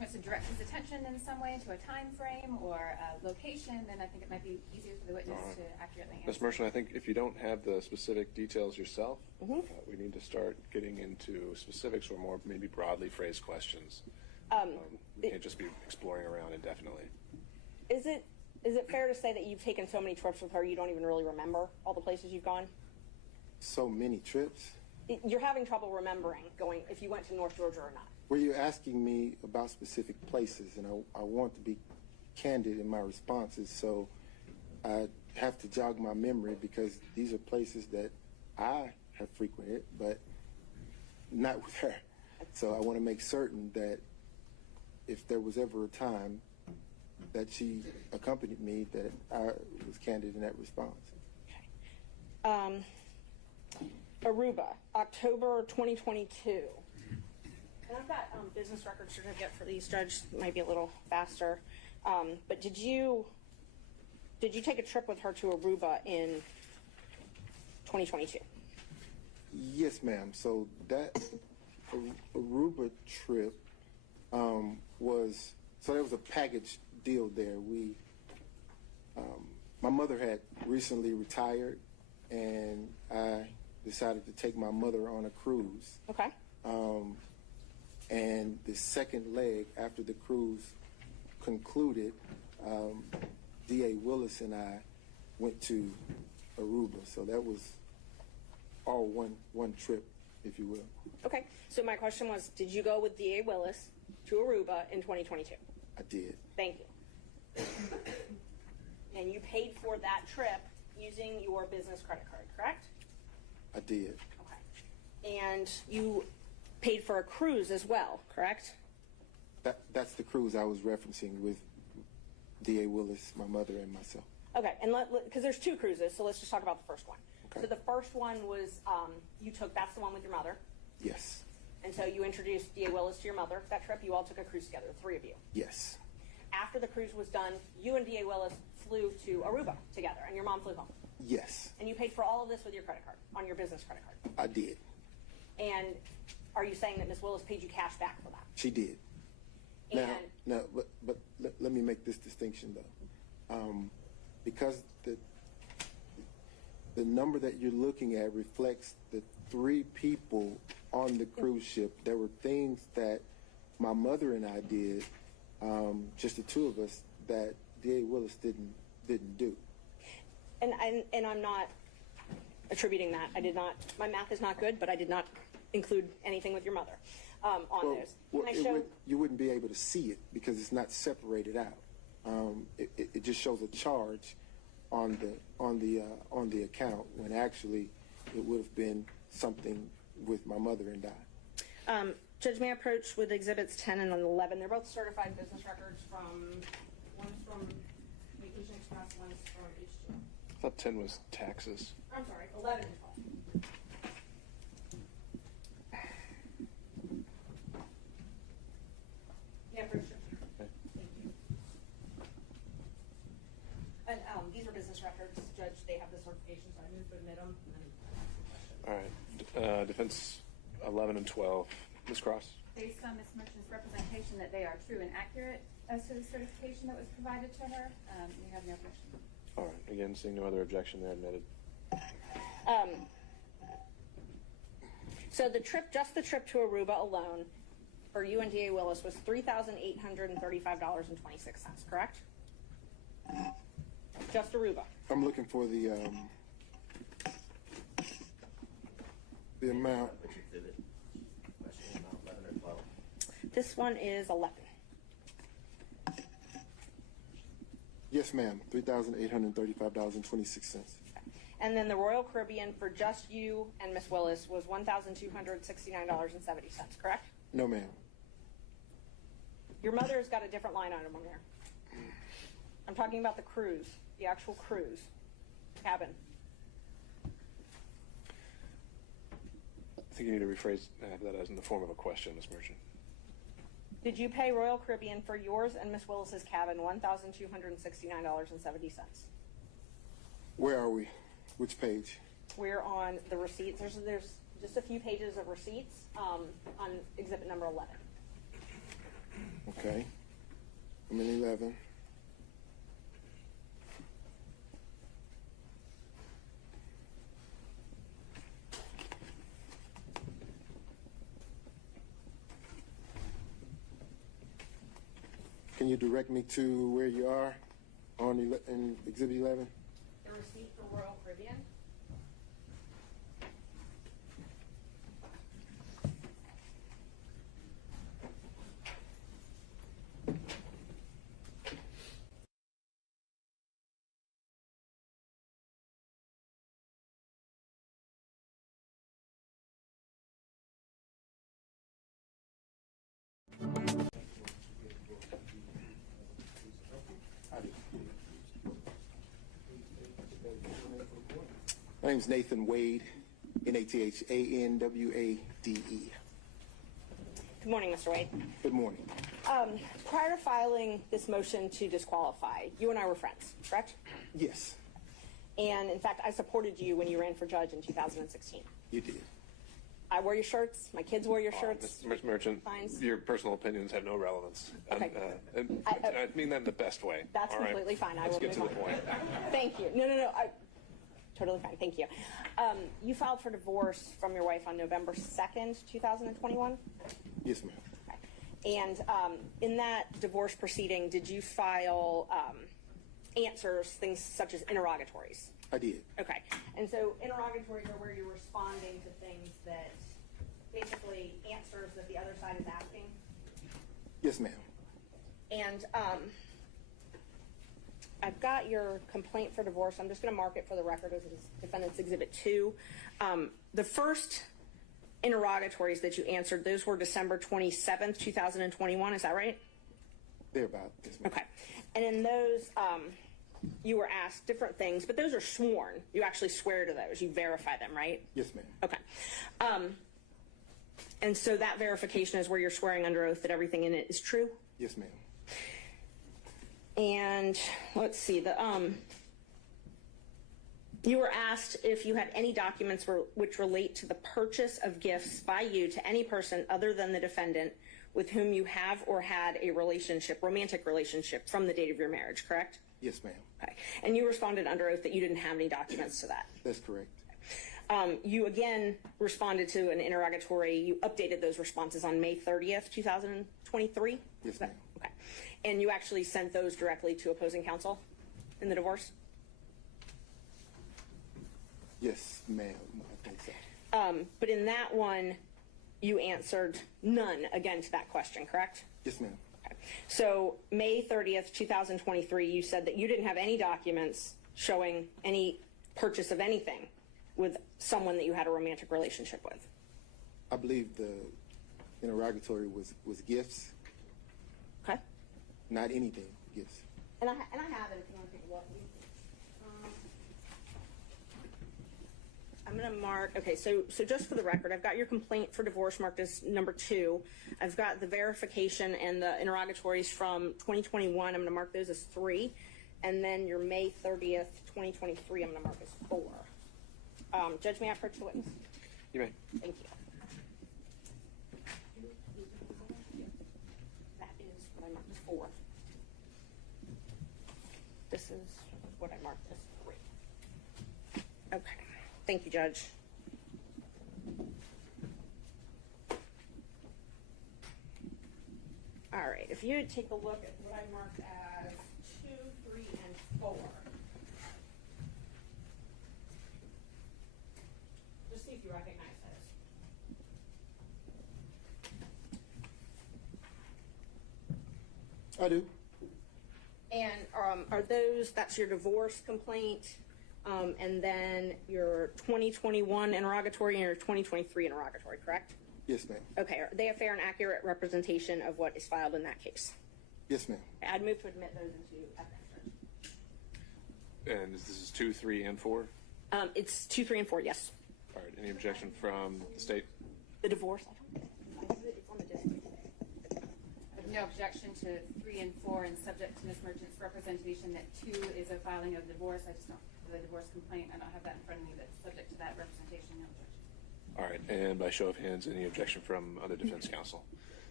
wants to direct his attention in some way to a time frame or a location, then I think it might be easier for the witness to accurately answer. Ms. Merchant, I think if you don't have the specific details yourself, we need to start getting into specifics or more maybe broadly phrased questions. We can't just be exploring around indefinitely. Is it fair to say that you've taken so many trips with her you don't even really remember all the places you've gone? So many trips. You're having trouble remembering going if you went to North Georgia or not. Were you asking me about specific places? And I want to be candid in my responses, so I have to jog my memory because these are places that I have frequented, but not with her. So I want to make certain that if there was ever a time that she accompanied me, that I was candid in that response. Okay. Aruba, October 2022. And I've got business record certificate for these, Judge. It might be a little faster. But did you take a trip with her to Aruba in 2022? Yes, ma'am. So that Aruba trip there was a package deal there. My mother had recently retired, and I decided to take my mother on a cruise. Okay. And the second leg after the cruise concluded, D.A. Willis and I went to Aruba. So that was all one trip, if you will. Okay. So my question was, did you go with D.A. Willis to Aruba in 2022? I did. Thank you. And you paid for that trip using your business credit card, correct? I did. Okay. And you paid for a cruise as well, correct? That's the cruise I was referencing with D.A. Willis, my mother, and myself. Okay, and because there's two cruises, so let's just talk about the first one. Okay. So the first one was that's the one with your mother. Yes. And so you introduced D.A. Willis to your mother. That trip, you all took a cruise together, the three of you. Yes. After the cruise was done, you and D.A. Willis flew to Aruba together, and your mom flew home. Yes. And you paid for all of this with your credit card, on your business credit card. I did. And are you saying that Ms. Willis paid you cash back for that? She did. And But let me make this distinction though, because the number that you're looking at reflects the 3 people on the cruise ship. There were things that my mother and I did, just the 2 of us, that D.A. Willis didn't do. And I'm not attributing that. I did not. My math is not good, but I did not include anything with your mother on those. You wouldn't be able to see it because it's not separated out. It just shows a charge on the account when actually it would have been something with my mother and I. Judge, may I approach with exhibits 10 and 11? They're both certified business records one's from Vacation Express, one's from H2. I thought 10 was taxes. I'm sorry, 11 and 12. Yeah, for sure. Okay. Thank you. And these are business records, Judge. They have the certification, so I move to admit them. All right. Defense 11 and 12. Ms. Cross? Based on Ms. Merchant's representation that they are true and accurate as to the certification that was provided to her, we have no objection. All right. Again, seeing no other objection, they're admitted. So just the trip to Aruba alone for you and D.A. Willis was $3,835.26, correct? Just Aruba. I'm looking for the amount. Which exhibit? Question about 11 or 12? This one is 11. Yes, ma'am. $3,835.26. And then the Royal Caribbean for just you and Miss Willis was $1,269.70, correct? No, ma'am. Your mother's got a different line item on there. I'm talking about the cruise, the actual cruise cabin. I think you need to rephrase that as in the form of a question, Ms. Merchant. Did you pay Royal Caribbean for yours and Miss Willis's cabin $1,269.70? Where are we? Which page? We're on the receipts. There's just a few pages of receipts on exhibit number 11. Okay. I'm in 11. Can you direct me to where you are on in Exhibit 11? The receipt for Royal Caribbean. My name's Nathan Wade, Nathanwade. Good morning, Mr. Wade. Good morning. Prior to filing this motion to disqualify, you and I were friends, correct? Yes, And in fact, I supported you when you ran for judge in 2016. you did. I wore your shirts. My kids wore your shirts. Ms. Merchant, Fines. your personal opinions have no relevance. Okay. And I mean that in the best way. That's all right? completely fine. I Let's will get to move the on. point. Thank you. No. Totally fine. Thank you. You filed for divorce from your wife on November 2nd, 2021? Yes, ma'am. Okay. And in that divorce proceeding, did you file answers, things such as interrogatories? I did. Okay. And so interrogatories are where you're responding to things that basically answers that the other side is asking? Yes, ma'am. And I've got your complaint for divorce. I'm just going to mark it for the record as Defendant's Exhibit 2. The first interrogatories that you answered, those were December 27th, 2021. Is that right? Thereabout. Yes, ma'am. Okay. And in those, you were asked different things, but those are sworn. You actually swear to those. You verify them, right? Yes, ma'am. Okay. And so that verification is where you're swearing under oath that everything in it is true? Yes, ma'am. And let's see, you were asked if you had any documents which relate to the purchase of gifts by you to any person other than the defendant with whom you have or had a romantic relationship from the date of your marriage, correct? Yes, ma'am. Okay. And you responded under oath that you didn't have any documents to that. That's correct. You again responded to an interrogatory. You updated those responses on May 30th, 2023? Yes, ma'am. Okay. And you actually sent those directly to opposing counsel in the divorce? Yes, ma'am. I think so. But in that one, you answered none again to that question, correct? Yes, ma'am. Okay. So May 30th, 2023, you said that you didn't have any documents showing any purchase of anything with someone that you had a romantic relationship with. I believe the interrogatory was gifts, Okay. not anything, gifts. And I have it if you want to take a look. I'm going to mark, okay, so just for the record, I've got your complaint for divorce marked as number 2. I've got the verification and the interrogatories from 2021. I'm going to mark those as 3. And then your May 30th, 2023, I'm going to mark as 4. Judge, may I approach the witness? You may. Thank you. That is what I marked as 4. This is what I marked as 3. Okay. Thank you, Judge. All right. If you would take a look at what I marked as 2, 3, and 4. Just see if you recognize those. I do. And are those, that's your divorce complaint, and then your 2021 interrogatory and your 2023 interrogatory, correct? Yes, ma'am. Okay, are they a fair and accurate representation of what is filed in that case? Yes, ma'am. I'd move to admit those into evidence. And this is 2, 3, and 4? It's 2, 3, and 4, yes. All right. Any objection from the state? The divorce, it's on the district. No objection to 3 and 4, and subject to Ms. Merchant's representation that 2 is a filing of divorce. I just don't, the divorce complaint, I don't have that in front of me, but subject to that representation, no objection. All right. And by show of hands, any objection from other defense counsel?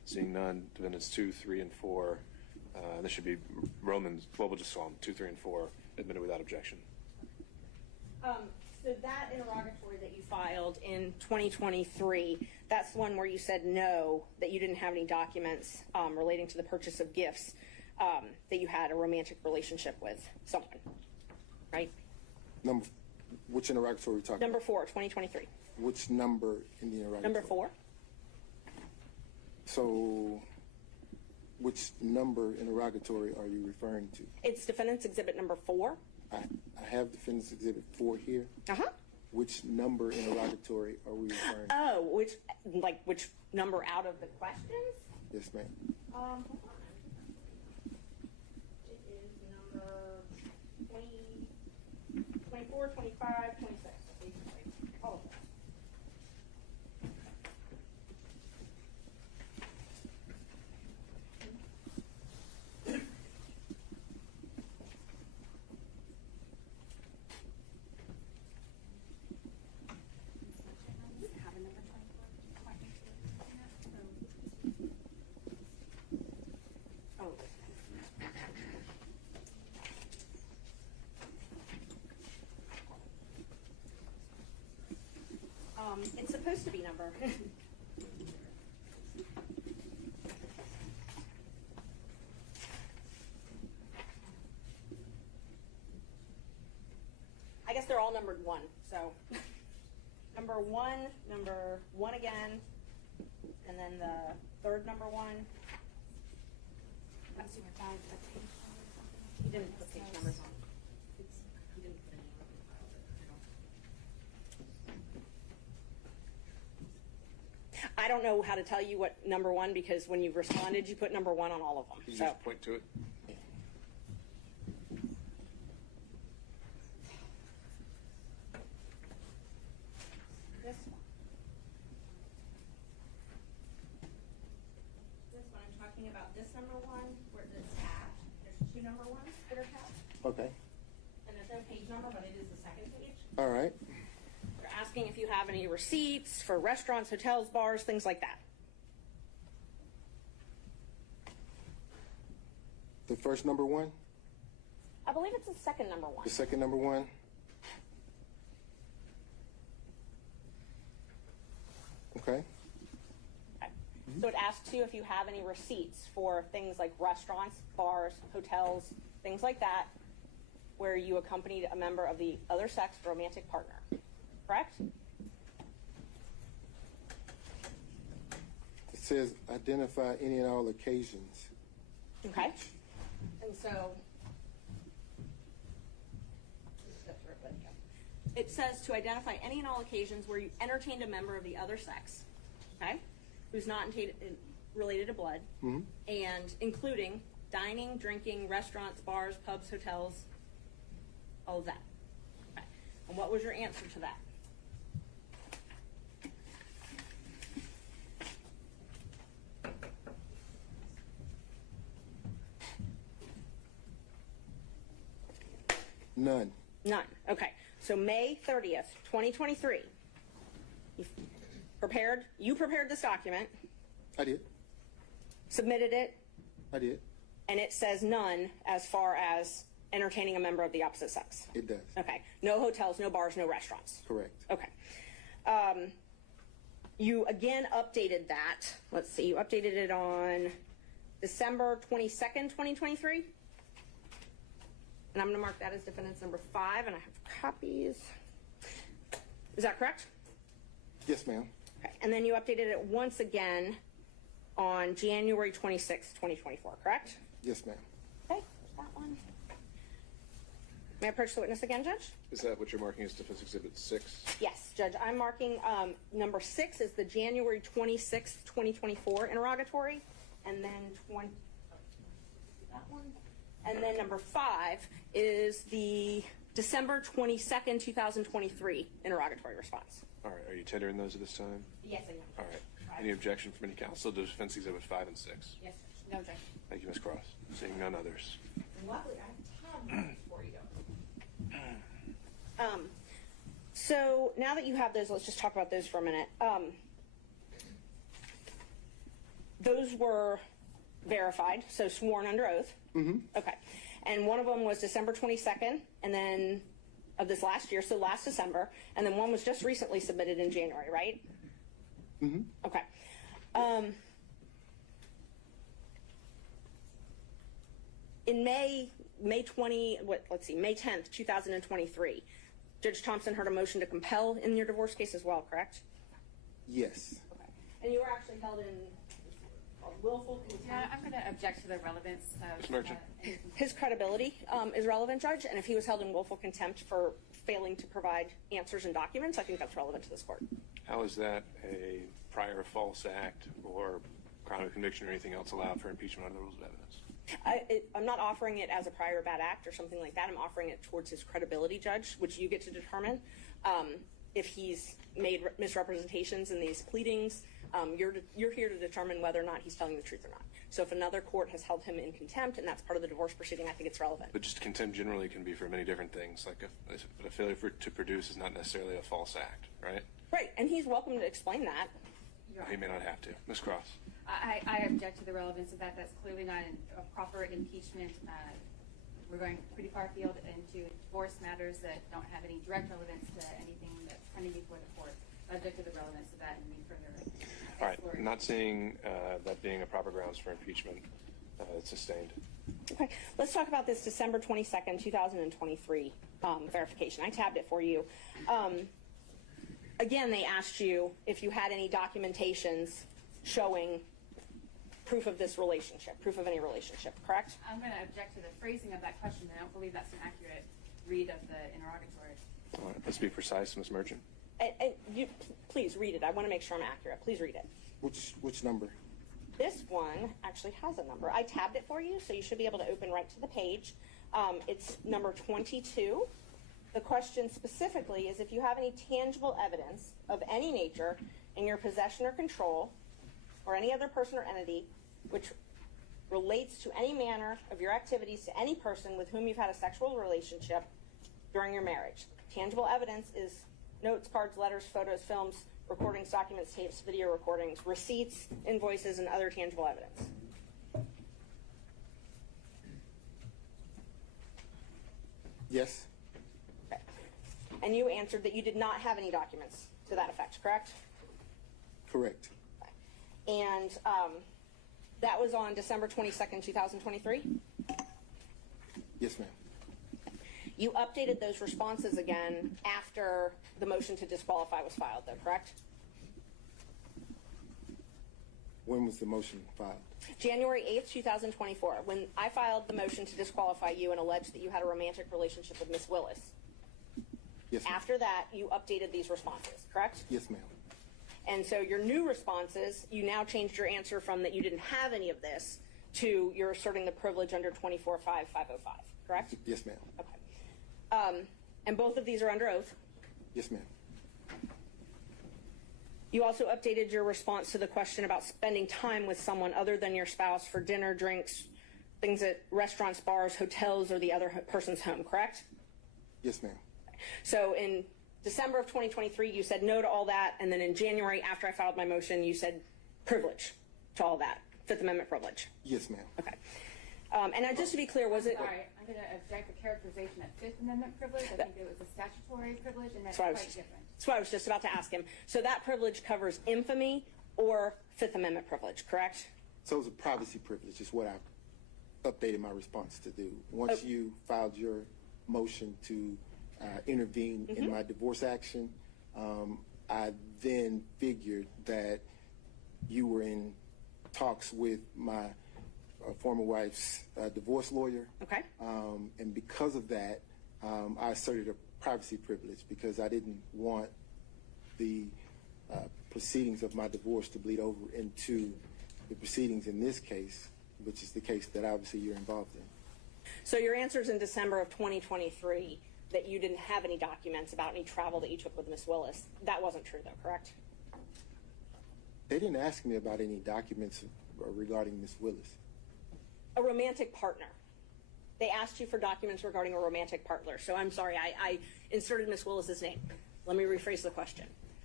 Seeing none, defendants 2, 3, and 4. This should be Romans. Well, we'll just call them 2, 3, and 4 admitted without objection. So that interrogatory that you filed in 2023, that's the one where you said no, that you didn't have any documents relating to the purchase of gifts, that you had a romantic relationship with someone, right? Which interrogatory are we talking Number about? 4, 2023. Which number in the interrogatory? Number 4. So, which number interrogatory are you referring to? It's defendant's exhibit number 4. I have defendant's exhibit 4 here. Uh-huh. Which number interrogatory are we referring to? Oh, which number out of the questions? Yes, ma'am. Hold on. It is number 20, 24, 25, 26. Basically. All of them. Have a number 24. Oh. It's supposed to be number. I guess they're all numbered 1, so number 1 again, and then the third number 1. I'm super bad at page number or something. He didn't put page numbers on. He didn't put any on the file, I don't know how to tell you what number 1, because when you responded, you put number 1 on all of them. Can you So just point to it? this one. This one, I'm talking about this number 1, where it's tabbed. There's 2 number 1s that are tabbed. Okay. And there's no page number, but it is the second page. All right. They're asking if you have any receipts for restaurants, hotels, bars, things like that. The first number 1? I believe it's the second number 1. The second number 1? Okay. Okay. So it asks you if you have any receipts for things like restaurants, bars, hotels, things like that, where you accompanied a member of the other sex romantic partner. Correct? It says identify any and all occasions. Okay. And so it says to identify any and all occasions where you entertained a member of the other sex, okay, who's not related to blood, and including dining, drinking, restaurants, bars, pubs, hotels, all of that. Okay. And what was your answer to that? None. None. Okay. So May 30th, 2023, you prepared this document, I did. submitted it, I did. and it says none as far as entertaining a member of the opposite sex. It does. Okay. No hotels, no bars, no restaurants. Correct. Okay. You again updated that. Let's see. You updated it on December 22nd, 2023. And I'm going to mark that as defendant's number 5, and I have copies. Is that correct? Yes, ma'am. Okay. And then you updated it once again on January 26th, 2024, correct? Yes, ma'am. Okay. That one. May I approach the witness again, Judge? Is that what you're marking as defense exhibit 6? Yes, Judge. I'm marking number 6 is the January 26th, 2024 interrogatory, and then that one. And then number 5 is the December 22nd, 2023 interrogatory response. All right. Are you tendering those at this time? Yes, I know. All right. Any objection from any counsel to defense exhibit 5 and 6? Yes, Judge. No objection. Thank you, Ms. Cross. Seeing none others. Lovely. I have 10 for you. So now that you have those, let's just talk about those for a minute. Those were verified, so sworn under oath. Mm-hmm. Okay. And one of them was December 22nd, and then of this last year, so last December, and then one was just recently submitted in January, right? Mm-hmm. Okay. In May 10th, 2023, Judge Thompson heard a motion to compel in your divorce case as well, correct? Yes. Okay. And you were actually held in willful contempt. Yeah, I'm going to object to the relevance of Merchant. His credibility is relevant, Judge, and if he was held in willful contempt for failing to provide answers and documents, I think that's relevant to this court. How is that a prior false act or crime of conviction or anything else allowed for impeachment under the rules of evidence? I'm not offering it as a prior bad act or something like that. I'm offering it towards his credibility, Judge, which you get to determine. If he's made misrepresentations in these pleadings, you're here to determine whether or not he's telling the truth or not. So if another court has held him in contempt and that's part of the divorce proceeding, I think it's relevant. But just contempt generally can be for many different things. Like a failure to produce is not necessarily a false act, right? Right, and he's welcome to explain that. He may not have to. Ms. Cross. I object to the relevance of that. That's clearly not a proper impeachment. We're going pretty far afield into divorce matters that don't have any direct relevance to anything that's pending before the court. I object to the relevance of that and need further All right, exploration. not seeing that being a proper grounds for impeachment. It's sustained. Okay, let's talk about this December 22nd, 2023 verification. I tabbed it for you. Again, they asked you if you had any documentations showing proof of this relationship, proof of any relationship, correct? I'm going to object to the phrasing of that question. I don't believe that's an accurate read of the interrogatory. All right, let's be precise, Ms. Merchant. And you, please read it. I want to make sure I'm accurate. Please read it. Which number? This one actually has a number. I tabbed it for you, so you should be able to open right to the page. It's number 22. The question specifically is if you have any tangible evidence of any nature in your possession or control or any other person or entity which relates to any manner of your activities to any person with whom you've had a sexual relationship during your marriage. Tangible evidence is notes, cards, letters, photos, films, recordings, documents, tapes, video recordings, receipts, invoices, and other tangible evidence. Yes. Okay. And you answered that you did not have any documents to that effect, correct? Correct. Okay. And that was on December 22nd, 2023? Yes, ma'am. You updated those responses again after the motion to disqualify was filed, though, correct? When was the motion filed? January 8th, 2024, when I filed the motion to disqualify you and alleged that you had a romantic relationship with Miss Willis. Yes, ma'am. After that, you updated these responses, correct? Yes, ma'am. And so your new responses, you now changed your answer from that you didn't have any of this to you're asserting the privilege under 24-5-505, correct? Yes, ma'am. Okay. And both of these are under oath. Yes, ma'am. You also updated your response to the question about spending time with someone other than your spouse for dinner, drinks, things at restaurants, bars, hotels, or the other person's home, correct? Yes, ma'am. So in December of 2023, you said no to all that, and then in January, after I filed my motion, you said privilege to all that, Fifth Amendment privilege. Yes, ma'am. Okay. And now, just to be clear, was it... Sorry, I'm going to object to characterization of Fifth Amendment privilege. I think it was a statutory privilege, and that's That's what I quite was- different. That's what I was just about to ask him. So that privilege covers infamy or Fifth Amendment privilege, correct? So it was a privacy privilege is what I updated my response to do. Once you filed your motion to intervene in my divorce action, I then figured that you were in talks with my former wife's divorce lawyer. Okay. And because of that, I asserted a privacy privilege because I didn't want the proceedings of my divorce to bleed over into the proceedings in this case, which is the case that obviously you're involved in. So your answers in December of 2023 that you didn't have any documents about any travel that you took with Miss Willis, that wasn't true, though, correct? They didn't ask me about any documents regarding Miss Willis. A romantic partner. They asked you for documents regarding a romantic partner. So I'm sorry, I inserted Miss Willis's name. Let me rephrase the question.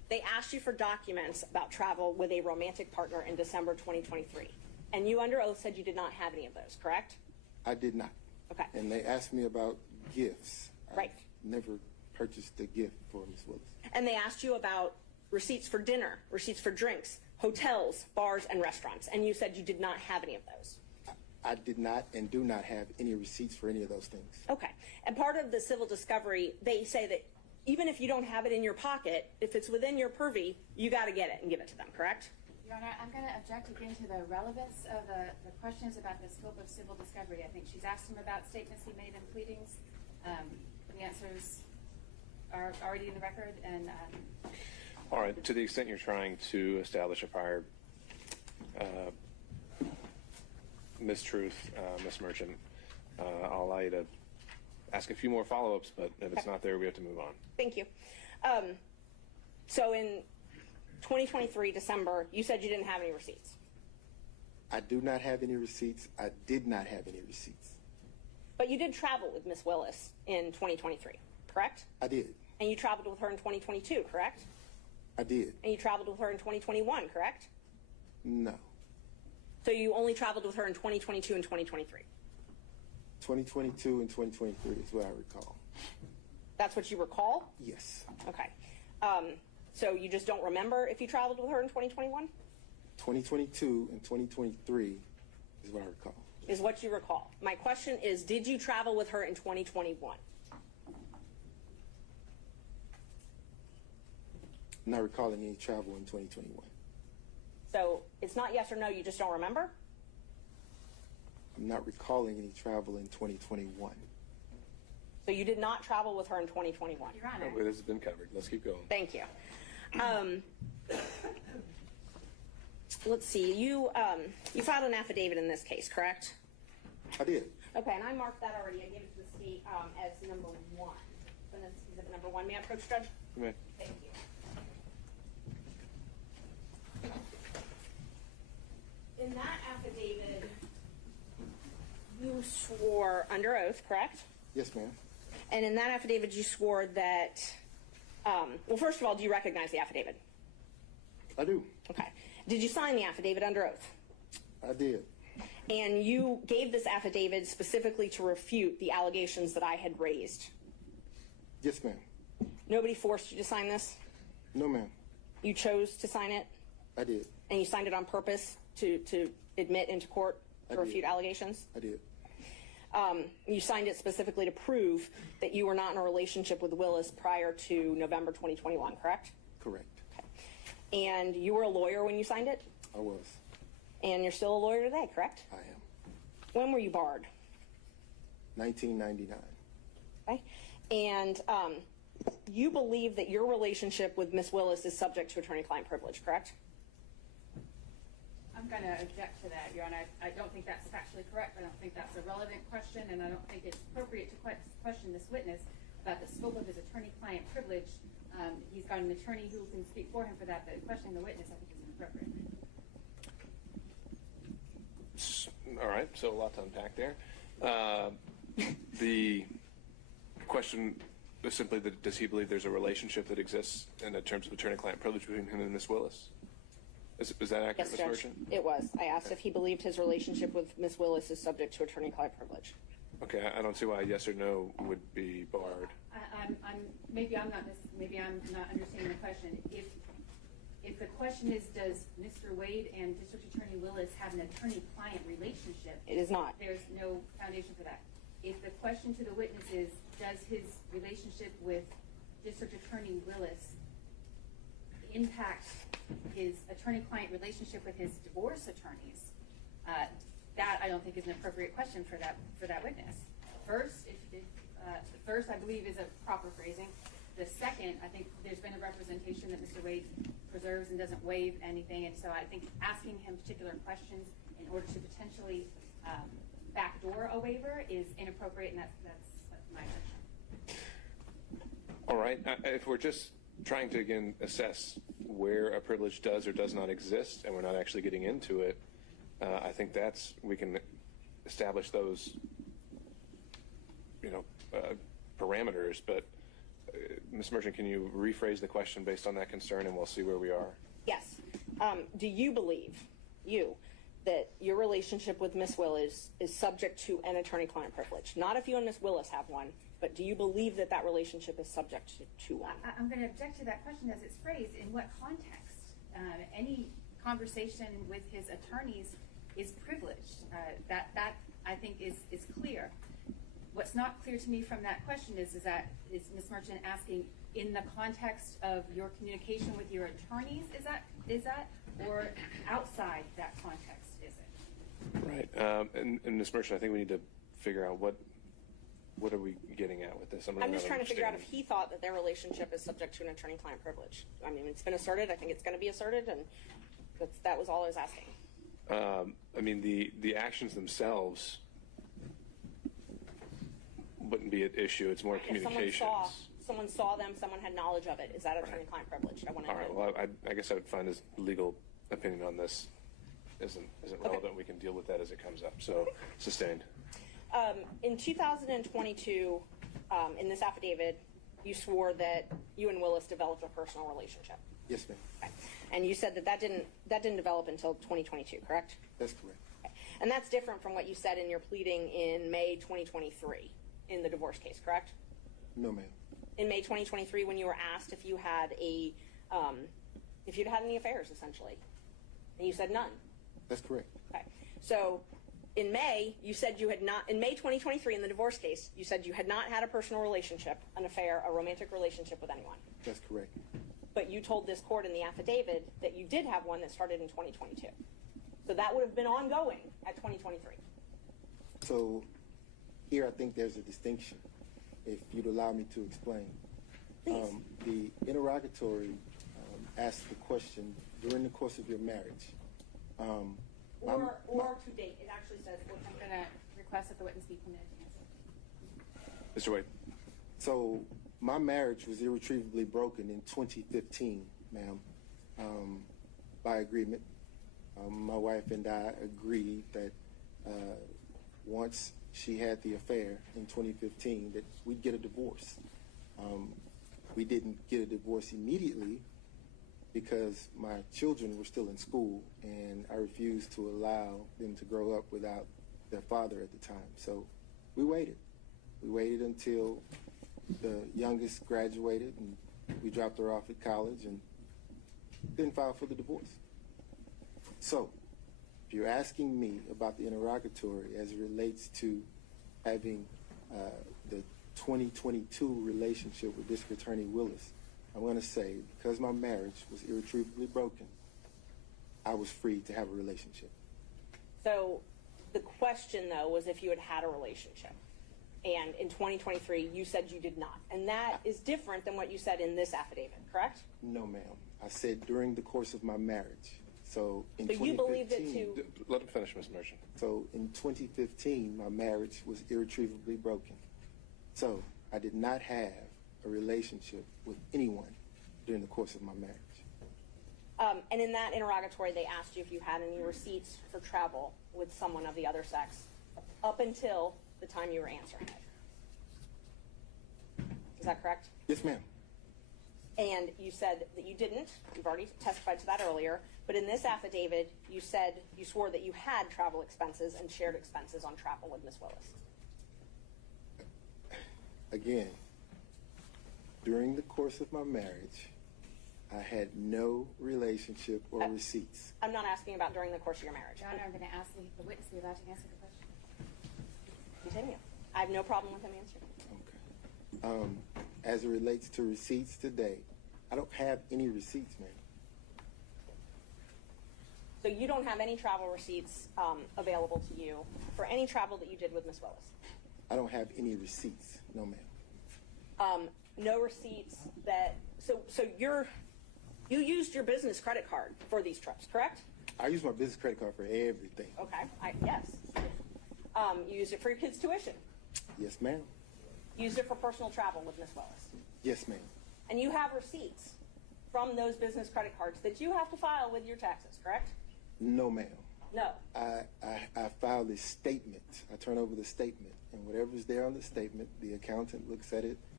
they asked you for documents about travel with a romantic partner in December 2023. And you under oath said you did not have any of those, correct? I did not. Okay. And they asked me about gifts. Right. I've never purchased a gift for Ms. Willis. And they asked you about receipts for dinner, receipts for drinks, hotels, bars, and restaurants. And you said you did not have any of those. I did not and do not have any receipts for any of those things. Okay. And part of the civil discovery, they say that even if you don't have it in your pocket, if it's within your purview, you got to get it and give it to them, correct? Your Honor, I'm going to object again to the relevance of the questions about the scope of civil discovery. I think she's asked him about statements he made in pleadings. The answers are already in the record, and All right, to the extent you're trying to establish a prior mistruth, Ms. Merchant, I'll allow you to ask a few more follow-ups, but if it's not there, we have to move on. Thank you. So in 2023, December, you said you didn't have any receipts. I do not have any receipts. I did not have any receipts. But you did travel with Miss Willis in 2023, correct? I did. And you traveled with her in 2022, correct? I did. And you traveled with her in 2021, correct? No. So you only traveled with her in 2022 and 2023. 2022 and 2023 is what I recall. That's what you recall? Yes. Okay. So you just don't remember if you traveled with her in 2021? 2022 and 2023 is what I recall. Is what you recall. My question is, did you travel with her in 2021? I'm not recalling any travel in 2021. So it's not yes or no, you just don't remember? I'm not recalling any travel in 2021. So you did not travel with her in 2021? Your Honor. Oh, this has been covered. Let's keep going. Thank you. Let's see. You filed an affidavit in this case, correct? I did. Okay, and I marked that already. I gave it to the state as number 1. So this is exhibit number 1. May I approach, Judge? You may. Thank you. In that affidavit, you swore under oath, correct? Yes, ma'am. And in that affidavit, you swore that, well, first of all, do you recognize the affidavit? I do. Okay. Did you sign the affidavit under oath? I did. And you gave this affidavit specifically to refute the allegations that I had raised? Yes, ma'am. Nobody forced you to sign this? No, ma'am. You chose to sign it? I did. And you signed it on purpose to admit into court to refute allegations? I did. You signed it specifically to prove that you were not in a relationship with Willis prior to November 2021, correct? Correct. Okay. And you were a lawyer when you signed it? I was. And you're still a lawyer today, correct? I am. When were you barred? 1999. Okay. And you believe that your relationship with Miss Willis is subject to attorney-client privilege, correct? I'm going to object to that, Your Honor. I don't think that's factually correct. I don't think that's a relevant question, and I don't think it's appropriate to question this witness about the scope of his attorney-client privilege. He's got an attorney who can speak for him for that, but questioning the witness, I think, is inappropriate. All right, so a lot to unpack there. The question is simply that does he believe there's a relationship that exists in terms of attorney-client privilege between him and Miss Willis? Is that accurate, Yes, Ms. Judge. Merchant? It was. I asked if he believed his relationship with Miss Willis is subject to attorney-client privilege. Okay, I don't see why a yes or no would be barred. Maybe I'm not understanding the question. If the question is, does Mr. Wade and District Attorney Willis have an attorney-client relationship? It is not. There's no foundation for that. If the question to the witness is, does his relationship with District Attorney Willis impact his attorney-client relationship with his divorce attorneys, that I don't think is an appropriate question for that witness. First, first I believe is a proper phrasing. The second, I think there's been a representation that Mr. Wade preserves and doesn't waive anything, and so I think asking him particular questions in order to potentially backdoor a waiver is inappropriate, and that's my objection. All right, if we're just trying to, again, assess where a privilege does or does not exist, and we're not actually getting into it, I think we can establish those, parameters, but Ms. Merchant, can you rephrase the question based on that concern, and we'll see where we are? Yes. Do you believe, that your relationship with Ms. Willis is subject to an attorney-client privilege? Not if you and Ms. Willis have one, but do you believe that that relationship is subject to one? I'm going to object to that question as it's phrased. In what context? Any conversation with his attorneys is privileged. That I think is clear. What's not clear to me from that question is Ms. Merchant asking in the context of your communication with your attorneys? Is that or outside that context? Is it? Right. And Ms. Merchant, I think we need to figure out what are we getting at with this? I'm just trying to figure out if he thought that their relationship is subject to an attorney-client privilege. I mean, it's been asserted. I think it's going to be asserted, and that was all I was asking. I mean, the actions themselves wouldn't be at issue. It's more communications. If someone saw them, someone had knowledge of it. Is that attorney-client privilege? I want to know. All right. Well, I guess I would find his legal opinion on this isn't relevant. We can deal with that as it comes up. So, sustained. In 2022, in this affidavit, you swore that you and Willis developed a personal relationship. Yes, ma'am. Okay. And you said that didn't develop until 2022, correct? That's correct. Okay. And that's different from what you said in your pleading in May 2023 in the divorce case, correct? No, ma'am. In May 2023, when you were asked if you had if you'd had any affairs, essentially, and you said none. That's correct. Okay. So in May, you said you had not, in May 2023 in the divorce case, you said you had not had a personal relationship, an affair, a romantic relationship with anyone. That's correct. But you told this court in the affidavit that you did have one that started in 2022. So that would have been ongoing at 2023. So here I think there's a distinction, if you'd allow me to explain. Please. The interrogatory asked the question, during the course of your marriage. Or to date. It actually says. I'm going to request that the witness be permitted to answer. Mr. Wade. So my marriage was irretrievably broken in 2015, ma'am, by agreement. My wife and I agreed that once she had the affair in 2015 that we'd get a divorce. We didn't get a divorce immediately because my children were still in school and I refused to allow them to grow up without their father at the time. So we waited. We waited until the youngest graduated and we dropped her off at college and then filed for the divorce. So if you're asking me about the interrogatory as it relates to having the 2022 relationship with District Attorney Willis, I'm going to say because my marriage was irretrievably broken, I was free to have a relationship. So the question, though, was if you had had a relationship. And in 2023, you said you did not. And that is different than what you said in this affidavit, correct? No, ma'am. I said during the course of my marriage. So in 2015, you believed it too? Let him finish, Ms. Merchant. So in 2015, my marriage was irretrievably broken. So I did not have a relationship with anyone during the course of my marriage. And in that interrogatory, they asked you if you had any receipts for travel with someone of the other sex up until the time you were answering it. Is that correct? Yes, ma'am. And you said that you didn't. You've already testified to that earlier. But in this affidavit, you swore that you had travel expenses and shared expenses on travel with Ms. Willis. Again, during the course of my marriage, I had no relationship or receipts. I'm not asking about during the course of your marriage. Your Honor, I'm going to ask the witness to be allowed to answer the question. Continue. I have no problem with him answering. Okay. As it relates to receipts today, I don't have any receipts, ma'am. So you don't have any travel receipts available to you for any travel that you did with Ms. Willis? I don't have any receipts, no, ma'am. No receipts that, so you used your business credit card for these trips, correct? I use my business credit card for everything. Okay, yes. You used it for your kids' tuition? Yes, ma'am. Used it for personal travel with Ms. Willis? Yes, ma'am. And you have receipts from those business credit cards that you have to file with your taxes, correct? No, ma'am. No. I file this statement. I turn over the statement, and whatever's there on the statement, the accountant looks at it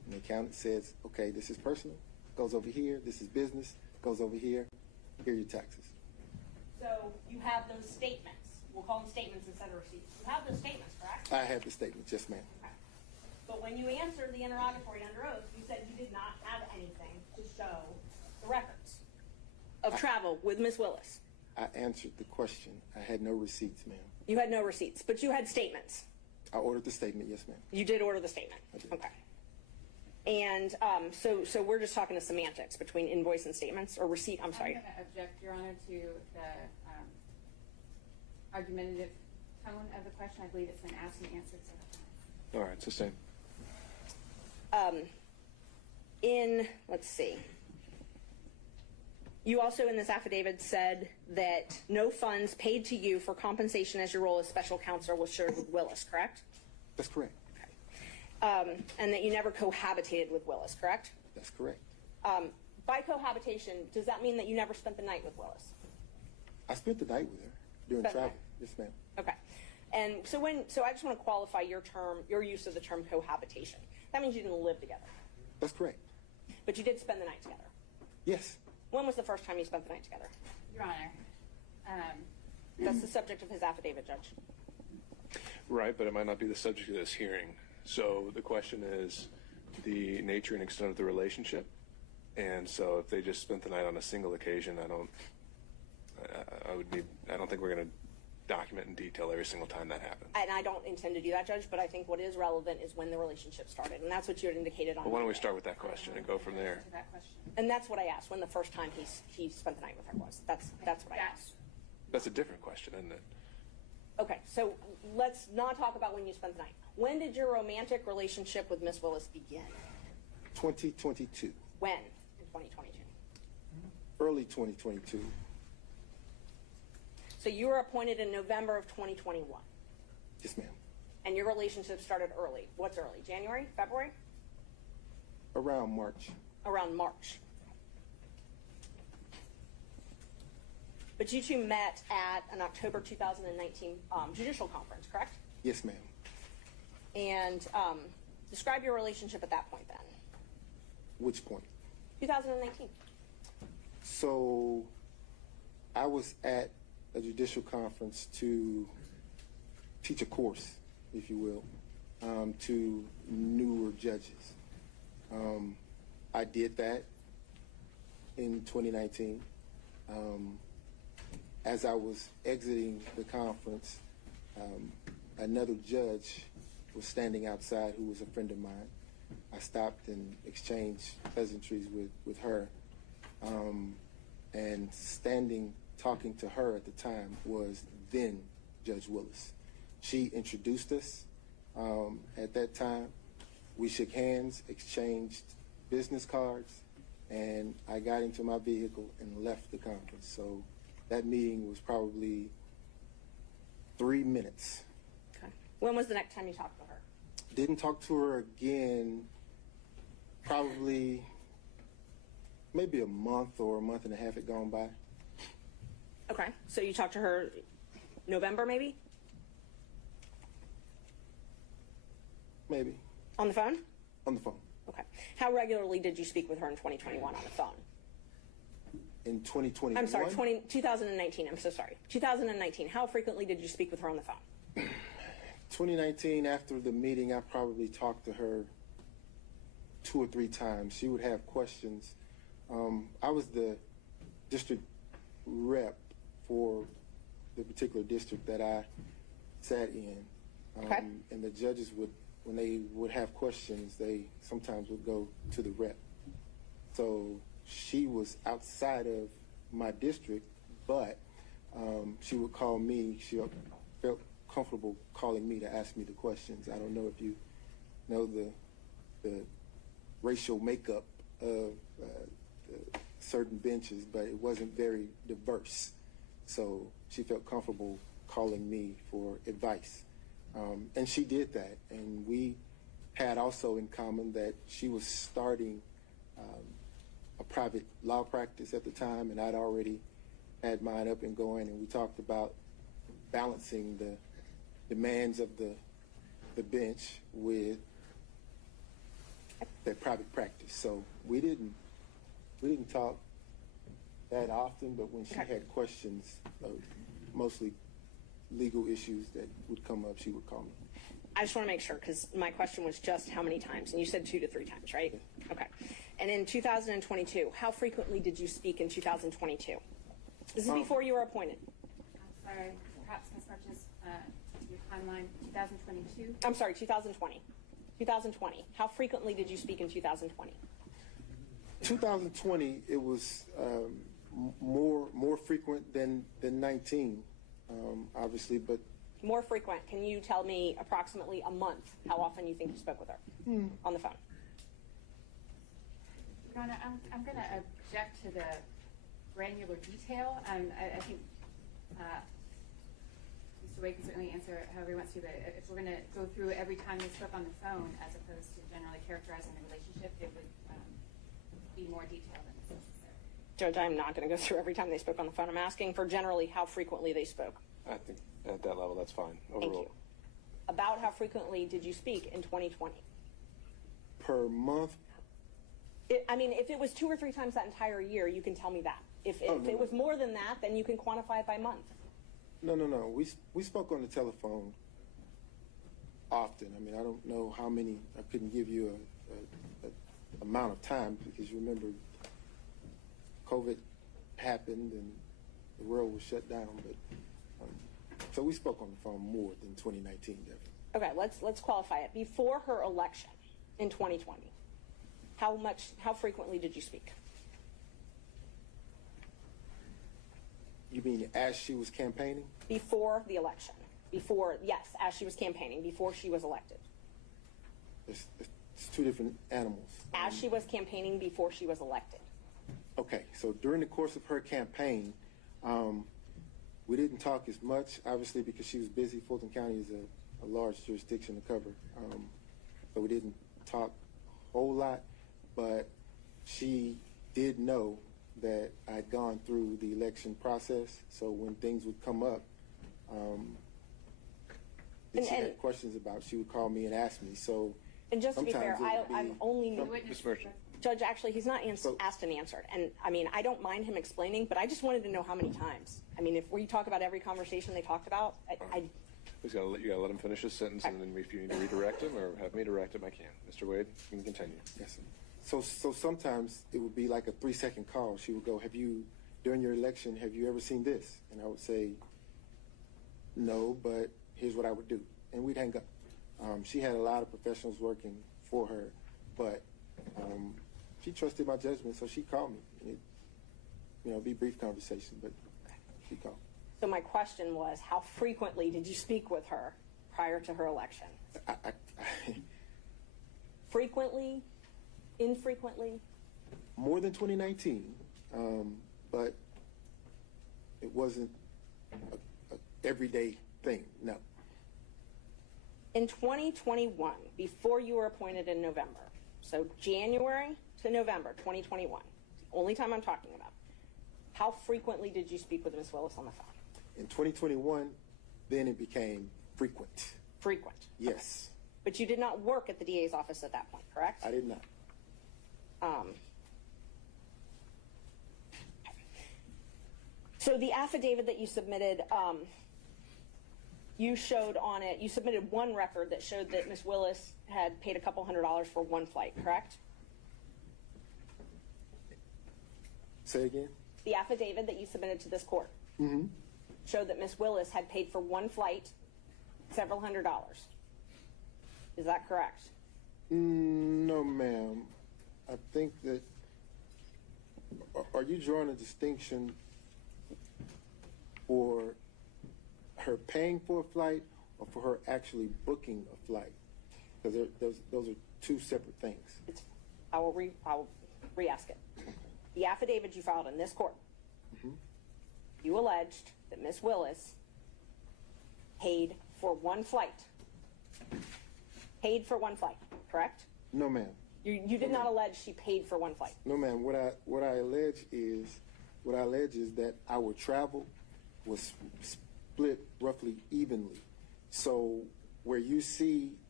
And the accountant says, okay, this is personal, goes over here, this is business, goes over here, here are your taxes. So you have those statements. We'll call them statements instead of receipts. You have those statements, correct? I have the statement, yes ma'am. Okay. But when you answered the interrogatory under oath, you said you did not have anything to show the records of travel with Ms. Willis. I answered the question. I had no receipts, ma'am. You had no receipts, but you had statements. I ordered the statement, yes ma'am. You did order the statement. I did. Okay. And so we're just talking to semantics between invoice and statements, or receipt, I'm sorry. I'm going to object, Your Honor, to the argumentative tone of the question. I believe it's been asked and answered several times. All right, sustain. Let's see. You also in this affidavit said that no funds paid to you for compensation as your role as special counsel was shared with Willis, correct? That's correct. And that you never cohabitated with Willis, correct? That's correct. By cohabitation, does that mean that you never spent the night with Willis? I spent the night with her during Spent the travel. night. Yes ma'am. Okay. And so I just want to qualify your use of the term cohabitation. That means you didn't live together. That's correct. But you did spend the night together. Yes. When was the first time you spent the night together? Your Honor, That's the subject of his affidavit, Judge. Right, but it might not be the subject of this hearing. So the question is the nature and extent of the relationship. And so if they just spent the night on a single occasion, I don't think we're going to document in detail every single time that happened. And I don't intend to do that, Judge, but I think what is relevant is when the relationship started. And that's what you had indicated on Well, why don't we Monday. start with that question and go from there? to that question. And that's what I asked, when the first time he spent the night with her was. That's what I asked. That's a different question, isn't it? Okay, so let's not talk about when you spent the night. When did your romantic relationship with Miss Willis begin? 2022. When in 2022? Early 2022. So you were appointed in November of 2021. Yes ma'am. And your relationship started early. What's early? January? February? Around March. Around March. But you two met at an October 2019 judicial conference, correct? Yes ma'am. And describe your relationship at that point then. Which point? 2019. So I was at a judicial conference to teach a course, if you will, to newer judges. I did that in 2019. As I was exiting the conference, another judge was standing outside who was a friend of mine. I stopped and exchanged pleasantries with her. And standing, talking to her at the time was then Judge Willis. She introduced us at that time. We shook hands, exchanged business cards, and I got into my vehicle and left the conference. So that meeting was probably 3 minutes. Okay. When was the next time you talked to her? Didn't talk to her again probably maybe a month or a month and a half had gone by. Okay. So you talked to her November maybe? Maybe. On the phone? On the phone. Okay. How regularly did you speak with her in 2021 on the phone? In 2021? I'm sorry, 2019. I'm so sorry. 2019. How frequently did you speak with her on the phone? 2019, after the meeting, I probably talked to her 2 or 3 times. She would have questions. I was the district rep for the particular district that I sat in. Okay. And the judges would, when they would have questions, they sometimes would go to the rep. So she was outside of my district, but she would call me. She felt comfortable calling me to ask me the questions. I don't know if you know the racial makeup of certain benches, but it wasn't very diverse. So she felt comfortable calling me for advice. And she did that. And we had also in common that she was starting a private law practice at the time, and I'd already had mine up and going, and we talked about balancing the demands of the bench with that private practice. So we didn't talk that often, but when she Okay. had questions, mostly legal issues that would come up, she would call me. I just want to make sure, because my question was just how many times, and you said 2 to 3 times, right? Okay. And in 2022, how frequently did you speak in 2022? This is before you were appointed. I'm sorry, perhaps Ms. Marches, your timeline, 2022? I'm sorry, 2020. 2020. How frequently did you speak in 2020? 2020, it was more frequent than 19, obviously, but More frequent. Can you tell me approximately a month how often you think you spoke with her on the phone? Your Honor, I'm going to object to the granular detail. I think Mr. Wade can certainly answer however he wants to, but if we're going to go through every time they spoke on the phone as opposed to generally characterizing the relationship, it would be more detailed than necessary. Judge, I'm not going to go through every time they spoke on the phone. I'm asking for generally how frequently they spoke. I think at that level, that's fine. Thank Overall. you. About how frequently did you speak in 2020? per month. I mean, if it was 2 or 3 times that entire year, you can tell me that. If no, it was no. more than that, then you can quantify it by month. No. We spoke on the telephone often. I mean, I don't know how many. I couldn't give you a amount of time because you remember COVID happened and the world was shut down. But so we spoke on the phone more than 2019, definitely. Okay, let's qualify it. Before her election in 2020, how frequently did you speak? You mean as she was campaigning? Before the election. Yes, as she was campaigning, before she was elected. It's two different animals. As she was campaigning, before she was elected. Okay, so during the course of her campaign, we didn't talk as much, obviously, because she was busy. Fulton County is a large jurisdiction to cover, so we didn't talk a whole lot, but she did know that I'd gone through the election process, so when things would come up that she had questions about, she would call me and ask me. So And just to be fair, sometimes it would I've only Ms. Merchant. Judge, actually, he's not asked and answered. And I mean, I don't mind him explaining, but I just wanted to know how many times. I mean, if we talk about every conversation they talked about, You gotta let him finish his sentence, and then if you need to redirect him or have me direct him, I can. Mr. Wade, you can continue. Yes, sir. So sometimes it would be like a 3-second call. She would go, during your election, have you ever seen this? And I would say, no, but here's what I would do. And we'd hang up. She had a lot of professionals working for her, but she trusted my judgment, so she called me. It'd be a brief conversation, but she called. so my question was, how frequently did you speak with her prior to her election? Frequently? Infrequently? More than 2019, but it wasn't a everyday thing, no. In 2021, before you were appointed in November, so January to November 2021, the only time I'm talking about, how frequently did you speak with Ms. Willis on the phone? In 2021, then it became frequent. Frequent. Yes, But you did not work at the DA's office at that point, correct? I did not. So the affidavit that you submitted, you showed on it, you submitted one record that showed that Ms. Willis had paid a couple $100s for one flight, correct? Say again? The affidavit that you submitted to this court showed that Ms. Willis had paid for one flight several $100s. Is that correct? No, ma'am. I think that, are you drawing a distinction for her paying for a flight or for her actually booking a flight? Because those are two separate things. I will re-ask it. The affidavit you filed in this court, you alleged that Ms. Willis paid for one flight. Paid for one flight, correct? No, ma'am. You did not allege she paid for one flight. No, ma'am. What I allege is that our travel was split roughly evenly. So where you see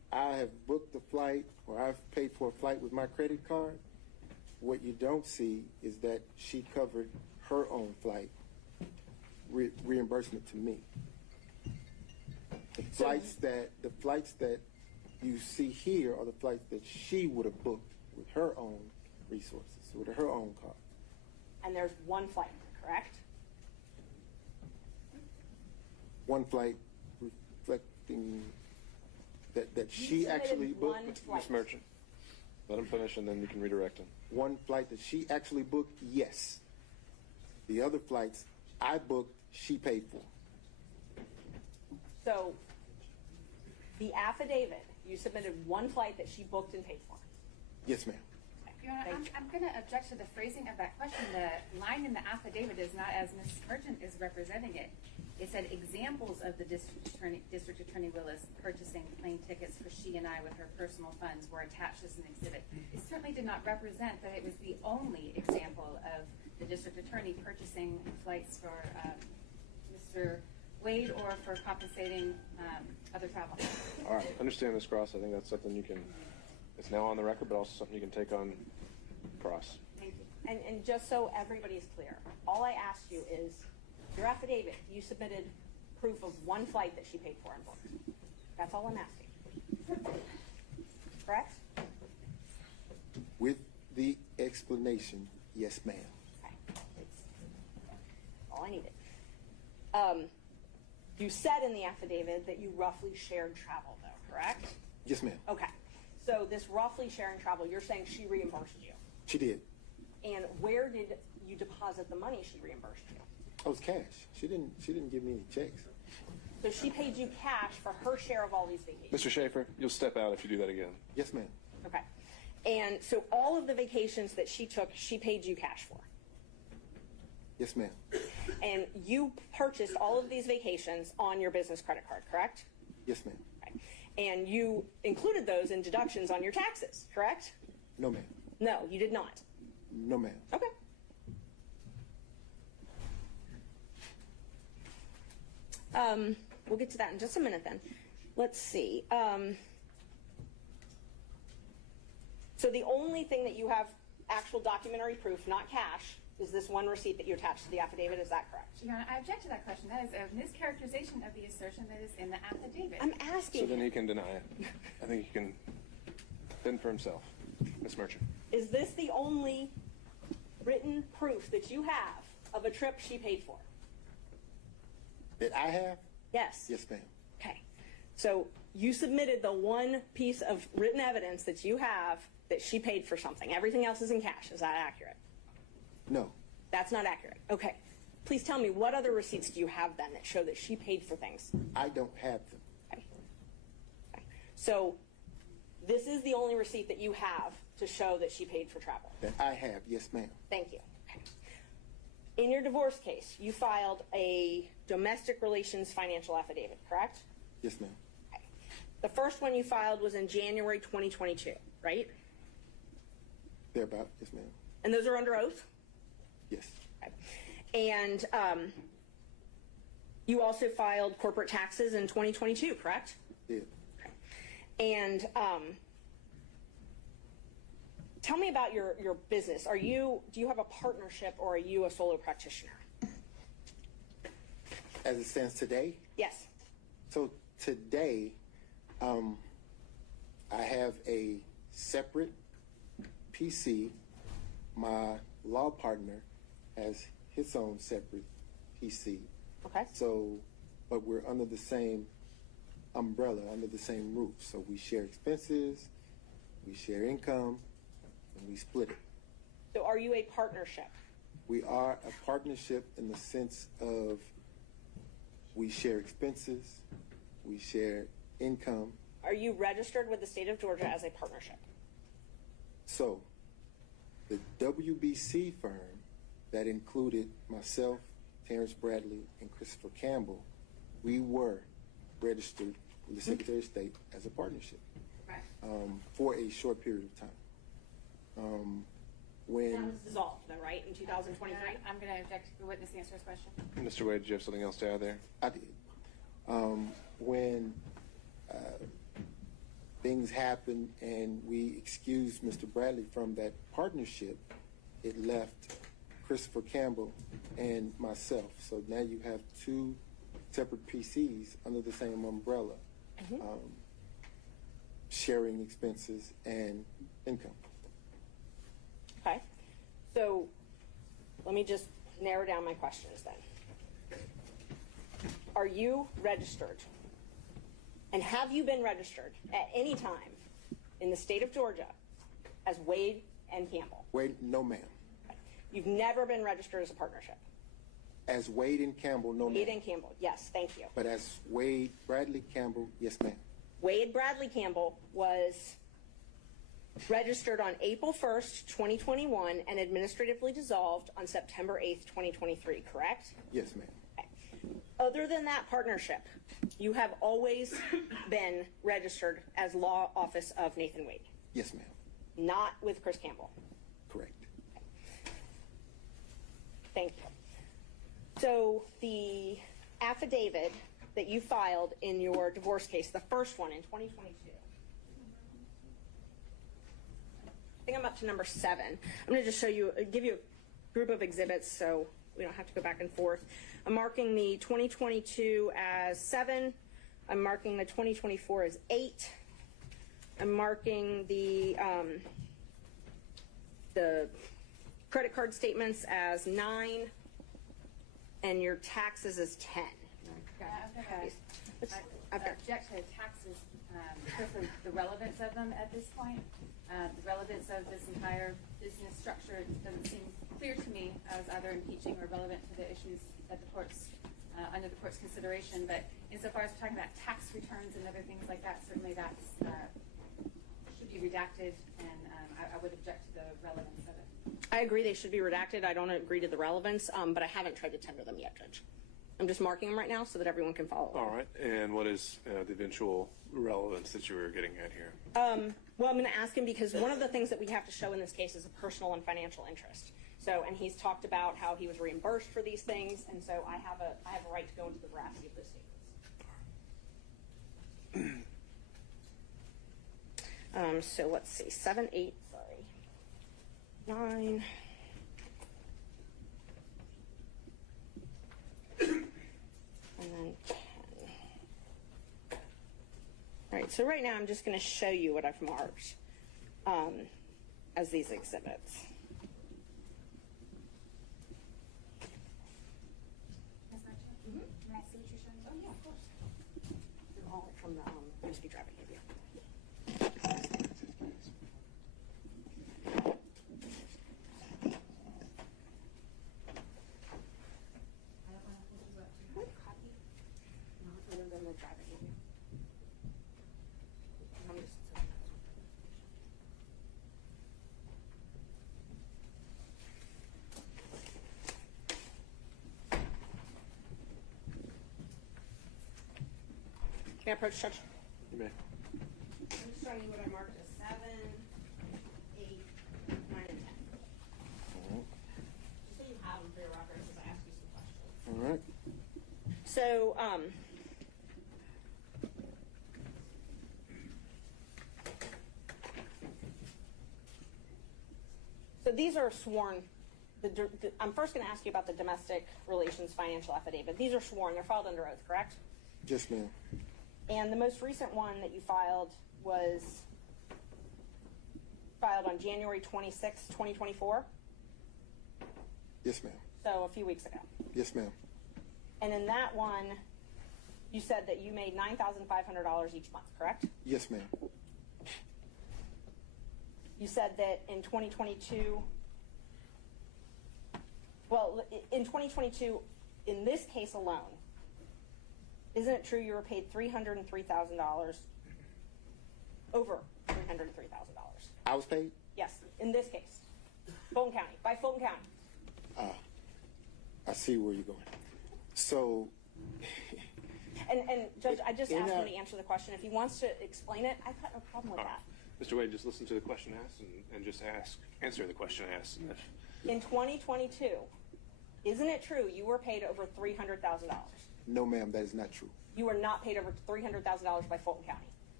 I have booked a flight or I've paid for a flight with my credit card, what you don't see is that she covered her own flight reimbursement to me. The flights that you see here are the flights that she would have booked with her own resources, with her own card. And there's one flight, correct? One flight reflecting that she submitted actually booked. one flight. Ms. Merchant, let him finish and then you can redirect him. One flight that she actually booked, yes. The other flights I booked, she paid for. So, the affidavit, you submitted one flight that she booked and paid for. Yes, ma'am. Your Honor, I'm going to object to the phrasing of that question. The line in the affidavit is not as Ms. Merchant is representing it. It said examples of the District Attorney Willis purchasing plane tickets for she and I with her personal funds were attached as an exhibit. It certainly did not represent that it was the only example of the District Attorney purchasing flights for Mr. Wade or for compensating other travel. All right, understand this, Cross. I think that's something you can, it's now on the record, but also something you can take on Cross. Thank you. And just so everybody's clear, all I asked you is, your affidavit, you submitted proof of one flight that she paid for and booked. That's all I'm asking. Correct? With the explanation, yes, ma'am. Okay. That's all I needed. You said in the affidavit that you roughly shared travel, though, correct? Yes, ma'am. Okay. So this roughly sharing travel, you're saying she reimbursed you. She did. And where did you deposit the money she reimbursed you? Oh, it was cash. She didn't give me any checks. So she paid you cash for her share of all these vacations. Mr. Schaefer, you'll step out if you do that again. Yes, ma'am. Okay. And so all of the vacations that she took, she paid you cash for. Yes, ma'am. And you purchased all of these vacations on your business credit card, correct? Yes, ma'am. Okay. And you included those in deductions on your taxes, correct? No, ma'am. No, you did not. No, ma'am. Okay. We'll get to that in just a minute then. Let's see. So the only thing that you have actual documentary proof, not cash, is this one receipt that you attached to the affidavit. Is that correct? Your Honor, I object to that question. That is a mischaracterization of the assertion that is in the affidavit. I'm asking. So then he can deny it. I think he can fend for himself. Ms. Merchant. Is this the only written proof that you have of a trip she paid for? That I have? Yes. Yes, ma'am. Okay. So you submitted the one piece of written evidence that you have that she paid for something. Everything else is in cash. Is that accurate? No. That's not accurate. Okay. Please tell me, what other receipts do you have then that show that she paid for things? I don't have them. Okay. Okay. So this is the only receipt that you have to show that she paid for travel. That I have. Yes, ma'am. Thank you. Okay. In your divorce case, you filed a domestic relations financial affidavit, correct? Yes, ma'am. Okay. The first one you filed was in January 2022, right? Thereabout. Yes, ma'am. And those are under oath? Yes. Okay. And you also filed corporate taxes in 2022, correct? Did. Okay. And tell me about your business. Do you have a partnership or are you a solo practitioner? As it stands today? Yes. So today, I have a separate PC. My law partner has his own separate PC. Okay. So, but we're under the same umbrella, under the same roof. So we share expenses, we share income, and we split it. So are you a partnership? We are a partnership in the sense of we share expenses, we share income. Are you registered with the state of Georgia as a partnership? So the WBC firm that included myself, Terrence Bradley, and Christopher Campbell, we were registered with the Secretary of State as a partnership for a short period of time. When That was dissolved, though, right, in 2023? I'm going to object to the witness to answer his question. Mr. Wade, do you have something else to add there? I did. When things happened and we excused Mr. Bradley from that partnership, it left Christopher Campbell and myself. So now you have two separate PCs under the same umbrella, sharing expenses and income. Okay. So let me just narrow down my questions then. Are you registered? And have you been registered at any time in the state of Georgia as Wade and Campbell? Wade, no ma'am. You've never been registered as a partnership? As Wade and Campbell, no ma'am. Wade and Campbell, yes, thank you. But as Wade Bradley Campbell, yes ma'am. Wade Bradley Campbell was registered on April 1st, 2021 and administratively dissolved on September 8th, 2023, correct? Yes ma'am. Other than that partnership, you have always been registered as law office of Nathan Wade? Yes ma'am. Not with Chris Campbell? Correct. Thank you. So the affidavit that you filed in your divorce case, the first one in 2022, I think I'm up to number 7. I'm going to just give you a group of exhibits so we don't have to go back and forth. I'm marking the 2022 as 7. I'm marking the 2024 as 8. I'm marking the credit card statements as 9, and your taxes as 10. I object to taxes because of the relevance of them at this point. The relevance of this entire business structure doesn't seem clear to me as either impeaching or relevant to the issues that the courts, under the court's consideration. But insofar as we're talking about tax returns and other things like that, certainly that should be redacted, and I would object to the relevance of it. I agree they should be redacted. I don't agree to the relevance, but I haven't tried to tender them yet, Judge. I'm just marking them right now so that everyone can follow. All right. And what is the eventual relevance that you were getting at here? Well, I'm going to ask him because one of the things that we have to show in this case is a personal and financial interest. So, and he's talked about how he was reimbursed for these things, and so I have a right to go into the veracity of those statements. So let's see, 7, 8, sorry, 9. And then 10. All right, so right now I'm just going to show you what I've marked as these exhibits. Can I see what you're showing? Oh, yeah, of course. They're all from the USB drive I gave you. Copy? No, it's in the drive I gave you. I'm just... Can I approach, Judge? You may. I'm just showing you what I marked as 7, 8, 9, and 10. Just so you have them for your records as I ask you some questions. All right. So, so these are sworn. I'm first going to ask you about the domestic relations financial affidavit. These are sworn. They're filed under oath, correct? Yes ma'am. And the most recent one that you filed was filed on January 26, 2024? Yes ma'am. So a few weeks ago. Yes ma'am. And in that one, you said that you made $9,500 each month, correct? Yes ma'am. You said that in 2022, well, in 2022, in this case alone, isn't it true you were paid $303,000, over $303,000? I was paid? Yes, in this case, Fulton County, by Fulton County. I see where you're going. So, And Judge, I just In asked our- him to answer the question. If he wants to explain it, I've got no problem with that. Mr. Wade, just listen to the question asked and just answer the question asked. And In 2022, isn't it true you were paid over $300,000? no ma'am, that is not true. You were not paid over $300,000 by Fulton County.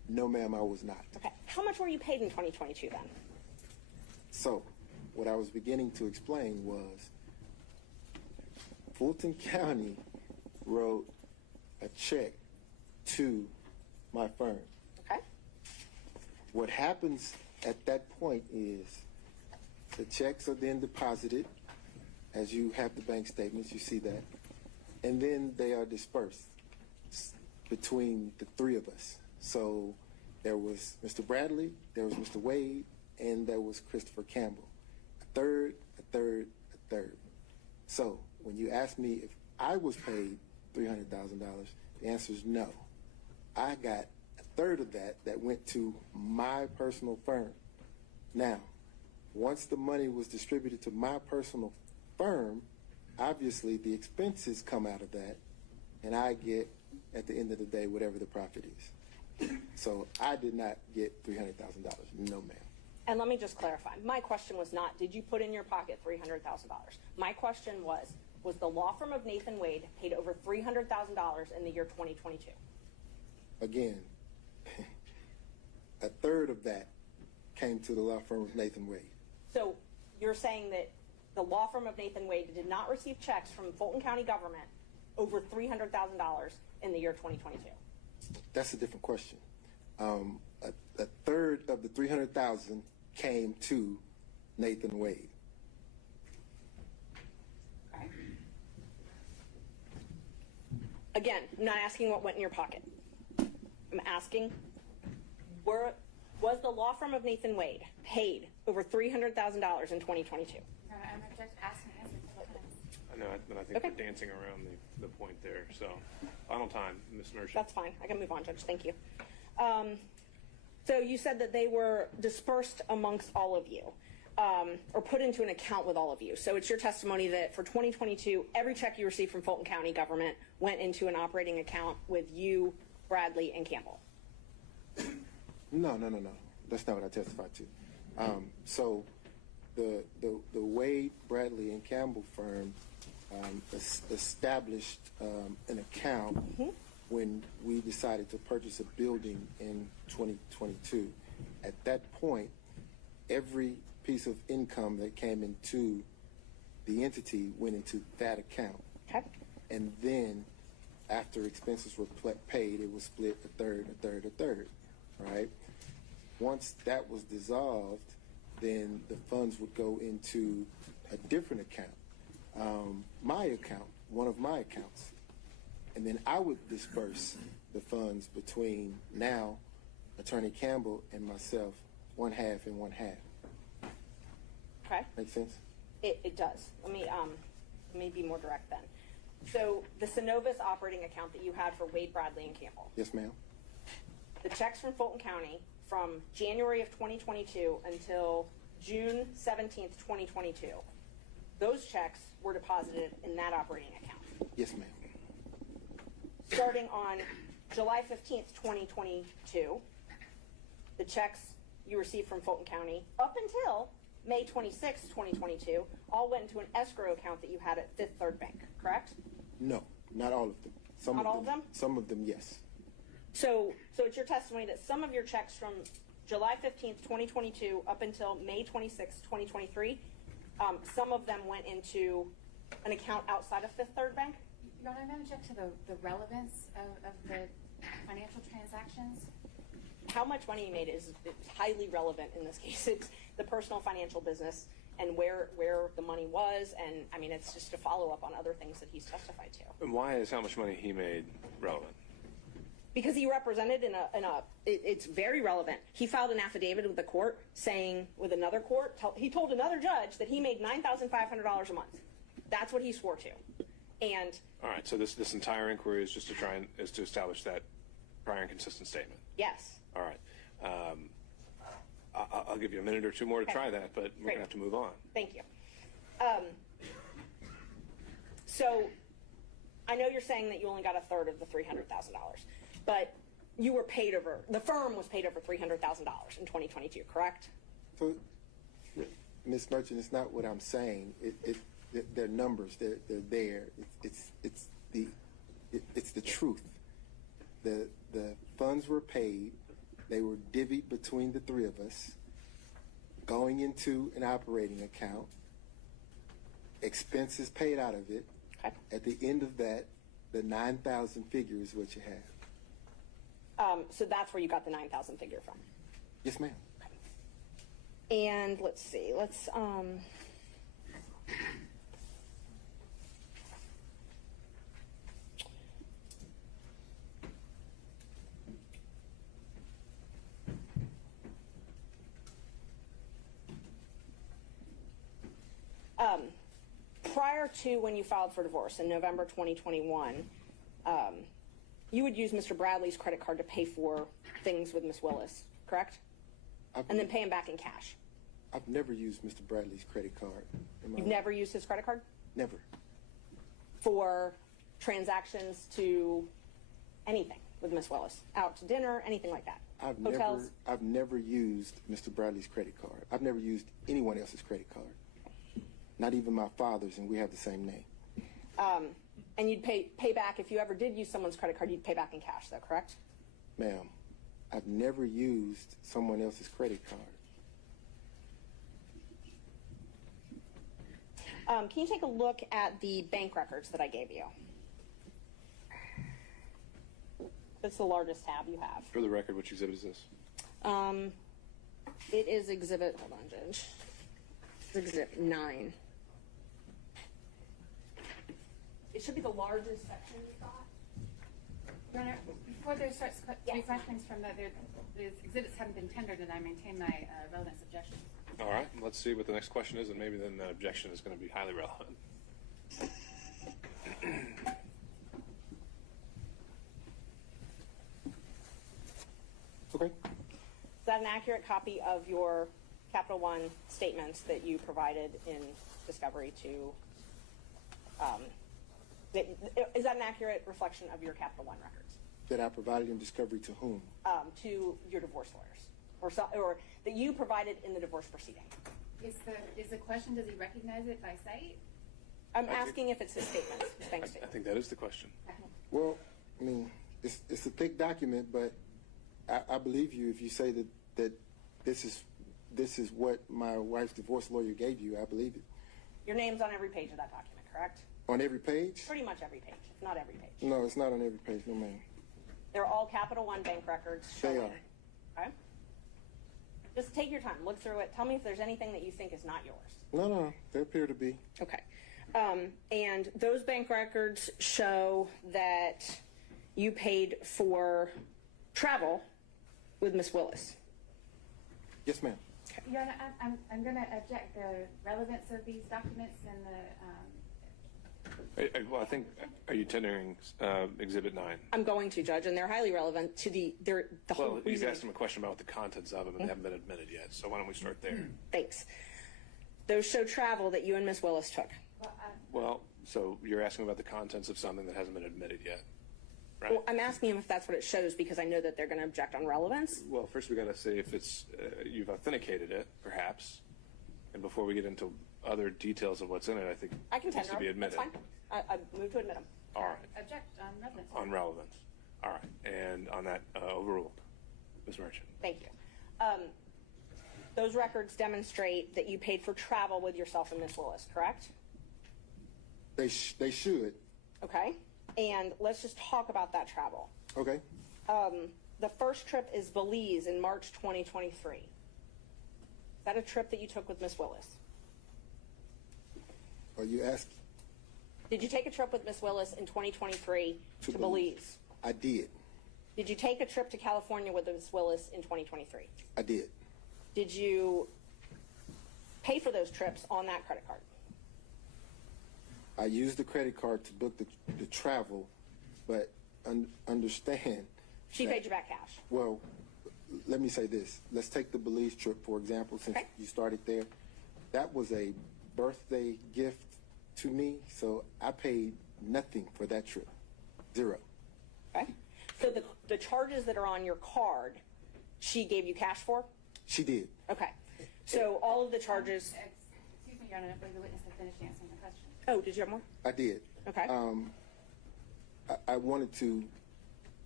No, ma'am, I was not. Okay. How much were you paid in 2022 then? So, what I was beginning to explain was Fulton County wrote a check to my firm. Okay. What happens at that point is the checks are then deposited, as you have the bank statements, you see that, and then they are dispersed between the three of us. So there was Mr. Bradley, there was Mr. Wade, and there was Christopher Campbell. A third, a third, a third. So when you ask me if I was paid $300,000, the answer is no. I got a third of that went to my personal firm. Now, once the money was distributed to my personal firm, obviously the expenses come out of that, and I get, at the end of the day, whatever the profit is. So I did not get $300,000. No, ma'am. And let me just clarify. My question was not, did you put in your pocket $300,000? My question was the law firm of Nathan Wade paid over $300,000 in the year 2022? Again, a third of that came to the law firm of Nathan Wade. So you're saying that the law firm of Nathan Wade did not receive checks from Fulton County government over $300,000 in the year 2022? That's a different question. A third of the $300,000 came to Nathan Wade. Okay. Again, I'm not asking what went in your pocket. I'm asking, was the law firm of Nathan Wade paid over $300,000 in 2022? I'm asking answer several times. I know, but I think Okay. we're dancing around the point there. So, final time, Ms. Merchant. That's fine. I can move on, Judge. Thank you. So you said that they were dispersed amongst all of you, or put into an account with all of you. So it's your testimony that for 2022, every check you received from Fulton County government went into an operating account with you, Bradley, and Campbell. No. That's not what I testified to. So the Wade, Bradley, and Campbell firm established an account when we decided to purchase a building in 2022. At that point, every piece of income that came into the entity went into that account. Okay. And then after expenses were paid, it was split a third, right? Once that was dissolved, then the funds would go into a different account, my account, one of my accounts. And then I would disperse the funds between now Attorney Campbell and myself, one half and one half. Okay. Make sense? It does. Let me be more direct then. So the Synovus operating account that you had for Wade, Bradley, and Campbell, Yes, ma'am. the checks from Fulton County from January of 2022 until June 17th, 2022, those checks were deposited in that operating account. Yes, ma'am. Starting on July 15th, 2022, the checks you received from Fulton County up until May 26th, 2022, all went into an escrow account that you had at Fifth Third Bank, correct? No, not all of them. Not all of them? Some of them, yes. So it's your testimony that some of your checks from July 15th, 2022 up until May 26th, 2023, some of them went into an account outside of Fifth Third Bank? Your Honor, I'm going to object to the relevance of the financial transactions. How much money you made is highly relevant in this case. It's the personal financial business and where the money was, and I mean, it's just a follow-up on other things that he's testified to. And why is how much money he made relevant? Because he represented it's very relevant. He filed an affidavit with the court saying, with another court, he told another judge that he made $9,500 a month. That's what he swore to. And All right, so this entire inquiry is just to establish that prior and consistent statement. yes. All right. I'll give you a minute or two more to try that, but we're going to have to move on. Thank you. So I know you're saying that you only got a third of the $300,000, but you were paid the firm was paid over $300,000 in 2022, correct? So, Ms. Merchant, it's not what I'm saying. They're numbers. They're there. It's the truth. The funds were paid They were divvied between the three of us, going into an operating account, expenses paid out of it. Okay. At the end of that, the 9,000 figure is what you have. So that's where you got the 9,000 figure from. Yes, ma'am. And let's see, prior to when you filed for divorce in November 2021, you would use Mr. Bradley's credit card to pay for things with Ms. Willis, correct? And then pay him back in cash. I've never used Mr. Bradley's credit card. You've never used his credit card? Never. For transactions to anything with Ms. Willis? Out to dinner, anything like that? Hotels? I've never used Mr. Bradley's credit card. I've never used anyone else's credit card. Not even my father's, and we have the same name. And you'd pay back, if you ever did use someone's credit card, you'd pay back in cash, though, correct? Ma'am, I've never used someone else's credit card. Can you take a look at the bank records that I gave you? That's the largest tab you have. For the record, which exhibit is this? It is exhibit, hold on, Judge. It's exhibit 9. It should be the largest section you've got. Your Honor, before there starts three questions from the exhibits haven't been tendered, and I maintain my relevance objection. All right, let's see what the next question is, and maybe then that objection is going to be highly relevant. Okay. Is that an accurate copy of your Capital One statements that you provided in discovery to, is that an accurate reflection of your Capital One records? That I provided in discovery to whom? To your divorce lawyers, or that you provided in the divorce proceeding. Is the question, does he recognize it by sight? I'm asking if it's his statement, his bank I statement. think that is the question. Well, I mean, it's a thick document, but I believe you if you say that this is what my wife's divorce lawyer gave you. I believe it. Your name's on every page of that document, correct? On every page? Pretty much every page, if not every page. No, it's not on every page, no ma'am. They're all Capital One bank records showing. They are. Okay? Just take your time, look through it. Tell me if there's anything that you think is not yours. No, they appear to be. Okay. And those bank records show that you paid for travel with Ms. Willis. Yes, ma'am. Your Honor, I'm going to object the relevance of these documents and the. Well, I think, are you tendering Exhibit 9? I'm going to, Judge, and they're highly relevant to the whole Well, you've reason. asked him a question about the contents of them, and they haven't been admitted yet, so why don't we start there? Thanks. Those show travel that you and Ms. Willis took. Well, so you're asking about the contents of something that hasn't been admitted yet, right? Well, I'm asking him if that's what it shows because I know that they're going to object on relevance. Well, first we got to say if it's you've authenticated it, perhaps, and before we get into other details of what's in it, I think I can it has tender to be them. That's admitted. fine. I move to admit them. All right. Object on relevance. On relevance. All right. And on that, overruled. Ms. Merchant. Thank you. Those records demonstrate that you paid for travel with yourself and Ms. Willis, correct? They should. Okay. And let's just talk about that travel. Okay. The first trip is Belize in March 2023. Is that a trip that you took with Ms. Willis? Are you asking? Did you take a trip with Ms. Willis in 2023 to Belize? I did. Did you take a trip to California with Ms. Willis in 2023? I did. Did you pay for those trips on that credit card? I used the credit card to book the travel, but understand. She paid you back cash. Well, let me say this. Let's take the Belize trip, for example, since Okay. you started there. That was a birthday gift to me, so I paid nothing for that trip. Zero. Okay. So the charges that are on your card, she gave you cash for? She did. Okay. So all of the charges. Excuse me, Your Honor, I believe the witness had finished answering the question. Oh, did you have more? I did. Okay. I wanted to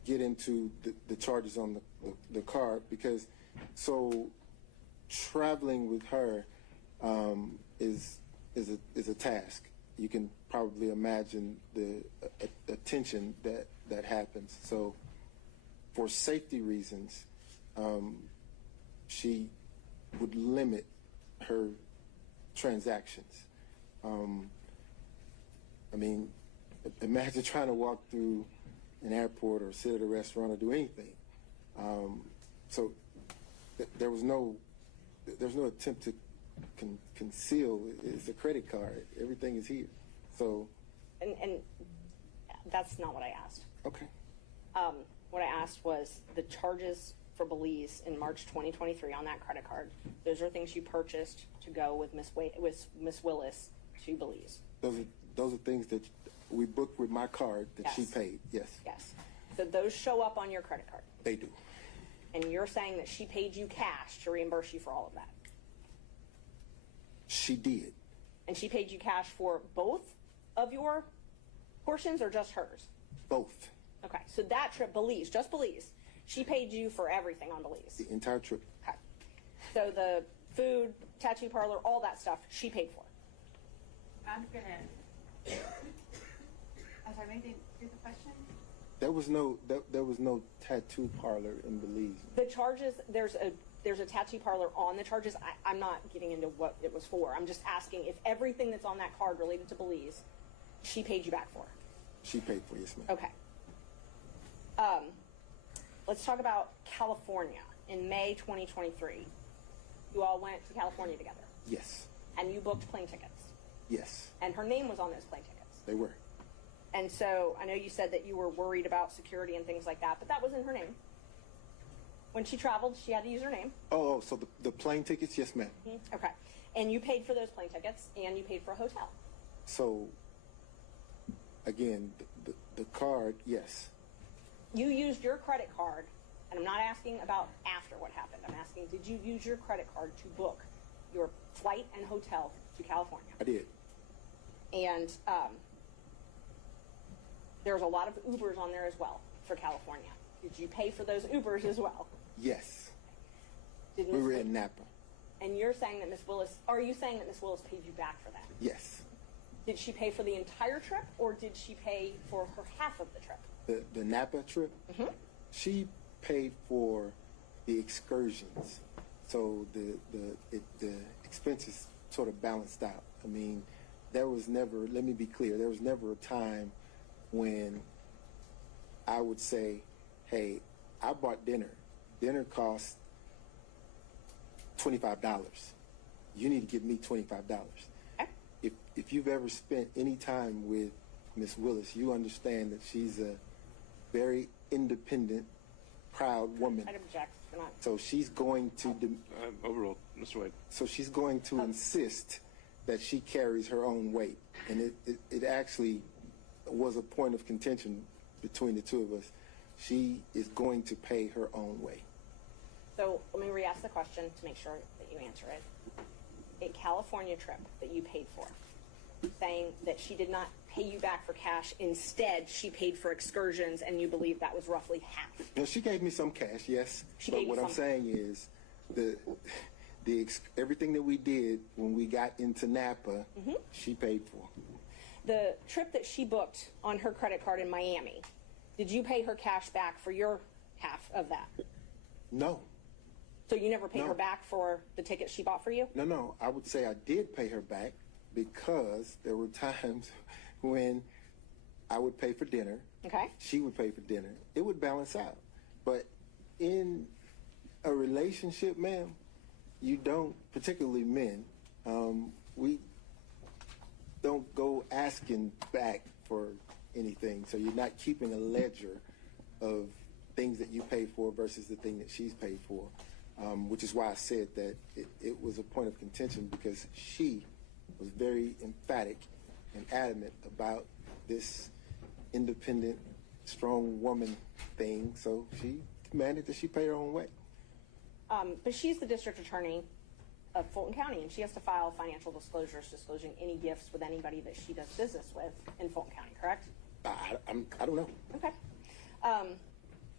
get into the charges on the card, because so traveling with her is a task. You can probably imagine the attention that happens. So for safety reasons, she would limit her transactions. I mean, imagine trying to walk through an airport or sit at a restaurant or do anything. So there's no attempt to conceal. It's a credit card. Everything is here. So. And that's not what I asked. Okay. What I asked was the charges for Belize in March 2023 on that credit card. Those are things you purchased to go with Miss Willis to Belize. Those are things that we booked with my card that she paid. Yes. Yes. So those show up on your credit card. They do. And you're saying that she paid you cash to reimburse you for all of that. She did. And she paid you cash for both of your portions or just hers? Both. Okay. So that trip, Belize, just Belize, she paid you for everything on Belize. The entire trip. Okay. So the food, tattoo parlor, all that stuff, she paid for. I'm sorry, maybe do the question? There was no tattoo parlor in Belize. The charges, there's a tattoo parlor on the charges. I'm not getting into what it was for. I'm just asking if everything that's on that card related to Belize, she paid you back for. She paid for, yes, ma'am. Okay. Let's talk about California. In May 2023, you all went to California together. Yes. And you booked plane tickets. Yes. And her name was on those plane tickets. They were. And so I know you said that you were worried about security and things like that, but that wasn't her name. When she traveled, she had to use her name. Oh, so the plane tickets, yes, ma'am. Mm-hmm. Okay. And you paid for those plane tickets, and you paid for a hotel. So, again, the card, yes. You used your credit card, and I'm not asking about after what happened. I'm asking, did you use your credit card to book your flight and hotel to California? I did. And there's a lot of Ubers on there as well for California. Did you pay for those Ubers as well? Yes. Did We were in Napa. And you're saying that Miss Willis, are you saying that Miss Willis paid you back for that? Yes. Did she pay for the entire trip, or did she pay for her half of the trip? The Napa trip, she paid for the excursions. So the expenses sort of balanced out. I mean, there was never, let me be clear, there was never a time when I would say, hey, I bought dinner. Dinner cost $25. You need to give me $25. Okay. If you've ever spent any time with Miss Willis, you understand that she's a very independent, proud woman. I'd object. Not. So she's going to Overruled, Mr. White. So she's going to insist that she carries her own weight, and it actually was a point of contention between the two of us. She is going to pay her own way. So let me re-ask the question to make sure that you answer it. A California trip that you paid for, saying that she did not pay you back for cash. Instead, she paid for excursions, and you believe that was roughly half. Now, she gave me some cash, yes. But what I'm saying is everything that we did when we got into Napa, she paid for. The trip that she booked on her credit card in Miami, did you pay her cash back for your half of that? No. So you never paid No. her back for the ticket she bought for you? No. I would say I did pay her back because there were times when I would pay for dinner. Okay. She would pay for dinner. It would balance out. But in a relationship, ma'am, you don't, particularly men, we don't go asking back for anything. So you're not keeping a ledger of things that you pay for versus the thing that she's paid for, which is why I said that it was a point of contention, because she was very emphatic and adamant about this independent, strong woman thing. So she demanded that she pay her own way. But she's the district attorney of Fulton County, and she has to file financial disclosures disclosing any gifts with anybody that she does business with in Fulton County, correct? I don't know. Okay.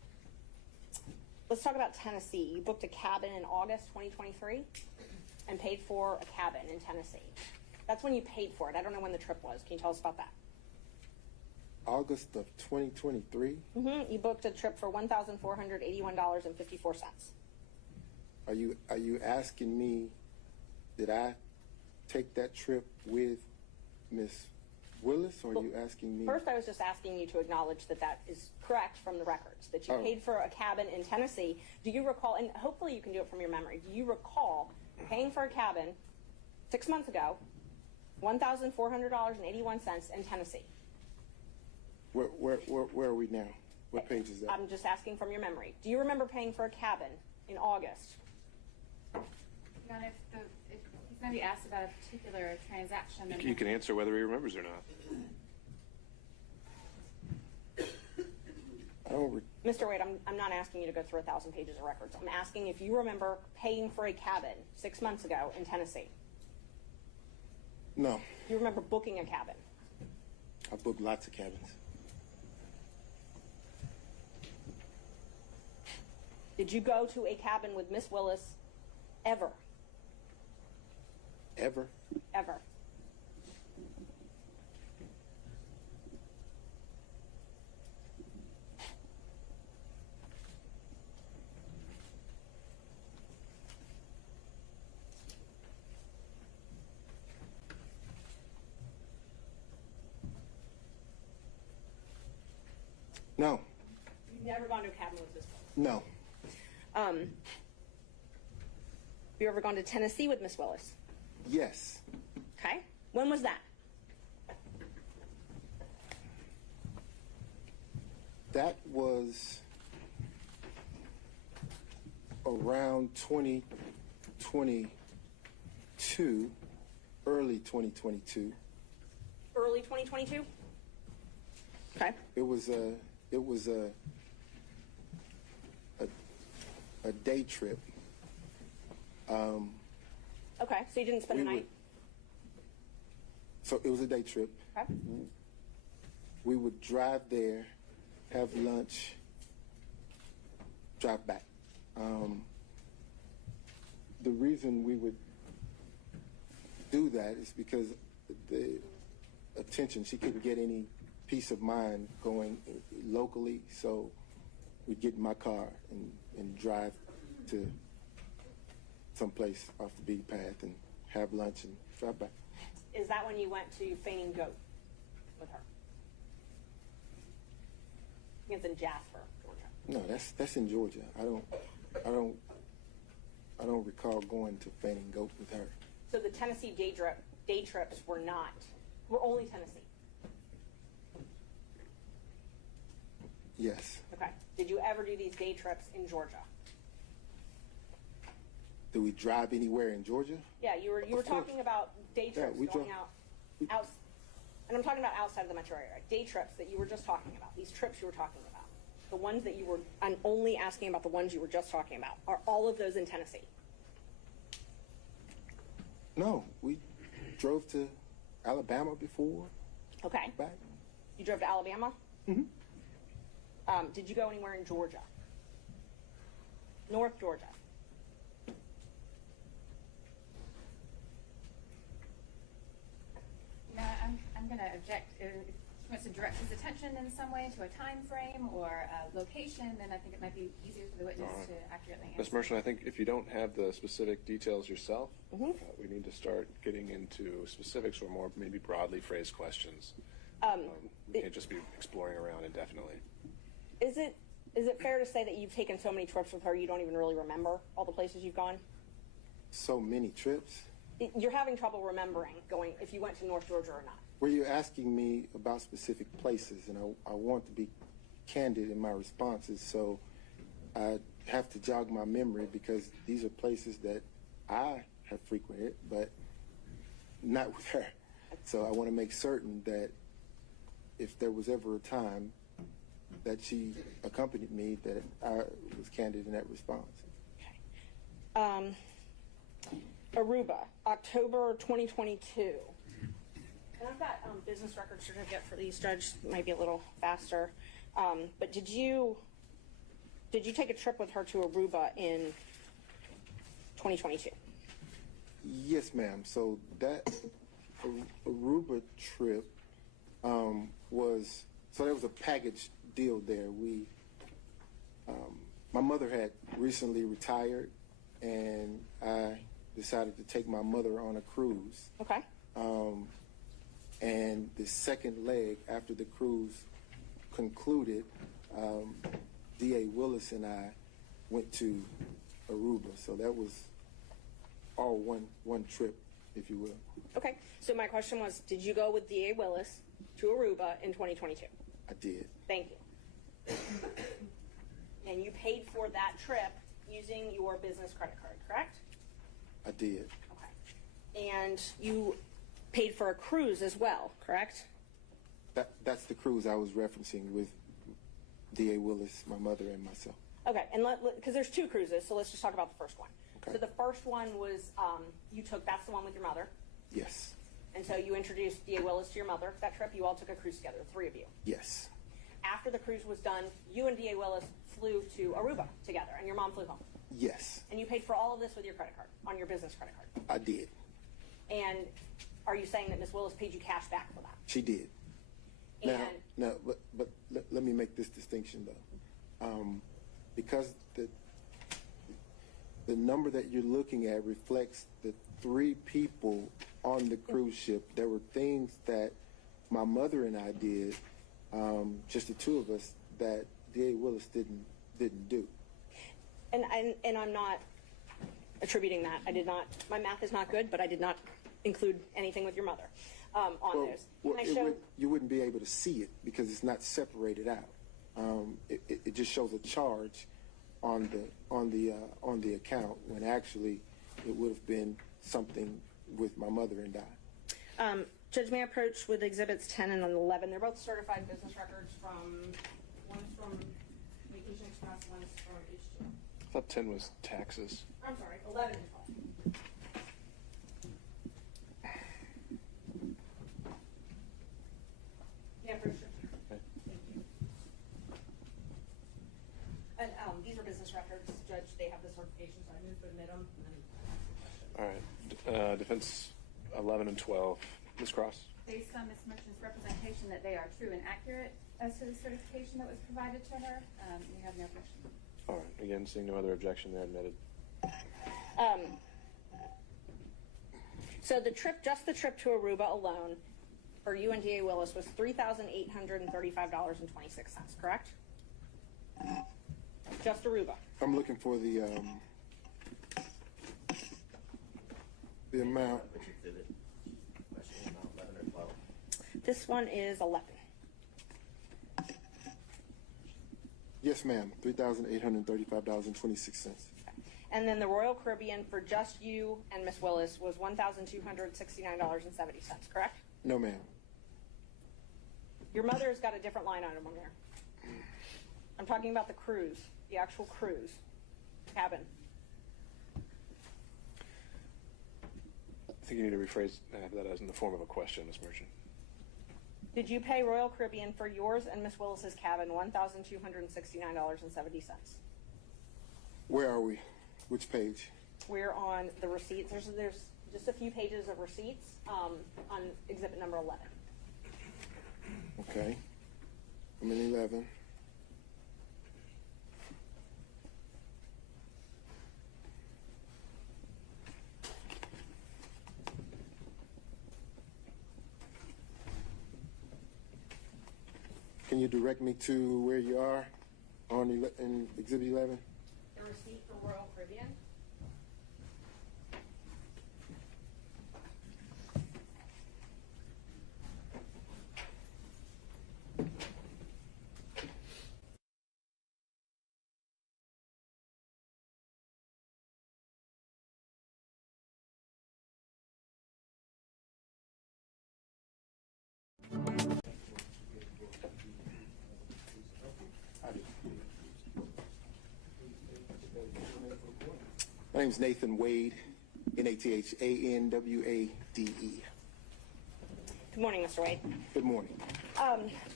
let's talk about Tennessee. You booked a cabin in August 2023 and paid for a cabin in Tennessee. That's when you paid for it. I don't know when the trip was. Can you tell us about that? August of 2023. You booked a trip for $1,481.54. Are you asking me, did I take that trip with Miss Willis, or are you asking me? First, I was just asking you to acknowledge that that is correct from the records, that you paid for a cabin in Tennessee. Do you recall, and hopefully you can do it from your memory, do you recall paying for a cabin 6 months ago, $1,400.81 in Tennessee? Where are we now? What page is that? I'm just asking from your memory. Do you remember paying for a cabin in August? Your Honor, if he's going to be asked about a particular transaction, then You can answer whether he remembers or not. I don't. Mr. Wade, I'm not asking you to go through 1,000 pages of records. I'm asking if you remember paying for a cabin 6 months ago in Tennessee. No, You remember booking a cabin. I booked lots of cabins. Did you go to a cabin with Miss Willis ever? Ever? Ever. No. You've never gone to a cabin with Miss Willis? No. You ever gone to Tennessee with Miss Willis? Yes. Okay. When was that? That was around 2022, early 2022. Early 2022? Okay. It was a day trip. Okay, so you didn't spend the night? So it was a day trip. Okay. We would drive there, have lunch, drive back. The reason we would do that is because the attention, she couldn't get any peace of mind going locally, so we'd get in my car and drive to someplace off the beaten path and have lunch and drive back. Is that when you went to Feigning Goat with her? I think it's in Jasper, Georgia. No, that's in Georgia. I don't recall going to Fanning Goat with her. So the Tennessee day trips were only Tennessee? Yes. Okay. Did you ever do these day trips in Georgia? Do we drive anywhere in Georgia? Yeah, you were talking about day trips we going drove- out, and I'm talking about outside of the metro area. Day trips that you were just talking about. These trips you were talking about. The ones that you were, I'm only asking about the ones you were just talking about. Are all of those in Tennessee? No, we drove to Alabama before. Okay. Back. You drove to Alabama? Mm-hmm. Did you go anywhere in Georgia? North Georgia? No, I'm going to object. If he wants to direct his attention in some way to a time frame or a location, then I think it might be easier for the witness to accurately answer. Ms. Merchant, I think if you don't have the specific details yourself, we need to start getting into specifics or more maybe broadly phrased questions. We can't just be exploring around indefinitely. Is it fair to say that you've taken so many trips with her you don't even really remember all the places you've gone? So many trips. You're having trouble remembering if you went to North Georgia or not. Were you asking me about specific places? And I want to be candid in my responses, so I have to jog my memory because these are places that I have frequented, but not with her. So I want to make certain that if there was ever a time that she accompanied me, that I was candid in that response. Okay. Aruba, October 2022. And I've got business record certificate for these, Judge. Might be a little faster. But did you did you take a trip with her to Aruba in 2022? Yes, ma'am. So that Aruba trip there was a package deal there. My mother had recently retired, and I decided to take my mother on a cruise. Okay. And the second leg after the cruise concluded, D.A. Willis and I went to Aruba. So that was all one trip, if you will. Okay. So my question was, did you go with D.A. Willis to Aruba in 2022? I did. Thank you. And you paid for that trip using your business credit card, correct? I did. Okay. And you paid for a cruise as well, correct? That's the cruise I was referencing with D.A. Willis, my mother, and myself. Okay, and because there's two cruises, so let's just talk about the first one. Okay. So the first one was that's the one with your mother. Yes. And so you introduced D.A. Willis to your mother that trip. You all took a cruise together, the three of you. Yes. After the cruise was done, you and D.A. Willis flew to Aruba together, and your mom flew home. Yes. And you paid for all of this with your credit card, on your business credit card. I did. And are you saying that Ms. Willis paid you cash back for that? She did. And But let me make this distinction though, because the number that you're looking at reflects the 3 people on the cruise ship. There were things that my mother and I did, just the 2 of us, that D.A. Willis didn't do. And I'm not attributing that. I did not. My math is not good, but I did not include anything with your mother on those. You wouldn't be able to see it because it's not separated out. It just shows a charge on the account when actually it would have been something with my mother and I. Judge, may I approach with exhibits 10 and 11? They're both certified business records one's from Vacation Express, one's from H2. I thought 10 was taxes. I'm sorry, 11 and 12. Yeah, for sure. Okay. Thank you. And these are business records, Judge. They have the certification, so I moved to admit them. All right. Defense 11 and 12. Ms. Cross? Based on Ms. Merchant's representation that they are true and accurate as to the certification that was provided to her, we have no objection. All right. Again, seeing no other objection, they're admitted. So just the trip to Aruba alone for you and D.A. Willis was $3,835.26, correct? Just Aruba. I'm looking for the amount. Which exhibit? Question about 11 or 12. This one is 11. Yes, ma'am. $3,835.26. And then the Royal Caribbean for just you and Miss Willis was $1,269.70, correct? No, ma'am. Your mother's got a different line item on there. I'm talking about the cruise, the actual cruise cabin. I think you need to rephrase that as in the form of a question, Ms. Merchant. Did you pay Royal Caribbean for yours and Miss Willis's cabin $1,269.70? Where are we? Which page? We're on the receipts. There's just a few pages of receipts on exhibit number 11. Okay. I'm in 11. Can you direct me to where you are in exhibit 11? The receipt for Royal Caribbean. My name's Nathan Wade, N-A-T-H-A-N-W-A-D-E. Good morning, Mr. Wade. Good morning.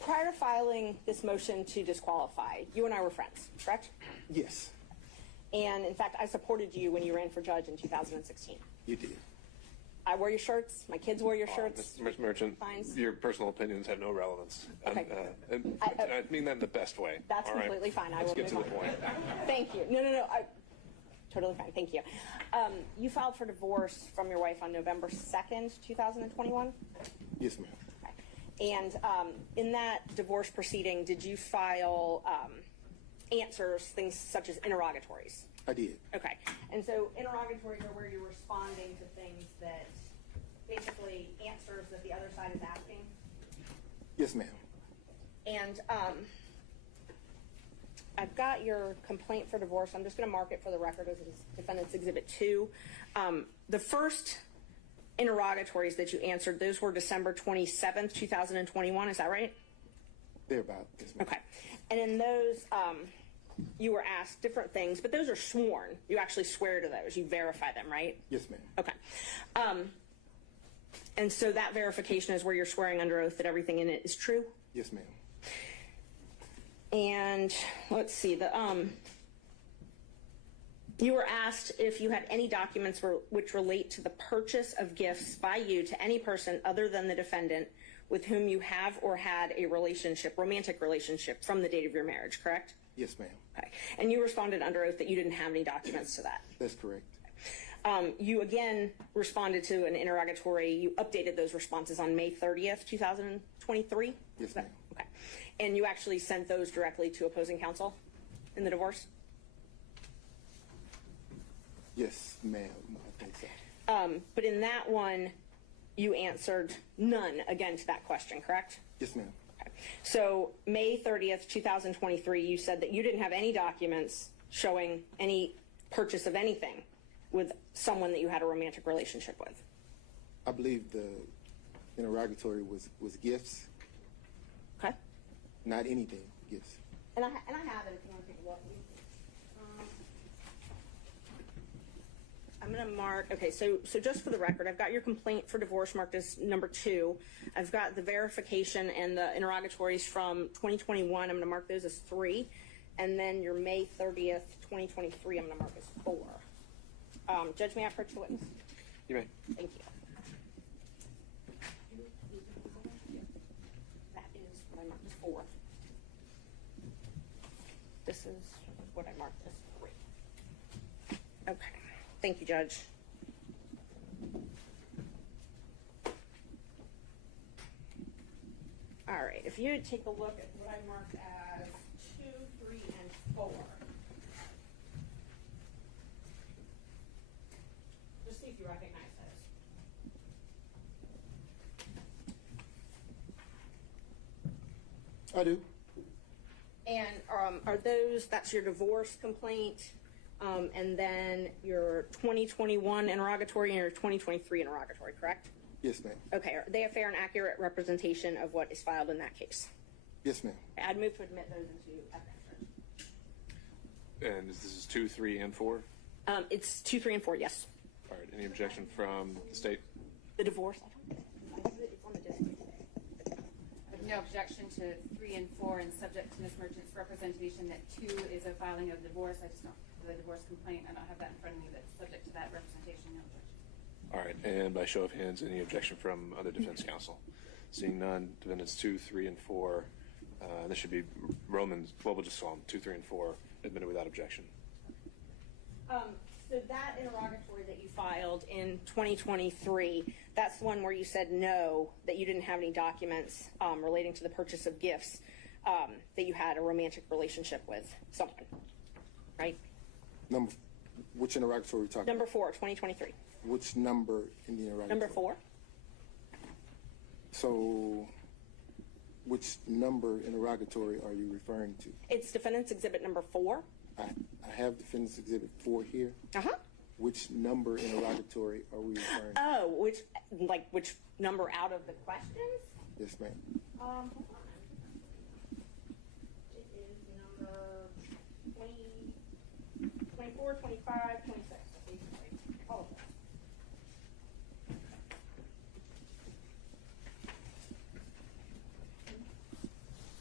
prior to filing this motion to disqualify, you and I were friends, correct? Yes, And in fact, I supported you when you ran for judge in 2016. you did. I wore your shirts. My kids wore your shirts. Ms. Merchant, Fines. your personal opinions have no relevance. Okay. And I mean that in the best way. That's all right? completely fine. I Let's will get to move the on. point. Thank you. No. Totally fine. Thank you. You filed for divorce from your wife on November 2nd, 2021? Yes, ma'am. Okay. And in that divorce proceeding, did you file answers, things such as interrogatories? I did. Okay. And so interrogatories are where you're responding to things that basically answers that the other side is asking? Yes, ma'am. And I've got your complaint for divorce. I'm just going to mark it for the record as Defendant's Exhibit 2. The first interrogatories that you answered, those were December 27th, 2021. Is that right? Thereabout. Yes, ma'am. Okay. And in those, you were asked different things, but those are sworn. You actually swear to those. You verify them, right? Yes, ma'am. Okay. And so that verification is where you're swearing under oath that everything in it is true? Yes, ma'am. And let's see, you were asked if you had any documents which relate to the purchase of gifts by you to any person other than the defendant with whom you have or had a relationship, romantic relationship, from the date of your marriage, correct? Yes, ma'am. Okay. And you responded under oath that you didn't have any documents to that. That's correct. You again responded to an interrogatory. You updated those responses on May 30th, 2023? Yes, ma'am. Okay. And you actually sent those directly to opposing counsel in the divorce? Yes, ma'am. I think so. But in that one, you answered none again to that question, correct? Yes, ma'am. Okay. So May 30th, 2023, you said that you didn't have any documents showing any purchase of anything with someone that you had a romantic relationship with. I believe the interrogatory was gifts, Okay. not anything, gifts. And I have it if you want to take a look. I'm going to mark, okay, so just for the record, I've got your complaint for divorce marked as number 2. I've got the verification and the interrogatories from 2021. I'm going to mark those as 3. And then your May 30th, 2023, I'm going to mark as 4. Judge, may I approach the witness? You may. Thank you. That is what I marked as 4. This is what I marked as 3. Okay. Thank you, Judge. All right. If you would take a look at what I marked as 2, 3, and 4. Just see if you recognize those. I do. And are those, that's your divorce complaint, and then your 2021 interrogatory and your 2023 interrogatory, correct? Yes, ma'am. Okay, are they a fair and accurate representation of what is filed in that case? Yes, ma'am. I'd move to admit those into evidence. And this is 2, 3, and 4? It's 2, 3, and 4, yes. All right. Any objection from the state? The divorce, I don't, it's on the disc. No objection to 3 and 4, and subject to Ms. Merchant's representation that 2 is a filing of divorce. I just don't, the divorce complaint, I don't have that in front of me, but subject to that representation, no objection. All right. And by show of hands, any objection from other defense counsel? Seeing none, defendants 2, 3, and 4. This should be Romans, well, we'll just call them 2, 3, and 4, admitted without objection. So that interrogatory that you filed in 2023, that's the one where you said no, that you didn't have any documents relating to the purchase of gifts, that you had a romantic relationship with someone, right? Which interrogatory are we talking Number about? 4, 2023. Which number in the interrogatory? Number 4. So, which number interrogatory are you referring to? It's Defendant's Exhibit number 4. I have Defendant's Exhibit 4 here. Uh-huh. Which number interrogatory are we referring to? Oh, which number out of the questions? Yes, ma'am. Hold on. It is number 20, 24, 25, 26. Basically. All of them.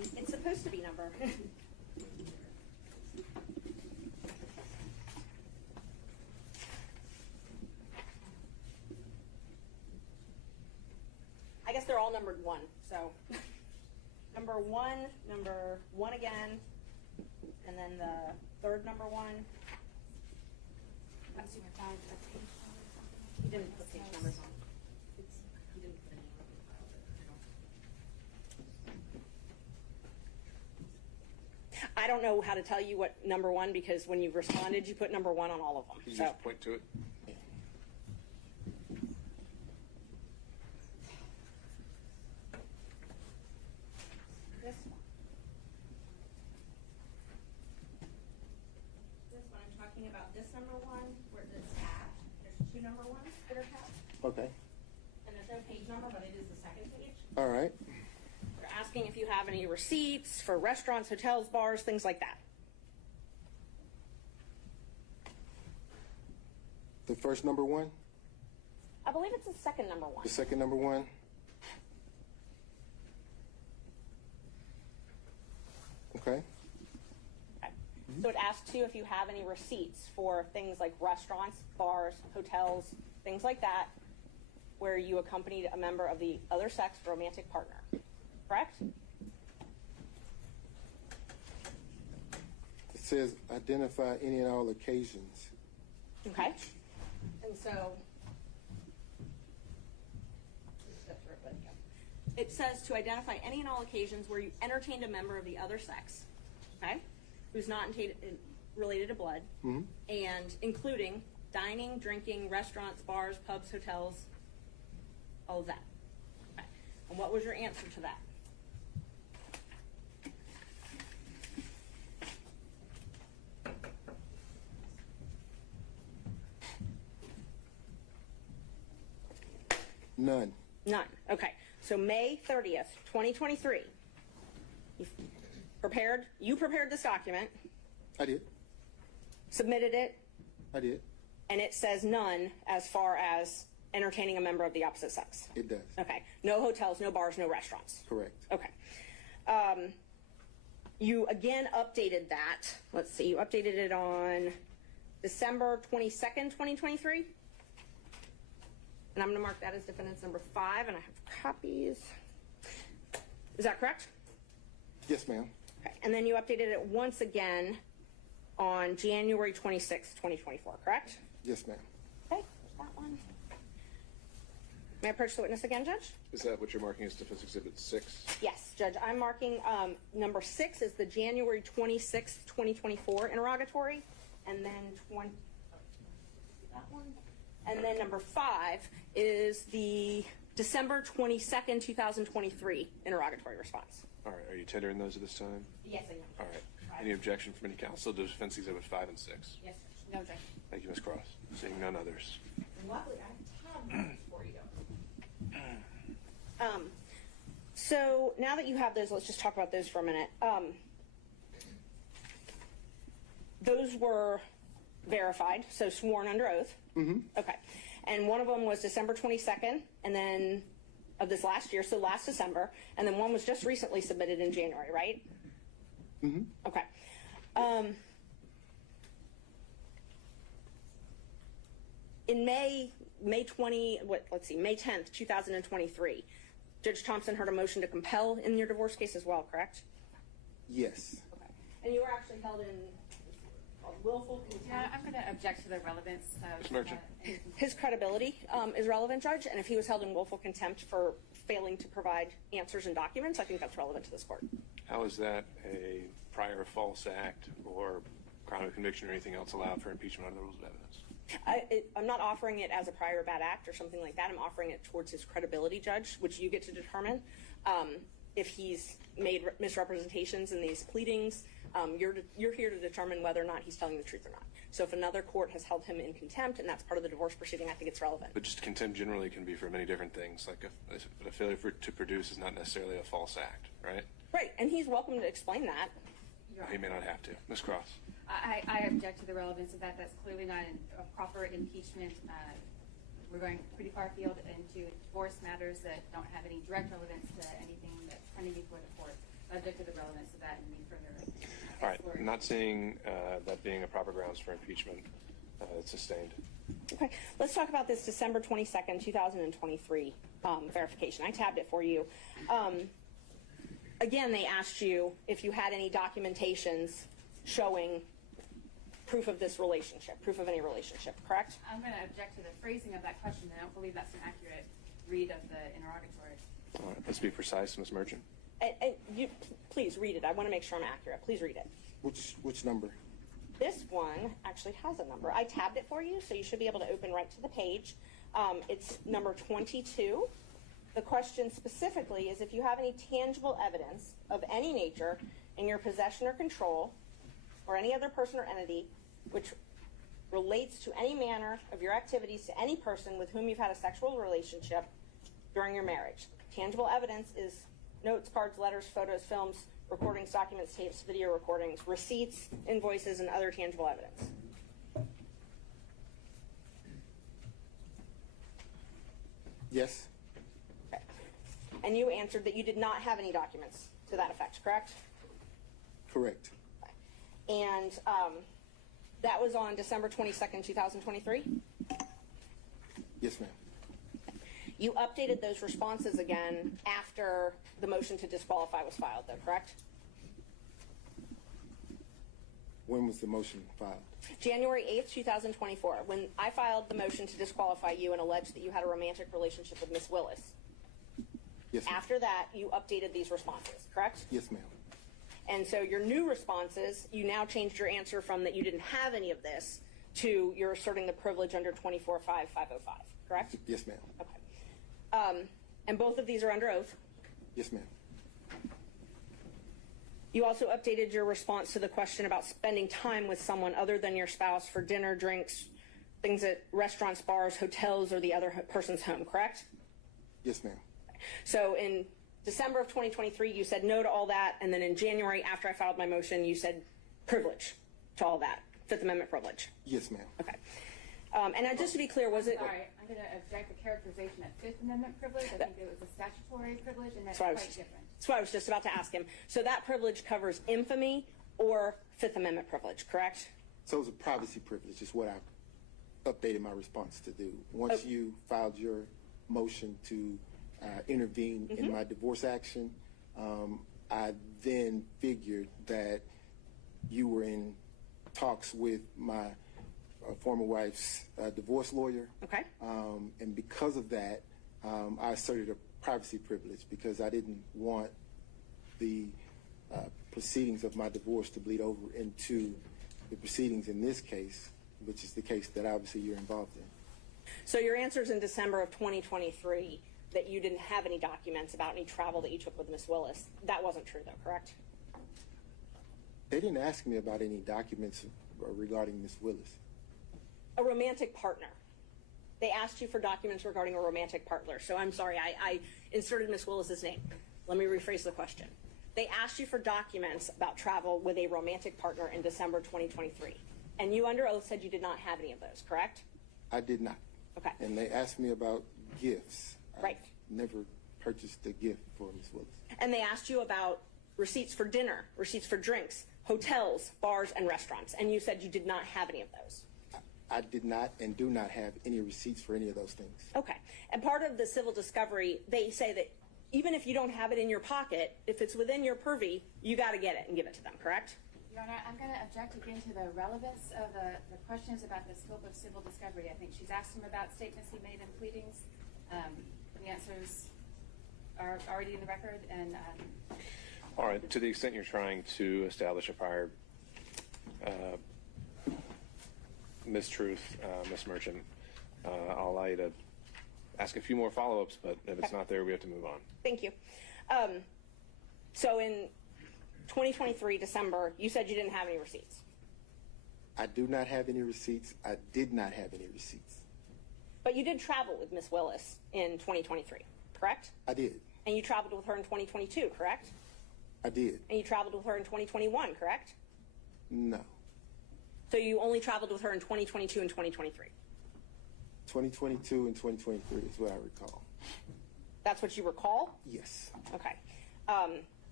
It's supposed to be number. I guess they're all numbered 1, so number 1 again, and then the third number 1. I'm assuming 5 or page number or something. He didn't put page numbers on. He didn't put any on the file, but I don't know how to tell you what number 1, because when you responded, you put number 1 on all of them. Can you So just point to it? this one. This one, I'm talking about this number 1, where it's tabbed. There's 2 number 1s that are tabbed. Okay. And there's no page number, but it is the second page. All right. They're asking if you have any receipts for restaurants, hotels, bars, things like that. The first number 1? I believe it's the second number 1. The second number 1? Okay. Okay. So it asks you if you have any receipts for things like restaurants, bars, hotels, things like that, where you accompanied a member of the other sex romantic partner. Correct? It says identify any and all occasions. Okay. And so it says to identify any and all occasions where you entertained a member of the other sex, okay, who's not related to blood, and including dining, drinking, restaurants, bars, pubs, hotels, all of that. Okay. And what was your answer to that? None. None. Okay. So May 30th, 2023, you prepared this document, I did. submitted it, I did. and it says none as far as entertaining a member of the opposite sex. It does. Okay. No hotels, no bars, no restaurants. Correct. Okay. You again updated that. Let's see. You updated it on December 22nd, 2023. And I'm going to mark that as defendant's number 5, and I have copies. Is that correct? Yes, ma'am. Okay. And then you updated it once again on January 26th, 2024, correct? Yes, ma'am. Okay, there's that one. May I approach the witness again, Judge? Is that what you're marking as Defense Exhibit 6? Yes, Judge. I'm marking number 6 is the January 26th, 2024 interrogatory, and then that one. And then number 5 is the December 22nd, 2023 interrogatory response. All right. Are you tendering those at this time? Yes, I am. All right. Any objection from any counsel to Defense Exhibit 5 and 6? Yes, Judge. No objection. Thank you, Ms. Cross. Seeing none others. Lovely. I have before you go. So now that you have those, let's just talk about those for a minute. Those were verified, so sworn under oath. Mm-hmm. Okay. And one of them was December 22nd, and then of this last year, so last December, and then one was just recently submitted in January, right? Mm-hmm. Okay. In May 10th, 2023, Judge Thompson heard a motion to compel in your divorce case as well, correct? Yes. Okay. And you were actually held in willful contempt. I'm going to object to the relevance of Merchant. His credibility is relevant, Judge, and if he was held in willful contempt for failing to provide answers and documents, I think that's relevant to this court. How is that a prior false act or crime of conviction or anything else allowed for impeachment under the rules of evidence? I'm not offering it as a prior bad act or something like that. I'm offering it towards his credibility, Judge, which you get to determine. If he's made misrepresentations in these pleadings, you're here to determine whether or not he's telling the truth or not. So if another court has held him in contempt and that's part of the divorce proceeding, I think it's relevant. But just contempt generally can be for many different things. Like a failure to produce is not necessarily a false act, right? Right, and he's welcome to explain that. He may not have to. Ms. Cross. I object to the relevance of that. That's clearly not a proper impeachment. We're going pretty far afield into divorce matters that don't have any direct relevance to anything that's pending before the court. subject to the relevance of that and any further All right, exploration. not seeing that being a proper grounds for impeachment, it's sustained. Okay, let's talk about this December 22nd, 2023 verification. I tabbed it for you. Again, they asked you if you had any documentations showing proof of this relationship, proof of any relationship, correct? I'm going to object to the phrasing of that question. I don't believe that's an accurate read of the interrogatory. All right, let's be precise, Ms. Merchant. And you, please read it. I want to make sure I'm accurate. Please read it. Which number? This one actually has a number. I tabbed it for you, so you should be able to open right to the page. It's number 22. The question specifically is if you have any tangible evidence of any nature in your possession or control, or any other person or entity which relates to any manner of your activities to any person with whom you've had a sexual relationship during your marriage. Tangible evidence is notes, cards, letters, photos, films, recordings, documents, tapes, video recordings, receipts, invoices, and other tangible evidence. Yes. Okay. And you answered that you did not have any documents to that effect, correct? Correct. And that was on December 22nd, 2023? Yes, ma'am. You updated those responses again after the motion to disqualify was filed, though, correct? When was the motion filed? January 8th, 2024, when I filed the motion to disqualify you and alleged that you had a romantic relationship with Miss Willis. Yes, ma'am. After that, you updated these responses, correct? Yes, ma'am. And so your new responses, you now changed your answer from that you didn't have any of this to you're asserting the privilege under 24.5.505, correct? Yes, ma'am. Okay. And both of these are under oath. Yes, ma'am. You also updated your response to the question about spending time with someone other than your spouse for dinner, drinks, things at restaurants, bars, hotels, or the other person's home, correct? Yes, ma'am. So in December of 2023, you said no to all that, and then in January, after I filed my motion, you said privilege to all that, Fifth Amendment privilege. Yes, ma'am. Okay. And now, just to be clear, was it... Sorry, I'm going to object to characterization of Fifth Amendment privilege. I think it was a statutory privilege, and that's quite different. That's what I was just about to ask him. So that privilege covers infamy or Fifth Amendment privilege, correct? So it was a privacy privilege is what I updated my response to do. Once you filed your motion to intervene in my divorce action, I then figured that you were in talks with my former wife's divorce lawyer. Okay. And because of that, I asserted a privacy privilege because I didn't want the proceedings of my divorce to bleed over into the proceedings in this case, which is the case that obviously you're involved in. So your answers in December of 2023 that you didn't have any documents about any travel that you took with Miss Willis, that wasn't true though, correct? They didn't ask me about any documents regarding Miss Willis. A romantic partner. They asked you for documents regarding a romantic partner. So I'm sorry, I inserted Miss Willis's name. Let me rephrase the question. They asked you for documents about travel with a romantic partner in December 2023. And you under oath said you did not have any of those, correct? I did not. Okay. And they asked me about gifts. Right. I've never purchased a gift for Miss Willis. And they asked you about receipts for dinner, receipts for drinks, hotels, bars, and restaurants. And you said you did not have any of those. I did not and do not have any receipts for any of those things. Okay. And part of the civil discovery, they say that even if you don't have it in your pocket, if it's within your purview, you got to get it and give it to them, correct? Your Honor, I'm going to object again to the relevance of the questions about the scope of civil discovery. I think she's asked him about statements he made in pleadings. The answers are already in the record. And All right, to the extent you're trying to establish a prior mistruth, Ms. Merchant, I'll allow you to ask a few more follow-ups, but if it's not there, we have to move on. Thank you. So in 2023, December, you said you didn't have any receipts. I do not have any receipts. I did not have any receipts. But you did travel with Miss Willis in 2023, correct? I did. And you traveled with her in 2022, correct? I did. And you traveled with her in 2021, correct? No. So you only traveled with her in 2022 and 2023? 2022 and 2023 is what I recall. That's what you recall? Yes. Okay.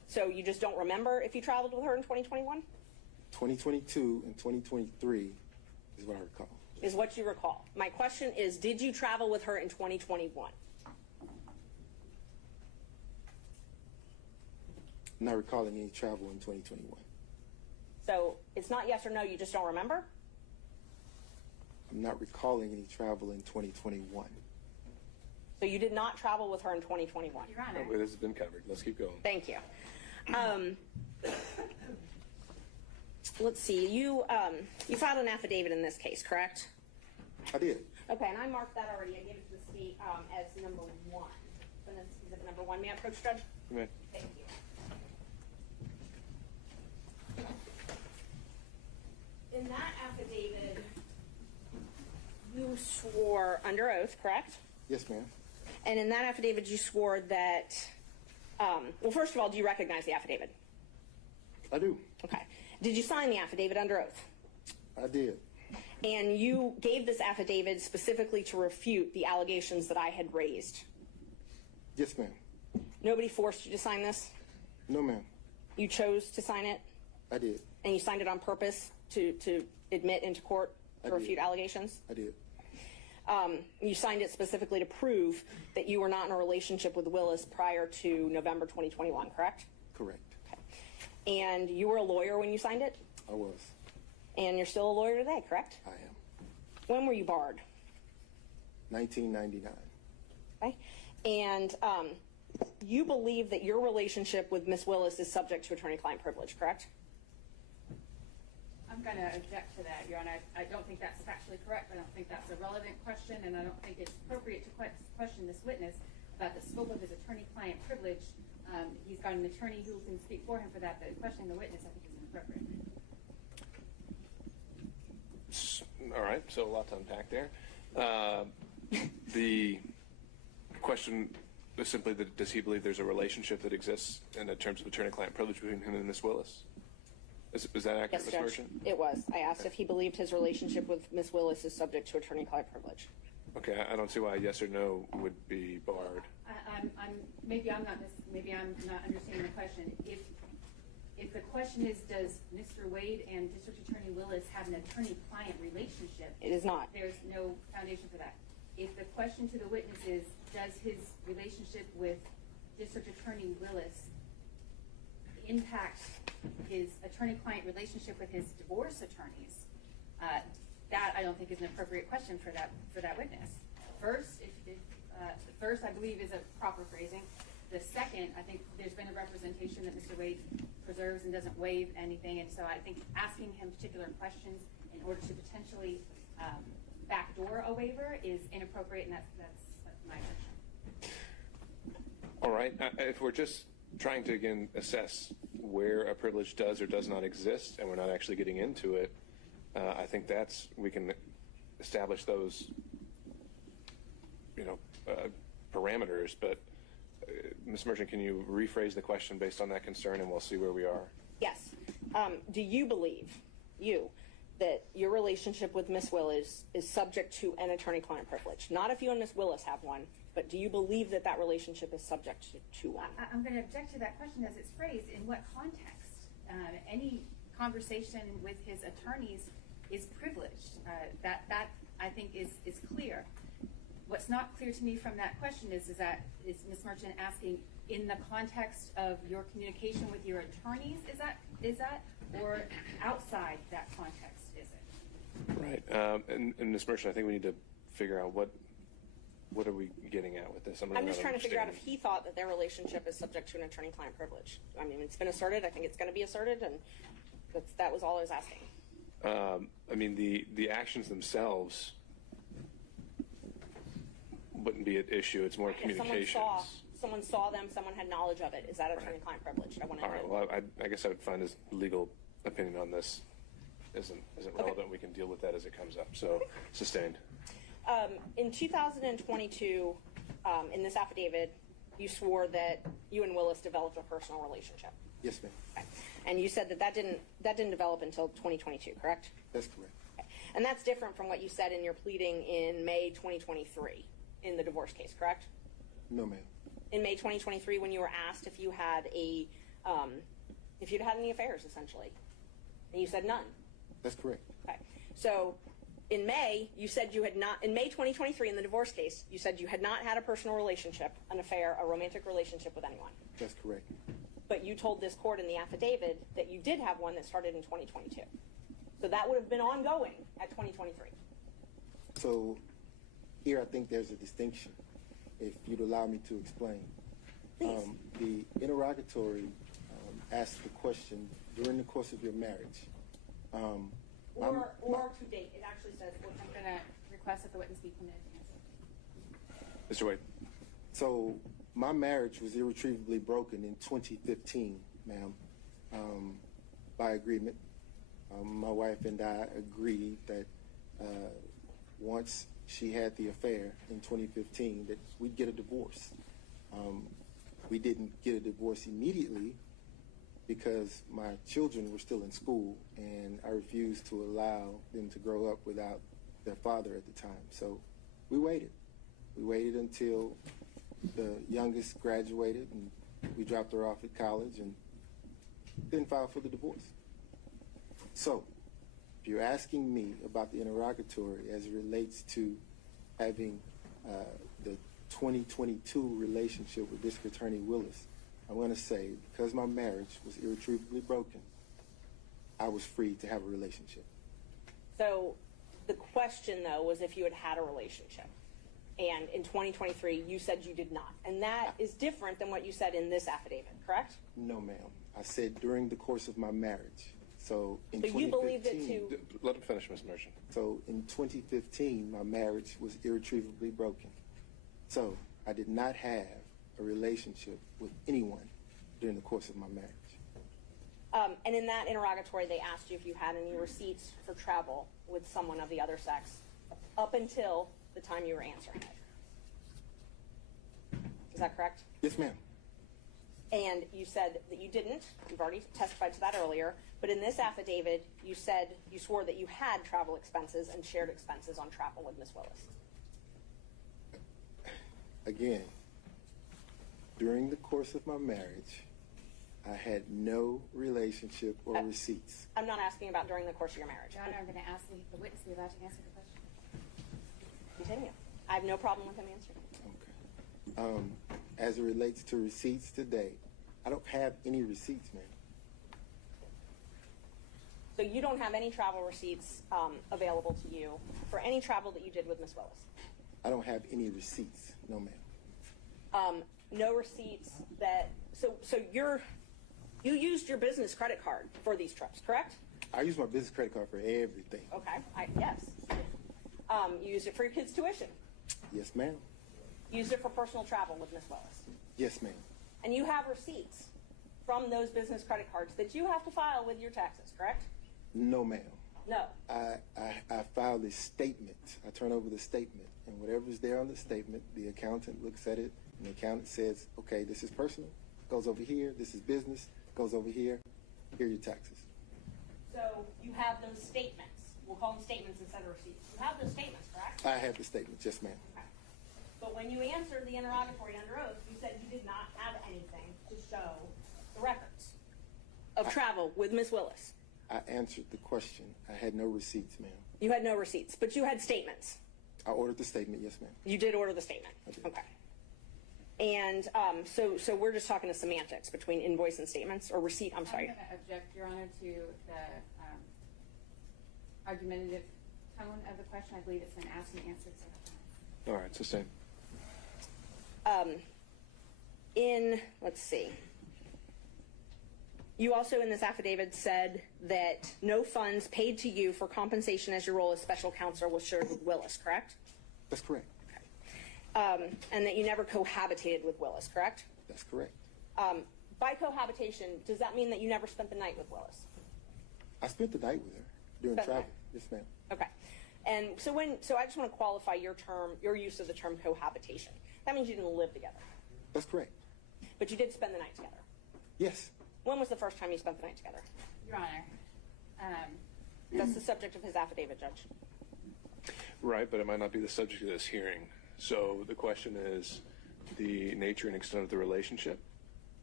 So you just don't remember if you traveled with her in 2021? 2022 and 2023 is what I recall. Is what you recall. My question is, did you travel with her in 2021? I'm not recalling any travel in 2021. So it's not yes or no, you just don't remember? I'm not recalling any travel in 2021. So you did not travel with her in 2021? Your Honor. Oh, this has been covered. Let's keep going. Thank you. Let's see, you filed an affidavit in this case, correct? I did. Okay, and I marked that already. I gave it to the state as number 1. So this is exhibit number 1. May I approach, Judge? You may. Thank you. In that affidavit, you swore under oath, correct? Yes, ma'am. And in that affidavit, you swore that, well, first of all, do you recognize the affidavit? I do. Okay. Did you sign the affidavit under oath? I did. And you gave this affidavit specifically to refute the allegations that I had raised? Yes, ma'am. Nobody forced you to sign this? No, ma'am. You chose to sign it? I did. And you signed it on purpose to admit into court to refute allegations? I did. You signed it specifically to prove that you were not in a relationship with Willis prior to November 2021, correct? Correct. Okay. And you were a lawyer when you signed it? I was. And you're still a lawyer today, correct? I am. When were you barred? 1999. Okay. And you believe that your relationship with Ms. Willis is subject to attorney-client privilege, correct? I'm going to object to that, Your Honor. I don't think that's factually correct. I don't think that's a relevant question, and I don't think it's appropriate to question this witness about the scope of his attorney-client privilege. He's got an attorney who can speak for him for that, but questioning the witness, I think, is inappropriate. All right, so a lot to unpack there. The question is simply that does he believe there's a relationship that exists in terms of attorney-client privilege between him and Ms. Willis? Is that accurate, Yes, Ms. Judge. Merchant? It was. I asked if he believed his relationship with Ms. Willis is subject to attorney-client privilege. Okay, I don't see why a yes or no would be barred. Maybe I'm not understanding the question. If the question is, does Mr. Wade and District Attorney Willis have an attorney-client relationship? It is not. There's no foundation for that. If the question to the witness is, does his relationship with District Attorney Willis impact his attorney-client relationship with his divorce attorneys, that I don't think is an appropriate question for that witness. First, the first I believe is a proper phrasing. The second, I think there's been a representation that Mr. Wade preserves and doesn't waive anything, and so I think asking him particular questions in order to potentially backdoor a waiver is inappropriate, and that's my version. All right, if we're just trying to, again, assess where a privilege does or does not exist, and we're not actually getting into it, I think we can establish those, parameters, but Ms. Merchant, can you rephrase the question based on that concern, and we'll see where we are? Yes. Do you believe, that your relationship with Ms. Willis is subject to an attorney-client privilege? Not if you and Ms. Willis have one, but do you believe that that relationship is subject to one? I'm going to object to that question as it's phrased. In what context? Any conversation with his attorneys is privileged. That I think is clear. What's not clear to me from that question is Ms. Merchant asking in the context of your communication with your attorneys, is that, or outside that context is it? Right, and Ms. Merchant, I think we need to figure out what are we getting at with this? I'm just trying to figure out if he thought that their relationship is subject to an attorney-client privilege. I mean, it's been asserted. I think it's going to be asserted, and that was all I was asking. I mean, the actions themselves wouldn't be at issue. It's more communications. If someone saw them, someone had knowledge of it, is that attorney-client privilege? I want to know. All right, well, I guess I would find his legal opinion on this isn't relevant. Okay. We can deal with that as it comes up. So, sustained. In 2022, in this affidavit, you swore that you and Willis developed a personal relationship. Yes, ma'am. Okay. And you said that didn't develop until 2022, correct? That's correct. Okay. And that's different from what you said in your pleading in May 2023 in the divorce case, correct? No, ma'am. In May 2023, when you were asked if you had a if you'd had any affairs, essentially. And you said none. That's correct. Okay. So in May, you said you had not, in May 2023, in the divorce case, you said you had not had a personal relationship, an affair, a romantic relationship with anyone. That's correct. But you told this court in the affidavit that you did have one that started in 2022. So that would have been ongoing at 2023. So here I think there's a distinction, if you'd allow me to explain. Please. The interrogatory asked the question, during the course of your marriage. Or to date. It actually says, I'm going to request that the witness be permitted to answer. Mr. Wade. So my marriage was irretrievably broken in 2015, ma'am, by agreement. My wife and I agreed that once she had the affair in 2015 that we'd get a divorce. We didn't get a divorce immediately because my children were still in school and I refused to allow them to grow up without their father at the time. So we waited. We waited until the youngest graduated and we dropped her off at college and then filed for the divorce. So if you're asking me about the interrogatory as it relates to having the 2022 relationship with District Attorney Willis, I'm going to say, because my marriage was irretrievably broken, I was free to have a relationship. So the question, though, was if you had had a relationship. And in 2023, you said you did not. And that is different than what you said in this affidavit, correct? No, ma'am. I said during the course of my marriage. So in But you believed it 2015, to... Let him finish, Ms. Merchant. So in 2015, my marriage was irretrievably broken. So I did not have a relationship with anyone during the course of my marriage. And in that interrogatory, they asked you if you had any receipts for travel with someone of the other sex up until the time you were answering it. Is that correct? Yes, ma'am. And you said that you didn't. You've already testified to that earlier. But in this affidavit, you said you swore that you had travel expenses and shared expenses on travel with Ms. Willis. Again, during the course of my marriage, I had no relationship or receipts. I'm not asking about during the course of your marriage. Your Honor, I'm going to ask the witness to be allowed to answer the question. Continue. I have no problem with him answering. Okay. As it relates to receipts today, I don't have any receipts, ma'am. So you don't have any travel receipts available to you for any travel that you did with Ms. Willis? I don't have any receipts, no, ma'am. No receipts that, so you used your business credit card for these trips, correct? I use my business credit card for everything. Okay, yes. You used it for your kids' tuition. Yes, ma'am. Used it for personal travel with Ms. Willis. Yes, ma'am. And you have receipts from those business credit cards that you have to file with your taxes, correct? No, ma'am. No. I filed a statement. I turn over the statement, and whatever's there on the statement, the accountant looks at it, and the accountant says, okay, this is personal, goes over here, this is business, goes over here, here are your taxes. So you have those statements. We'll call them statements instead of receipts. You have those statements, correct? I have the statement, yes, ma'am. Okay. But when you answered the interrogatory under oath, you said you did not have anything to show the records of travel with Ms. Willis. I answered the question. I had no receipts, ma'am. You had no receipts, but you had statements. I ordered the statement, yes, ma'am. You did order the statement. I did. Okay. And so we're just talking to semantics between invoice and statements, or receipt, I'm sorry. I'm going to object, Your Honor, to the argumentative tone of the question. I believe it's been asked and answered several times. All right, sustain. Let's see. You also in this affidavit said that no funds paid to you for compensation as your role as special counsel was shared with Willis, correct? That's correct. Okay. And that you never cohabitated with Willis, correct? That's correct. By cohabitation, does that mean that you never spent the night with Willis? I spent the night with her during Spent the travel. night. Yes, ma'am. Okay. And so I just want to qualify your use of the term cohabitation. That means you didn't live together. That's correct. But you did spend the night together. Yes. When was the first time you spent the night together? Your Honor, That's the subject of his affidavit, Judge. Right, but it might not be the subject of this hearing. So the question is the nature and extent of the relationship.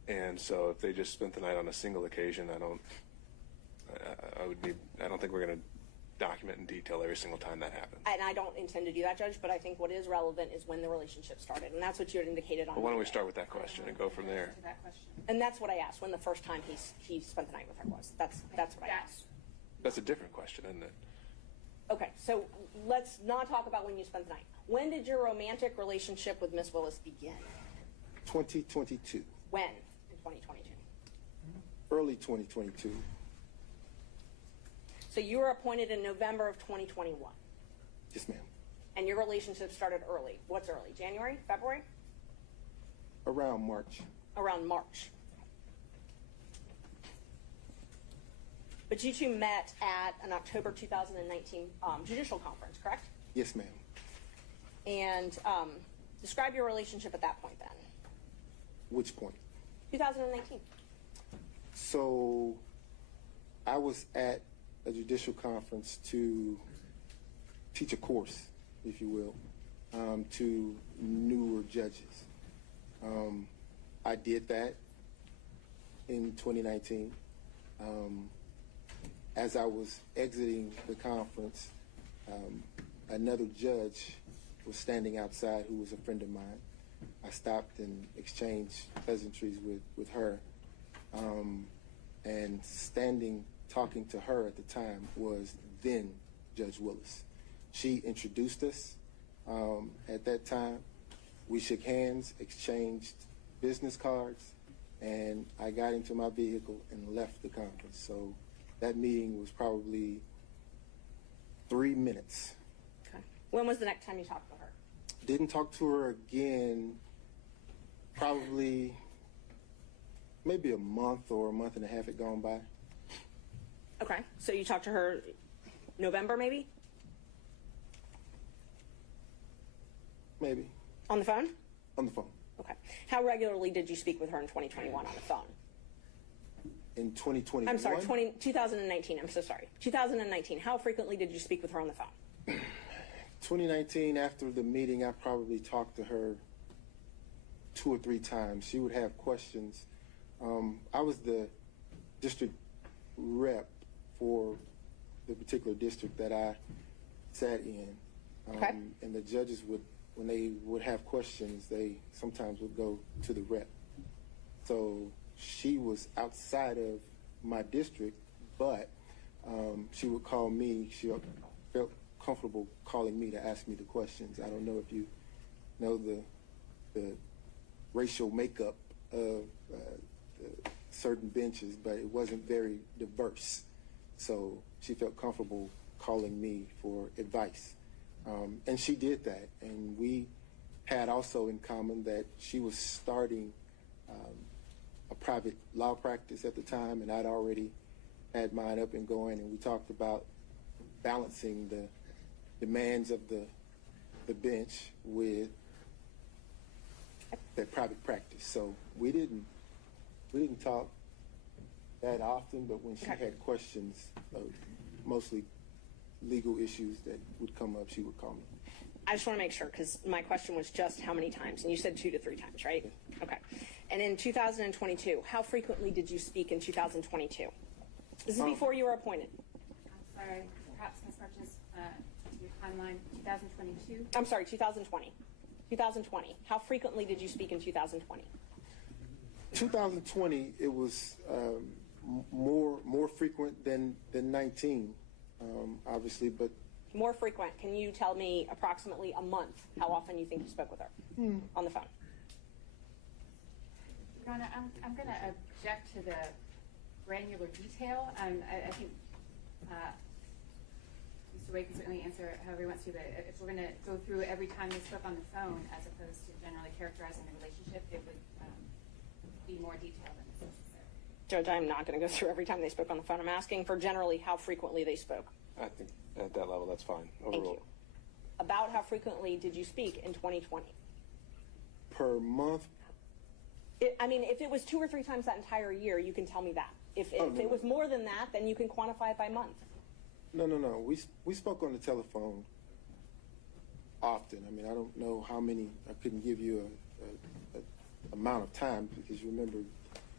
And so if they just spent the night on a single occasion, I don't think we're going to document in detail every single time that happens. And I don't intend to do that, Judge, but I think what is relevant is when the relationship started, and that's what you had indicated on Well, why don't we Monday. start with that question and go from there? To that question. And that's what I asked, when the first time he spent the night with her was. That's what I asked. That's a different question, isn't it? Okay, so let's not talk about when you spent the night. When did your romantic relationship with Miss Willis begin? 2022. When in 2022? Early 2022. So you were appointed in November of 2021, Yes, ma'am. and your relationship started early. What's early? January? February? Around March. Around March. But you two met at an October 2019 judicial conference, correct? Yes, ma'am. And describe your relationship at that point then. Which point? 2019. So I was at a judicial conference to teach a course, if you will, to newer judges. I did that in 2019. As I was exiting the conference, another judge was standing outside who was a friend of mine. I stopped and exchanged pleasantries with her. And standing, talking to her at the time was then Judge Willis. She introduced us at that time. We shook hands, exchanged business cards, and I got into my vehicle and left the conference. So that meeting was probably 3 minutes. Okay. When was the next time you talked to her? Didn't talk to her again probably maybe a month or a month and a half had gone by. Okay. So you talked to her November maybe? Maybe. On the phone? On the phone. Okay. How regularly did you speak with her in 2021 on the phone? In 2021. I'm sorry, 2019. I'm so sorry. 2019. How frequently did you speak with her on the phone? 2019, after the meeting, I probably talked to her 2 or 3 times. She would have questions. I was the district rep for the particular district that I sat in. Okay. And the judges would, when they would have questions, they sometimes would go to the rep. So she was outside of my district, but she would call me. She felt comfortable calling me to ask me the questions. I don't know if you know the racial makeup of certain benches, but it wasn't very diverse. So she felt comfortable calling me for advice. And she did that. And we had also in common that she was starting a private law practice at the time, and I'd already had mine up and going, and we talked about balancing the demands of the bench with that private practice. So we didn't talk that often, but when she had questions, mostly legal issues that would come up, she would call me. I just want to make sure, because my question was just how many times, and you said 2 to 3 times, right? Okay. And in 2022, how frequently did you speak in 2022? This is before you were appointed. I'm sorry, perhaps Ms. Merchant's your timeline, 2022? I'm sorry, 2020. 2020. How frequently did you speak in 2020? 2020, it was more frequent than 19, obviously, but More frequent. Can you tell me approximately a month how often you think you spoke with her on the phone? Your Honor, I'm going to object to the granular detail. I think Mr. Wade can certainly answer however he wants to, but if we're going to go through every time they spoke on the phone as opposed to generally characterizing the relationship, it would be more detailed than is necessary. Judge, I'm not going to go through every time they spoke on the phone. I'm asking for generally how frequently they spoke. I think at that level, that's fine. Thank you. About how frequently did you speak in 2020? per month. If it was 2 or 3 times that entire year, you can tell me that. If no, it was more than that, then you can quantify it by month. No. We spoke on the telephone often. I don't know how many. I couldn't give you a amount of time because you remember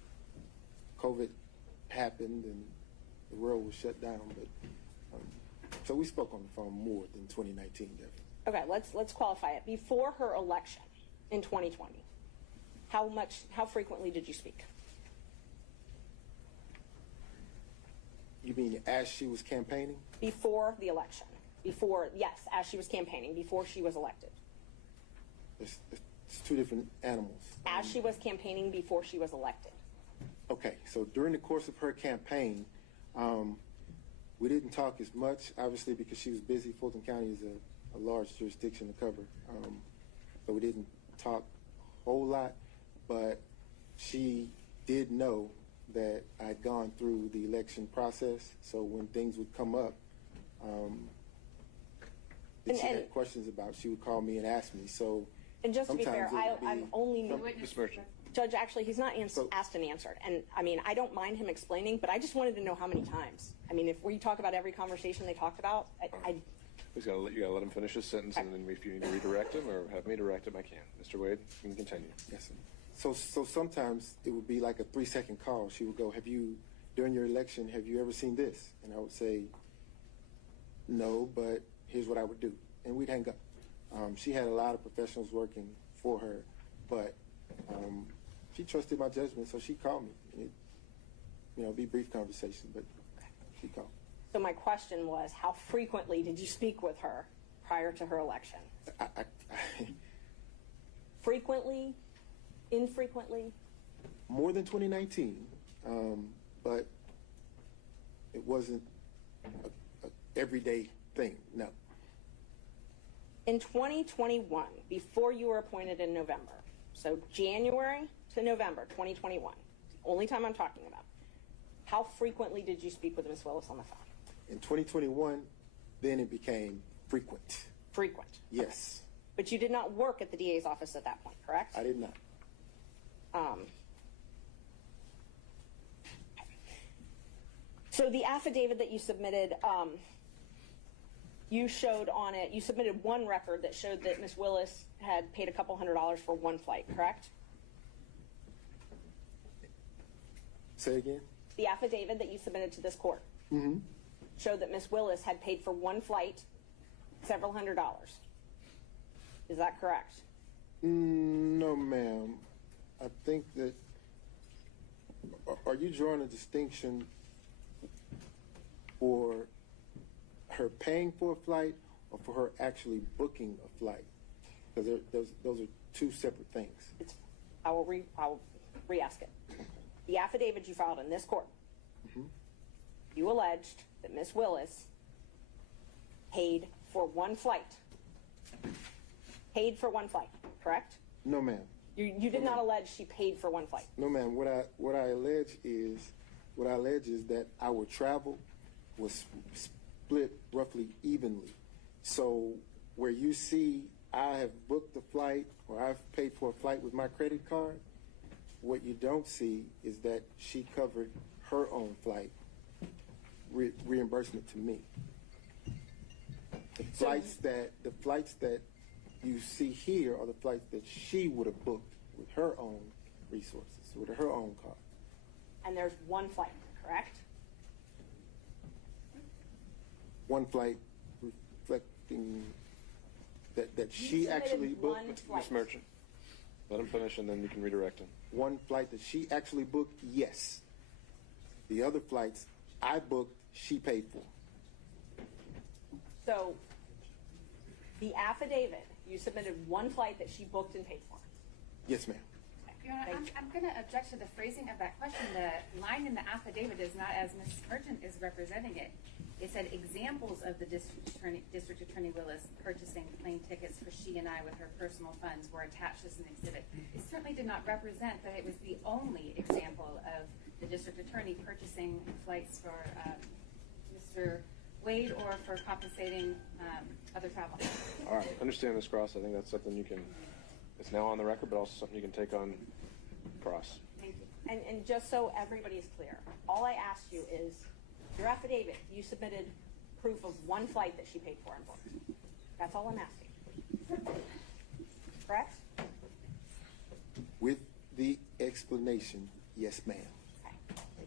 COVID happened and the world was shut down. But so we spoke on the phone more than 2019, definitely. Okay, let's qualify it. Before her election in 2020, how frequently did you speak? You mean as she was campaigning? Before the election. Yes, as she was campaigning, before she was elected. It's two different animals. As she was campaigning, before she was elected. Okay, so during the course of her campaign, we didn't talk as much, obviously, because she was busy. Fulton County is a large jurisdiction to cover. So we didn't talk a whole lot, but she did know that I'd gone through the election process. So when things would come up, that she had questions about, she would call me and ask me. So and just to be fair, I'm only new. Ms. Merchant. Judge, actually, he's not asked and answered. And I mean, I don't mind him explaining, but I just wanted to know how many times. I mean, if we talk about every conversation they talked about, You gotta let him finish his sentence, and then if you need to redirect him or have me direct him, I can. Mr. Wade, you can continue. yes, sir. So sometimes it would be like a 3-second call. She would go, during your election, have you ever seen this? And I would say, no, but here's what I would do. And we'd hang up. She had a lot of professionals working for her, but she trusted my judgment, so she called me. It'd be a brief conversation, but she called. so my question was, how frequently did you speak with her prior to her election? Frequently? Infrequently? More than 2019, but it wasn't a everyday thing, no. In 2021, before you were appointed in November, so January to November 2021, the only time I'm talking about, how frequently did you speak with Ms. Willis on the phone? In 2021, then it became frequent. Frequent. Yes, But you did not work at the DA's office at that point, correct? I did not. So the affidavit that you submitted, you showed on it, you submitted one record that showed that Ms. Willis had paid a couple $100s for one flight, correct? Say again? The affidavit that you submitted to this court showed that Ms. Willis had paid for one flight several $100s. Is that correct? No, ma'am. I think that, are you drawing a distinction for her paying for a flight or for her actually booking a flight? Because those are two separate things. I will re-ask it. The affidavit you filed in this court, you alleged that Ms. Willis paid for one flight. Paid for one flight, correct? No, ma'am. You did not allege she paid for one flight. No, ma'am. What I allege is that our travel was split roughly evenly. So where you see I have booked a flight or I've paid for a flight with my credit card, what you don't see is that she covered her own flight reimbursement to me. The flights that you see here are the flights that she would have booked with her own resources, with her own car. And there's one flight, correct? One flight reflecting that she submitted actually booked. one flight. Ms. Merchant, let him finish, and then you can redirect him. One flight that she actually booked, yes. The other flights I booked, she paid for. So the affidavit, you submitted one flight that she booked and paid for. Yes, ma'am. Your Honor, I'm going to object to the phrasing of that question. The line in the affidavit is not as Ms. Merchant is representing it. It said examples of the District Attorney Willis purchasing plane tickets for she and I with her personal funds were attached as an exhibit. It certainly did not represent that it was the only example of the District Attorney purchasing flights for Mr. Wade or for compensating other travel. All right, understand, Ms. Cross. I think that's something you can, it's now on the record, but also something you can take on cross. Thank you. And just so everybody is clear, all I asked you is, your affidavit, you submitted proof of one flight that she paid for and booked. That's all I'm asking. Correct? With the explanation, yes, ma'am. Okay.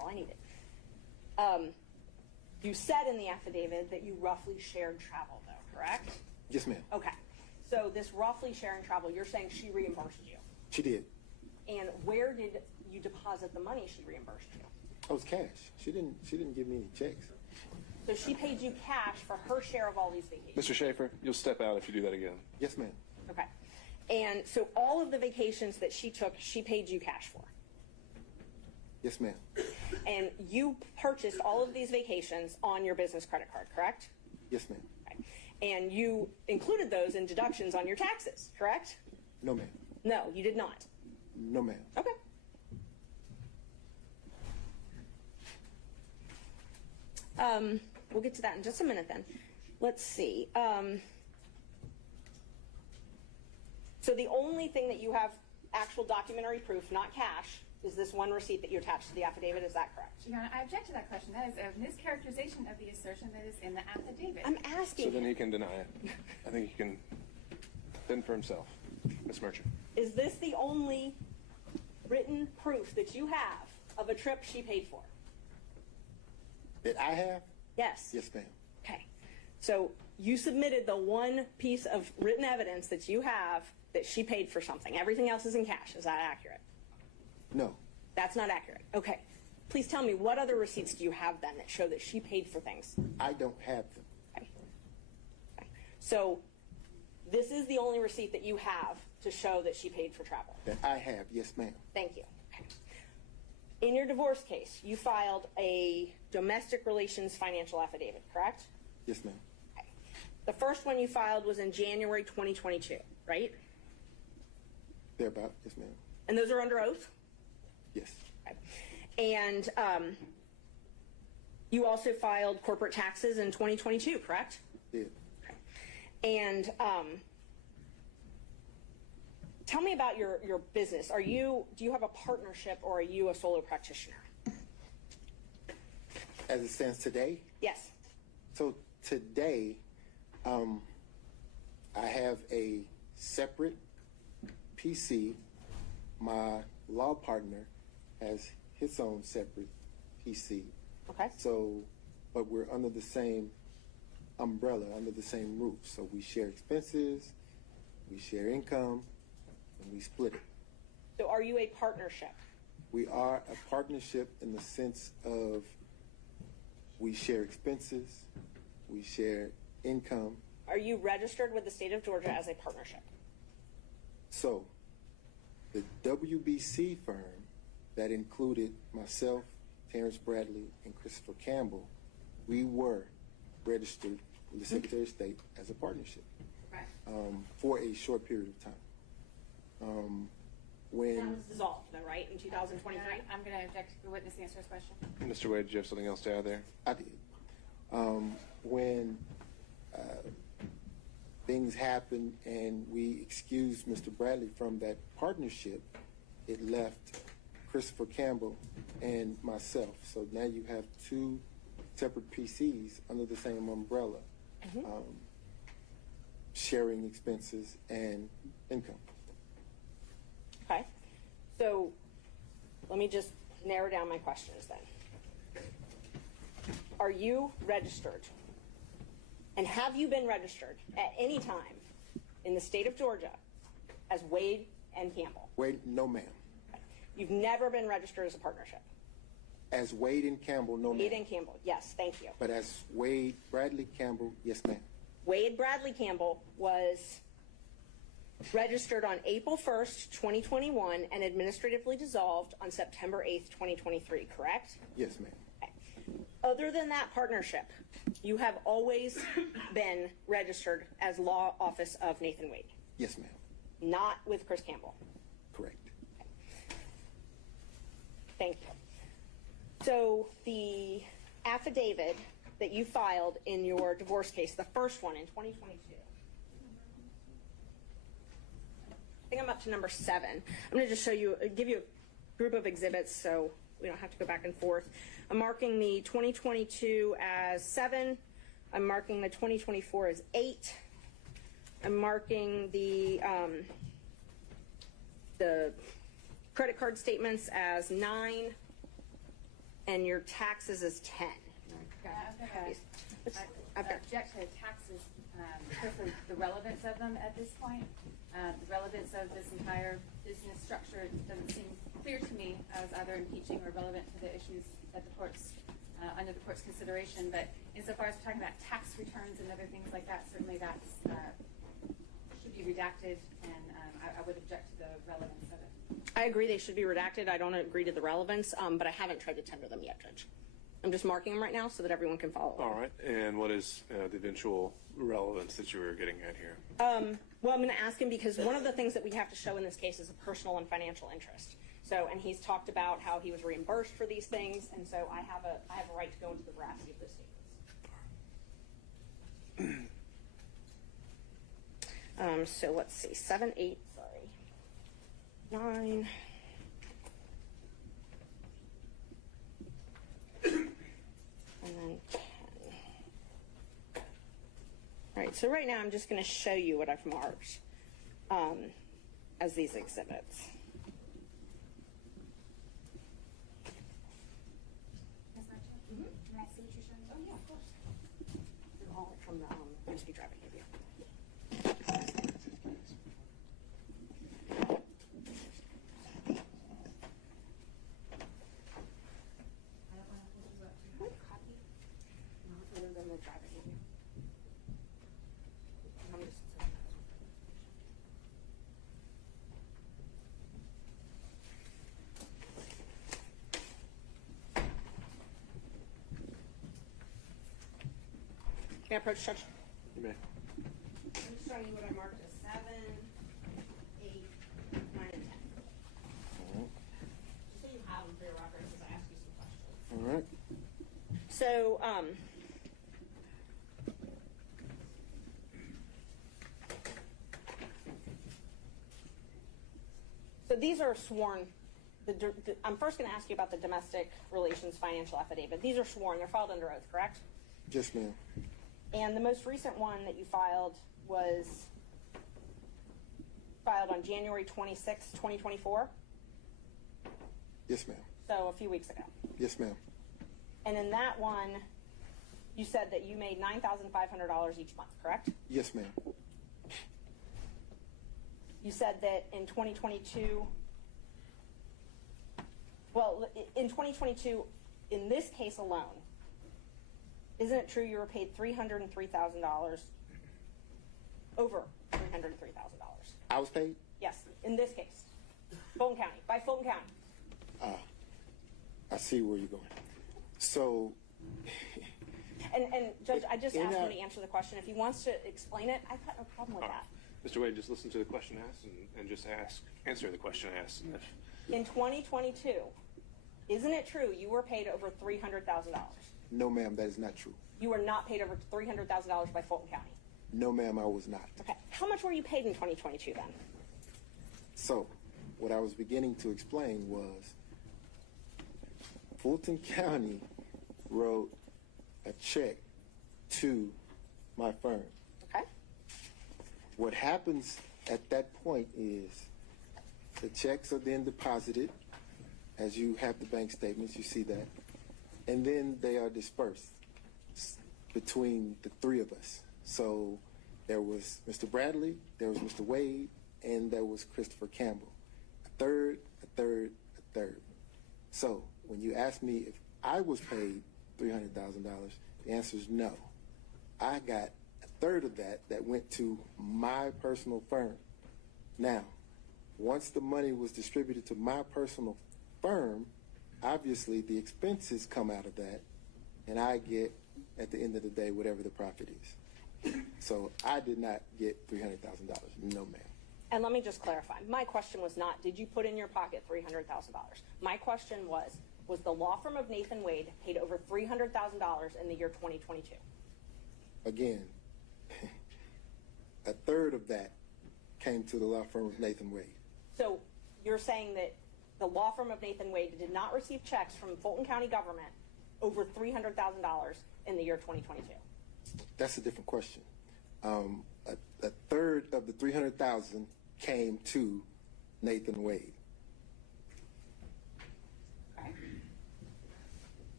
all I needed. You said in the affidavit that you roughly shared travel, though, correct? Yes, ma'am. Okay. So this roughly sharing travel, you're saying she reimbursed you. She did. And where did you deposit the money she reimbursed you? Oh, it was cash. She didn't give me any checks. So she paid you cash for her share of all these vacations. Mr. Schaefer, you'll step out if you do that again. Yes, ma'am. Okay. And so all of the vacations that she took, she paid you cash for. Yes, ma'am. And you purchased all of these vacations on your business credit card, correct? Yes, ma'am. Okay. And you included those in deductions on your taxes, correct? No, ma'am. No, you did not. No, ma'am. Okay. We'll get to that in just a minute then. Let's see. So the only thing that you have actual documentary proof, not cash, is this one receipt that you attached to the affidavit. Is that correct? Your Honor, I object to that question. That is a mischaracterization of the assertion that is in the affidavit. I'm asking. So then he can deny it. I think he can fend for himself. Ms. Merchant. Is this the only written proof that you have of a trip she paid for? That I have? Yes. Yes, ma'am. Okay. So you submitted the one piece of written evidence that you have that she paid for something. Everything else is in cash. Is that accurate? No. That's not accurate. Okay. Please tell me, what other receipts do you have then that show that she paid for things? I don't have them. Okay. Okay. So this is the only receipt that you have to show that she paid for travel. That I have. Yes, ma'am. Thank you. Okay. In your divorce case, you filed a domestic relations financial affidavit, correct? Yes, ma'am. Okay. The first one you filed was in January 2022, right? Thereabout. Yes, ma'am. And those are under oath? Yes. Okay. And you also filed corporate taxes in 2022, correct? Did. Okay. And tell me about your business. Do you have a partnership, or are you a solo practitioner? As it stands today? Yes. So today, I have a separate PC. My law partner has his own separate PC. Okay. So, but we're under the same umbrella, under the same roof. So we share expenses, we share income, and we split it. So are you a partnership? We are a partnership in the sense of we share expenses, we share income. Are you registered with the state of Georgia as a partnership? So the WBC firm that included myself, Terrence Bradley, and Christopher Campbell, we were registered with the Secretary of State as a partnership for a short period of time. When That was dissolved, though, right, in 2023? I'm going to object to the witness answer this question. Mr. Wade, do you have something else to add there? I did. When things happened and we excused Mr. Bradley from that partnership, it left Christopher Campbell and myself. So now you have two separate PCs under the same umbrella, sharing expenses and income. Okay. So let me just narrow down my questions then. Are you registered? And have you been registered at any time in the state of Georgia as Wade and Campbell? Wade, no ma'am. Okay. You've never been registered as a partnership? As Wade and Campbell, no ma'am. Wade and Campbell, yes, thank you. But as Wade Bradley Campbell, yes ma'am. Wade Bradley Campbell was registered on April 1st, 2021 and administratively dissolved on September 8th, 2023, correct? Yes ma'am. Okay. Other than that partnership, you have always been registered as law office of Nathan Wade? Yes ma'am. Not with Chris Campbell? Correct. Thank you. So the affidavit that you filed in your divorce case, the first one in 2022, I think I'm up to number 7. I'm going to just give you a group of exhibits so we don't have to go back and forth. I'm marking the 2022 as 7. I'm marking the 2024 as 8. I'm marking the credit card statements as 9. and your taxes is 10. I object to taxes because of the relevance of them at this point. The relevance of this entire business structure doesn't seem clear to me as either impeaching or relevant to the issues that the court's under the court's consideration. But insofar as we're talking about tax returns and other things like that, certainly that's should be redacted, and I would object to the relevance of it. I agree they should be redacted. I don't agree to the relevance, but I haven't tried to tender them yet, Judge. I'm just marking them right now so that everyone can follow. All right. And what is the eventual relevance that you were getting at here? Well, I'm going to ask him because one of the things that we have to show in this case is a personal and financial interest. So, and he's talked about how he was reimbursed for these things, and so I have a right to go into the veracity of those statements. So let's see, 7, 8, sorry, 9. And then 10. All right, so right now I'm just going to show you what I've marked as these exhibits. Can I see what you're showing? Oh, yeah, of course. They're all from the USP driving review. May I approach, Judge? You may. I'm just showing you what I marked as 7, 8, 9, and 10. Just so you have them for your records as I ask you some questions. All right. So, so these are sworn. I'm first going to ask you about the domestic relations financial affidavit. These are sworn. They're filed under oath, correct? Yes, ma'am. And the most recent one that you filed was filed on January 26, 2024? Yes, ma'am. So a few weeks ago. Yes, ma'am. And in that one, you said that you made $9,500 each month, correct? Yes, ma'am. You said that in 2022, well, in 2022, in this case alone, isn't it true you were paid $303,000, over $303,000? I was paid? Yes, in this case, Fulton County, by Fulton County. I see where you're going. So, And Judge, I just In asked him our- to answer the question. If he wants to explain it, I've got no problem with that. Mr. Wade, just listen to the question asked and just answer the question asked. And In 2022, isn't it true you were paid over $300,000? no, ma'am, that is not true. You were not paid over $300,000 by Fulton County. No, ma'am, I was not. Okay. How much were you paid in 2022 then? So, what I was beginning to explain was Fulton County wrote a check to my firm. Okay. What happens at that point is the checks are then deposited, as you have the bank statements, you see that, and then they are dispersed between the three of us. So there was Mr. Bradley, there was Mr. Wade, and there was Christopher Campbell. A third. So when you ask me if I was paid $300,000, the answer is no. I got a third of that went to my personal firm. Now, once the money was distributed to my personal firm, obviously the expenses come out of that, and I get, at the end of the day, whatever the profit is. So I did not get $300,000. No, ma'am. And let me just clarify. My question was not, did you put in your pocket $300,000? My question was the law firm of Nathan Wade paid over $300,000 in the year 2022? Again, a third of that came to the law firm of Nathan Wade. So you're saying that the law firm of Nathan Wade did not receive checks from Fulton County government over $300,000 in the year 2022? That's a different question. A third of the $300,000 came to Nathan Wade. Okay.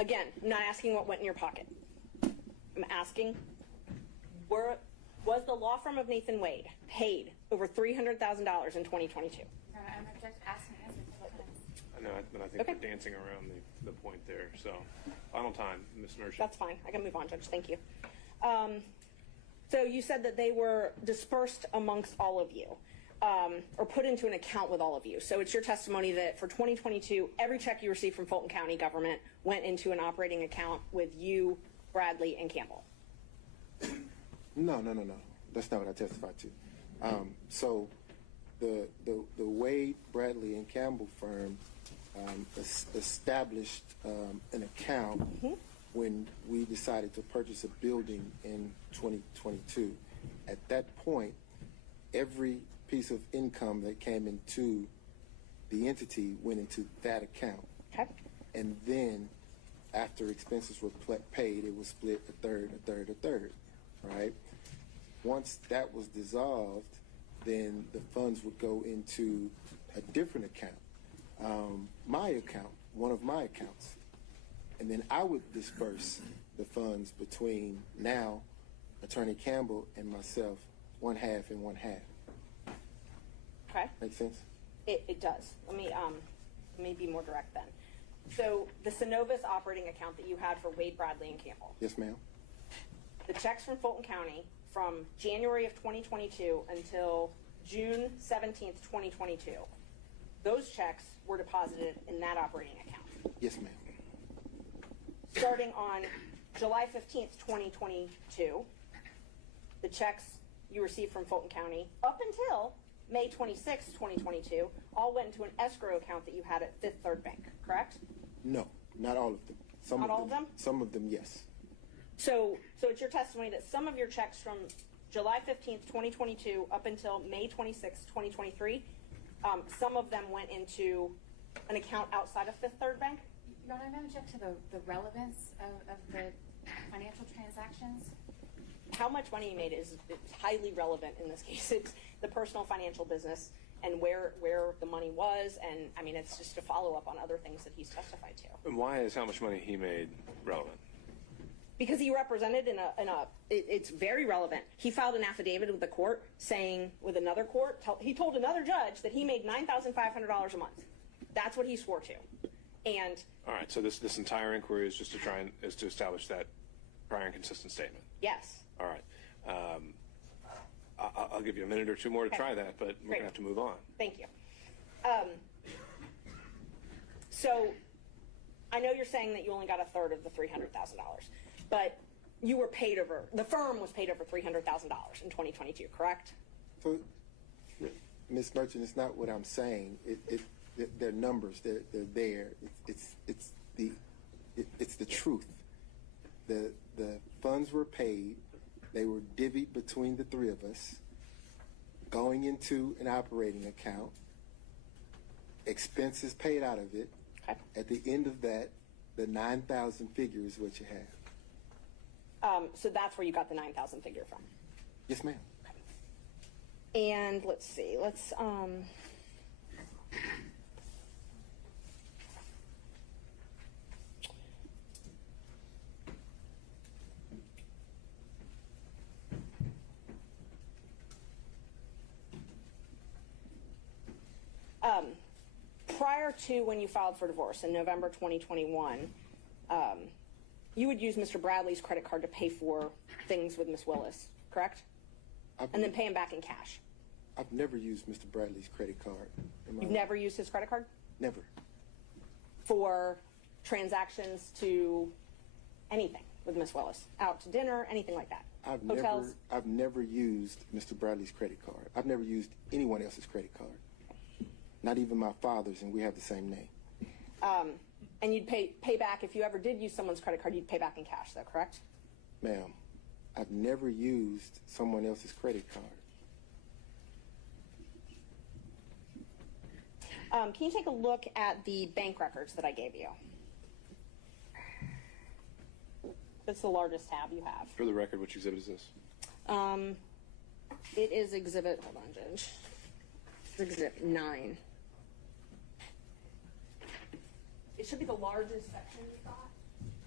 Again, I'm not asking what went in your pocket. I'm asking, was the law firm of Nathan Wade paid over $300,000 in 2022? I'm asking answer a couple times. I know, but I think Okay. we're dancing around the point there. So, final time, Ms. Merchant. That's fine. I can move on, Judge. Thank you. So you said that they were dispersed amongst all of you, or put into an account with all of you. So it's your testimony that for 2022, every check you received from Fulton County government went into an operating account with you, Bradley, and Campbell. No. That's not what I testified to. So the Wade, Bradley, and Campbell firm established an account when we decided to purchase a building in 2022. At that point, every piece of income that came into the entity went into that account. Okay. And then after expenses were paid, it was split a third, right? Once that was dissolved, then the funds would go into a different account, my account, one of my accounts. And then I would disperse the funds between now Attorney Campbell and myself, 1/2 and 1/2. Okay. Make sense? It does. Let me be more direct then. So the Synovus operating account that you had for Wade, Bradley, and Campbell, Yes, ma'am. the checks from Fulton County from January of 2022 until June 17th, 2022, those checks were deposited in that operating account. Yes, ma'am. Starting on July 15th, 2022, the checks you received from Fulton County up until May 26th, 2022, all went into an escrow account that you had at Fifth Third Bank, correct? No, not all of them. Not all of them? Some of them, yes. So it's your testimony that some of your checks from July 15th, 2022 up until May 26th, 2023, some of them went into an account outside of Fifth Third Bank? Your Honor, I'm going to object to the relevance of the financial transactions. How much money you made is highly relevant in this case. It's the personal financial business and where the money was, and I mean, it's just a follow-up on other things that he's testified to. And why is how much money he made relevant? Because he represented it's very relevant. He filed an affidavit with the court saying, with another court, he told another judge that he made $9,500 a month. That's what he swore to. And All right, so this entire inquiry is just to establish that prior and consistent statement. yes, All right. I'll give you a minute or two more to try that, but we're going to have to move on. thank you. So I know you're saying that you only got a third of the $300,000, but you were paid over, the firm was paid over $300,000 in 2022, correct? So, Ms. Merchant, it's not what I'm saying. They're numbers. They're there. It's the truth. The funds were paid. They were divvied between the three of us, going into an operating account, expenses paid out of it. Okay. At the end of that, the 9,000 figure is what you have. So that's where you got the 9,000 figure from. Yes, ma'am. And let's see, prior to when you filed for divorce in November 2021, you would use Mr. Bradley's credit card to pay for things with Ms. Willis, correct? And then pay him back in cash. I've never used Mr. Bradley's credit card. You've never used his credit card? Never. For transactions to anything with Ms. Willis, out to dinner, anything like that. Hotels? I've never used Mr. Bradley's credit card. I've never used anyone else's credit card. Not even my father's, and we have the same name. And you'd pay back, if you ever did use someone's credit card, you'd pay back in cash, though, correct? Ma'am, I've never used someone else's credit card. Can you take a look at the bank records that I gave you? That's the largest tab you have. For the record, which exhibit is this? It is exhibit, hold on, Judge. It's exhibit 9. It should be the largest section you've got.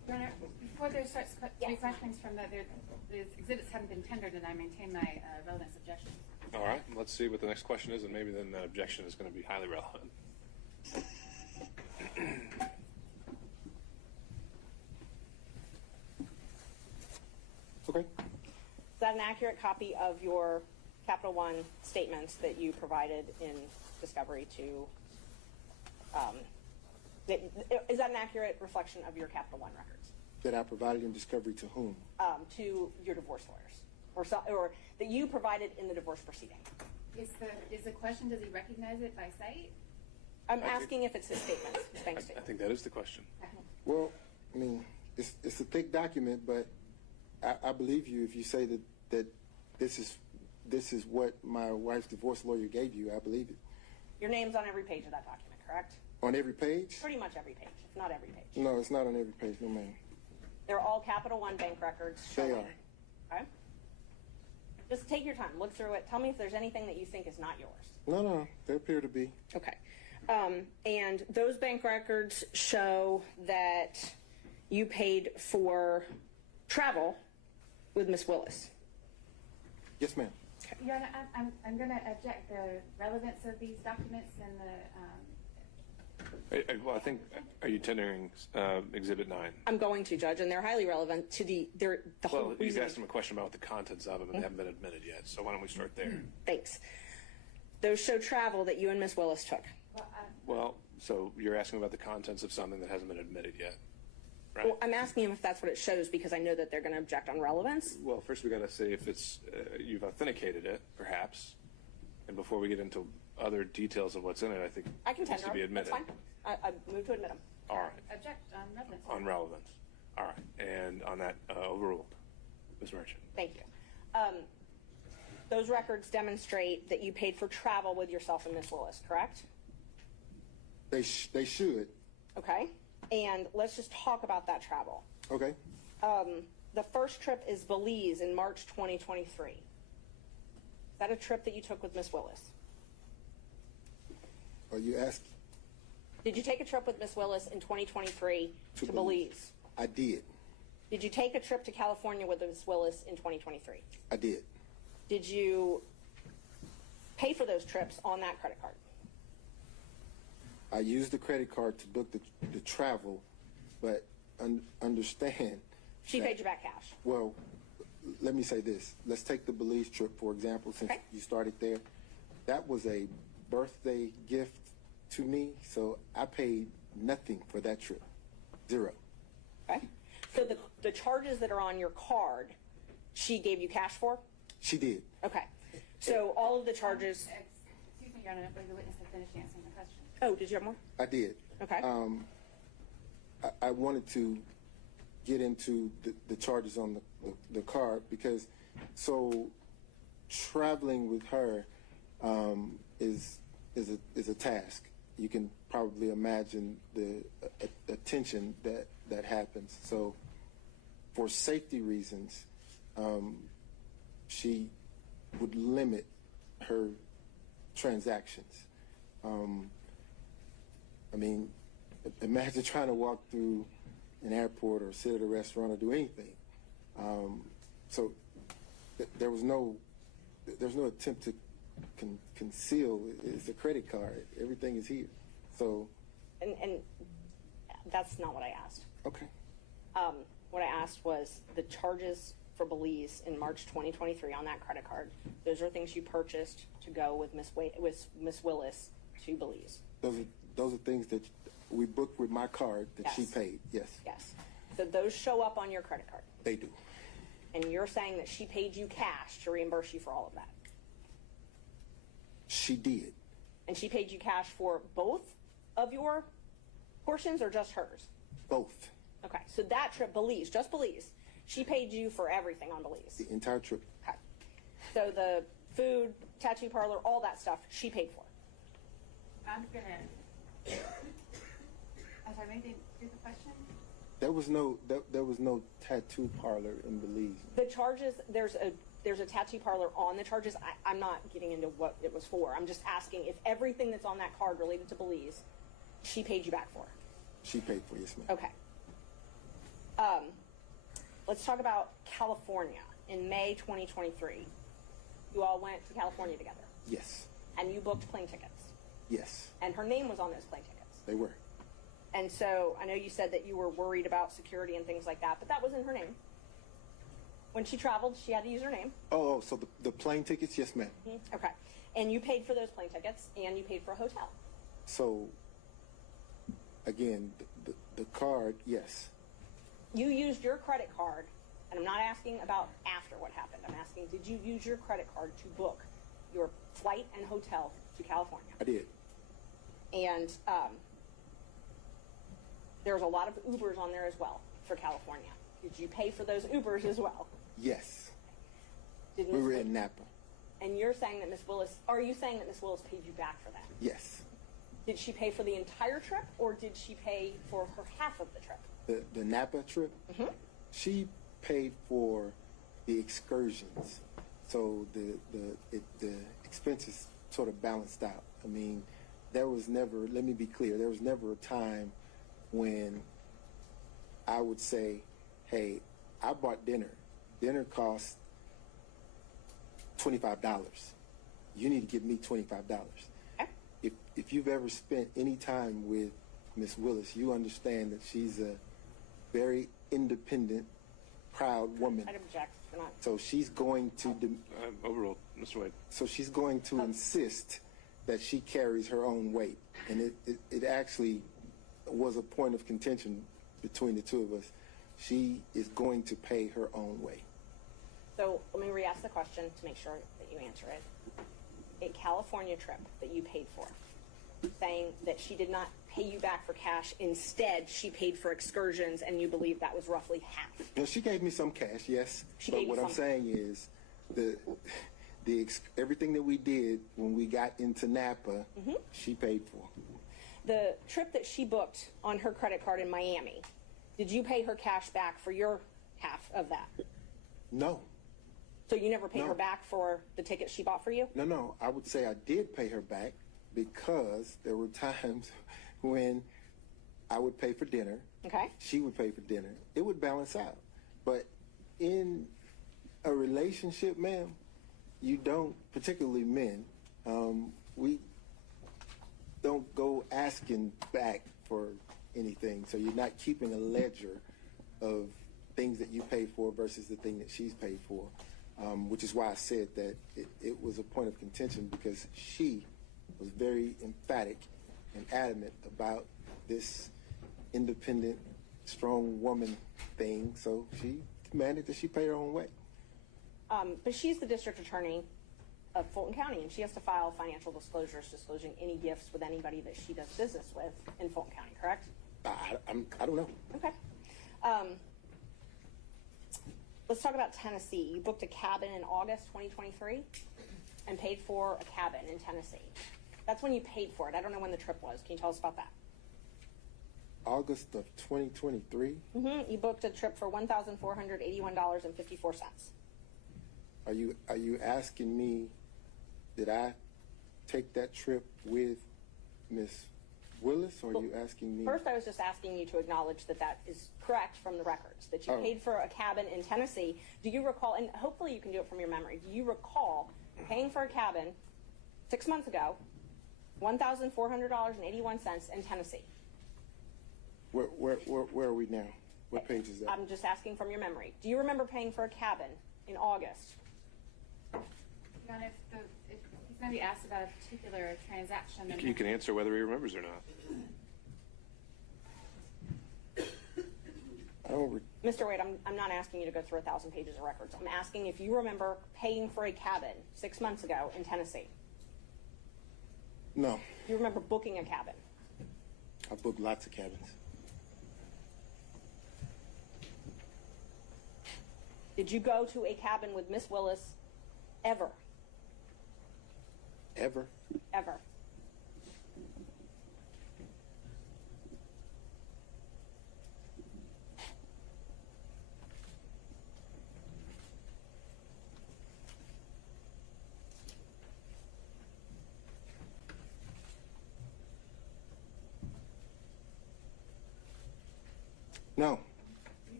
Your Honor, before there starts three questions from the exhibits haven't been tendered, and I maintain my relevance objection. All right, let's see what the next question is, and maybe then the objection is going to be highly relevant. Okay. Is that an accurate copy of your Capital One statements that you provided in discovery to, is that an accurate reflection of your Capital One records? That I provided in discovery to whom? To your divorce lawyers, or that you provided in the divorce proceeding? Is the question, does he recognize it by sight? I'm asking if it's his statement, his bank I statement. think that is the question. Well, I mean, it's a thick document, but I believe you if you say that this is what my wife's divorce lawyer gave you. I believe it. Your name's on every page of that document, correct? On every page? Pretty much every page, if not every page. No, it's not on every page, no ma'am. They're all Capital One bank records showing. They are. Okay? Just take your time, look through it. Tell me if there's anything that you think is not yours. No, they appear to be. Okay. And those bank records show that you paid for travel with Miss Willis. Yes, ma'am. Your Honor, I'm going to object the relevance of these documents and the. Well, I think, are you tendering Exhibit 9? I'm going to, Judge, and they're highly relevant to the whole Well, you've reason. asked him a question about the contents of them, and they haven't been admitted yet, so why don't we start there? Thanks. Those show travel that you and Miss Willis took. Well, so you're asking about the contents of something that hasn't been admitted yet, right? Well, I'm asking him if that's what it shows because I know that they're going to object on relevance. Well, first we got to see if it's you've authenticated it, perhaps, and before we get into other details of what's in it, I think I can it has tender to be them. That's admitted. fine. I move to admit them. All right, Object on relevance. on relevance. All right, and on that overruled, Ms. Merchant. Thank you. Those records demonstrate that you paid for travel with yourself and Miss Willis, correct? They should. Okay. And let's just talk about that travel. Okay. The first trip is Belize in March 2023. Is that a trip that you took with Miss Willis? Are you asking? Did you take a trip with Miss Willis in 2023 to Belize? I did. Did you take a trip to California with Miss Willis in 2023? I did. Did you pay for those trips on that credit card? I used the credit card to book the travel, but understand. She paid you back cash. Well, let me say this. Let's take the Belize trip, for example, since Okay. you started there. That was a birthday gift to me, so I paid nothing for that trip. Zero. Okay. So the charges that are on your card, she gave you cash for? She did. Okay. So all of the charges. Excuse me, Your Honor, I believe the witness had finished answering the question. Oh, did you have more? I did. Okay. I wanted to get into the charges on the card because traveling with her is a task. You can probably imagine the attention that happens. So for safety reasons, she would limit her transactions. I mean, imagine trying to walk through an airport or sit at a restaurant or do anything. So there's no attempt to conceal. It's a credit card. Everything is here. So. And that's not what I asked. Okay. What I asked was the charges for Belize in March 2023 on that credit card. Those are things you purchased to go with Miss Willis to Belize. Those are things that we booked with my card that she Yes. paid. Yes. Yes. So those show up on your credit card. They do. And you're saying that she paid you cash to reimburse you for all of that. She did. And she paid you cash for both of your portions or just hers? Both. Okay. So that trip, Belize, just Belize, she paid you for everything on Belize. The entire trip. Okay. So the food, tattoo parlor, all that stuff, she paid for. I'm sorry, anything to the question? There was no tattoo parlor in Belize. The charges, there's a tattoo parlor on the charges. I'm not getting into what it was for. I'm just asking if everything that's on that card related to Belize, she paid you back for. She paid for, yes, ma'am. Okay. Let's talk about California. In May 2023, you all went to California together, Yes. and you booked plane tickets, Yes. and her name was on those plane tickets. They were. And so I know you said that you were worried about security and things like that, but that wasn't her name. When she traveled, she had to use her name. Oh, so the plane tickets? Yes, ma'am. Okay. And you paid for those plane tickets, and you paid for a hotel. So, again, the card, yes. You used your credit card, and I'm not asking about after what happened. I'm asking, did you use your credit card to book your flight and hotel to California? I did. And there's a lot of Ubers on there as well for California. Did you pay for those Ubers as well? Yes. Did We Miss were Wi- in Napa. And you're saying that Miss Willis, are you saying that Miss Willis paid you back for that? Yes. Did she pay for the entire trip, or did she pay for her half of the trip? The Napa trip, she paid for the excursions. So the expenses sort of balanced out. I mean, there was never, let me be clear, there was never a time when I would say, hey, I bought dinner. Dinner cost $25. You need to give me $25. Okay. If you've ever spent any time with Miss Willis, you understand that she's a very independent, proud woman. I'd object. We're not. So she's going to Overruled, Mr. Wade. so she's going to insist that she carries her own weight, and it actually was a point of contention between the two of us. She is going to pay her own way. So let me re-ask the question to make sure that you answer it. A California trip that you paid for, saying that she did not pay you back for cash. Instead, she paid for excursions, and you believe that was roughly half. Now, she gave me some cash, yes. She but gave you what I'm some. saying is everything that we did when we got into Napa, she paid for. The trip that she booked on her credit card in Miami, did you pay her cash back for your half of that? No. So you never paid No. her back for the ticket she bought for you? No. I would say I did pay her back because there were times when I would pay for dinner. Okay. She would pay for dinner. It would balance out. But in a relationship, ma'am, you don't, particularly men, we don't go asking back for anything. So you're not keeping a ledger of things that you pay for versus the thing that she's paid for, which is why I said that it was a point of contention because she was very emphatic and adamant about this independent, strong woman thing. So she demanded that she pay her own way. But she's the district attorney of Fulton County, and she has to file financial disclosures disclosing any gifts with anybody that she does business with in Fulton County, correct? I don't know. Okay. Let's talk about Tennessee. You booked a cabin in August 2023 and paid for a cabin in Tennessee. That's when you paid for it. I don't know when the trip was. Can you tell us about that? August of 2023. You booked a trip for $1,481.54. Are you asking me, did I take that trip with Miss Willis, or are you asking me? First, I was just asking you to acknowledge that that is correct from the records, that you Oh. paid for a cabin in Tennessee. Do you recall, and hopefully you can do it from your memory, do you recall paying for a cabin 6 months ago, $1,400.81 in Tennessee? Where are we now? What page is that? I'm just asking from your memory. Do you remember paying for a cabin in August? John, if he's going to be asked about a particular transaction, then You can answer whether he remembers or not. I don't. Mr. Wade, I'm not asking you to go through 1,000 pages of records. I'm asking if you remember paying for a cabin 6 months ago in Tennessee. No, You remember booking a cabin. I booked lots of cabins. Did you go to a cabin with Miss Willis ever? Ever? Ever? No.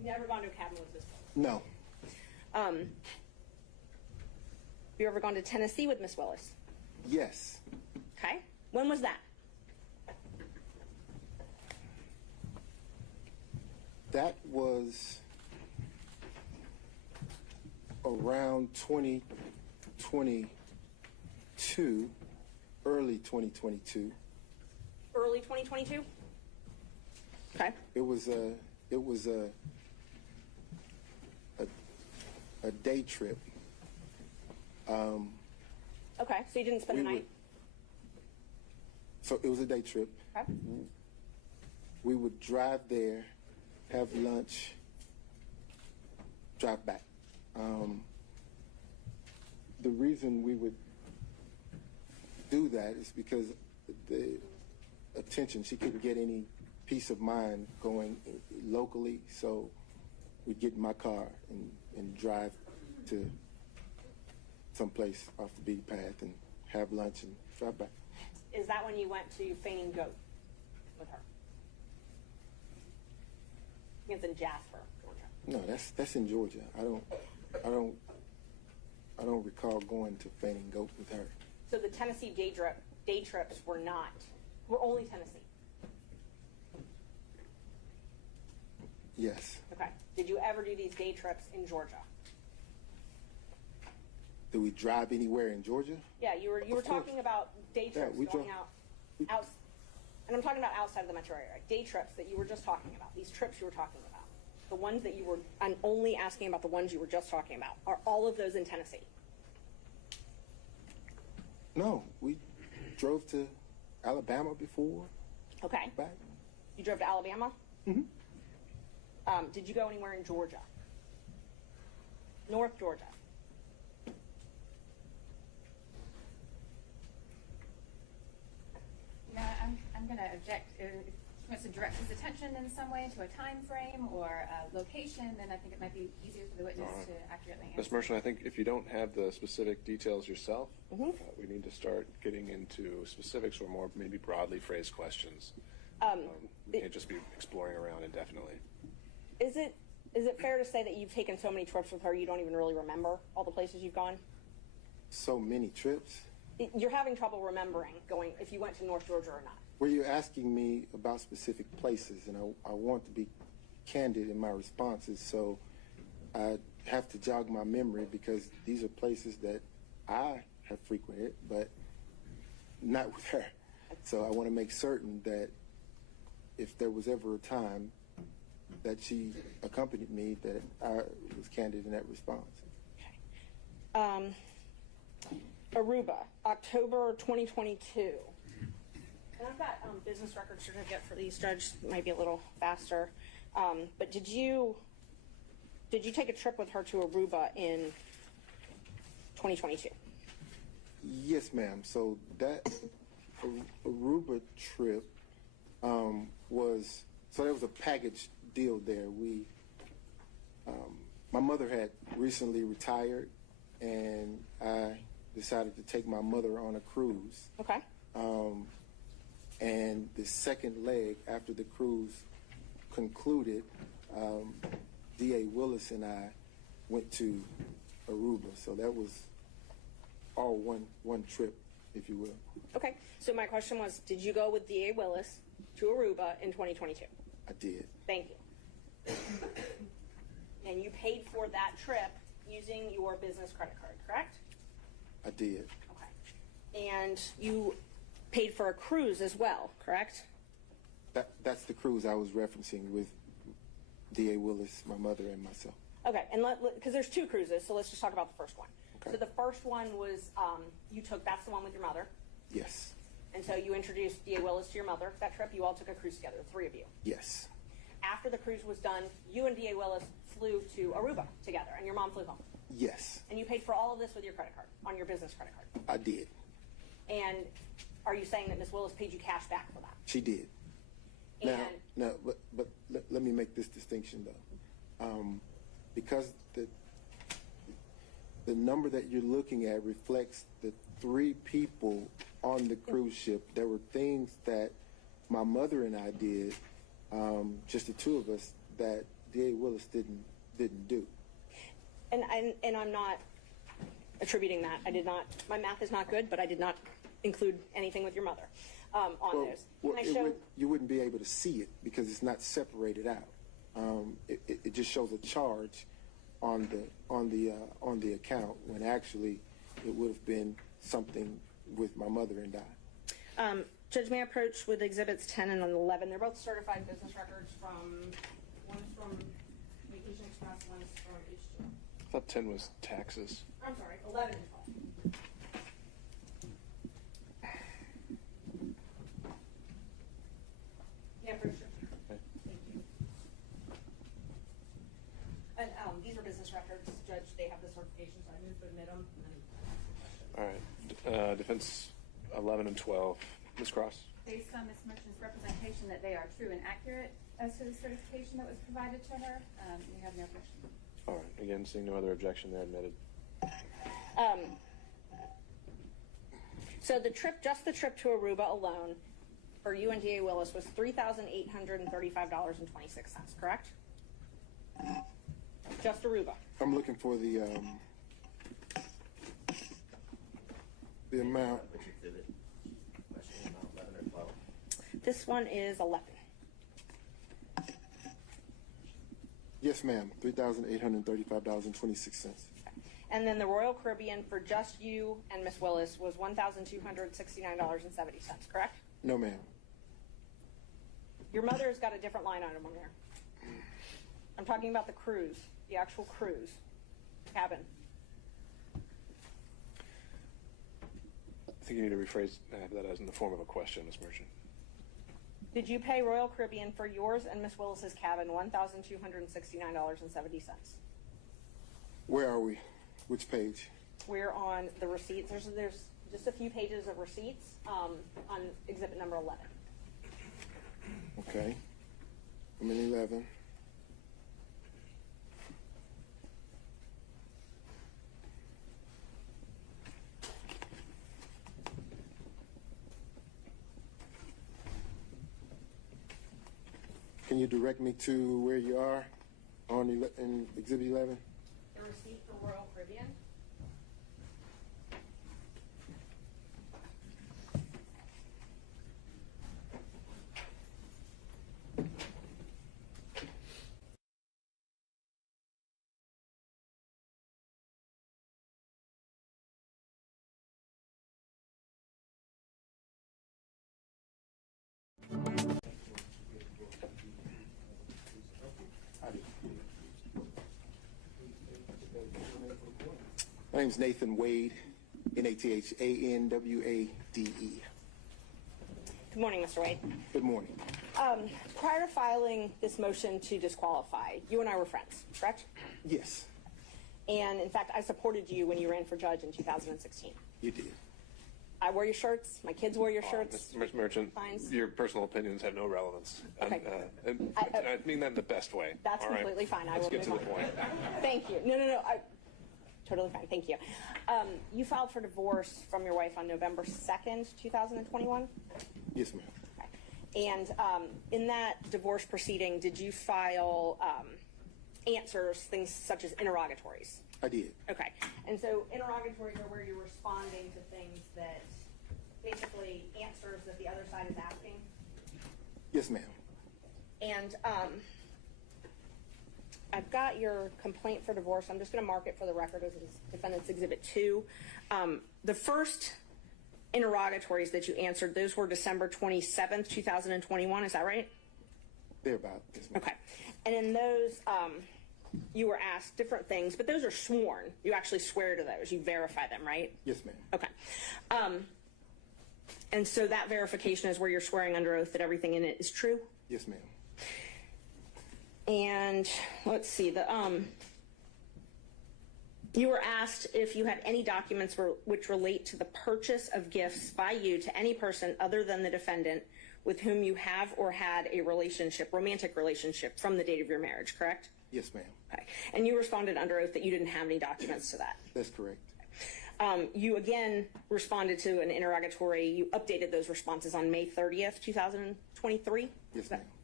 You've never gone to a cabin with Miss Willis? No. Have you ever gone to Tennessee with Miss Willis? Yes. Okay. When was that? That was around 2022, early 2022. Early 2022? Okay. It was a day trip. Okay, so you didn't spend the night? So it was a day trip. Okay. We would drive there, have lunch, drive back. The reason we would do that is because the attention, she couldn't get any peace of mind going locally, so we'd get in my car and drive to someplace off the beaten path and have lunch and drive back. Is that when you went to Fainting Goat with her? I think it's in Jasper, Georgia. No, that's in Georgia. I don't recall going to Fainting Goat with her. So the Tennessee day trips were only Tennessee? Yes. Okay. Did you ever do these day trips in Georgia? Do we drive anywhere in Georgia? Yeah, you were talking about day trips we going drove- out, and I'm talking about outside of the metro area, right? Day trips that you were just talking about, these trips you were talking about, the ones that I'm only asking about the ones you were just talking about. Are all of those in Tennessee? No, we drove to Alabama before. Okay. Back. You drove to Alabama? Mm-hmm. Did you go anywhere in Georgia? North Georgia? No, I'm going to object. If he wants to direct his attention in some way to a time frame or a location, then I think it might be easier for the witness to accurately answer. Ms. Merchant, I think if you don't have the specific details yourself, we need to start getting into specifics or more maybe broadly phrased questions. We can't just be exploring around indefinitely. Is it fair to say that you've taken so many trips with her you don't even really remember all the places you've gone? So many trips. You're having trouble remembering if you went to North Georgia or not. Were you asking me about specific places? And I want to be candid in my responses, so I have to jog my memory because these are places that I have frequented, but not with her. So I want to make certain that if there was ever a time that she accompanied me, that I was candid in that response. Okay. Aruba, October 2022. And I've got business record certificate for these. Judge might be a little faster. But did you take a trip with her to Aruba in 2022? Yes, ma'am. So that Aruba trip there was a package deal there. My mother had recently retired, and I decided to take my mother on a cruise. Okay. And the second leg after the cruise concluded, D.A. Willis and I went to Aruba. So that was all one trip, if you will. Okay. So my question was, did you go with D.A. Willis to Aruba in 2022? I did. Thank you. And you paid for that trip using your business credit card, correct? I did. Okay. And you paid for a cruise as well, correct? That's the cruise I was referencing with D.A. Willis, my mother, and myself. Okay, and because there's two cruises, so let's just talk about the first one. Okay. So the first one was that's the one with your mother. Yes. And so you introduced D.A. Willis to your mother that trip. You all took a cruise together, the three of you. Yes. After the cruise was done, you and D.A. Willis flew to Aruba together, and your mom flew home. Yes. And you paid for all of this with your credit card, on your business credit card. I did. And are you saying that Ms. Willis paid you cash back for that? She did. And Now, but let me make this distinction though, because the number that you're looking at reflects the three people on the cruise ship. There were things that my mother and I did, just the two of us, that DA Willis didn't do. And I'm not attributing that. I did not. My math is not good, but I did not include anything with your mother on those. Well, Can I show? you wouldn't be able to see it because it's not separated out. It just shows a charge on the account when actually it would have been something with my mother and I. Judge, may I approach with exhibits 10 and 11? They're both certified business records one's from Vacation Express, one's from H2. I thought 10 was taxes. I'm sorry, 11 and 12. Yeah, for sure. Okay. Thank you. And these are business records, Judge. They have the certification, so I moved to admit them. All right. Defense 11 and 12. Ms. Cross? Based on Ms. Merchant's representation that they are true and accurate as to the certification that was provided to her, we have no objection. All right. Again, seeing no other objection, they're admitted. So the trip, just the trip to Aruba alone, for you and DA Willis was $3,835.26, correct? Just Aruba. I'm looking for the amount. Which exhibit? Question about 11 or 12. This one is 11. Yes, ma'am. $3,835.26. And then the Royal Caribbean for just you and Miss Willis was $1,269.70, correct? No, ma'am. Your mother's got a different line item on there. I'm talking about the cruise, the actual cruise cabin. I think you need to rephrase that as in the form of a question, Ms. Merchant. Did you pay Royal Caribbean for yours and Miss Willis's cabin $1,269.70? Where are we? Which page? We're on the receipts. There's just a few pages of receipts on exhibit number 11. Okay. I'm in 11. Can you direct me to where you are in exhibit 11? The receipt for Royal Caribbean. My name's Nathan Wade, Nathanwade. Good morning, Mr. Wade. Good morning. Prior to filing this motion to disqualify, you and I were friends, correct? Yes, And in fact, I supported you when you ran for judge in 2016. you did. I wore your shirts. My kids wore your shirts. Ms. Merchant, Fines. your personal opinions have no relevance. Okay. And I mean that in the best way. That's all right? completely fine. I Let's will get to the move on. point. Thank you. No. Totally fine. Thank you. You filed for divorce from your wife on November 2nd, 2021? Yes, ma'am. Okay. And in that divorce proceeding, did you file answers, things such as interrogatories? I did. Okay. And so interrogatories are where you're responding to things that basically answers that the other side is asking? Yes, ma'am. And I've got your complaint for divorce. I'm just going to mark it for the record as Defendant's Exhibit 2. The first interrogatories that you answered, those were December 27th, 2021. Is that right? They're about. Yes, ma'am. Okay. And in those, you were asked different things, but those are sworn. You actually swear to those. You verify them, right? Yes, ma'am. Okay. And so that verification is where you're swearing under oath that everything in it is true? Yes, ma'am. And let's see, you were asked if you had any documents which relate to the purchase of gifts by you to any person other than the defendant with whom you have or had a relationship, romantic relationship, from the date of your marriage, correct? Yes, ma'am. Okay. And you responded under oath that you didn't have any documents to that. That's correct. You again responded to an interrogatory. You updated those responses on May 30th, 2023? Yes, ma'am.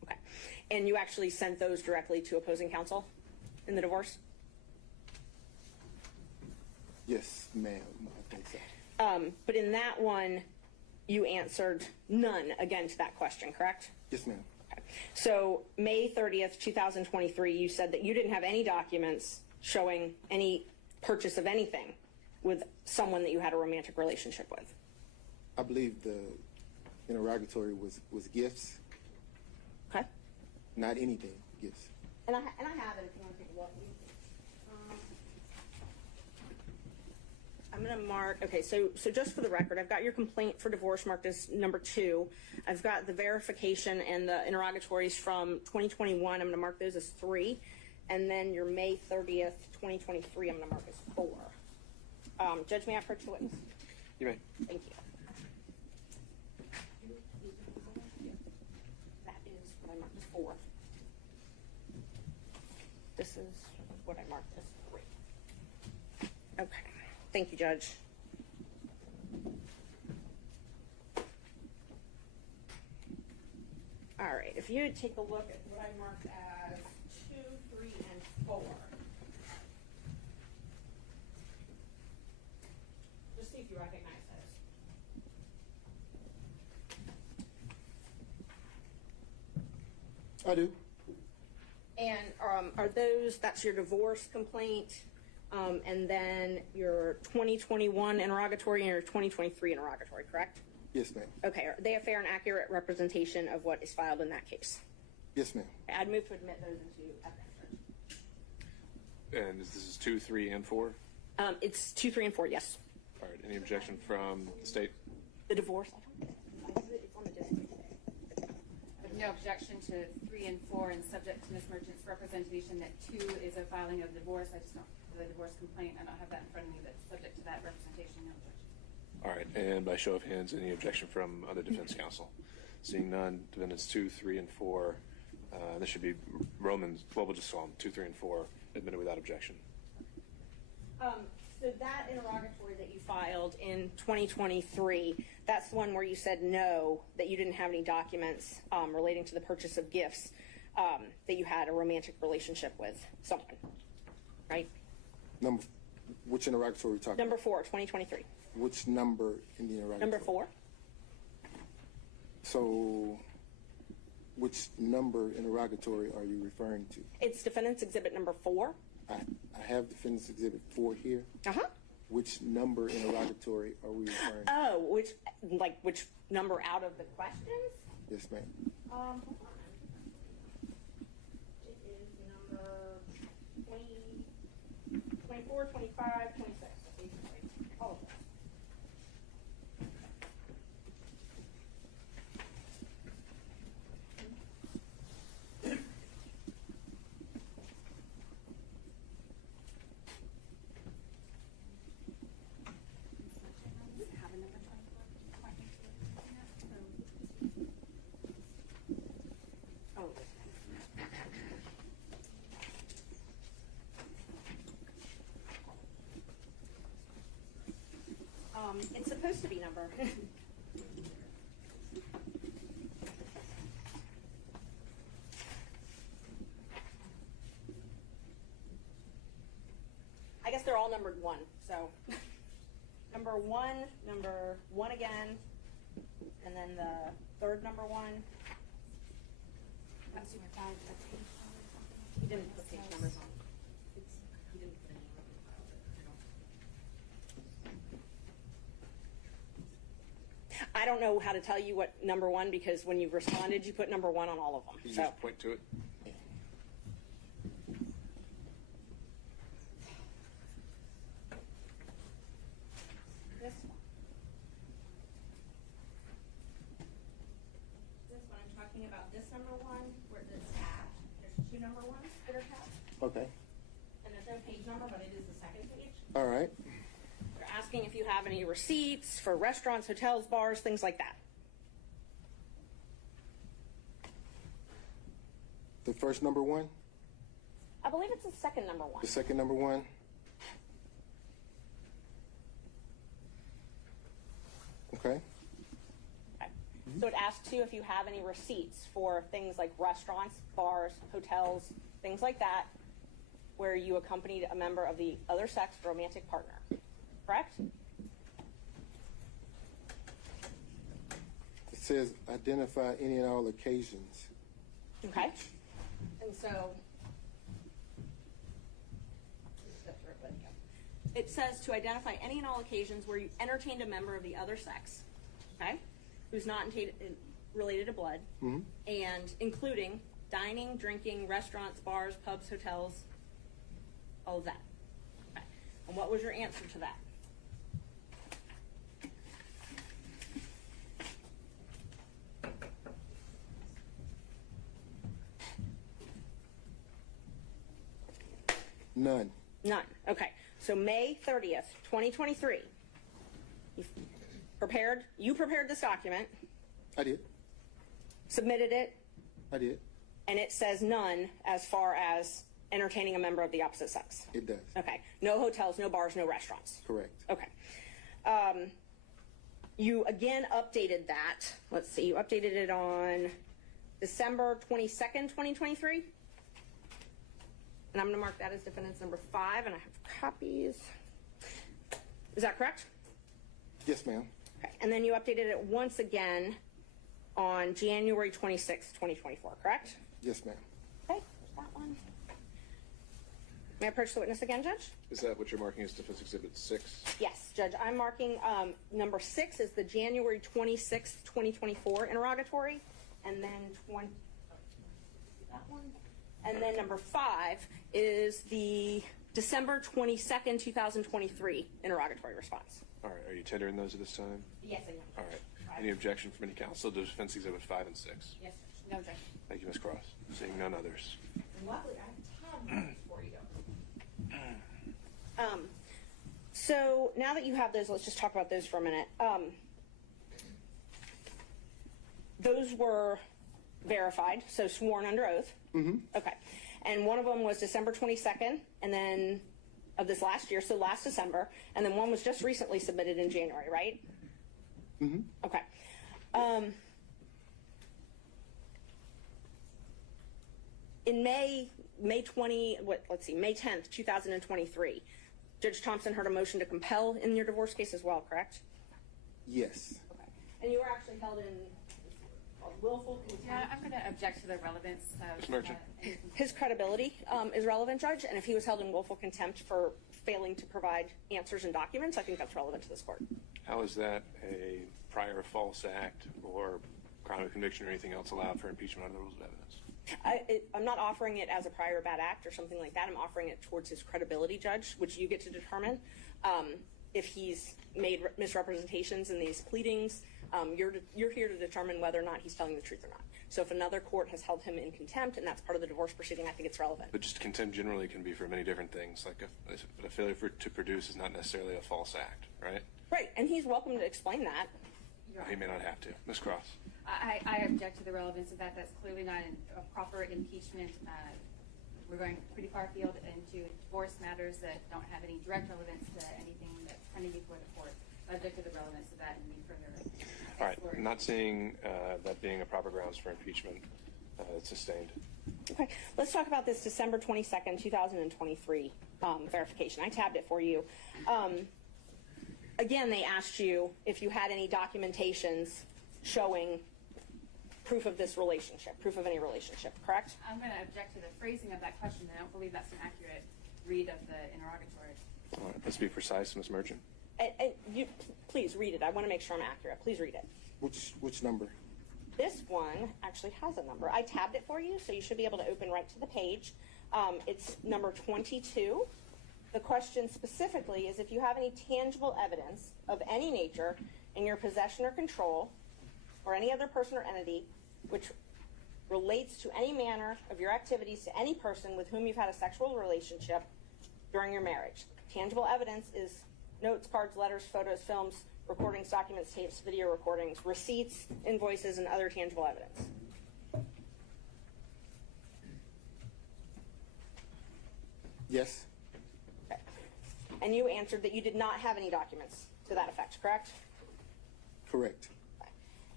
Okay. And you actually sent those directly to opposing counsel in the divorce? Yes, ma'am. I think so. But in that one, you answered none again to that question, correct? Yes, ma'am. Okay. So May 30th, 2023, you said that you didn't have any documents showing any purchase of anything with someone that you had a romantic relationship with. I believe the interrogatory was gifts, Okay. not anything, gifts. And I have it if you want to take a look. I'm going to mark, okay, so just for the record, I've got your complaint for divorce marked as number 2. I've got the verification and the interrogatories from 2021. I'm going to mark those as 3. And then your May 30th, 2023, I'm going to mark as 4. Judge, may I approach the witness? You may. Thank you. That is what I marked as 4. This is what I marked as 3. Okay. Thank you, Judge. All right. If you would take a look at what I marked as 2, 3, and 4. Just see if you recognize those. I do. And are those, that's your divorce complaint, and then your 2021 interrogatory and your 2023 interrogatory, correct? Yes, ma'am. Okay, are they a fair and accurate representation of what is filed in that case? Yes, ma'am. I'd move to admit those into evidence. And this is 2, 3, and 4? It's 2, 3, and 4, yes. All right, any objection from the state? The divorce, it's on the disc. No objection to 3 and 4, and subject to Ms. Merchant's representation that 2 is a filing of divorce. I just don't, the divorce complaint, I don't have that in front of me, but subject to that representation, no objection. All right, and by show of hands, any objection from other defense counsel? Seeing none, defendants 2, 3, and 4. This should be Romans, well, we'll just call them 2, 3, and 4, admitted without objection. So that interrogatory that you filed in 2023, that's the one where you said no, that you didn't have any documents relating to the purchase of gifts, that you had a romantic relationship with someone, right? Which interrogatory are we talking Number about? 4, 2023. Which number in the interrogatory? Number 4. So, which number interrogatory are you referring to? It's defendant's exhibit number 4. I have defendant's exhibit 4 here. Uh-huh. Which number interrogatory are we referring to? Oh, which number out of the questions? Yes, ma'am. Hold on. It is number 20, 24, 25, 26. Basically, all of them. It's supposed to be number. I guess they're all numbered 1. So number 1, number 1 again, and then the third number 1. He didn't put page numbers on. He didn't put any on the file, but I don't know how to tell you what number 1, because when you've responded, you put number 1 on all of them. Can you So just point to it? this one. This one, I'm talking about this number 1, where it's tabbed. There's 2 number 1s that are tabbed. Okay. And there's no page number, but it is the second page. All right. They're asking if you have any receipts for restaurants, hotels, bars, things like that. The first number 1? I believe it's the second number 1. The second number 1? Okay. Okay. So it asks you if you have any receipts for things like restaurants, bars, hotels, things like that, where you accompanied a member of the other sex romantic partner, correct? It says identify any and all occasions. Okay. And so it says to identify any and all occasions where you entertained a member of the other sex, okay, who's not related to blood, and including dining, drinking, restaurants, bars, pubs, hotels, all of that. Okay. And what was your answer to that? None. None. Okay. So May 30th, 2023, you prepared this document, I did. submitted it, I did. and it says none as far as entertaining a member of the opposite sex. It does. Okay. No hotels, no bars, no restaurants. Correct. Okay. You again updated that. Let's see. You updated it on December 22nd, 2023. And I'm going to mark that as defendant's number 5, and I have copies. Is that correct? Yes, ma'am. Okay. And then you updated it once again on January 26th, 2024, correct? Yes, ma'am. Okay. There's that one. May I approach the witness again, Judge? Is that what you're marking as Defense Exhibit 6? Yes, Judge. I'm marking number 6 is the January 26th, 2024 interrogatory, and then that one. And then number 5 is the December 22nd, 2023 interrogatory response. All right, are you tendering those at this time? Yes, I am. All right. Any objection from any counsel to Defense Exhibit 5 and 6? Yes, Judge. No objection. Thank you, Ms. Cross. Seeing none others. Luckily, I have for you. So now that you have those, let's just talk about those for a minute. Those were verified, so sworn under oath. Okay. And one of them was December 22nd, and then of this last year, so last December, and then one was just recently submitted in January, right? Okay. In May 10th, 2023, Judge Thompson heard a motion to compel in your divorce case as well, correct? Yes. Okay. And you were actually held in willful contempt. Yeah, I'm going to object to the relevance of Ms. Merchant. His credibility is relevant, Judge, and if he was held in willful contempt for failing to provide answers and documents, I think that's relevant to this court. How is that a prior false act or crime of conviction or anything else allowed for impeachment under the rules of evidence? I'm not offering it as a prior bad act or something like that. I'm offering it towards his credibility, Judge, which you get to determine. If he's made misrepresentations in these pleadings, you're here to determine whether or not he's telling the truth or not. So if another court has held him in contempt and that's part of the divorce proceeding, I think it's relevant. But just contempt generally can be for many different things. Like a failure to produce is not necessarily a false act, right? Right, and he's welcome to explain that. He may not have to. Ms. Cross. I object to the relevance of that. That's clearly not a proper impeachment. We're going pretty far afield into divorce matters that don't have any direct relevance to anything that's pending before the court. I object to the relevance of that and need further All right. I'm not seeing that being a proper grounds for impeachment. It's sustained. Okay, let's talk about this December 22nd, 2023 verification. I tabbed it for you. Again, they asked you if you had any documentations showing proof of this relationship, proof of any relationship, correct? I'm going to object to the phrasing of that question. I don't believe that's an accurate read of the interrogatories. All right. Let's be precise, Ms. Merchant. And you, please read it. I want to make sure I'm accurate. Please read it. Which number? This one actually has a number. I tabbed it for you, so you should be able to open right to the page. It's number 22. The question specifically is if you have any tangible evidence of any nature in your possession or control or any other person or entity which relates to any manner of your activities to any person with whom you've had a sexual relationship during your marriage. Tangible evidence is notes, cards, letters, photos, films, recordings, documents, tapes, video recordings, receipts, invoices, and other tangible evidence. Yes. Okay. And you answered that you did not have any documents to that effect, correct? Correct. Okay.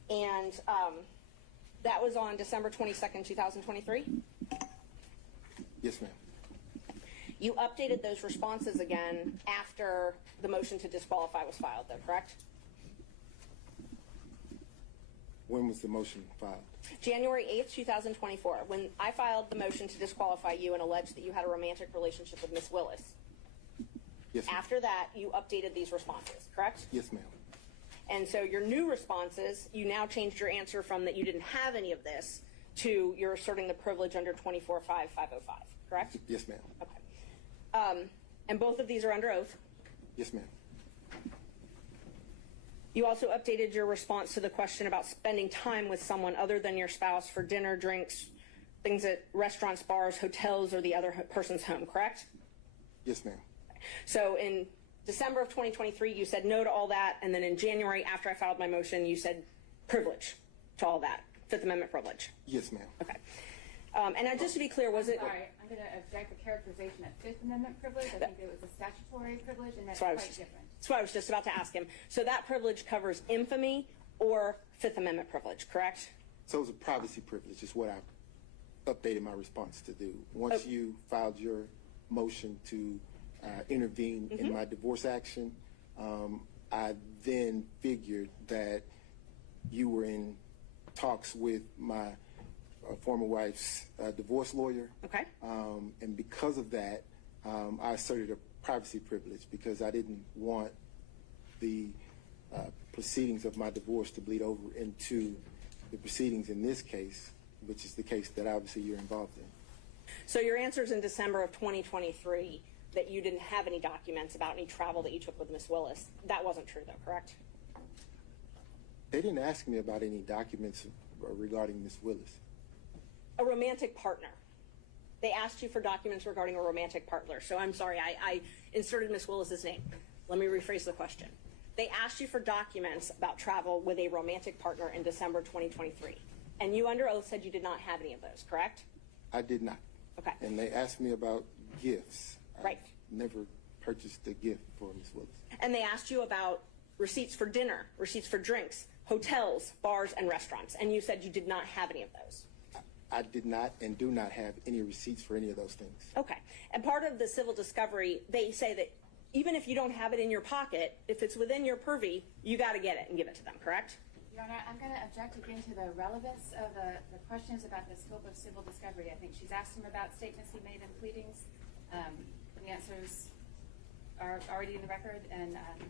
And that was on December 22nd, 2023? Yes, ma'am. You updated those responses again after the motion to disqualify was filed, though, correct? When was the motion filed? January 8th, 2024, when I filed the motion to disqualify you and alleged that you had a romantic relationship with Miss Willis. Yes, ma'am. After that, you updated these responses, correct? Yes, ma'am. And so your new responses, you now changed your answer from that you didn't have any of this to you're asserting the privilege under 24.5.505, correct? Yes, ma'am. Okay. And both of these are under oath. Yes, ma'am. You also updated your response to the question about spending time with someone other than your spouse for dinner, drinks, things at restaurants, bars, hotels, or the other person's home, correct? Yes, ma'am. So in December of 2023, you said no to all that, and then in January, after I filed my motion, you said privilege to all that, Fifth Amendment privilege. Yes, ma'am. Okay. And now, just to be clear, was it? Sorry, I'm going to object the characterization of Fifth Amendment privilege. I think it was a statutory privilege, and that's quite different. That's what I was just about to ask him. So that privilege covers infamy or Fifth Amendment privilege, correct? So it was a privacy privilege is what I updated my response to do. Once you filed your motion to intervene in my divorce action, I then figured that you were in talks with my former wife's divorce lawyer. Okay. And because of that, I asserted a privacy privilege because I didn't want the proceedings of my divorce to bleed over into the proceedings in this case, which is the case that obviously you're involved in. So your answers in December of 2023 that you didn't have any documents about any travel that you took with Miss Willis, that wasn't true though, correct? They didn't ask me about any documents regarding Miss Willis. A romantic partner. They asked you for documents regarding a romantic partner. So I'm sorry, I inserted Miss Willis's name. Let me rephrase the question. They asked you for documents about travel with a romantic partner in December 2023. And you under oath said you did not have any of those, correct? I did not. Okay. And they asked me about gifts. Right. I've never purchased a gift for Miss Willis. And they asked you about receipts for dinner, receipts for drinks, hotels, bars, and restaurants. And you said you did not have any of those. I did not and do not have any receipts for any of those things. Okay. And part of the civil discovery, they say that even if you don't have it in your pocket, if it's within your purview, you got to get it and give it to them, correct? Your Honor, I'm going to object again to the relevance of the questions about the scope of civil discovery. I think she's asked him about statements he made in pleadings. The answers are already in the record, and